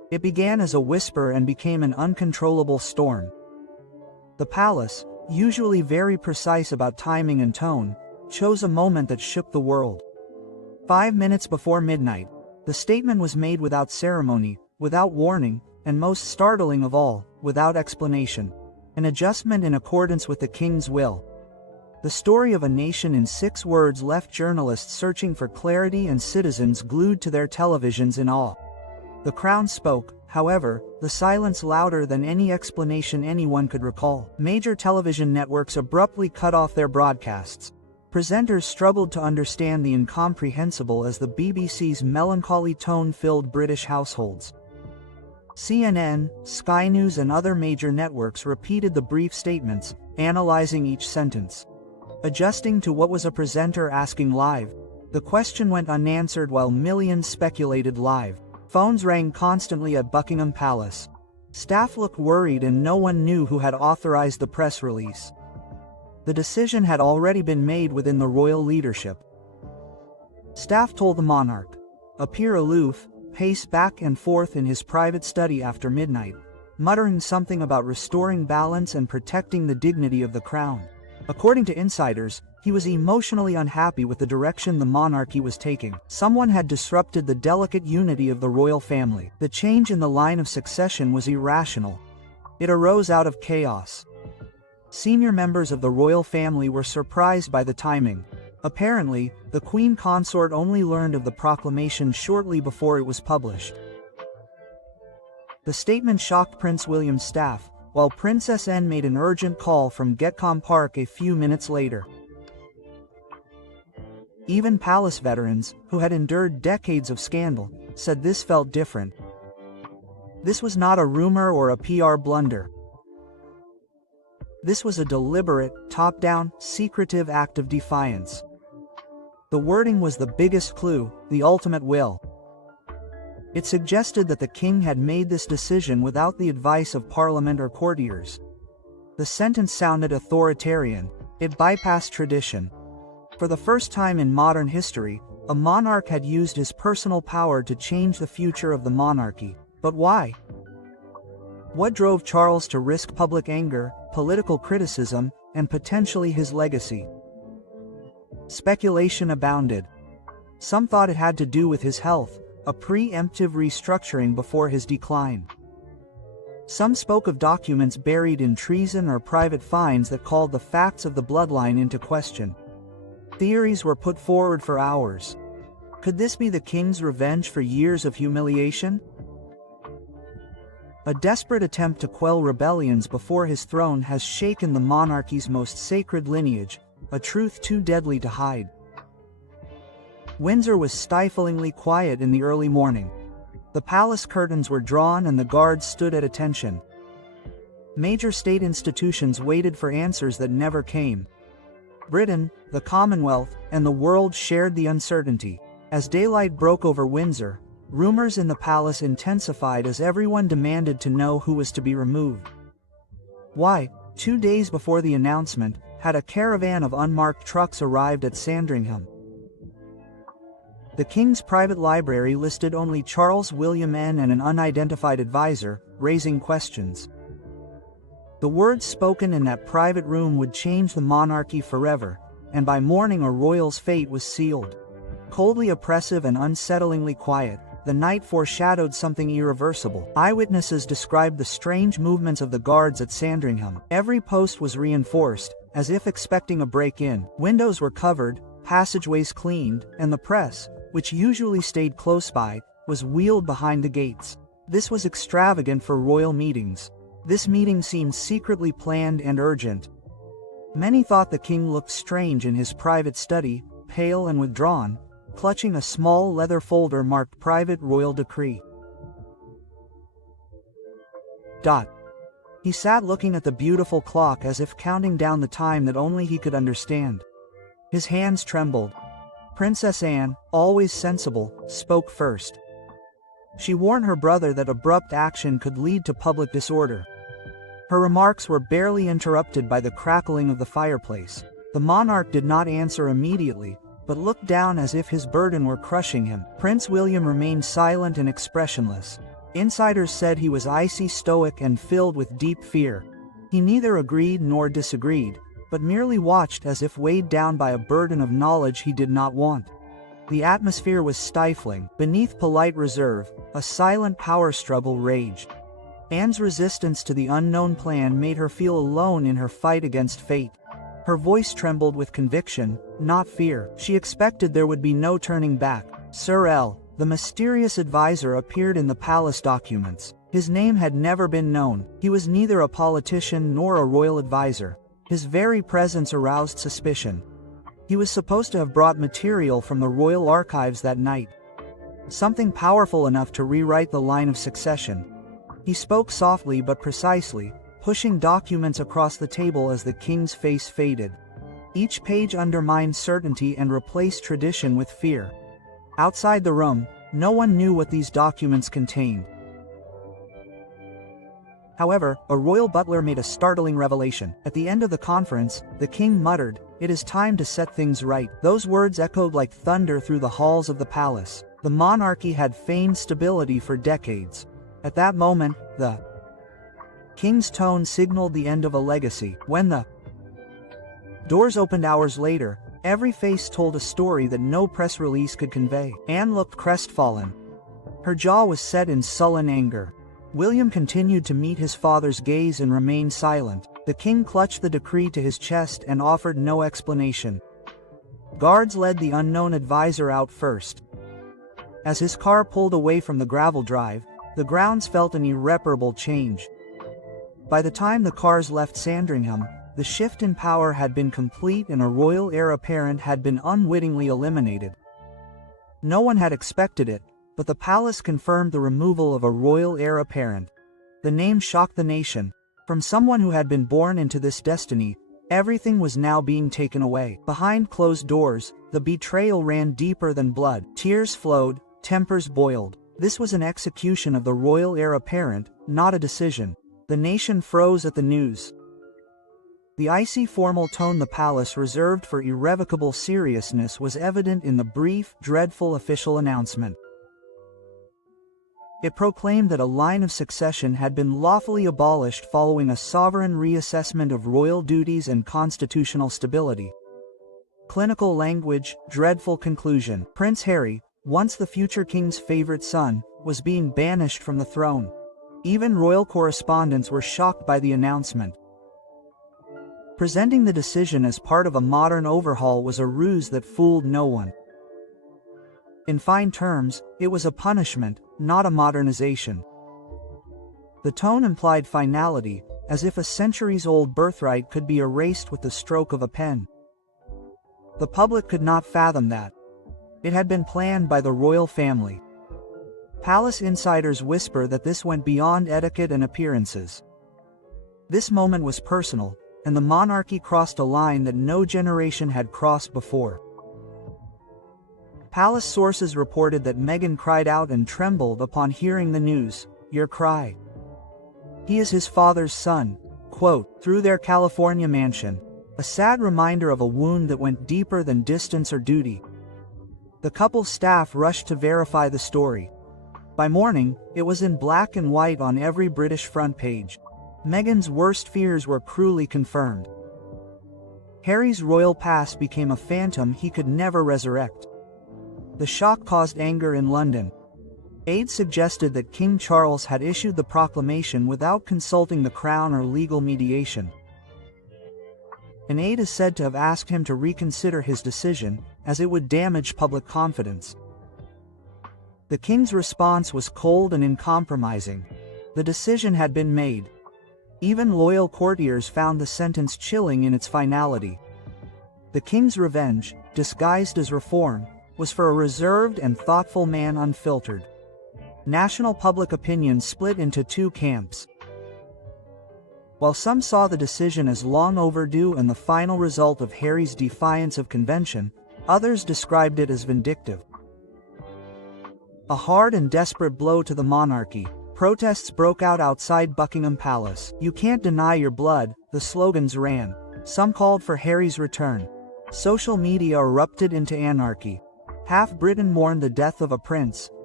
It began as a whisper and became an uncontrollable storm. The palace, usually very precise about timing and tone, chose a moment that shook the world. 5 minutes before midnight, the statement was made without ceremony, without warning, and most startling of all, without explanation. An adjustment in accordance with the king's will. The story of a nation in 6 words left journalists searching for clarity and citizens glued to their televisions in awe. The crown spoke, however, the silence louder than any explanation anyone could recall. Major television networks abruptly cut off their broadcasts. Presenters struggled to understand the incomprehensible as the BBC's melancholy tone filled British households. CNN, Sky News and other major networks repeated the brief statements, analyzing each sentence. Adjusting to what was a presenter asking live, the question went unanswered while millions speculated live. Phones rang constantly at Buckingham Palace. Staff looked worried and no one knew who had authorized the press release. The decision had already been made within the royal leadership. Staff told the monarch. Appear aloof, pace back and forth in his private study after midnight, muttering something about restoring balance and protecting the dignity of the crown. According to insiders, he was emotionally unhappy with the direction the monarchy was taking. Someone had disrupted the delicate unity of the royal family. The change in the line of succession was irrational. It arose out of chaos. Senior members of the royal family were surprised by the timing. Apparently, the queen consort only learned of the proclamation shortly before it was published. The statement shocked Prince William's staff, while Princess Anne made an urgent call from Getcombe Park a few minutes later. Even palace veterans, who had endured decades of scandal, said this felt different. This was not a rumor or a PR blunder. This was a deliberate, top-down, secretive act of defiance. The wording was the biggest clue, the ultimate will. It suggested that the king had made this decision without the advice of parliament or courtiers. The sentence sounded authoritarian. It bypassed tradition. For the first time in modern history, a monarch had used his personal power to change the future of the monarchy. But why? What drove Charles to risk public anger, political criticism, and potentially his legacy? Speculation abounded. Some thought it had to do with his health, a preemptive restructuring before his decline. Some spoke of documents buried in treason or private finds that called the facts of the bloodline into question. Theories were put forward for hours. Could this be the king's revenge for years of humiliation? A desperate attempt to quell rebellions before his throne has shaken the monarchy's most sacred lineage, a truth too deadly to hide. Windsor was stiflingly quiet in the early morning. The palace curtains were drawn and the guards stood at attention. Major state institutions waited for answers that never came. Britain, the Commonwealth, and the world shared the uncertainty. As daylight broke over Windsor, rumors in the palace intensified as everyone demanded to know who was to be removed. Why, 2 days before the announcement, had a caravan of unmarked trucks arrived at Sandringham. The king's private library listed only Charles William N. and an unidentified advisor, raising questions. The words spoken in that private room would change the monarchy forever, and by morning a royal's fate was sealed. Coldly oppressive and unsettlingly quiet, the night foreshadowed something irreversible. Eyewitnesses described the strange movements of the guards at Sandringham. Every post was reinforced, as if expecting a break-in. Windows were covered, passageways cleaned, and the press, which usually stayed close by, was wheeled behind the gates. This was extravagant for royal meetings. This meeting seemed secretly planned and urgent. Many thought the king looked strange in his private study, pale and withdrawn, clutching a small leather folder marked Private Royal Decree. He sat looking at the beautiful clock as if counting down the time that only he could understand. His hands trembled. Princess Anne, always sensible, spoke first. She warned her brother that abrupt action could lead to public disorder. Her remarks were barely interrupted by the crackling of the fireplace. The monarch did not answer immediately, but looked down as if his burden were crushing him. Prince William remained silent and expressionless. Insiders said he was icy stoic and filled with deep fear. He neither agreed nor disagreed, but merely watched as if weighed down by a burden of knowledge he did not want. The atmosphere was stifling. Beneath polite reserve, a silent power struggle raged. Anne's resistance to the unknown plan made her feel alone in her fight against fate. Her voice trembled with conviction, not fear. She expected there would be no turning back. Sir L., the mysterious advisor, appeared in the palace documents. His name had never been known. He was neither a politician nor a royal advisor. His very presence aroused suspicion. He was supposed to have brought material from the royal archives that night. Something powerful enough to rewrite the line of succession. He spoke softly but precisely, pushing documents across the table as the king's face faded. Each page undermined certainty and replaced tradition with fear. Outside the room, no one knew what these documents contained. However, a royal butler made a startling revelation. At the end of the conference, the king muttered, "It is time to set things right." Those words echoed like thunder through the halls of the palace. The monarchy had feigned stability for decades. At that moment, the king's tone signaled the end of a legacy. When the doors opened hours later, every face told a story that no press release could convey. Anne looked crestfallen. Her jaw was set in sullen anger. William continued to meet his father's gaze and remained silent. The king clutched the decree to his chest and offered no explanation. Guards led the unknown advisor out first. As his car pulled away from the gravel drive, the grounds felt an irreparable change. By the time the cars left Sandringham, the shift in power had been complete and a royal heir apparent had been unwittingly eliminated. No one had expected it, but the palace confirmed the removal of a royal heir apparent. The name shocked the nation. From someone who had been born into this destiny, everything was now being taken away. Behind closed doors, the betrayal ran deeper than blood. Tears flowed, tempers boiled. This was an execution of the royal heir apparent, not a decision. The nation froze at the news. The icy formal tone the palace reserved for irrevocable seriousness was evident in the brief, dreadful official announcement. It proclaimed that a line of succession had been lawfully abolished following a sovereign reassessment of royal duties and constitutional stability. Clinical language, dreadful conclusion. Prince Harry, once the future king's favorite son, was being banished from the throne. Even royal correspondents were shocked by the announcement. Presenting the decision as part of a modern overhaul was a ruse that fooled no one. In fine terms, it was a punishment, not a modernization. The tone implied finality, as if a centuries-old birthright could be erased with the stroke of a pen. The public could not fathom that. It had been planned by the royal family. Palace insiders whisper that this went beyond etiquette and appearances. This moment was personal, and the monarchy crossed a line that no generation had crossed before. Palace sources reported that Meghan cried out and trembled upon hearing the news. "Your cry. He is his father's son," quote, through their California mansion. A sad reminder of a wound that went deeper than distance or duty. The couple's staff rushed to verify the story. By morning, it was in black and white on every British front page. Meghan's worst fears were cruelly confirmed. Harry's royal past became a phantom he could never resurrect. The shock caused anger in London. Aides suggested that King Charles had issued the proclamation without consulting the Crown or legal mediation. An aide is said to have asked him to reconsider his decision, as it would damage public confidence. The king's response was cold and uncompromising. The decision had been made. Even loyal courtiers found the sentence chilling in its finality. The king's revenge, disguised as reform, was for a reserved and thoughtful man unfiltered. National public opinion split into two camps. While some saw the decision as long overdue and the final result of Harry's defiance of convention, others described it as vindictive. A hard and desperate blow to the monarchy. Protests broke out outside Buckingham Palace. "You can't deny your blood," the slogans ran. Some called for Harry's return. Social media erupted into anarchy. Half Britain mourned the death of a prince,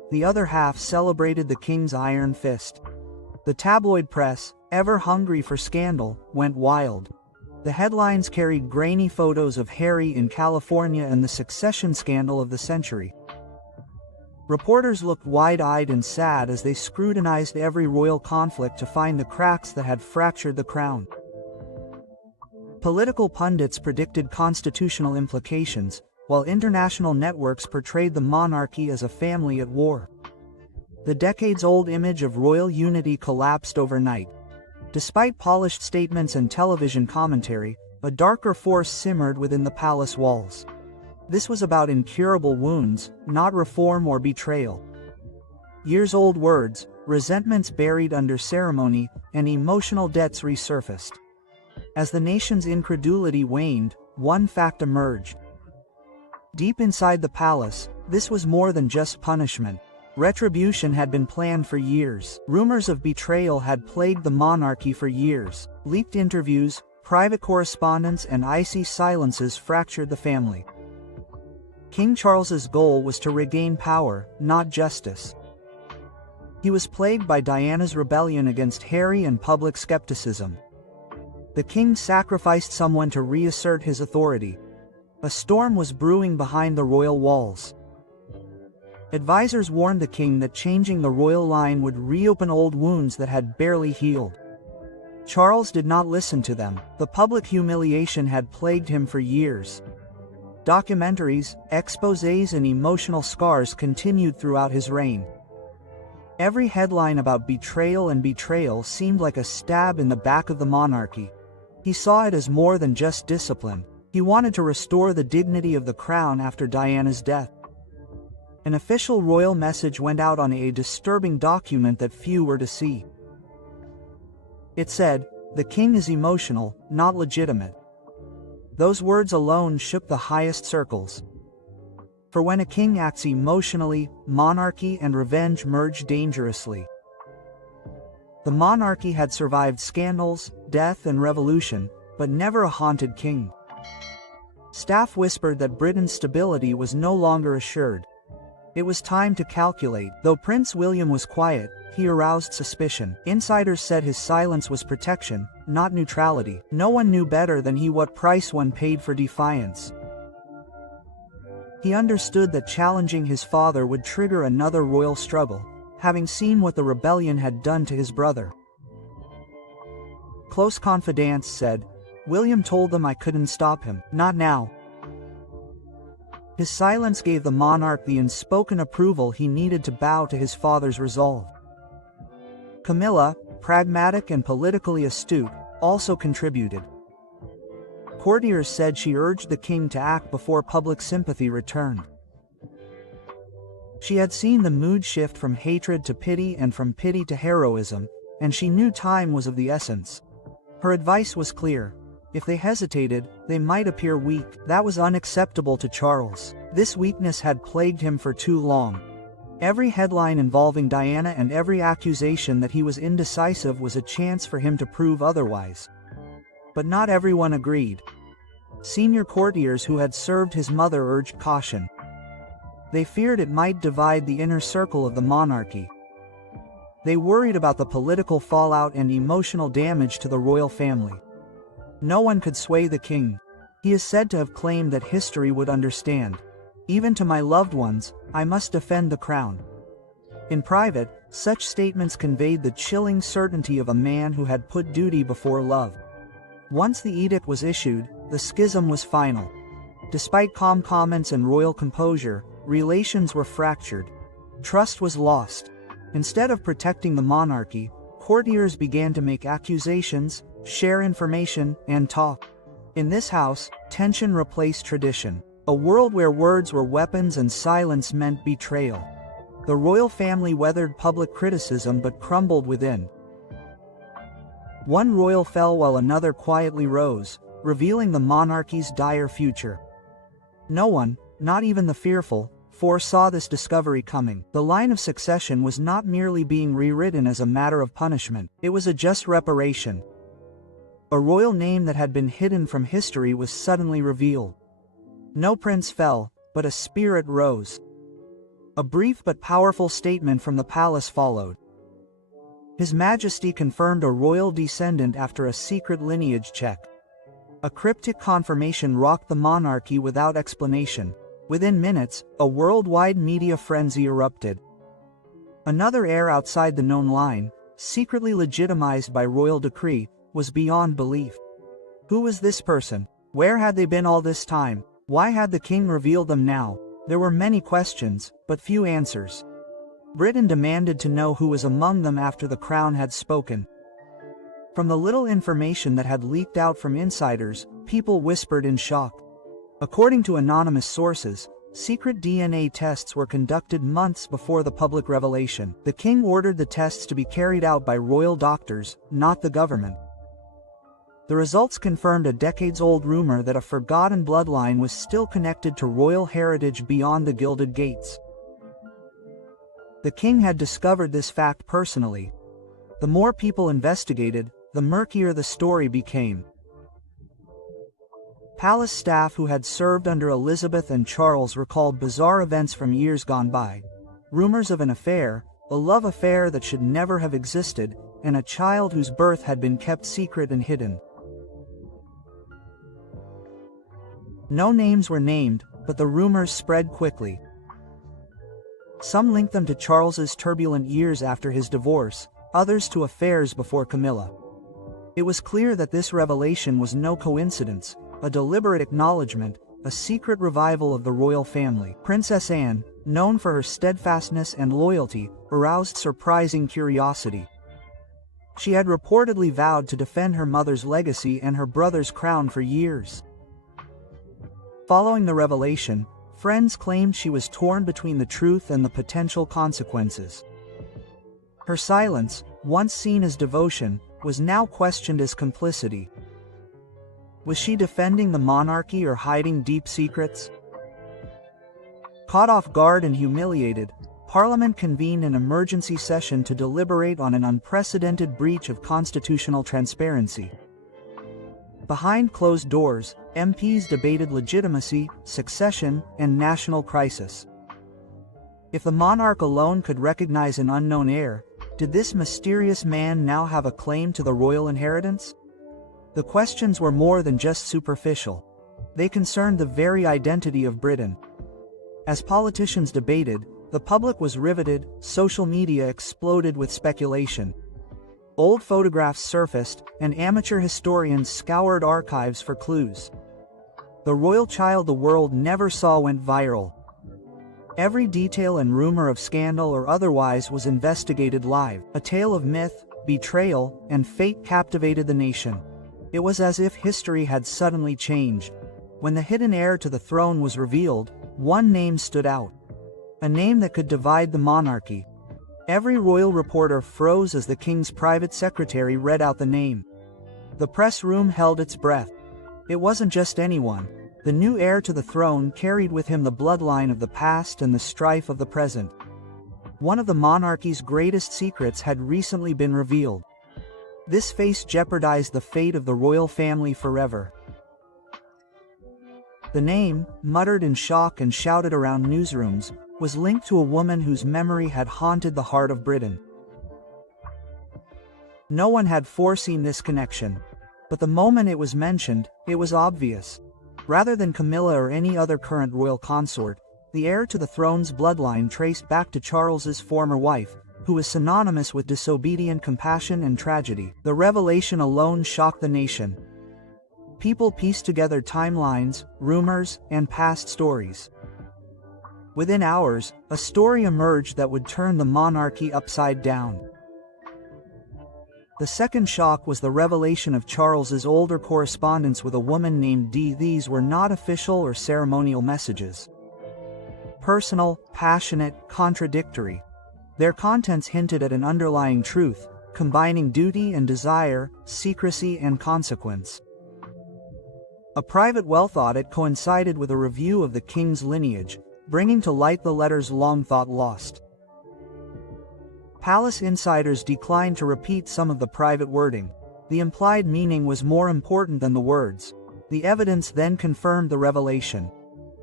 The other half celebrated the king's iron fist. The tabloid press, ever hungry for scandal, went wild. The headlines carried grainy photos of Harry in California and the succession scandal of the century. Reporters looked wide-eyed and sad as they scrutinized every royal conflict to find the cracks that had fractured the crown. Political pundits predicted constitutional implications, while international networks portrayed the monarchy as a family at war. The decades-old image of royal unity collapsed overnight. Despite polished statements and television commentary, a darker force simmered within the palace walls. This was about incurable wounds, not reform or betrayal. Years-old words, resentments buried under ceremony, and emotional debts resurfaced. As the nation's incredulity waned, one fact emerged. Deep inside the palace, this was more than just punishment. Retribution had been planned for years. Rumors of betrayal had plagued the monarchy for years. Leaked interviews, private correspondence, and icy silences fractured the family. King Charles's goal was to regain power, not justice. He was plagued by Diana's rebellion against Harry and public skepticism. The king sacrificed someone to reassert his authority. A storm was brewing behind the royal walls. Advisors warned the king that changing the royal line would reopen old wounds that had barely healed. Charles did not listen to them. The public humiliation had plagued him for years. Documentaries, exposés, and emotional scars continued throughout his reign. Every headline about betrayal seemed like a stab in the back of the monarchy. He saw it as more than just discipline. He wanted to restore the dignity of the crown after Diana's death. An official royal message went out on a disturbing document that few were to see. It said, "The king is emotional, not legitimate." Those words alone shook the highest circles. For when a king acts emotionally, monarchy and revenge merge dangerously. The monarchy had survived scandals, death, and revolution, but never a haunted king. Staff whispered that Britain's stability was no longer assured. It was time to calculate. Though Prince William was quiet, he aroused suspicion. Insiders said his silence was protection, not neutrality. No one knew better than he what price one paid for defiance. He understood that challenging his father would trigger another royal struggle, having seen what the rebellion had done to his brother. Close confidants said, "William told them I couldn't stop him, not now." His silence gave the monarch the unspoken approval he needed to bow to his father's resolve. Camilla, pragmatic and politically astute, also contributed. Courtiers said she urged the king to act before public sympathy returned. She had seen the mood shift from hatred to pity and from pity to heroism, and she knew time was of the essence. Her advice was clear. If they hesitated, they might appear weak. That was unacceptable to Charles. This weakness had plagued him for too long. Every headline involving Diana and every accusation that he was indecisive was a chance for him to prove otherwise. But not everyone agreed. Senior courtiers who had served his mother urged caution. They feared it might divide the inner circle of the monarchy. They worried about the political fallout and emotional damage to the royal family. No one could sway the king. He is said to have claimed that history would understand. "Even to my loved ones, I must defend the crown." In private, such statements conveyed the chilling certainty of a man who had put duty before love. Once the edict was issued, the schism was final. Despite calm comments and royal composure, relations were fractured. Trust was lost. Instead of protecting the monarchy, courtiers began to make accusations, share information, and talk. In this house, tension replaced tradition. A world where words were weapons and silence meant betrayal. The royal family weathered public criticism but crumbled within. One royal fell while another quietly rose, revealing the monarchy's dire future. No one, not even the fearful, foresaw this discovery coming. The line of succession was not merely being rewritten as a matter of punishment, it was a just reparation. A royal name that had been hidden from history was suddenly revealed. No prince fell, but a spirit rose. A brief but powerful statement from the palace followed. His Majesty confirmed a royal descendant after a secret lineage check. A cryptic confirmation rocked the monarchy without explanation. Within minutes, a worldwide media frenzy erupted. Another heir outside the known line, secretly legitimized by royal decree, was beyond belief. Who was this person? Where had they been all this time? Why had the king revealed them now? There were many questions, but few answers. Britain demanded to know who was among them after the crown had spoken. From the little information that had leaked out from insiders, people whispered in shock. According to anonymous sources, secret DNA tests were conducted months before the public revelation. The king ordered the tests to be carried out by royal doctors, not the government. The results confirmed a decades-old rumor that a forgotten bloodline was still connected to royal heritage beyond the gilded gates. The king had discovered this fact personally. The more people investigated, the murkier the story became. Palace staff who had served under Elizabeth and Charles recalled bizarre events from years gone by. Rumors of an affair, a love affair that should never have existed, and a child whose birth had been kept secret and hidden. No names were named, but the rumors spread quickly. Some linked them to Charles's turbulent years after his divorce, others to affairs before Camilla. It was clear that this revelation was no coincidence, a deliberate acknowledgement, a secret revival of the royal family. Princess Anne, known for her steadfastness and loyalty, aroused surprising curiosity. She had reportedly vowed to defend her mother's legacy and her brother's crown for years. Following the revelation, friends claimed she was torn between the truth and the potential consequences. Her silence, once seen as devotion, was now questioned as complicity. Was she defending the monarchy or hiding deep secrets? Caught off guard and humiliated, Parliament convened an emergency session to deliberate on an unprecedented breach of constitutional transparency. Behind closed doors, MPs debated legitimacy, succession, and national crisis. If the monarch alone could recognize an unknown heir, did this mysterious man now have a claim to the royal inheritance? The questions were more than just superficial. They concerned the very identity of Britain. As politicians debated, the public was riveted, social media exploded with speculation. Old photographs surfaced, and amateur historians scoured archives for clues. The royal child the world never saw went viral. Every detail and rumor of scandal or otherwise was investigated live. A tale of myth, betrayal, and fate captivated the nation. It was as if history had suddenly changed. When the hidden heir to the throne was revealed, one name stood out. A name that could divide the monarchy. Every royal reporter froze as the king's private secretary read out the name. The press room held its breath. It wasn't just anyone. The new heir to the throne carried with him the bloodline of the past and the strife of the present. One of the monarchy's greatest secrets had recently been revealed. This face jeopardized the fate of the royal family forever. The name, muttered in shock and shouted around newsrooms, was linked to a woman whose memory had haunted the heart of Britain. No one had foreseen this connection. But the moment it was mentioned, it was obvious. Rather than Camilla or any other current royal consort, the heir to the throne's bloodline traced back to Charles's former wife, who was synonymous with disobedient compassion and tragedy. The revelation alone shocked the nation. People pieced together timelines, rumors, and past stories. Within hours, a story emerged that would turn the monarchy upside down. The second shock was the revelation of Charles's older correspondence with a woman named Dee. These were not official or ceremonial messages. Personal, passionate, contradictory. Their contents hinted at an underlying truth, combining duty and desire, secrecy and consequence. A private wealth audit coincided with a review of the king's lineage, bringing to light the letters long thought lost. Palace insiders declined to repeat some of the private wording. The implied meaning was more important than the words. The evidence then confirmed the revelation.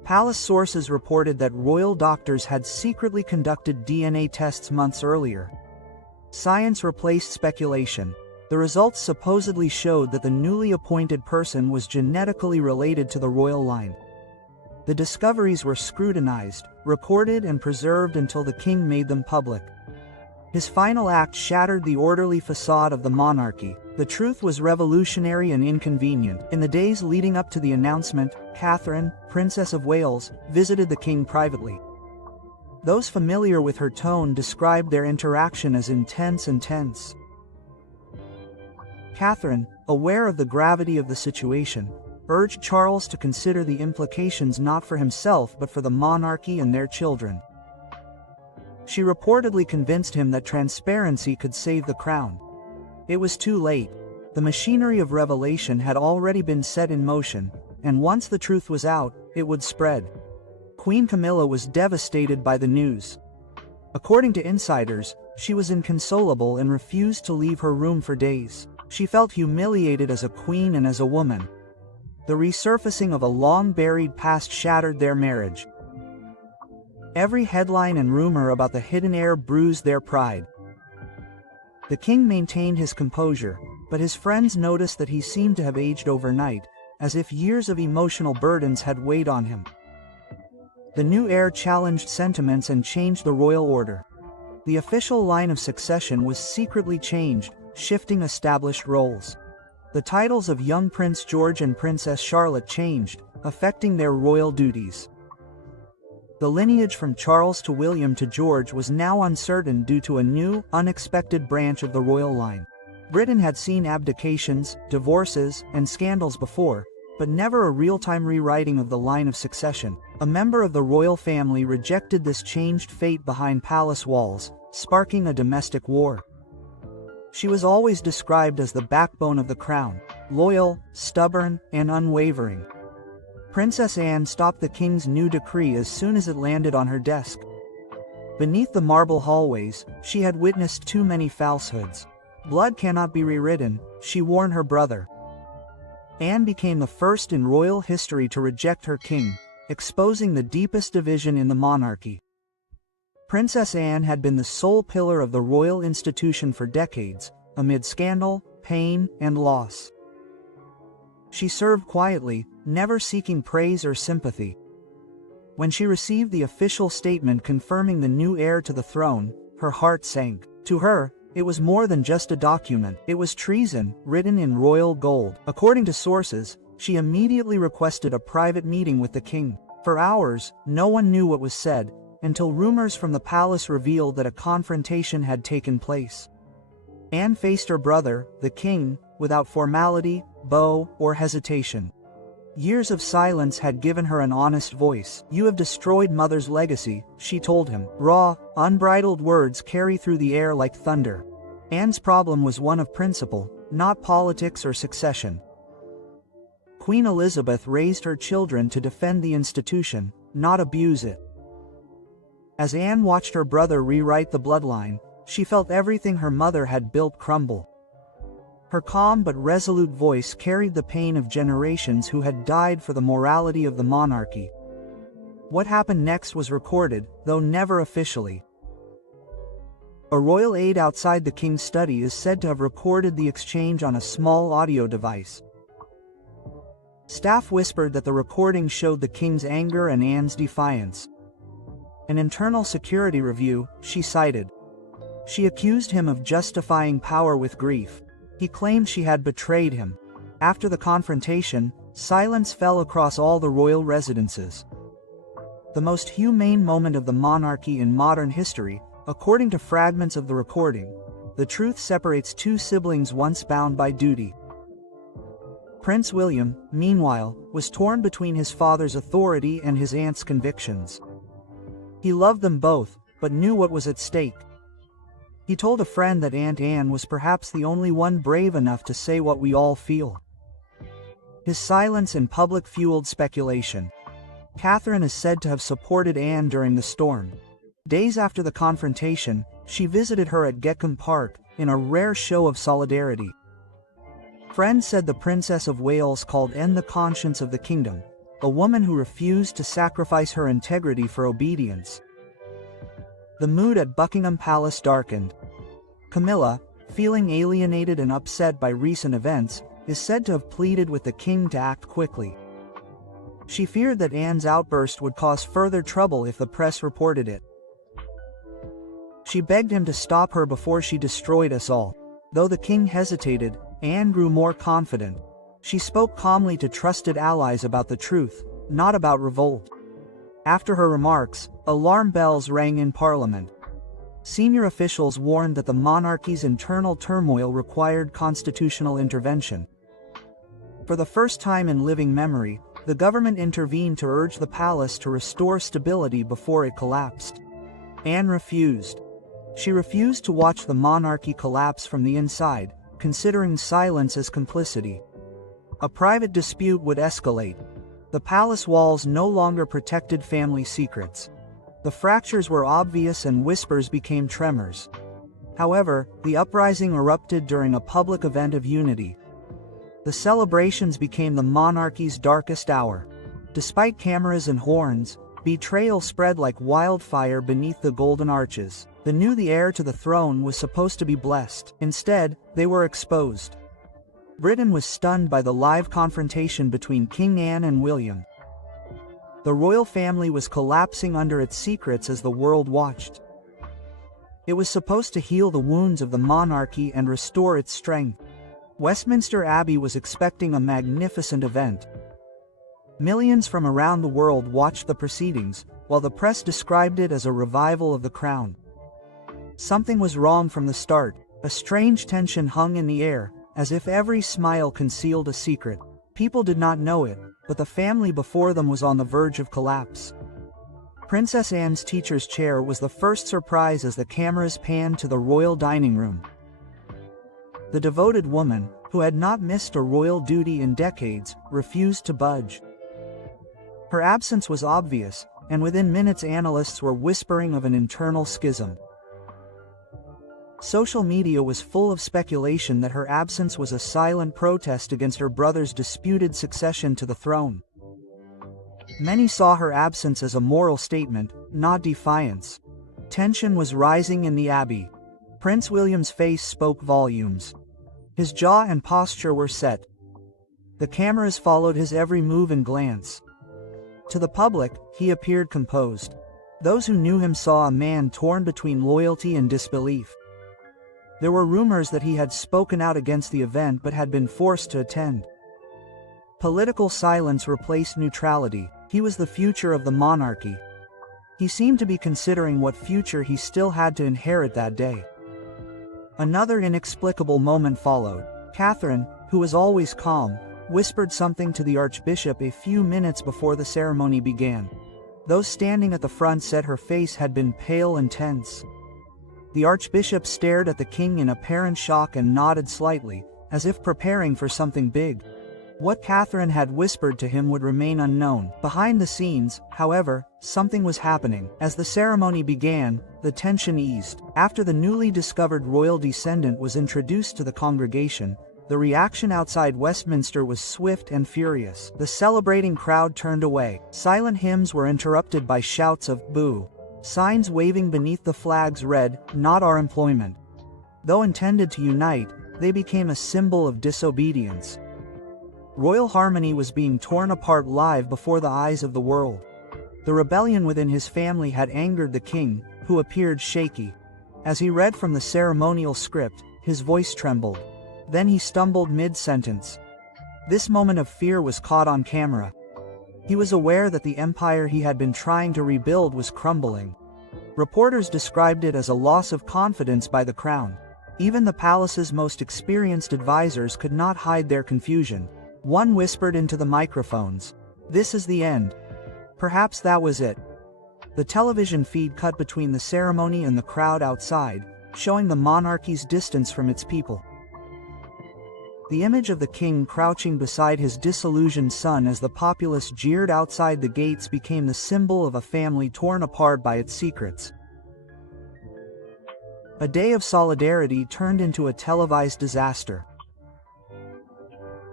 Palace sources reported that royal doctors had secretly conducted DNA tests months earlier. Science replaced speculation. The results supposedly showed that the newly appointed person was genetically related to the royal line. The discoveries were scrutinized, recorded and preserved until the king made them public. His final act shattered the orderly facade of the monarchy. The truth was revolutionary and inconvenient. In the days leading up to the announcement, Catherine, Princess of Wales, visited the king privately. Those familiar with her tone described their interaction as intense and tense. Catherine, aware of the gravity of the situation, urged Charles to consider the implications not for himself but for the monarchy and their children. She reportedly convinced him that transparency could save the crown. It was too late. The machinery of revelation had already been set in motion, and once the truth was out, it would spread. Queen Camilla was devastated by the news. According to insiders, she was inconsolable and refused to leave her room for days. She felt humiliated as a queen and as a woman. The resurfacing of a long-buried past shattered their marriage. Every headline and rumor about the hidden heir bruised their pride. The king maintained his composure, but his friends noticed that he seemed to have aged overnight, as if years of emotional burdens had weighed on him. The new heir challenged sentiments and changed the royal order. The official line of succession was secretly changed, shifting established roles. The titles of young Prince George and Princess Charlotte changed, affecting their royal duties. The lineage from Charles to William to George was now uncertain due to a new, unexpected branch of the royal line. Britain had seen abdications, divorces, and scandals before, but never a real-time rewriting of the line of succession. A member of the royal family rejected this changed fate behind palace walls, sparking a domestic war. She was always described as the backbone of the crown, loyal, stubborn, and unwavering. Princess Anne stopped the king's new decree as soon as it landed on her desk. Beneath the marble hallways, she had witnessed too many falsehoods. Blood cannot be rewritten, she warned her brother. Anne became the first in royal history to reject her king, exposing the deepest division in the monarchy. Princess Anne had been the sole pillar of the royal institution for decades, amid scandal, pain, and loss. She served quietly, never seeking praise or sympathy. When she received the official statement confirming the new heir to the throne, her heart sank. To her, it was more than just a document. It was treason, written in royal gold. According to sources, she immediately requested a private meeting with the king. For hours, no one knew what was said, until rumors from the palace revealed that a confrontation had taken place. Anne faced her brother, the king, without formality, bow, or hesitation. Years of silence had given her an honest voice. "You have destroyed Mother's legacy," she told him. Raw, unbridled words carry through the air like thunder. Anne's problem was one of principle, not politics or succession. Queen Elizabeth raised her children to defend the institution, not abuse it. As Anne watched her brother rewrite the bloodline, she felt everything her mother had built crumble. Her calm but resolute voice carried the pain of generations who had died for the morality of the monarchy. What happened next was recorded, though never officially. A royal aide outside the king's study is said to have recorded the exchange on a small audio device. Staff whispered that the recording showed the king's anger and Anne's defiance. An internal security review, she cited. She accused him of justifying power with grief. He claimed she had betrayed him. After the confrontation, silence fell across all the royal residences. The most humane moment of the monarchy in modern history, according to fragments of the recording, the truth separates two siblings once bound by duty. Prince William, meanwhile, was torn between his father's authority and his aunt's convictions. He loved them both, but knew what was at stake. He told a friend that Aunt Anne was perhaps the only one brave enough to say what we all feel. His silence in public fueled speculation. Catherine is said to have supported Anne during the storm. Days after the confrontation, she visited her at Geckham Park, in a rare show of solidarity. Friends said the Princess of Wales called Anne the conscience of the kingdom, a woman who refused to sacrifice her integrity for obedience. The mood at Buckingham Palace darkened. Camilla, feeling alienated and upset by recent events, is said to have pleaded with the king to act quickly. She feared that Anne's outburst would cause further trouble if the press reported it. She begged him to stop her before she destroyed us all. Though the king hesitated, Anne grew more confident. She spoke calmly to trusted allies about the truth, not about revolt. After her remarks, alarm bells rang in Parliament. Senior officials warned that the monarchy's internal turmoil required constitutional intervention. For the first time in living memory, the government intervened to urge the palace to restore stability before it collapsed. Anne refused. She refused to watch the monarchy collapse from the inside, considering silence as complicity. A private dispute would escalate. The palace walls no longer protected family secrets. The fractures were obvious and whispers became tremors. However, the uprising erupted during a public event of unity. The celebrations became the monarchy's darkest hour. Despite cameras and horns, betrayal spread like wildfire beneath the golden arches. They knew the heir to the throne was supposed to be blessed. Instead, they were exposed. Britain was stunned by the live confrontation between King Anne and William. The royal family was collapsing under its secrets as the world watched. It was supposed to heal the wounds of the monarchy and restore its strength. Westminster Abbey was expecting a magnificent event. Millions from around the world watched the proceedings, while the press described it as a revival of the crown. Something was wrong from the start. A strange tension hung in the air, as if every smile concealed a secret. People did not know it, but the family before them was on the verge of collapse. Princess Anne's teacher's chair was the first surprise as the cameras panned to the royal dining room. The devoted woman, who had not missed a royal duty in decades, refused to budge. Her absence was obvious, and within minutes analysts were whispering of an internal schism. Social media was full of speculation that her absence was a silent protest against her brother's disputed succession to the throne. Many saw her absence as a moral statement, not defiance. Tension was rising in the Abbey. Prince William's face spoke volumes. His jaw and posture were set. The cameras followed his every move and glance. To the public, he appeared composed. Those who knew him saw a man torn between loyalty and disbelief. There were rumors that he had spoken out against the event but had been forced to attend. Political silence replaced neutrality. He was the future of the monarchy. He seemed to be considering what future he still had to inherit that day. Another inexplicable moment followed. Catherine, who was always calm, whispered something to the Archbishop a few minutes before the ceremony began. Those standing at the front said her face had been pale and tense. The Archbishop stared at the king in apparent shock and nodded slightly, as if preparing for something big. What Catherine had whispered to him would remain unknown. Behind the scenes, however, something was happening. As the ceremony began, the tension eased. After the newly discovered royal descendant was introduced to the congregation, the reaction outside Westminster was swift and furious. The celebrating crowd turned away. Silent hymns were interrupted by shouts of "Boo!" Signs waving beneath the flags read, "Not our employment." Though intended to unite, they became a symbol of disobedience. Royal harmony was being torn apart live before the eyes of the world. The rebellion within his family had angered the king, who appeared shaky. As he read from the ceremonial script, his voice trembled. Then he stumbled mid-sentence. This moment of fear was caught on camera. He was aware that the empire he had been trying to rebuild was crumbling. Reporters described it as a loss of confidence by the crown. Even the palace's most experienced advisors could not hide their confusion. One whispered into the microphones, "This is the end." Perhaps that was it. The television feed cut between the ceremony and the crowd outside, showing the monarchy's distance from its people. The image of the king crouching beside his disillusioned son as the populace jeered outside the gates became the symbol of a family torn apart by its secrets. A day of solidarity turned into a televised disaster.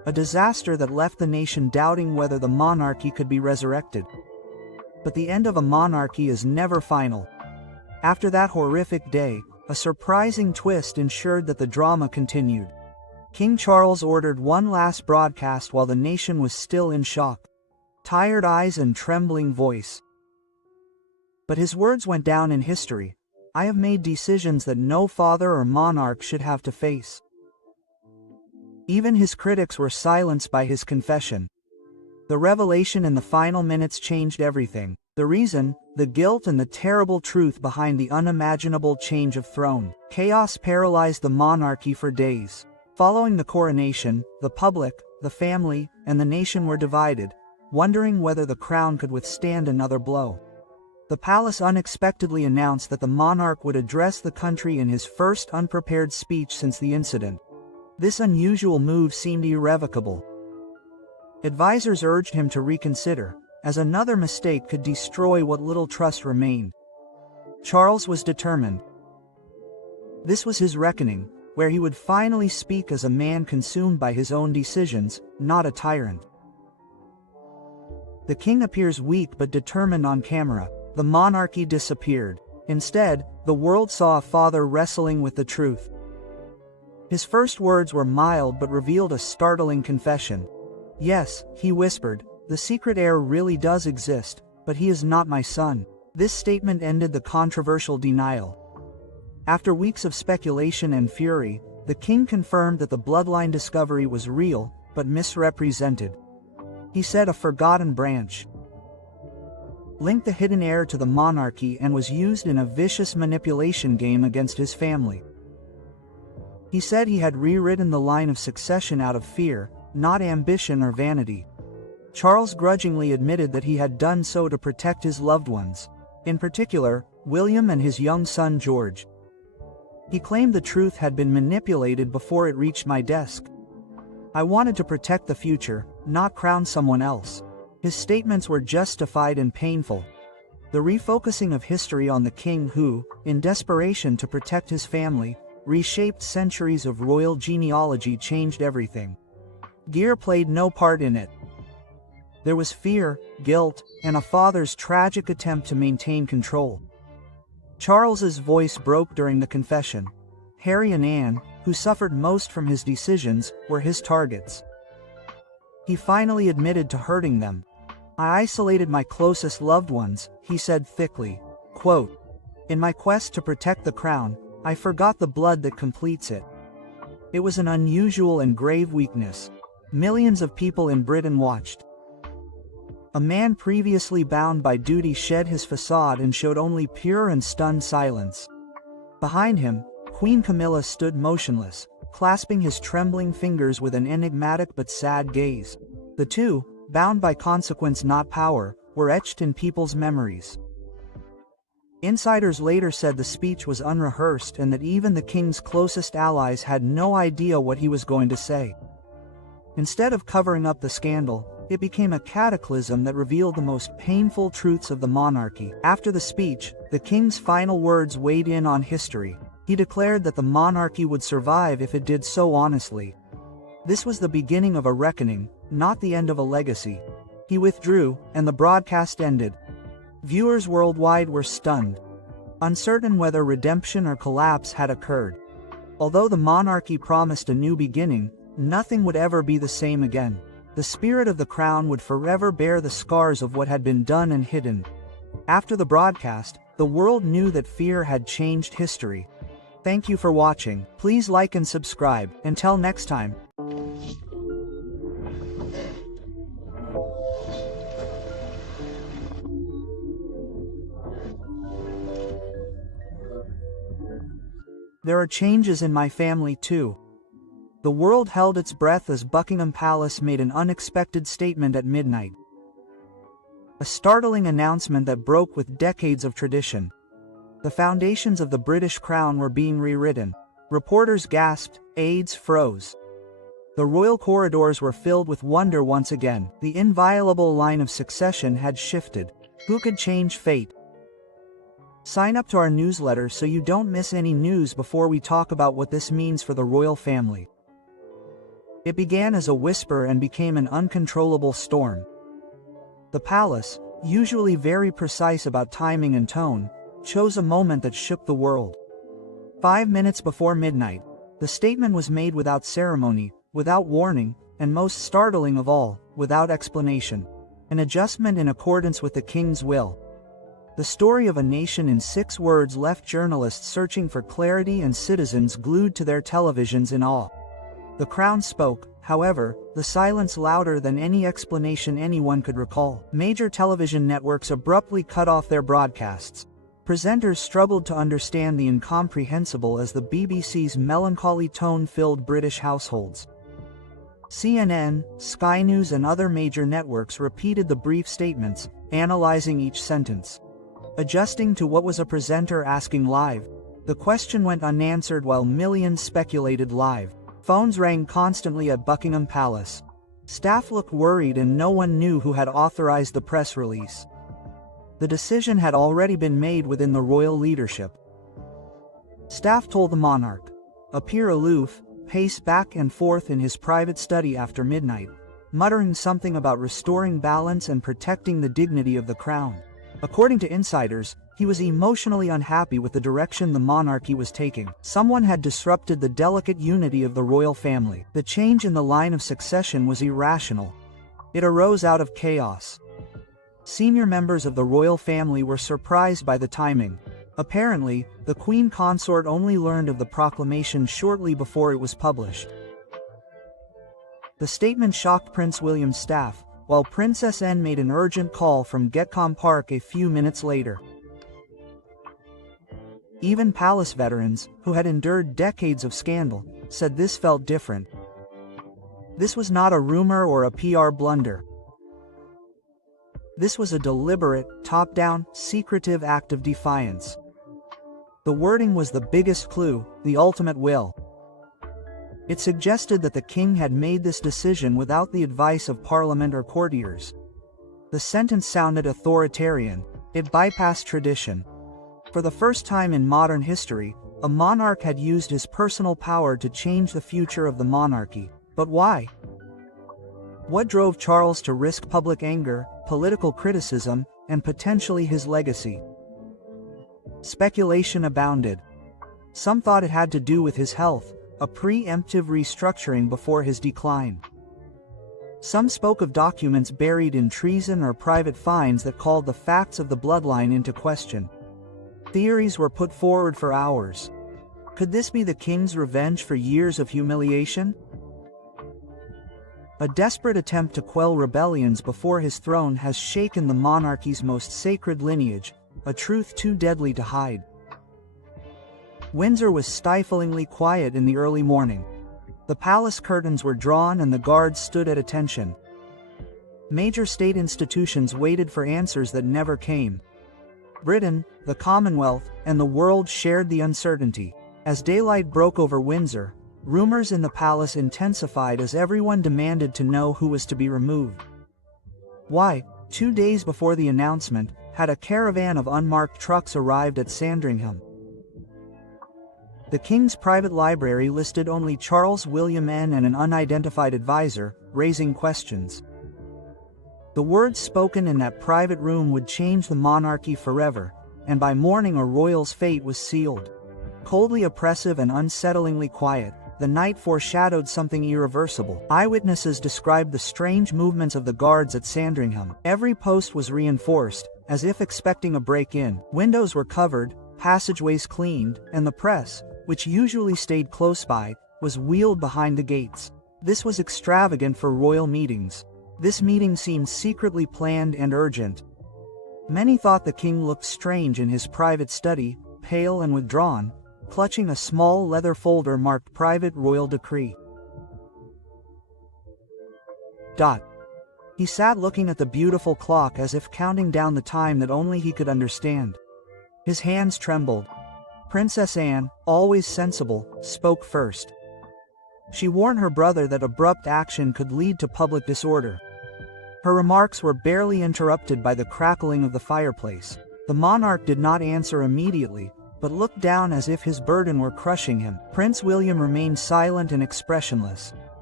a disaster that left the nation doubting whether the monarchy could be resurrected. But the end of a monarchy is never final. After that horrific day, a surprising twist ensured that the drama continued. King Charles ordered one last broadcast while the nation was still in shock. Tired eyes and trembling voice. But his words went down in history. I have made decisions that no father or monarch should have to face. Even his critics were silenced by his confession. The revelation in the final minutes changed everything. The reason, the guilt and the terrible truth behind the unimaginable change of throne. Chaos paralyzed the monarchy for days. Following the coronation, the public, the family, and the nation were divided, wondering whether the crown could withstand another blow. The palace unexpectedly announced that the monarch would address the country in his first unprepared speech since the incident. This unusual move seemed irrevocable. Advisors urged him to reconsider, as another mistake could destroy what little trust remained. Charles was determined. This was his reckoning, where he would finally speak as a man consumed by his own decisions, not a tyrant. The king appears weak but determined on camera. The monarchy disappeared. Instead, the world saw a father wrestling with the truth. His first words were mild but revealed a startling confession. Yes, he whispered, the secret heir really does exist, but he is not my son. This statement ended the controversial denial. After weeks of speculation and fury, the king confirmed that the bloodline discovery was real, but misrepresented. He said a forgotten branch linked the hidden heir to the monarchy and was used in a vicious manipulation game against his family. He said he had rewritten the line of succession out of fear, not ambition or vanity. Charles grudgingly admitted that he had done so to protect his loved ones, in particular, William and his young son George. He claimed the truth had been manipulated before it reached my desk. I wanted to protect the future, not crown someone else. His statements were justified and painful. The refocusing of history on the king who, in desperation to protect his family, reshaped centuries of royal genealogy changed everything. Gear played no part in it. There was fear, guilt, and a father's tragic attempt to maintain control. Charles's voice broke during the confession. Harry and Anne, who suffered most from his decisions, were his targets. He finally admitted to hurting them. I isolated my closest loved ones, he said thickly. Quote, in my quest to protect the crown, I forgot the blood that completes it. It was an unusual and grave weakness. Millions of people in Britain watched. A man previously bound by duty shed his facade and showed only pure and stunned silence. Behind him, Queen Camilla stood motionless, clasping his trembling fingers with an enigmatic but sad gaze. The two, bound by consequence not power, were etched in people's memories. Insiders later said the speech was unrehearsed and that even the king's closest allies had no idea what he was going to say. Instead of covering up the scandal, it became a cataclysm that revealed the most painful truths of the monarchy. After the speech, the king's final words weighed in on history. He declared that the monarchy would survive if it did so honestly. This was the beginning of a reckoning, not the end of a legacy. He withdrew, and the broadcast ended. Viewers worldwide were stunned, uncertain whether redemption or collapse had occurred. Although the monarchy promised a new beginning, nothing would ever be the same again. The spirit of the crown would forever bear the scars of what had been done and hidden. After the broadcast, the world knew that fear had changed history. Thank you for watching. Please like and subscribe. Until next time. There are changes in my family too. The world held its breath as Buckingham Palace made an unexpected statement at midnight. A startling announcement that broke with decades of tradition. The foundations of the British crown were being rewritten. Reporters gasped, aides froze. The royal corridors were filled with wonder once again. The inviolable line of succession had shifted. Who could change fate? Sign up to our newsletter so you don't miss any news before we talk about what this means for the royal family. It began as a whisper and became an uncontrollable storm. The palace, usually very precise about timing and tone, chose a moment that shook the world. 5 minutes before midnight, the statement was made without ceremony, without warning, and most startling of all, without explanation. An adjustment in accordance with the king's will. The story of a nation in 6 words left journalists searching for clarity and citizens glued to their televisions in awe. The crown spoke, however, the silence louder than any explanation anyone could recall. Major television networks abruptly cut off their broadcasts. Presenters struggled to understand the incomprehensible as the BBC's melancholy tone filled British households. CNN, Sky News and other major networks repeated the brief statements, analyzing each sentence. Adjusting to what was a presenter asking live, the question went unanswered while millions speculated live. Phones rang constantly at Buckingham Palace. Staff looked worried and no one knew who had authorized the press release. The decision had already been made within the royal leadership. Staff told the monarch. Appear aloof, pace back and forth in his private study after midnight, muttering something about restoring balance and protecting the dignity of the crown. According to insiders, he was emotionally unhappy with the direction the monarchy was taking. Someone had disrupted the delicate unity of the royal family. The change in the line of succession was irrational. It arose out of chaos. Senior members of the royal family were surprised by the timing. Apparently, the Queen Consort only learned of the proclamation shortly before it was published. The statement shocked Prince William's staff, while Princess Anne made an urgent call from Getcombe Park a few minutes later. Even palace veterans, who had endured decades of scandal, said this felt different. This was not a rumor or a PR blunder. This was a deliberate, top-down, secretive act of defiance. The wording was the biggest clue, the ultimate will. It suggested that the king had made this decision without the advice of parliament or courtiers. The sentence sounded authoritarian. It bypassed tradition. For the first time in modern history, a monarch had used his personal power to change the future of the monarchy. But why? What drove Charles to risk public anger, political criticism, and potentially his legacy? Speculation abounded. Some thought it had to do with his health, a preemptive restructuring before his decline. Some spoke of documents buried in treason or private fines that called the facts of the bloodline into question. Theories were put forward for hours. Could this be the king's revenge for years of humiliation? A desperate attempt to quell rebellions before his throne has shaken the monarchy's most sacred lineage, a truth too deadly to hide. Windsor was stiflingly quiet in the early morning. The palace curtains were drawn and the guards stood at attention. Major state institutions waited for answers that never came. Britain, the Commonwealth, and the world shared the uncertainty. As daylight broke over Windsor, rumors in the palace intensified as everyone demanded to know who was to be removed. Why, 2 days before the announcement, had a caravan of unmarked trucks arrived at Sandringham. The king's private library listed only Charles William N. and an unidentified advisor, raising questions. The words spoken in that private room would change the monarchy forever, and by morning a royal's fate was sealed. Coldly oppressive and unsettlingly quiet, the night foreshadowed something irreversible. Eyewitnesses described the strange movements of the guards at Sandringham. Every post was reinforced, as if expecting a break-in. Windows were covered, passageways cleaned, and the press, which usually stayed close by, was wheeled behind the gates. This was extravagant for royal meetings. This meeting seemed secretly planned and urgent. Many thought the king looked strange in his private study, pale and withdrawn, clutching a small leather folder marked Private Royal Decree. He sat looking at the beautiful clock as if counting down the time that only he could understand. His hands trembled. Princess Anne, always sensible, spoke first. She warned her brother that abrupt action could lead to public disorder. Her remarks were barely interrupted by the crackling of the fireplace. The monarch did not answer immediately, but looked down as if his burden were crushing him. Prince William remained silent and expressionless.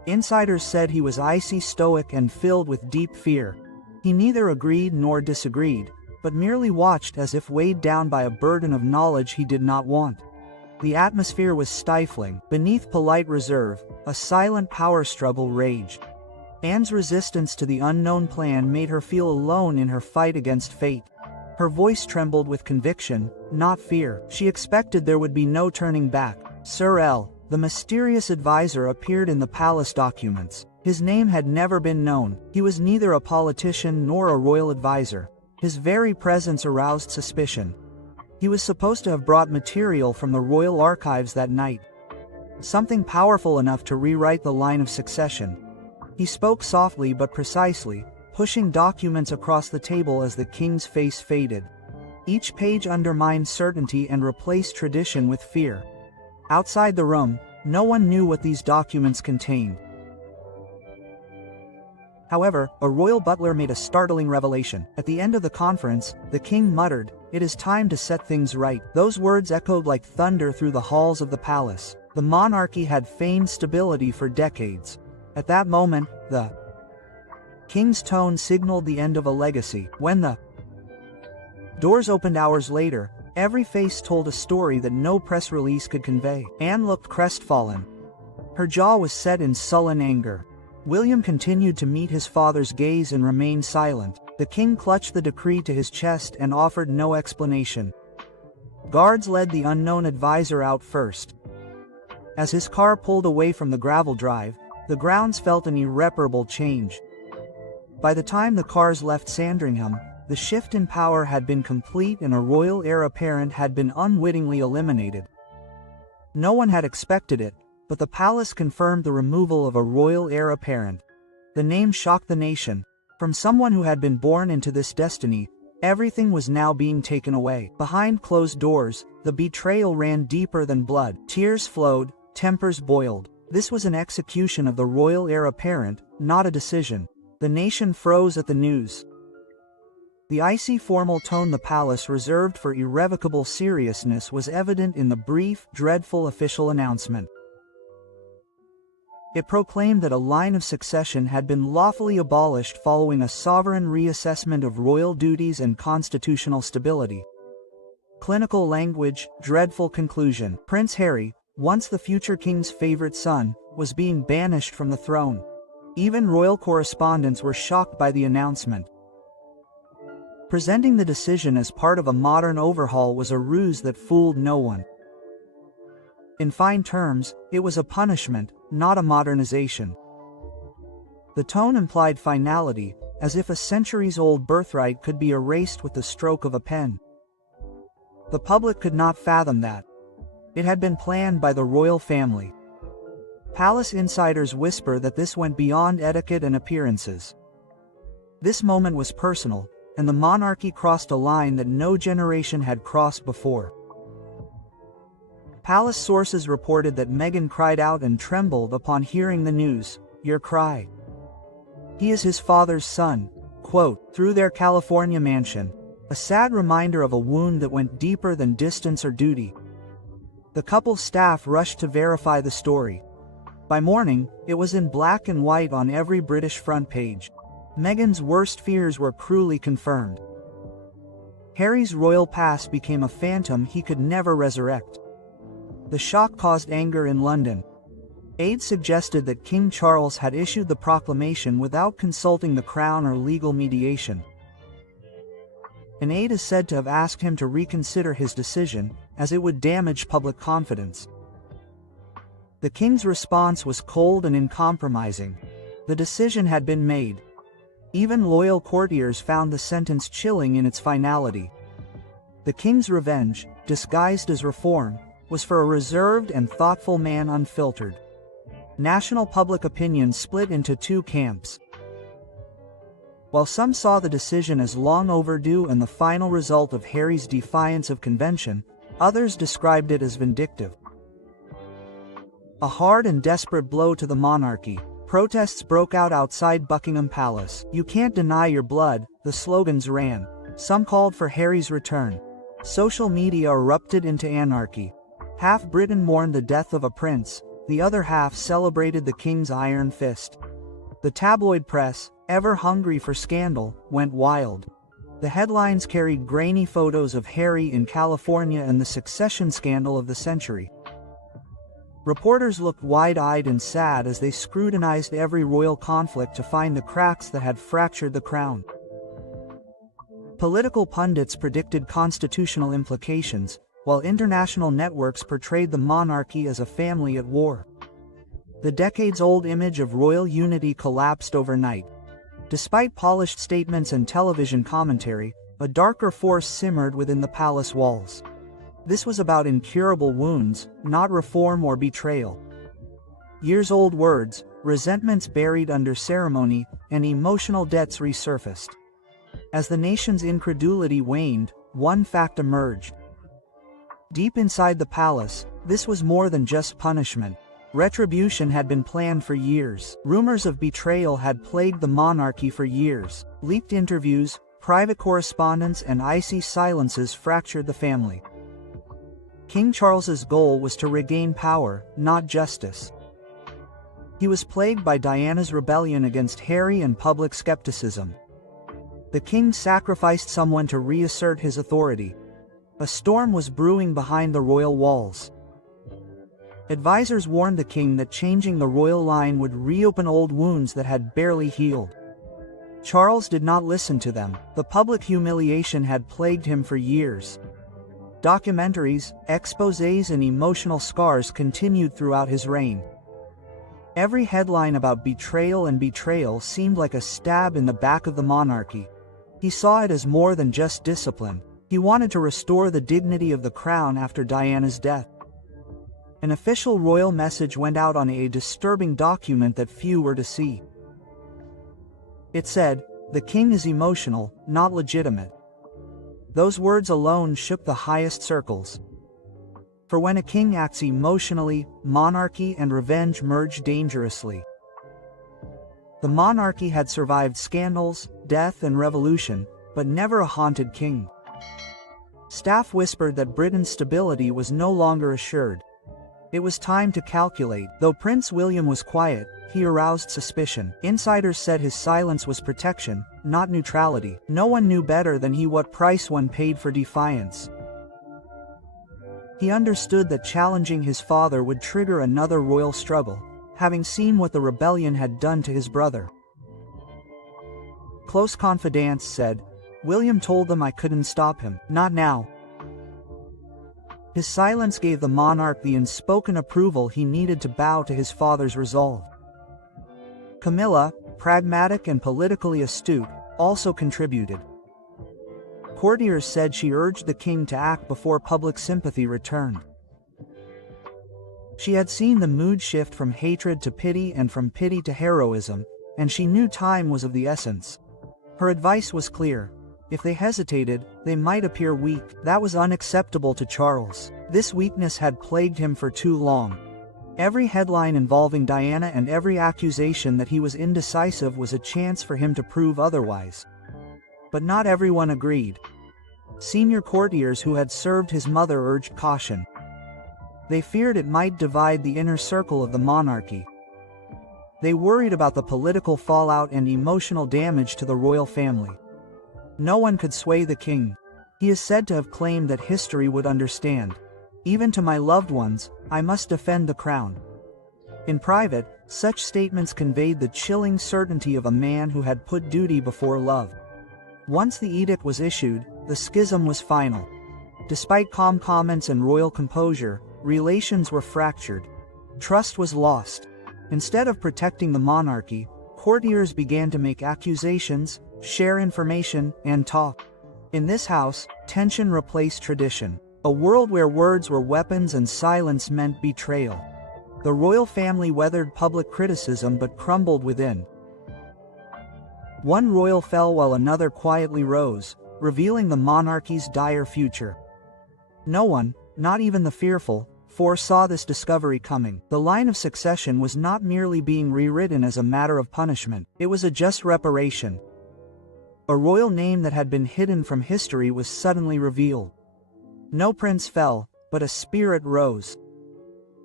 Insiders said he was icy stoic and filled with deep fear. He neither agreed nor disagreed, but merely watched as if weighed down by a burden of knowledge he did not want. The atmosphere was stifling. Beneath polite reserve, a silent power struggle raged. Anne's resistance to the unknown plan made her feel alone in her fight against fate. Her voice trembled with conviction, not fear. She expected there would be no turning back. Sir L., the mysterious advisor, appeared in the palace documents. His name had never been known. He was neither a politician nor a royal advisor. His very presence aroused suspicion. He was supposed to have brought material from the royal archives that night. Something powerful enough to rewrite the line of succession. He spoke softly but precisely, pushing documents across the table as the king's face faded. Each page undermined certainty and replaced tradition with fear. Outside the room, no one knew what these documents contained. However, a royal butler made a startling revelation. At the end of the conference, the king muttered, "It is time to set things right." Those words echoed like thunder through the halls of the palace. The monarchy had feigned stability for decades. At that moment, the king's tone signaled the end of a legacy. When the doors opened hours later, every face told a story that no press release could convey. Anne looked crestfallen. Her jaw was set in sullen anger. William continued to meet his father's gaze and remained silent. The king clutched the decree to his chest and offered no explanation. Guards led the unknown advisor out first. As his car pulled away from the gravel drive, the grounds felt an irreparable change. By the time the cars left Sandringham, the shift in power had been complete and a royal heir apparent had been unwittingly eliminated. No one had expected it, but the palace confirmed the removal of a royal heir apparent. The name shocked the nation. From someone who had been born into this destiny, everything was now being taken away. Behind closed doors, the betrayal ran deeper than blood. Tears flowed, tempers boiled. This was an execution of the royal heir apparent, not a decision. The nation froze at the news. The icy formal tone the palace reserved for irrevocable seriousness was evident in the brief, dreadful official announcement. It proclaimed that a line of succession had been lawfully abolished following a sovereign reassessment of royal duties and constitutional stability. Clinical language, dreadful conclusion. Prince Harry, once the future king's favorite son, was being banished from the throne. Even royal correspondents were shocked by the announcement. Presenting the decision as part of a modern overhaul was a ruse that fooled no one. In fine terms, it was a punishment, not a modernization. The tone implied finality, as if a centuries-old birthright could be erased with the stroke of a pen. The public could not fathom that. It had been planned by the royal family. Palace insiders whisper that this went beyond etiquette and appearances. This moment was personal, and the monarchy crossed a line that no generation had crossed before. Palace sources reported that Meghan cried out and trembled upon hearing the news. "Your cry. He is his father's son," quote, through their California mansion, a sad reminder of a wound that went deeper than distance or duty. The couple's staff rushed to verify the story. By morning, it was in black and white on every British front page. Meghan's worst fears were cruelly confirmed. Harry's royal past became a phantom he could never resurrect. The shock caused anger in London. Aides suggested that King Charles had issued the proclamation without consulting the Crown or legal mediation. An aide is said to have asked him to reconsider his decision, as it would damage public confidence. The king's response was cold and uncompromising. The decision had been made. Even loyal courtiers found the sentence chilling in its finality. The king's revenge, disguised as reform, was for a reserved and thoughtful man unfiltered. National public opinion split into two camps. While some saw the decision as long overdue and the final result of Harry's defiance of convention, others described it as vindictive. A hard and desperate blow to the monarchy. Protests broke out outside Buckingham Palace. "You can't deny your blood," the slogans ran. Some called for Harry's return. Social media erupted into anarchy. Half Britain mourned the death of a prince, the other half celebrated the king's iron fist. The tabloid press, ever hungry for scandal, went wild. The headlines carried grainy photos of Harry in California and the succession scandal of the century. Reporters looked wide-eyed and sad as they scrutinized every royal conflict to find the cracks that had fractured the crown. Political pundits predicted constitutional implications, while international networks portrayed the monarchy as a family at war. The decades-old image of royal unity collapsed overnight. Despite polished statements and television commentary, a darker force simmered within the palace walls. This was about incurable wounds, not reform or betrayal. Years-old words, resentments buried under ceremony, and emotional debts resurfaced. As the nation's incredulity waned, one fact emerged. Deep inside the palace, this was more than just punishment. Retribution had been planned for years. Rumors of betrayal had plagued the monarchy for years. Leaked interviews, private correspondence, and icy silences fractured the family. King Charles's goal was to regain power, not justice. He was plagued by Diana's rebellion against Harry and public skepticism. The king sacrificed someone to reassert his authority. A storm was brewing behind the royal walls. Advisors warned the king that changing the royal line would reopen old wounds that had barely healed. Charles did not listen to them. The public humiliation had plagued him for years. Documentaries, exposés, and emotional scars continued throughout his reign. Every headline about betrayal seemed like a stab in the back of the monarchy. He saw it as more than just discipline. He wanted to restore the dignity of the crown after Diana's death. An official royal message went out on a disturbing document that few were to see. It said, "The king is emotional, not legitimate." Those words alone shook the highest circles. For when a king acts emotionally, monarchy and revenge merge dangerously. The monarchy had survived scandals, death, and revolution, but never a haunted king. Staff whispered that Britain's stability was no longer assured. It was time to calculate. Though Prince William was quiet, he aroused suspicion. Insiders said his silence was protection, not neutrality. No one knew better than he what price one paid for defiance. He understood that challenging his father would trigger another royal struggle, having seen what the rebellion had done to his brother. Close confidants said, "William told them I couldn't stop him, not now." His silence gave the monarch the unspoken approval he needed to bow to his father's resolve. Camilla, pragmatic and politically astute, also contributed. Courtiers said she urged the king to act before public sympathy returned. She had seen the mood shift from hatred to pity and from pity to heroism, and she knew time was of the essence. Her advice was clear. If they hesitated, they might appear weak. That was unacceptable to Charles. This weakness had plagued him for too long. Every headline involving Diana and every accusation that he was indecisive was a chance for him to prove otherwise. But not everyone agreed. Senior courtiers who had served his mother urged caution. They feared it might divide the inner circle of the monarchy. They worried about the political fallout and emotional damage to the royal family. No one could sway the king. He is said to have claimed that history would understand. "Even to my loved ones, I must defend the crown." In private, such statements conveyed the chilling certainty of a man who had put duty before love. Once the edict was issued, the schism was final. Despite calm comments and royal composure, relations were fractured. Trust was lost. Instead of protecting the monarchy, courtiers began to make accusations, share information, and talk. In this house, tension replaced tradition. A world where words were weapons and silence meant betrayal. The royal family weathered public criticism but crumbled within. One royal fell while another quietly rose, revealing the monarchy's dire future. No one, not even the fearful, foresaw this discovery coming. The line of succession was not merely being rewritten as a matter of punishment, it was a just reparation. A royal name that had been hidden from history was suddenly revealed. No prince fell, but a spirit rose.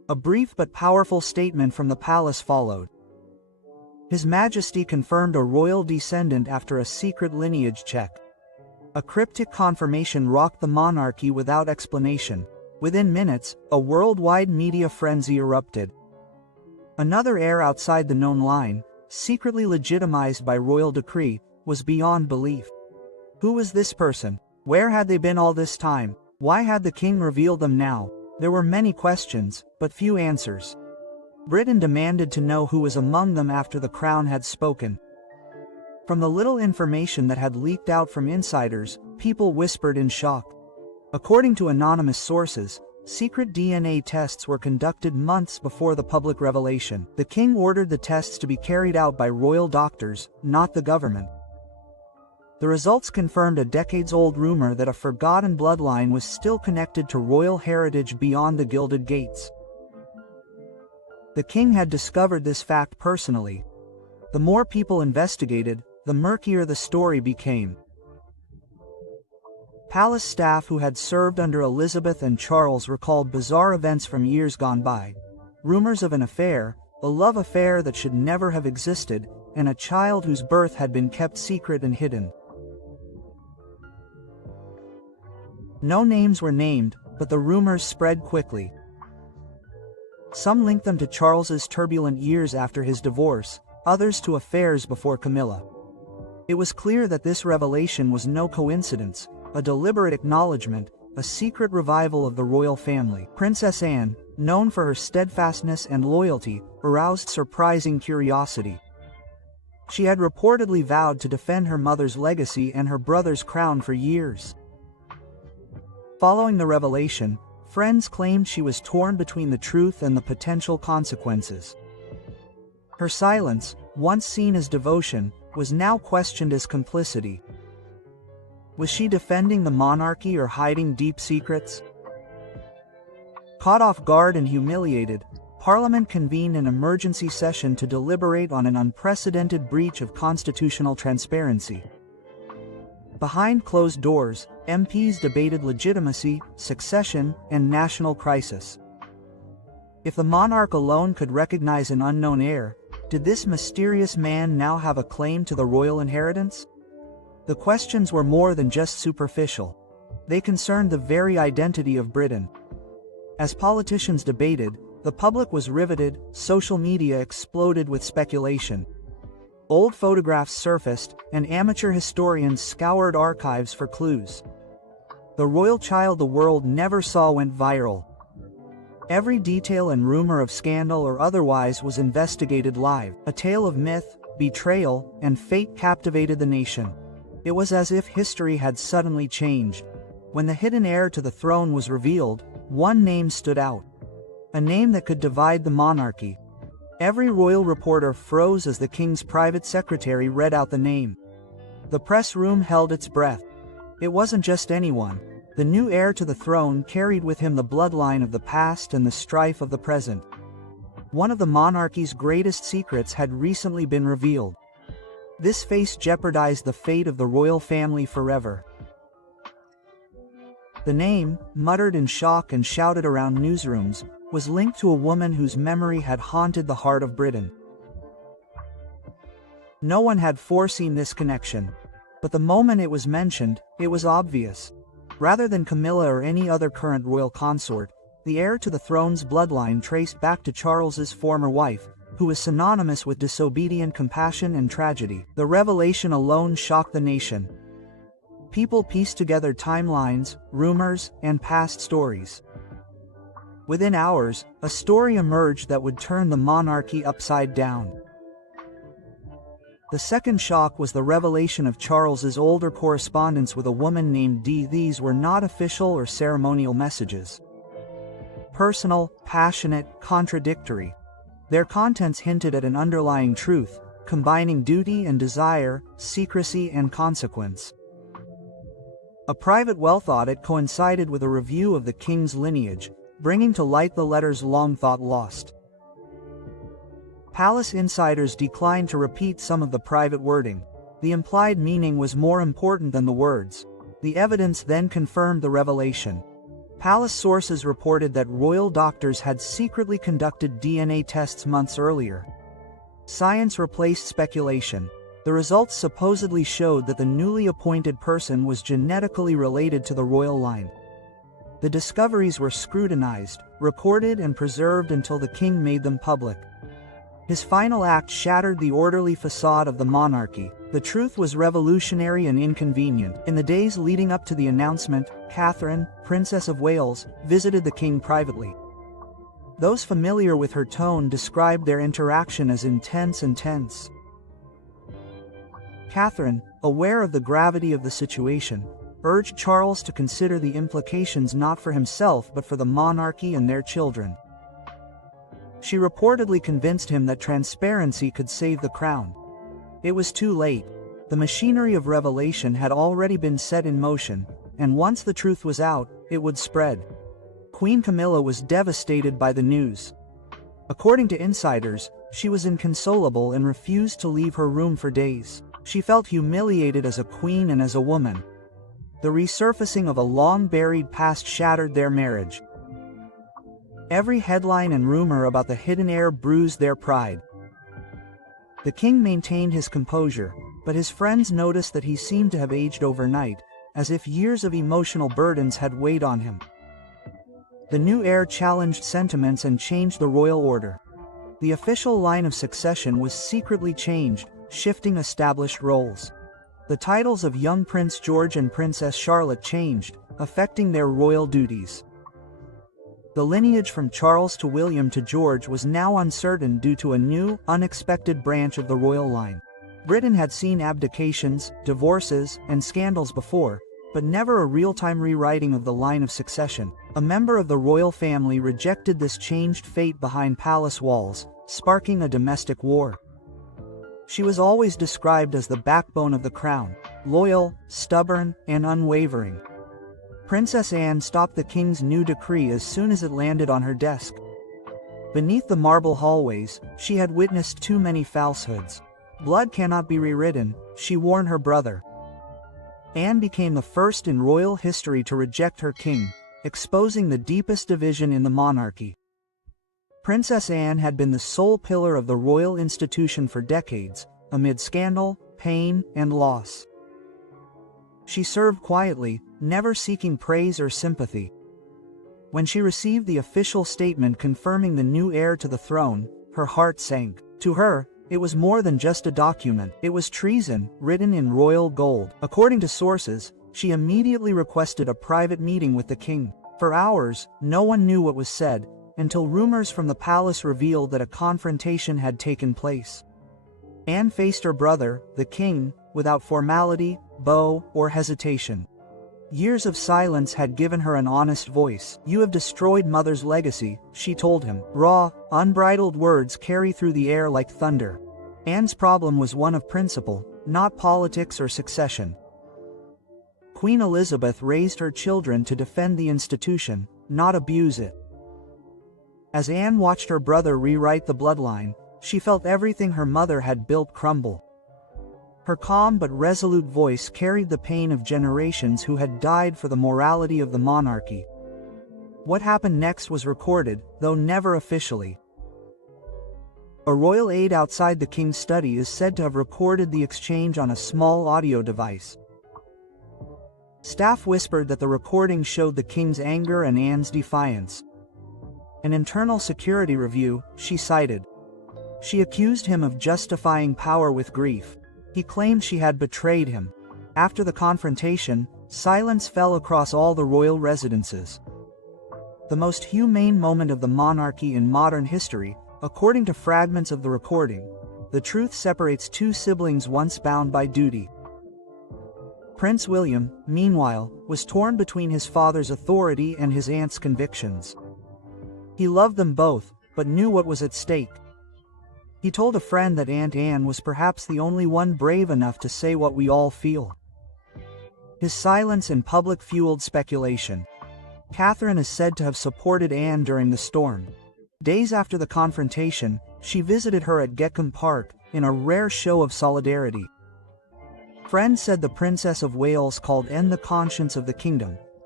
A brief but powerful statement from the palace followed. His Majesty confirmed a royal descendant after a secret lineage check. A cryptic confirmation rocked the monarchy without explanation. Within minutes, a worldwide media frenzy erupted. Another heir outside the known line, secretly legitimized by royal decree, was beyond belief. Who was this person? Where had they been all this time? Why had the king revealed them now? There were many questions, but few answers. Britain demanded to know who was among them after the crown had spoken. From the little information that had leaked out from insiders, people whispered in shock. According to anonymous sources, secret DNA tests were conducted months before the public revelation. The king ordered the tests to be carried out by royal doctors, not the government. The results confirmed a decades-old rumor that a forgotten bloodline was still connected to royal heritage beyond the Gilded Gates. The king had discovered this fact personally. The more people investigated, the murkier the story became. Palace staff who had served under Elizabeth and Charles recalled bizarre events from years gone by. Rumors of an affair, a love affair that should never have existed, and a child whose birth had been kept secret and hidden. No names were named, but the rumors spread quickly. Some linked them to Charles's turbulent years after his divorce, others to affairs before Camilla. It was clear that this revelation was no coincidence, a deliberate acknowledgement, a secret revival of the royal family. Princess Anne, known for her steadfastness and loyalty, aroused surprising curiosity. She had reportedly vowed to defend her mother's legacy and her brother's crown for years. Following the revelation, friends claimed she was torn between the truth and the potential consequences. Her silence, once seen as devotion, was now questioned as complicity. Was she defending the monarchy or hiding deep secrets? Caught off guard and humiliated, Parliament convened an emergency session to deliberate on an unprecedented breach of constitutional transparency. Behind closed doors, MPs debated legitimacy, succession, and national crisis. If the monarch alone could recognize an unknown heir, did this mysterious man now have a claim to the royal inheritance? The questions were more than just superficial. They concerned the very identity of Britain. As politicians debated, the public was riveted, social media exploded with speculation. Old photographs surfaced, and amateur historians scoured archives for clues. The royal child the world never saw went viral. Every detail and rumor of scandal or otherwise was investigated live. A tale of myth, betrayal, and fate captivated the nation. It was as if history had suddenly changed. When the hidden heir to the throne was revealed, one name stood out. A name that could divide the monarchy. Every royal reporter froze as the king's private secretary read out the name. The press room held its breath. It wasn't just anyone. The new heir to the throne carried with him the bloodline of the past and the strife of the present. One of the monarchy's greatest secrets had recently been revealed. This face jeopardized the fate of the royal family forever. The name, muttered in shock and shouted around newsrooms, was linked to a woman whose memory had haunted the heart of Britain. No one had foreseen this connection, but the moment it was mentioned, it was obvious. Rather than Camilla or any other current royal consort, the heir to the throne's bloodline traced back to Charles's former wife, who was synonymous with disobedient compassion and tragedy. The revelation alone shocked the nation. People pieced together timelines, rumors, and past stories. Within hours, a story emerged that would turn the monarchy upside down. The second shock was the revelation of Charles's older correspondence with a woman named Dee. These were not official or ceremonial messages. Personal, passionate, contradictory. Their contents hinted at an underlying truth, combining duty and desire, secrecy and consequence. A private wealth audit coincided with a review of the king's lineage, bringing to light the letters long thought lost. Palace insiders declined to repeat some of the private wording. The implied meaning was more important than the words. The evidence then confirmed the revelation. Palace sources reported that royal doctors had secretly conducted DNA tests months earlier. Science replaced speculation. The results supposedly showed that the newly appointed person was genetically related to the royal line. The discoveries were scrutinized, recorded and preserved until the king made them public. His final act shattered the orderly facade of the monarchy. The truth was revolutionary and inconvenient. In the days leading up to the announcement, Catherine, Princess of Wales, visited the king privately. Those familiar with her tone described their interaction as intense and tense. Catherine, aware of the gravity of the situation, urged Charles to consider the implications not for himself but for the monarchy and their children. She reportedly convinced him that transparency could save the crown. It was too late. The machinery of revelation had already been set in motion, and once the truth was out, it would spread. Queen Camilla was devastated by the news. According to insiders, she was inconsolable and refused to leave her room for days. She felt humiliated as a queen and as a woman. The resurfacing of a long-buried past shattered their marriage. Every headline and rumor about the hidden heir bruised their pride. The king maintained his composure, but his friends noticed that he seemed to have aged overnight, as if years of emotional burdens had weighed on him. The new heir challenged sentiments and changed the royal order. The official line of succession was secretly changed, shifting established roles. The titles of young Prince George and Princess Charlotte changed, affecting their royal duties. The lineage from Charles to William to George was now uncertain due to a new, unexpected branch of the royal line. Britain had seen abdications, divorces, and scandals before, but never a real-time rewriting of the line of succession. A member of the royal family rejected this changed fate behind palace walls, sparking a domestic war. She was always described as the backbone of the crown, loyal, stubborn, and unwavering. Princess Anne stopped the king's new decree as soon as it landed on her desk. Beneath the marble hallways, she had witnessed too many falsehoods. Blood cannot be rewritten, she warned her brother. Anne became the first in royal history to reject her king, exposing the deepest division in the monarchy. Princess Anne had been the sole pillar of the royal institution for decades, amid scandal, pain, and loss. She served quietly, never seeking praise or sympathy. When she received the official statement confirming the new heir to the throne, her heart sank. To her, it was more than just a document. It was treason, written in royal gold. According to sources, she immediately requested a private meeting with the king. For hours, no one knew what was said, until rumors from the palace revealed that a confrontation had taken place. Anne faced her brother, the king, without formality, bow, or hesitation. Years of silence had given her an honest voice. "You have destroyed Mother's legacy," she told him. Raw, unbridled words carry through the air like thunder. Anne's problem was one of principle, not politics or succession. Queen Elizabeth raised her children to defend the institution, not abuse it. As Anne watched her brother rewrite the bloodline, she felt everything her mother had built crumble. Her calm but resolute voice carried the pain of generations who had died for the morality of the monarchy. What happened next was recorded, though never officially. A royal aide outside the king's study is said to have recorded the exchange on a small audio device. Staff whispered that the recording showed the king's anger and Anne's defiance. An internal security review, she cited. She accused him of justifying power with grief. He claimed she had betrayed him. After the confrontation, silence fell across all the royal residences. The most humane moment of the monarchy in modern history, according to fragments of the recording, the truth separates two siblings once bound by duty. Prince William, meanwhile, was torn between his father's authority and his aunt's convictions. He loved them both, but knew what was at stake. He told a friend that Aunt Anne was perhaps the only one brave enough to say what we all feel. His silence in public fueled speculation. Catherine is said to have supported Anne during the storm. Days after the confrontation, she visited her at Gekcombe Park, in a rare show of solidarity. Friends said the Princess of Wales called Anne the conscience of the kingdom,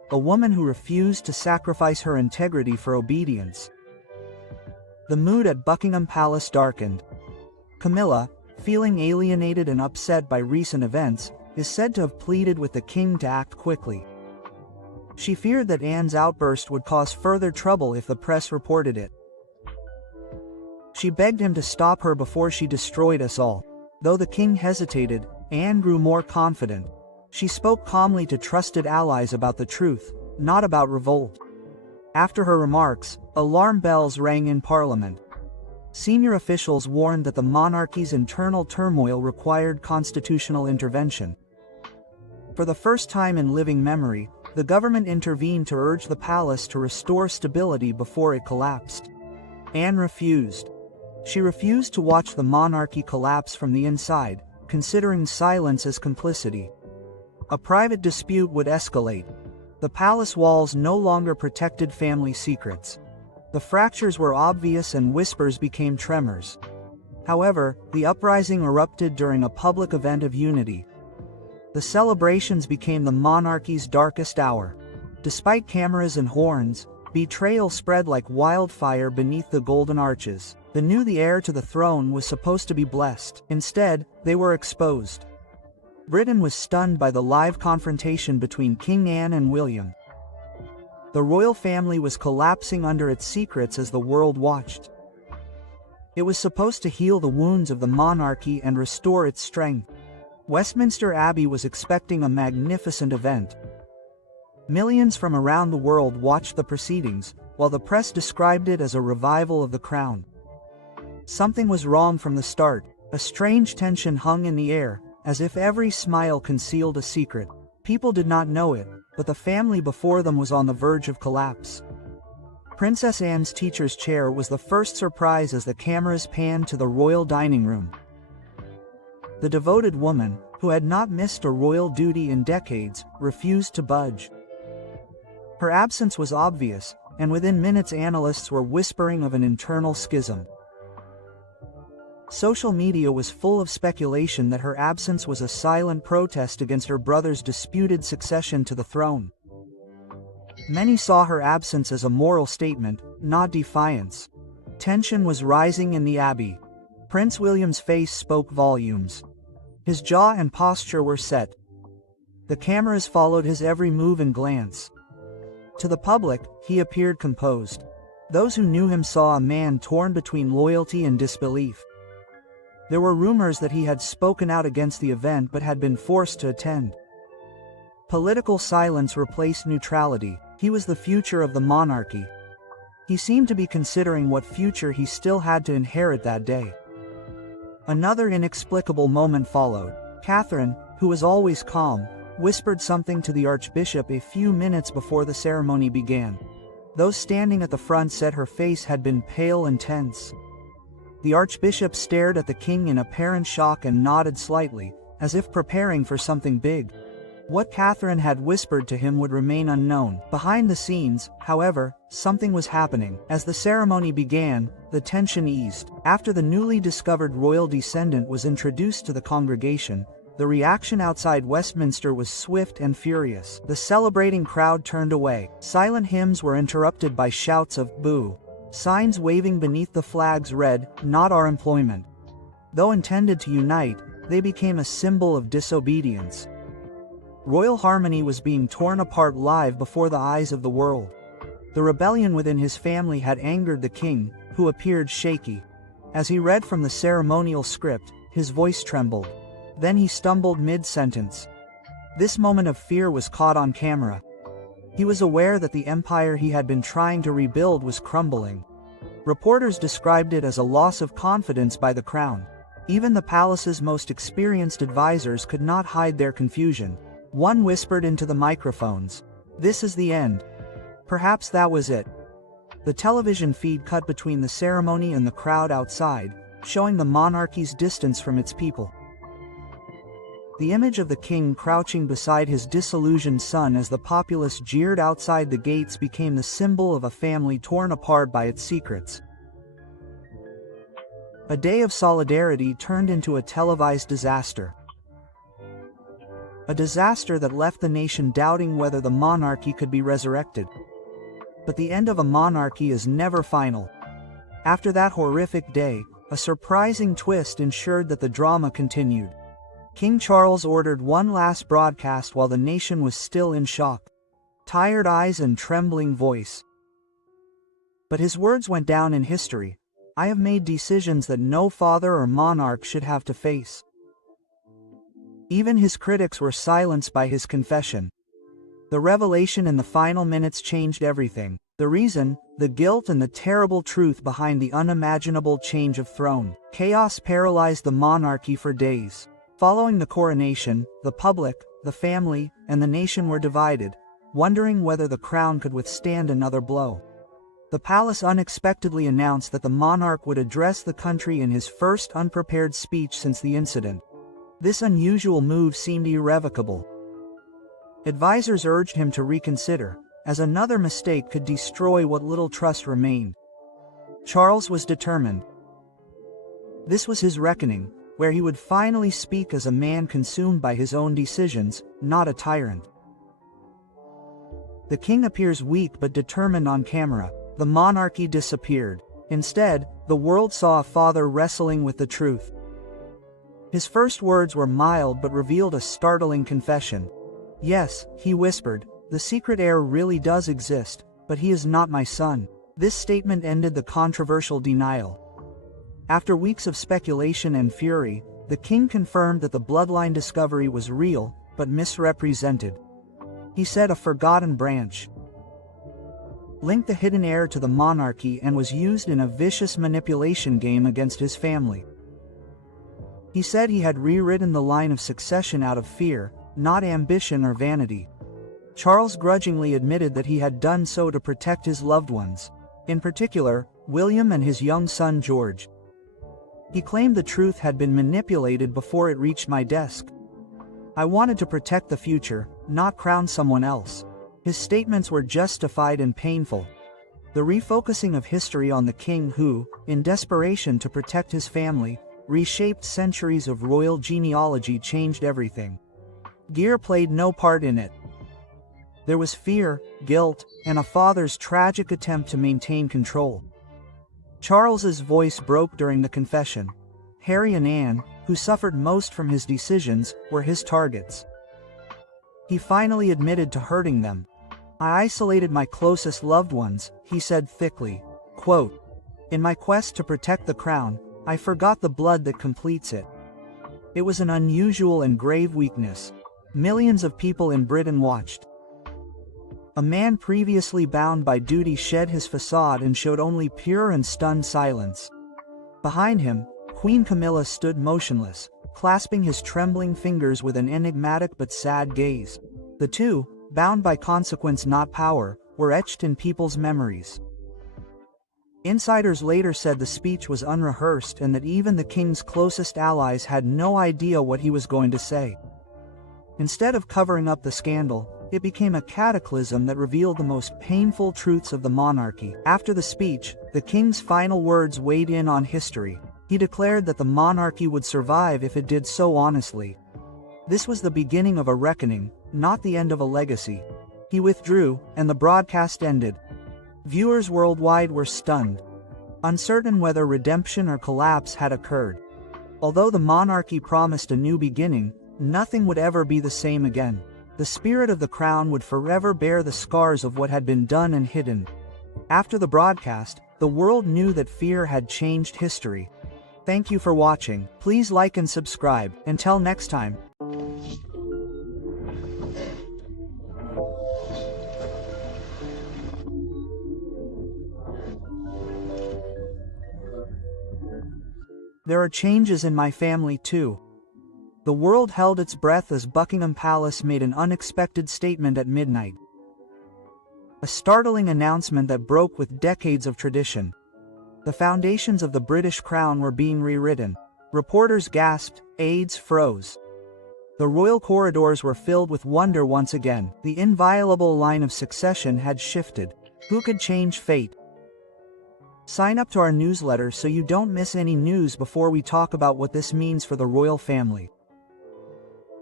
a woman who refused to sacrifice her integrity for obedience. The mood at Buckingham Palace darkened. Camilla, feeling alienated and upset by recent events, is said to have pleaded with the king to act quickly. She feared that Anne's outburst would cause further trouble if the press reported it. She begged him to stop her before she destroyed us all. Though the king hesitated, Anne grew more confident. She spoke calmly to trusted allies about the truth, not about revolt. After her remarks, alarm bells rang in Parliament. Senior officials warned that the monarchy's internal turmoil required constitutional intervention. For the first time in living memory, the government intervened to urge the palace to restore stability before it collapsed. Anne refused. She refused to watch the monarchy collapse from the inside, considering silence as complicity. A private dispute would escalate. The palace walls no longer protected family secrets. The fractures were obvious and whispers became tremors. However, the uprising erupted during a public event of unity. The celebrations became the monarchy's darkest hour. Despite cameras and horns, betrayal spread like wildfire beneath the golden arches. They knew the heir to the throne was supposed to be blessed. Instead, they were exposed. Britain was stunned by the live confrontation between King Anne and William. The royal family was collapsing under its secrets as the world watched. It was supposed to heal the wounds of the monarchy and restore its strength. Westminster Abbey was expecting a magnificent event. Millions from around the world watched the proceedings, while the press described it as a revival of the crown. Something was wrong from the start. A strange tension hung in the air, as if every smile concealed a secret. People did not know it, but the family before them was on the verge of collapse. Princess Anne's teacher's chair was the first surprise as the cameras panned to the royal dining room. The devoted woman, who had not missed a royal duty in decades, refused to budge. Her absence was obvious, and within minutes analysts were whispering of an internal schism. Social media was full of speculation that her absence was a silent protest against her brother's disputed succession to the throne. Many saw her absence as a moral statement, not defiance. Tension was rising in the Abbey. Prince William's face spoke volumes. His jaw and posture were set. The cameras followed his every move and glance. To the public, he appeared composed. Those who knew him saw a man torn between loyalty and disbelief. There were rumors that he had spoken out against the event but had been forced to attend. Political silence replaced neutrality. He was the future of the monarchy. He seemed to be considering what future he still had to inherit that day. Another inexplicable moment followed. Catherine, who was always calm, whispered something to the Archbishop a few minutes before the ceremony began. Those standing at the front said her face had been pale and tense. The Archbishop stared at the king in apparent shock and nodded slightly, as if preparing for something big. What Catherine had whispered to him would remain unknown. Behind the scenes, however, something was happening. As the ceremony began, the tension eased. After the newly discovered royal descendant was introduced to the congregation, the reaction outside Westminster was swift and furious. The celebrating crowd turned away. Silent hymns were interrupted by shouts of "boo." Signs waving beneath the flags read, "Not our employment." Though intended to unite, they became a symbol of disobedience. Royal harmony was being torn apart live before the eyes of the world. The rebellion within his family had angered the king, who appeared shaky. As he read from the ceremonial script, his voice trembled. Then he stumbled mid-sentence. This moment of fear was caught on camera. He was aware that the empire he had been trying to rebuild was crumbling. Reporters described it as a loss of confidence by the crown. Even the palace's most experienced advisors could not hide their confusion. One whispered into the microphones, "This is the end." Perhaps that was it. The television feed cut between the ceremony and the crowd outside, showing the monarchy's distance from its people. The image of the king crouching beside his disillusioned son as the populace jeered outside the gates became the symbol of a family torn apart by its secrets. A day of solidarity turned into a televised disaster. a disaster that left the nation doubting whether the monarchy could be resurrected. But the end of a monarchy is never final. After that horrific day, a surprising twist ensured that the drama continued. King Charles ordered one last broadcast while the nation was still in shock. Tired eyes and trembling voice. But his words went down in history. I have made decisions that no father or monarch should have to face. Even his critics were silenced by his confession. The revelation in the final minutes changed everything. The reason, the guilt and the terrible truth behind the unimaginable change of throne. Chaos paralyzed the monarchy for days. Following the coronation, the public, the family, and the nation were divided, wondering whether the crown could withstand another blow. The palace unexpectedly announced that the monarch would address the country in his first unprepared speech since the incident. This unusual move seemed irrevocable. Advisors urged him to reconsider, as another mistake could destroy what little trust remained. Charles was determined. This was his reckoning, where he would finally speak as a man consumed by his own decisions, not a tyrant. The king appears weak but determined on camera. The monarchy disappeared. Instead, the world saw a father wrestling with the truth. His first words were mild but revealed a startling confession. Yes, he whispered, the secret heir really does exist, but he is not my son. This statement ended the controversial denial. After weeks of speculation and fury, the king confirmed that the bloodline discovery was real, but misrepresented. He said a forgotten branch linked the hidden heir to the monarchy and was used in a vicious manipulation game against his family. He said he had rewritten the line of succession out of fear, not ambition or vanity. Charles grudgingly admitted that he had done so to protect his loved ones, in particular, William and his young son George. He claimed the truth had been manipulated before it reached my desk. I wanted to protect the future, not crown someone else. His statements were justified and painful. The refocusing of history on the king who, in desperation to protect his family, reshaped centuries of royal genealogy changed everything. Gear played no part in it. There was fear, guilt, and a father's tragic attempt to maintain control. Charles's voice broke during the confession. Harry and Anne, who suffered most from his decisions, were his targets. He finally admitted to hurting them. I isolated my closest loved ones, he said thickly. Quote, in my quest to protect the crown, I forgot the blood that completes it. It was an unusual and grave weakness. Millions of people in Britain watched. A man previously bound by duty shed his facade and showed only pure and stunned silence. Behind him, Queen Camilla stood motionless, clasping his trembling fingers with an enigmatic but sad gaze. The two, bound by consequence not power, were etched in people's memories. Insiders later said the speech was unrehearsed and that even the king's closest allies had no idea what he was going to say. Instead of covering up the scandal, it became a cataclysm that revealed the most painful truths of the monarchy. After the speech, the king's final words weighed in on history. He declared that the monarchy would survive if it did so honestly. This was the beginning of a reckoning, not the end of a legacy. He withdrew, and the broadcast ended. Viewers worldwide were stunned, uncertain whether redemption or collapse had occurred. Although the monarchy promised a new beginning, nothing would ever be the same again. The spirit of the crown would forever bear the scars of what had been done and hidden. After the broadcast, the world knew that fear had changed history. Thank you for watching. Please like and subscribe. Until next time. There are changes in my family too. The world held its breath as Buckingham Palace made an unexpected statement at midnight. A startling announcement that broke with decades of tradition. The foundations of the British crown were being rewritten. Reporters gasped, aides froze. The royal corridors were filled with wonder once again. The inviolable line of succession had shifted. Who could change fate? Sign up to our newsletter so you don't miss any news before we talk about what this means for the royal family.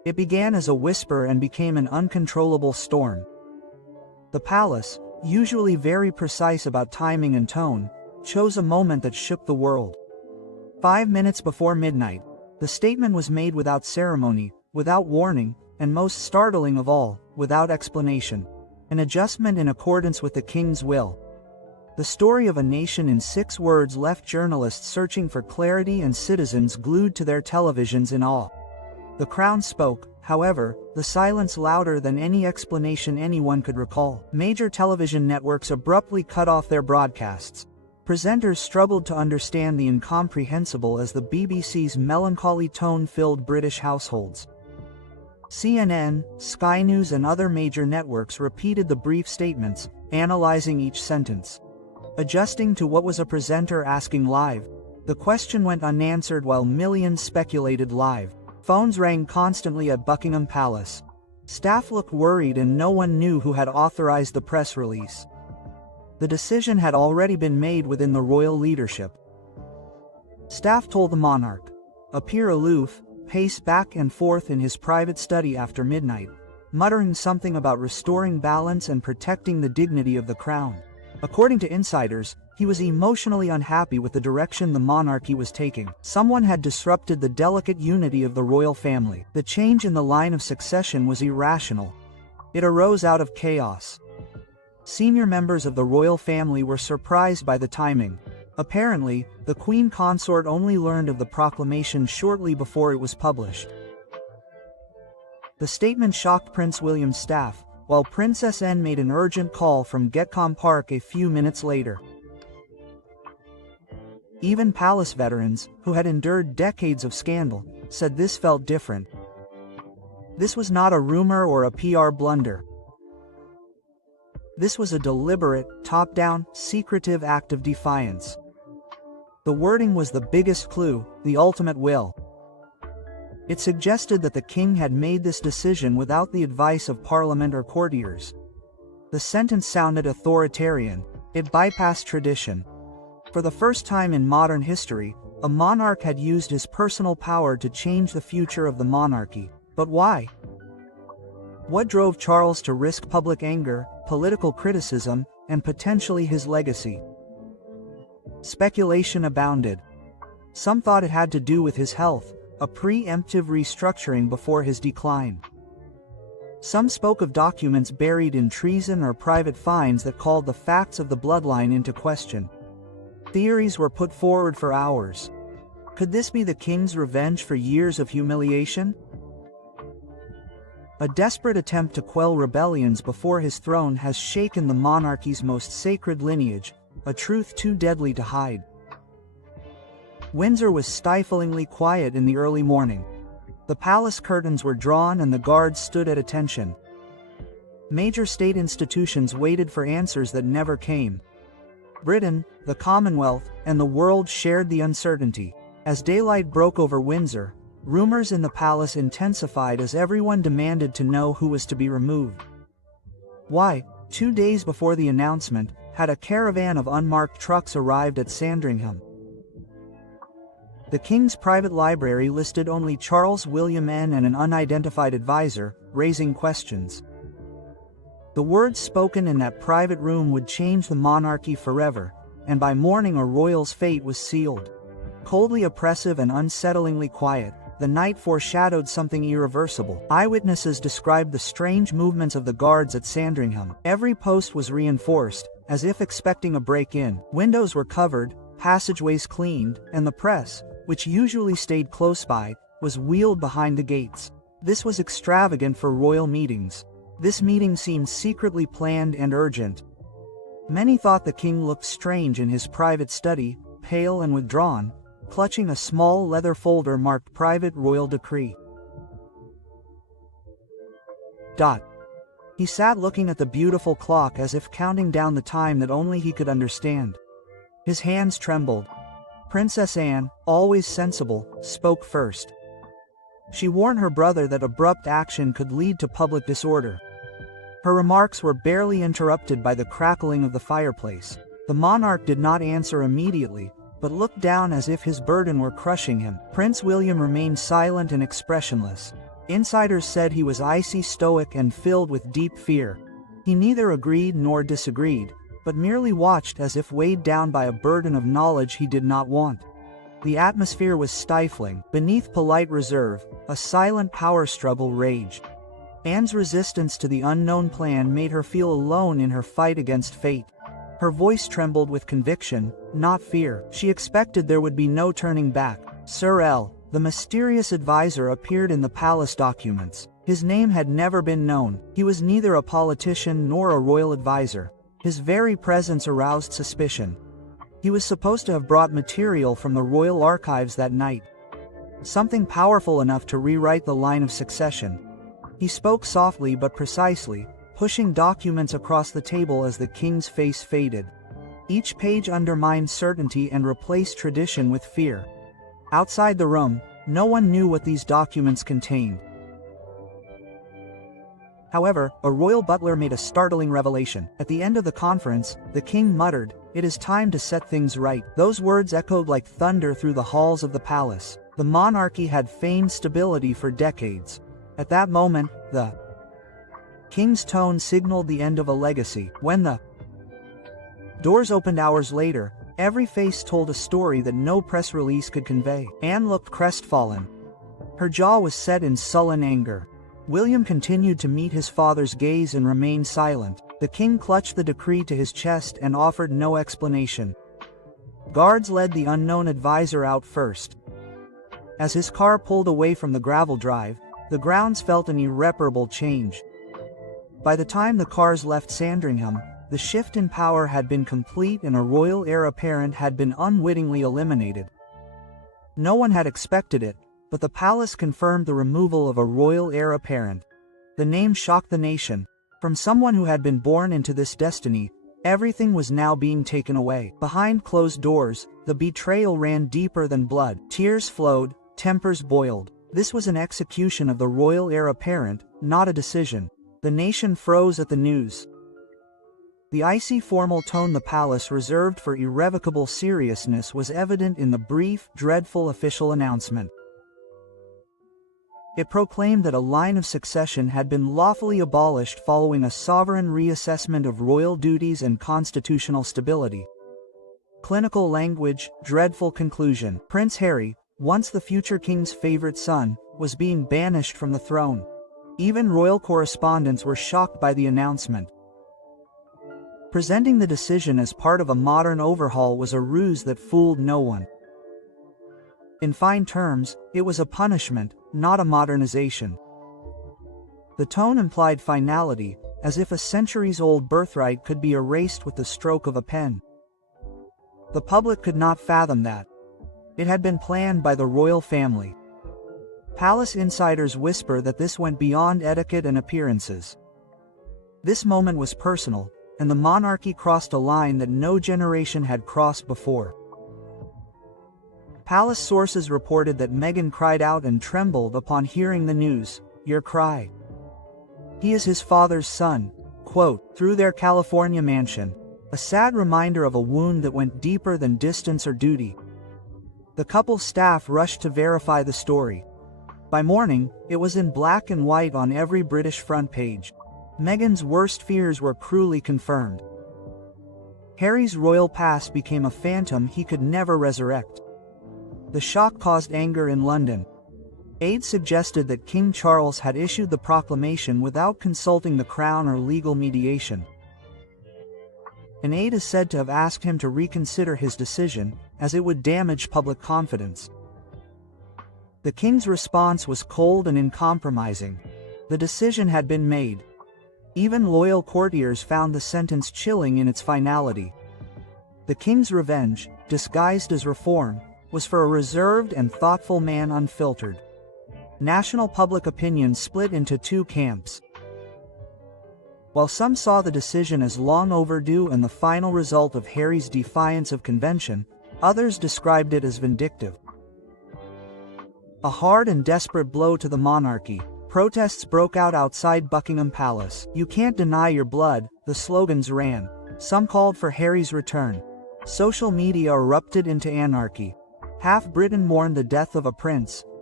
It began as a whisper and became an uncontrollable storm. The palace, usually very precise about timing and tone, chose a moment that shook the world. 5 minutes before midnight, the statement was made without ceremony, without warning, and most startling of all, without explanation. An adjustment in accordance with the king's will. The story of a nation in 6 words left journalists searching for clarity and citizens glued to their televisions in awe. The crown spoke, however, the silence louder than any explanation anyone could recall. Major television networks abruptly cut off their broadcasts. Presenters struggled to understand the incomprehensible as the BBC's melancholy tone filled British households. CNN, Sky News and other major networks repeated the brief statements, analyzing each sentence. Adjusting to what was a presenter asking live, the question went unanswered while millions speculated live. Phones rang constantly at Buckingham Palace. Staff looked worried and no one knew who had authorized the press release. The decision had already been made within the royal leadership. Staff told the monarch. Appear aloof, pace back and forth in his private study after midnight, muttering something about restoring balance and protecting the dignity of the crown. According to insiders, he was emotionally unhappy with the direction the monarchy was taking. Someone had disrupted the delicate unity of the royal family. The change in the line of succession was irrational. It arose out of chaos. Senior members of the royal family were surprised by the timing. Apparently, the queen consort only learned of the proclamation shortly before it was published. The statement shocked Prince William's staff, while Princess Anne made an urgent call from Getcombe Park a few minutes later. Even palace veterans, who had endured decades of scandal, said this felt different. This was not a rumor or a PR blunder. This was a deliberate, top-down, secretive act of defiance. The wording was the biggest clue, the ultimate will. It suggested that the king had made this decision without the advice of parliament or courtiers. The sentence sounded authoritarian. It bypassed tradition. For the first time in modern history, a monarch had used his personal power to change the future of the monarchy. But why? What drove Charles to risk public anger, political criticism, and potentially his legacy? Speculation abounded. Some thought it had to do with his health, a preemptive restructuring before his decline. Some spoke of documents buried in treason or private fines that called the facts of the bloodline into question. Theories were put forward for hours. Could this be the king's revenge for years of humiliation? A desperate attempt to quell rebellions before his throne has shaken the monarchy's most sacred lineage, a truth too deadly to hide. Windsor was stiflingly quiet in the early morning. The palace curtains were drawn and the guards stood at attention. Major state institutions waited for answers that never came. Britain, the Commonwealth, and the world shared the uncertainty. As daylight broke over Windsor, rumors in the palace intensified as everyone demanded to know who was to be removed. Why, 2 days before the announcement, had a caravan of unmarked trucks arrived at Sandringham. The king's private library listed only Charles William N and an unidentified advisor, raising questions. The words spoken in that private room would change the monarchy forever, and by morning a royal's fate was sealed. Coldly oppressive and unsettlingly quiet, the night foreshadowed something irreversible. Eyewitnesses described the strange movements of the guards at Sandringham. Every post was reinforced, as if expecting a break-in. Windows were covered, passageways cleaned, and the press, which usually stayed close by, was wheeled behind the gates. This was extravagant for royal meetings. This meeting seemed secretly planned and urgent. Many thought the king looked strange in his private study, pale and withdrawn, clutching a small leather folder marked Private Royal Decree. He sat looking at the beautiful clock as if counting down the time that only he could understand. His hands trembled. Princess Anne, always sensible, spoke first. She warned her brother that abrupt action could lead to public disorder. Her remarks were barely interrupted by the crackling of the fireplace. The monarch did not answer immediately, but looked down as if his burden were crushing him. Prince William remained silent and expressionless. Insiders said he was icy stoic and filled with deep fear. He neither agreed nor disagreed, but merely watched as if weighed down by a burden of knowledge he did not want. The atmosphere was stifling. Beneath polite reserve, a silent power struggle raged. Anne's resistance to the unknown plan made her feel alone in her fight against fate. Her voice trembled with conviction, not fear. She expected there would be no turning back. Sir L., the mysterious advisor, appeared in the palace documents. His name had never been known. He was neither a politician nor a royal advisor. His very presence aroused suspicion. He was supposed to have brought material from the royal archives that night. Something powerful enough to rewrite the line of succession. He spoke softly but precisely, pushing documents across the table as the king's face faded. Each page undermined certainty and replaced tradition with fear. Outside the room, no one knew what these documents contained. However, a royal butler made a startling revelation. At the end of the conference, the king muttered, "It is time to set things right." Those words echoed like thunder through the halls of the palace. The monarchy had feigned stability for decades. At that moment, the king's tone signaled the end of a legacy. When the doors opened hours later, every face told a story that no press release could convey. Anne looked crestfallen. Her jaw was set in sullen anger. William continued to meet his father's gaze and remained silent. The king clutched the decree to his chest and offered no explanation. Guards led the unknown advisor out first. As his car pulled away from the gravel drive, the grounds felt an irreparable change. By the time the cars left Sandringham, the shift in power had been complete and a royal heir apparent had been unwittingly eliminated. No one had expected it, but the palace confirmed the removal of a royal heir apparent. The name shocked the nation. From someone who had been born into this destiny, everything was now being taken away. Behind closed doors, the betrayal ran deeper than blood. Tears flowed, tempers boiled. This was an execution of the royal heir apparent, not a decision. The nation froze at the news. The icy formal tone the palace reserved for irrevocable seriousness was evident in the brief, dreadful official announcement. It proclaimed that a line of succession had been lawfully abolished following a sovereign reassessment of royal duties and constitutional stability. Clinical language, dreadful conclusion. Prince Harry, once the future king's favorite son, was being banished from the throne. Even royal correspondents were shocked by the announcement. Presenting the decision as part of a modern overhaul was a ruse that fooled no one. In fine terms, it was a punishment, not a modernization. The tone implied finality, as if a centuries-old birthright could be erased with the stroke of a pen. The public could not fathom that. It had been planned by the royal family. Palace insiders whisper that this went beyond etiquette and appearances. This moment was personal, and the monarchy crossed a line that no generation had crossed before. Palace sources reported that Meghan cried out and trembled upon hearing the news. "Your cry. He is his father's son," quote, through their California mansion. A sad reminder of a wound that went deeper than distance or duty. The couple's staff rushed to verify the story. By morning, it was in black and white on every British front page. Meghan's worst fears were cruelly confirmed. Harry's royal past became a phantom he could never resurrect. The shock caused anger in London. Aides suggested that King Charles had issued the proclamation without consulting the Crown or legal mediation. An aide is said to have asked him to reconsider his decision, as it would damage public confidence. The king's response was cold and uncompromising. The decision had been made. Even loyal courtiers found the sentence chilling in its finality. The king's revenge, disguised as reform, was for a reserved and thoughtful man unfiltered. National public opinion split into two camps. While some saw the decision as long overdue and the final result of Harry's defiance of convention, others described it as vindictive. A hard and desperate blow to the monarchy. Protests broke out outside Buckingham Palace. "You can't deny your blood," the slogans ran. Some called for Harry's return. Social media erupted into anarchy. Half Britain mourned the death of a prince,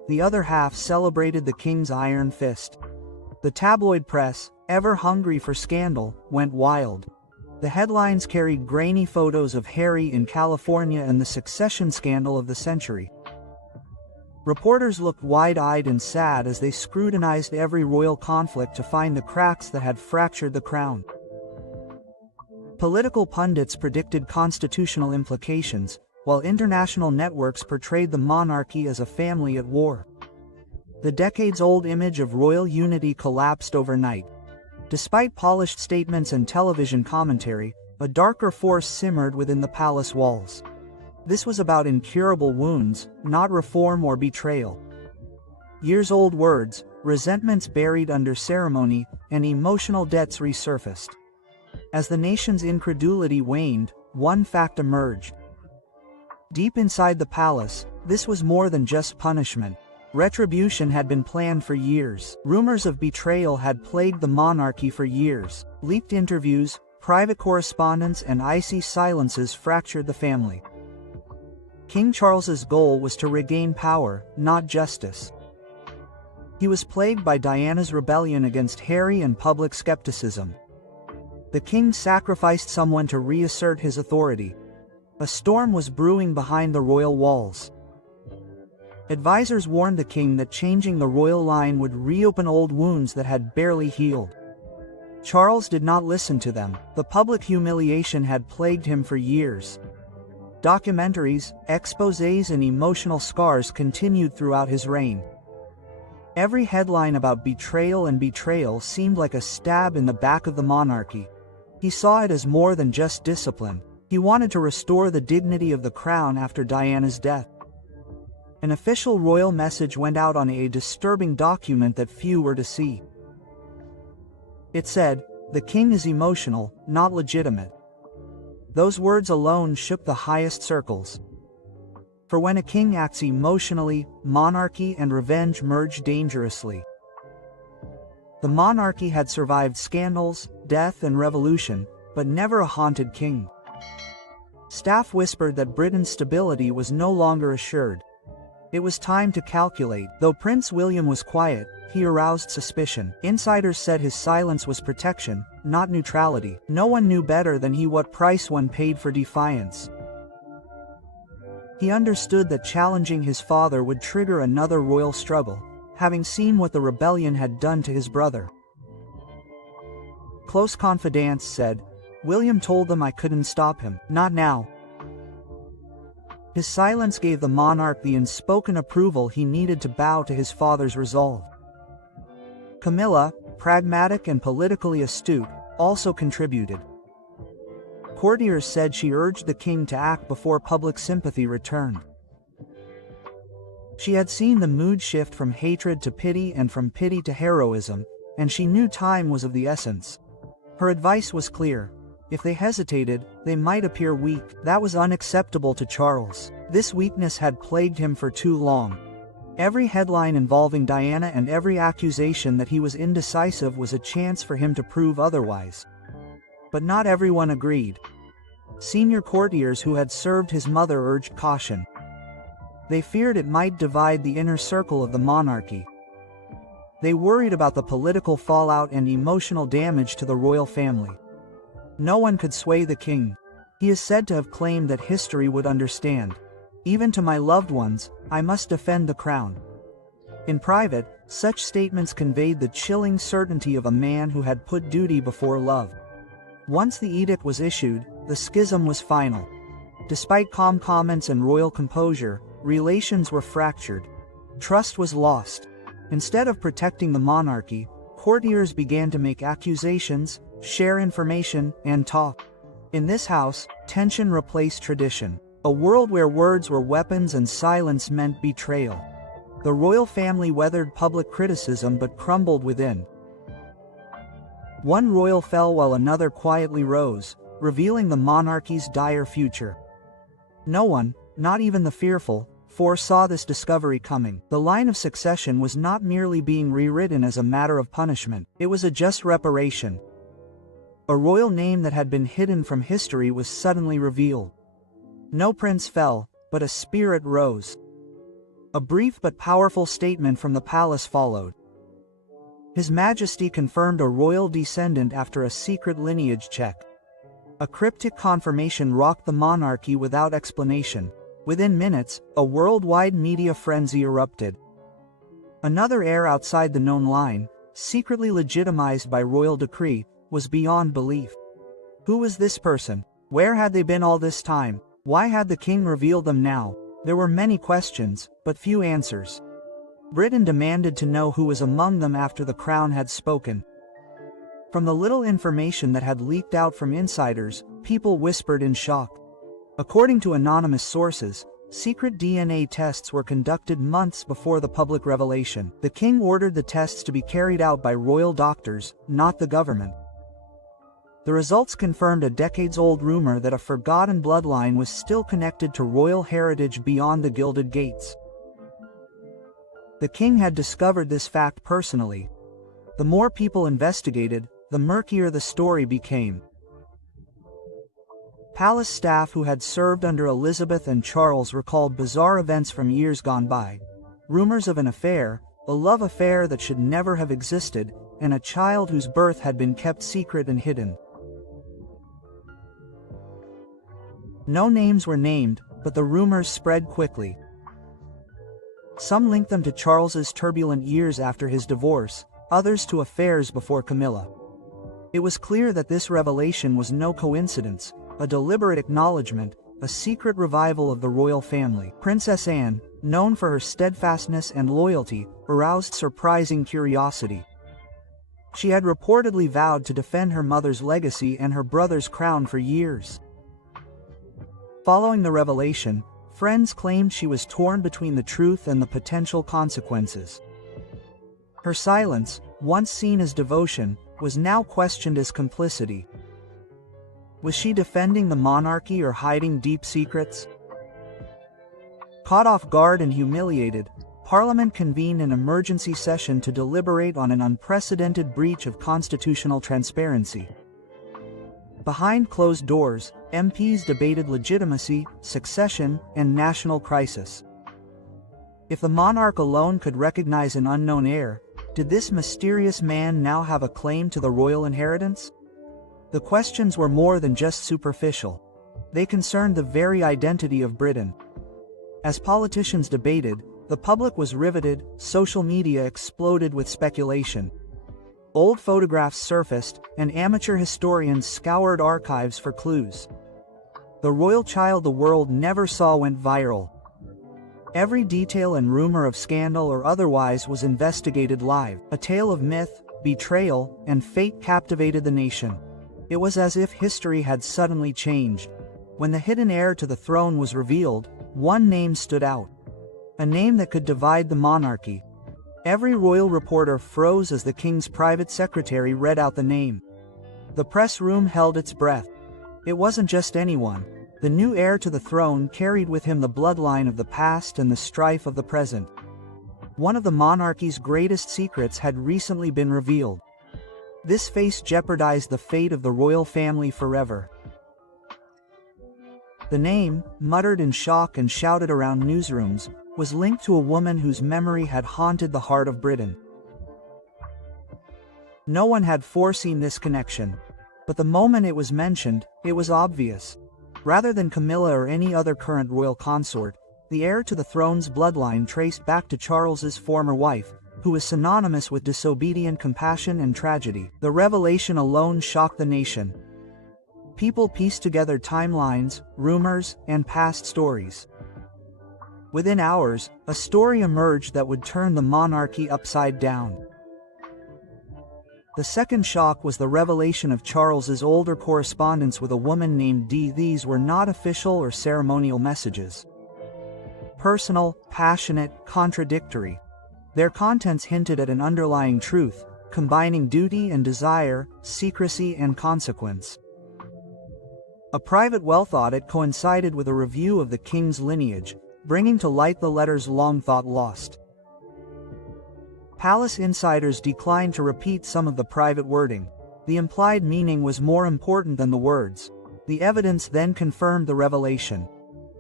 The other half celebrated the king's iron fist. The tabloid press, ever hungry for scandal, went wild. The headlines carried grainy photos of Harry in California and the succession scandal of the century. Reporters looked wide-eyed and sad as they scrutinized every royal conflict to find the cracks that had fractured the crown. Political pundits predicted constitutional implications, while international networks portrayed the monarchy as a family at war. The decades-old image of royal unity collapsed overnight. Despite polished statements and television commentary, a darker force simmered within the palace walls. This was about incurable wounds, not reform or betrayal. Years-old words, resentments buried under ceremony, and emotional debts resurfaced. As the nation's incredulity waned, one fact emerged. Deep inside the palace, this was more than just punishment. Retribution had been planned for years. Rumors of betrayal had plagued the monarchy for years. Leaked interviews, private correspondence, and icy silences fractured the family. King Charles's goal was to regain power, not justice. He was plagued by Diana's rebellion against Harry and public skepticism. The king sacrificed someone to reassert his authority. A storm was brewing behind the royal walls. Advisors warned the king that changing the royal line would reopen old wounds that had barely healed. Charles did not listen to them. The public humiliation had plagued him for years. Documentaries, exposés, and emotional scars continued throughout his reign. Every headline about betrayal seemed like a stab in the back of the monarchy. He saw it as more than just discipline. He wanted to restore the dignity of the crown after Diana's death. An official royal message went out on a disturbing document that few were to see. It said, "The king is emotional, not legitimate." Those words alone shook the highest circles. For when a king acts emotionally, monarchy and revenge merge dangerously. The monarchy had survived scandals, death, and revolution, but never a haunted king. Staff whispered that Britain's stability was no longer assured. It was time to calculate. Though Prince William was quiet, he aroused suspicion. Insiders said his silence was protection, not neutrality. No one knew better than he what price one paid for defiance. He understood that challenging his father would trigger another royal struggle, having seen what the rebellion had done to his brother. Close confidants said, "William told them I couldn't stop him, not now." His silence gave the monarch the unspoken approval he needed to bow to his father's resolve. Camilla, pragmatic and politically astute, also contributed. Courtiers said she urged the king to act before public sympathy returned. She had seen the mood shift from hatred to pity and from pity to heroism, and she knew time was of the essence. Her advice was clear. If they hesitated, they might appear weak. That was unacceptable to Charles. This weakness had plagued him for too long. Every headline involving Diana and every accusation that he was indecisive was a chance for him to prove otherwise. But not everyone agreed. Senior courtiers who had served his mother urged caution. They feared it might divide the inner circle of the monarchy. They worried about the political fallout and emotional damage to the royal family. No one could sway the king. He is said to have claimed that history would understand. Even to my loved ones, I must defend the crown. In private, such statements conveyed the chilling certainty of a man who had put duty before love. Once the edict was issued, the schism was final. Despite calm comments and royal composure, relations were fractured. Trust was lost. Instead of protecting the monarchy, courtiers began to make accusations, share information, and talk. In this house, tension replaced tradition. A world where words were weapons and silence meant betrayal. The royal family weathered public criticism but crumbled within. One royal fell while another quietly rose, revealing the monarchy's dire future. No one, not even the fearful, foresaw this discovery coming. The line of succession was not merely being rewritten as a matter of punishment, it was a just reparation. A royal name that had been hidden from history was suddenly revealed. No prince fell, but a spirit rose. A brief but powerful statement from the palace followed. His Majesty confirmed a royal descendant after a secret lineage check. A cryptic confirmation rocked the monarchy without explanation. Within minutes, a worldwide media frenzy erupted. Another heir outside the known line, secretly legitimized by royal decree, was beyond belief. Who was this person? Where had they been all this time? Why had the king revealed them now? There were many questions, but few answers. Britain demanded to know who was among them after the crown had spoken. From the little information that had leaked out from insiders, people whispered in shock. According to anonymous sources, secret DNA tests were conducted months before the public revelation. The king ordered the tests to be carried out by royal doctors, not the government. The results confirmed a decades-old rumor that a forgotten bloodline was still connected to royal heritage beyond the Gilded Gates. The king had discovered this fact personally. The more people investigated, the murkier the story became. Palace staff who had served under Elizabeth and Charles recalled bizarre events from years gone by. Rumors of an affair, a love affair that should never have existed, and a child whose birth had been kept secret and hidden. No names were named, but the rumors spread quickly. Some linked them to Charles's turbulent years after his divorce, others to affairs before Camilla. It was clear that this revelation was no coincidence, a deliberate acknowledgement, a secret revival of the royal family. Princess Anne, known for her steadfastness and loyalty, aroused surprising curiosity. She had reportedly vowed to defend her mother's legacy and her brother's crown for years. Following the revelation, friends claimed she was torn between the truth and the potential consequences. Her silence, once seen as devotion, was now questioned as complicity. Was she defending the monarchy or hiding deep secrets? Caught off guard and humiliated, Parliament convened an emergency session to deliberate on an unprecedented breach of constitutional transparency. Behind closed doors, MPs debated legitimacy, succession, and national crisis. If the monarch alone could recognize an unknown heir, did this mysterious man now have a claim to the royal inheritance? The questions were more than just superficial. They concerned the very identity of Britain. As politicians debated, the public was riveted, social media exploded with speculation. Old photographs surfaced, and amateur historians scoured archives for clues. The royal child the world never saw went viral. Every detail and rumor of scandal or otherwise was investigated live. A tale of myth, betrayal, and fate captivated the nation. It was as if history had suddenly changed. When the hidden heir to the throne was revealed, one name stood out. A name that could divide the monarchy. Every royal reporter froze as the king's private secretary read out the name. The press room held its breath. It wasn't just anyone. The new heir to the throne carried with him the bloodline of the past and the strife of the present. One of the monarchy's greatest secrets had recently been revealed. This face jeopardized the fate of the royal family forever. The name, muttered in shock and shouted around newsrooms, was linked to a woman whose memory had haunted the heart of Britain. No one had foreseen this connection. But the moment it was mentioned, it was obvious. Rather than Camilla or any other current royal consort, the heir to the throne's bloodline traced back to Charles's former wife, who was synonymous with disobedient compassion and tragedy. The revelation alone shocked the nation. People pieced together timelines, rumors, and past stories. Within hours, a story emerged that would turn the monarchy upside down. The second shock was the revelation of Charles's older correspondence with a woman named Dee. These were not official or ceremonial messages. Personal, passionate, contradictory. Their contents hinted at an underlying truth, combining duty and desire, secrecy and consequence. A private wealth audit coincided with a review of the king's lineage, bringing to light the letters long thought lost. Palace insiders declined to repeat some of the private wording. The implied meaning was more important than the words. The evidence then confirmed the revelation.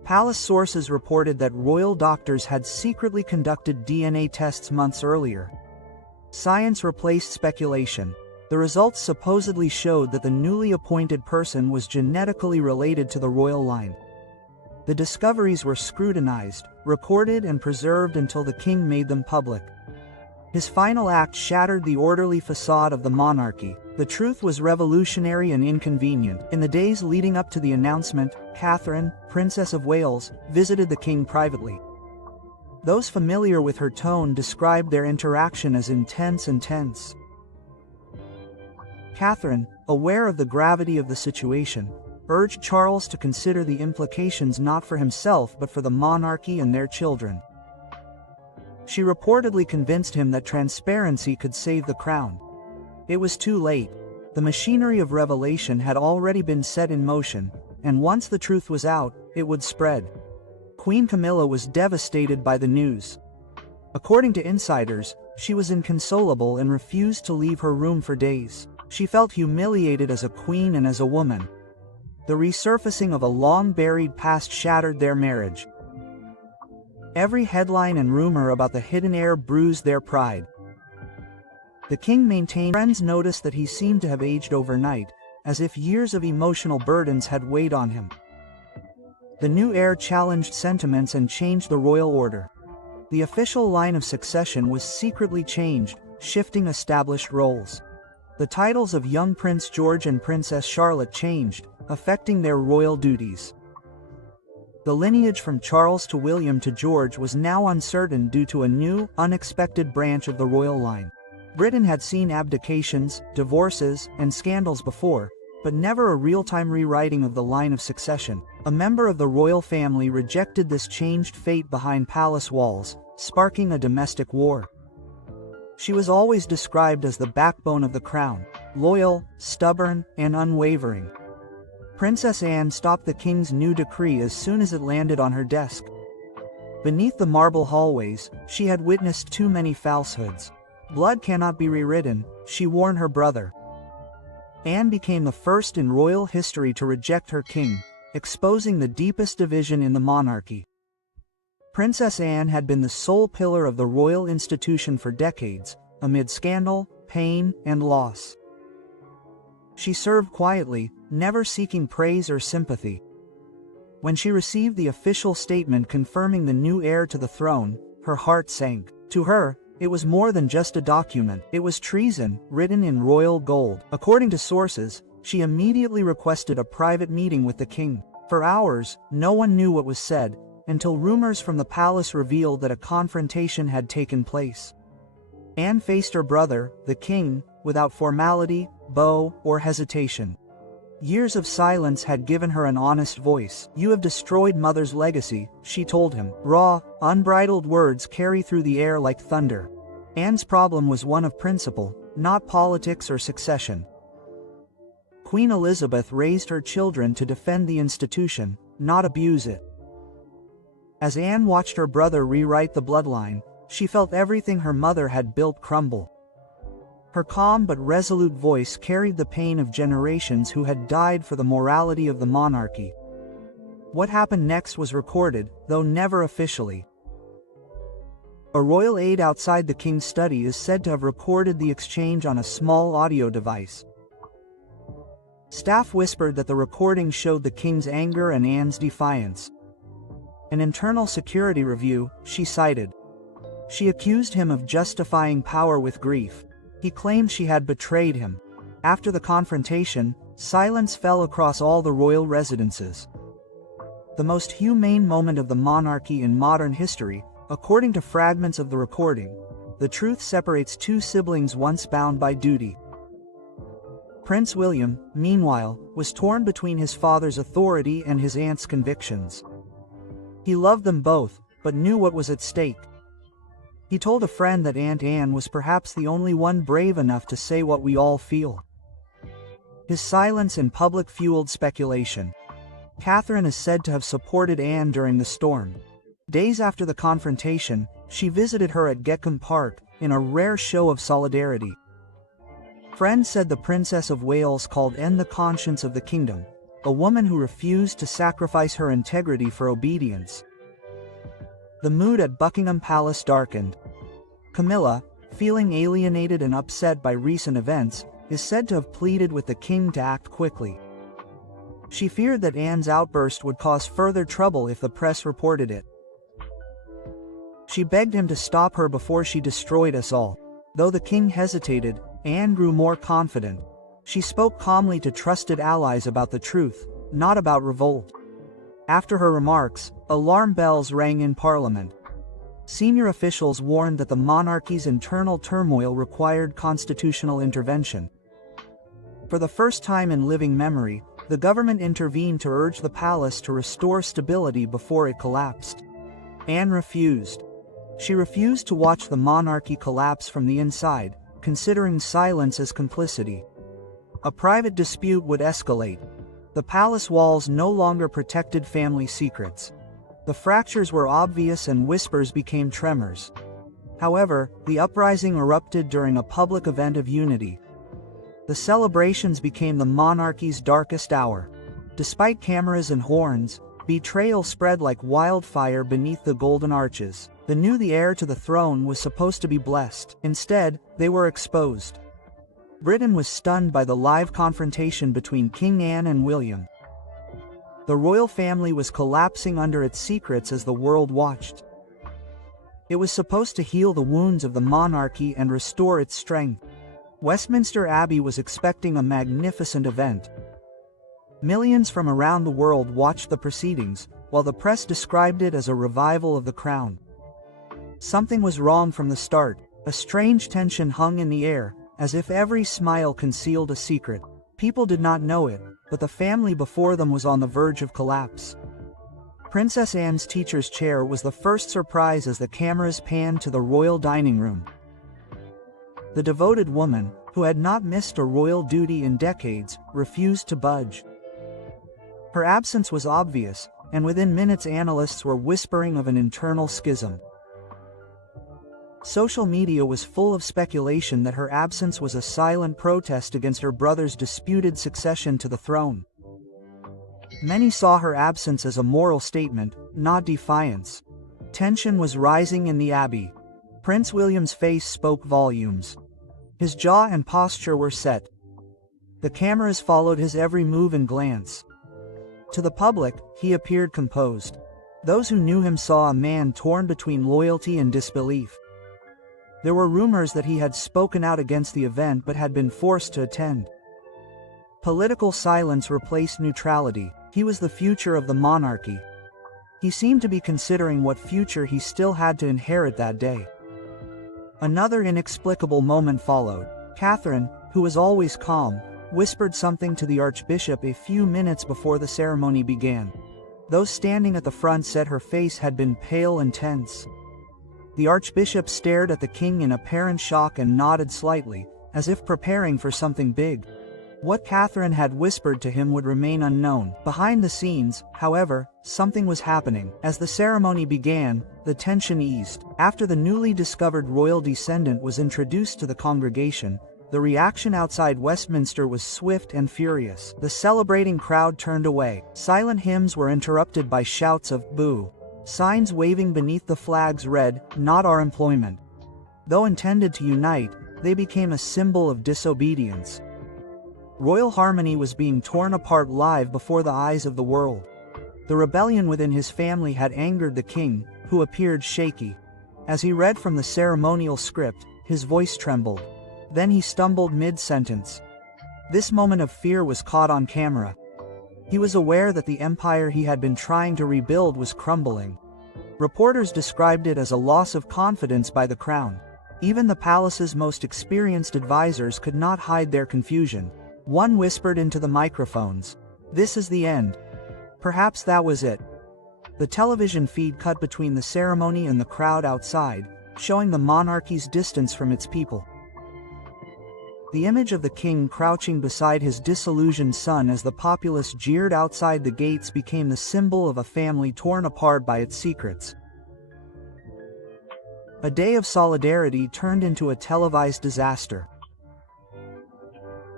Palace sources reported that royal doctors had secretly conducted DNA tests months earlier. Science replaced speculation. The results supposedly showed that the newly appointed person was genetically related to the royal line. The discoveries were scrutinized, recorded and preserved until the king made them public. His final act shattered the orderly facade of the monarchy. The truth was revolutionary and inconvenient. In the days leading up to the announcement, Catherine, Princess of Wales, visited the king privately. Those familiar with her tone described their interaction as intense and tense. Catherine, aware of the gravity of the situation, urged Charles to consider the implications not for himself but for the monarchy and their children. She reportedly convinced him that transparency could save the crown. It was too late. The machinery of revelation had already been set in motion, and once the truth was out, it would spread. Queen Camilla was devastated by the news. According to insiders, she was inconsolable and refused to leave her room for days. She felt humiliated as a queen and as a woman. The resurfacing of a long-buried past shattered their marriage. Every headline and rumor about the hidden heir bruised their pride. The king maintained. Friends noticed that he seemed to have aged overnight, as if years of emotional burdens had weighed on him. The new heir challenged sentiments and changed the royal order. The official line of succession was secretly changed, shifting established roles. The titles of young Prince George and Princess Charlotte changed, affecting their royal duties. The lineage from Charles to William to George was now uncertain due to a new, unexpected branch of the royal line. Britain had seen abdications, divorces, and scandals before, but never a real-time rewriting of the line of succession. A member of the royal family rejected this changed fate behind palace walls, sparking a domestic war. She was always described as the backbone of the crown, loyal, stubborn, and unwavering. Princess Anne stopped the king's new decree as soon as it landed on her desk. Beneath the marble hallways, she had witnessed too many falsehoods. Blood cannot be rewritten, she warned her brother. Anne became the first in royal history to reject her king, exposing the deepest division in the monarchy. Princess Anne had been the sole pillar of the royal institution for decades, amid scandal, pain, and loss. She served quietly, never seeking praise or sympathy. When she received the official statement confirming the new heir to the throne, her heart sank. To her, it was more than just a document. It was treason, written in royal gold. According to sources, she immediately requested a private meeting with the king. For hours, no one knew what was said, until rumors from the palace revealed that a confrontation had taken place. Anne faced her brother, the king, without formality, bow, or hesitation. Years of silence had given her an honest voice. "You have destroyed Mother's legacy," she told him. Raw, unbridled words carry through the air like thunder. Anne's problem was one of principle, not politics or succession. Queen Elizabeth raised her children to defend the institution, not abuse it. As Anne watched her brother rewrite the bloodline, she felt everything her mother had built crumble. Her calm but resolute voice carried the pain of generations who had died for the morality of the monarchy. What happened next was recorded, though never officially. A royal aide outside the king's study is said to have recorded the exchange on a small audio device. Staff whispered that the recording showed the king's anger and Anne's defiance. An internal security review, she cited. She accused him of justifying power with grief. He claimed she had betrayed him. After the confrontation, silence fell across all the royal residences. The most humane moment of the monarchy in modern history, according to fragments of the recording, the truth separates two siblings once bound by duty. Prince William, meanwhile, was torn between his father's authority and his aunt's convictions. He loved them both, but knew what was at stake. He told a friend that Aunt Anne was perhaps the only one brave enough to say what we all feel. His silence in public fueled speculation. Catherine is said to have supported Anne during the storm. Days after the confrontation, she visited her at Gekkom Park, in a rare show of solidarity. Friends said the Princess of Wales called Anne the conscience of the kingdom, a woman who refused to sacrifice her integrity for obedience. The mood at Buckingham Palace darkened. Camilla, feeling alienated and upset by recent events, is said to have pleaded with the king to act quickly. She feared that Anne's outburst would cause further trouble if the press reported it. She begged him to stop her before she destroyed us all. Though the king hesitated, Anne grew more confident. She spoke calmly to trusted allies about the truth, not about revolt. After her remarks, alarm bells rang in Parliament. Senior officials warned that the monarchy's internal turmoil required constitutional intervention. For the first time in living memory, the government intervened to urge the palace to restore stability before it collapsed. Anne refused. She refused to watch the monarchy collapse from the inside, considering silence as complicity. A private dispute would escalate. The palace walls no longer protected family secrets. The fractures were obvious and whispers became tremors. However, the uprising erupted during a public event of unity. The celebrations became the monarchy's darkest hour. Despite cameras and horns, betrayal spread like wildfire beneath the golden arches. The heir to the throne was supposed to be blessed. Instead, they were exposed. Britain was stunned by the live confrontation between King Anne and William. The royal family was collapsing under its secrets as the world watched. It was supposed to heal the wounds of the monarchy and restore its strength. Westminster Abbey was expecting a magnificent event. Millions from around the world watched the proceedings, while the press described it as a revival of the crown. Something was wrong from the start. A strange tension hung in the air, as if every smile concealed a secret. People did not know it, but the family before them was on the verge of collapse. Princess Anne's teacher's chair was the first surprise as the cameras panned to the royal dining room. The devoted woman, who had not missed a royal duty in decades, refused to budge. Her absence was obvious, and within minutes analysts were whispering of an internal schism. Social media was full of speculation that her absence was a silent protest against her brother's disputed succession to the throne. Many saw her absence as a moral statement, not defiance. Tension was rising in the Abbey. Prince William's face spoke volumes. His jaw and posture were set. The cameras followed his every move and glance. To the public, he appeared composed. Those who knew him saw a man torn between loyalty and disbelief. There were rumors that he had spoken out against the event but had been forced to attend. Political silence replaced neutrality. He was the future of the monarchy. He seemed to be considering what future he still had to inherit that day. Another inexplicable moment followed. Catherine, who was always calm, whispered something to the Archbishop a few minutes before the ceremony began. Those standing at the front said her face had been pale and tense. The Archbishop stared at the king in apparent shock and nodded slightly, as if preparing for something big. What Catherine had whispered to him would remain unknown. Behind the scenes, however, something was happening. As the ceremony began, the tension eased. After the newly discovered royal descendant was introduced to the congregation, the reaction outside Westminster was swift and furious. The celebrating crowd turned away. Silent hymns were interrupted by shouts of "Boo!" Signs waving beneath the flags read, "Not our employment." Though intended to unite, they became a symbol of disobedience. Royal harmony was being torn apart live before the eyes of the world. The rebellion within his family had angered the king, who appeared shaky. As he read from the ceremonial script, his voice trembled. Then he stumbled mid-sentence. This moment of fear was caught on camera. He was aware that the empire he had been trying to rebuild was crumbling. Reporters described it as a loss of confidence by the crown. Even the palace's most experienced advisors could not hide their confusion. One whispered into the microphones, "This is the end." Perhaps that was it. The television feed cut between the ceremony and the crowd outside, showing the monarchy's distance from its people. The image of the king crouching beside his disillusioned son as the populace jeered outside the gates became the symbol of a family torn apart by its secrets. A day of solidarity turned into a televised disaster.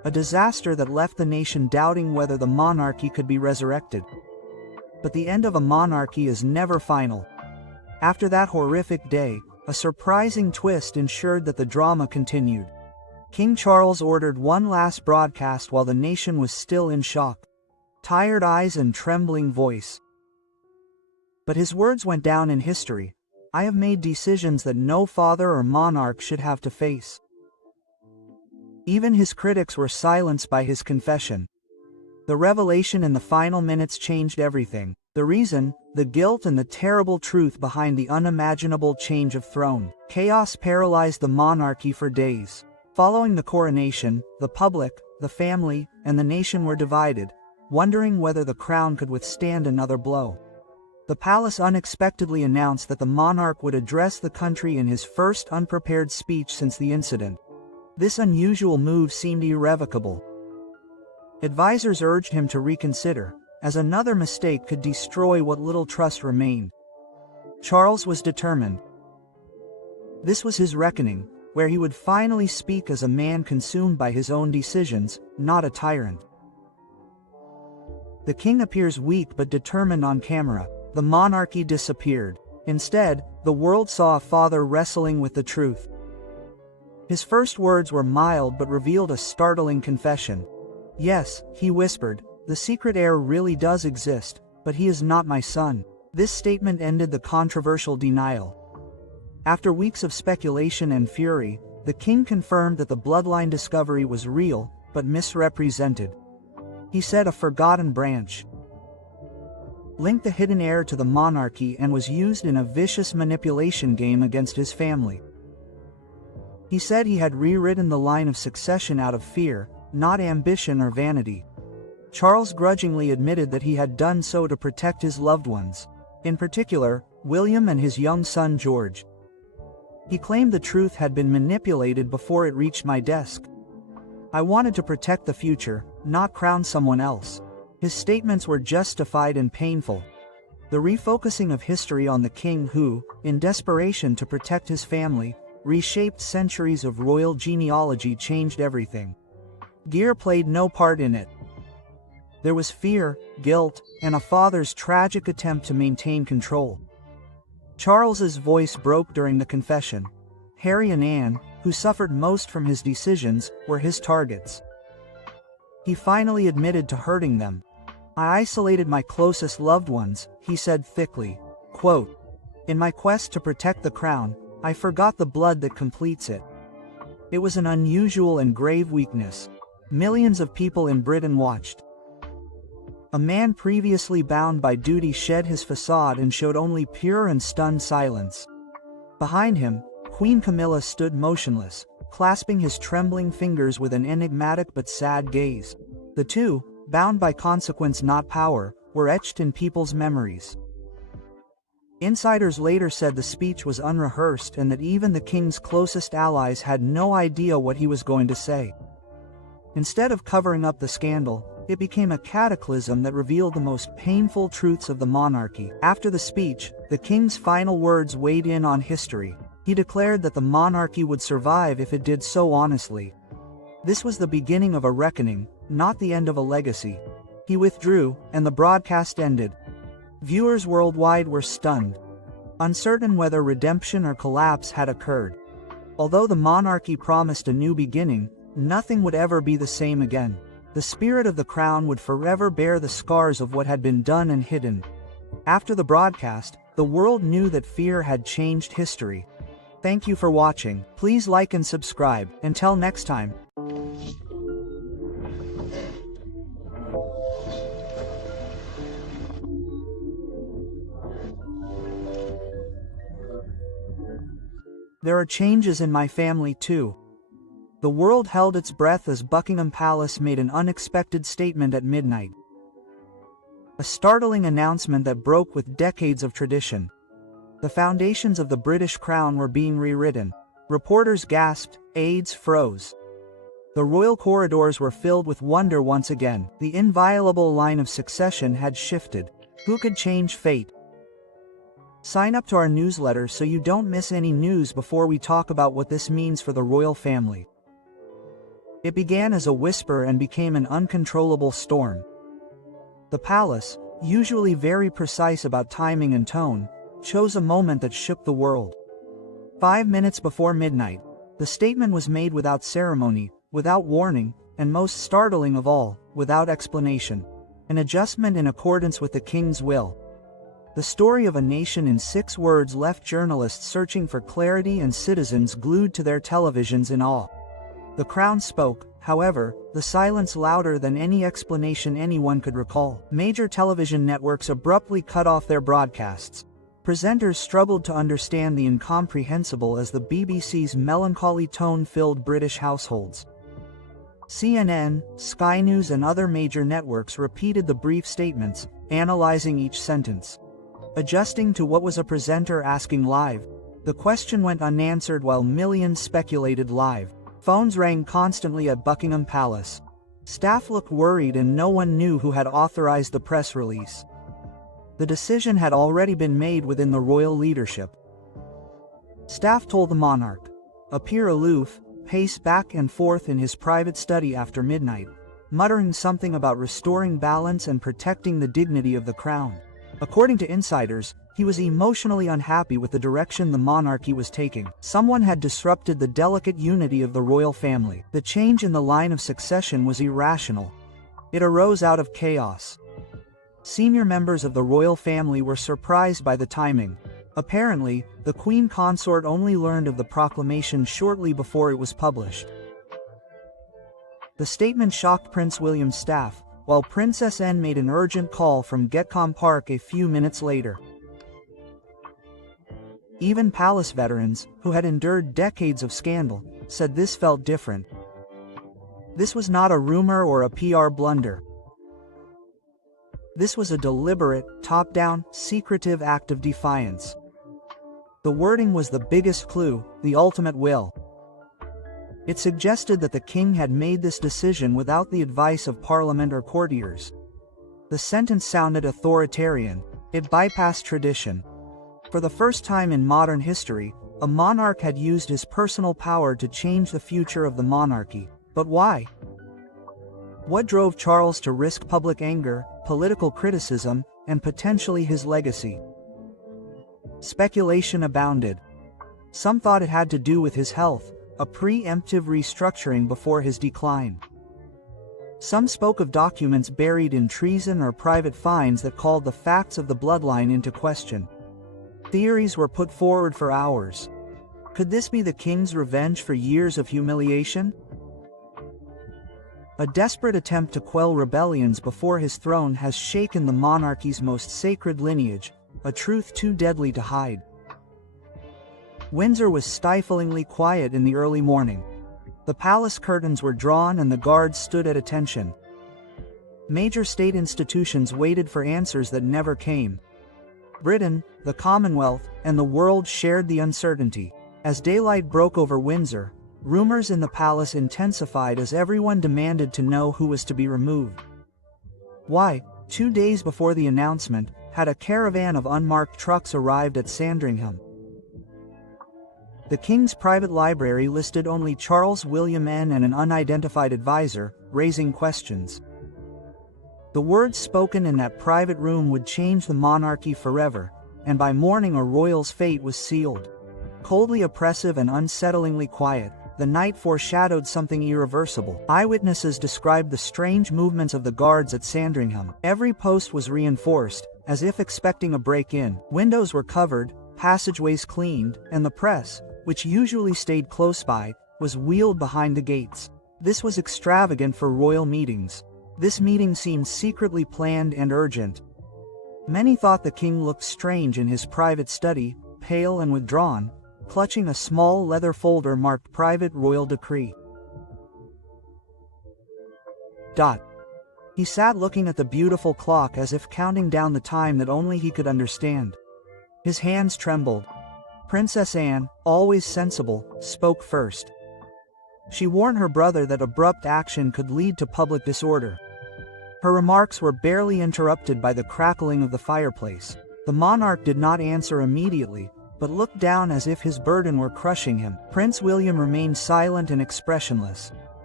a disaster that left the nation doubting whether the monarchy could be resurrected. But the end of a monarchy is never final. After that horrific day, a surprising twist ensured that the drama continued. King Charles ordered one last broadcast while the nation was still in shock. Tired eyes and trembling voice. But his words went down in history. I have made decisions that no father or monarch should have to face. Even his critics were silenced by his confession. The revelation in the final minutes changed everything. The reason, the guilt and the terrible truth behind the unimaginable change of throne. Chaos paralyzed the monarchy for days. Following the coronation, the public, the family, and the nation were divided, wondering whether the crown could withstand another blow. The palace unexpectedly announced that the monarch would address the country in his first unprepared speech since the incident. This unusual move seemed irrevocable. Advisors urged him to reconsider, as another mistake could destroy what little trust remained. Charles was determined. This was his reckoning, where he would finally speak as a man consumed by his own decisions, not a tyrant. The king appears weak but determined on camera. The monarchy disappeared. Instead, the world saw a father wrestling with the truth. His first words were mild but revealed a startling confession. Yes, he whispered, the secret heir really does exist, but he is not my son. This statement ended the controversial denial. After weeks of speculation and fury, the king confirmed that the bloodline discovery was real, but misrepresented. He said a forgotten branch linked the hidden heir to the monarchy and was used in a vicious manipulation game against his family. He said he had rewritten the line of succession out of fear, not ambition or vanity. Charles grudgingly admitted that he had done so to protect his loved ones, in particular, William and his young son George. He claimed the truth had been manipulated before it reached my desk. I wanted to protect the future, not crown someone else. His statements were justified and painful. The refocusing of history on the king who, in desperation to protect his family, reshaped centuries of royal genealogy changed everything. Gear played no part in it. There was fear, guilt, and a father's tragic attempt to maintain control. Charles's voice broke during the confession. Harry and Anne, who suffered most from his decisions, were his targets. He finally admitted to hurting them. I isolated my closest loved ones, he said thickly. Quote, in my quest to protect the crown, I forgot the blood that completes it. It was an unusual and grave weakness. Millions of people in Britain watched. A man previously bound by duty shed his facade and showed only pure and stunned silence. Behind him, Queen Camilla stood motionless, clasping his trembling fingers with an enigmatic but sad gaze. The two, bound by consequence not power, were etched in people's memories. Insiders later said the speech was unrehearsed and that even the king's closest allies had no idea what he was going to say. Instead of covering up the scandal, it became a cataclysm that revealed the most painful truths of the monarchy. After the speech, the king's final words weighed in on history. He declared that the monarchy would survive if it did so honestly. This was the beginning of a reckoning, not the end of a legacy. He withdrew, and the broadcast ended. Viewers worldwide were stunned, uncertain whether redemption or collapse had occurred. Although the monarchy promised a new beginning, nothing would ever be the same again. The spirit of the crown would forever bear the scars of what had been done and hidden. After the broadcast, the world knew that fear had changed history. Thank you for watching. Please like and subscribe. Until next time. There are changes in my family too. The world held its breath as Buckingham Palace made an unexpected statement at midnight. A startling announcement that broke with decades of tradition. The foundations of the British crown were being rewritten. Reporters gasped, aides froze. The royal corridors were filled with wonder once again. The inviolable line of succession had shifted. Who could change fate? Sign up to our newsletter so you don't miss any news before we talk about what this means for the royal family. It began as a whisper and became an uncontrollable storm. The palace, usually very precise about timing and tone, chose a moment that shook the world. 5 minutes before midnight, the statement was made without ceremony, without warning, and most startling of all, without explanation. An adjustment in accordance with the king's will. The story of a nation in 6 words left journalists searching for clarity and citizens glued to their televisions in awe. The crown spoke, however, the silence louder than any explanation anyone could recall. Major television networks abruptly cut off their broadcasts. Presenters struggled to understand the incomprehensible as the BBC's melancholy tone filled British households. CNN, Sky News and other major networks repeated the brief statements, analyzing each sentence. Adjusting to what was a presenter asking live, the question went unanswered while millions speculated live. Phones rang constantly at Buckingham Palace. Staff looked worried and no one knew who had authorized the press release. The decision had already been made within the royal leadership. Staff told the monarch, appear aloof, pace back and forth in his private study after midnight, muttering something about restoring balance and protecting the dignity of the crown. According to insiders, he was emotionally unhappy with the direction the monarchy was taking. Someone had disrupted the delicate unity of the royal family. The change in the line of succession was irrational. It arose out of chaos. Senior members of the royal family were surprised by the timing. Apparently, the Queen consort only learned of the proclamation shortly before it was published. The statement shocked Prince William's staff, while Princess Anne made an urgent call from Getcombe Park a few minutes later. Even palace veterans, who had endured decades of scandal, said this felt different. This was not a rumor or a PR blunder. This was a deliberate, top-down, secretive act of defiance. The wording was the biggest clue, the ultimate will. It suggested that the king had made this decision without the advice of parliament or courtiers. The sentence sounded authoritarian. It bypassed tradition. For the first time in modern history, a monarch had used his personal power to change the future of the monarchy. But why? What drove Charles to risk public anger, political criticism, and potentially his legacy? Speculation abounded. Some thought it had to do with his health, a preemptive restructuring before his decline. Some spoke of documents buried in treason or private finds that called the facts of the bloodline into question. Theories were put forward for hours. Could this be the king's revenge for years of humiliation? A desperate attempt to quell rebellions before his throne has shaken the monarchy's most sacred lineage, a truth too deadly to hide. Windsor was stiflingly quiet in the early morning. The palace curtains were drawn and the guards stood at attention. Major state institutions waited for answers that never came. Britain, the Commonwealth, and the world shared the uncertainty. As daylight broke over Windsor, rumors in the palace intensified as everyone demanded to know who was to be removed. Why, 2 days before the announcement, had a caravan of unmarked trucks arrived at Sandringham. The king's private library listed only Charles William N. and an unidentified advisor, raising questions. The words spoken in that private room would change the monarchy forever, and by morning a royal's fate was sealed. Coldly oppressive and unsettlingly quiet, the night foreshadowed something irreversible. Eyewitnesses described the strange movements of the guards at Sandringham. Every post was reinforced, as if expecting a break-in. Windows were covered, passageways cleaned, and the press, which usually stayed close by, was wheeled behind the gates. This was extravagant for royal meetings. This meeting seemed secretly planned and urgent. Many thought the king looked strange in his private study, pale and withdrawn, clutching a small leather folder marked Private Royal Decree. He sat looking at the beautiful clock as if counting down the time that only he could understand. His hands trembled. Princess Anne, always sensible, spoke first. She warned her brother that abrupt action could lead to public disorder. Her remarks were barely interrupted by the crackling of the fireplace. The monarch did not answer immediately, but looked down as if his burden were crushing him. Prince William remained silent and expressionless.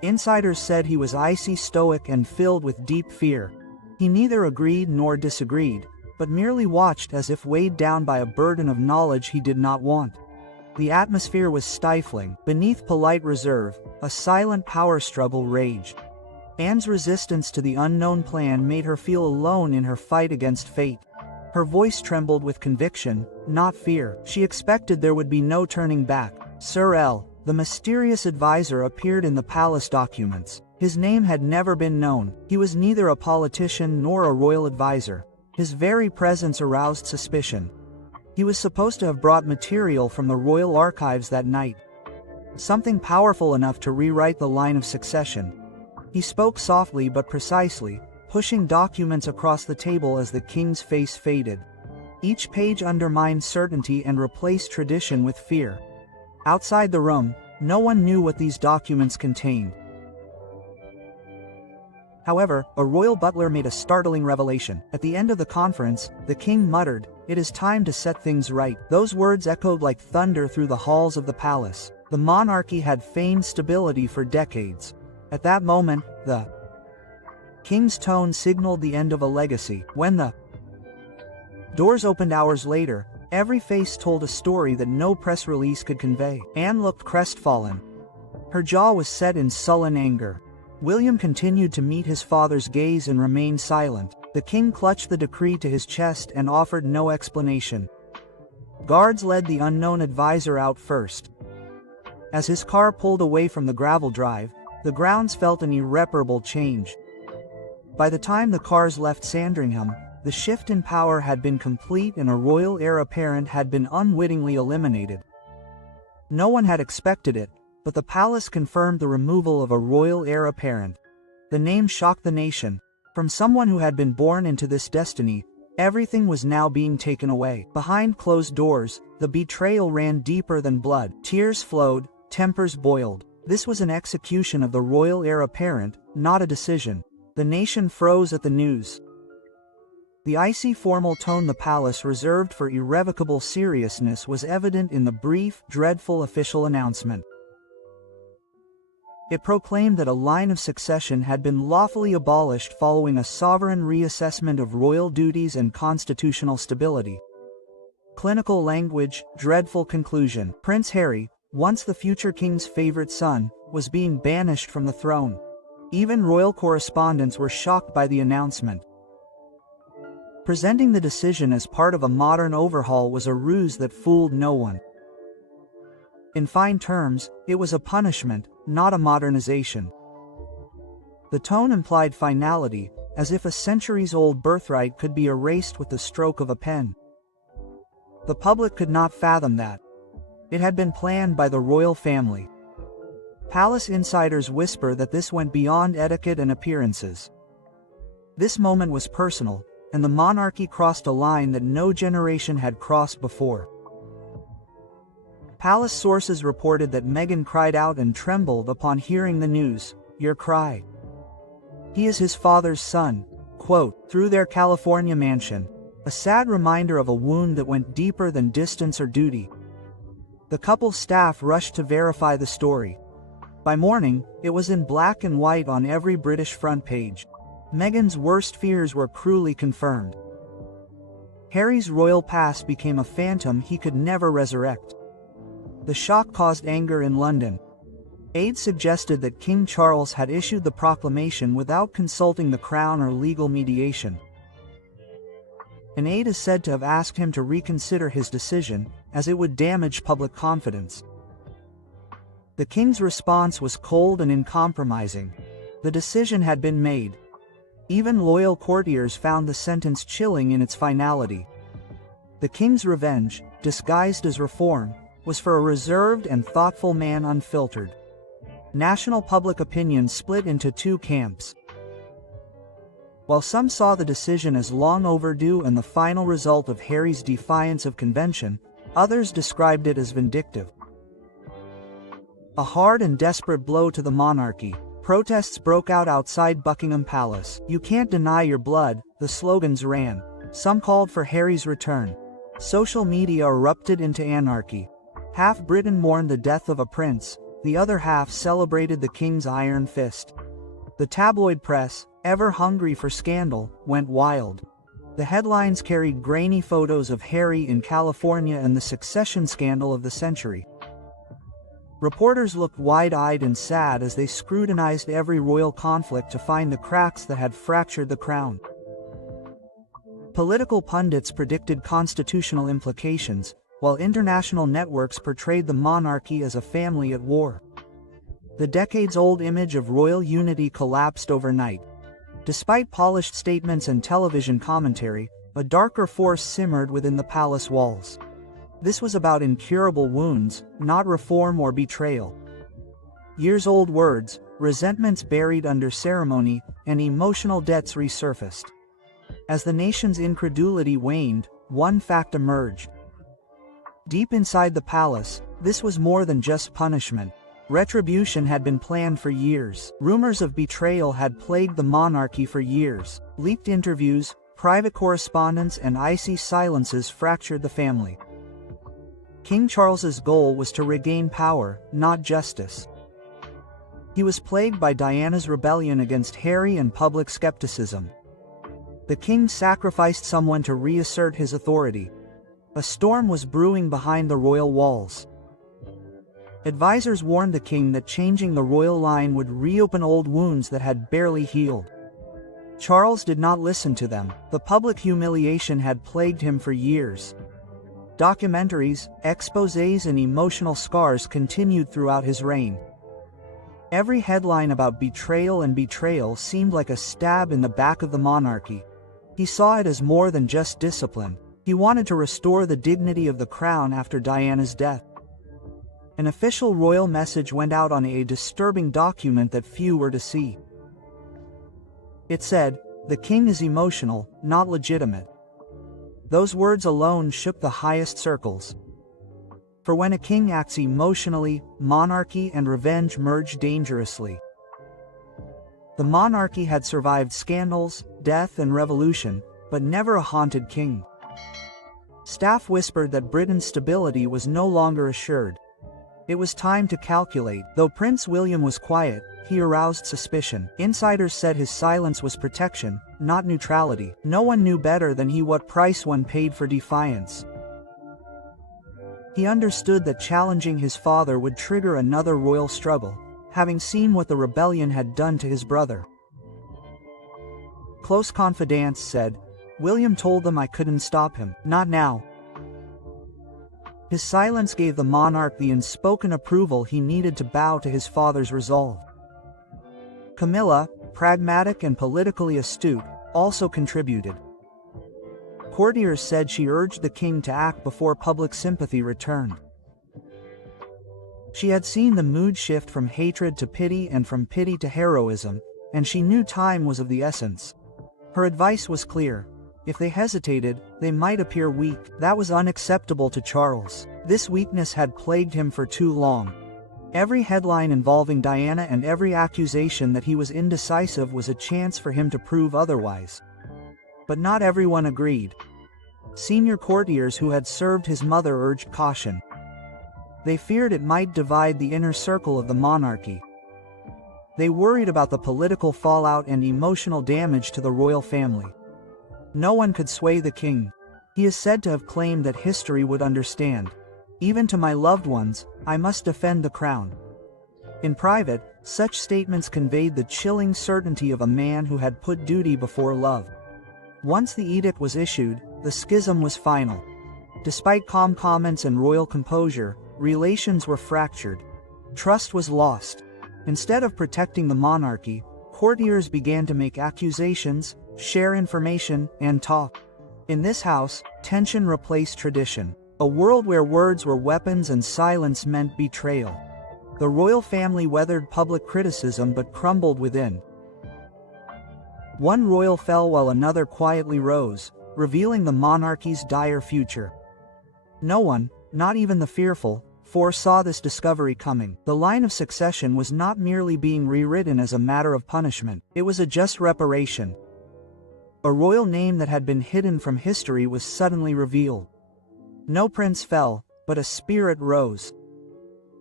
Insiders said he was icy stoic and filled with deep fear. He neither agreed nor disagreed, but merely watched as if weighed down by a burden of knowledge he did not want. The atmosphere was stifling. Beneath polite reserve, a silent power struggle raged. Anne's resistance to the unknown plan made her feel alone in her fight against fate. Her voice trembled with conviction, not fear. She expected there would be no turning back. Sir L., the mysterious advisor, appeared in the palace documents. His name had never been known. He was neither a politician nor a royal advisor. His very presence aroused suspicion. He was supposed to have brought material from the royal archives that night. Something powerful enough to rewrite the line of succession. He spoke softly but precisely, pushing documents across the table as the king's face faded. Each page undermined certainty and replaced tradition with fear. Outside the room, no one knew what these documents contained. However, a royal butler made a startling revelation. At the end of the conference, the king muttered, "It is time to set things right." Those words echoed like thunder through the halls of the palace. The monarchy had feigned stability for decades. At that moment, the king's tone signaled the end of a legacy. When the doors opened hours later, every face told a story that no press release could convey. Anne looked crestfallen. Her jaw was set in sullen anger. William continued to meet his father's gaze and remained silent. The king clutched the decree to his chest and offered no explanation. Guards led the unknown advisor out first. As his car pulled away from the gravel drive, the grounds felt an irreparable change. By the time the cars left Sandringham, the shift in power had been complete and a royal heir apparent had been unwittingly eliminated. No one had expected it, but the palace confirmed the removal of a royal heir apparent. The name shocked the nation. From someone who had been born into this destiny, everything was now being taken away. Behind closed doors, the betrayal ran deeper than blood. Tears flowed, tempers boiled. This was an execution of the royal heir apparent, not a decision. The nation froze at the news. The icy formal tone the palace reserved for irrevocable seriousness was evident in the brief, dreadful official announcement. It proclaimed that a line of succession had been lawfully abolished following a sovereign reassessment of royal duties and constitutional stability. Clinical language, dreadful conclusion. Prince Harry, once the future king's favorite son, was being banished from the throne. Even royal correspondents were shocked by the announcement. Presenting the decision as part of a modern overhaul was a ruse that fooled no one. In fine terms, it was a punishment, not a modernization. The tone implied finality, as if a centuries-old birthright could be erased with the stroke of a pen. The public could not fathom that. It had been planned by the royal family. Palace insiders whisper that this went beyond etiquette and appearances. This moment was personal, and the monarchy crossed a line that no generation had crossed before. Palace sources reported that Meghan cried out and trembled upon hearing the news. "Your cry. He is his father's son," quote, through their California mansion, a sad reminder of a wound that went deeper than distance or duty. The couple's staff rushed to verify the story. By morning, it was in black and white on every British front page. Meghan's worst fears were cruelly confirmed. Harry's royal past became a phantom he could never resurrect. The shock caused anger in London. Aides suggested that King Charles had issued the proclamation without consulting the Crown or legal mediation. An aide is said to have asked him to reconsider his decision, as it would damage public confidence. The king's response was cold and uncompromising. The decision had been made. Even loyal courtiers found the sentence chilling in its finality. The king's revenge, disguised as reform, was for a reserved and thoughtful man unfiltered. National public opinion split into two camps. While some saw the decision as long overdue and the final result of Harry's defiance of convention, others described it as vindictive. A hard and desperate blow to the monarchy. Protests broke out outside Buckingham Palace. "You can't deny your blood," the slogans ran. Some called for Harry's return. Social media erupted into anarchy. Half Britain mourned the death of a prince, The other half celebrated the king's iron fist. The tabloid press, ever hungry for scandal, went wild. The headlines carried grainy photos of Harry in California and the succession scandal of the century. Reporters looked wide-eyed and sad as they scrutinized every royal conflict to find the cracks that had fractured the crown. Political pundits predicted constitutional implications, while international networks portrayed the monarchy as a family at war. The decades-old image of royal unity collapsed overnight. Despite polished statements and television commentary, a darker force simmered within the palace walls. This was about incurable wounds, not reform or betrayal. Years-old words, resentments buried under ceremony, and emotional debts resurfaced. As the nation's incredulity waned, one fact emerged. Deep inside the palace, this was more than just punishment. Retribution had been planned for years. Rumors of betrayal had plagued the monarchy for years. Leaked interviews, private correspondence, and icy silences fractured the family. King Charles's goal was to regain power, not justice. He was plagued by Diana's rebellion against Harry and public skepticism. The king sacrificed someone to reassert his authority. A storm was brewing behind the royal walls. Advisors warned the king that changing the royal line would reopen old wounds that had barely healed. Charles did not listen to them. The public humiliation had plagued him for years. Documentaries, exposés, and emotional scars continued throughout his reign. Every headline about betrayal seemed like a stab in the back of the monarchy. He saw it as more than just discipline. He wanted to restore the dignity of the crown after Diana's death. An official royal message went out on a disturbing document that few were to see. It said, "The king is emotional, not legitimate." Those words alone shook the highest circles. For when a king acts emotionally, monarchy and revenge merge dangerously. The monarchy had survived scandals, death, and revolution, but never a haunted king. Staff whispered that Britain's stability was no longer assured. It was time to calculate. Though Prince William was quiet, he aroused suspicion. Insiders said his silence was protection, not neutrality. No one knew better than he what price one paid for defiance. He understood that challenging his father would trigger another royal struggle, having seen what the rebellion had done to his brother. Close confidants said, "William told them I couldn't stop him. Not now." His silence gave the monarch the unspoken approval he needed to bow to his father's resolve. Camilla, pragmatic and politically astute, also contributed. Courtiers said she urged the king to act before public sympathy returned. She had seen the mood shift from hatred to pity and from pity to heroism, and she knew time was of the essence. Her advice was clear. If they hesitated, they might appear weak. That was unacceptable to Charles. This weakness had plagued him for too long. Every headline involving Diana and every accusation that he was indecisive was a chance for him to prove otherwise. But not everyone agreed. Senior courtiers who had served his mother urged caution. They feared it might divide the inner circle of the monarchy. They worried about the political fallout and emotional damage to the royal family. No one could sway the king. He is said to have claimed that history would understand. "Even to my loved ones, I must defend the crown." In private, such statements conveyed the chilling certainty of a man who had put duty before love. Once the edict was issued, the schism was final. Despite calm comments and royal composure, relations were fractured. Trust was lost. Instead of protecting the monarchy, courtiers began to make accusations, share information, and talk. In this house, tension replaced tradition. A world where words were weapons and silence meant betrayal. The royal family weathered public criticism but crumbled within. One royal fell while another quietly rose, revealing the monarchy's dire future. No one, not even the fearful, foresaw this discovery coming. The line of succession was not merely being rewritten as a matter of punishment, it was a just reparation. A royal name that had been hidden from history was suddenly revealed. No prince fell, but a spirit rose.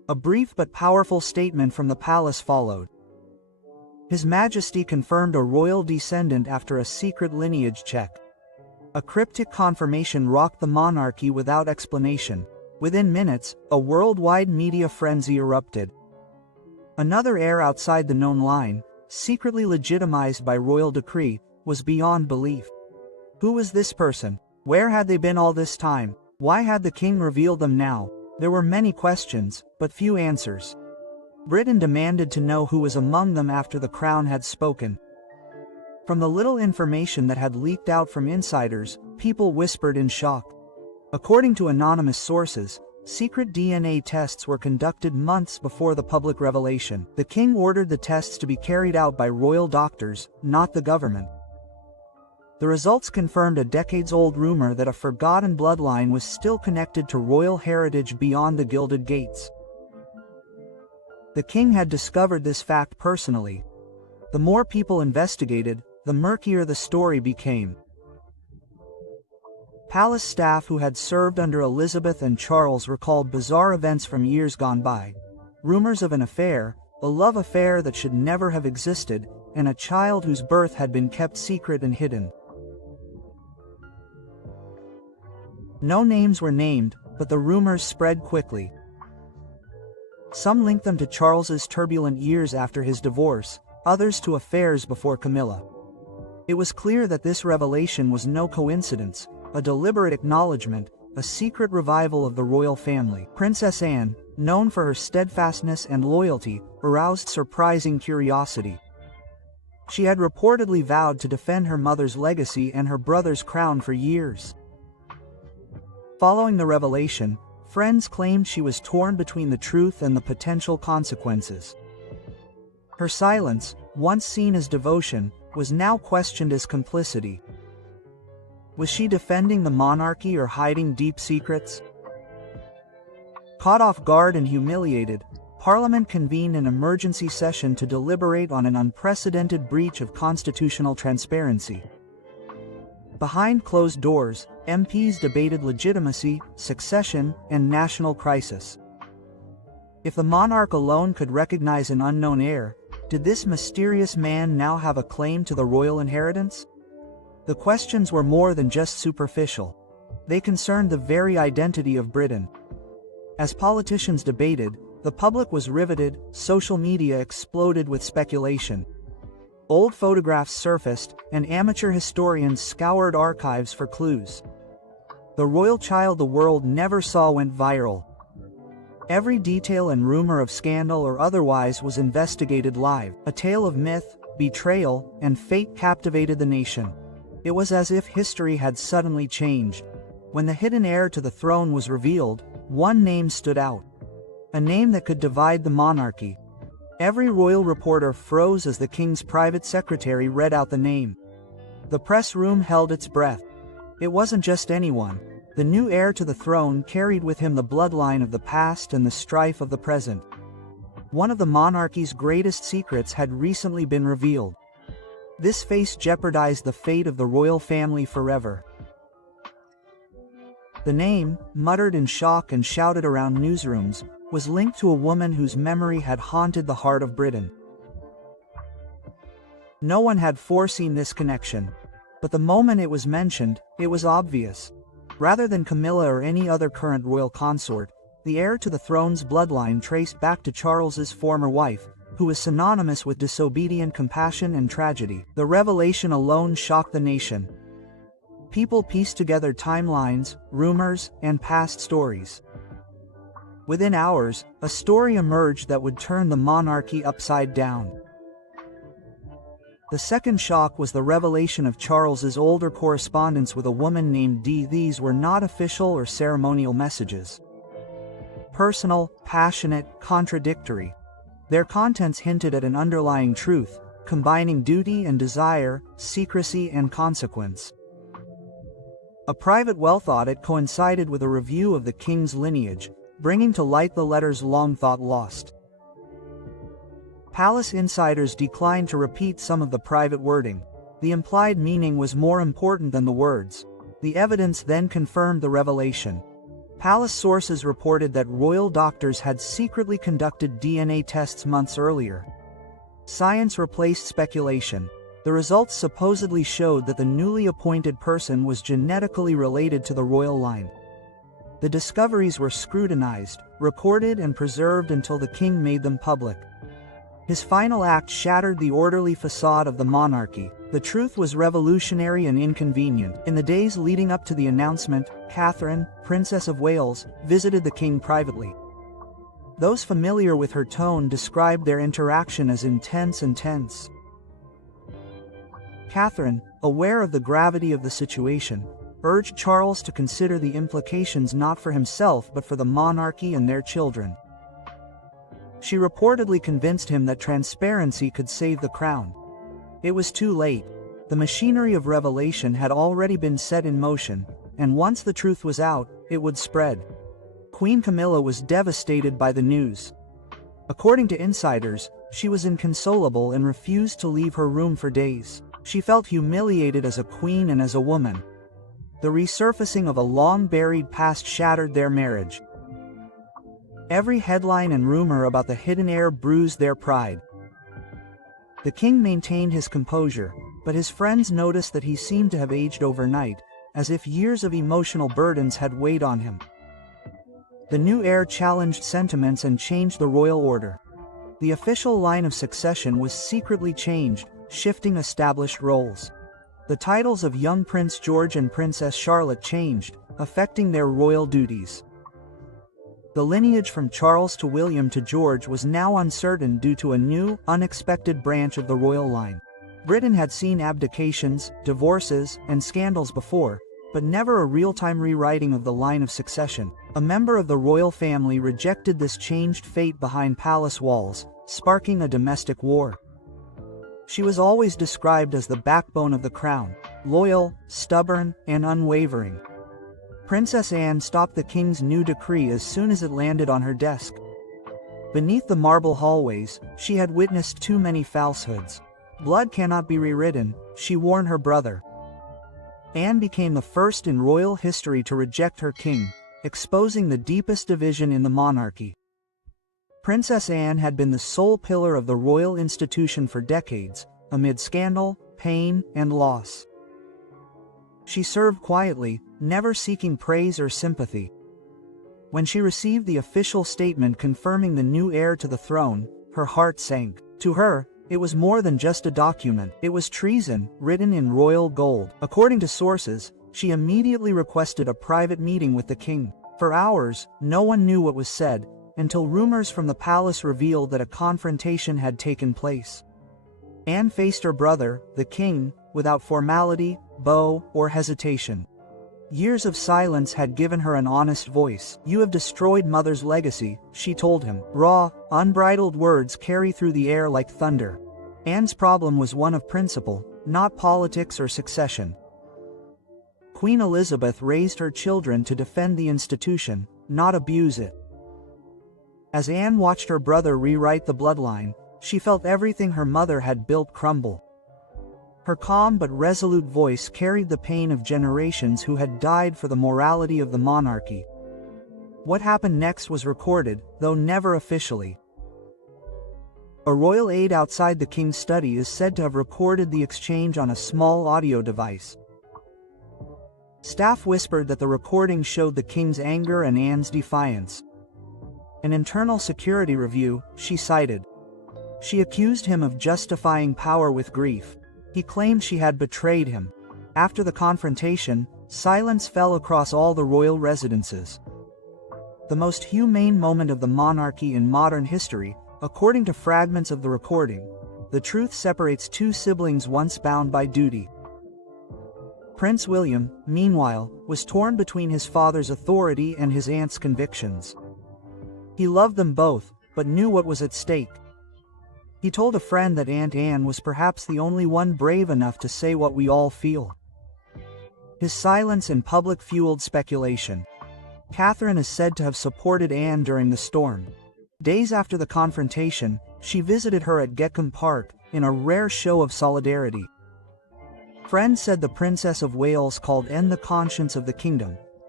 A brief but powerful statement from the palace followed. His Majesty confirmed a royal descendant after a secret lineage check. A cryptic confirmation rocked the monarchy without explanation. Within minutes, a worldwide media frenzy erupted. Another heir outside the known line, secretly legitimized by royal decree, was beyond belief. Who was this person? Where had they been all this time? Why had the king revealed them now? There were many questions, but few answers. Britain demanded to know who was among them after the crown had spoken. From the little information that had leaked out from insiders, people whispered in shock. According to anonymous sources, secret DNA tests were conducted months before the public revelation. The king ordered the tests to be carried out by royal doctors, not the government. The results confirmed a decades-old rumor that a forgotten bloodline was still connected to royal heritage beyond the gilded gates. The king had discovered this fact personally. The more people investigated, the murkier the story became. Palace staff who had served under Elizabeth and Charles recalled bizarre events from years gone by. Rumors of an affair, a love affair that should never have existed, and a child whose birth had been kept secret and hidden. No names were named, but the rumors spread quickly. Some linked them to Charles's turbulent years after his divorce, others to affairs before Camilla. It was clear that this revelation was no coincidence, a deliberate acknowledgement, a secret revival of the royal family. Princess Anne, known for her steadfastness and loyalty, aroused surprising curiosity. She had reportedly vowed to defend her mother's legacy and her brother's crown for years. Following the revelation, friends claimed she was torn between the truth and the potential consequences. Her silence, once seen as devotion, was now questioned as complicity. Was she defending the monarchy or hiding deep secrets? Caught off guard and humiliated, Parliament convened an emergency session to deliberate on an unprecedented breach of constitutional transparency. Behind closed doors, MPs debated legitimacy, succession, and national crisis. If the monarch alone could recognize an unknown heir, did this mysterious man now have a claim to the royal inheritance? The questions were more than just superficial. They concerned the very identity of Britain. As politicians debated, the public was riveted, social media exploded with speculation. Old photographs surfaced, and amateur historians scoured archives for clues. The royal child the world never saw went viral. Every detail and rumor of scandal or otherwise was investigated live. A tale of myth, betrayal, and fate captivated the nation. It was as if history had suddenly changed. When the hidden heir to the throne was revealed, one name stood out. A name that could divide the monarchy. Every royal reporter froze as the king's private secretary read out the name. The press room held its breath. It wasn't just anyone. The new heir to the throne carried with him the bloodline of the past and the strife of the present. One of the monarchy's greatest secrets had recently been revealed. This face jeopardized the fate of the royal family forever. The name, muttered in shock and shouted around newsrooms, was linked to a woman whose memory had haunted the heart of Britain. No one had foreseen this connection, but the moment it was mentioned, it was obvious. Rather than Camilla or any other current royal consort, the heir to the throne's bloodline traced back to Charles's former wife, who was synonymous with disobedient compassion and tragedy. The revelation alone shocked the nation. People pieced together timelines, rumors, and past stories. Within hours, a story emerged that would turn the monarchy upside down. The second shock was the revelation of Charles's older correspondence with a woman named Dee. These were not official or ceremonial messages. Personal, passionate, contradictory. Their contents hinted at an underlying truth, combining duty and desire, secrecy and consequence. A private wealth audit coincided with a review of the king's lineage, bringing to light the letters long thought lost. Palace insiders declined to repeat some of the private wording. The implied meaning was more important than the words. The evidence then confirmed the revelation. Palace sources reported that royal doctors had secretly conducted DNA tests months earlier. Science replaced speculation. The results supposedly showed that the newly appointed person was genetically related to the royal line. The discoveries were scrutinized, recorded and preserved until the king made them public. His final act shattered the orderly facade of the monarchy. The truth was revolutionary and inconvenient. In the days leading up to the announcement, Catherine, Princess of Wales, visited the king privately. Those familiar with her tone described their interaction as intense and tense. Catherine, aware of the gravity of the situation, urged Charles to consider the implications not for himself but for the monarchy and their children. She reportedly convinced him that transparency could save the crown. It was too late. The machinery of revelation had already been set in motion, and once the truth was out, it would spread. Queen Camilla was devastated by the news. According to insiders, she was inconsolable and refused to leave her room for days. She felt humiliated as a queen and as a woman. The resurfacing of a long-buried past shattered their marriage. Every headline and rumor about the hidden heir bruised their pride. The king maintained his composure, but his friends noticed that he seemed to have aged overnight, as if years of emotional burdens had weighed on him. The new heir challenged sentiments and changed the royal order. The official line of succession was secretly changed, shifting established roles. The titles of young Prince George and Princess Charlotte changed, affecting their royal duties. The lineage from Charles to William to George was now uncertain due to a new, unexpected branch of the royal line. Britain had seen abdications, divorces, and scandals before, but never a real-time rewriting of the line of succession. A member of the royal family rejected this changed fate behind palace walls, sparking a domestic war. She was always described as the backbone of the crown, loyal, stubborn, and unwavering. Princess Anne stopped the king's new decree as soon as it landed on her desk. Beneath the marble hallways, she had witnessed too many falsehoods. Blood cannot be rewritten, she warned her brother. Anne became the first in royal history to reject her king, exposing the deepest division in the monarchy. Princess Anne had been the sole pillar of the royal institution for decades, amid scandal, pain, and loss. She served quietly, never seeking praise or sympathy. When she received the official statement confirming the new heir to the throne, her heart sank. To her, it was more than just a document. It was treason, written in royal gold. According to sources, she immediately requested a private meeting with the king. For hours, no one knew what was said, until rumors from the palace revealed that a confrontation had taken place. Anne faced her brother, the king, without formality, bow, or hesitation. Years of silence had given her an honest voice. "You have destroyed Mother's legacy," she told him. Raw, unbridled words carry through the air like thunder. Anne's problem was one of principle, not politics or succession. Queen Elizabeth raised her children to defend the institution, not abuse it. As Anne watched her brother rewrite the bloodline, she felt everything her mother had built crumble. Her calm but resolute voice carried the pain of generations who had died for the morality of the monarchy. What happened next was recorded, though never officially. A royal aide outside the king's study is said to have recorded the exchange on a small audio device. Staff whispered that the recording showed the king's anger and Anne's defiance. An internal security review, she cited. She accused him of justifying power with grief. He claimed she had betrayed him. After the confrontation, silence fell across all the royal residences. The most humane moment of the monarchy in modern history, according to fragments of the recording, the truth separates two siblings once bound by duty. Prince William, meanwhile, was torn between his father's authority and his aunt's convictions. He loved them both, but knew what was at stake. He told a friend that Aunt Anne was perhaps the only one brave enough to say what we all feel. His silence in public fueled speculation. Catherine is said to have supported Anne during the storm. Days after the confrontation, she visited her at Gekcombe Park, in a rare show of solidarity. Friends said the Princess of Wales called Anne the conscience of the kingdom,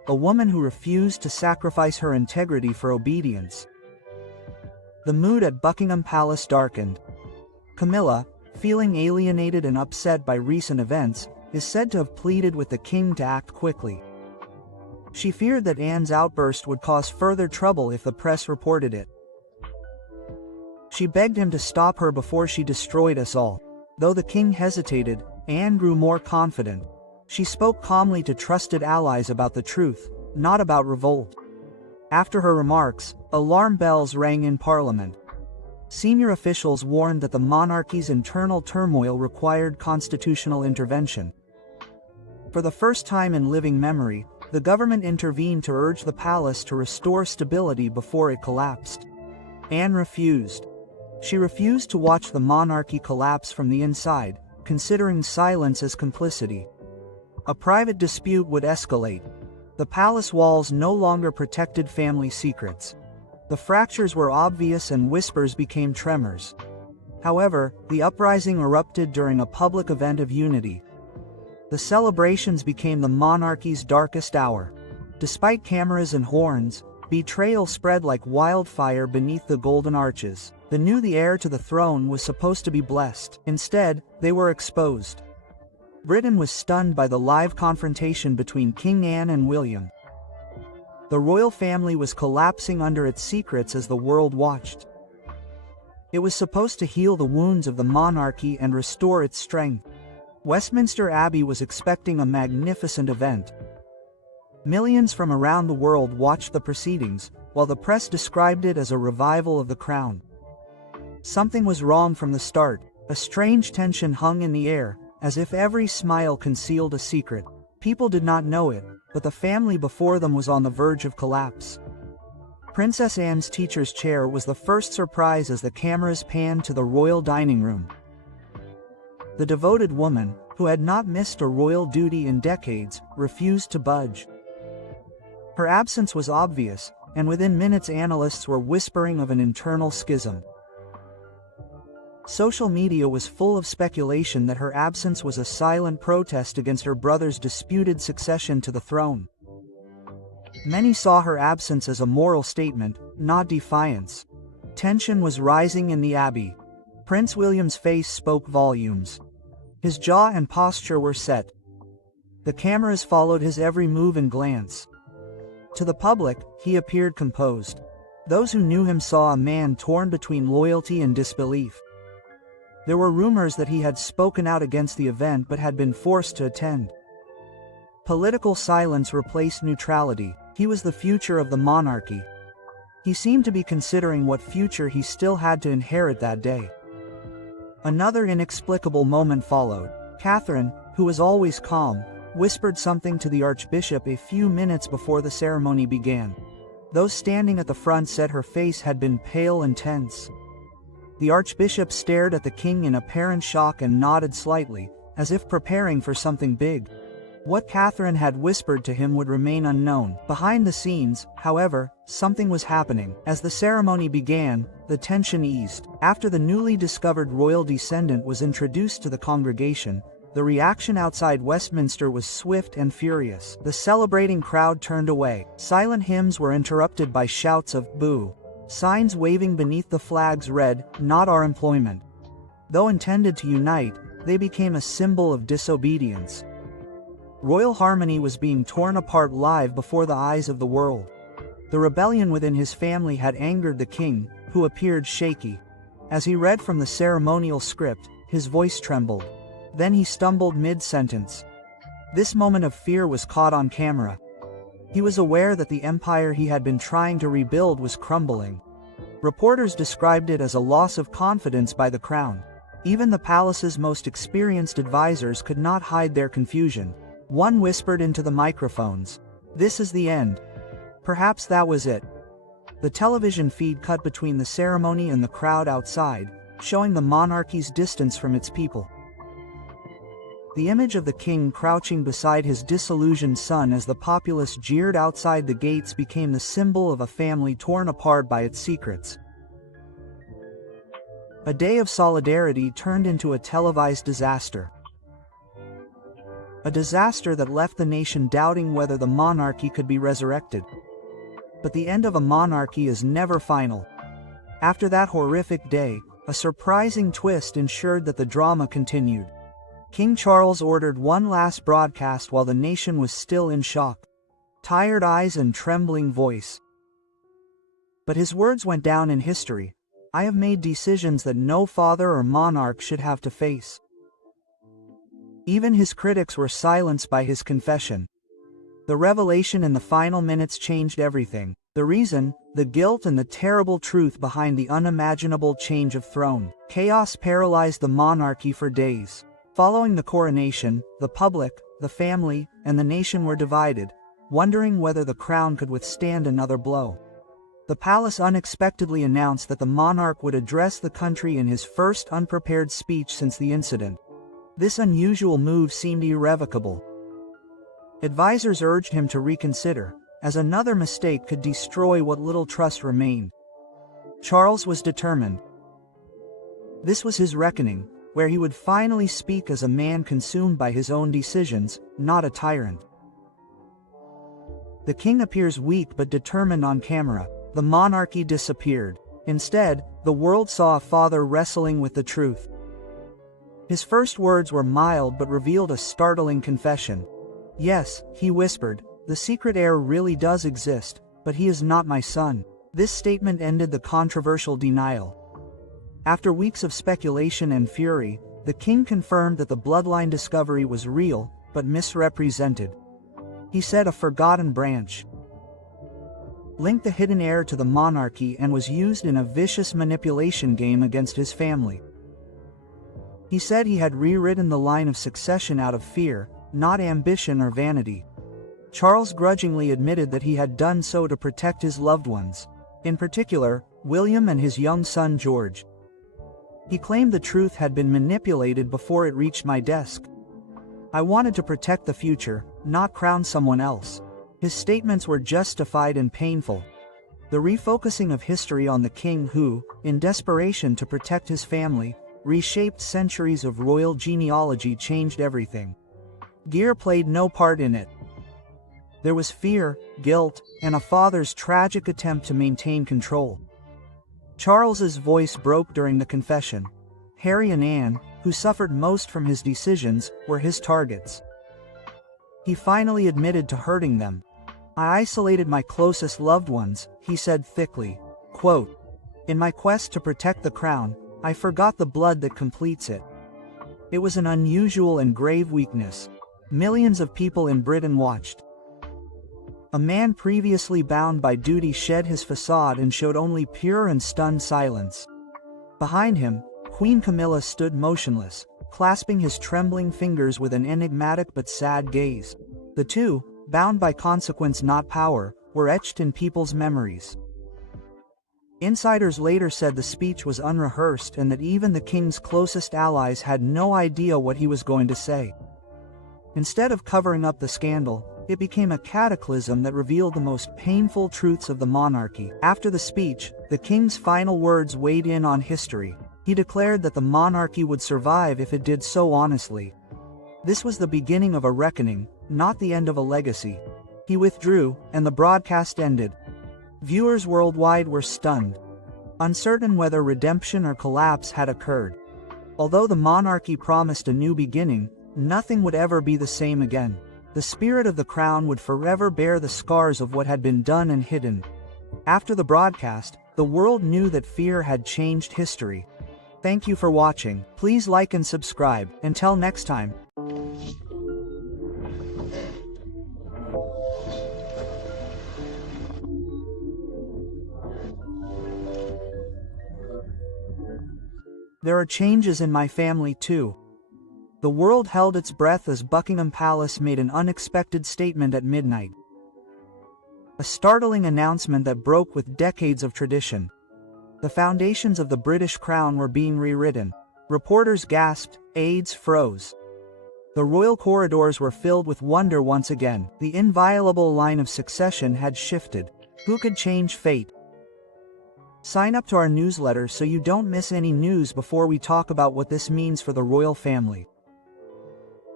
a woman who refused to sacrifice her integrity for obedience. The mood at Buckingham Palace darkened. Camilla, feeling alienated and upset by recent events, is said to have pleaded with the king to act quickly. She feared that Anne's outburst would cause further trouble if the press reported it. She begged him to stop her before she destroyed us all. Though the king hesitated, Anne grew more confident. She spoke calmly to trusted allies about the truth, not about revolt. After her remarks, alarm bells rang in Parliament. Senior officials warned that the monarchy's internal turmoil required constitutional intervention. For the first time in living memory, the government intervened to urge the palace to restore stability before it collapsed. Anne refused. She refused to watch the monarchy collapse from the inside, considering silence as complicity. A private dispute would escalate. The palace walls no longer protected family secrets. The fractures were obvious and whispers became tremors. However, the uprising erupted during a public event of unity. The celebrations became the monarchy's darkest hour. Despite cameras and horns, betrayal spread like wildfire beneath the golden arches. The heir to the throne was supposed to be blessed. Instead, they were exposed. Britain was stunned by the live confrontation between King Anne and William. The royal family was collapsing under its secrets as the world watched. It was supposed to heal the wounds of the monarchy and restore its strength. Westminster Abbey was expecting a magnificent event. Millions from around the world watched the proceedings, while the press described it as a revival of the crown. Something was wrong from the start. A strange tension hung in the air, as if every smile concealed a secret. People did not know it, but the family before them was on the verge of collapse. Princess Anne's teacher's chair was the first surprise as the cameras panned to the royal dining room. The devoted woman, who had not missed a royal duty in decades, refused to budge. Her absence was obvious, and within minutes analysts were whispering of an internal schism. Social media was full of speculation that her absence was a silent protest against her brother's disputed succession to the throne. Many saw her absence as a moral statement, not defiance. Tension was rising in the Abbey. Prince William's face spoke volumes. His jaw and posture were set. The cameras followed his every move and glance. To the public, he appeared composed. Those who knew him saw a man torn between loyalty and disbelief. There were rumors that he had spoken out against the event but had been forced to attend. Political silence replaced neutrality. He was the future of the monarchy. He seemed to be considering what future he still had to inherit that day. Another inexplicable moment followed. Catherine, who was always calm, whispered something to the Archbishop a few minutes before the ceremony began. Those standing at the front said her face had been pale and tense. The Archbishop stared at the king in apparent shock and nodded slightly, as if preparing for something big. What Catherine had whispered to him would remain unknown. Behind the scenes, however, something was happening. As the ceremony began, the tension eased. After the newly discovered royal descendant was introduced to the congregation, the reaction outside Westminster was swift and furious. The celebrating crowd turned away. Silent hymns were interrupted by shouts of "boo." Signs waving beneath the flags read, "Not our employment." Though intended to unite, they became a symbol of disobedience. Royal harmony was being torn apart live before the eyes of the world. The rebellion within his family had angered the king, who appeared shaky. As he read from the ceremonial script, his voice trembled. Then he stumbled mid-sentence. This moment of fear was caught on camera. He was aware that the empire he had been trying to rebuild was crumbling. Reporters described it as a loss of confidence by the crown. Even the palace's most experienced advisors could not hide their confusion. One whispered into the microphones, "This is the end." Perhaps that was it. The television feed cut between the ceremony and the crowd outside, showing the monarchy's distance from its people. The image of the king crouching beside his disillusioned son as the populace jeered outside the gates became the symbol of a family torn apart by its secrets. A day of solidarity turned into a televised disaster. A disaster that left the nation doubting whether the monarchy could be resurrected. But the end of a monarchy is never final. After that horrific day, a surprising twist ensured that the drama continued. King Charles ordered one last broadcast while the nation was still in shock. Tired eyes and trembling voice. But his words went down in history. I have made decisions that no father or monarch should have to face. Even his critics were silenced by his confession. The revelation in the final minutes changed everything. The reason, the guilt and the terrible truth behind the unimaginable change of throne. Chaos paralyzed the monarchy for days. Following the coronation, the public, the family, and the nation were divided, wondering whether the crown could withstand another blow. The palace unexpectedly announced that the monarch would address the country in his first unprepared speech since the incident. This unusual move seemed irrevocable. Advisors urged him to reconsider, as another mistake could destroy what little trust remained. Charles was determined. This was his reckoning, where he would finally speak as a man consumed by his own decisions, not a tyrant. The king appears weak but determined on camera. The monarchy disappeared. Instead, the world saw a father wrestling with the truth. His first words were mild but revealed a startling confession. Yes, he whispered, the secret heir really does exist, but he is not my son. This statement ended the controversial denial. After weeks of speculation and fury, the king confirmed that the bloodline discovery was real, but misrepresented. He said a forgotten branch linked the hidden heir to the monarchy and was used in a vicious manipulation game against his family. He said he had rewritten the line of succession out of fear, not ambition or vanity. Charles grudgingly admitted that he had done so to protect his loved ones, in particular, William and his young son George. He claimed the truth had been manipulated before it reached my desk. I wanted to protect the future, not crown someone else. His statements were justified and painful. The refocusing of history on the king who, in desperation to protect his family, reshaped centuries of royal genealogy changed everything. Gear played no part in it. There was fear, guilt, and a father's tragic attempt to maintain control. Charles's voice broke during the confession. Harry and Anne, who suffered most from his decisions, were his targets. He finally admitted to hurting them. I isolated my closest loved ones, he said thickly. Quote, in my quest to protect the crown, I forgot the blood that completes it. It was an unusual and grave weakness. Millions of people in Britain watched. A man previously bound by duty shed his facade and showed only pure and stunned silence. Behind him, Queen Camilla stood motionless, clasping his trembling fingers with an enigmatic but sad gaze. The two, bound by consequence not power, were etched in people's memories. Insiders later said the speech was unrehearsed and that even the king's closest allies had no idea what he was going to say. Instead of covering up the scandal, it became a cataclysm that revealed the most painful truths of the monarchy. After the speech, the king's final words weighed in on history. He declared that the monarchy would survive if it did so honestly. This was the beginning of a reckoning, not the end of a legacy. He withdrew, and the broadcast ended. Viewers worldwide were stunned, uncertain whether redemption or collapse had occurred. Although the monarchy promised a new beginning, nothing would ever be the same again. The spirit of the crown would forever bear the scars of what had been done and hidden. After the broadcast, the world knew that fear had changed history. Thank you for watching. Please like and subscribe. Until next time. There are changes in my family too. The world held its breath as Buckingham Palace made an unexpected statement at midnight. A startling announcement that broke with decades of tradition. The foundations of the British crown were being rewritten. Reporters gasped, aides froze. The royal corridors were filled with wonder once again. The inviolable line of succession had shifted. Who could change fate? Sign up to our newsletter so you don't miss any news before we talk about what this means for the royal family.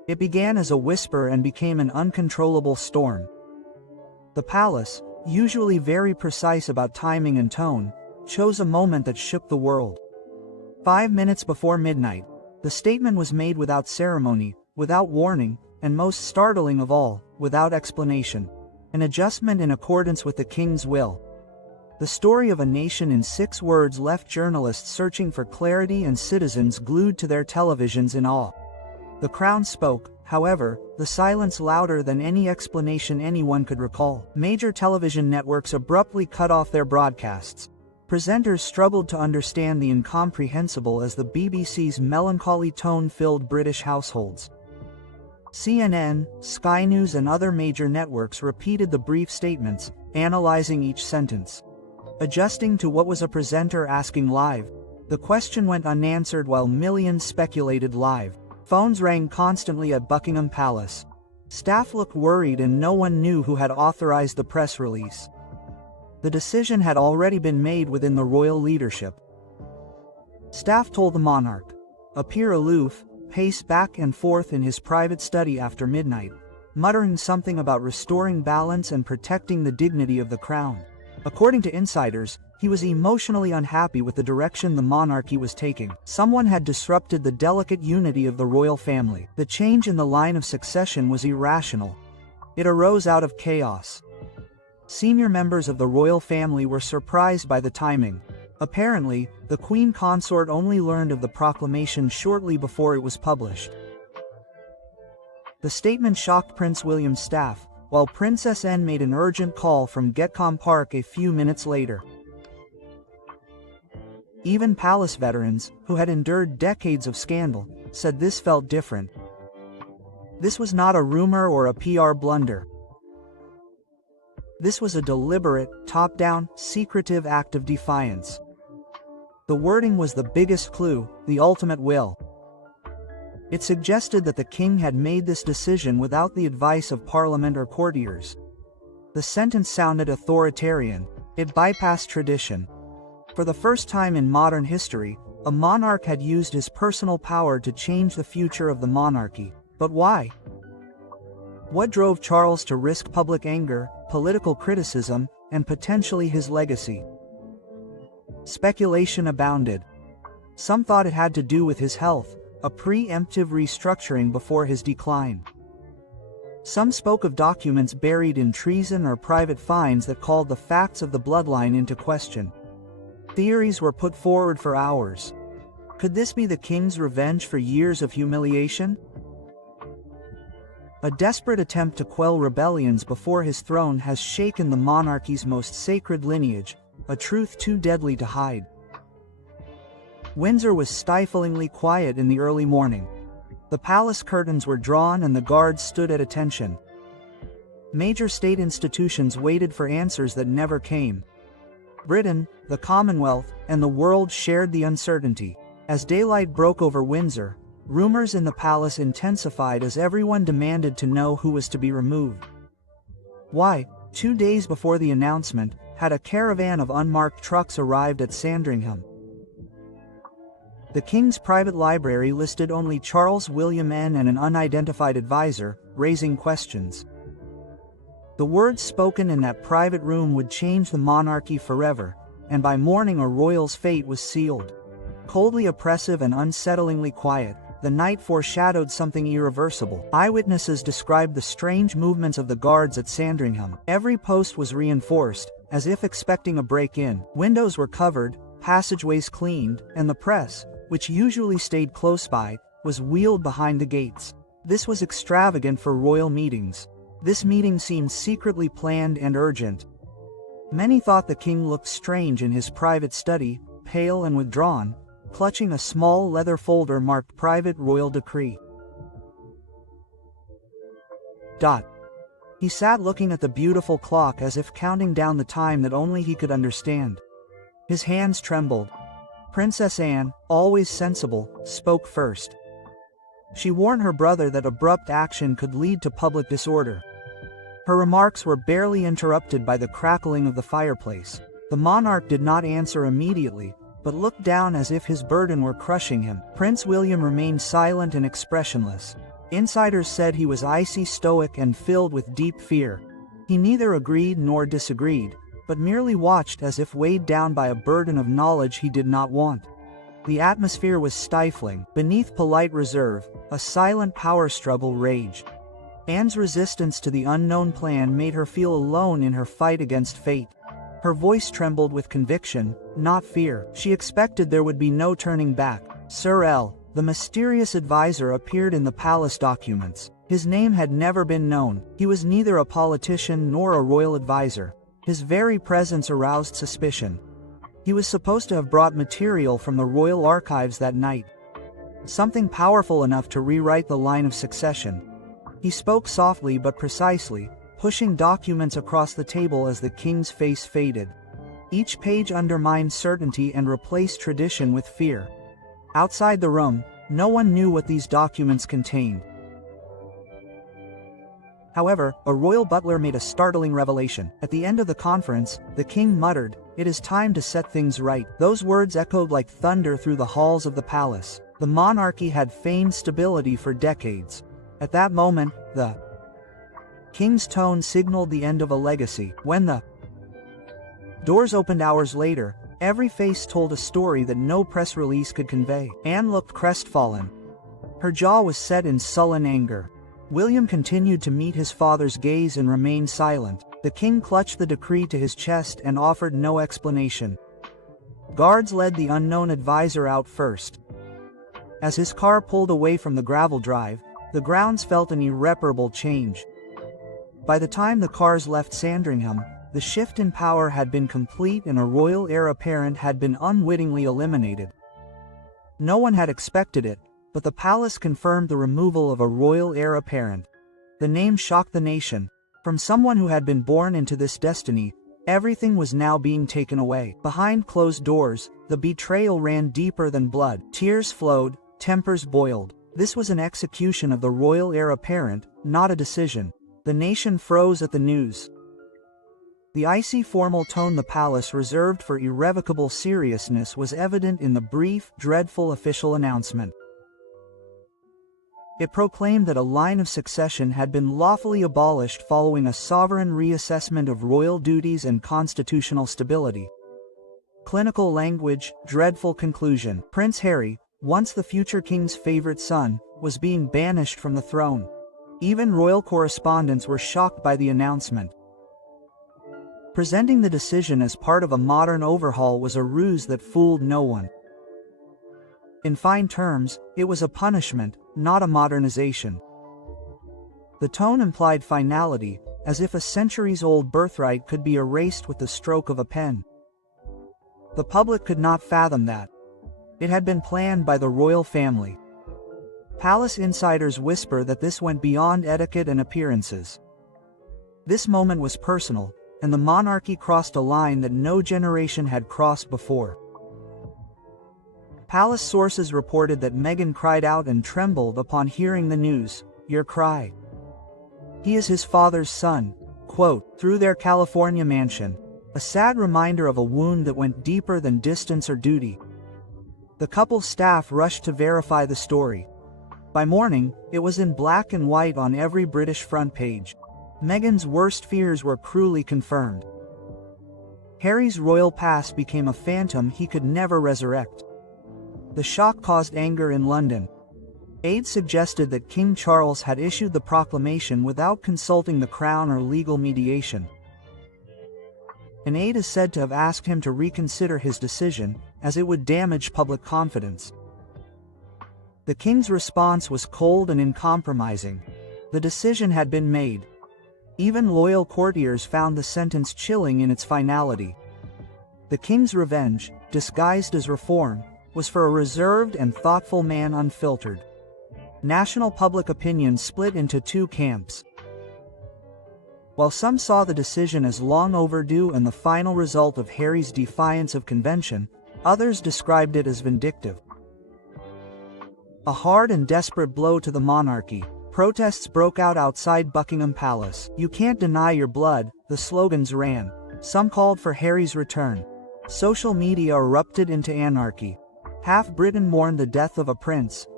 It began as a whisper and became an uncontrollable storm. The palace, usually very precise about timing and tone, chose a moment that shook the world. 5 minutes before midnight, the statement was made without ceremony, without warning, and most startling of all, without explanation. An adjustment in accordance with the king's will. The story of a nation in 6 words left journalists searching for clarity and citizens glued to their televisions in awe. The crown spoke, however, the silence louder than any explanation anyone could recall. Major television networks abruptly cut off their broadcasts. Presenters struggled to understand the incomprehensible as the BBC's melancholy tone filled British households. CNN, Sky News and other major networks repeated the brief statements, analyzing each sentence. Adjusting to what was a presenter asking live, the question went unanswered while millions speculated live. Phones rang constantly at Buckingham Palace. Staff looked worried and no one knew who had authorized the press release. The decision had already been made within the royal leadership. Staff told the monarch, appear aloof, pace back and forth in his private study after midnight, muttering something about restoring balance and protecting the dignity of the crown. According to insiders, he was emotionally unhappy with the direction the monarchy was taking. Someone had disrupted the delicate unity of the royal family. The change in the line of succession was irrational. It arose out of chaos. Senior members of the royal family were surprised by the timing. Apparently, the Queen Consort only learned of the proclamation shortly before it was published. The statement shocked Prince William's staff, while Princess Anne made an urgent call from Getcombe Park a few minutes later. Even palace veterans, who had endured decades of scandal, said this felt different. This was not a rumor or a PR blunder. This was a deliberate, top-down, secretive act of defiance. The wording was the biggest clue, the ultimate will. It suggested that the king had made this decision without the advice of parliament or courtiers. The sentence sounded authoritarian. It bypassed tradition. For the first time in modern history, a monarch had used his personal power to change the future of the monarchy. But why? What drove Charles to risk public anger, political criticism, and potentially his legacy? Speculation abounded. Some thought it had to do with his health, a preemptive restructuring before his decline. Some spoke of documents buried in treason or private fines that called the facts of the bloodline into question. Theories were put forward for hours. Could this be the king's revenge for years of humiliation? A desperate attempt to quell rebellions before his throne has shaken the monarchy's most sacred lineage, a truth too deadly to hide. Windsor was stiflingly quiet in the early morning. The palace curtains were drawn and the guards stood at attention. Major state institutions waited for answers that never came. Britain, the Commonwealth, and the world shared the uncertainty. As daylight broke over Windsor, rumors in the palace intensified as everyone demanded to know who was to be removed. Why, 2 days before the announcement, had a caravan of unmarked trucks arrived at Sandringham. The king's private library listed only Charles William N. and an unidentified advisor, raising questions. The words spoken in that private room would change the monarchy forever, and by morning a royal's fate was sealed. Coldly oppressive and unsettlingly quiet, the night foreshadowed something irreversible. Eyewitnesses described the strange movements of the guards at Sandringham. Every post was reinforced, as if expecting a break-in. Windows were covered, passageways cleaned, and the press, which usually stayed close by, was wheeled behind the gates. This was extravagant for royal meetings. This meeting seemed secretly planned and urgent. Many thought the king looked strange in his private study, pale and withdrawn, clutching a small leather folder marked Private Royal Decree. He sat looking at the beautiful clock as if counting down the time that only he could understand. His hands trembled. Princess Anne, always sensible, spoke first. She warned her brother that abrupt action could lead to public disorder. Her remarks were barely interrupted by the crackling of the fireplace. The monarch did not answer immediately, but looked down as if his burden were crushing him. Prince William remained silent and expressionless. Insiders said he was icy stoic and filled with deep fear. He neither agreed nor disagreed, but merely watched as if weighed down by a burden of knowledge he did not want. The atmosphere was stifling. Beneath polite reserve, a silent power struggle raged. Anne's resistance to the unknown plan made her feel alone in her fight against fate. Her voice trembled with conviction, not fear. She expected there would be no turning back. Sir L., the mysterious advisor, appeared in the palace documents. His name had never been known. He was neither a politician nor a royal advisor. His very presence aroused suspicion. He was supposed to have brought material from the royal archives that night. Something powerful enough to rewrite the line of succession. He spoke softly but precisely, pushing documents across the table as the king's face faded. Each page undermined certainty and replaced tradition with fear. Outside the room, no one knew what these documents contained. However, a royal butler made a startling revelation. At the end of the conference, the king muttered, "It is time to set things right." Those words echoed like thunder through the halls of the palace. The monarchy had feigned stability for decades. At that moment, the king's tone signaled the end of a legacy. When the doors opened hours later, every face told a story that no press release could convey. Anne looked crestfallen. Her jaw was set in sullen anger. William continued to meet his father's gaze and remained silent. The king clutched the decree to his chest and offered no explanation. Guards led the unknown advisor out first. As his car pulled away from the gravel drive, the grounds felt an irreparable change. By the time the cars left Sandringham, the shift in power had been complete and a royal heir apparent had been unwittingly eliminated. No one had expected it, but the palace confirmed the removal of a royal heir apparent. The name shocked the nation. From someone who had been born into this destiny, everything was now being taken away. Behind closed doors, the betrayal ran deeper than blood. Tears flowed, tempers boiled. This was an execution of the royal heir apparent, not a decision. The nation froze at the news. The icy formal tone the palace reserved for irrevocable seriousness was evident in the brief, dreadful official announcement. It proclaimed that a line of succession had been lawfully abolished following a sovereign reassessment of royal duties and constitutional stability. Clinical language, dreadful conclusion. Prince Harry, once the future king's favorite son, was being banished from the throne. Even royal correspondents were shocked by the announcement. Presenting the decision as part of a modern overhaul was a ruse that fooled no one. In fine terms, it was a punishment, not a modernization. The tone implied finality, as if a centuries-old birthright could be erased with the stroke of a pen. The public could not fathom that. It had been planned by the royal family. Palace insiders whisper that this went beyond etiquette and appearances. This moment was personal, and the monarchy crossed a line that no generation had crossed before. Palace sources reported that Meghan cried out and trembled upon hearing the news. "Your cry. He is his father's son," quote, through their California mansion. A sad reminder of a wound that went deeper than distance or duty. The couple's staff rushed to verify the story. By morning, it was in black and white on every British front page. Meghan's worst fears were cruelly confirmed. Harry's royal past became a phantom he could never resurrect. The shock caused anger in London. Aides suggested that King Charles had issued the proclamation without consulting the Crown or legal mediation. An aide is said to have asked him to reconsider his decision, as it would damage public confidence. The king's response was cold and uncompromising. The decision had been made. Even loyal courtiers found the sentence chilling in its finality. The king's revenge, disguised as reform, was for a reserved and thoughtful man unfiltered. National public opinion split into two camps. While some saw the decision as long overdue and the final result of Harry's defiance of convention, others described it as vindictive. A hard and desperate blow to the monarchy. Protests broke out outside Buckingham Palace. "You can't deny your blood," the slogans ran. Some called for Harry's return. Social media erupted into anarchy. Half Britain mourned the death of a prince,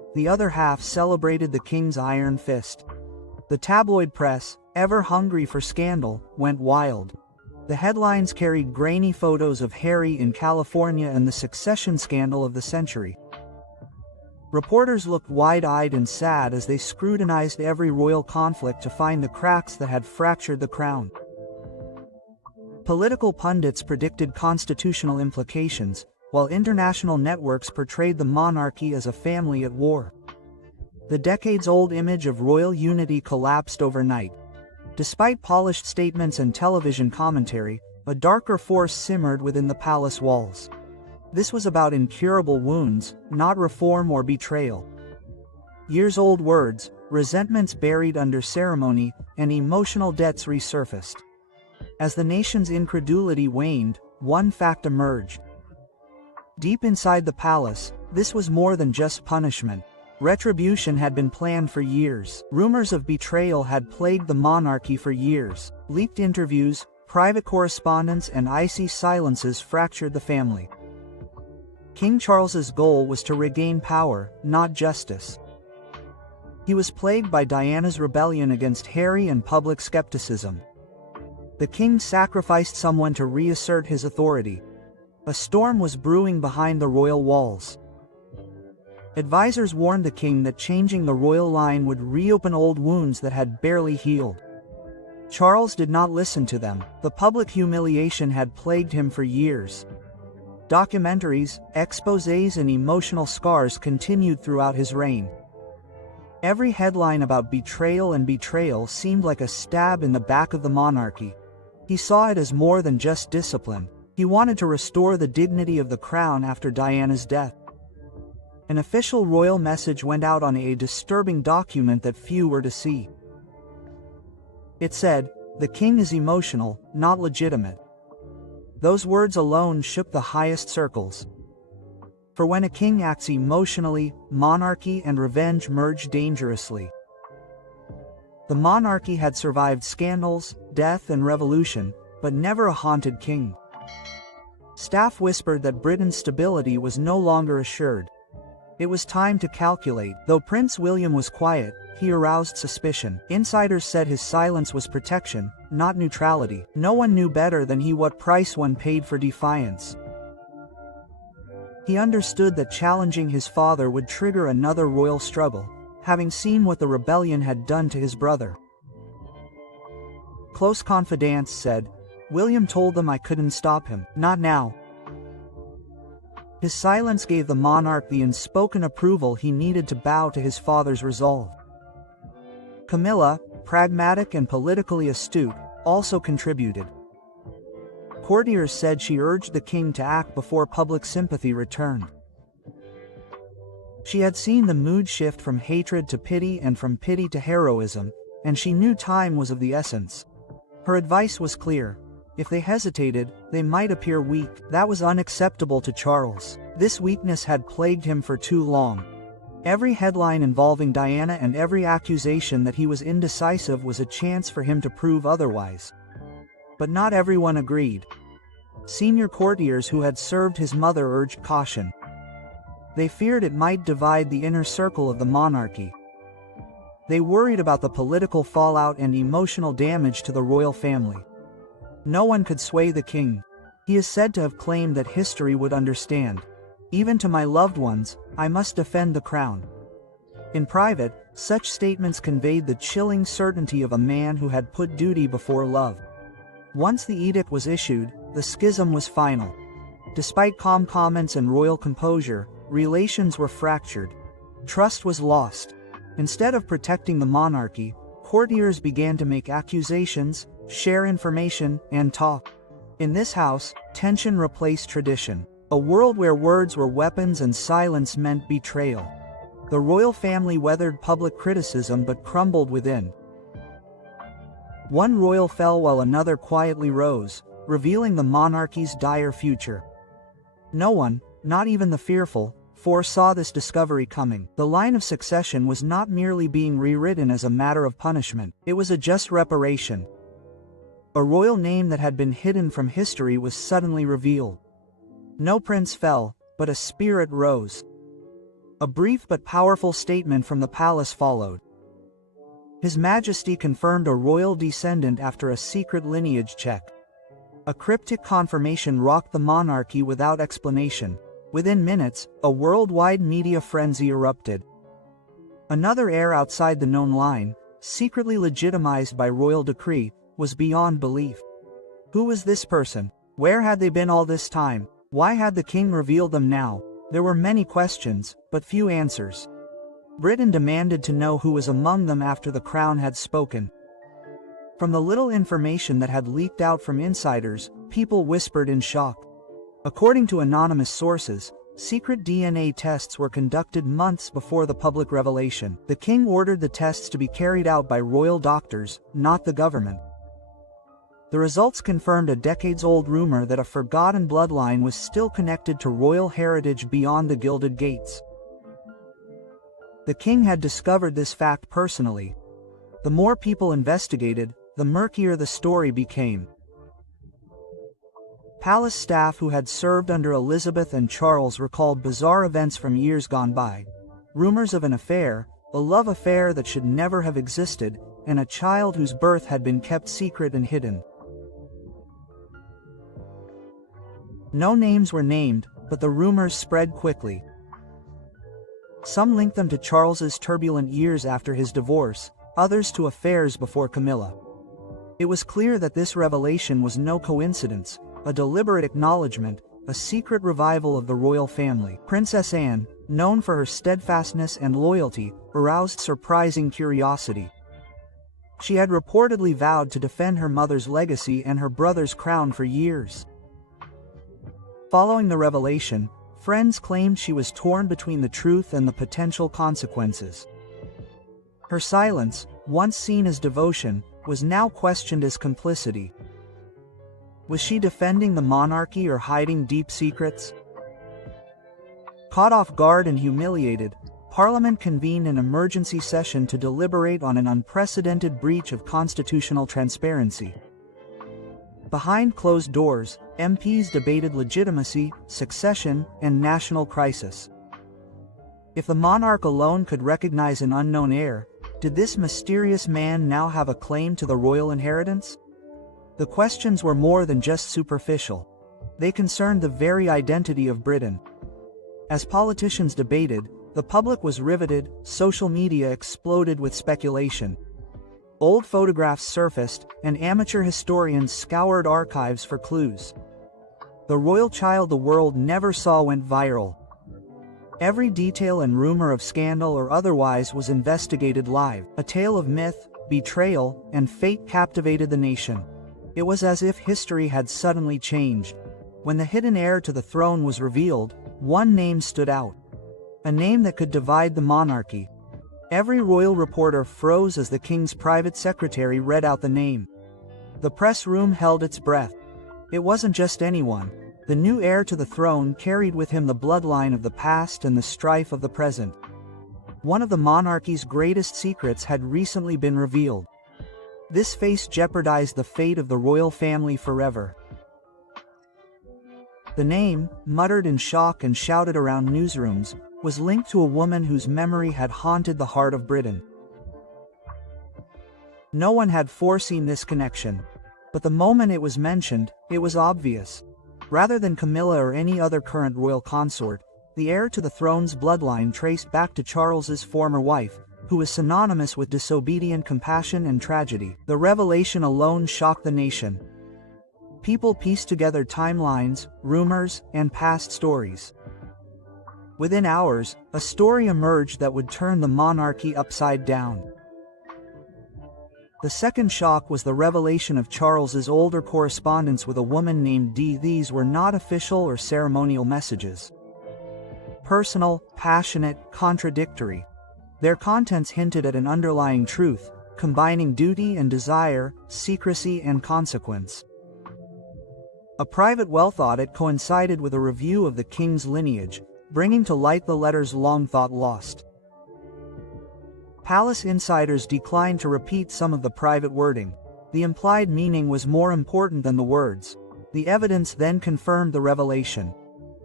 the other half celebrated the king's iron fist. The tabloid press, ever hungry for scandal, went wild. The headlines carried grainy photos of Harry in California and the succession scandal of the century. Reporters looked wide-eyed and sad as they scrutinized every royal conflict to find the cracks that had fractured the crown. Political pundits predicted constitutional implications, while international networks portrayed the monarchy as a family at war. The decades-old image of royal unity collapsed overnight. Despite polished statements and television commentary, a darker force simmered within the palace walls. This was about incurable wounds, not reform or betrayal. Years-old words, resentments buried under ceremony, and emotional debts resurfaced. As the nation's incredulity waned, one fact emerged. Deep inside the palace, this was more than just punishment. Retribution had been planned for years. Rumors of betrayal had plagued the monarchy for years. Leaked interviews, private correspondence, and icy silences fractured the family. King Charles's goal was to regain power, not justice. He was plagued by Diana's rebellion against Harry and public skepticism. The king sacrificed someone to reassert his authority. A storm was brewing behind the royal walls. Advisors warned the king that changing the royal line would reopen old wounds that had barely healed. Charles did not listen to them. The public humiliation had plagued him for years. Documentaries, exposés, and emotional scars continued throughout his reign. Every headline about betrayal seemed like a stab in the back of the monarchy. He saw it as more than just discipline. He wanted to restore the dignity of the crown after Diana's death. An official royal message went out on a disturbing document that few were to see. It said, "The king is emotional, not legitimate." Those words alone shook the highest circles. For when a king acts emotionally, monarchy and revenge merge dangerously. The monarchy had survived scandals, death, and revolution, but never a haunted king. Staff whispered that Britain's stability was no longer assured. It was time to calculate. Though Prince William was quiet, he aroused suspicion. Insiders said his silence was protection, not neutrality. No one knew better than he what price one paid for defiance. He understood that challenging his father would trigger another royal struggle, having seen what the rebellion had done to his brother. Close confidants said, "William told them I couldn't stop him, not now." His silence gave the monarch the unspoken approval he needed to bow to his father's resolve. Camilla, pragmatic and politically astute, also contributed. Courtiers said she urged the king to act before public sympathy returned. She had seen the mood shift from hatred to pity and from pity to heroism, and she knew time was of the essence. Her advice was clear. If they hesitated, they might appear weak. That was unacceptable to Charles. This weakness had plagued him for too long. Every headline involving Diana and every accusation that he was indecisive was a chance for him to prove otherwise. But not everyone agreed. Senior courtiers who had served his mother urged caution. They feared it might divide the inner circle of the monarchy. They worried about the political fallout and emotional damage to the royal family. No one could sway the king. He is said to have claimed that history would understand. "Even to my loved ones, I must defend the crown." In private, such statements conveyed the chilling certainty of a man who had put duty before love. Once the edict was issued, the schism was final. Despite calm comments and royal composure, relations were fractured. Trust was lost. Instead of protecting the monarchy, courtiers began to make accusations, share information, and talk. In this house, tension replaced tradition. A world where words were weapons and silence meant betrayal. The royal family weathered public criticism but crumbled within. One royal fell while another quietly rose, revealing the monarchy's dire future. No one, not even the fearful, foresaw this discovery coming. The line of succession was not merely being rewritten as a matter of punishment, it was a just reparation. A royal name that had been hidden from history was suddenly revealed. No prince fell, but a spirit rose. A brief but powerful statement from the palace followed. His Majesty confirmed a royal descendant after a secret lineage check. A cryptic confirmation rocked the monarchy without explanation. Within minutes, a worldwide media frenzy erupted. Another heir outside the known line, secretly legitimized by royal decree, was beyond belief. Who was this person? Where had they been all this time? Why had the king revealed them now? There were many questions, but few answers. Britain demanded to know who was among them after the crown had spoken. From the little information that had leaked out from insiders, people whispered in shock. According to anonymous sources, secret DNA tests were conducted months before the public revelation. The king ordered the tests to be carried out by royal doctors, not the government. The results confirmed a decades-old rumor that a forgotten bloodline was still connected to royal heritage beyond the Gilded Gates. The king had discovered this fact personally. The more people investigated, the murkier the story became. Palace staff who had served under Elizabeth and Charles recalled bizarre events from years gone by. Rumors of an affair, a love affair that should never have existed, and a child whose birth had been kept secret and hidden. No names were named, but the rumors spread quickly. Some linked them to Charles's turbulent years after his divorce, others to affairs before Camilla. It was clear that this revelation was no coincidence, a deliberate acknowledgement, a secret revival of the royal family. Princess Anne, known for her steadfastness and loyalty, aroused surprising curiosity. She had reportedly vowed to defend her mother's legacy and her brother's crown for years. Following the revelation, friends claimed she was torn between the truth and the potential consequences. Her silence, once seen as devotion, was now questioned as complicity. Was she defending the monarchy or hiding deep secrets? Caught off guard and humiliated, Parliament convened an emergency session to deliberate on an unprecedented breach of constitutional transparency. Behind closed doors, MPs debated legitimacy, succession, and national crisis. If the monarch alone could recognize an unknown heir, did this mysterious man now have a claim to the royal inheritance? The questions were more than just superficial. They concerned the very identity of Britain. As politicians debated, the public was riveted, social media exploded with speculation. Old photographs surfaced, and amateur historians scoured archives for clues. The royal child the world never saw went viral. Every detail and rumor of scandal or otherwise was investigated live. A tale of myth, betrayal, and fate captivated the nation. It was as if history had suddenly changed. When the hidden heir to the throne was revealed, one name stood out. A name that could divide the monarchy. Every royal reporter froze as the king's private secretary read out the name. The press room held its breath. It wasn't just anyone. The new heir to the throne carried with him the bloodline of the past and the strife of the present. One of the monarchy's greatest secrets had recently been revealed. This face jeopardized the fate of the royal family forever. The name, muttered in shock and shouted around newsrooms, was linked to a woman whose memory had haunted the heart of Britain. No one had foreseen this connection, but the moment it was mentioned, it was obvious. Rather than Camilla or any other current royal consort, the heir to the throne's bloodline traced back to Charles's former wife, who was synonymous with disobedient compassion and tragedy. The revelation alone shocked the nation. People pieced together timelines, rumors, and past stories. Within hours, a story emerged that would turn the monarchy upside down. The second shock was the revelation of Charles's older correspondence with a woman named Dee. These were not official or ceremonial messages. Personal, passionate, contradictory. Their contents hinted at an underlying truth, combining duty and desire, secrecy and consequence. A private wealth audit coincided with a review of the king's lineage, bringing to light the letters long thought lost. Palace insiders declined to repeat some of the private wording. The implied meaning was more important than the words. The evidence then confirmed the revelation.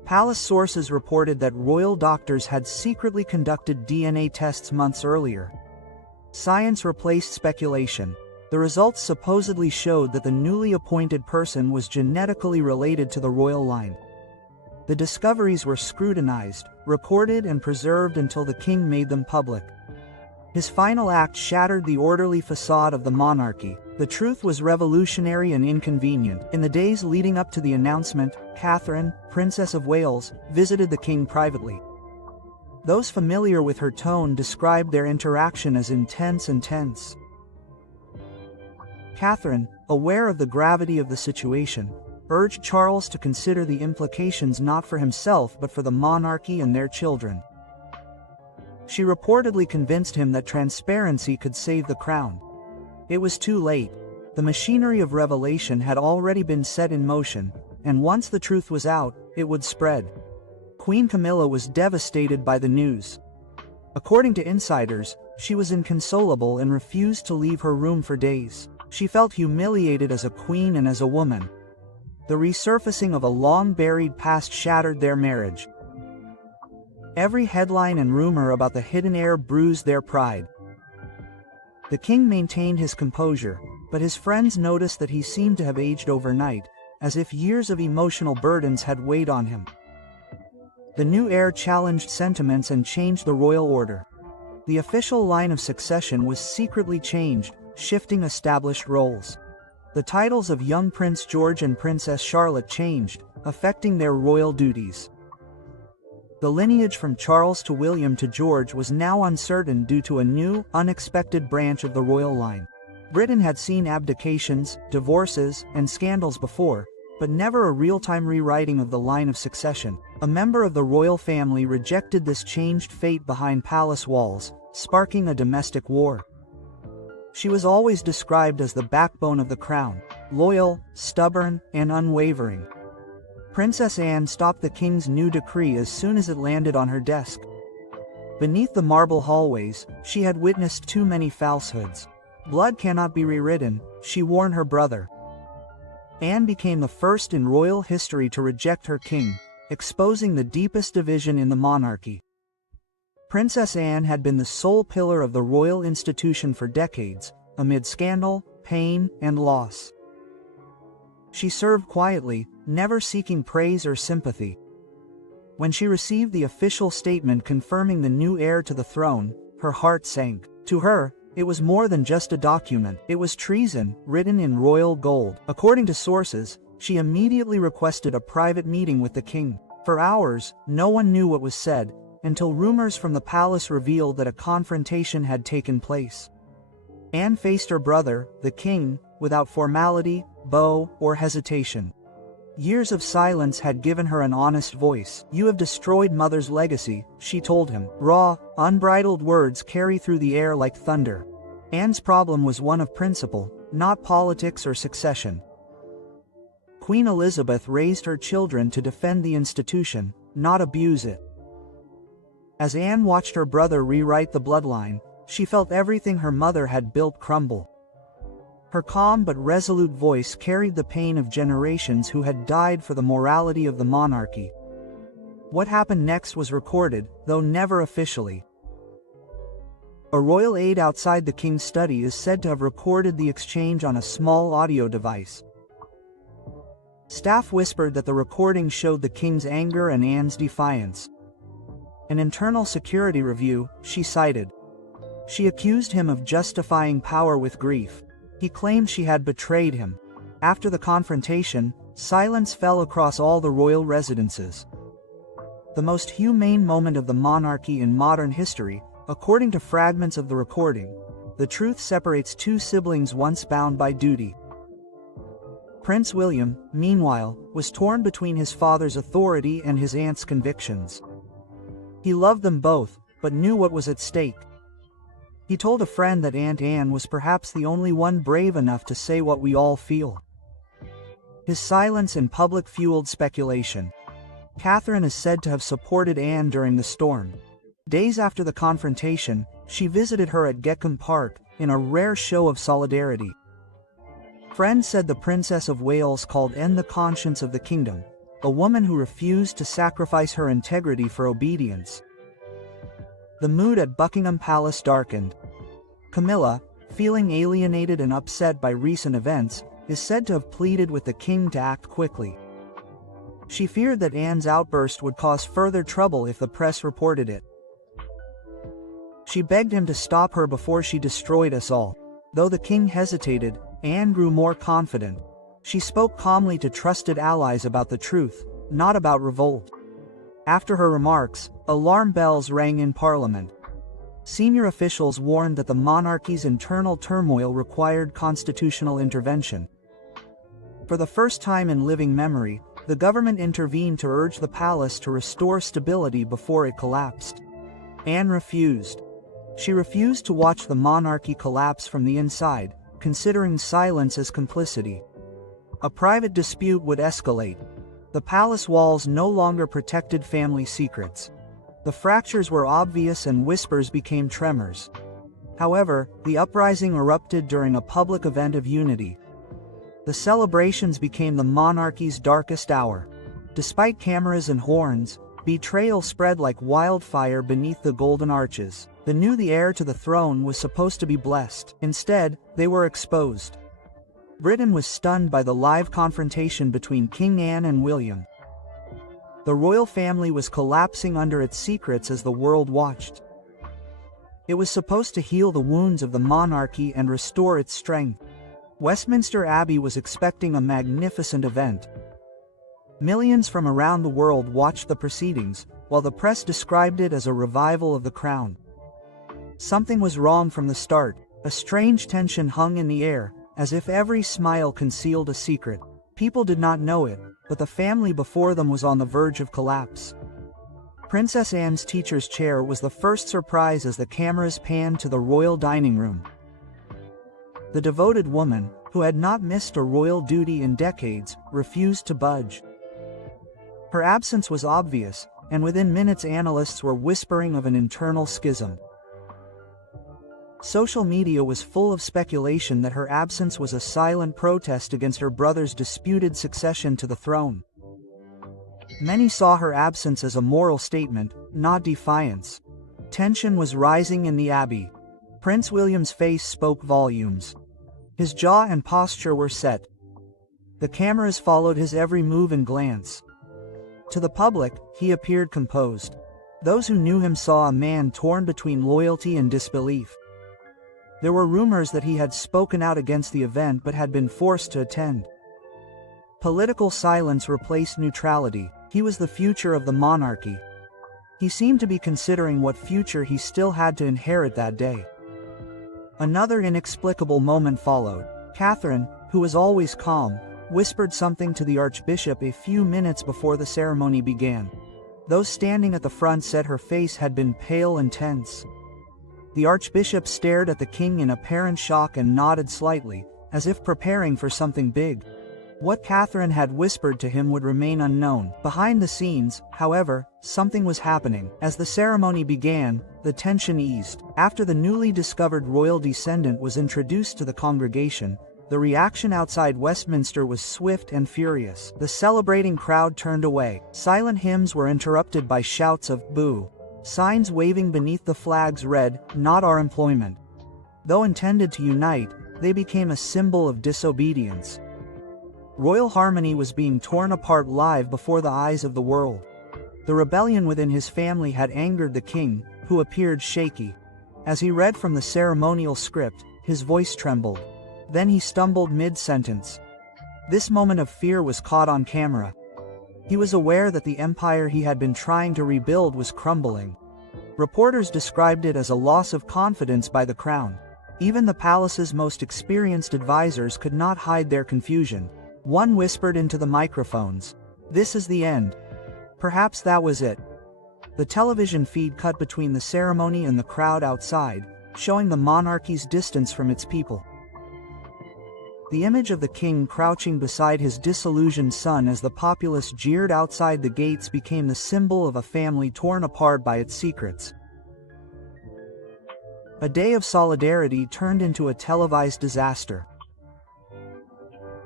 Palace sources reported that royal doctors had secretly conducted DNA tests months earlier. Science replaced speculation. The results supposedly showed that the newly appointed person was genetically related to the royal line. The discoveries were scrutinized, recorded and preserved until the king made them public. His final act shattered the orderly facade of the monarchy. The truth was revolutionary and inconvenient. In the days leading up to the announcement, Catherine, Princess of Wales, visited the king privately. Those familiar with her tone described their interaction as intense and tense. Catherine, aware of the gravity of the situation, urged Charles to consider the implications not for himself but for the monarchy and their children. She reportedly convinced him that transparency could save the crown. It was too late. The machinery of revelation had already been set in motion, and once the truth was out, it would spread. Queen Camilla was devastated by the news. According to insiders, she was inconsolable and refused to leave her room for days. She felt humiliated as a queen and as a woman. The resurfacing of a long-buried past shattered their marriage. Every headline and rumor about the hidden heir bruised their pride. The king maintained his composure, but his friends noticed that he seemed to have aged overnight, as if years of emotional burdens had weighed on him. The new heir challenged sentiments and changed the royal order. The official line of succession was secretly changed, shifting established roles. The titles of young Prince George and Princess Charlotte changed, affecting their royal duties. The lineage from Charles to William to George was now uncertain due to a new, unexpected branch of the royal line. Britain had seen abdications, divorces, and scandals before, but never a real-time rewriting of the line of succession. A member of the royal family rejected this changed fate behind palace walls, sparking a domestic war. She was always described as the backbone of the crown, loyal, stubborn, and unwavering. Princess Anne stopped the king's new decree as soon as it landed on her desk. Beneath the marble hallways, she had witnessed too many falsehoods. Blood cannot be rewritten, she warned her brother. Anne became the first in royal history to reject her king, exposing the deepest division in the monarchy. Princess Anne had been the sole pillar of the royal institution for decades, amid scandal, pain, and loss. She served quietly, never seeking praise or sympathy. When she received the official statement confirming the new heir to the throne, her heart sank. To her, it was more than just a document. It was treason, written in royal gold. According to sources, she immediately requested a private meeting with the king. For hours, no one knew what was said, until rumors from the palace revealed that a confrontation had taken place. Anne faced her brother, the king, without formality, bow, or hesitation. Years of silence had given her an honest voice. "You have destroyed Mother's legacy," she told him. Raw, unbridled words carry through the air like thunder. Anne's problem was one of principle, not politics or succession. Queen Elizabeth raised her children to defend the institution, not abuse it. As Anne watched her brother rewrite the bloodline, she felt everything her mother had built crumble. Her calm but resolute voice carried the pain of generations who had died for the morality of the monarchy. What happened next was recorded, though never officially. A royal aide outside the king's study is said to have recorded the exchange on a small audio device. Staff whispered that the recording showed the king's anger and Anne's defiance. An internal security review, she cited. She accused him of justifying power with grief. He claimed she had betrayed him. After the confrontation, silence fell across all the royal residences. The most humane moment of the monarchy in modern history, according to fragments of the recording, the truth separates two siblings once bound by duty. Prince William, meanwhile, was torn between his father's authority and his aunt's convictions. He loved them both, but knew what was at stake. He told a friend that Aunt Anne was perhaps the only one brave enough to say what we all feel. His silence in public fueled speculation. Catherine is said to have supported Anne during the storm. Days after the confrontation, she visited her at Gekkom Park, in a rare show of solidarity. Friends said the Princess of Wales called Anne the conscience of the kingdom, a woman who refused to sacrifice her integrity for obedience. The mood at Buckingham Palace darkened. Camilla, feeling alienated and upset by recent events, is said to have pleaded with the king to act quickly. She feared that Anne's outburst would cause further trouble if the press reported it. She begged him to stop her before she destroyed us all. Though the king hesitated, Anne grew more confident. She spoke calmly to trusted allies about the truth, not about revolt. After her remarks, alarm bells rang in Parliament. Senior officials warned that the monarchy's internal turmoil required constitutional intervention. For the first time in living memory, the government intervened to urge the palace to restore stability before it collapsed. Anne refused. She refused to watch the monarchy collapse from the inside, considering silence as complicity. A private dispute would escalate. The palace walls no longer protected family secrets. The fractures were obvious and whispers became tremors. However, the uprising erupted during a public event of unity. The celebrations became the monarchy's darkest hour. Despite cameras and horns, betrayal spread like wildfire beneath the golden arches. They knew the heir to the throne was supposed to be blessed. Instead, they were exposed. Britain was stunned by the live confrontation between King Anne and William. The royal family was collapsing under its secrets as the world watched. It was supposed to heal the wounds of the monarchy and restore its strength. Westminster Abbey was expecting a magnificent event. Millions from around the world watched the proceedings, while the press described it as a revival of the crown. Something was wrong from the start. A strange tension hung in the air, as if every smile concealed a secret. People did not know it, but the family before them was on the verge of collapse. Princess Anne's teacher's chair was the first surprise as the cameras panned to the royal dining room. The devoted woman, who had not missed a royal duty in decades, refused to budge. Her absence was obvious, and within minutes analysts were whispering of an internal schism. Social media was full of speculation that her absence was a silent protest against her brother's disputed succession to the throne. Many saw her absence as a moral statement, not defiance. Tension was rising in the Abbey. Prince William's face spoke volumes. His jaw and posture were set. The cameras followed his every move and glance. To the public, he appeared composed. Those who knew him saw a man torn between loyalty and disbelief. There were rumors that he had spoken out against the event but had been forced to attend. Political silence replaced neutrality. He was the future of the monarchy. He seemed to be considering what future he still had to inherit that day. Another inexplicable moment followed. Catherine, who was always calm, whispered something to the Archbishop a few minutes before the ceremony began. Those standing at the front said her face had been pale and tense. The Archbishop stared at the king in apparent shock and nodded slightly, as if preparing for something big. What Catherine had whispered to him would remain unknown. Behind the scenes, however, something was happening. As the ceremony began, the tension eased. After the newly discovered royal descendant was introduced to the congregation, the reaction outside Westminster was swift and furious. The celebrating crowd turned away. Silent hymns were interrupted by shouts of "boo." Signs waving beneath the flags read, "Not our employment." Though intended to unite, they became a symbol of disobedience. Royal harmony was being torn apart live before the eyes of the world. The rebellion within his family had angered the king, who appeared shaky. As he read from the ceremonial script, his voice trembled. Then he stumbled mid-sentence. This moment of fear was caught on camera. He was aware that the empire he had been trying to rebuild was crumbling. Reporters described it as a loss of confidence by the crown. Even the palace's most experienced advisors could not hide their confusion. One whispered into the microphones, "This is the end." Perhaps that was it. The television feed cut between the ceremony and the crowd outside, showing the monarchy's distance from its people. The image of the king crouching beside his disillusioned son as the populace jeered outside the gates became the symbol of a family torn apart by its secrets. A day of solidarity turned into a televised disaster.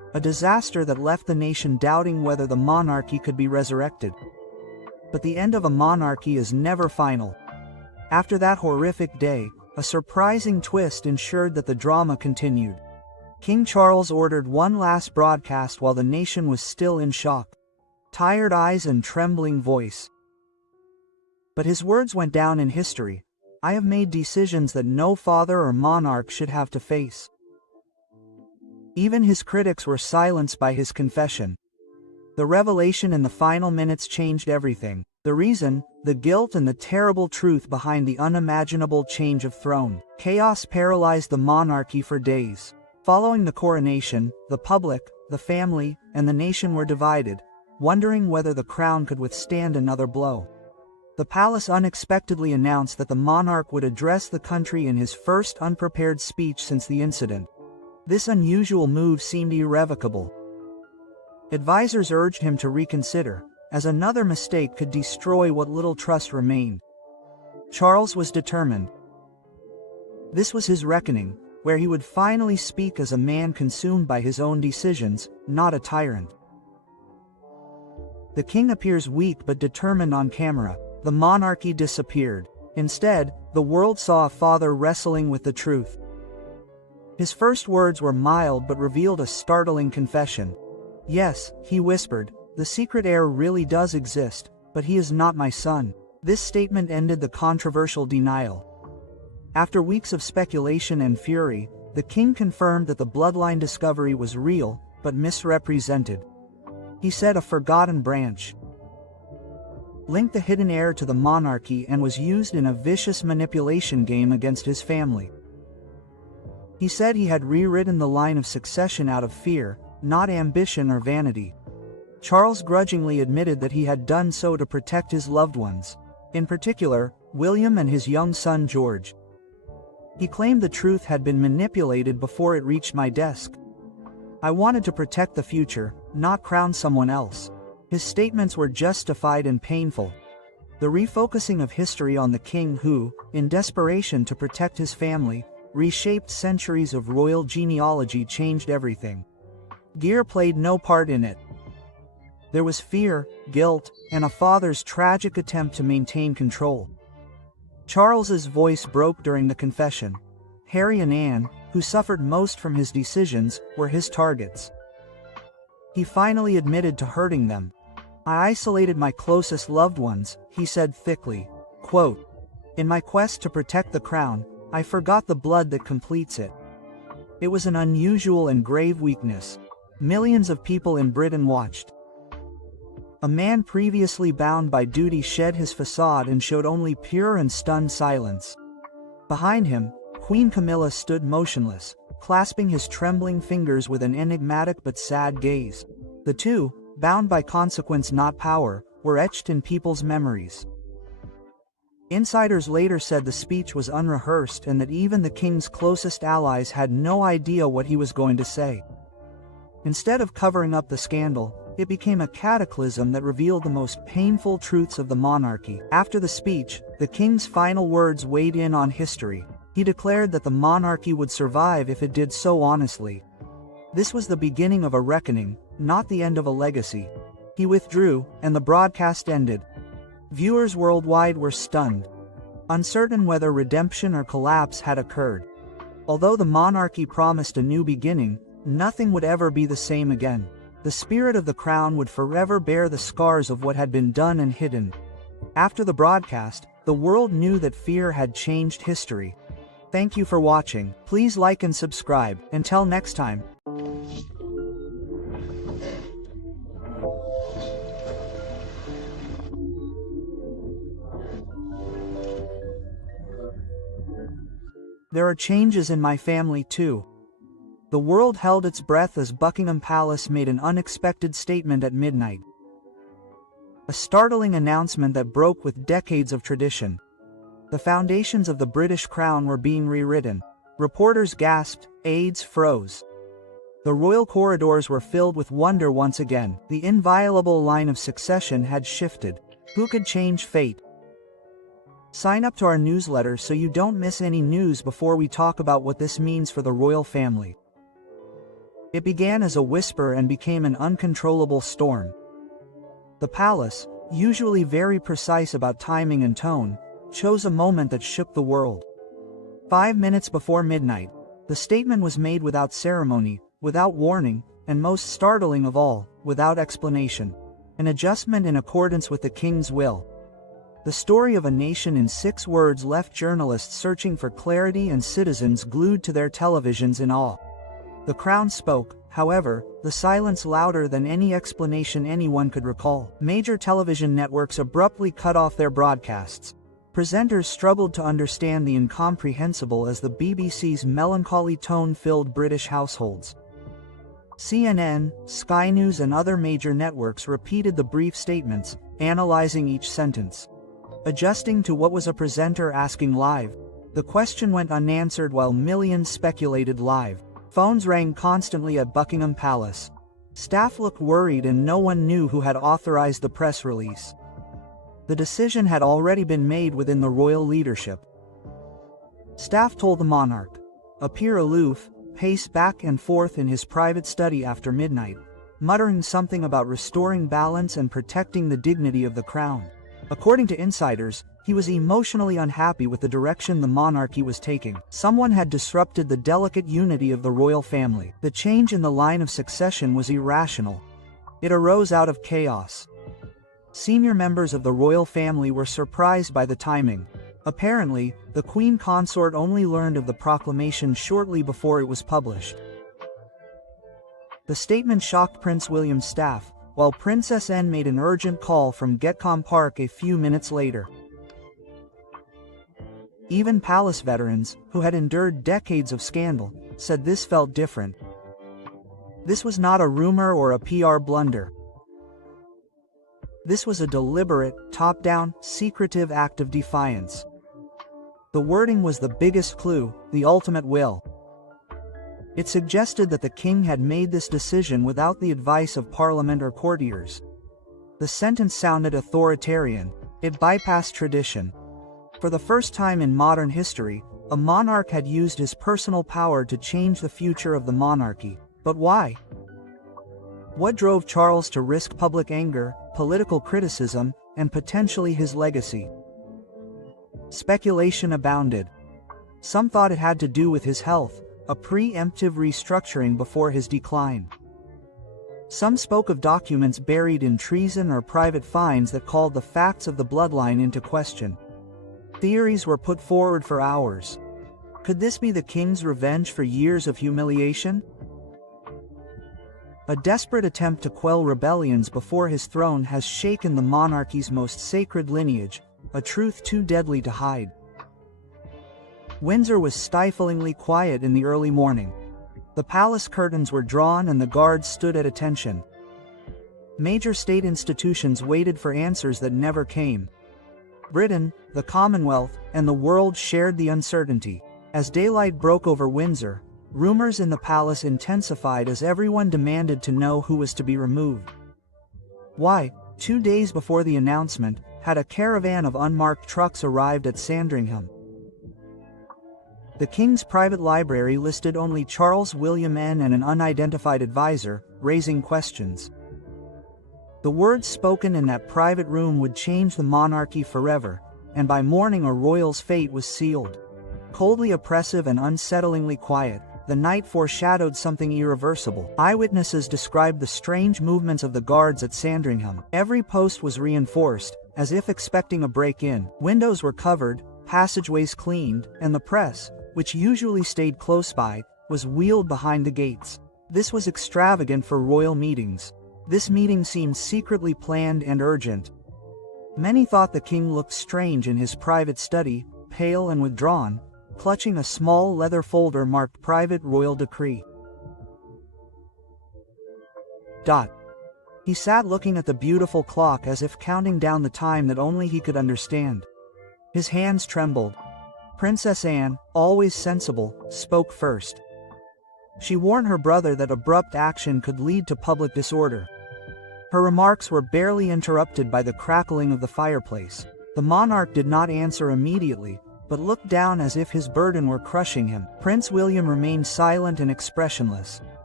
a disaster that left the nation doubting whether the monarchy could be resurrected. But the end of a monarchy is never final. After that horrific day, a surprising twist ensured that the drama continued. King Charles ordered one last broadcast while the nation was still in shock. Tired eyes and trembling voice. But his words went down in history. I have made decisions that no father or monarch should have to face. Even his critics were silenced by his confession. The revelation in the final minutes changed everything. The reason, the guilt and the terrible truth behind the unimaginable change of throne. Chaos paralyzed the monarchy for days. Following the coronation, the public, the family, and the nation were divided, wondering whether the crown could withstand another blow. The palace unexpectedly announced that the monarch would address the country in his first unprepared speech since the incident. This unusual move seemed irrevocable. Advisors urged him to reconsider, as another mistake could destroy what little trust remained. Charles was determined. This was his reckoning, where he would finally speak as a man consumed by his own decisions, not a tyrant. The king appears weak but determined on camera. The monarchy disappeared. Instead, the world saw a father wrestling with the truth. His first words were mild but revealed a startling confession. Yes, he whispered, the secret heir really does exist, but he is not my son. This statement ended the controversial denial. After weeks of speculation and fury, the king confirmed that the bloodline discovery was real, but misrepresented. He said a forgotten branch linked the hidden heir to the monarchy and was used in a vicious manipulation game against his family. He said he had rewritten the line of succession out of fear, not ambition or vanity. Charles grudgingly admitted that he had done so to protect his loved ones, in particular, William and his young son George. He claimed the truth had been manipulated before it reached my desk. I wanted to protect the future, not crown someone else. His statements were justified and painful. The refocusing of history on the king who, in desperation to protect his family, reshaped centuries of royal genealogy changed everything. Gear played no part in it. There was fear, guilt, and a father's tragic attempt to maintain control. Charles's voice broke during the confession. Harry and Anne, who suffered most from his decisions, were his targets. He finally admitted to hurting them. I isolated my closest loved ones, he said thickly. Quote, in my quest to protect the crown, I forgot the blood that completes it. It was an unusual and grave weakness. Millions of people in Britain watched. A man previously bound by duty shed his facade and showed only pure and stunned silence. Behind him, Queen Camilla stood motionless, clasping his trembling fingers with an enigmatic but sad gaze. The two, bound by consequence not power, were etched in people's memories. Insiders later said the speech was unrehearsed and that even the king's closest allies had no idea what he was going to say. Instead of covering up the scandal, it became a cataclysm that revealed the most painful truths of the monarchy. After the speech, the king's final words weighed in on history. He declared that the monarchy would survive if it did so honestly. This was the beginning of a reckoning, not the end of a legacy. He withdrew, and the broadcast ended. Viewers worldwide were stunned, uncertain whether redemption or collapse had occurred. Although the monarchy promised a new beginning, nothing would ever be the same again. The spirit of the crown would forever bear the scars of what had been done and hidden. After the broadcast, the world knew that fear had changed history. Thank you for watching. Please like and subscribe. Until next time. There are changes in my family too. The world held its breath as Buckingham Palace made an unexpected statement at midnight. A startling announcement that broke with decades of tradition. The foundations of the British crown were being rewritten. Reporters gasped, aides froze. The royal corridors were filled with wonder once again. The inviolable line of succession had shifted. Who could change fate? Sign up to our newsletter so you don't miss any news before we talk about what this means for the royal family. It began as a whisper and became an uncontrollable storm. The palace, usually very precise about timing and tone, chose a moment that shook the world. 5 minutes before midnight, the statement was made without ceremony, without warning, and most startling of all, without explanation. An adjustment in accordance with the king's will. The story of a nation in 6 words left journalists searching for clarity and citizens glued to their televisions in awe. The crown spoke, however, the silence louder than any explanation anyone could recall. Major television networks abruptly cut off their broadcasts. Presenters struggled to understand the incomprehensible as the BBC's melancholy tone filled British households. CNN, Sky News and other major networks repeated the brief statements, analyzing each sentence. Adjusting to what was a presenter asking live, the question went unanswered while millions speculated live. Phones rang constantly at Buckingham Palace. Staff looked worried and no one knew who had authorized the press release. The decision had already been made within the royal leadership. Staff told the monarch, appear aloof, pace back and forth in his private study after midnight, muttering something about restoring balance and protecting the dignity of the crown. According to insiders, he was emotionally unhappy with the direction the monarchy was taking. Someone had disrupted the delicate unity of the royal family. The change in the line of succession was irrational. It arose out of chaos. Senior members of the royal family were surprised by the timing. Apparently, the queen consort only learned of the proclamation shortly before it was published. The statement shocked Prince William's staff, while Princess Anne made an urgent call from Getcombe Park a few minutes later. Even palace veterans, who had endured decades of scandal, said this felt different. This was not a rumor or a PR blunder. This was a deliberate, top-down, secretive act of defiance. The wording was the biggest clue, the ultimate will. It suggested that the king had made this decision without the advice of parliament or courtiers. The sentence sounded authoritarian. It bypassed tradition. For the first time in modern history, a monarch had used his personal power to change the future of the monarchy. But why? What drove Charles to risk public anger, political criticism, and potentially his legacy? Speculation abounded. Some thought it had to do with his health, a preemptive restructuring before his decline. Some spoke of documents buried in treason or private finds that called the facts of the bloodline into question. Theories were put forward for hours. Could this be the king's revenge for years of humiliation? A desperate attempt to quell rebellions before his throne has shaken the monarchy's most sacred lineage, a truth too deadly to hide. Windsor was stiflingly quiet in the early morning. The palace curtains were drawn and the guards stood at attention. Major state institutions waited for answers that never came. Britain, the Commonwealth, and the world shared the uncertainty. As daylight broke over Windsor, rumors in the palace intensified as everyone demanded to know who was to be removed. Why, 2 days before the announcement, had a caravan of unmarked trucks arrived at Sandringham. The king's private library listed only Charles William N. and an unidentified advisor, raising questions. The words spoken in that private room would change the monarchy forever, and by morning a royal's fate was sealed. Coldly oppressive and unsettlingly quiet, the night foreshadowed something irreversible. Eyewitnesses described the strange movements of the guards at Sandringham. Every post was reinforced, as if expecting a break-in. Windows were covered, passageways cleaned, and the press, which usually stayed close by, was wheeled behind the gates. This was extravagant for royal meetings. This meeting seemed secretly planned and urgent. Many thought the king looked strange in his private study, pale and withdrawn, clutching a small leather folder marked Private Royal Decree. He sat looking at the beautiful clock as if counting down the time that only he could understand. His hands trembled. Princess Anne, always sensible, spoke first. She warned her brother that abrupt action could lead to public disorder. Her remarks were barely interrupted by the crackling of the fireplace. The monarch did not answer immediately, but looked down as if his burden were crushing him. Prince William remained silent and expressionless.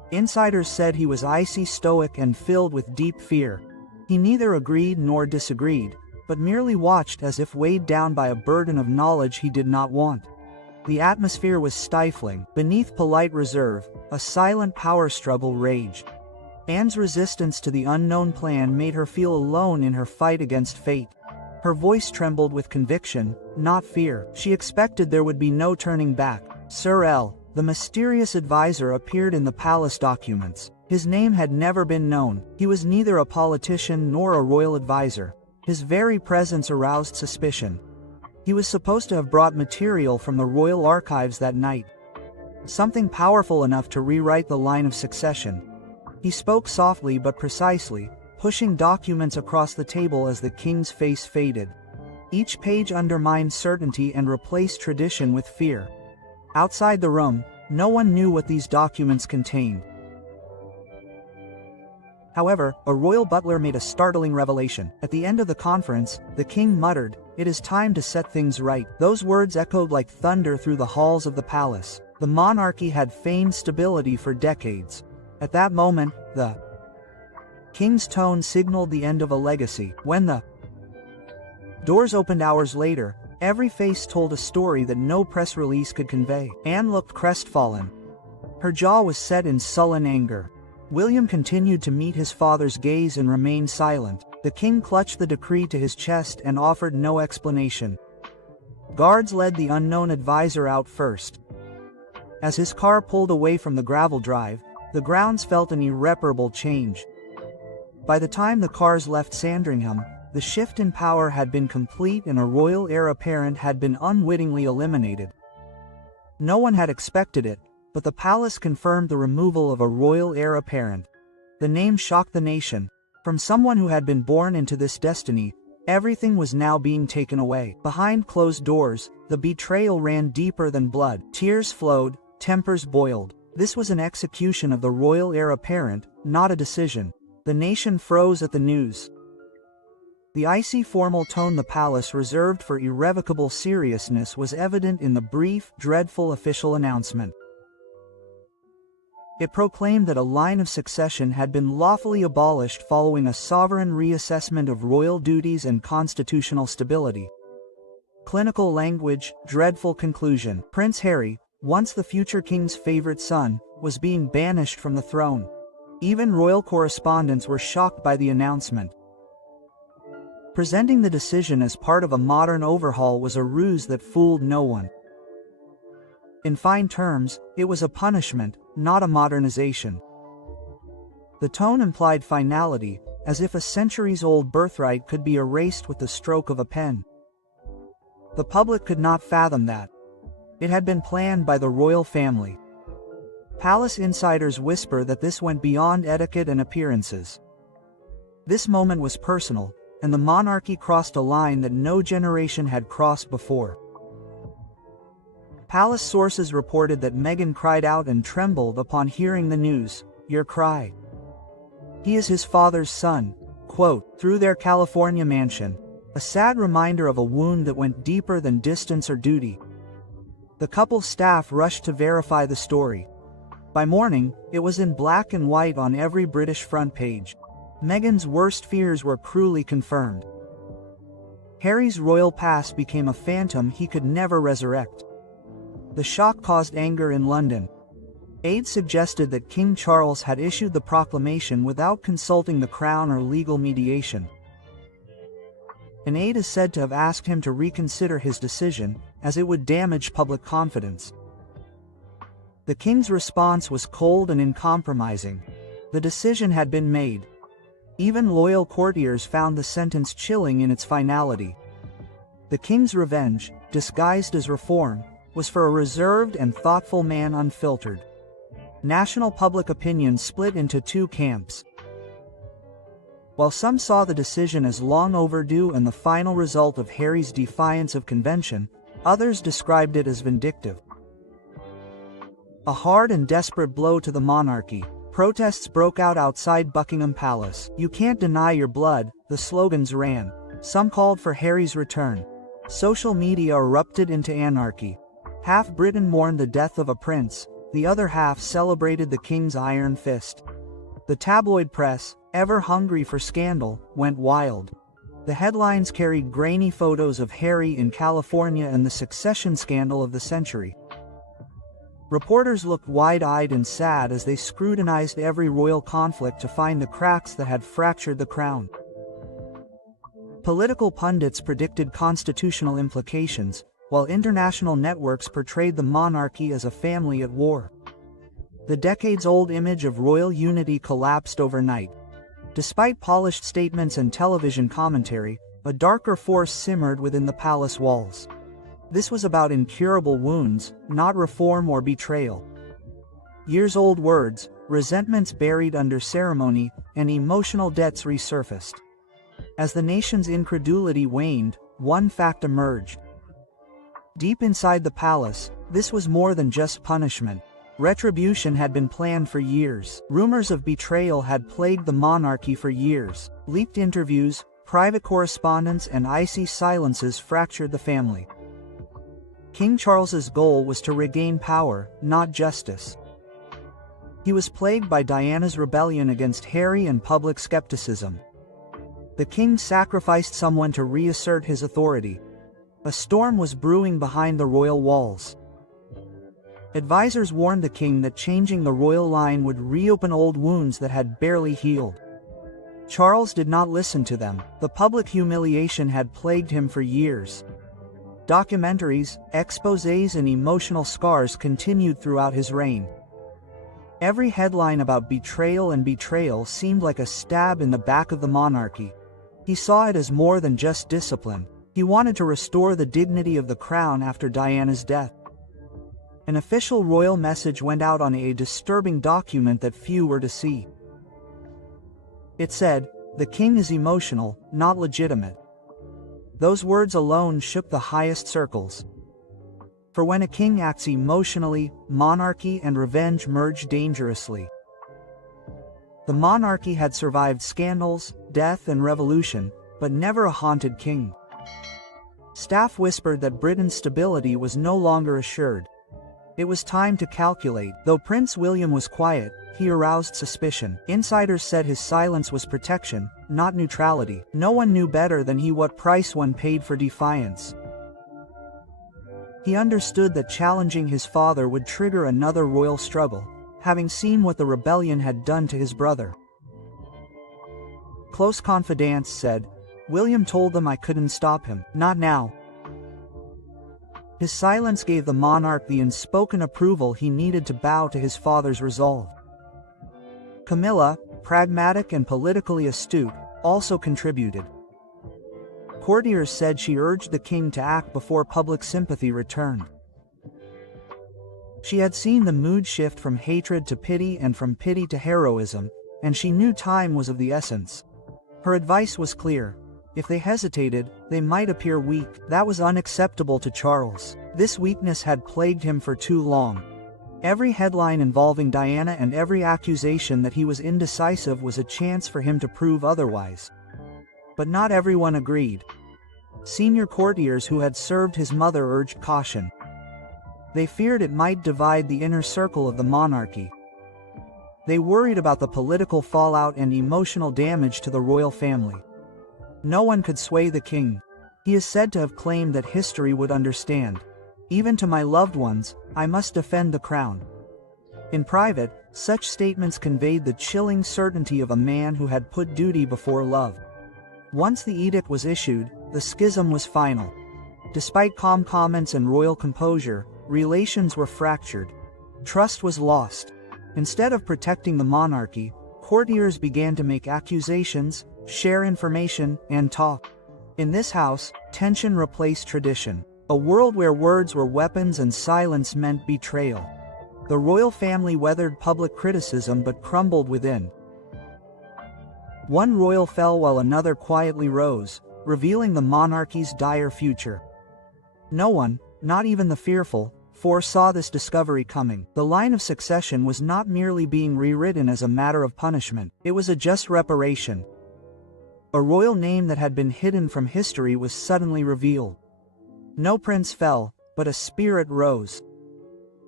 Insiders said he was icy stoic and filled with deep fear. He neither agreed nor disagreed, but merely watched as if weighed down by a burden of knowledge he did not want. The atmosphere was stifling. Beneath polite reserve, a silent power struggle raged. Anne's resistance to the unknown plan made her feel alone in her fight against fate. Her voice trembled with conviction, not fear. She expected there would be no turning back. Sir L., the mysterious advisor, appeared in the palace documents. His name had never been known. He was neither a politician nor a royal advisor. His very presence aroused suspicion. He was supposed to have brought material from the royal archives that night. Something powerful enough to rewrite the line of succession. He spoke softly but precisely, pushing documents across the table as the king's face faded. Each page undermined certainty and replaced tradition with fear. Outside the room, no one knew what these documents contained. However, a royal butler made a startling revelation. At the end of the conference, the king muttered, "It is time to set things right." Those words echoed like thunder through the halls of the palace. The monarchy had feigned stability for decades. At that moment, the king's tone signaled the end of a legacy. When the doors opened hours later, every face told a story that no press release could convey. Anne looked crestfallen. Her jaw was set in sullen anger. William continued to meet his father's gaze and remained silent. The king clutched the decree to his chest and offered no explanation. Guards led the unknown advisor out first. As his car pulled away from the gravel drive, the grounds felt an irreparable change. By the time the cars left Sandringham, the shift in power had been complete and a royal heir apparent had been unwittingly eliminated. No one had expected it, but the palace confirmed the removal of a royal heir apparent. The name shocked the nation. From someone who had been born into this destiny, everything was now being taken away. Behind closed doors, the betrayal ran deeper than blood. Tears flowed, tempers boiled. This was an execution of the royal heir apparent, not a decision. The nation froze at the news. The icy formal tone the palace reserved for irrevocable seriousness was evident in the brief, dreadful official announcement. It proclaimed that a line of succession had been lawfully abolished following a sovereign reassessment of royal duties and constitutional stability. Clinical language, dreadful conclusion. Prince Harry, once the future king's favorite son, was being banished from the throne. Even royal correspondents were shocked by the announcement. Presenting the decision as part of a modern overhaul was a ruse that fooled no one. In fine terms, it was a punishment, not a modernization. The tone implied finality, as if a centuries-old birthright could be erased with the stroke of a pen. The public could not fathom that. It had been planned by the royal family. Palace insiders whisper that this went beyond etiquette and appearances. This moment was personal, and the monarchy crossed a line that no generation had crossed before. Palace sources reported that Meghan cried out and trembled upon hearing the news. "Your cry. He is his father's son," quote, through their California mansion, a sad reminder of a wound that went deeper than distance or duty. The couple's staff rushed to verify the story. By morning, it was in black and white on every British front page. Meghan's worst fears were cruelly confirmed. Harry's royal past became a phantom he could never resurrect. The shock caused anger in London. Aides suggested that King Charles had issued the proclamation without consulting the Crown or legal mediation. An aide is said to have asked him to reconsider his decision, as it would damage public confidence. The king's response was cold and uncompromising. The decision had been made. Even loyal courtiers found the sentence chilling in its finality. The king's revenge, disguised as reform, was for a reserved and thoughtful man unfiltered. National public opinion split into two camps. While some saw the decision as long overdue and the final result of Harry's defiance of convention, others described it as vindictive. A hard and desperate blow to the monarchy. Protests broke out outside Buckingham Palace. "You can't deny your blood," the slogans ran. Some called for Harry's return. Social media erupted into anarchy. Half Britain mourned the death of a prince, The other half celebrated the king's iron fist. The tabloid press, ever hungry for scandal, went wild. The headlines carried grainy photos of Harry in California and the succession scandal of the century. Reporters looked wide-eyed and sad as they scrutinized every royal conflict to find the cracks that had fractured the crown. Political pundits predicted constitutional implications, while international networks portrayed the monarchy as a family at war. The decades-old image of royal unity collapsed overnight. Despite polished statements and television commentary, a darker force simmered within the palace walls. This was about incurable wounds, not reform or betrayal. Years-old words, resentments buried under ceremony, and emotional debts resurfaced. As the nation's incredulity waned, one fact emerged. Deep inside the palace, this was more than just punishment. Retribution had been planned for years. Rumors of betrayal had plagued the monarchy for years. Leaked interviews, private correspondence, and icy silences fractured the family. King Charles's goal was to regain power, not justice. He was plagued by Diana's rebellion against Harry and public skepticism. The king sacrificed someone to reassert his authority. A storm was brewing behind the royal walls. Advisors warned the king that changing the royal line would reopen old wounds that had barely healed. Charles did not listen to them. The public humiliation had plagued him for years. Documentaries, exposés, and emotional scars continued throughout his reign. Every headline about betrayal seemed like a stab in the back of the monarchy. He saw it as more than just discipline. He wanted to restore the dignity of the crown after Diana's death. An official royal message went out on a disturbing document that few were to see. It said, "The king is emotional, not legitimate." Those words alone shook the highest circles. For when a king acts emotionally, monarchy and revenge merge dangerously. The monarchy had survived scandals, death, and revolution, but never a haunted king. Staff whispered that Britain's stability was no longer assured. It was time to calculate. Though Prince William was quiet, he aroused suspicion. Insiders said his silence was protection, not neutrality. No one knew better than he what price one paid for defiance. He understood that challenging his father would trigger another royal struggle, having seen what the rebellion had done to his brother. Close confidants said, "William told them I couldn't stop him, not now." His silence gave the monarch the unspoken approval he needed to bow to his father's resolve. Camilla, pragmatic and politically astute, also contributed. Courtiers said she urged the king to act before public sympathy returned. She had seen the mood shift from hatred to pity and from pity to heroism, and she knew time was of the essence. Her advice was clear. If they hesitated, they might appear weak. That was unacceptable to Charles. This weakness had plagued him for too long. Every headline involving Diana and every accusation that he was indecisive was a chance for him to prove otherwise. But not everyone agreed. Senior courtiers who had served his mother urged caution. They feared it might divide the inner circle of the monarchy. They worried about the political fallout and emotional damage to the royal family. No one could sway the king. He is said to have claimed that history would understand. "Even to my loved ones, I must defend the crown." In private, such statements conveyed the chilling certainty of a man who had put duty before love. Once the edict was issued, the schism was final. Despite calm comments and royal composure, relations were fractured. Trust was lost. Instead of protecting the monarchy, courtiers began to make accusations, share information, and talk. In this house, tension replaced tradition. A world where words were weapons and silence meant betrayal. The royal family weathered public criticism but crumbled within. One royal fell while another quietly rose, revealing the monarchy's dire future. No one, not even the fearful, foresaw this discovery coming. The line of succession was not merely being rewritten as a matter of punishment, it was a just reparation. A royal name that had been hidden from history was suddenly revealed. No prince fell, but a spirit rose.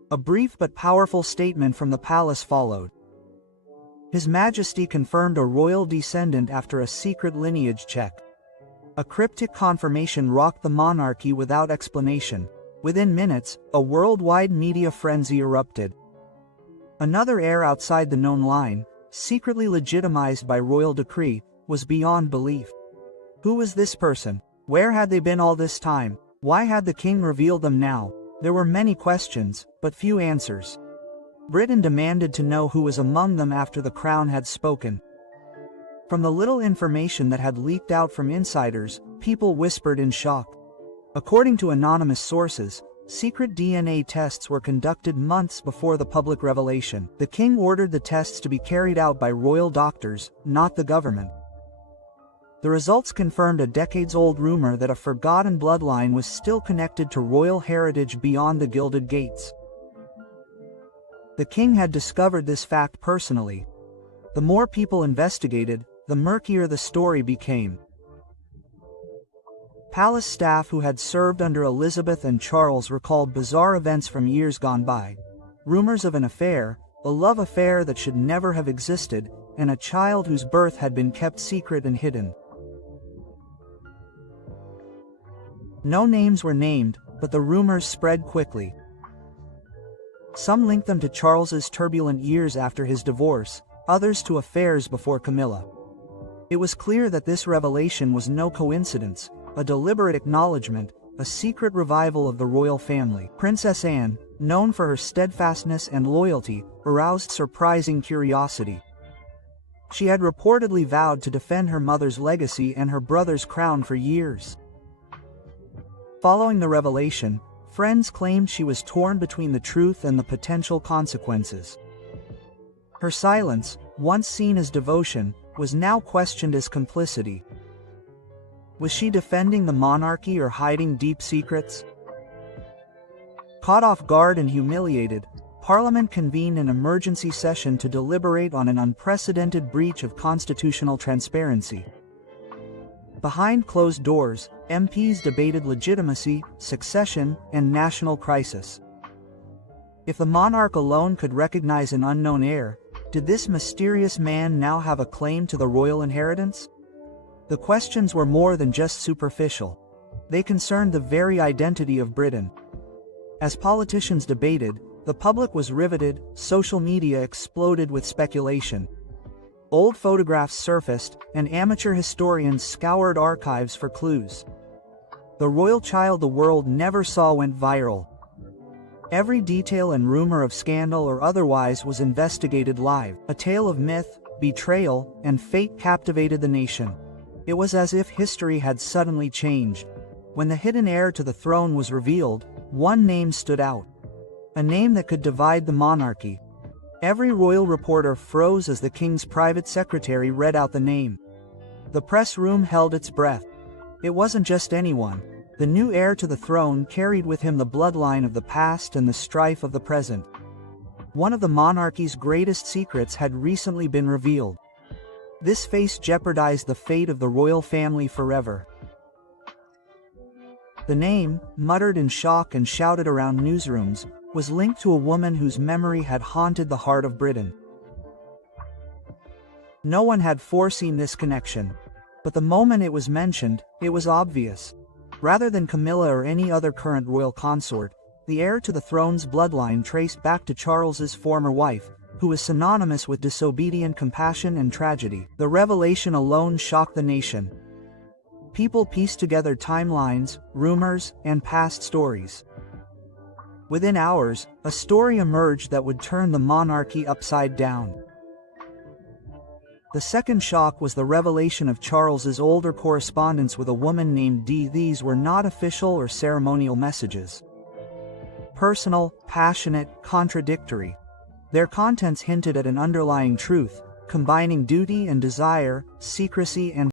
A brief but powerful statement from the palace followed. His Majesty confirmed a royal descendant after a secret lineage check. A cryptic confirmation rocked the monarchy without explanation. Within minutes, a worldwide media frenzy erupted. Another heir outside the known line, secretly legitimized by royal decree, was beyond belief. Who was this person? Where had they been all this time? Why had the king revealed them now? There were many questions, but few answers. Britain demanded to know who was among them after the crown had spoken. From the little information that had leaked out from insiders, people whispered in shock. According to anonymous sources, secret DNA tests were conducted months before the public revelation. The king ordered the tests to be carried out by royal doctors, not the government. The results confirmed a decades-old rumor that a forgotten bloodline was still connected to royal heritage beyond the gilded gates. The king had discovered this fact personally. The more people investigated, the murkier the story became. Palace staff who had served under Elizabeth and Charles recalled bizarre events from years gone by. Rumors of an affair, a love affair that should never have existed, and a child whose birth had been kept secret and hidden. No names were named, but the rumors spread quickly. Some linked them to Charles's turbulent years after his divorce, others to affairs before Camilla. It was clear that this revelation was no coincidence, a deliberate acknowledgement, a secret revival of the royal family. Princess Anne, known for her steadfastness and loyalty, aroused surprising curiosity. She had reportedly vowed to defend her mother's legacy and her brother's crown for years. Following the revelation, friends claimed she was torn between the truth and the potential consequences. Her silence, once seen as devotion, was now questioned as complicity. Was she defending the monarchy or hiding deep secrets? Caught off guard and humiliated, Parliament convened an emergency session to deliberate on an unprecedented breach of constitutional transparency. Behind closed doors, MPs debated legitimacy, succession, and national crisis. If the monarch alone could recognize an unknown heir, did this mysterious man now have a claim to the royal inheritance? The questions were more than just superficial. They concerned the very identity of Britain. As politicians debated, the public was riveted, social media exploded with speculation. Old photographs surfaced, and amateur historians scoured archives for clues. The royal child the world never saw went viral. Every detail and rumor of scandal or otherwise was investigated live. A tale of myth, betrayal, and fate captivated the nation. It was as if history had suddenly changed. When the hidden heir to the throne was revealed, one name stood out. A name that could divide the monarchy. Every royal reporter froze as the king's private secretary read out the name. The press room held its breath. It wasn't just anyone. The new heir to the throne carried with him the bloodline of the past and the strife of the present. One of the monarchy's greatest secrets had recently been revealed. This face jeopardized the fate of the royal family forever. The name, muttered in shock and shouted around newsrooms, was linked to a woman whose memory had haunted the heart of Britain. No one had foreseen this connection, but the moment it was mentioned, it was obvious. Rather than Camilla or any other current royal consort, the heir to the throne's bloodline traced back to Charles's former wife, who was synonymous with disobedient compassion and tragedy. The revelation alone shocked the nation. People pieced together timelines, rumors, and past stories. Within hours, a story emerged that would turn the monarchy upside down. The second shock was the revelation of Charles's older correspondence with a woman named Dee. These were not official or ceremonial messages. Personal, passionate, contradictory. Their contents hinted at an underlying truth, combining duty and desire, secrecy and